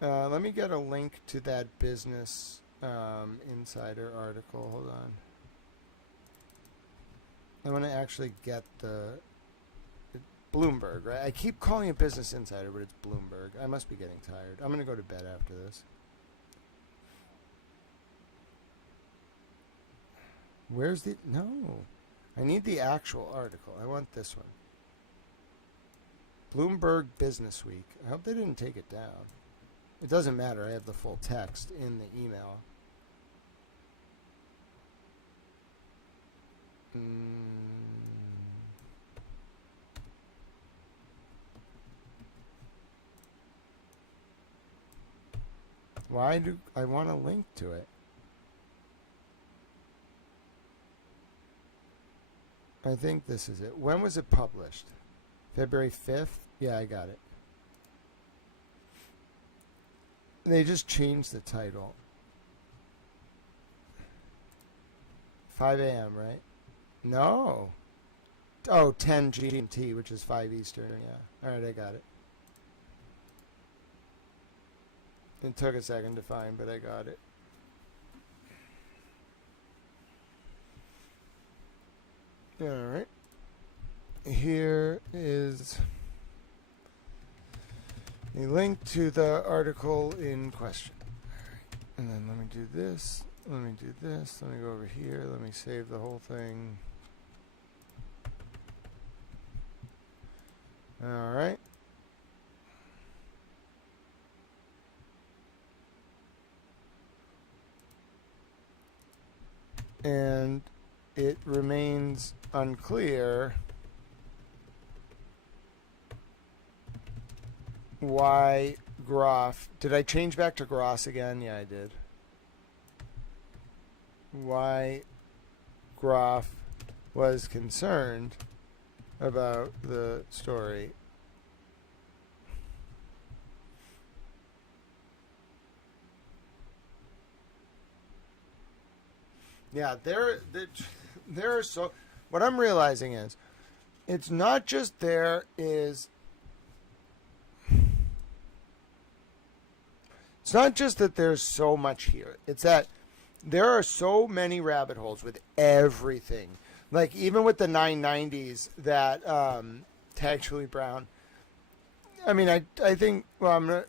Let me get a link to that Business Insider article. Hold on. I want to actually get the Bloomberg, right? I keep calling it Business Insider, but it's Bloomberg. I must be getting tired. I'm going to go to bed after this. Where's the... No. I need the actual article. I want this one. Bloomberg Business Week. I hope they didn't take it down. It doesn't matter. I have the full text in the email. Why do I want a link to it? I think this is it. When was it published? February 5th? Yeah, I got it. They just changed the title. 5 a.m., right? No. Oh, 10 GMT, which is 5 Eastern. Yeah. All right, I got it. It took a second to find, but I got it. All right. Here is a link to the article in question. All right. And then let me do this. Let me do this. Let me go over here. Let me save the whole thing. All right. And it remains unclear why Groff... Did I change back to Gross again? Yeah, I did. Why Groff was concerned about the story. Yeah, there are so. What I'm realizing is, it's not just there is. It's not just that there's so much here. It's that there are so many rabbit holes with everything. Like, even with the 990s that tag Julie Brown. I mean, I think, well,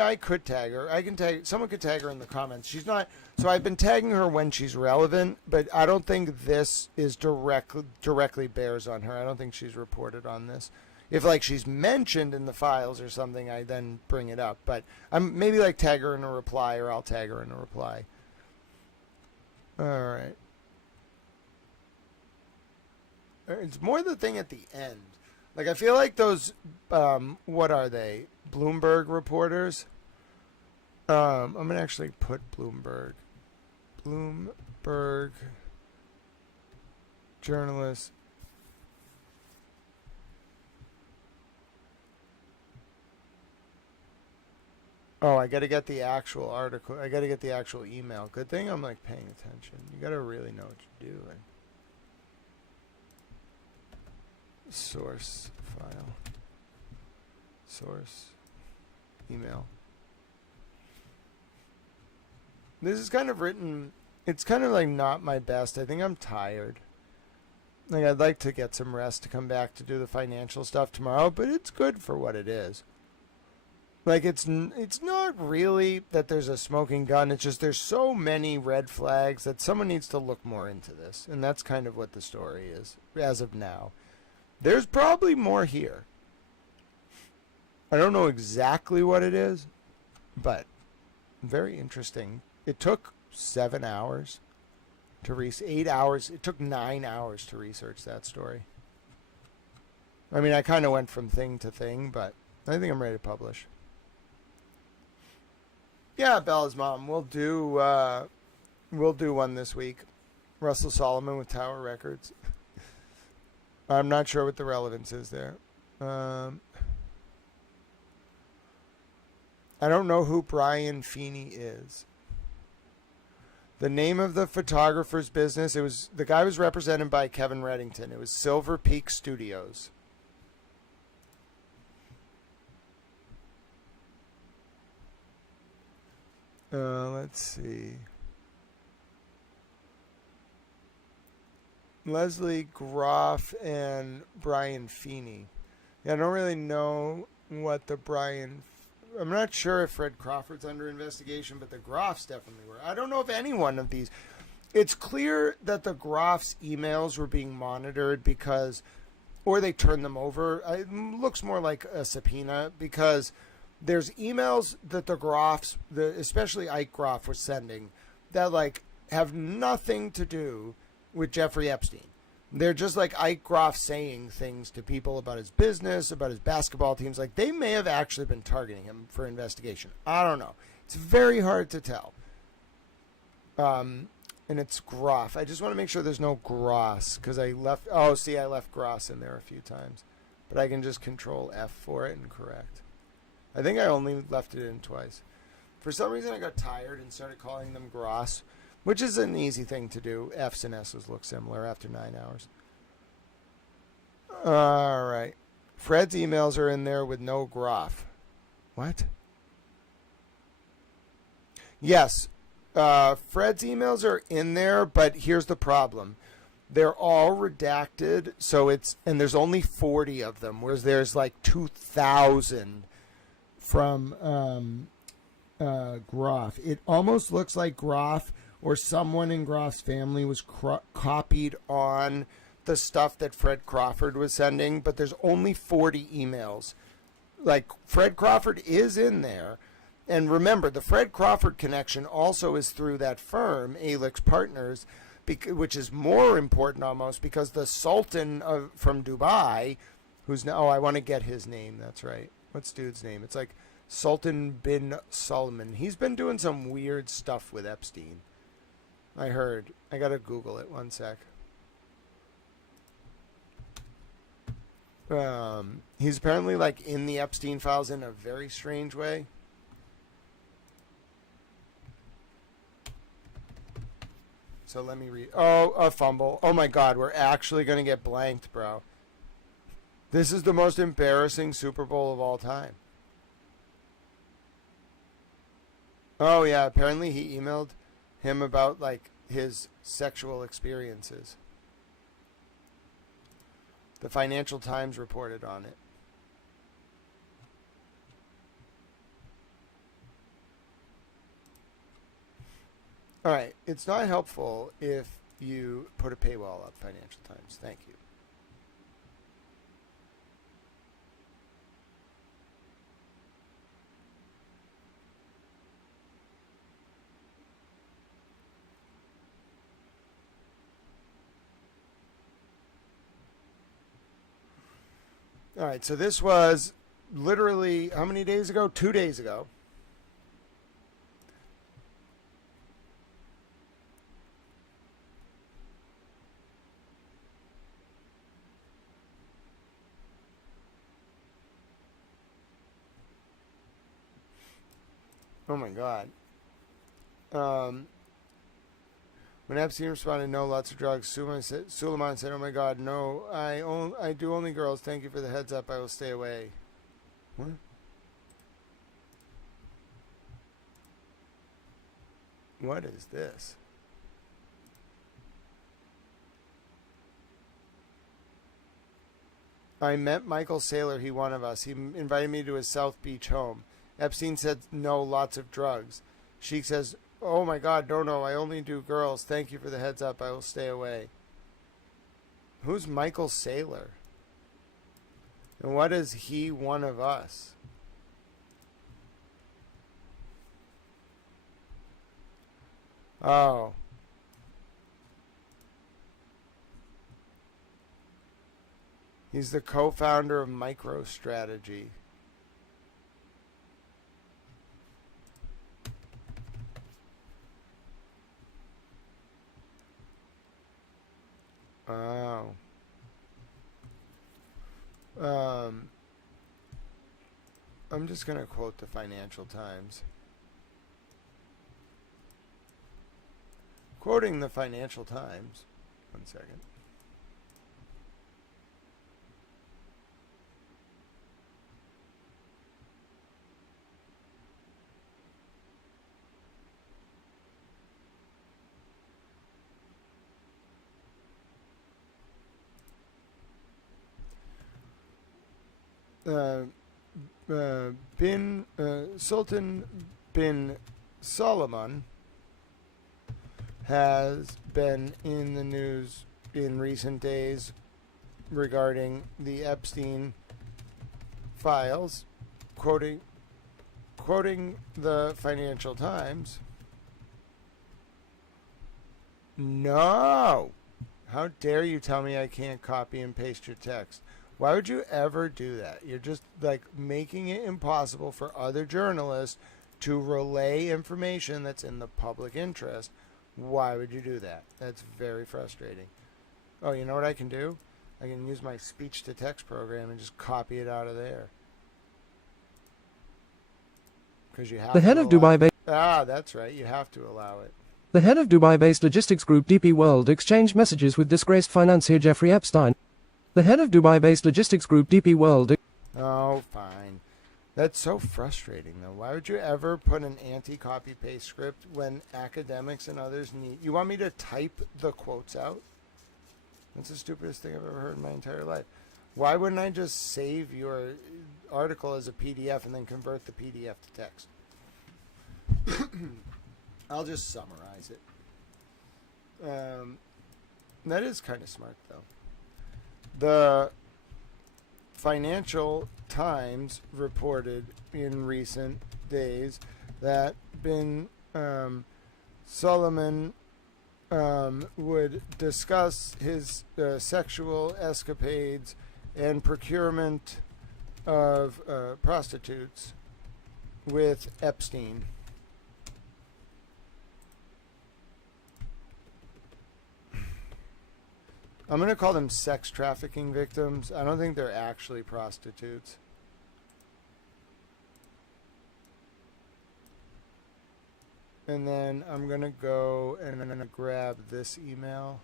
I could tag her. Someone could tag her in the comments. She's not, so I've been tagging her when she's relevant, but I don't think this is directly bears on her. I don't think she's reported on this. If, like, she's mentioned in the files or something, I then bring it up. But I'm maybe, like, tag her in a reply, or I'll tag her in a reply. All right. It's more the thing at the end. Like, I feel like those, what are they? Bloomberg reporters? I'm going to actually put Bloomberg. Bloomberg journalists. Oh, I got to get the actual article. I got to get the actual email. Good thing I'm, like, paying attention. You got to really know what you're doing. Source file. Source. Email. This is kind of written. It's kind of, like, not my best. I think I'm tired. Like, I'd like to get some rest to come back to do the financial stuff tomorrow, but it's good for what it is. Like, it's not really that there's a smoking gun. It's just there's so many red flags that someone needs to look more into this. And that's kind of what the story is, as of now. There's probably more here. I don't know exactly what it is, but very interesting. It took 7 hours to 8 hours. It took 9 hours to research that story. I mean, I kind of went from thing to thing, but I think I'm ready to publish. Yeah, Bella's mom. We'll do one this week. Russell Solomon with Tower Records. I'm not sure what the relevance is there. I don't know who Brian Feeney is. The name of the photographer's business, the guy was represented by Kevin Reddington. It was Silver Peak Studios. Let's see. Leslie Groff and Brian Feeney. Yeah, I don't really know what the I'm not sure if Fred Crawford's under investigation, but the Groffs definitely were. I don't know if any one of these. It's clear that the Groffs' emails were being monitored or they turned them over. It looks more like a subpoena because there's emails that the Groffs, especially Ike Groff, was sending that, like, have nothing to do with Jeffrey Epstein. They're just like Ike Groff saying things to people about his business, about his basketball teams. Like, they may have actually been targeting him for investigation. I don't know. It's very hard to tell. And it's Groff. I just want to make sure there's no Gross because I left Gross in there a few times. But I can just Control F for it and correct. I think I only left it in twice. For some reason, I got tired and started calling them Gross, which is an easy thing to do. F's and S's look similar after 9 hours. All right. Fred's emails are in there with no Groff. What? Yes. Fred's emails are in there, but here's the problem. They're all redacted, and there's only 40 of them, whereas there's like 2,000 from Groff. It almost looks like Groff or someone in Groff's family was copied on the stuff that Fred Crawford was sending, but there's only 40 emails. Like, Fred Crawford is in there. And remember, the Fred Crawford connection also is through that firm, Alix Partners, which is more important almost because the Sultan from Dubai, who's now, I want to get his name, that's right. What's dude's name? It's like Sultan bin Salman. He's been doing some weird stuff with Epstein. I heard. I gotta Google it. One sec. He's apparently like in the Epstein files in a very strange way. So let me read. Oh, a fumble. Oh my God, we're actually going to get blanked, bro. This is the most embarrassing Super Bowl of all time. Oh yeah, apparently he emailed him about like his sexual experiences. The Financial Times reported on it. All right, it's not helpful if you put a paywall up, Financial Times. Thank you. All right, so this was literally how many days ago? 2 days ago. Oh my God. When Epstein responded, no, lots of drugs, Suleiman said, oh my God, no, I do only girls. Thank you for the heads up. I will stay away. What? What is this? I met Michael Saylor. He one of us. He invited me to his South Beach home. Epstein said, no, lots of drugs. Sheik says, oh my God, no, I only do girls. Thank you for the heads up. I will stay away. Who's Michael Saylor? And what is he one of us? Oh. He's the co-founder of MicroStrategy. Oh. I'm just going to quote the Financial Times. Quoting the Financial Times. One second. Sultan bin Sultan has been in the news in recent days regarding the Epstein files, quoting the Financial Times. No! How dare you tell me I can't copy and paste your text? Why would you ever do that? You're just like making it impossible for other journalists to relay information that's in the public interest. Why would you do that? That's very frustrating. Oh, you know what I can do? I can use my speech-to-text program and just copy it out of there. Because you have The head of Dubai-based that's right. You have to allow it. The head of Dubai-based logistics group DP World exchanged messages with disgraced financier Jeffrey Epstein. The head of Dubai-based logistics group DP World. Oh, fine. That's so frustrating, though. Why would you ever put an anti-copy-paste script when academics and others need... You want me to type the quotes out? That's the stupidest thing I've ever heard in my entire life. Why wouldn't I just save your article as a PDF and then convert the PDF to text? I'll just summarize it. That is kind of smart, though. The Financial Times reported in recent days that bin Sultan would discuss his sexual escapades and procurement of prostitutes with Epstein. I'm going to call them sex trafficking victims. I don't think they're actually prostitutes. And then I'm going to go and I'm going to grab this email.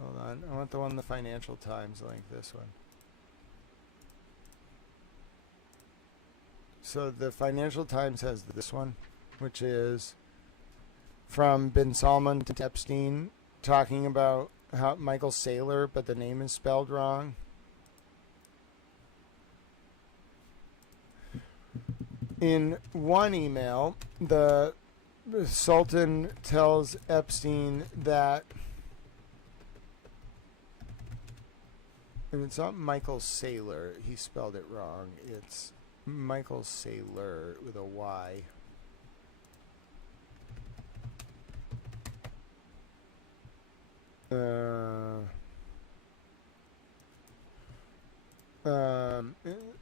Hold on. I want the one the Financial Times link, this one. So the Financial Times has this one, which is from Bin Salman to Epstein, talking about how Michael Saylor, but the name is spelled wrong. In one email, the Sultan tells Epstein that, and it's not Michael Saylor, he spelled it wrong, it's Michael Saylor with a Y.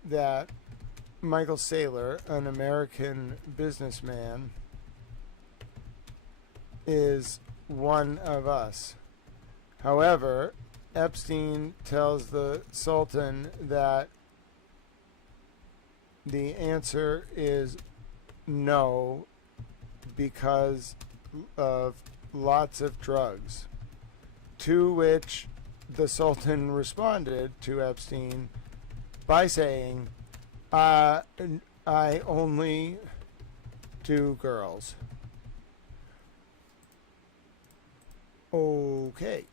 That Michael Saylor, an American businessman, is one of us. However, Epstein tells the Sultan that the answer is no because of lots of drugs. To which the Sultan responded to Epstein by saying, I only do girls. Okay.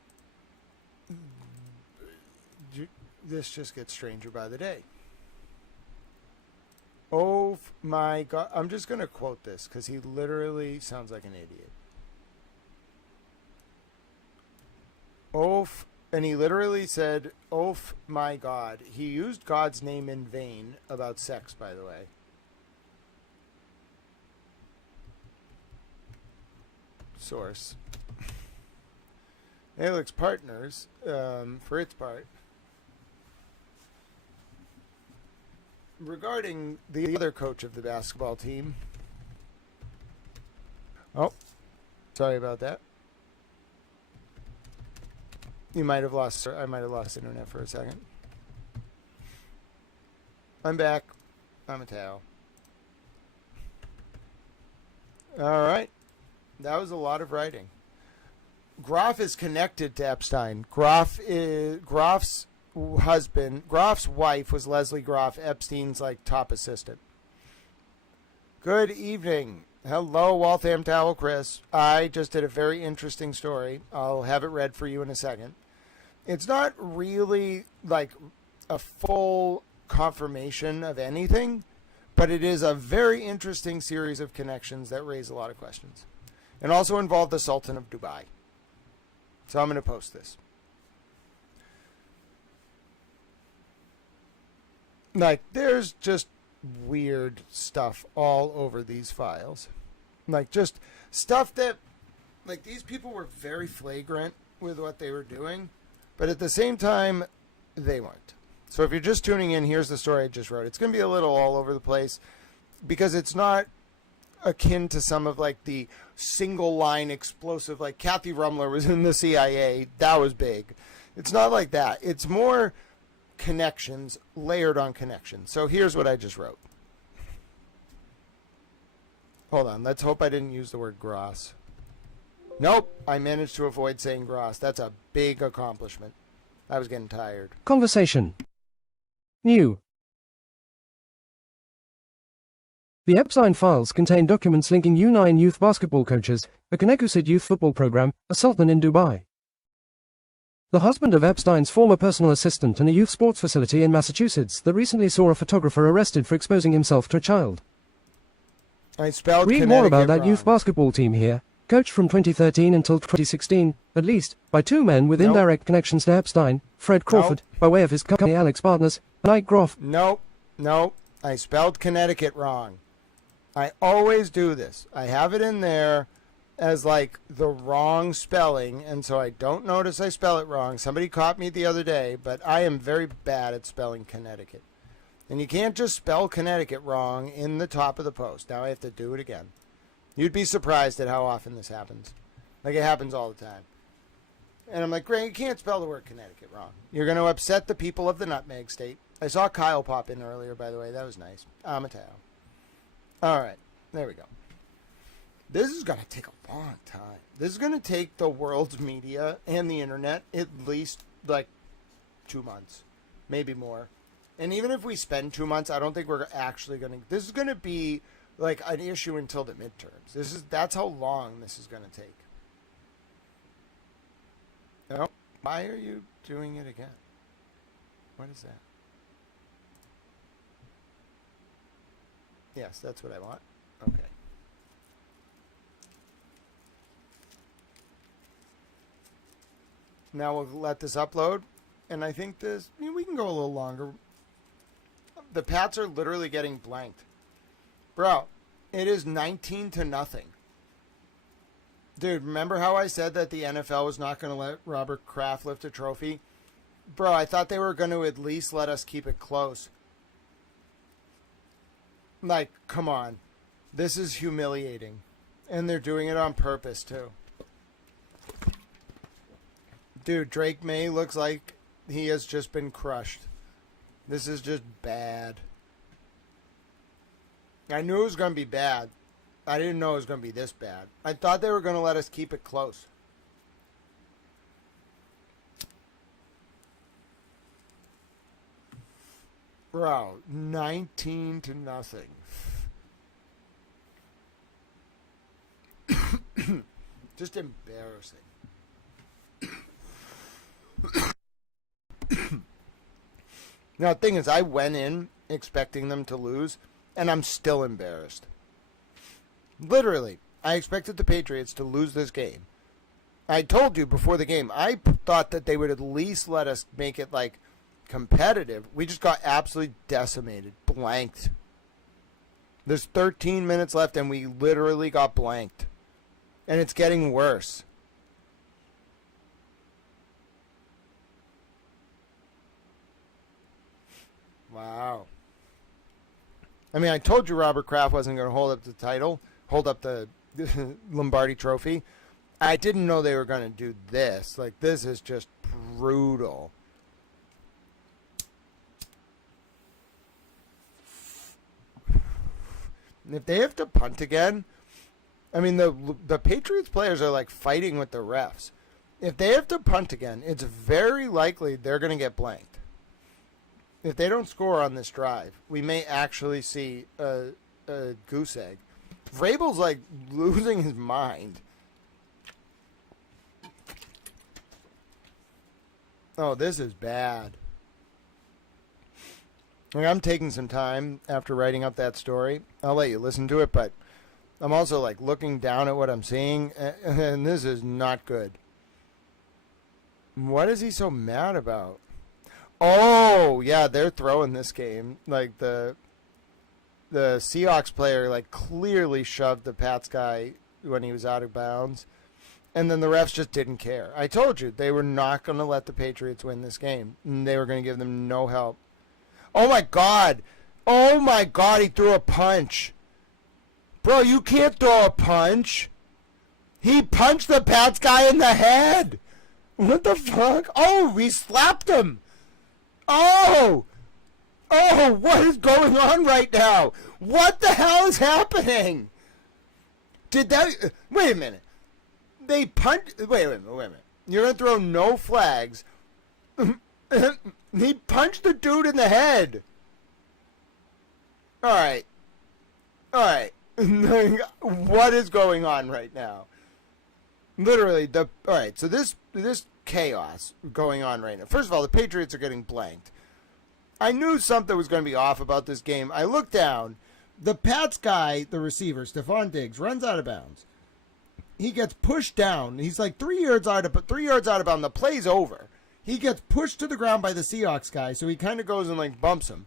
This just gets stranger by the day. Oh my God. I'm just going to quote this because he literally sounds like an idiot. And he literally said, "Oh my God." He used God's name in vain about sex, by the way. Source. Alex Partners, for its part. Regarding the other coach of the basketball team. Oh, sorry about that. I might have lost internet for a second. I'm back. I'm a towel. All right. That was a lot of writing. Groff is connected to Epstein. Groff's wife was Leslie Groff, Epstein's top assistant. Good evening. Hello, Waltham Towel Chris. I just did a very interesting story. I'll have it read for you in a second. It's not really a full confirmation of anything, but it is a very interesting series of connections that raise a lot of questions. And also involve the Sultan of Dubai. So I'm going to post this. There's just weird stuff all over these files. Just stuff that, these people were very flagrant with what they were doing, but at the same time, they weren't. So if you're just tuning in, here's the story I just wrote. It's going to be a little all over the place because it's not akin to some of the single line explosive, Kathy Rumler was in the CIA. That was big. It's not like that. It's more connections layered on connections. So here's what I just wrote. Hold on. Let's hope I didn't use the word gross. Nope. I managed to avoid saying gross. That's a big accomplishment. I was getting tired. Conversation. New. The Epstein files contain documents linking U9 youth basketball coaches, a Eugenicist youth football program, a sultan in Dubai. The husband of Epstein's former personal assistant and a youth sports facility in Massachusetts that recently saw a photographer arrested for exposing himself to a child. I spelled Read more about that youth basketball team here, coached from 2013 until 2016, at least, by two men with indirect connections to Epstein, Fred Crawford, by way of his company Alex Partners, and Ike Groff. Nope. I spelled Connecticut wrong. I always do this. I have it in there as the wrong spelling, and so I don't notice I spell it wrong. Somebody caught me the other day, but I am very bad at spelling Connecticut. And you can't just spell Connecticut wrong in the top of the post. Now I have to do it again. You'd be surprised at how often this happens. It happens all the time. And I'm like, Grant, you can't spell the word Connecticut wrong. You're going to upset the people of the nutmeg state. I saw Kyle pop in earlier, by the way. That was nice. Amatao. All right. There we go. This is going to take a long time. This is going to take the world's media and the internet at least, like, 2 months. Maybe more. And even if we spend 2 months, I don't think we're actually going to... This is going to be, like, an issue until the midterms. That's how long this is going to take. Oh, why are you doing it again? What is that? Yes, that's what I want. Okay. Now we'll let this upload. And I think this, we can go a little longer. The Pats are literally getting blanked. Bro, it is 19-0. Dude, remember how I said that the NFL was not going to let Robert Kraft lift a trophy? Bro, I thought they were going to at least let us keep it close. Like, come on. This is humiliating. And they're doing it on purpose, too. Dude, Drake May looks like he has just been crushed. This is just bad. I knew it was going to be bad. I didn't know it was going to be this bad. I thought they were going to let us keep it close. Bro, 19-0. Just embarrassing. Now, the thing is, I went in expecting them to lose, and I'm still embarrassed. Literally, I expected the Patriots to lose this game. I told you before the game, I thought that they would at least let us make it, like, competitive. We just got absolutely decimated, blanked. There's 13 minutes left, and we literally got blanked. And it's getting worse. Wow. I mean, I told you Robert Kraft wasn't going to hold up the title, hold up the Lombardi trophy. I didn't know they were going to do this. Like, this is just brutal. If they have to punt again, I mean, the Patriots players are like fighting with the refs. If they have to punt again, it's very likely they're going to get blanked. If they don't score on this drive, we may actually see a goose egg. Vrabel's like losing his mind. Oh, this is bad. Like, I'm taking some time after writing up that story. I'll let you listen to it, but I'm also like looking down at what I'm seeing, and this is not good. What is he so mad about? Oh, yeah, they're throwing this game. Like, the Seahawks player, like, clearly shoved the Pats guy when he was out of bounds. And then the refs just didn't care. I told you, they were not going to let the Patriots win this game. And they were going to give them no help. Oh, my God. Oh, my God, he threw a punch. Bro, you can't throw a punch. He punched the Pats guy in the head. What the fuck? Oh, he slapped him. Oh! Oh, what is going on right now? What the hell is happening? Did that... Wait a minute. They punched... Wait a minute. You're going to throw no flags. He punched the dude in the head. All right. What is going on right now? Literally, all right, so this chaos going on right now. First of all, the Patriots are getting blanked. I knew something was going to be off about this game. I looked down. The Pats guy, the receiver, Stephon Diggs, runs out of bounds. He gets pushed down. He's like 3 yards out of bounds. The play's over. He gets pushed to the ground by the Seahawks guy, so he kind of goes and like bumps him.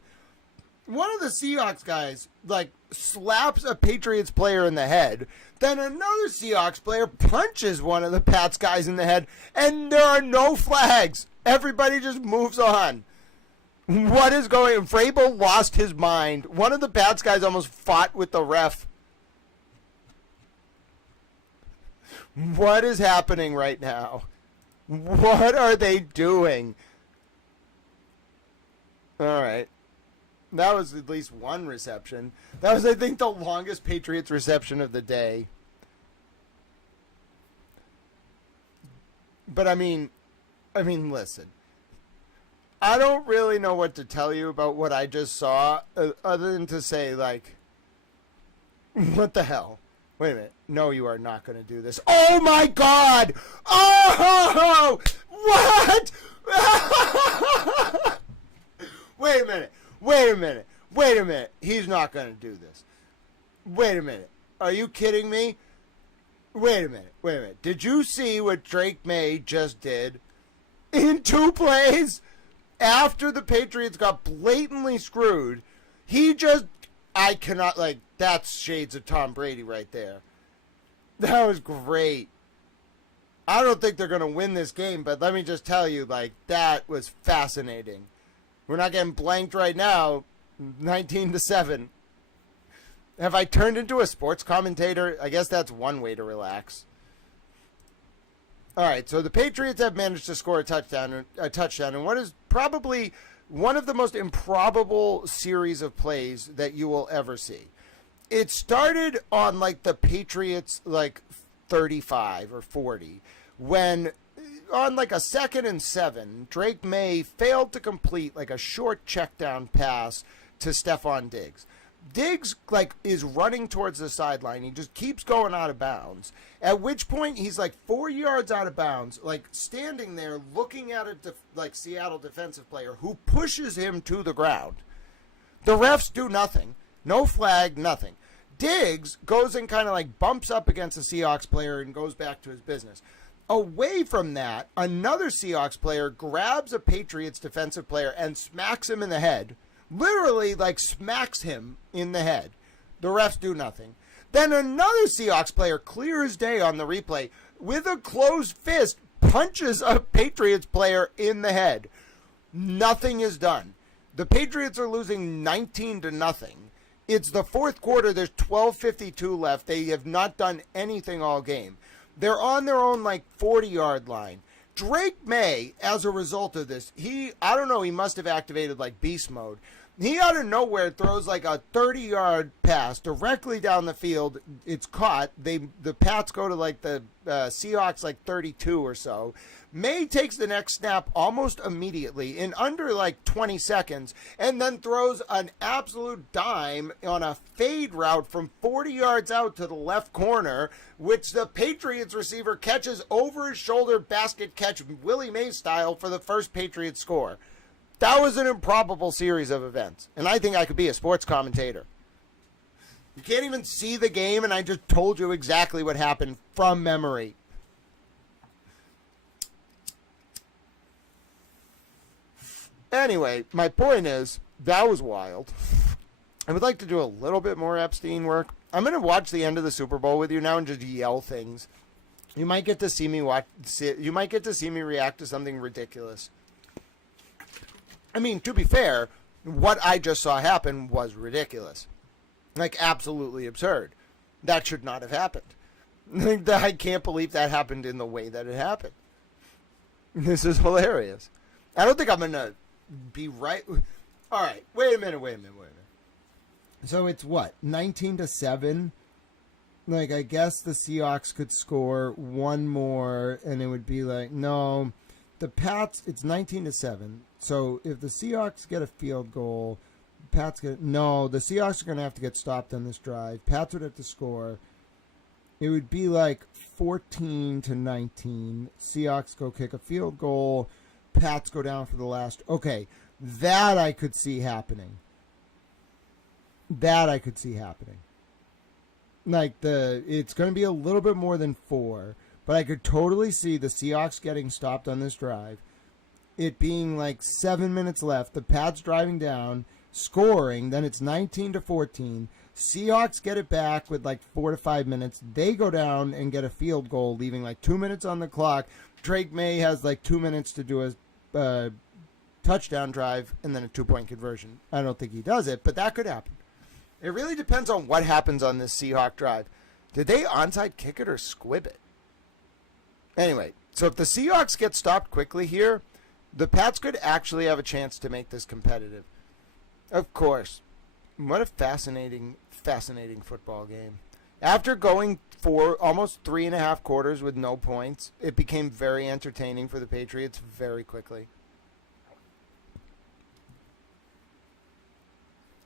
One of the Seahawks guys like slaps a Patriots player in the head. Then another Seahawks player punches one of the Pats guys in the head, and there are no flags. Everybody just moves on. What is going on? Vrabel lost his mind. One of the Pats guys almost fought with the ref. What is happening right now? What are they doing? All right. That was at least one reception. That was, I think, the longest Patriots reception of the day. But I mean, listen. I don't really know what to tell you about what I just saw, other than to say, like, what the hell? Wait a minute. No, you are not going to do this. Oh, my God! Oh! What? Wait a minute. Wait a minute. Wait a minute. He's not going to do this. Wait a minute. Are you kidding me? Wait a minute. Wait a minute. Did you see what Drake May just did? In 2 plays, after the Patriots got blatantly screwed, he just... I cannot, like, that's shades of Tom Brady right there. That was great. I don't think they're going to win this game, but let me just tell you, like, that was fascinating. We're not getting blanked right now, 19-7. Have I turned into a sports commentator? I guess that's one way to relax. All right, so the Patriots have managed to score a touchdown in what is probably one of the most improbable series of plays that you will ever see. It started on, like, the Patriots, like, 35 or 40, when on, like, a 2nd and 7, Drake May failed to complete, like, a short check down pass to Stephon Diggs. Diggs, like, is running towards the sideline. He just keeps going out of bounds. At which point, he's, like, 4 yards out of bounds, like, standing there looking at a, like, Seattle defensive player who pushes him to the ground. The refs do nothing. No flag, nothing. Diggs goes and kind of, like, bumps up against a Seahawks player and goes back to his business. Away from that, another Seahawks player grabs a Patriots defensive player and smacks him in the head. Literally, like, smacks him in the head. The refs do nothing. Then another Seahawks player, clear as day on the replay, with a closed fist, punches a Patriots player in the head. Nothing is done. The Patriots are losing 19-0. It's the fourth quarter. There's 12:52 left. They have not done anything all game. They're on their own, like, 40-yard line. Drake May, as a result of this, I don't know, he must have activated, like, beast mode. He out of nowhere throws, like, a 30-yard pass directly down the field. It's caught. The Pats go to, like, the Seahawks, like, 32 or so. May takes the next snap almost immediately in under, like, 20 seconds and then throws an absolute dime on a fade route from 40 yards out to the left corner, which the Patriots receiver catches over his shoulder, basket catch, Willie Mays style, for the first Patriots score. That was an improbable series of events, and I think I could be a sports commentator. You can't even see the game, and I just told you exactly what happened from memory. Anyway, my point is, that was wild. I would like to do a little bit more Epstein work. I'm going to watch the end of the Super Bowl with you now and just yell things. You might get to see me you might get to see me react to something ridiculous. I mean, to be fair, what I just saw happen was ridiculous. Like, absolutely absurd. That should not have happened. I can't believe that happened in the way that it happened. This is hilarious. I don't think I'm going to be right. All right, wait a minute. So it's what, 19-7? Like, I guess the Seahawks could score one more, and it would be like, no, the Pats, it's 19-7. So if the Seahawks get a field goal, the Seahawks are going to have to get stopped on this drive. Pats would have to score. It would be like 14-19. Seahawks go kick a field goal. Pats go down for the last. Okay, that I could see happening. Like, it's going to be a little bit more than 4, but I could totally see the Seahawks getting stopped on this drive. It being like 7 minutes left, the Pats driving down, scoring, then it's 19-14. Seahawks get it back with like 4 to 5 minutes. They go down and get a field goal, leaving like 2 minutes on the clock. Drake May has like 2 minutes to do a touchdown drive and then a 2-point conversion. I don't think he does it, but that could happen. It really depends on what happens on this Seahawk drive. Did they onside kick it or squib it? Anyway, So if the Seahawks get stopped quickly here, the Pats could actually have a chance to make this competitive. Of course. What a fascinating football game. After going for almost 3.5 quarters with no points, it became very entertaining for the Patriots very quickly.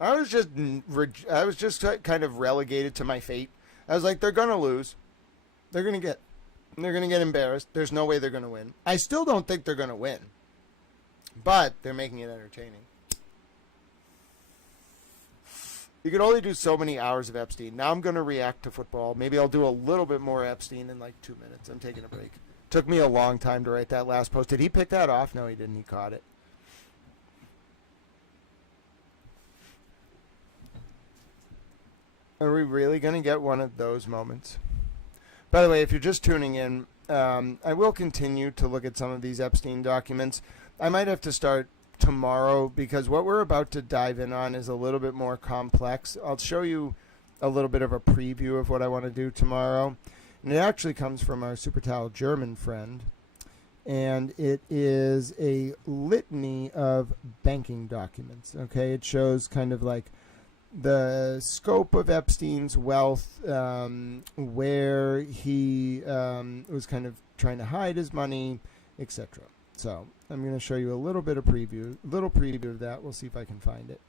I was just kind of relegated to my fate. I was like, they're going to lose. They're going to get embarrassed. There's no way they're going to win. I still don't think they're going to win. But they're making it entertaining. You could only do so many hours of Epstein. Now I'm going to react to football. Maybe I'll do a little bit more Epstein in like 2 minutes. I'm taking a break. Took me a long time to write that last post. Did he pick that off? No, he didn't. He caught it. Are we really going to get one of those moments? By the way, if you're just tuning in, I will continue to look at some of these Epstein documents. I might have to start tomorrow because what we're about to dive in on is a little bit more complex. I'll show you a little bit of a preview of what I want to do tomorrow. And it actually comes from our Supertal German friend. And it is a litany of banking documents. Okay, it shows kind of like the scope of Epstein's wealth, where he was kind of trying to hide his money, etc. So I'm going to show you a little preview of that. We'll see if I can find it.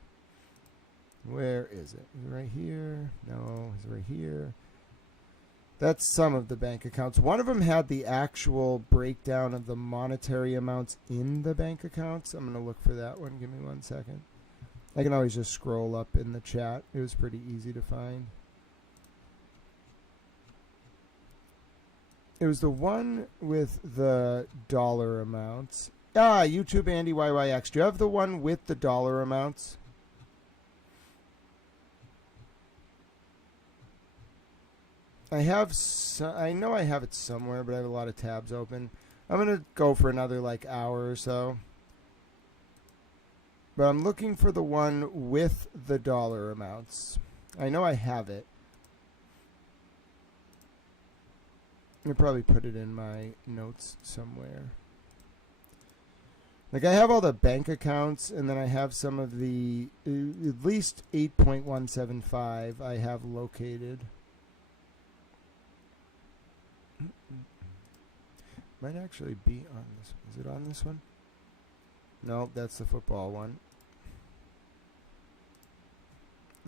Where is it? Is it right here? No, it's right here. That's some of the bank accounts. One of them had the actual breakdown of the monetary amounts in the bank accounts. I'm going to look for that one. Give me 1 second. I can always just scroll up in the chat. It was pretty easy to find. It was the one with the dollar amounts. YouTube Andy YYX. Do you have the one with the dollar amounts? I know I have it somewhere, but I have a lot of tabs open. I'm going to go for another like hour or so. But I'm looking for the one with the dollar amounts. I know I have it. I'll probably put it in my notes somewhere. Like I have all the bank accounts, and then I have some of the, at least 8.175 I have located. Might actually be on this. Is it on this one? No, that's the football one.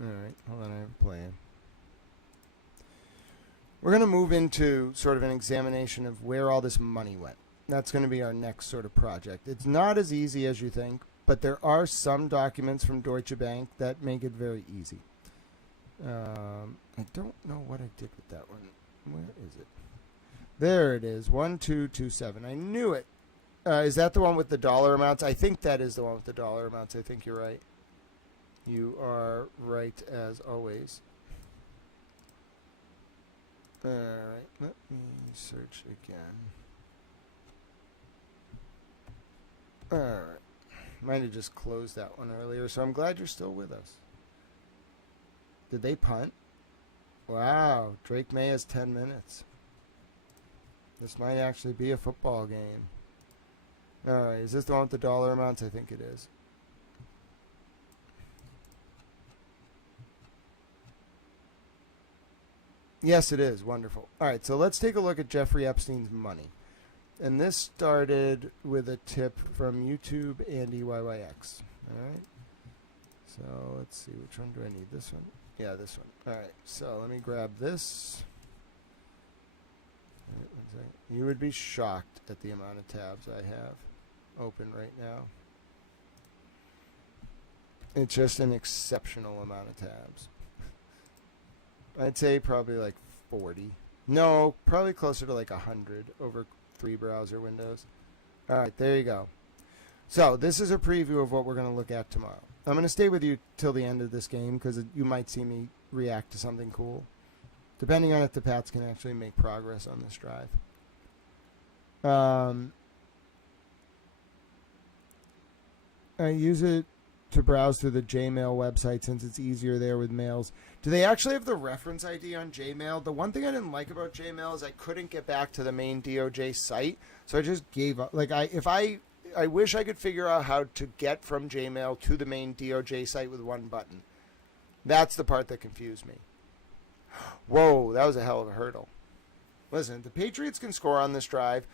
Alright, hold on, I have a plan. We're going to move into sort of an examination of where all this money went. That's going to be our next sort of project. It's not as easy as you think, but there are some documents from Deutsche Bank that make it very easy. I don't know what I did with that one. Where is it? There it is, 1227. I knew it. Is that the one with the dollar amounts? I think that is the one with the dollar amounts. I think you're right. You are right as always. Alright, let me search again. Alright. Might have just closed that one earlier, so I'm glad you're still with us. Did they punt? Wow, Drake May has 10 minutes. This might actually be a football game. Alright, is this the one with the dollar amounts? I think it is. Yes, it is. Wonderful. Alright, so let's take a look at Jeffrey Epstein's money. And this started with a tip from YouTube Andy YYX. Alright. So let's see, which one do I need? This one? Yeah, this one. Alright, so let me grab this. All right, 1 second. You would be shocked at the amount of tabs I have open right now. It's just an exceptional amount of tabs. I'd say probably like 40. No, probably closer to like 100 over 3 browser windows. All right, there you go. So this is a preview of what we're going to look at tomorrow. I'm going to stay with you till the end of this game because you might see me react to something cool, depending on if the Pats can actually make progress on this drive. I use it to browse through the Jmail website since it's easier there with mails. Do they actually have the reference ID on Jmail? The one thing I didn't like about Jmail is I couldn't get back to the main DOJ site, so I just gave up. Like I wish I could figure out how to get from Jmail to the main DOJ site with one button. That's the part that confused me. Whoa, that was a hell of a hurdle. Listen, the Patriots can score on this drive.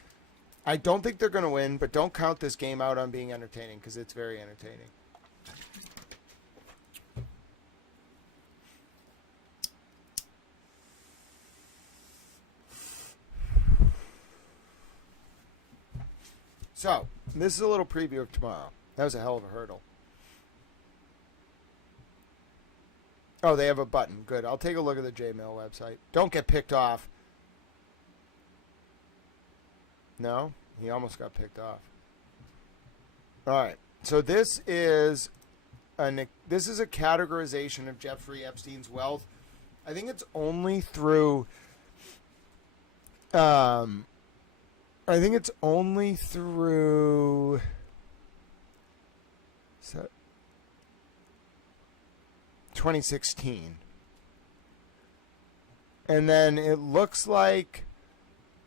I don't think they're going to win, but don't count this game out on being entertaining because it's very entertaining. So, this is a little preview of tomorrow. That was a hell of a hurdle. Oh, they have a button. Good. I'll take a look at the Jmail website. Don't get picked off. No? He almost got picked off. All right. So this is a categorization of Jeffrey Epstein's wealth. I think it's only through 2016. And then it looks like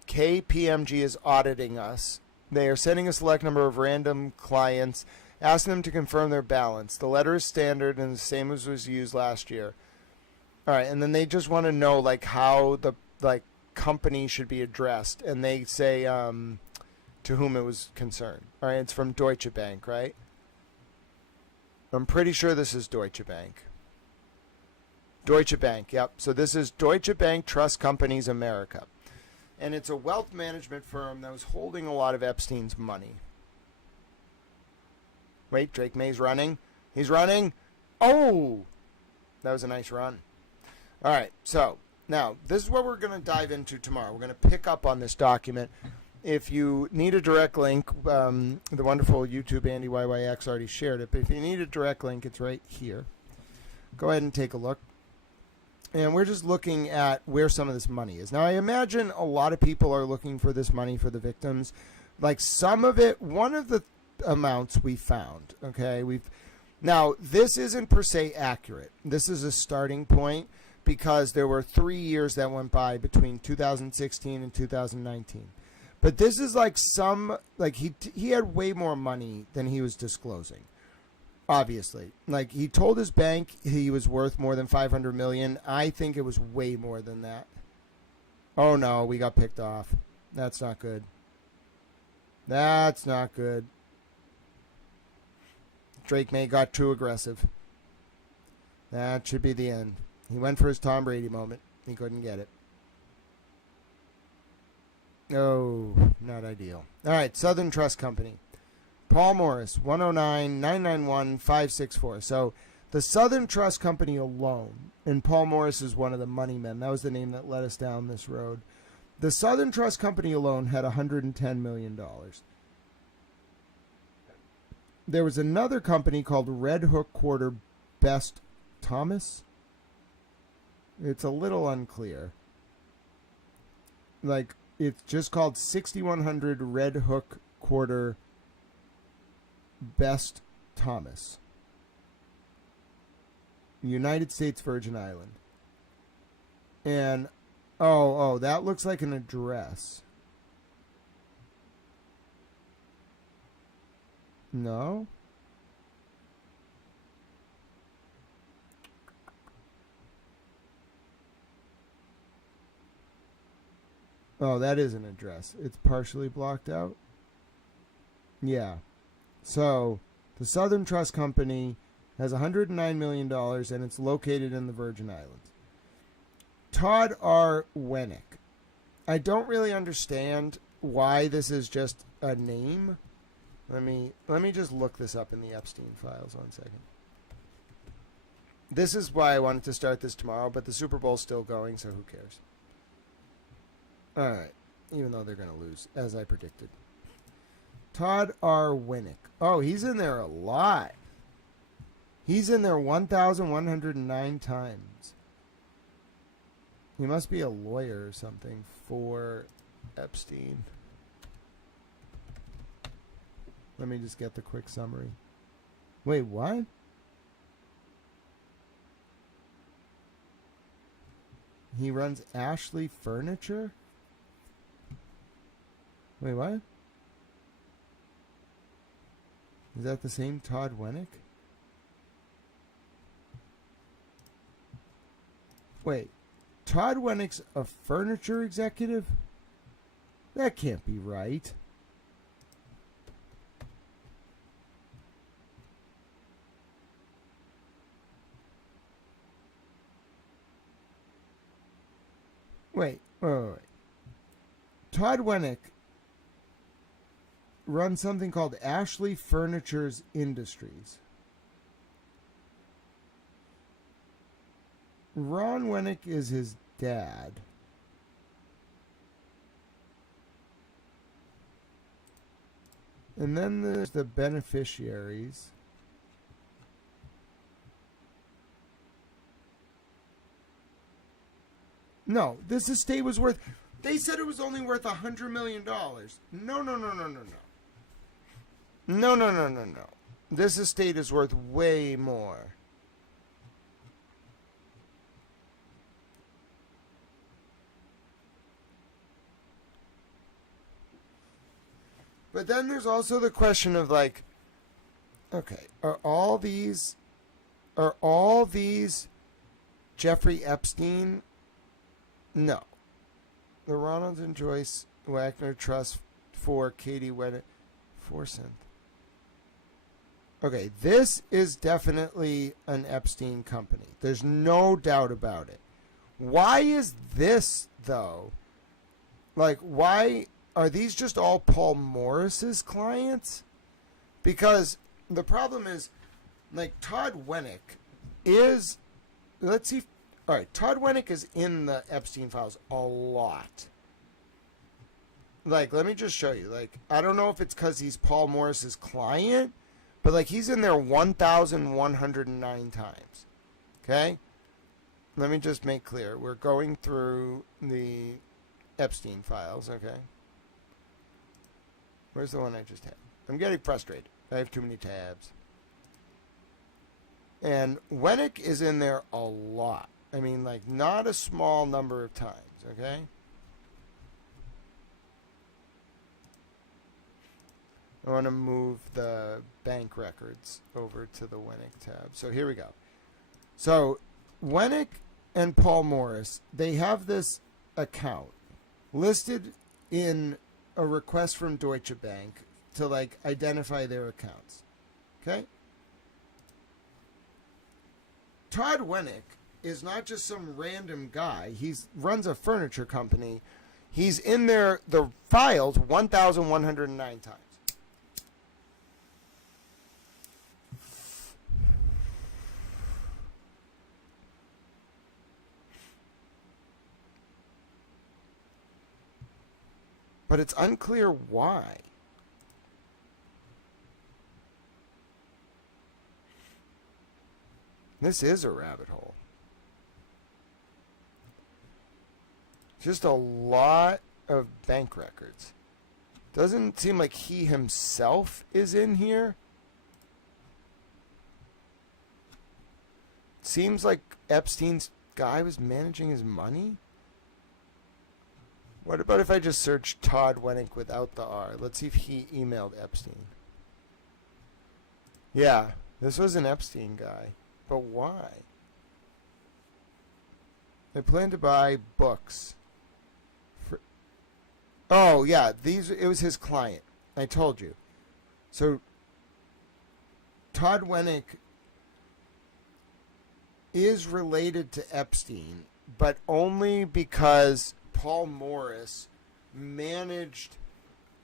KPMG is auditing us. They are sending a select number of random clients, asking them to confirm their balance. The letter is standard and the same as was used last year. All right, and then they just want to know like how the company should be addressed, and they say to whom it was concerned. All right, it's from Deutsche Bank, right? I'm pretty sure this is Deutsche Bank. Deutsche Bank, yep. So this is Deutsche Bank Trust Companies America. And it's a wealth management firm that was holding a lot of Epstein's money. Wait, Drake May's running. He's running. Oh! That was a nice run. All right, so now this is what we're going to dive into tomorrow. We're going to pick up on this document. If you need a direct link, the wonderful YouTube Andy YYX already shared it, but if you need a direct link, it's right here. Go ahead and take a look. And we're just looking at where some of this money is. Now, I imagine a lot of people are looking for this money for the victims. Like some of it, one of the amounts we found, okay? Now, this isn't per se accurate. This is a starting point because there were 3 years that went by between 2016 and 2019. But this is like he had way more money than he was disclosing. Obviously, like he told his bank he was worth more than 500 million. I think it was way more than that. Oh no, we got picked off. That's not good. That's not good. Drake May got too aggressive. That should be the end. He went for his Tom Brady moment. He couldn't get it. Oh, not ideal. All right, Southern Trust Company. Paul Morris, 109-991-564. So the Southern Trust Company alone, and Paul Morris is one of the money men. That was the name that led us down this road. The Southern Trust Company alone had $110 million. There was another company called Red Hook Quarter Best Thomas. It's a little unclear. Like, it's just called 6100 Red Hook Quarter Best Thomas, United States Virgin Island. And oh, that looks like an address. No? Oh, that is an address. It's partially blocked out. Yeah. So, the Southern Trust Company has $109 million, and it's located in the Virgin Islands. Todd R. Wennick. I don't really understand why this is just a name. Let me just look this up in the Epstein files 1 second. This is why I wanted to start this tomorrow, but the Super Bowl's still going, so who cares? All right, even though they're going to lose, as I predicted. Todd R. Wennick. Oh, he's in there a lot. He's in there 1,109 times. He must be a lawyer or something for Epstein. Let me just get the quick summary. Wait, what? He runs Ashley Furniture? Wait, what? Is that the same Todd Wennick? Wait, Todd Wennick's a furniture executive? That can't be right. Wait. Todd Wennick runs something called Ashley Furniture's Industries. Ron Wennick is his dad. And then there's the beneficiaries. No, this estate was worth... They said it was only worth $100 million. No. This estate is worth way more. But then there's also the question of like, okay, are all these Jeffrey Epstein? No. The Ronald and Joyce Wagner Trust for Katie Wennick Forsyth. Okay, this is definitely an Epstein company. There's no doubt about it. Why is this, though? Like, why are these just all Paul Morris's clients? Because the problem is, like, Todd Wennick is, let's see, all right, Todd Wennick is in the Epstein files a lot. Like, let me just show you. Like, I don't know if it's because he's Paul Morris's client, but, like, he's in there 1,109 times. Okay? Let me just make clear. We're going through the Epstein files, okay? Where's the one I just had? I'm getting frustrated. I have too many tabs. And Wennick is in there a lot. I mean, like, not a small number of times, okay? I want to move the bank records over to the Wennick tab. So here we go. So Wennick and Paul Morris, they have this account listed in a request from Deutsche Bank to, like, identify their accounts. Okay? Todd Wennick is not just some random guy. He runs a furniture company. He's in there, the files, 1,109 times. But it's unclear why. This is a rabbit hole. Just a lot of bank records. Doesn't seem like he himself is in here. Seems like Epstein's guy was managing his money. What about if I just search Todd Wennick without the R? Let's see if he emailed Epstein. Yeah, this was an Epstein guy. But why? They plan to buy books. Oh, yeah, it was his client. I told you. So, Todd Wennick is related to Epstein, but only because Paul Morris managed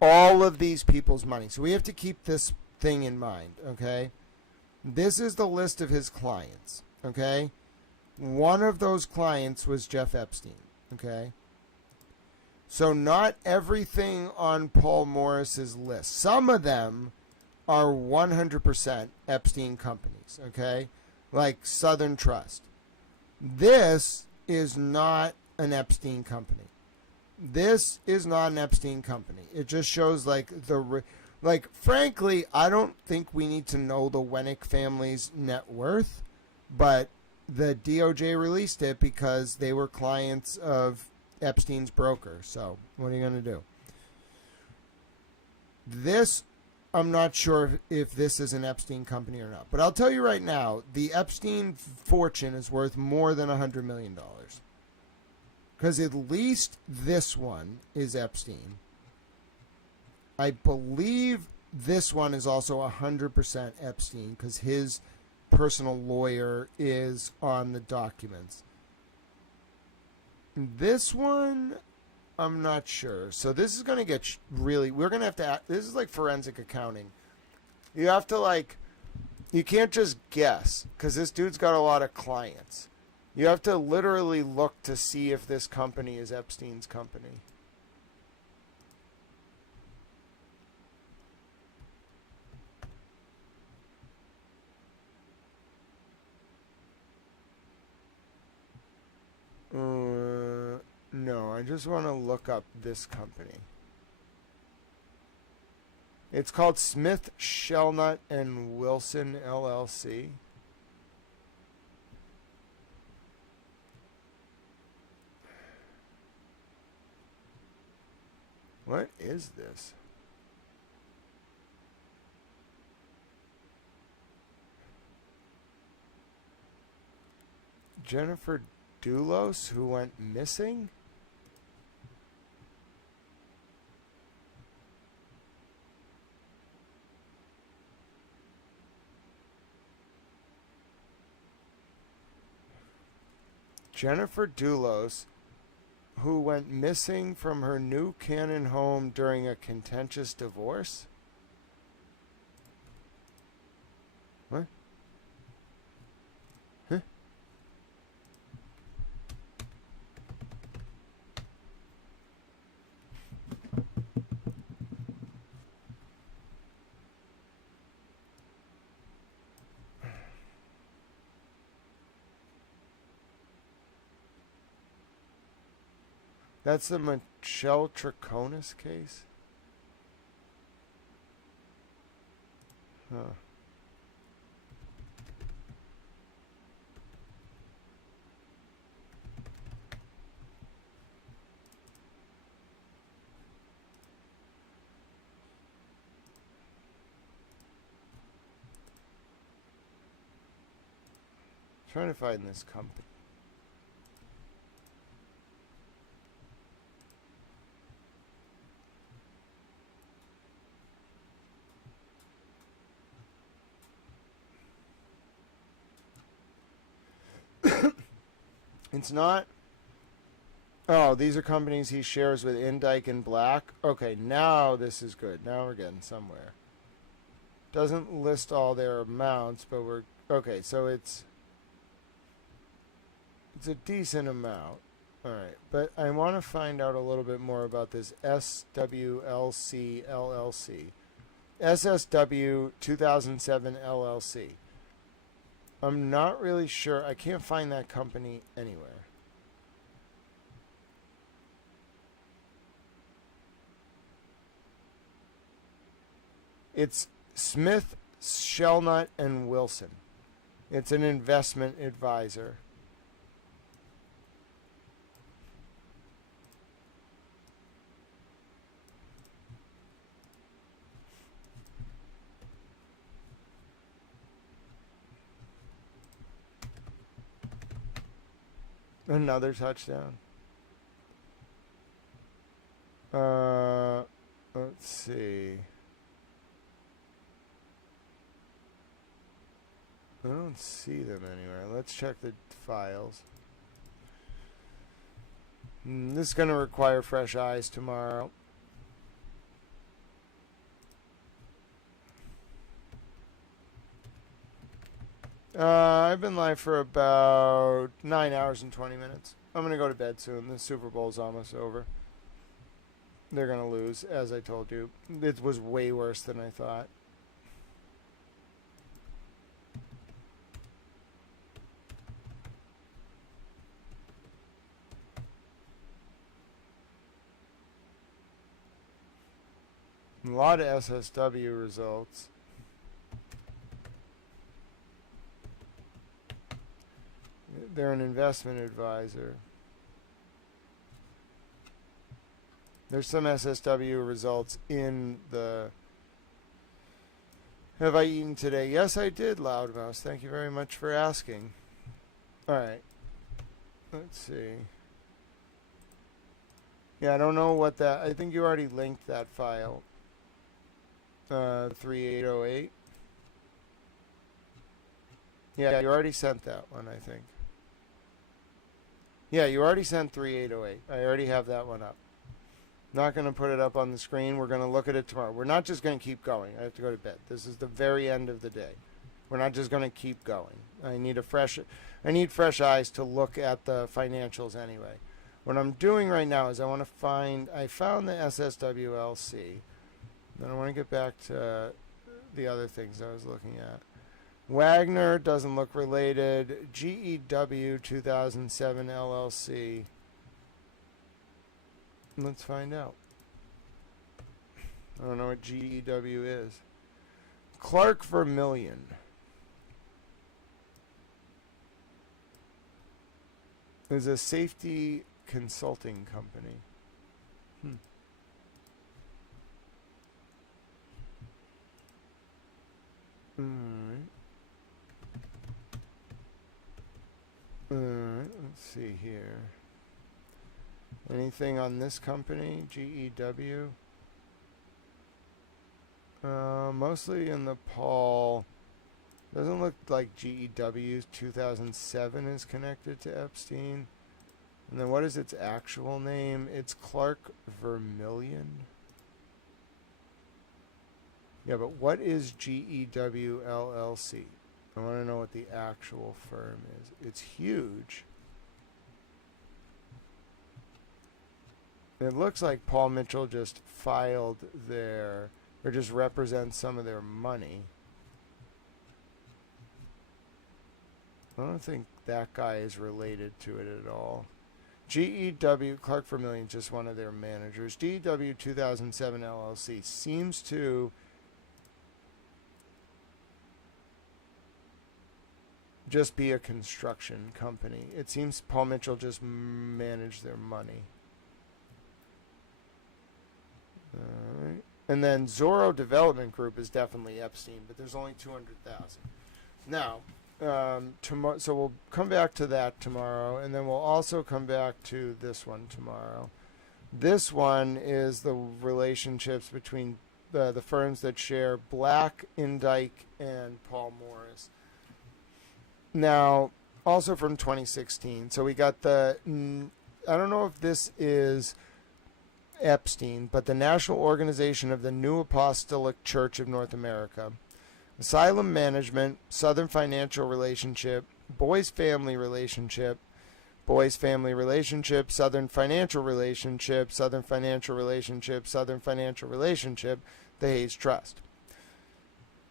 all of these people's money. So we have to keep this thing in mind, okay? This is the list of his clients, okay? One of those clients was Jeff Epstein, okay? So not everything on Paul Morris's list. Some of them are 100% Epstein companies, okay? Like Southern Trust. This is not an Epstein company. This is not an Epstein company. It just shows frankly, I don't think we need to know the Wennick family's net worth, but the DOJ released it because they were clients of Epstein's broker. So what are you going to do? This, I'm not sure if this is an Epstein company or not. But I'll tell you right now, the Epstein fortune is worth more than $100 million. Because at least this one is Epstein. I believe this one is also 100% Epstein because his personal lawyer is on the documents. This one, I'm not sure. So this is going to get really... We're going to have to... This is like forensic accounting. You have to you can't just guess because this dude's got a lot of clients. You have to literally look to see if this company is Epstein's company. No, I just want to look up this company. It's called Smith, Shellnut, and Wilson, LLC. What is this? Jennifer Doulos, who went missing? Jennifer Doulos, who went missing from her New Canton home during a contentious divorce? What? Huh? That's the Michelle Triconis case? Huh. Trying to find this company. It's not... Oh, these are companies he shares with Indike and Black. Okay, now this is good. Now we're getting somewhere. Doesn't list all their amounts, but we're... Okay, so it's a decent amount. Alright, but I want to find out a little bit more about this SWLC LLC. SSW 2007 LLC. I'm not really sure. I can't find that company anywhere. It's Smith, Shellnut, and Wilson. It's an investment advisor. Another touchdown. Let's see. I don't see them anywhere. Let's check the files. This is going to require fresh eyes tomorrow. I've been live for about 9 hours and 20 minutes. I'm going to go to bed soon. The Super Bowl's almost over. They're going to lose, as I told you. It was way worse than I thought. A lot of SSW results. They're an investment advisor. There's some SSW results in the... Have I eaten today? Yes, I did, Loudmouse. Thank you very much for asking. All right. Let's see. Yeah, I don't know what that... I think you already linked that file. 3808. Yeah, you already sent that one, I think. Yeah, you already sent 3808. I already have that one up. Not going to put it up on the screen. We're going to look at it tomorrow. We're not just going to keep going. I have to go to bed. This is the very end of the day. We're not just going to keep going. I need fresh eyes to look at the financials anyway. What I'm doing right now is I found the SSWLC. Then I want to get back to the other things I was looking at. Wagner doesn't look related. GEW 2007 LLC. Let's find out. I don't know what GEW is. Clark Vermillion. Is a safety consulting company. Alright, let's see here. Anything on this company? GEW? Mostly in the Paul. Doesn't look like GEW's 2007 is connected to Epstein. And then what is its actual name? It's Clark Vermillion. Yeah, but what is GEW LLC? I want to know what the actual firm is. It's huge. It looks like Paul Mitchell just filed or just represents some of their money. I don't think that guy is related to it at all. GEW, Clark Vermillion, just one of their managers. GEW 2007 LLC seems to just be a construction company. It seems Paul Mitchell just managed their money. Alright. And then Zorro Development Group is definitely Epstein, but there's only 200,000. Now, tomorrow, so we'll come back to that tomorrow, and then we'll also come back to this one tomorrow. This one is the relationships between the firms that share Black, Indike, and Paul Morris. Now, also from 2016. So we got I don't know if this is Epstein, but the National Organization of the New Apostolic Church of North America, Asylum Management, Southern Financial Relationship, Boys Family Relationship, Boys Family Relationship, Southern Financial Relationship, Southern Financial Relationship, Southern Financial Relationship, the Hayes Trust.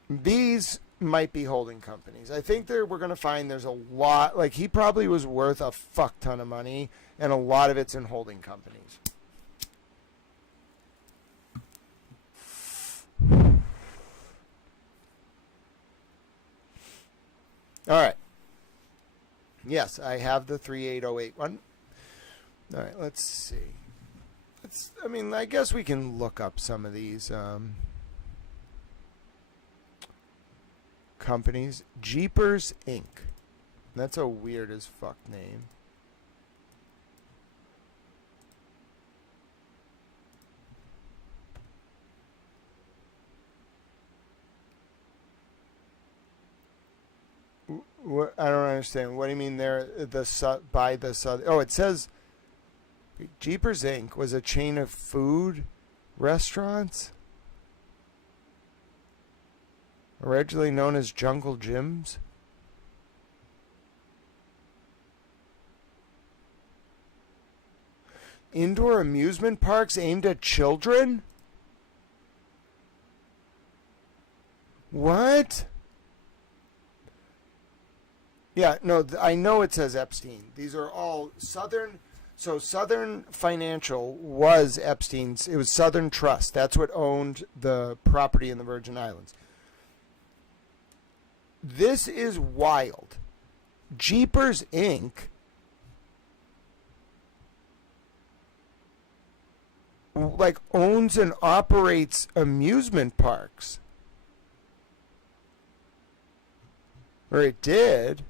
These might be holding companies. I think we're going to find there's a lot, like he probably was worth a fuck ton of money, and a lot of it's in holding companies. All right. Yes, I have the 3808 one. All right, let's see. I guess we can look up some of these companies. Jeepers Inc. That's a weird as fuck name. What, I don't understand. What do you mean there? Oh, it says Jeepers Inc. was a chain of food restaurants originally known as Jungle Gyms. Indoor amusement parks aimed at children? What? Yeah, no, I know it says Epstein. These are all Southern. So Southern Financial was Epstein's. It was Southern Trust. That's what owned the property in the Virgin Islands. This is wild. Jeepers Inc. like owns and operates amusement parks. Or it did.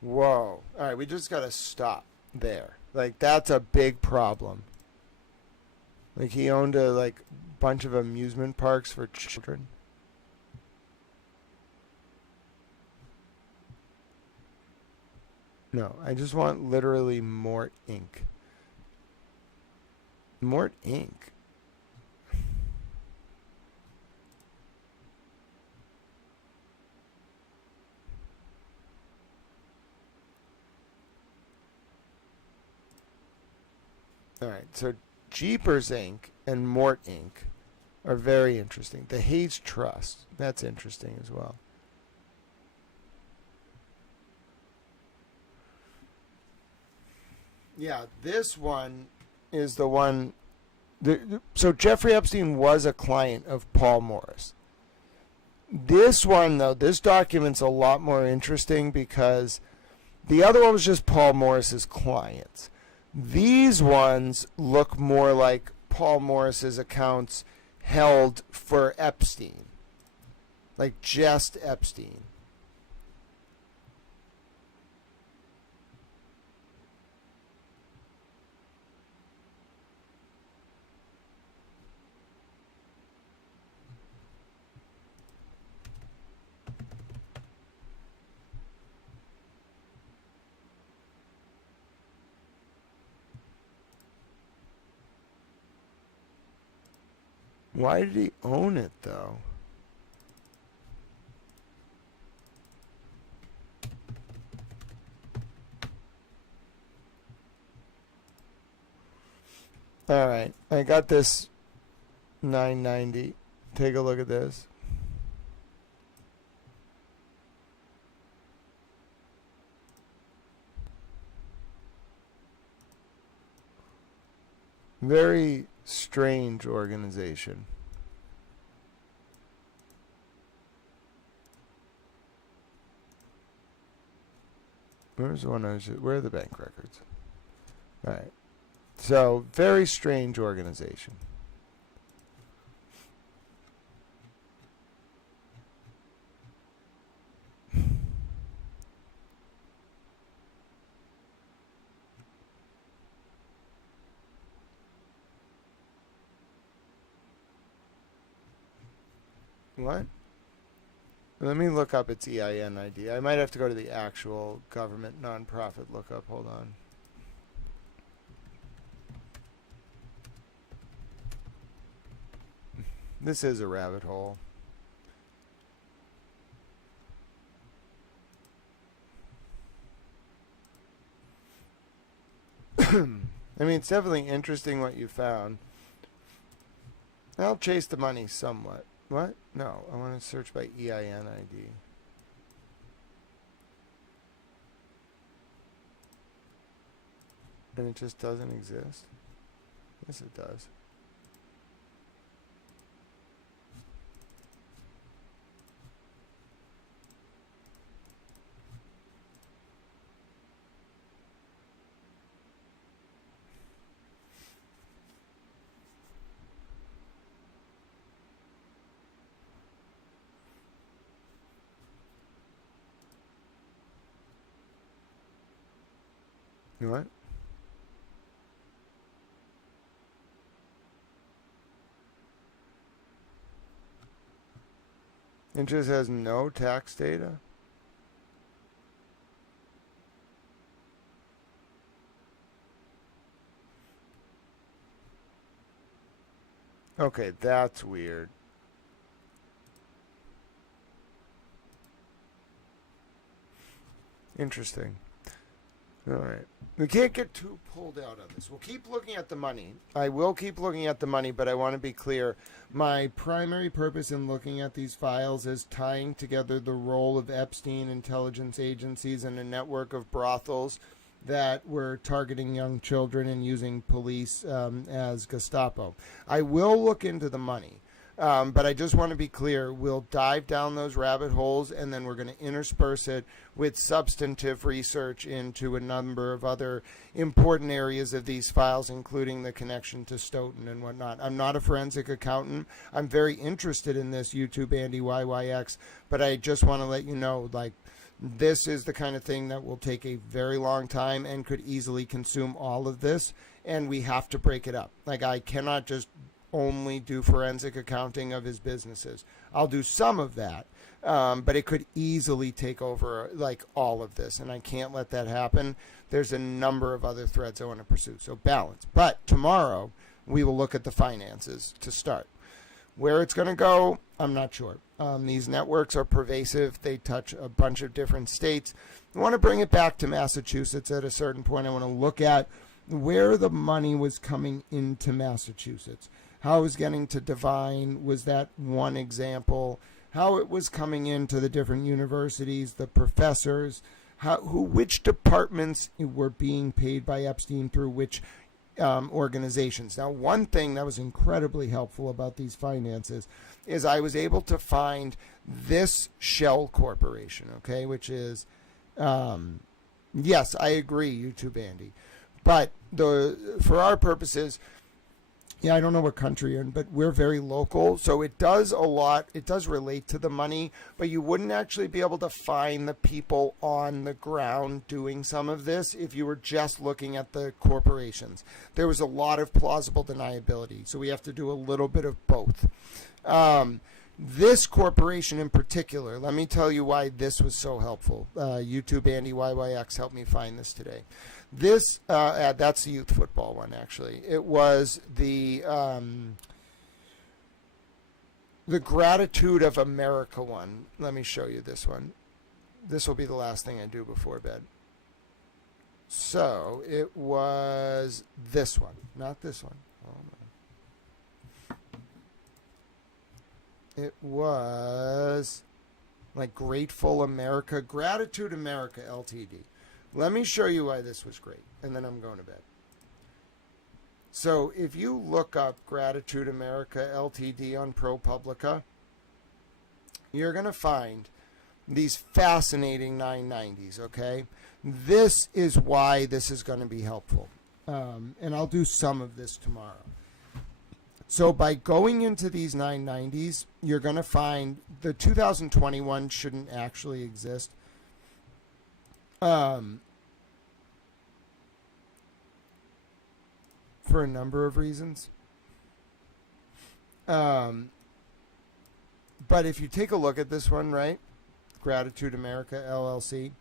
Whoa. All right, we just got to stop there. Like, that's a big problem. Like, he owned a, like, bunch of amusement parks for children. No, I just want literally Mort Inc. Mort Inc. All right, so Jeepers Inc. and Mort Inc. are very interesting. The Hayes Trust, that's interesting as well. Yeah, this one is the one. So Jeffrey Epstein was a client of Paul Morris. This one, though, this document's a lot more interesting because the other one was just Paul Morris's clients. These ones look more like Paul Morris's accounts held for Epstein. Like just Epstein. Why did he own it, though? All right, I got this 990. Take a look at this. Very strange organization. Where's the one I was just, where are the bank records? All right. So, very strange organization. What? Let me look up its EIN ID. I might have to go to the actual government nonprofit lookup. Hold on. This is a rabbit hole. I mean, it's definitely interesting what you found. I'll chase the money somewhat. What? No, I want to search by EIN ID. And it just doesn't exist? Yes, it does. What? It just has no tax data? Okay, that's weird. Interesting. All right. We can't get too pulled out on this. We'll keep looking at the money. I will keep looking at the money, but I want to be clear. My primary purpose in looking at these files is tying together the role of Epstein intelligence agencies and a network of brothels that were targeting young children and using police as Gestapo. I will look into the money. But I just want to be clear, we'll dive down those rabbit holes, and then we're going to intersperse it with substantive research into a number of other important areas of these files, including the connection to Stoughton and whatnot. I'm not a forensic accountant. I'm very interested in this YouTube Andy YYX, but I just want to let you know, like, this is the kind of thing that will take a very long time and could easily consume all of this, and we have to break it up. Like, I cannot just only do forensic accounting of his businesses. I'll do some of that, but it could easily take over like all of this, and I can't let that happen. There's a number of other threads I want to pursue, so balance. But tomorrow we will look at the finances to start. Where it's going to go, I'm not sure. These networks are pervasive. They touch a bunch of different states. I want to bring it back to Massachusetts at a certain point. I want to look at where the money was coming into Massachusetts. How it was getting to Divine was that one example. How it was coming into the different universities, the professors, which departments were being paid by Epstein through which organizations. Now, one thing that was incredibly helpful about these finances is I was able to find this shell corporation, okay, which is, yes, I agree, YouTube Andy, but for our purposes, yeah, I don't know what country you're in, but we're very local, so it does a lot. It does relate to the money, but you wouldn't actually be able to find the people on the ground doing some of this if you were just looking at the corporations. There was a lot of plausible deniability, so we have to do a little bit of both. This corporation in particular, let me tell you why this was so helpful. YouTube Andy YYX helped me find this today. This, that's the youth football one, actually. It was the Gratitude of America one. Let me show you this one. This will be the last thing I do before bed. So, it was this one, not this one. Hold on. It was like Grateful America, Gratitude America Ltd. Let me show you why this was great, and then I'm going to bed. So if you look up Gratitude America Ltd. On ProPublica, you're going to find these fascinating 990s, okay? This is why this is going to be helpful. And I'll do some of this tomorrow. So by going into these 990s, you're going to find the 2021 shouldn't actually exist. For a number of reasons. But if you take a look at this one, right? Gratitude America LLC.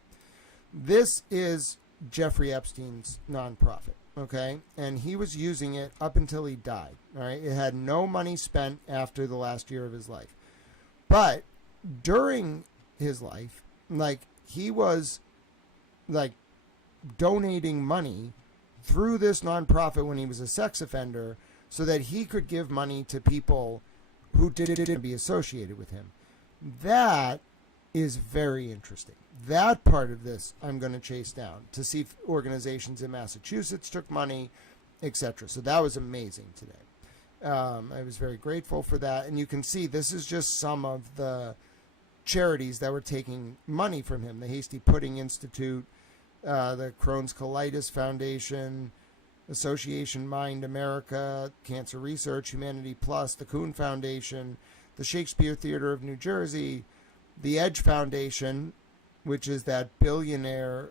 This is Jeffrey Epstein's nonprofit, okay? And he was using it up until he died, all right? It had no money spent after the last year of his life. But during his life, like, he was, like, donating money through this nonprofit when he was a sex offender so that he could give money to people who didn't be associated with him. That is very interesting. That part of this I'm going to chase down to see if organizations in Massachusetts took money, etc. So that was amazing today. I was very grateful for that. And you can see this is just some of the charities that were taking money from him. The Hasty Pudding Institute, the Crohn's Colitis Foundation, Association Mind America, Cancer Research, Humanity Plus, the Kuhn Foundation, the Shakespeare Theater of New Jersey, the Edge Foundation, which is that billionaire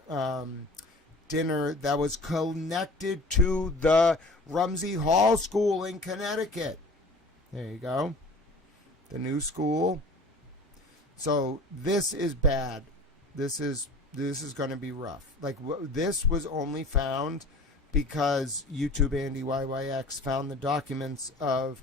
dinner that was connected to the Rumsey Hall School in Connecticut. There you go. The new school. So this is bad. This is going to be rough. Like, this was only found because YouTube Andy YYX found the documents of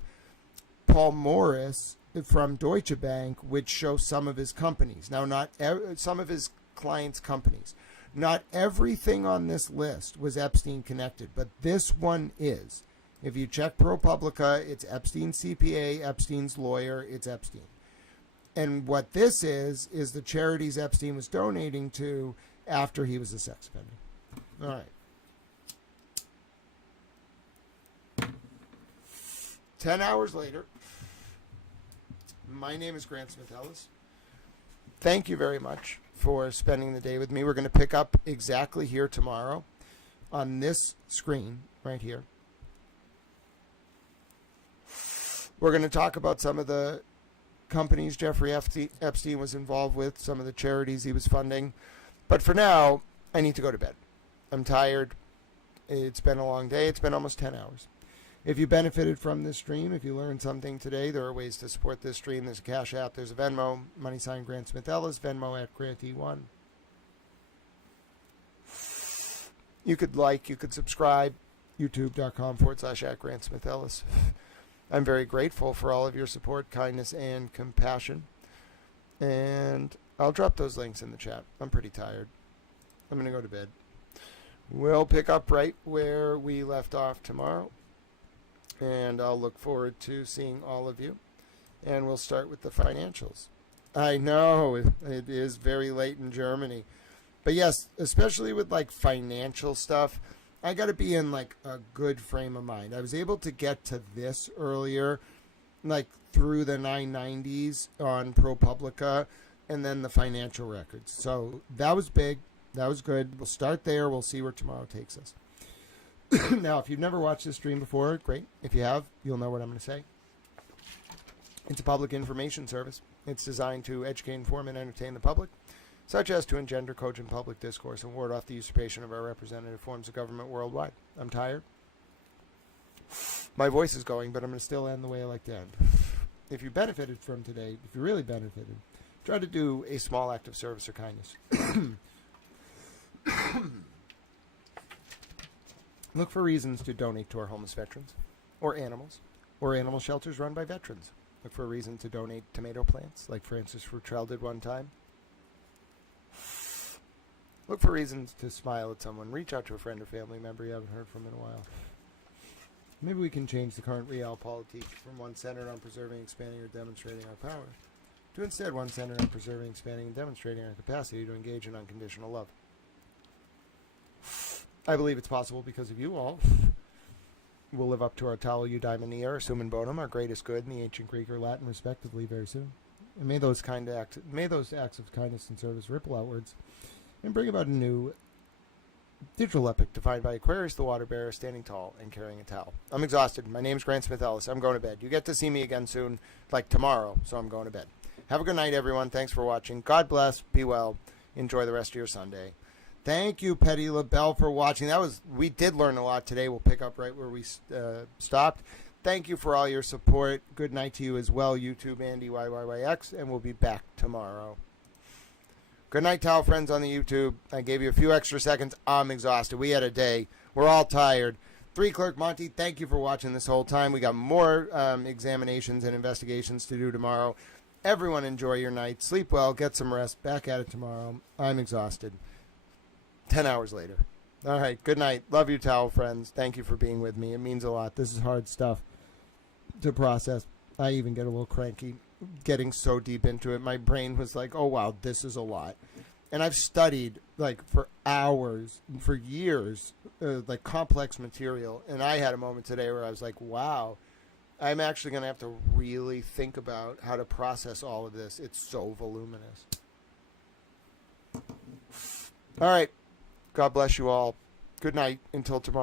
Paul Morris from Deutsche Bank, which show some of his companies. Now, not some of his clients' companies. Not everything on this list was Epstein connected, but this one is. If you check ProPublica, it's Epstein's CPA, Epstein's lawyer, it's Epstein. And what this is the charities Epstein was donating to after he was a sex offender. All right. 10 hours later, my name is Grant Smith Ellis. Thank you very much for spending the day with me. We're going to pick up exactly here tomorrow on this screen right here. We're going to talk about some of the companies Jeffrey Epstein was involved with, some of the charities he was funding. But for now, I need to go to bed. I'm tired. It's been a long day. It's been almost 10 hours. If you benefited from this stream, if you learned something today, there are ways to support this stream. There's a Cash App. There's a Venmo. Money sign Grant Smith Ellis. Venmo at GrantE1. You could like, you could subscribe. YouTube.com/at Grant Smith Ellis. I'm very grateful for all of your support, kindness, and compassion. And I'll drop those links in the chat. I'm pretty tired. I'm going to go to bed. We'll pick up right where we left off tomorrow. And I'll look forward to seeing all of you. And we'll start with the financials. I know it is very late in Germany. But yes, especially with like financial stuff, I got to be in like a good frame of mind. I was able to get to this earlier, like through the 990s on ProPublica and then the financial records. So that was big. That was good. We'll start there. We'll see where tomorrow takes us. Now, if you've never watched this stream before, great. If you have, you'll know what I'm going to say. It's a public information service. It's designed to educate, inform, and entertain the public, such as to engender cogent public discourse and ward off the usurpation of our representative forms of government worldwide. I'm tired. My voice is going, but I'm going to still end the way I like to end. If you benefited from today, if you really benefited, try to do a small act of service or kindness. Look for reasons to donate to our homeless veterans, or animal shelters run by veterans. Look for a reason to donate tomato plants, like Francis Futrell did one time. Look for reasons to smile at someone. Reach out to a friend or family member you haven't heard from in a while. Maybe we can change the current realpolitik from one centered on preserving, expanding, or demonstrating our power, to instead one centered on preserving, expanding, and demonstrating our capacity to engage in unconditional love. I believe it's possible because of you all. We'll live up to our Tal Eudaimonia or Summum Bonum, our greatest good in the ancient Greek or Latin, respectively, very soon. And may those acts of kindness and service ripple outwards and bring about a new digital epic defined by Aquarius, the water bearer, standing tall and carrying a towel. I'm exhausted. My name's Grant Smith Ellis. I'm going to bed. You get to see me again soon, like tomorrow, so I'm going to bed. Have a good night, everyone. Thanks for watching. God bless. Be well. Enjoy the rest of your Sunday. Thank you, Petty LaBelle, for watching. We did learn a lot today. We'll pick up right where we stopped. Thank you for all your support. Good night to you as well, YouTube, Andy YYYX, and we'll be back tomorrow. Good night to all friends on the YouTube. I gave you a few extra seconds. I'm exhausted. We had a day. We're all tired. 3 Clerk Monty, thank you for watching this whole time. We got more examinations and investigations to do tomorrow. Everyone enjoy your night. Sleep well. Get some rest. Back at it tomorrow. I'm exhausted. 10 hours later. All right. Good night. Love you, towel friends. Thank you for being with me. It means a lot. This is hard stuff to process. I even get a little cranky getting so deep into it. My brain was like, oh, wow, this is a lot. And I've studied, like, for hours, for years, like, complex material. And I had a moment today where I was like, wow, I'm actually going to have to really think about how to process all of this. It's so voluminous. All right. God bless you all. Good night until tomorrow.